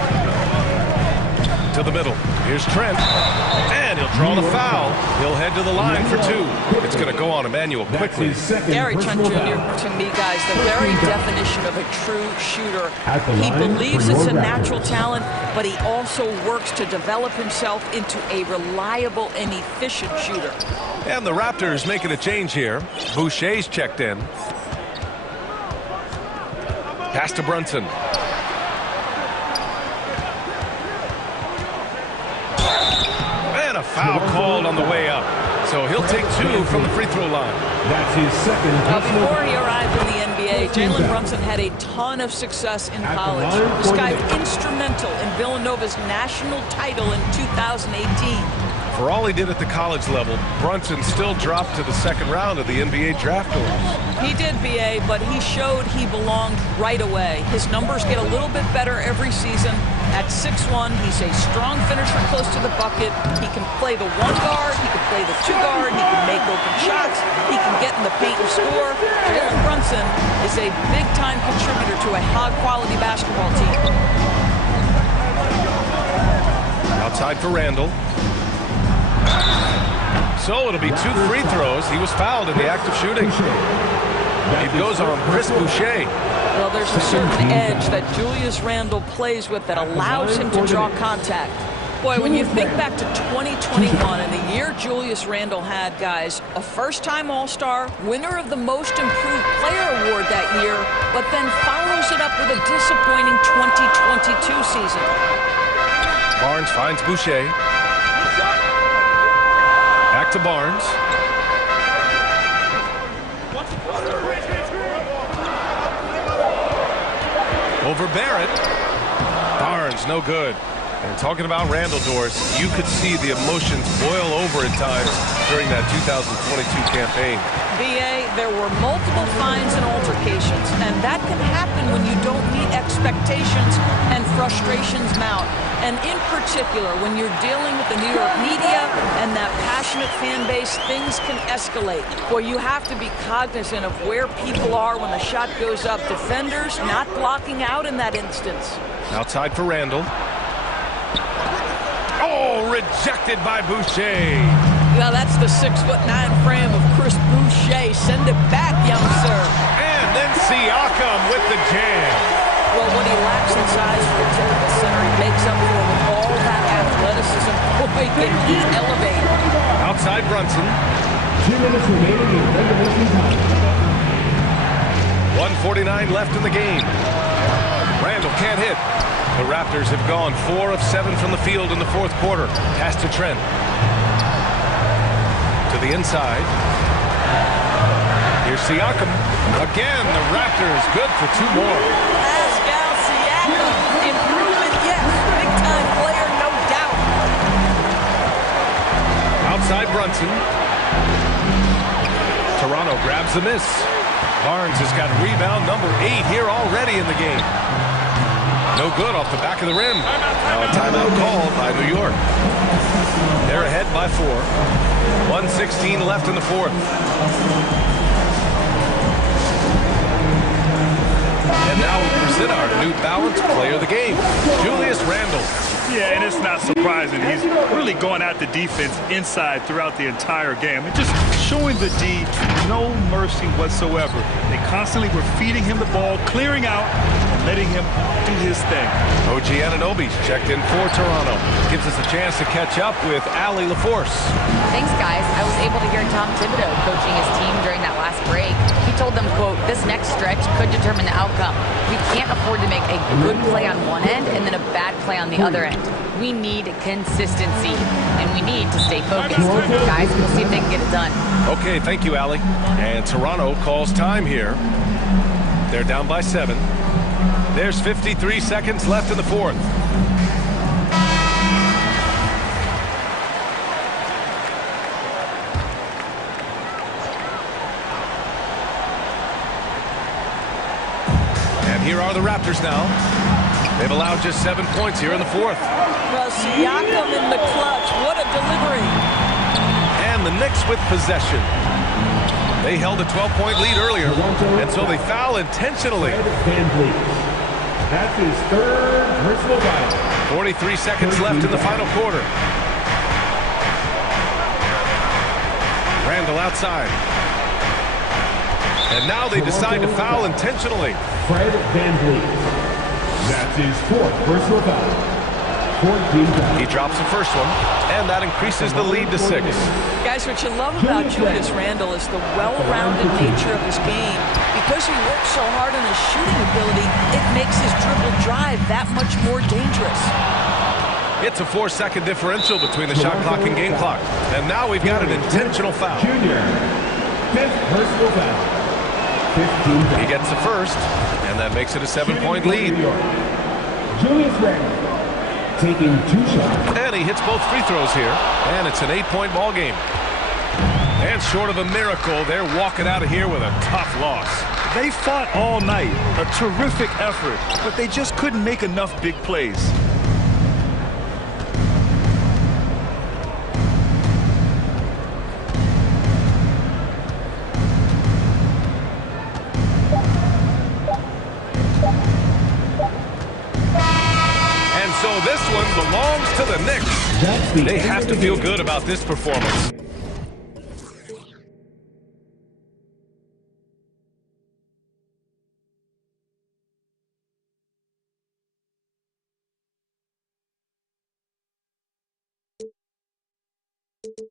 To the middle. Here's Trent. And he'll draw the foul. He'll head to the line for 2. It's going to go on Emmanuel quickly. Gary Trent Jr., to me, guys, the very definition of a true shooter. He believes it's a natural talent, but he also works to develop himself into a reliable and efficient shooter. And the Raptors making a change here. Boucher's checked in. Pass to Brunson. A foul called on the way up. So he'll take 2 from the free throw line. That's his second. Before he arrived in the NBA, Jalen Brunson had a ton of success in college. This guy instrumental in Villanova's national title in 2018. For all he did at the college level, Brunson still dropped to the second round of the NBA draft order. He did, B.A., but he showed he belonged right away. His numbers get a little bit better every season. At 6'1", he's a strong finisher close to the bucket. He can play the 1 guard, he can play the 2 guard, he can make open shots, he can get in the paint and score. Jalen Brunson is a big-time contributor to a high-quality basketball team. Outside for Randall. So it'll be 2 free throws. He was fouled in the act of shooting. It goes on Chris Boucher. Well, there's a certain edge that Julius Randle plays with that allows him to draw contact. Boy, when you think back to 2021 and the year Julius Randle had, guys, a first-time All-Star, winner of the Most Improved Player Award that year, but then follows it up with a disappointing 2022 season. Barnes finds Boucher. Back to Barnes. Over Barrett. Barnes, no good. And talking about Randall, Doris, you could see the emotions boil over at times during that 2022 campaign. B.A., there were multiple fines and altercations, and that can happen when you don't meet expectations and frustrations mount. And in particular, when you're dealing with the New York media and that passionate fan base, things can escalate. Well, you have to be cognizant of where people are when the shot goes up. Defenders not blocking out in that instance. Outside for Randall. Oh, rejected by Boucher. Well, that's the 6'9" frame of Chris Boucher. Send it back, young sir. And then Siakam with the jam. Well, when he lacks in size for a typical center, he makes up for it with all that athleticism. Boy, can he elevate. Outside Brunson. 2 minutes remaining in regulation time. 1:49 left in the game. Randall can't hit. The Raptors have gone 4 of 7 from the field in the fourth quarter. Pass to Trent. To the inside. Here's Siakam. Again, the Raptors good for 2 more. Pascal Siakam. Improvement, yes. Big-time player, no doubt. Outside Brunson. Toronto grabs the miss. Barnes has got rebound number 8 here already in the game. No good off the back of the rim. Now a timeout called by New York. They're ahead by 4. 1:16 left in the fourth. And now we present our New Balance player of the game, Julius Randle. Yeah, and it's not surprising. He's really going at the defense inside throughout the entire game. And just showing the D no mercy whatsoever. They constantly were feeding him the ball, clearing out, and letting him do his thing. OG Anunoby's checked in for Toronto. Gives us a chance to catch up with Allie LaForce. Thanks, guys. I was able to hear Tom Thibodeau coaching his team during that last break. He told them, quote, "This next stretch could determine the outcome. We can't afford to make a good play on one end and then a bad play on the other end. We need consistency, and we need to stay focused. Guys, we'll see if they can get it done." Okay, thank you, Allie. And Toronto calls time here. They're down by 7. There's 53 seconds left in the fourth. And here are the Raptors now. They've allowed just 7 points here in the fourth. Well, Siakam in the clutch. What a delivery. And the Knicks with possession. They held a 12-point lead earlier, and so they foul intentionally. That's his 3rd personal foul. 43 seconds left in the final quarter. Randall outside. And now they decide to foul intentionally. Fred VanVleet. That's his 4th personal foul. 14 fouls. He drops the first one, and that increases the lead to 6. Guys, what you love about Julius Randle is the well-rounded nature of his game. Because he works so hard on his shooting ability, it makes his dribble drive that much more dangerous. It's a 4-second differential between the shot clock and game clock. And now we've got an intentional foul. Junior, 5th personal foul. 15 fouls. He gets the first, and that makes it a 7-point lead. Julius Randle taking 2 shots. And he hits both free throws here, and it's an 8-point ball game. And short of a miracle, they're walking out of here with a tough loss. They fought all night. A terrific effort, but they just couldn't make enough big plays. So this one belongs to the Knicks. They have to feel good about this performance. Again.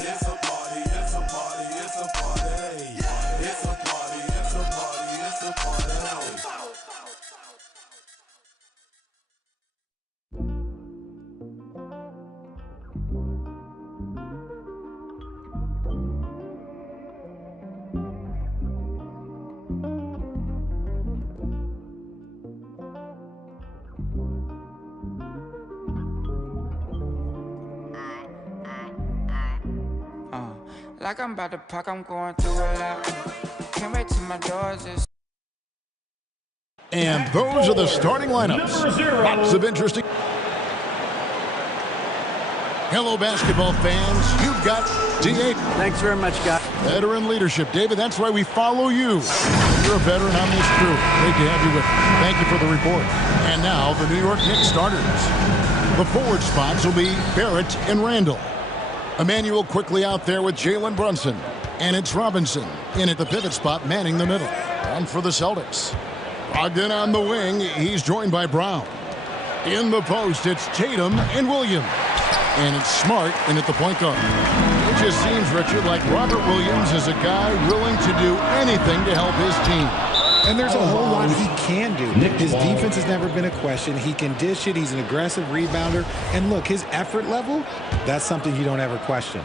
It's a party, it's a party, it's a party. It's a party, it's a party, it's a party. Like I'm about to pack, I'm going through a lot. Can't wait till my doors is. And those are the starting lineups. Lots of interesting. Hello, basketball fans. You've got D8. Thanks very much, guys. Veteran leadership. David, that's why we follow you. You're a veteran on this crew. Great to have you with us. Thank you for the report. And now, the New York Knicks starters. The forward spots will be Barrett and Randall. Emmanuel quickly out there with Jalen Brunson. And it's Robinson in at the pivot spot, manning the middle. On for the Celtics. Brogdon on the wing. He's joined by Brown. In the post, it's Tatum and Williams. And it's Smart in at the point guard. It just seems, Richard, like Robert Williams is a guy willing to do anything to help his team. And there's a whole lot he can do. His defense has never been a question. He can dish it. He's an aggressive rebounder. And look, his effort level, that's something you don't ever question.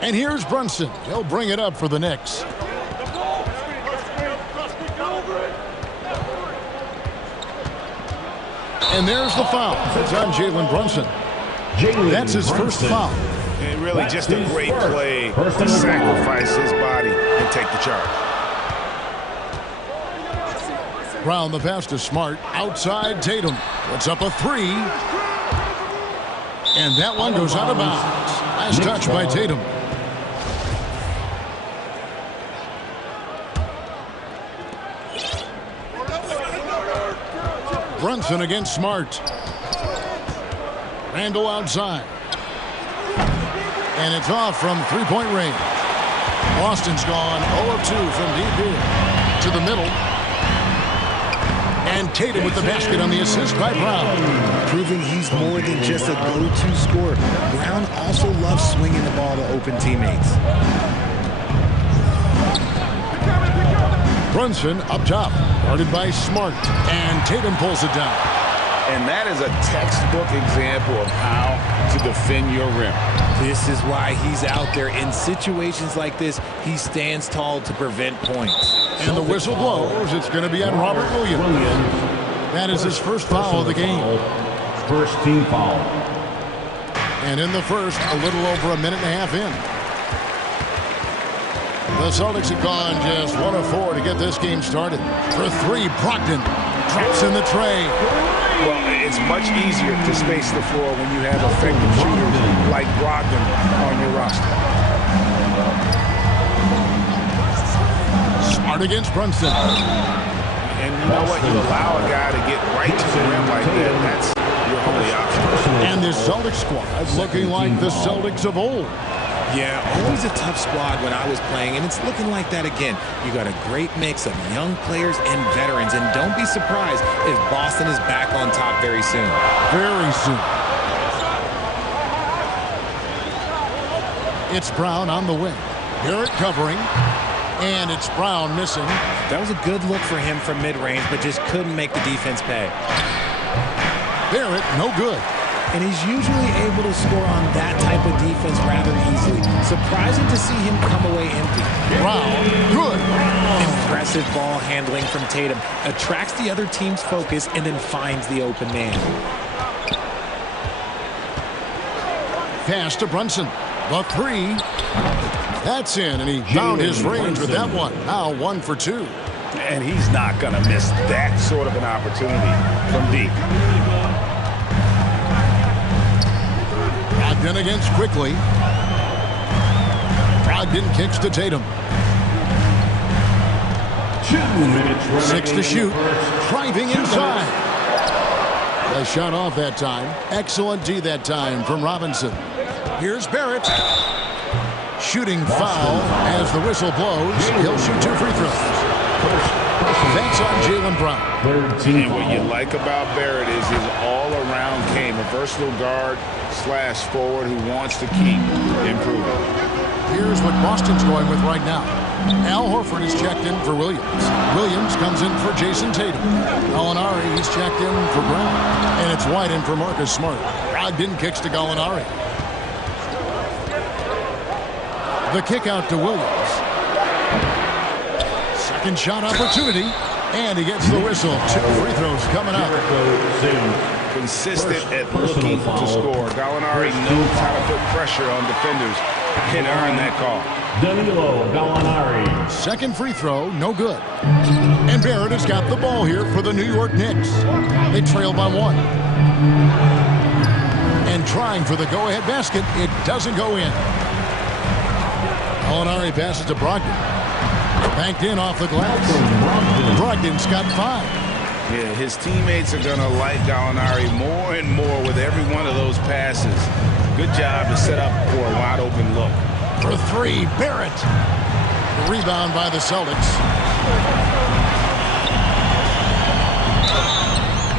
And here's Brunson. He'll bring it up for the Knicks. And there's the foul. It's on Jalen Brunson. That's his first foul. And really just a great play to sacrifice his body and take the charge. Brown the pass to Smart. Outside Tatum. Puts up a three. And that one goes out of bounds. Last touch by Tatum. Brunson against Smart. Randall outside. And it's off from three-point range. Boston's gone 0 of 2 from deep here. To the middle. And Tatum with the basket on the assist by Brown. Proving he's more than just a go-to scorer. Brown also loves swinging the ball to open teammates. Brunson up top. Guarded by Smart. And Tatum pulls it down. And that is a textbook example of how to defend your rim. This is why he's out there. In situations like this, he stands tall to prevent points. And the whistle blows. It's going to be on Robert Williams. That is his first foul of the game. First team foul. And in the first, a little over a minute and a half in. The Celtics have gone just 1 of 4 to get this game started. For three, Brogdon drops in the tray. Well, it's much easier to space the floor when you have effective shooters like Brogdon on your roster. Smart against Brunson. And you know what? You allow a guy to get right to the rim like that. That's your only option. And this Celtics squad is looking like the Celtics of old. Yeah, always a tough squad when I was playing, and it's looking like that again. You got a great mix of young players and veterans, and don't be surprised if Boston is back on top very soon. Very soon. It's Brown on the wing. Barrett covering, and it's Brown missing. That was a good look for him from mid-range, but just couldn't make the defense pay. Barrett, no good. And he's usually able to score on that type of defense rather easily. Surprising to see him come away empty. Brown, good. Impressive ball handling from Tatum. Attracts the other team's focus and then finds the open man. Pass to Brunson. The three. That's in, and he found his range with that one. Now 1 for 2. And he's not going to miss that sort of an opportunity from deep. Brogdon against quickly. Brogdon kicks to Tatum. 2 minutes 6 to shoot. Driving inside. A shot off that time. Excellent D that time from Robinson. Here's Barrett. Shooting foul as the whistle blows. He'll shoot 2 free throws. That's on Jalen Brown. And what you like about Barrett is his all-around game. A versatile guard / forward who wants to keep improving. Here's what Boston's going with right now. Al Horford is checked in for Williams. Williams comes in for Jason Tatum. Gallinari, he's checked in for Brown. And it's White in for Marcus Smart. Brogdon kicks to Gallinari. The kick out to Williams. Second shot opportunity. And he gets the whistle. 2 free throws coming up. Consistent at looking to score. Gallinari knows how to put pressure on defenders and earn that call. Danilo Gallinari. Second free throw, no good. And Barrett has got the ball here for the New York Knicks. They trail by 1. And trying for the go-ahead basket, it doesn't go in. Gallinari passes to Brogdon. Banked in off the glass. Brogdon's got 5. Yeah, his teammates are going to like Gallinari more and more with every one of those passes. Good job to set up for a wide-open look. For 3, Barrett. The rebound by the Celtics.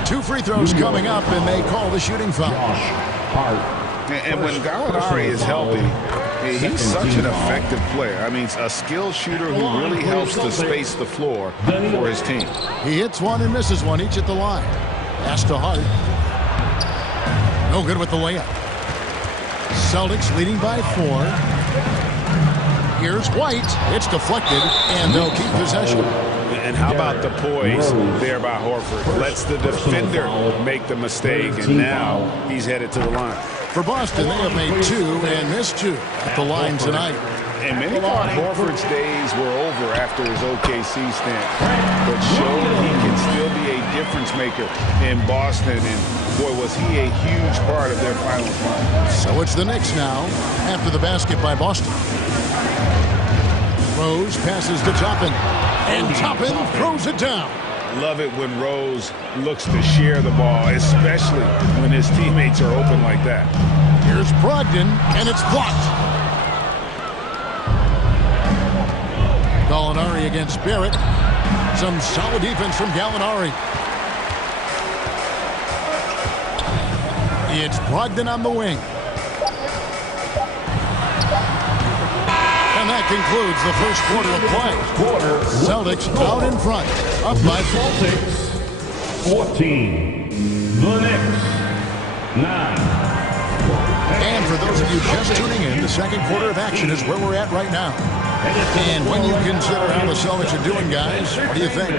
2 free throws coming up, and they call the shooting foul. And when Gallinari is healthy, he's such an effective player. I mean, a skilled shooter who really helps to space the floor for his team. He hits 1 and misses 1, each at the line. Pass to Hart. No good with the layup. Celtics leading by 4. Here's White. It's deflected, and they'll keep possession. And how about the poise there by Horford? Lets the defender make the mistake, and now he's headed to the line. For Boston, they have made 2 and missed 2 at the line tonight. And many thought Horford's days were over after his OKC stint, but showed he can still be a difference maker in Boston, and boy, was he a huge part of their final run. So it's the Knicks now after the basket by Boston. Rose passes to Toppin, and Toppin throws it down. Love it when Rose looks to share the ball, especially when his teammates are open like that. Here's Brogdon, and it's blocked. Gallinari against Barrett. Some solid defense from Gallinari. It's Brogdon on the wing. And that concludes the first quarter of play. Celtics out in front, up by 14. The Knicks 9. And for those of you just tuning in, the second quarter of action is where we're at right now. And when you consider how the Celtics are doing, guys, what do you think?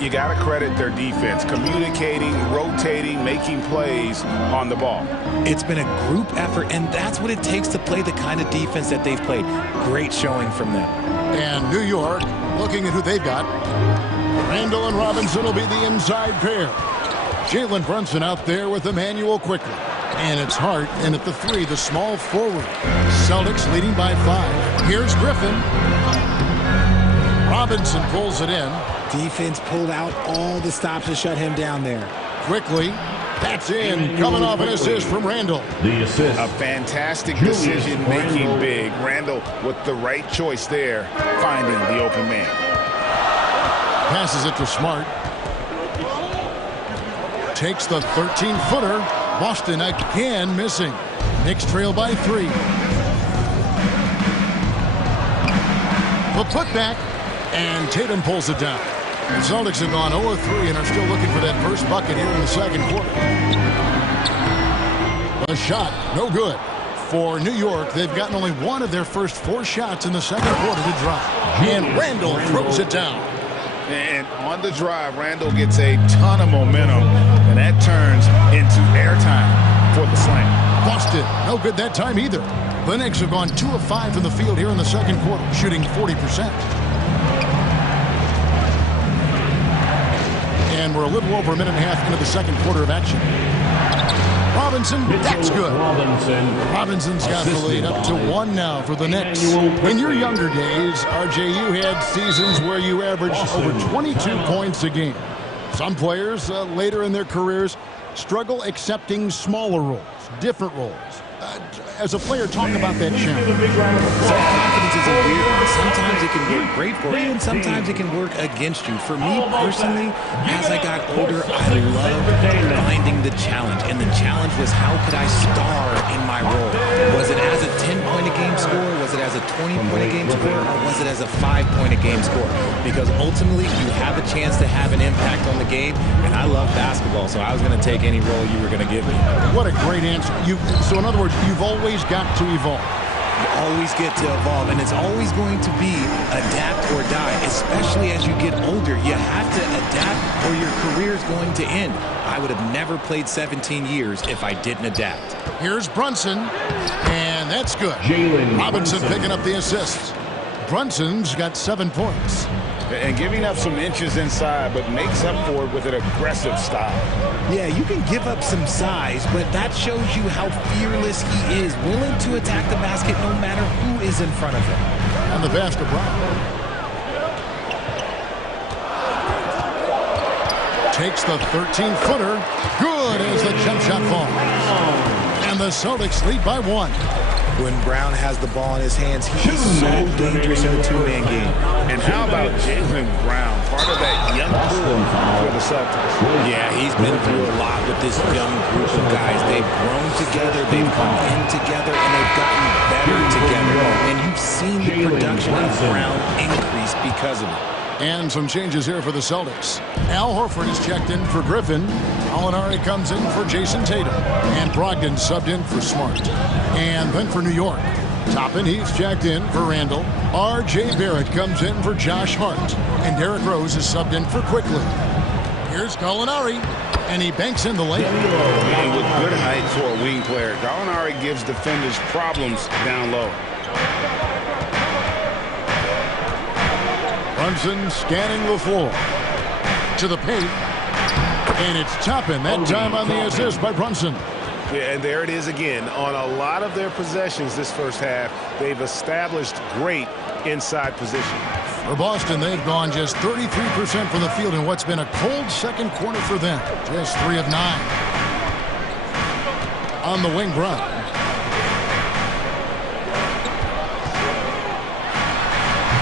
You got to credit their defense, communicating, rotating, making plays on the ball. It's been a group effort, and that's what it takes to play the kind of defense that they've played. Great showing from them. And New York, looking at who they've got. Randall and Robinson will be the inside pair. Jalen Brunson out there with Emmanuel quickly. And it's Hart, and at the 3, the small forward. Celtics leading by 5. Here's Griffin. Robinson pulls it in. Defense pulled out all the stops to shut him down there. Quickly, that's in. Coming off an assist from Randall. The assist. A fantastic decision-making big. Randall with the right choice there, finding the open man. Passes it to Smart. Takes the 13-footer. Boston again missing. Knicks trail by 3. The putback, and Tatum pulls it down. The Celtics have gone 0-3 and are still looking for that first bucket here in the second quarter. A shot, no good. For New York, they've gotten only 1 of their first 4 shots in the second quarter to drop. And Randall throws it down. And on the drive, Randall gets a ton of momentum, and that turns into airtime for the slam. Boston, no good that time either. The Knicks have gone 2 of 5 from the field here in the second quarter, shooting 40%. And we're a little over a minute and a half into the second quarter of action. Robinson, that's good. Robinson's got the lead up to 1 now for the Knicks. In your younger days, RJ, you had seasons where you averaged over 22 points a game. Some players later in their careers struggle accepting smaller roles, different roles. As a player, talk about that challenge. Self-confidence is a weird one. Sometimes it can work great for you, and sometimes it can work against you. For me personally, as I got older, I loved finding the challenge. And the challenge was, how could I star in my role? Was it as a 10-point-a-game score? Was it as a 20-point-a-game score? Or was it as a 5-point-a-game score? Because ultimately, you have a chance to have an impact on the game, and I love basketball, so I was going to take any role you were going to give me. What a great answer. So in other words, you've always got to evolve. You always get to evolve, and it's always going to be adapt or die, especially as you get older. You have to adapt or your career is going to end. I would have never played 17 years if I didn't adapt. Here's Brunson, and And that's good. Robinson picking up the assist. Brunson's got 7 points. And giving up some inches inside, but makes up for it with an aggressive style. Yeah, you can give up some size, but that shows you how fearless he is, willing to attack the basket no matter who is in front of him. On the pass to Brown. Takes the 13-footer. Good as the jump shot falls. And the Celtics lead by 1. When Brown has the ball in his hands, he is so dangerous in a two-man game. And how about Jaylen Brown, part of that young crew for the Celtics? Yeah, he's been through a lot with this young group of guys. They've grown together, they've come in together, and they've gotten better together. And you've seen the production of Brown increase because of it. And some changes here for the Celtics. Al Horford is checked in for Griffin. Gallinari comes in for Jason Tatum. And Brogdon subbed in for Smart. And then for New York, Toppin, he's checked in for Randall. R.J. Barrett comes in for Josh Hart. And Derrick Rose is subbed in for Quickly. Here's Gallinari. And he banks in the layup. And with good height for a wing player, Gallinari gives defenders problems down low. Brunson scanning the floor. To the paint. And it's Toppin, that time on the assist by Brunson. Yeah, and there it is again. On a lot of their possessions this first half, they've established great inside position. For Boston, they've gone just 33% from the field in what's been a cold second quarter for them. Just 3 of 9. On the wing, Brown.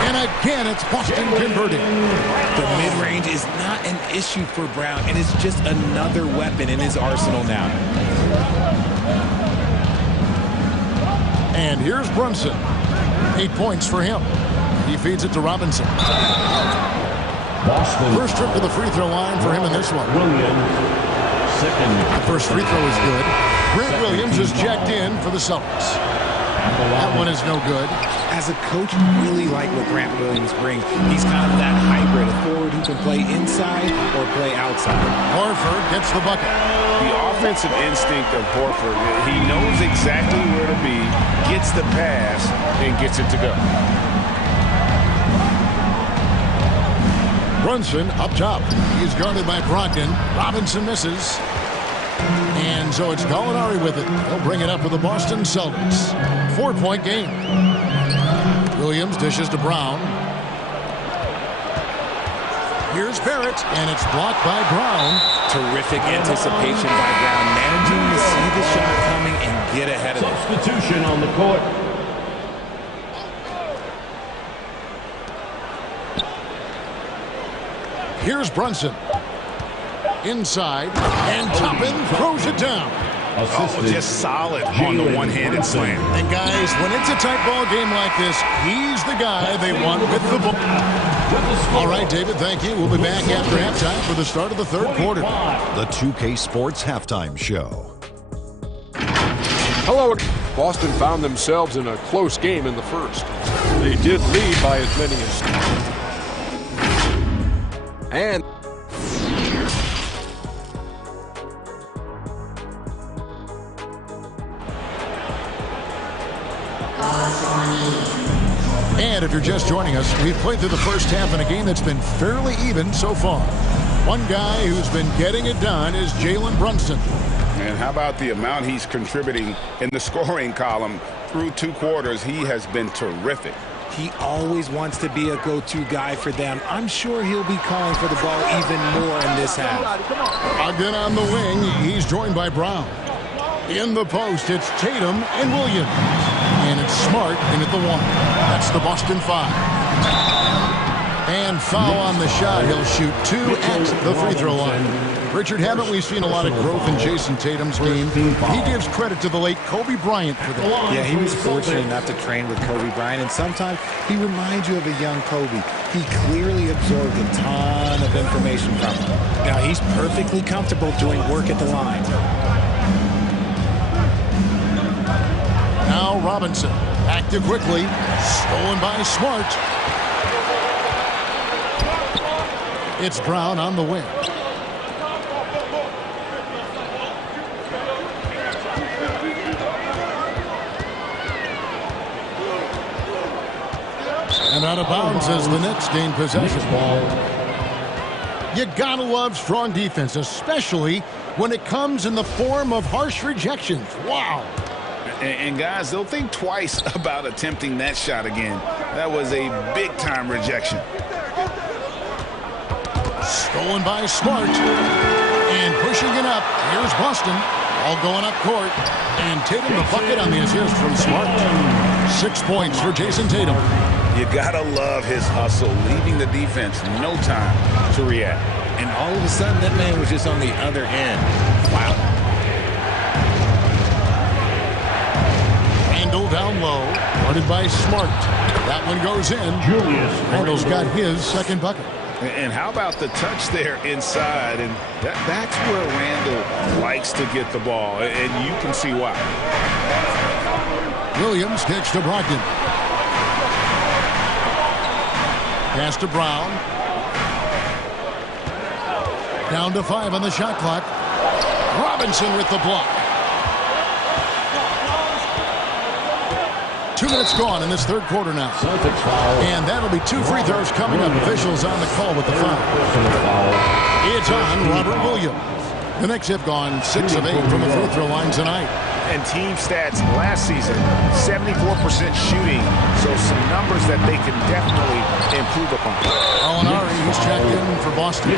And again, it's Boston converting. The mid-range is not an issue for Brown, and it's just another weapon in his arsenal now. And here's Brunson. 8 points for him. He feeds it to Robinson. First trip to the free throw line for him in this one. The first free throw is good. Grant Williams is checked in for the Celtics. That one is no good. As a coach, really like what Grant Williams brings. He's kind of that hybrid, a forward who can play inside or play outside. Horford gets the bucket. The offensive instinct of Horford, he knows exactly where to be, gets the pass, and gets it to go. Brunson up top. He's guarded by Brogdon. Robinson misses. And so it's Gallinari with it. He'll bring it up for the Boston Celtics. 4-point game. Williams dishes to Brown. Here's Barrett, and it's blocked by Brown. Terrific anticipation by Brown, managing to see the shot coming and get ahead of it. Substitution on the court. Here's Brunson. Inside, and Toppin throws it down. Oh, just solid on the one-handed slam. And guys, when it's a tight ball game like this, he's the guy they want with the ball. All right, David, thank you. We'll be back after halftime for the start of the third quarter. The 2K Sports Halftime Show. Hello. Boston found themselves in a close game in the first. They did lead by as many as... And... And if you're just joining us, we've played through the first half in a game that's been fairly even so far. One guy who's been getting it done is Jalen Brunson. And how about the amount he's contributing in the scoring column through 2 quarters? He has been terrific. He always wants to be a go-to guy for them. I'm sure he'll be calling for the ball even more in this half. Again on the wing, he's joined by Brown. In the post, it's Tatum and Williams. And it's Smart in at the 1. That's the Boston 5. And foul on the shot. He'll shoot 2 at the free throw line. Richard, haven't we seen a lot of growth in Jason Tatum's game? He gives credit to the late Kobe Bryant for that. Yeah, he was fortunate enough to train with Kobe Bryant, and sometimes he reminds you of a young Kobe. He clearly absorbed a ton of information from him. Now, he's perfectly comfortable doing work at the line. Now Robinson, back to Quickly, stolen by Smart. It's Brown on the wing. out of bounds as the Knicks gain possession. You gotta love strong defense, especially when it comes in the form of harsh rejections. Wow. And guys, they'll think twice about attempting that shot again. That was a big-time rejection. Stolen by Smart. And pushing it up. Here's Boston. All going up court. And Tatum the bucket on the assist from Smart. 6 points for Jason Tatum. You gotta love his hustle, leaving the defense no time to react. And all of a sudden, that man was just on the other end. Wow. Randall down low. Guarded by Smart. That one goes in. Randall's got his second bucket. And how about the touch there inside? And that's where Randall likes to get the ball. And you can see why. Williams kicks to Brogdon. Pass to Brown. Down to 5 on the shot clock. Robinson with the block. 2 minutes gone in this third quarter now. And that'll be 2 free throws coming up. Officials on the call with the foul. It's on Robert Williams. The Knicks have gone 6 of 8 from the free throw line tonight. And team stats last season, 74% shooting. So some numbers that they can definitely improve upon. Alinari, he's checked in for Boston.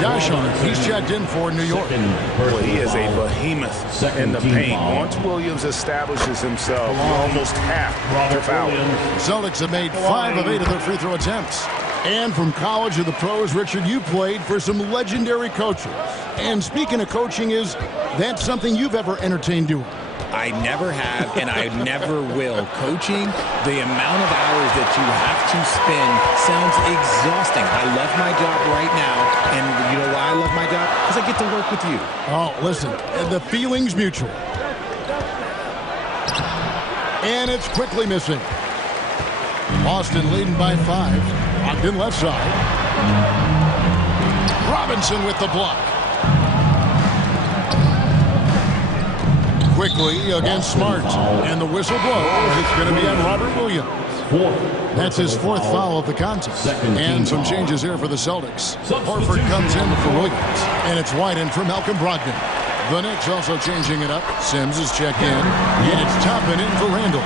Josh Hart, he's checked in for New York. Well, he is a behemoth in the paint. Once Williams establishes himself, almost half their foul. Celtics have made 5 of 8 of their free throw attempts. And from college to the pros, Richard, you played for some legendary coaches. And speaking of coaching, is that something you've ever entertained doing? I never have, and I never will. Coaching, the amount of hours that you have to spend sounds exhausting. I love my job right now, and you know why I love my job? Because I get to work with you. Oh, listen, the feeling's mutual. And it's quickly missing. Boston leading by 5. Brogdon left side. Robinson with the block. Quickly against Smart. And the whistle blows. It's going to be on Robert Williams. That's his 4th foul of the contest. And some changes here for the Celtics. Horford comes in for Williams. And it's White in for Malcolm Brogdon. The Knicks also changing it up. Sims is checked in. And it's Toppin in for Randall.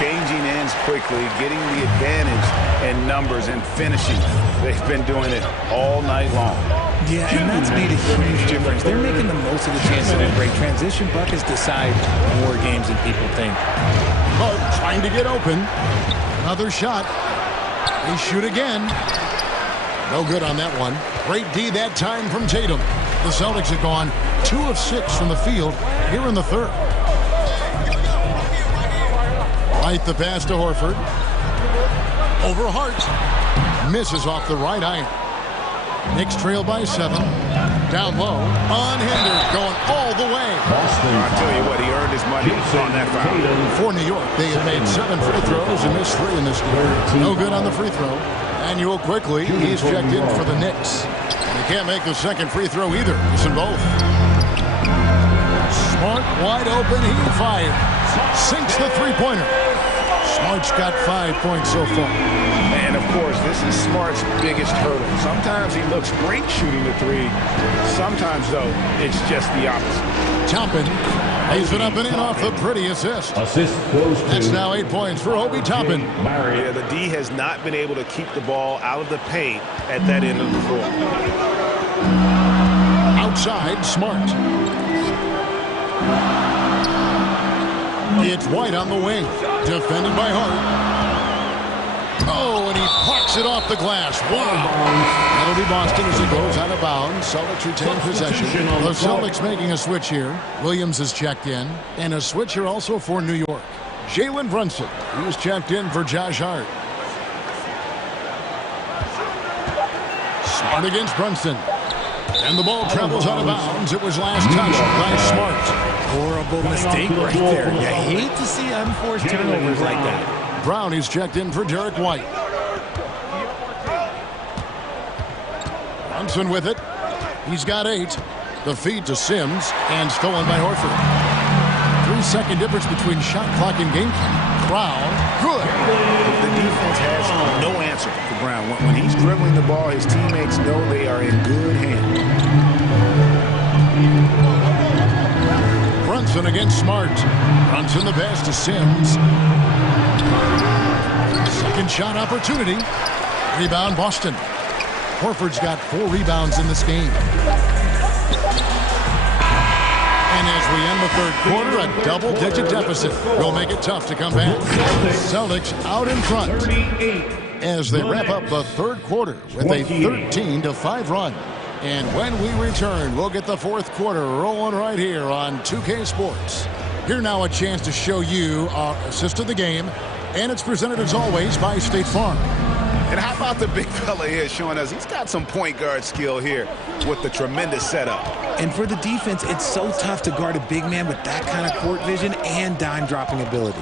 Changing ends quickly, getting the advantage and numbers and finishing. They've been doing it all night long. Yeah, and that's made a huge difference. They're making the most of the chances to break. Transition buckets decide more games than people think. Boat trying to get open. Another shot. They shoot again. No good on that one. Great D that time from Tatum. The Celtics have gone 2 of 6 from the field here in the third. Right the pass to Horford. Over Hart. Misses off the right iron. Knicks trail by 7. Down low. Unhindered. Going all the way. I'll tell you what, he earned his money on that foul. For New York, they have made 7 free throws and missed 3 in this game. No good on the free throw. Manuel quickly. He's checked in for the Knicks. They can't make the second free throw either. Missing both. Smart wide open. He fires. Sinks the three-pointer. Smart's got 5 points so far. And, of course, this is Smart's biggest hurdle. Sometimes he looks great shooting the 3. Sometimes, though, it's just the opposite. Toppin lays it up and in off the pretty assist. That's now 8 points for Obi Toppin. Yeah, the D has not been able to keep the ball out of the paint at that end of the floor. Outside, Smart. It's White on the wing. Defended by Hart. Oh, and he pucks it off the glass. Wow. That'll be Boston as it goes out of bounds. Celtics retain possession. The Celtics making a switch here. Williams is checked in. And a switch here also for New York. Jalen Brunson. He was checked in for Josh Hart. Smart against Brunson. And the ball travels out of bounds. It was last touched by Smart. Horrible mistake right there. You hate to see unforced turnovers like that. Brown is checked in for Derek White. Brunson with it. He's got 8. The feed to Sims and stolen by Horford. 3-second difference between shot clock and game clock. Brown good. The defense has no answer for Brown. When he's dribbling the ball, his teammates know they are in good hands. Brunson against Smart. Brunson the pass to Sims. Second shot opportunity. Rebound Boston. Horford's got 4 rebounds in this game. And as we end the third quarter, a double-digit deficit will make it tough to come back. Celtics out in front as they wrap up the third quarter with a 13-5 run. And when we return, we'll get the fourth quarter rolling right here on 2K Sports. Here now a chance to show you our assist of the game, and it's presented as always by State Farm. And how about the big fella here showing us he's got some point guard skill here with the tremendous setup. And for the defense, it's so tough to guard a big man with that kind of court vision and dime-dropping ability.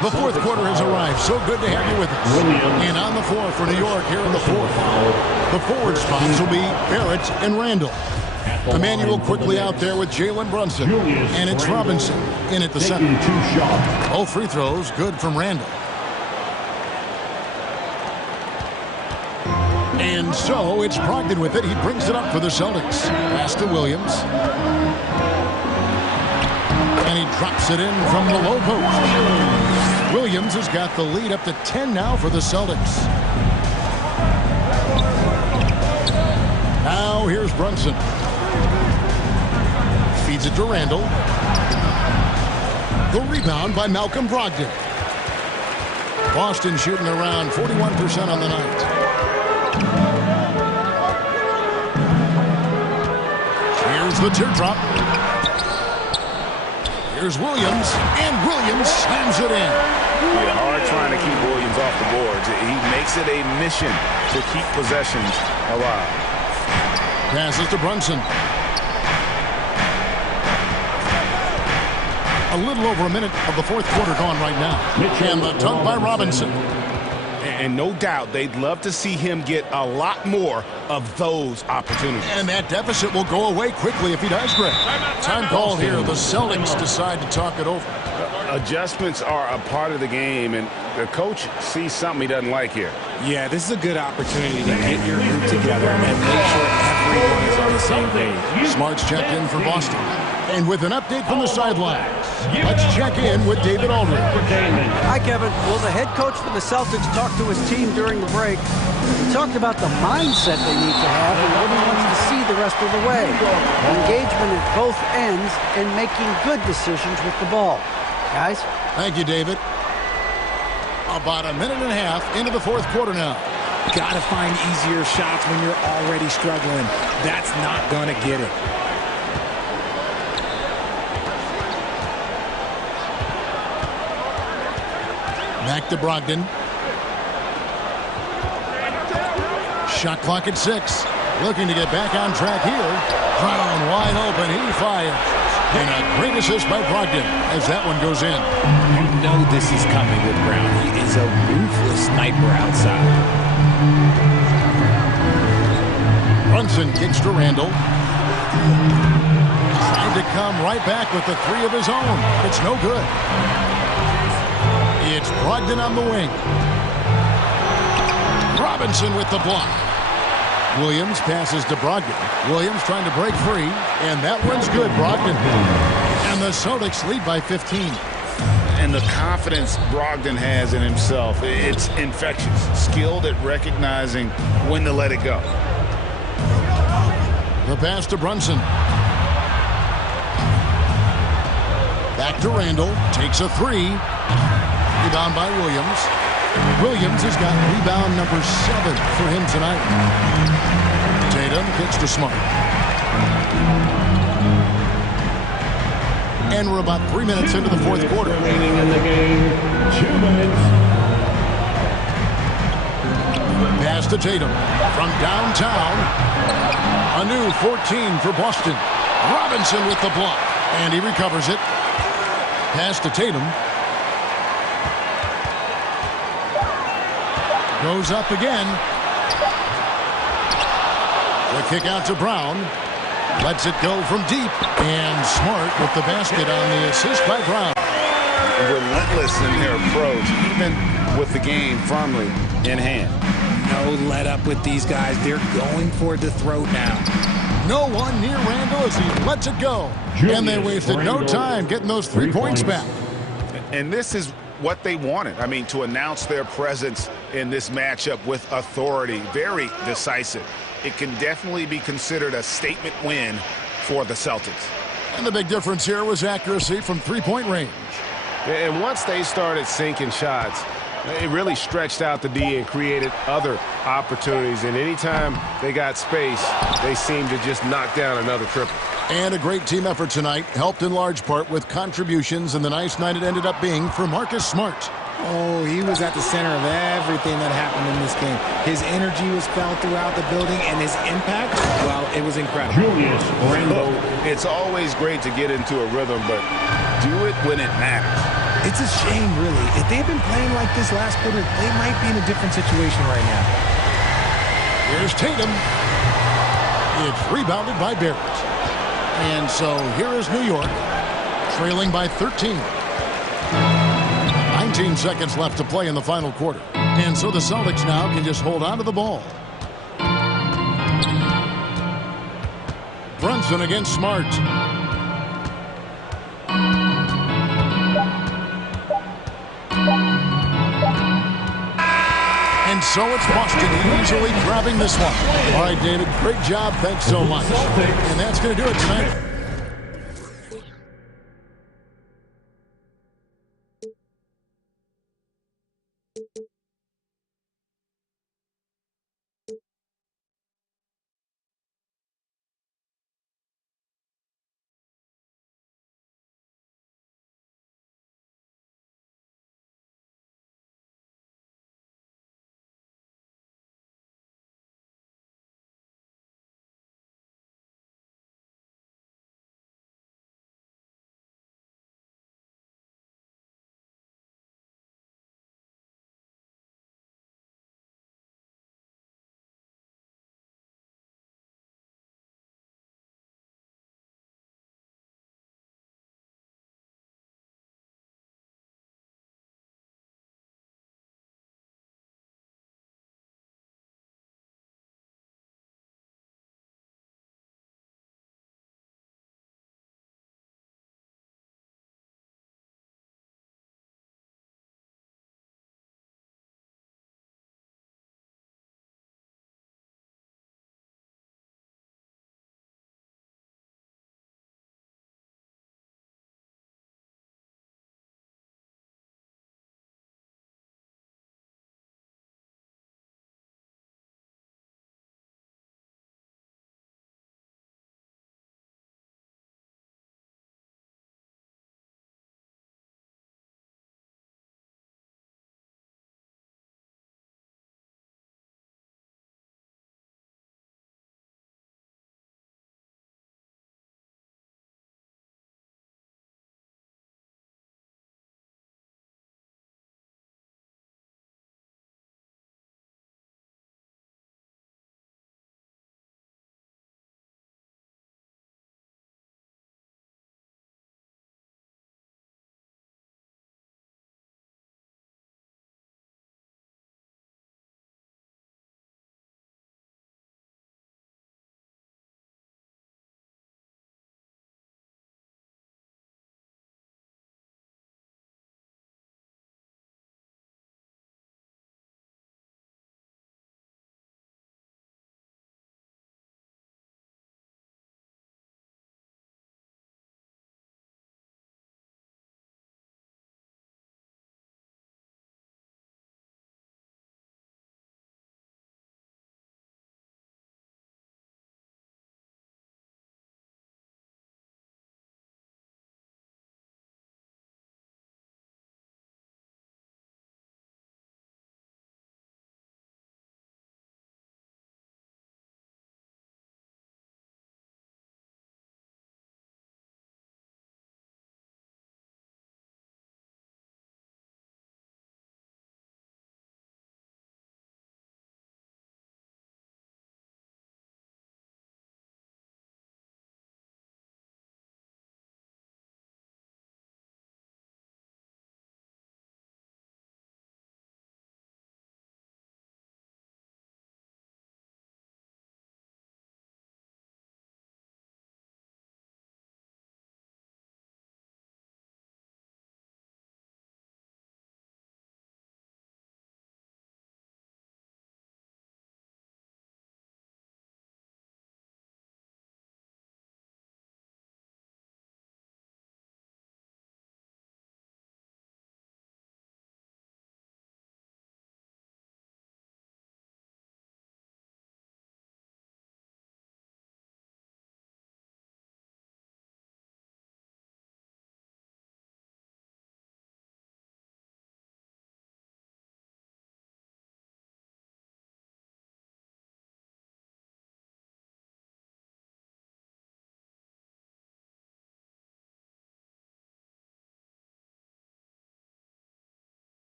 The fourth quarter has arrived. So good to have you with us. And on the floor for New York here in the fourth. The forward spots will be Barrett and Randall. Emmanuel quickly out there with Jalen Brunson. And it's Robinson in at the center. Both free throws good from Randall. And so it's Brogdon with it. He brings it up for the Celtics. Pass to Williams. And he drops it in from the low post. Williams has got the lead up to 10 now for the Celtics. Now here's Brunson. Feeds it to Randall. The rebound by Malcolm Brogdon. Boston shooting around 41% on the night. Here's the teardrop. Here's Williams, and Williams slams it in. Yeah, hard trying to keep Williams off the boards. He makes it a mission to keep possessions alive. Passes to Brunson. A little over a minute of the fourth quarter gone right now. And the dunk by Robinson. And no doubt they'd love to see him get a lot more of those opportunities. And that deficit will go away quickly if he does, Greg. Time called here. The Celtics decide to talk it over. Adjustments are a part of the game, and the coach sees something he doesn't like here. Yeah, this is a good opportunity to get your group together and make sure everyone is on the same page. Smart's checked in for Boston. And with an update from the sidelines, let's check in with David Aldridge. Hi, Kevin. Well, the head coach for the Celtics talked to his team during the break. He talked about the mindset they need to have and what he wants to see the rest of the way. Engagement at both ends and making good decisions with the ball. Guys? Thank you, David. About a minute and a half into the fourth quarter now. Got to find easier shots when you're already struggling. That's not going to get it. Back to Brogdon. Shot clock at 6. Looking to get back on track here. Brown wide open. He fires. And a great assist by Brogdon as that one goes in. You know this is coming with Brown. He is a ruthless sniper outside. Brunson kicks to Randall. Trying to come right back with the 3 of his own. It's no good. It's Brogdon on the wing. Robinson with the block. Williams passes to Brogdon. Williams trying to break free, and that one's good, Brogdon. And the Celtics lead by 15. And the confidence Brogdon has in himself, it's infectious. Skilled at recognizing when to let it go. The pass to Brunson. Back to Randall. Takes a 3. Rebound by Williams. Williams has got rebound number 7 for him tonight. Tatum kicks to Smart. And we're about 3 minutes into the fourth quarter. Remaining in the game, 2 minutes. Pass to Tatum from downtown. A new 14 for Boston. Robinson with the block. And he recovers it. Pass to Tatum. Goes up again. The kick out to Brown. Lets it go from deep. And Smart with the basket on the assist by Brown. relentless in their approach, even with the game firmly in hand. No let up with these guys. They're going for the throat now. No one near Randall as he lets it go. And they wasted no time getting those 3 points back. And this is what they wanted. I mean, to announce their presence in this matchup with authority, very decisive. It can definitely be considered a statement win for the Celtics. And the big difference here was accuracy from 3-point range. And once they started sinking shots, it really stretched out the D and created other opportunities. And anytime they got space, they seemed to just knock down another triple. And a great team effort tonight, helped in large part with contributions, and the nice night it ended up being for Marcus Smart. Oh, he was at the center of everything that happened in this game. His energy was felt throughout the building, and his impact, well, it was incredible. It's always great to get into a rhythm, but do it when it matters. It's a shame, really. If they'd been playing like this last quarter, they might be in a different situation right now. Here's Tatum. It's rebounded by Barrett. And so here is New York, trailing by 13. 19 seconds left to play in the final quarter. And so the Celtics now can just hold on to the ball. Brunson against Smart. And so it's Boston easily grabbing this one. All right, David, great job. Thanks so much. And that's going to do it tonight.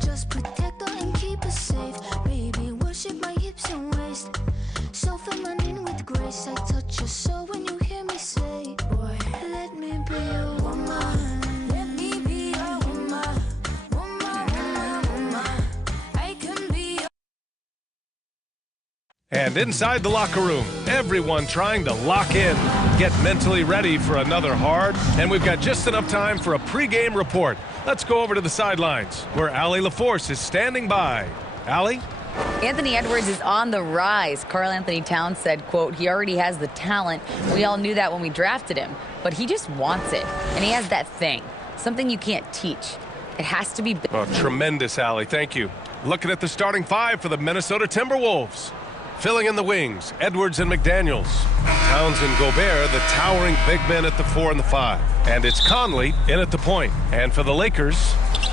Just protect her and keep her safe. Baby, worship my hips and waist. So feminine with grace. I touch your soul when you hear me say, boy, let me be your woman. Let me be your woman. Woman, woman, woman. I can be your... And inside the locker room, everyone trying to lock in, get mentally ready for another hard, and we've got just enough time for a pregame report. Let's go over to the sidelines, where Allie LaForce is standing by. Allie? Anthony Edwards is on the rise. Karl Anthony Towns said, quote, he already has the talent. We all knew that when we drafted him, but he just wants it. And he has that thing, something you can't teach. It has to be... Oh, tremendous, Allie. Thank you. Looking at the starting five for the Minnesota Timberwolves. Filling in the wings, Edwards and McDaniels. Towns and Gobert, the towering big men at the 4 and the 5. And it's Conley in at the point. And for the Lakers,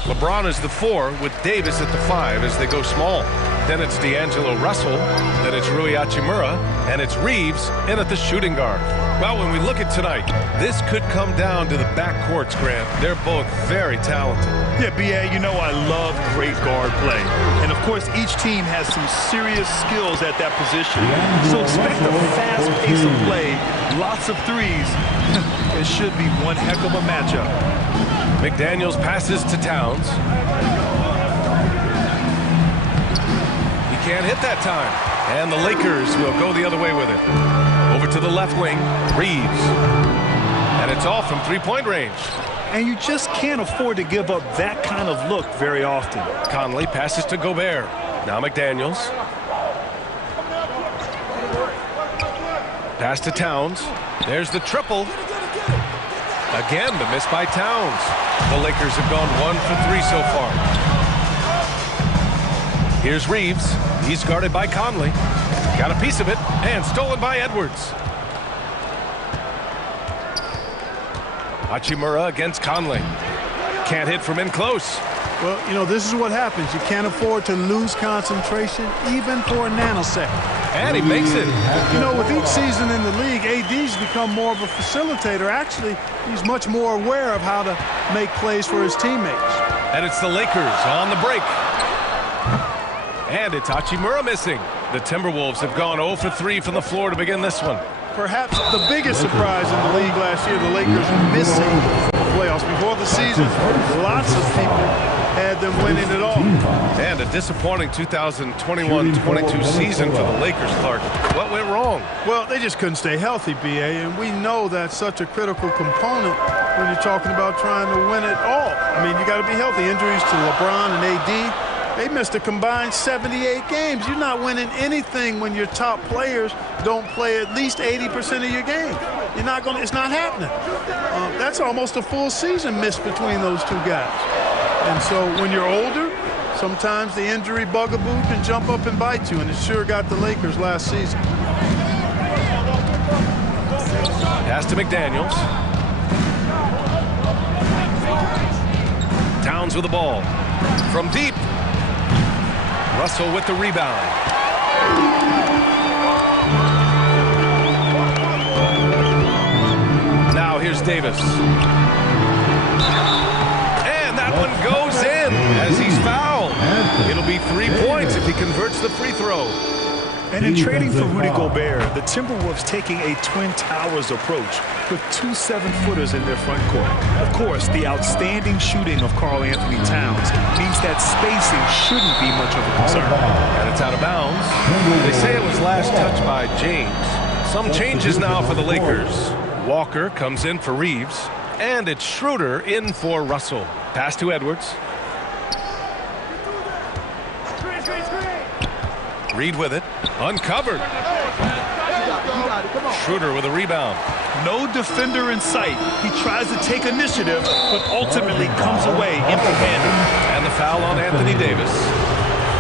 LeBron is the 4 with Davis at the 5 as they go small. Then it's D'Angelo Russell, then it's Rui Hachimura, and it's Reeves in at the shooting guard. Well, when we look at tonight, this could come down to the backcourts, Grant. They're both very talented. Yeah, B.A., you know I love great guard play. And, of course, each team has some serious skills at that position. So expect a fast pace of play, lots of threes. It should be one heck of a matchup. McDaniels passes to Towns. Can't hit that time. And the Lakers will go the other way with it. Over to the left wing, Reeves. And it's all from three-point range. And you just can't afford to give up that kind of look very often. Conley passes to Gobert. Now McDaniels. Pass to Towns. There's the triple. Again, the miss by Towns. The Lakers have gone 1 for 3 so far. Here's Reeves. He's guarded by Conley. Got a piece of it, and stolen by Edwards. Hachimura against Conley. Can't hit from in close. Well, you know, this is what happens. You can't afford to lose concentration, even for a nanosecond. And he makes it. You know, with each season in the league, AD's become more of a facilitator. Actually, he's much more aware of how to make plays for his teammates. And it's the Lakers on the break. And it's Hachimura missing. The Timberwolves have gone 0 for 3 from the floor to begin this one. Perhaps the biggest surprise in the league last year, the Lakers missing the playoffs. Before the season, lots of people had them winning it all. And a disappointing 2021-22 season for the Lakers, Clark. What went wrong? Well, they just couldn't stay healthy, B.A., and we know that's such a critical component when you're talking about trying to win it all. I mean, you got to be healthy. Injuries to LeBron and AD. They missed a combined 78 games. You're not winning anything when your top players don't play at least 80% of your game. You're not going. It's not happening. That's almost a full season missed between those two guys. And so when you're older, sometimes the injury bugaboo can jump up and bite you, and it sure got the Lakers last season. Pass to McDaniels. Towns with the ball. From deep. Russell with the rebound. Now here's Davis. And that one goes in as he's fouled. It'll be 3 points if he converts the free throw. And in trading for Rudy Gobert, the Timberwolves taking a Twin Towers approach with 2 7-footers in their front court. Of course, the outstanding shooting of Karl Anthony Towns means that spacing shouldn't be much of a concern. And it's out of bounds. They say it was last touched by James. Some changes now for the Lakers. Walker comes in for Reeves. And it's Schroeder in for Russell. Pass to Edwards. Reed with it. Uncovered. Schroeder with a rebound. No defender in sight. He tries to take initiative, but ultimately comes away empty-handed. And the foul on Anthony Davis.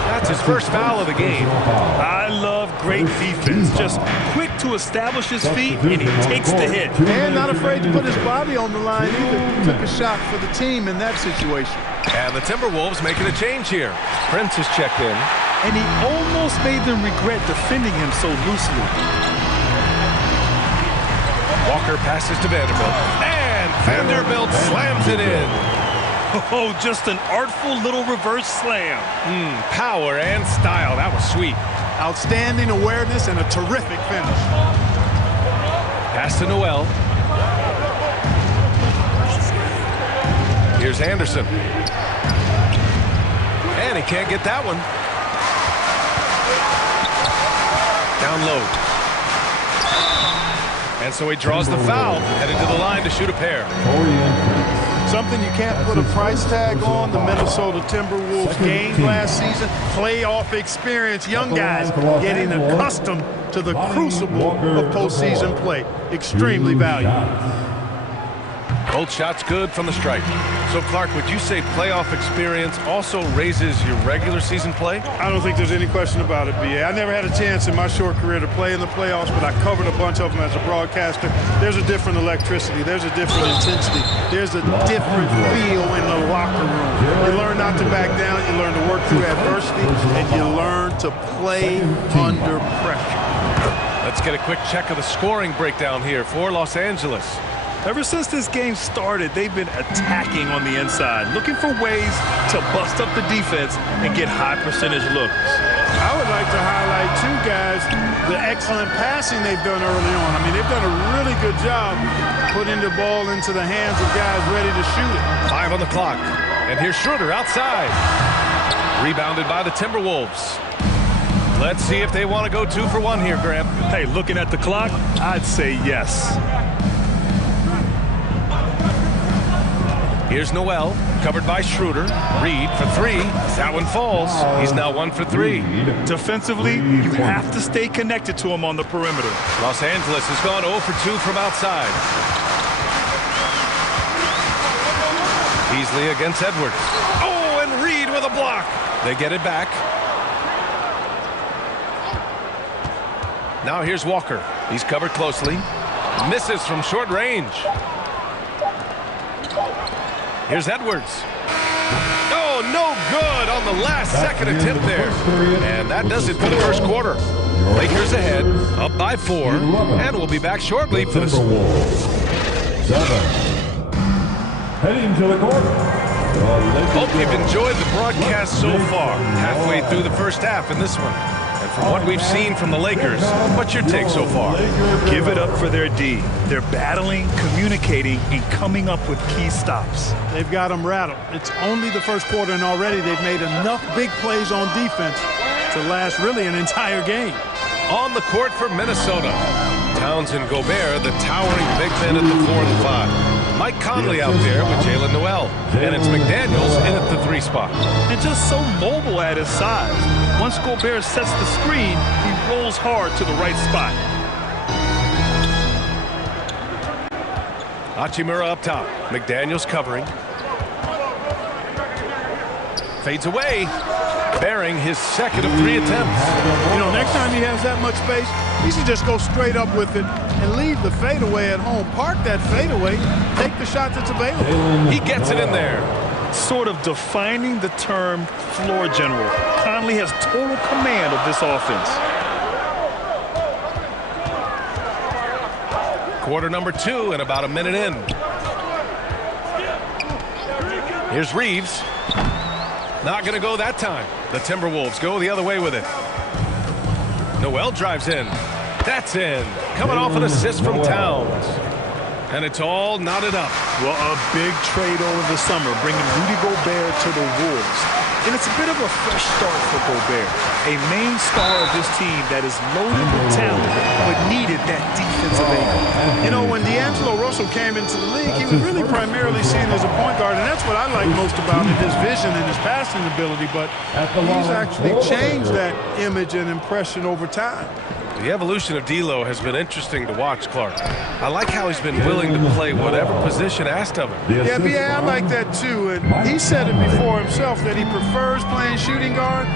That's his first foul of the game. I love great defense. Just quick to establish his feet, and he takes the hit. And not afraid to put his body on the line either. He took a shot for the team in that situation. And the Timberwolves making a change here. Prince is checked in. And he almost made them regret defending him so loosely. Walker passes to Vanderbilt. And Vanderbilt slams it in. Oh, just an artful little reverse slam. Power and style. That was sweet. Outstanding awareness and a terrific finish. Pass to Noel. Here's Anderson. And he can't get that one. Down low. And so he draws the foul, headed to the line to shoot a pair. Something you can't put a price tag on. The Minnesota Timberwolves game last season. Playoff experience. Young guys getting accustomed to the crucible of postseason play. Extremely valuable. Both shots good from the stripe. So, Clark, would you say playoff experience also raises your regular season play? I don't think there's any question about it, B.A. I never had a chance in my short career to play in the playoffs, but I covered a bunch of them as a broadcaster. There's a different electricity. There's a different intensity. There's a different feel in the locker room. You learn not to back down. You learn to work through adversity, and you learn to play under pressure. Let's get a quick check of the scoring breakdown here for Los Angeles. Ever since this game started, they've been attacking on the inside, looking for ways to bust up the defense and get high percentage looks. I would like to highlight, too, guys, the excellent passing they've done early on. I mean, they've done a really good job putting the ball into the hands of guys ready to shoot it. 5 on the clock. And here's Schroeder outside. Rebounded by the Timberwolves. Let's see if they want to go 2 for 1 here, Graham. Hey, looking at the clock, I'd say yes. Here's Noel, covered by Schroeder. Reed for 3. That one falls. He's now 1 for 3. Defensively, you have to stay connected to him on the perimeter. Los Angeles has gone 0 for 2 from outside. Beasley against Edwards. Oh, and Reed with a block. They get it back. Now here's Walker. He's covered closely. Misses from short range. Here's Edwards. Oh, no good on the last second attempt there. And that does it for the first quarter. Lakers ahead, up by 4, and we'll be back shortly for the Timberwolves 7. Heading to the court. Hope you've enjoyed the broadcast so far. Halfway through the first half in this one. And from what we've seen from the Lakers, what's your take so far? Give it up for their D. They're battling, communicating, and coming up with key stops. They've got them rattled. It's only the first quarter, and already they've made enough big plays on defense to last really an entire game. On the court for Minnesota, Towns and Gobert, the towering big men at the 4 and 5. Mike Conley out there with Jalen Noel. And it's McDaniels in at the 3 spot. And just so mobile at his size. Once Gobert sets the screen, he rolls hard to the right spot. Hachimura up top. McDaniels covering. Fades away. Bearing his second of 3 attempts. You know, next time he has that much space, he should just go straight up with it and leave the fadeaway at home. Park that fadeaway, take the shot that's available. He gets it in there. Sort of defining the term floor general. Conley has total command of this offense. Quarter number 2 and about a minute in. Here's Reeves. Not going to go that time. The Timberwolves go the other way with it. Noel drives in. That's in. Coming off an assist from Towns. And it's all knotted up. Well, a big trade over the summer, bringing Rudy Gobert to the Wolves. And it's a bit of a fresh start for Gobert, a main star of this team that is loaded with talent, but needed that defensive angle. You know, when D'Angelo Russell came into the league, he was really primarily seen as a point guard, and that's what I like most about him, his vision and his passing ability, but he's actually changed that image and impression over time. The evolution of D'Lo has been interesting to watch, Clark. I like how he's been willing to play whatever position asked of him. Yeah, B.A., I like that too. And he said it before himself that he prefers playing shooting guard.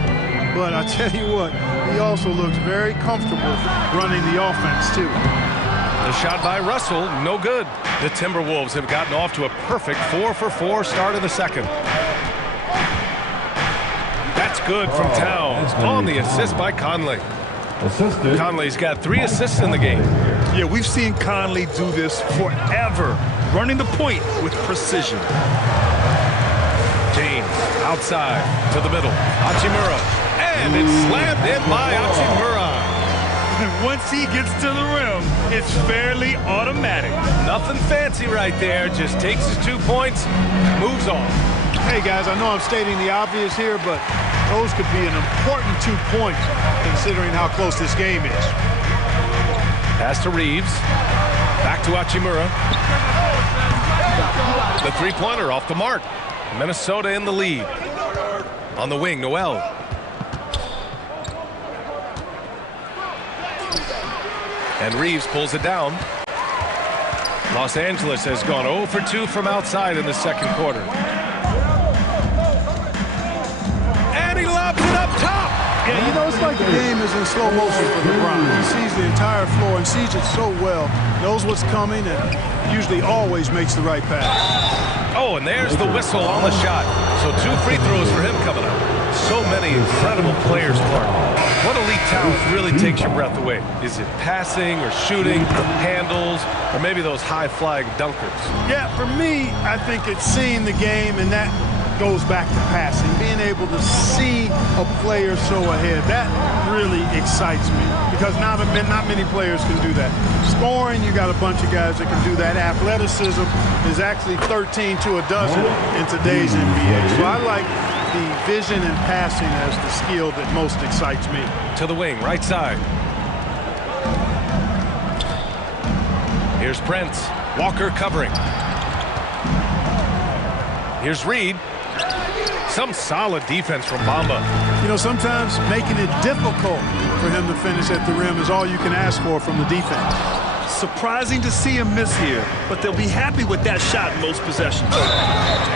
But I tell you what, he also looks very comfortable running the offense too. The shot by Russell, no good. The Timberwolves have gotten off to a perfect 4-for-4 start of the second. That's good from Towns on the assist by Conley. Assisted. Conley's got 3 assists in the game. Yeah, we've seen Conley do this forever, running the point with precision. Outside to the middle. Hachimura. And it's slammed in by Hachimura. Once he gets to the rim, it's fairly automatic. Nothing fancy right there. Just takes his 2 points, moves on. Hey, guys, I know I'm stating the obvious here, but those could be an important 2 points considering how close this game is. Pass to Reeves. Back to Hachimura. The three-pointer off the mark. Minnesota in the lead. On the wing, Noel. And Reeves pulls it down. Los Angeles has gone 0 for 2 from outside in the second quarter. And he lobs it up top. Yeah, you know, it's like the game is in slow motion for LeBron. He sees the entire floor and sees it so well, knows what's coming, and usually always makes the right pass. Oh, and there's the whistle on the shot. So 2 free throws for him coming up. So many incredible players, Clark. What elite talent really takes your breath away? Is it passing or shooting, handles, or maybe those high-flying dunkers? Yeah, for me, I think it's seeing the game, and that goes back to passing. Being able to see a player so ahead, that really excites me because not many players can do that. Scoring, you got a bunch of guys that can do that. Athleticism is actually 13 to a dozen in today's NBA. So I like the vision and passing as the skill that most excites me. To the wing, right side. Here's Prince. Walker covering. Here's Reed. Some solid defense from Bamba. You know, sometimes making it difficult for him to finish at the rim is all you can ask for from the defense. Surprising to see him miss here, but they'll be happy with that shot in most possessions.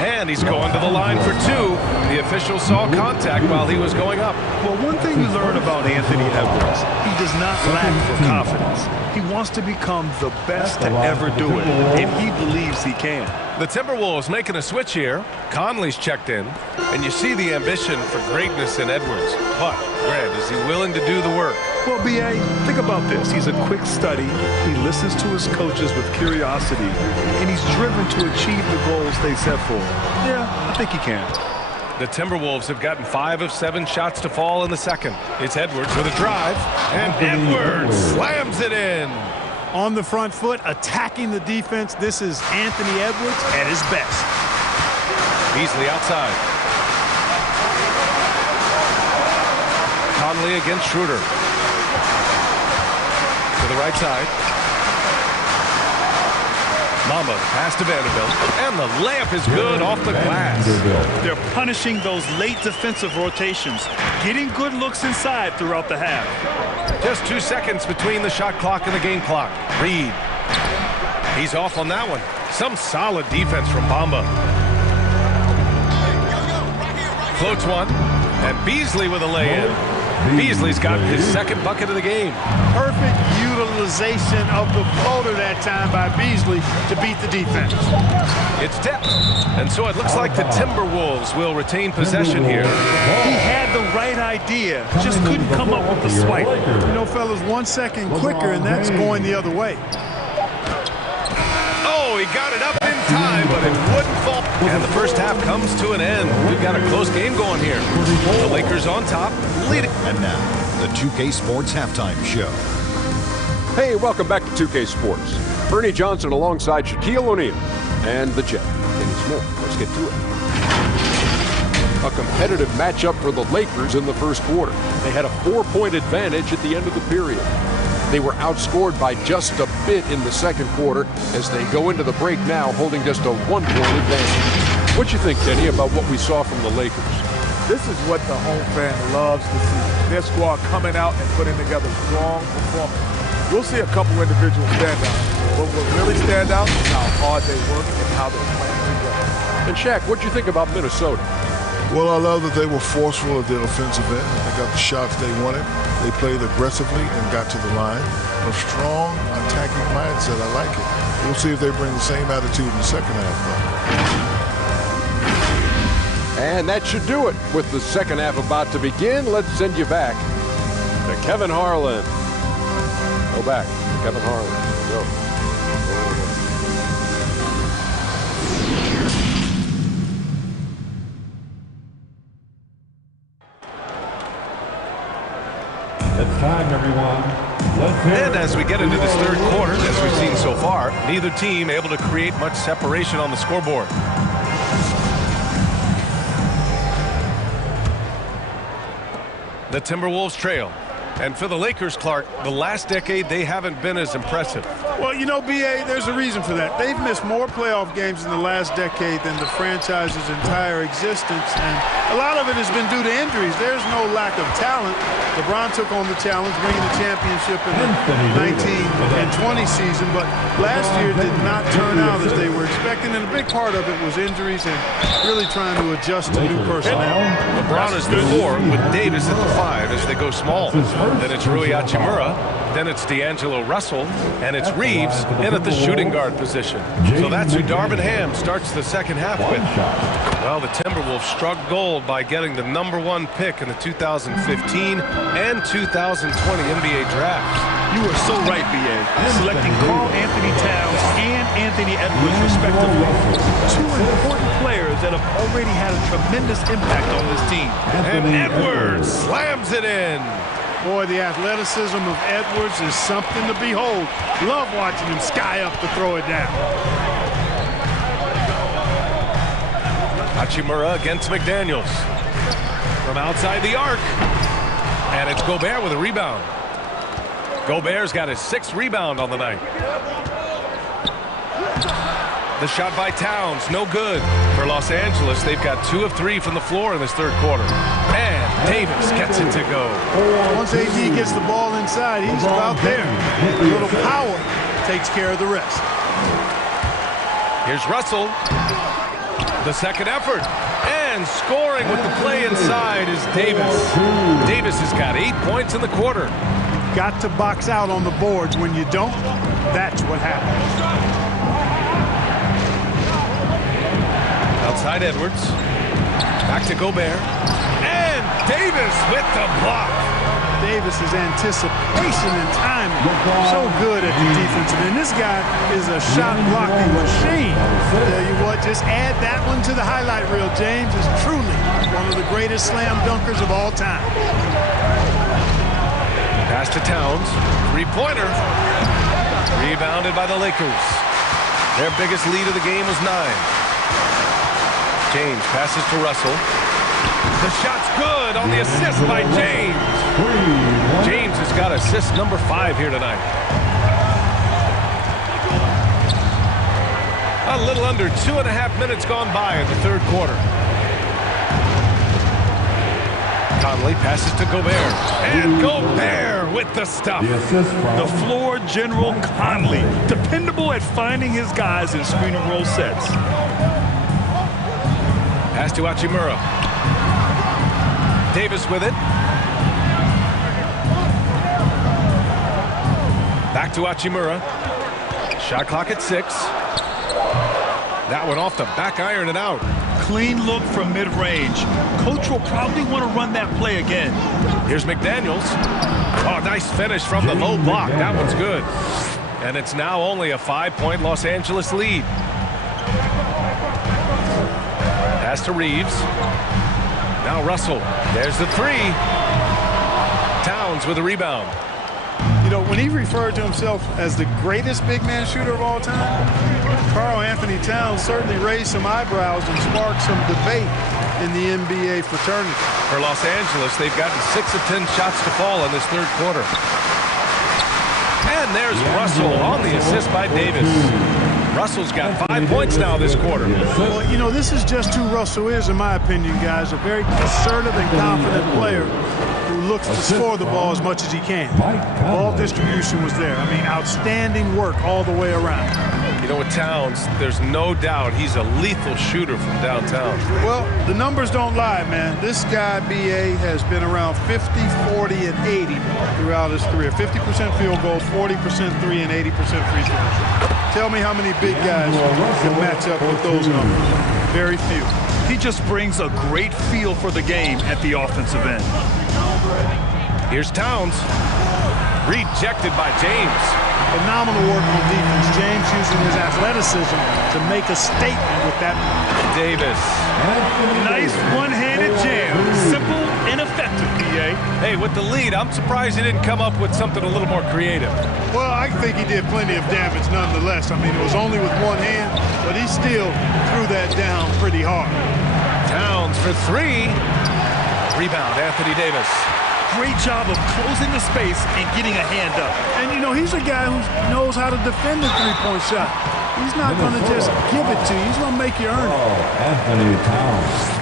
And he's going to the line for 2. The official saw contact while he was going up. Well, one thing you learn about Anthony Edwards, he does not lack for confidence. He wants to become the best to ever do it, and he believes he can. The Timberwolves making a switch here. Conley's checked in, and you see the ambition for greatness in Edwards. But, Grant, is he willing to do the work? Well, B.A., think about this. He's a quick study. He listens to his coaches with curiosity, and he's driven to achieve the goals they set for him. Yeah, I think he can. The Timberwolves have gotten 5 of 7 shots to fall in the second. It's Edwards with a drive, and Edwards slams it in. On the front foot, attacking the defense. This is Anthony Edwards at his best. Beasley outside. Conley against Schroeder. To the right side. Mamba pass to Vanderbilt. And the layup is good off the glass. They're punishing those late defensive rotations, getting good looks inside throughout the half. Just 2 seconds between the shot clock and the game clock. Reed. He's off on that one. Some solid defense from Bamba. Floats one. And Beasley with a lay-in. Beasley's got his second bucket of the game. Perfect utilization of the floater that time by Beasley to beat the defense. It's tipped. And so it looks like the Timberwolves will retain possession here. He had the right idea, just couldn't come up with the swipe. You know, fellas, 1 second quicker, and that's going the other way. Oh, he got it up in time, but it wouldn't fall. And the first half comes to an end. We've got a close game going here. The Lakers on top, leading. And now, the 2K Sports Halftime Show. Hey, welcome back to 2K Sports. Bernie Johnson alongside Shaquille O'Neal and the Jet, Kenny Smith. Let's get to it. A competitive matchup for the Lakers in the first quarter. They had a 4-point advantage at the end of the period. They were outscored by just a bit in the second quarter as they go into the break now holding just a 1-point advantage. What you think, Kenny, about what we saw from the Lakers? This is what the home fan loves to see. Their squad coming out and putting together strong performance. You'll see a couple individuals stand out, but what really stand out is how hard they work and how they're playing together. And Shaq, what do you think about Minnesota? Well, I love that they were forceful at their offensive end. They got the shots they wanted. They played aggressively and got to the line. A strong attacking mindset. I like it. We'll see if they bring the same attitude in the second half, though. And that should do it. With the second half about to begin, let's send you back to Kevin Harlan. Go back to Kevin Harlan. Go. It's time, everyone. And as we get into this third quarter, as we've seen so far, neither team able to create much separation on the scoreboard. The Timberwolves trail. And for the Lakers, Clark, the last decade, they haven't been as impressive. Well, you know, B.A., there's a reason for that. They've missed more playoff games in the last decade than the franchise's entire existence, and a lot of it has been due to injuries. There's no lack of talent. LeBron took on the challenge, bringing the championship in the 19 and 20 season, but last year did not turn out as they were expecting, and a big part of it was injuries and really trying to adjust to new personnel. LeBron is the 4 with Davis at the 5 as they go small. Then it's Rui Hachimura. Then it's D'Angelo Russell, and it's Reeves in at the shooting guard position. So that's who Darvin Ham starts the second half with. Well, the Timberwolves struck gold by getting the #1 pick in the 2015 and 2020 NBA drafts. You are so right, B.A. Selecting Karl Anthony Towns and Anthony Edwards, respectively. Two important players that have already had a tremendous impact on this team. And Edwards slams it in. Boy, the athleticism of Edwards is something to behold. Love watching him sky up to throw it down. Hachimura against McDaniels. From outside the arc. And it's Gobert with a rebound. Gobert's got his 6th rebound on the night. The shot by Towns, no good. For Los Angeles, they've got 2 of 3 from the floor in this third quarter. And Davis gets it to go. Once AD gets the ball inside, he's about there. A little power takes care of the rest. Here's Russell. The second effort. And scoring with the play inside is Davis. Davis has got 8 points in the quarter. Got to box out on the boards. When you don't, that's what happens. Outside Edwards. Back to Gobert. And Davis with the block. Davis's anticipation and timing. So good at the defensive end. This guy is a shot blocking machine. Tell you what, just add that one to the highlight reel. James is truly one of the greatest slam dunkers of all time. Pass to Towns. 3-pointer. Rebounded by the Lakers. Their biggest lead of the game was 9. James passes to Russell. The shot's good on the assist by James. James has got assist number 5 here tonight. A little under 2.5 minutes gone by in the third quarter. Conley passes to Gobert. And Gobert with the stuff. The floor general Conley. Dependable at finding his guys in screen and roll sets. Pass to Hachimura. Davis with it. Back to Hachimura. Shot clock at 6. That one off the back iron and out. Clean look from mid-range. Coach will probably want to run that play again. Here's McDaniels. Oh, nice finish from the low block. That one's good. And it's now only a 5-point Los Angeles lead. Pass to Reeves. Now Russell. There's the 3. Towns with a rebound. You know, when he referred to himself as the greatest big man shooter of all time, Karl Anthony Towns certainly raised some eyebrows and sparked some debate in the NBA fraternity. For Los Angeles, they've gotten 6 of 10 shots to fall in this third quarter. And there's Russell on the assist by Davis. Russell's got 5 points now this quarter. Well, you know, this is just who Russell is, in my opinion, guys. A very assertive and confident player who looks to score the ball as much as he can. Ball distribution was there. I mean, outstanding work all the way around. You know, with Towns, there's no doubt he's a lethal shooter from downtown. Well, the numbers don't lie, man. This guy, B.A., has been around 50, 40, and 80 throughout his career. 50% field goals, 40% 3, and 80% free throws. Tell me how many big guys can match up with those numbers. Very few. He just brings a great feel for the game at the offensive end. Here's Towns. Rejected by James. Phenomenal work on defense. James using his athleticism to make a statement with that. Davis. Nice one-handed jam. Simple and effective, B.A. Hey, with the lead, I'm surprised he didn't come up with something a little more creative. Well, I think he did plenty of damage nonetheless. I mean, it was only with one hand, but he still threw that down pretty hard. Towns for three. Rebound, Anthony Davis. Great job of closing the space and getting a hand up. And, you know, he's a guy who knows how to defend the three-point shot. He's not going to just give it to you. He's going to make you earn it. Anthony Towns.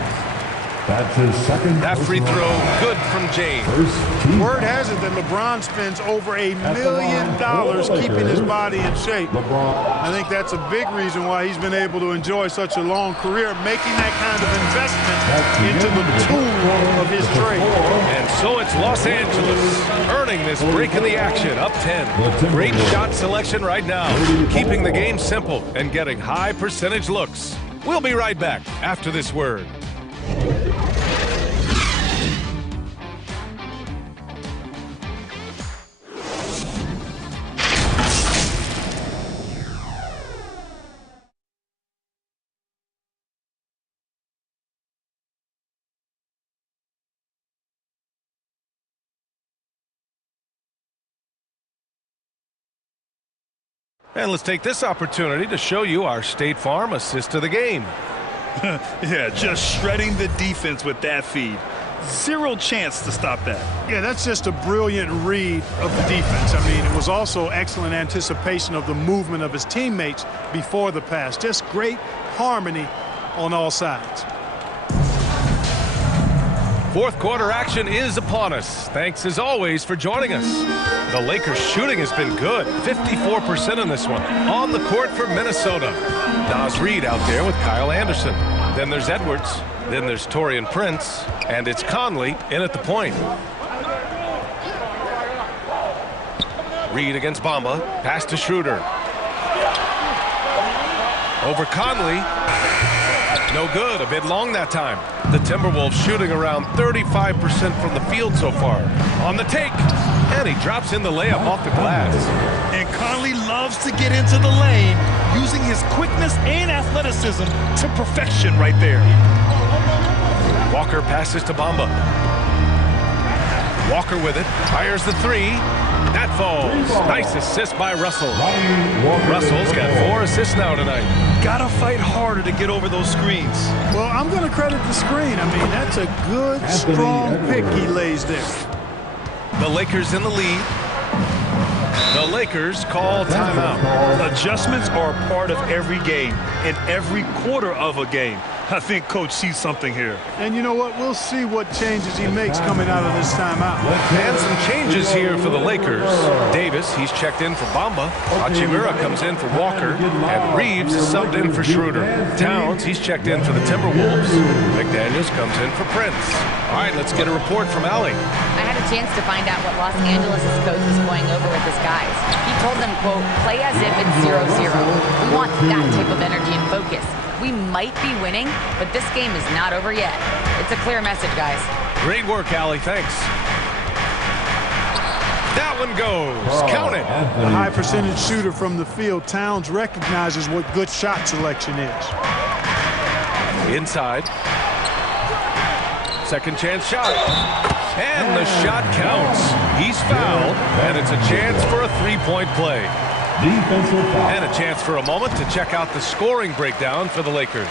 That's his second. That free throw, good from James. Word has it that LeBron spends over $1 million keeping his body in shape. I think that's a big reason why he's been able to enjoy such a long career, making that kind of investment into the tool of his trade. And so it's Los Angeles earning this break in the action, up 10. Great shot selection right now, keeping the game simple and getting high percentage looks. We'll be right back after this word. And let's take this opportunity to show you our State Farm assist of the game. Yeah, just shredding the defense with that feed. Zero chance to stop that. Yeah, that's just a brilliant read of the defense. I mean, it was also excellent anticipation of the movement of his teammates before the pass. Just great harmony on all sides. Fourth quarter action is upon us. Thanks as always for joining us. The Lakers shooting has been good. 54% in this one. On the court for Minnesota. Naz Reid out there with Kyle Anderson. Then there's Edwards. Then there's Taurean Prince. And it's Conley in at the point. Reid against Bamba. Pass to Schroeder. Over Conley. No good. A bit long that time. The Timberwolves shooting around 35% from the field so far. On the take. And he drops in the layup off the glass. And Conley loves to get into the lane, using his quickness and athleticism to perfection right there. Walker passes to Bamba. Walker with it. Fires the three. That falls. Nice assist by Russell. Russell's got 4 assists now tonight. Gotta fight harder to get over those screens. Well, I'm going to credit the screen. I mean, that's a good, strong pick he lays there. The Lakers in the lead. The Lakers call timeout. Adjustments are a part of every game, in every quarter of a game. I think Coach sees something here. And you know what? We'll see what changes he makes coming out of this timeout. And some changes here for the Lakers. Davis, he's checked in for Bamba. Hachimura comes in for Walker. And Reeves is subbed in for Schroeder. Towns, he's checked in for the Timberwolves. McDaniels comes in for Prince. All right, let's get a report from Allie. I had a chance to find out what Los Angeles' coach was going over with his guys. He told them, quote, play as if it's 0-0. We want that type of energy and focus. We might be winning, but this game is not over yet. It's a clear message, guys. Great work, Allie. Thanks. That one goes. Count it. A high percentage shooter from the field. Towns recognizes what good shot selection is. Inside. Second chance shot. And the shot counts. He's fouled, and it's a chance for a three-point play. And a chance for a moment to check out the scoring breakdown for the Lakers.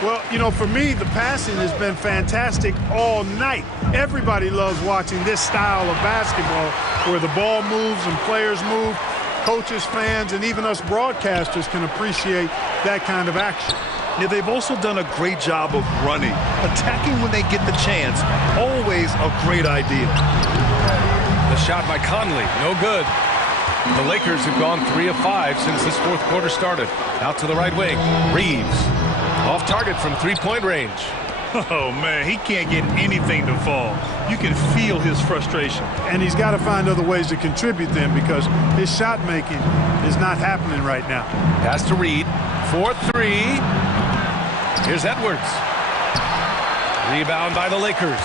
Well, you know, for me, the passing has been fantastic all night. Everybody loves watching this style of basketball where the ball moves and players move. Coaches, fans, and even us broadcasters can appreciate that kind of action. Yeah, they've also done a great job of running. Attacking when they get the chance, always a great idea. The shot by Conley, no good. The Lakers have gone 3 of 5 since this fourth quarter started. Out to the right wing. Reeves. Off target from three-point range. Oh, man, he can't get anything to fall. You can feel his frustration. And he's got to find other ways to contribute then because his shot making is not happening right now. Pass to Reid. 4-3. Here's Edwards. Rebound by the Lakers.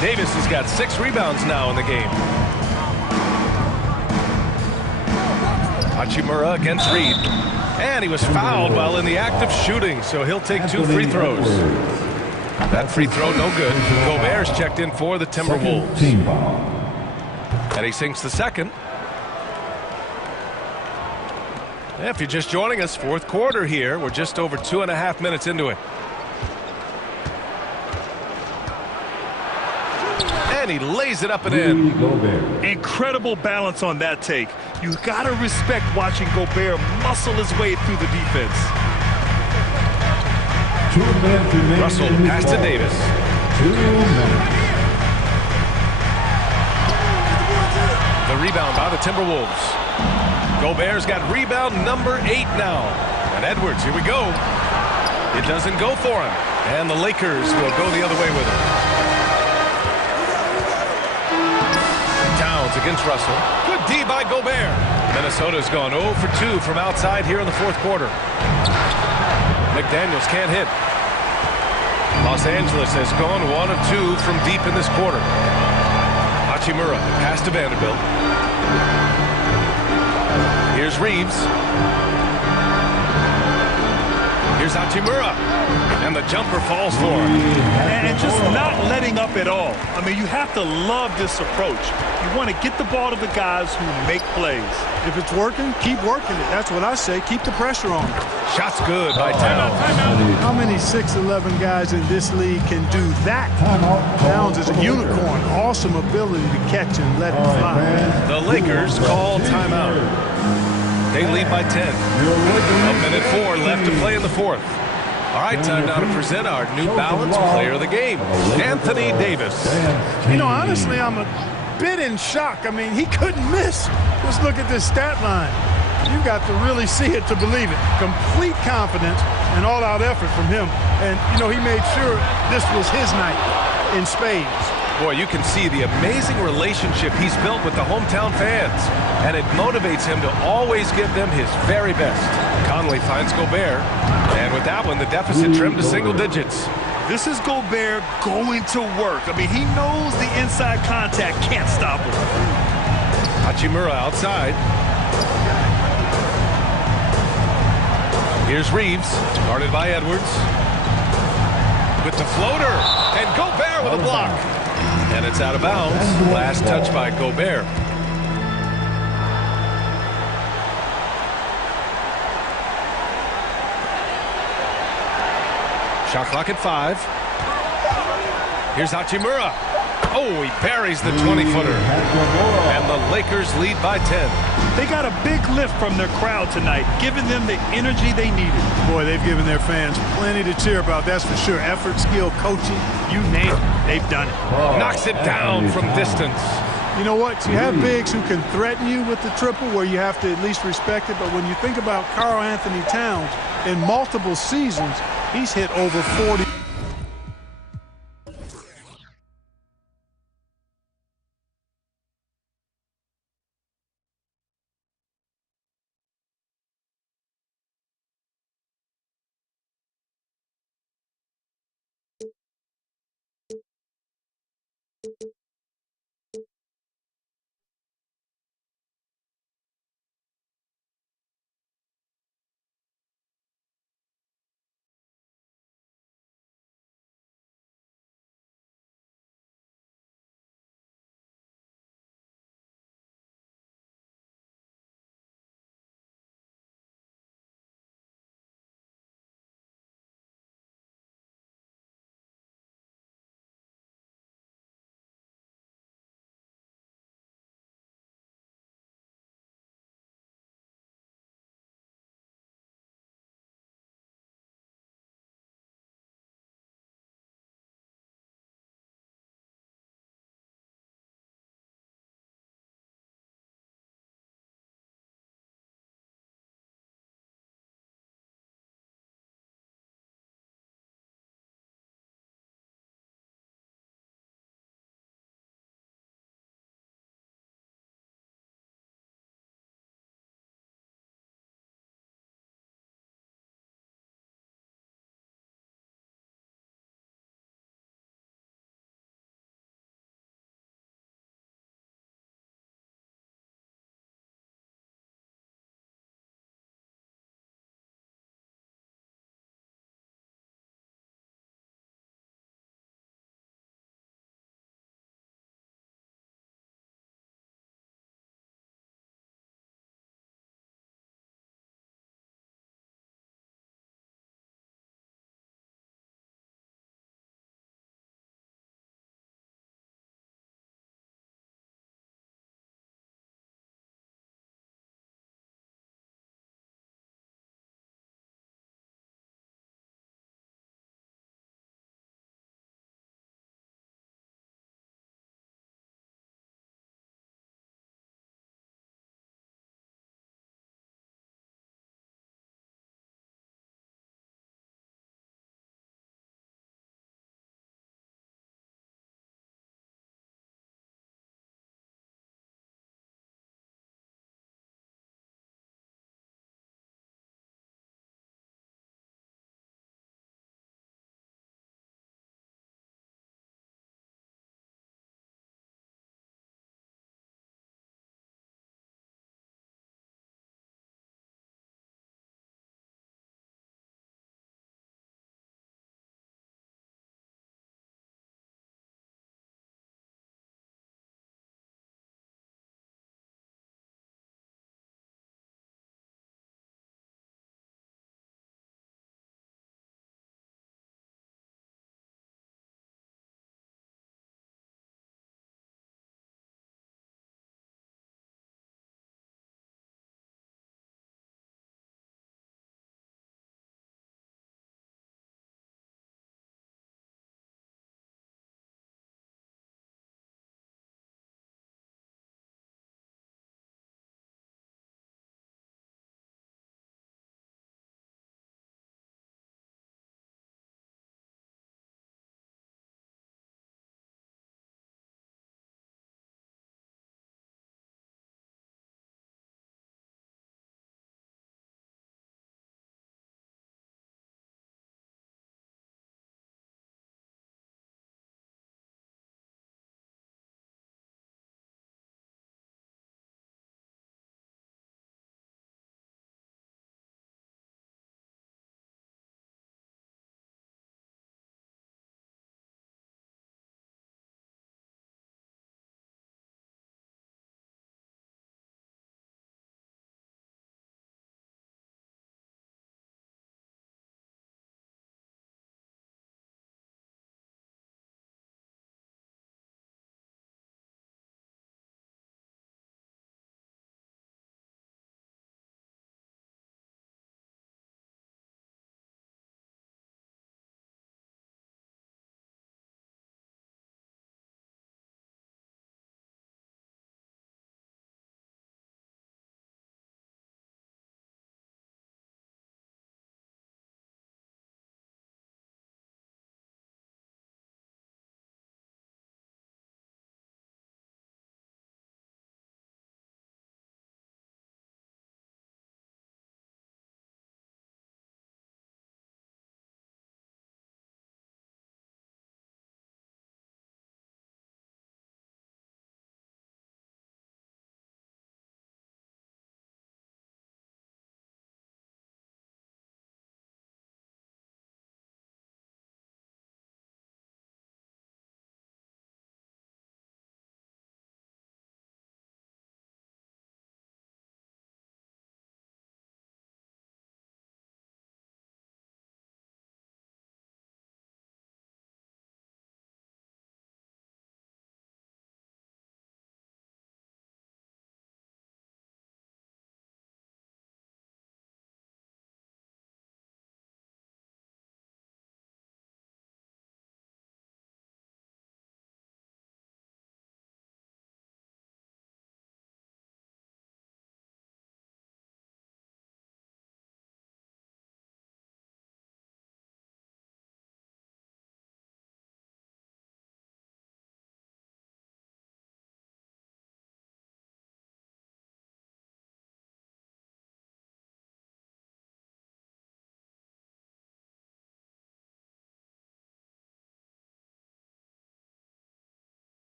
Davis has got 6 rebounds now in the game. Hachimura against Reid. And he was fouled while in the act of shooting, so he'll take 2 free throws. That free throw, no good. Gobert's checked in for the Timberwolves. Team foul. And he sinks the second. If you're just joining us, fourth quarter here. We're just over 2.5 minutes into it. And he lays it up and in. Incredible balance on that take. You got to respect watching Gobert muscle his way through the defense. 2 minutes remaining. Russell pass to Davis. 2 minutes. The rebound by the Timberwolves. Gobert's got rebound number 8 now. And Edwards, here we go. It doesn't go for him. And the Lakers will go the other way with it. Downs against Russell. Good D by Gobert. Minnesota's gone 0 for 2 from outside here in the fourth quarter. McDaniels can't hit. Los Angeles has gone 1 of 2 from deep in this quarter. Hachimura pass to Vanderbilt. Here's Reeves. Here's Hachimura. And the jumper falls for him. And just not letting up at all. I mean, you have to love this approach. You want to get the ball to the guys who make plays. If it's working, keep working it. That's what I say. Keep the pressure on. Shots good by Towns. How many 6'11" guys in this league can do that? Towns is a unicorn. Awesome ability to catch and let it fly. The Lakers call timeout. They lead by 10. 1:04 left to play in the fourth. All right, time now to present our New Balance Player of the Game, Anthony Davis. You know, honestly, I'm a bit in shock. I mean, he couldn't miss. Just look at this stat line. You've got to really see it to believe it. Complete confidence and all-out effort from him. And, you know, he made sure this was his night in spades. Boy, you can see the amazing relationship he's built with the hometown fans. And it motivates him to always give them his very best. Conley finds Gobert. And with that one, the deficit trimmed to single digits. This is Gobert going to work. I mean, he knows the inside contact can't stop him. Hachimura outside. Here's Reeves, guarded by Edwards. With the floater, and Gobert with a block. And it's out of bounds. Last touch by Gobert. Shot clock at 5. Here's Hachimura. Oh, he buries the 20-footer. And the Lakers lead by 10. They got a big lift from their crowd tonight, giving them the energy they needed. Boy, they've given their fans plenty to cheer about, that's for sure. Effort, skill, coaching, you name it, they've done it. Knocks it down from distance. You know what? You have bigs who can threaten you with the triple where you have to at least respect it. But when you think about Karl Anthony Towns, in multiple seasons, he's hit over 40.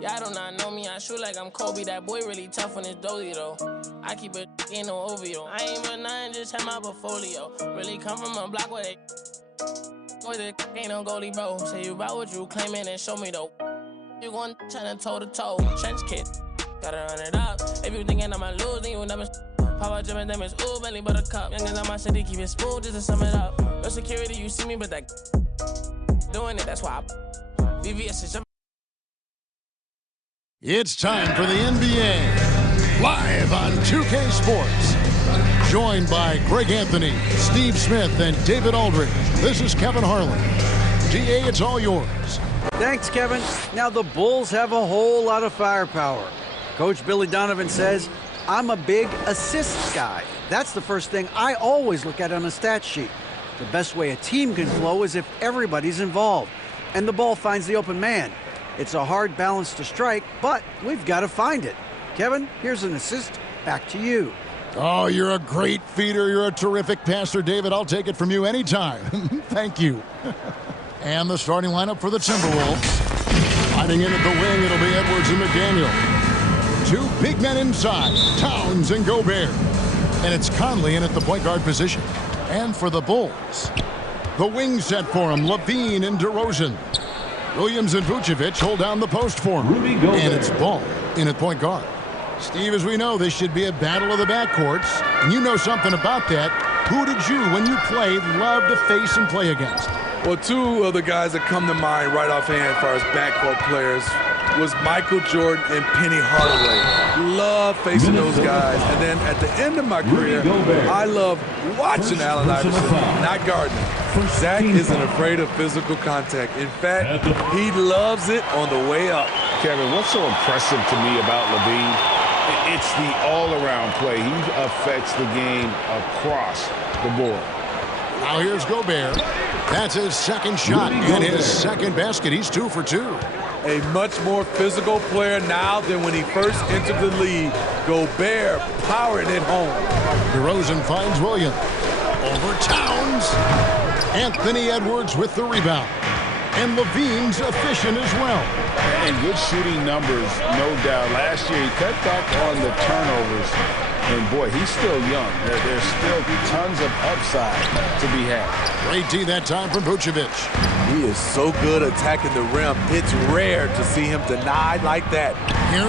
Y'all do not know me, I shoot like I'm Kobe. That boy really tough on his dolly though. I keep it in no OVO. I ain't with nothing, just have my portfolio. Really come from a block where they with it ain't no goalie, bro. Say you about what you claiming and show me though. You gon' tryna toe to toe. Trench kid, gotta run it up. If you thinking I'ma lose, then you never. Papa Jim damage, ooh, belly buttercup. Youngins on my city, keep it smooth just to sum it up. No security, you see me, but that doing it, that's why VVS is jumping. It's time for the NBA, live on 2K Sports. Joined by Greg Anthony, Steve Smith, and David Aldridge. This is Kevin Harlan. GA, it's all yours. Thanks, Kevin. Now the Bulls have a whole lot of firepower. Coach Billy Donovan says, I'm a big assist guy. That's the first thing I always look at on a stat sheet. The best way a team can flow is if everybody's involved and the ball finds the open man. It's a hard balance to strike, but we've got to find it. Kevin, here's an assist. Back to you. Oh, you're a great feeder. You're a terrific passer, David. I'll take it from you anytime. Thank you. And the starting lineup for the Timberwolves. Fighting in at the wing, it'll be Edwards and McDaniel. Two big men inside, Towns and Gobert. And it's Conley in at the point guard position. And for the Bulls, the wing set for him, Levine and DeRozan. Williams and Vucevic hold down the post for him. And it's Ball in at point guard. Steve, as we know, this should be a battle of the backcourts. And you know something about that. Who did you, when you played, love to face and play against? Well, two of the guys that come to mind right offhand as far as backcourt players was Michael Jordan and Penny Hardaway. Love facing those guys. And then at the end of my career, I love watching Allen Iverson, not guarding him. Zach isn't afraid of physical contact. In fact, he loves it on the way up. Kevin, what's so impressive to me about Levine? It's the all-around play. He affects the game across the board. Now here's Gobert. That's his second shot and his second basket. He's 2 for 2. A much more physical player now than when he first entered the league. Gobert powering it home. DeRozan finds Williams. Over Towns. Anthony Edwards with the rebound. And Levine's efficient as well. And good shooting numbers, no doubt. Last year he cut back on the turnovers. And boy, he's still young. There's still tons of upside to be had. Great D that time from Vucevic. He is so good attacking the rim. It's rare to see him denied like that.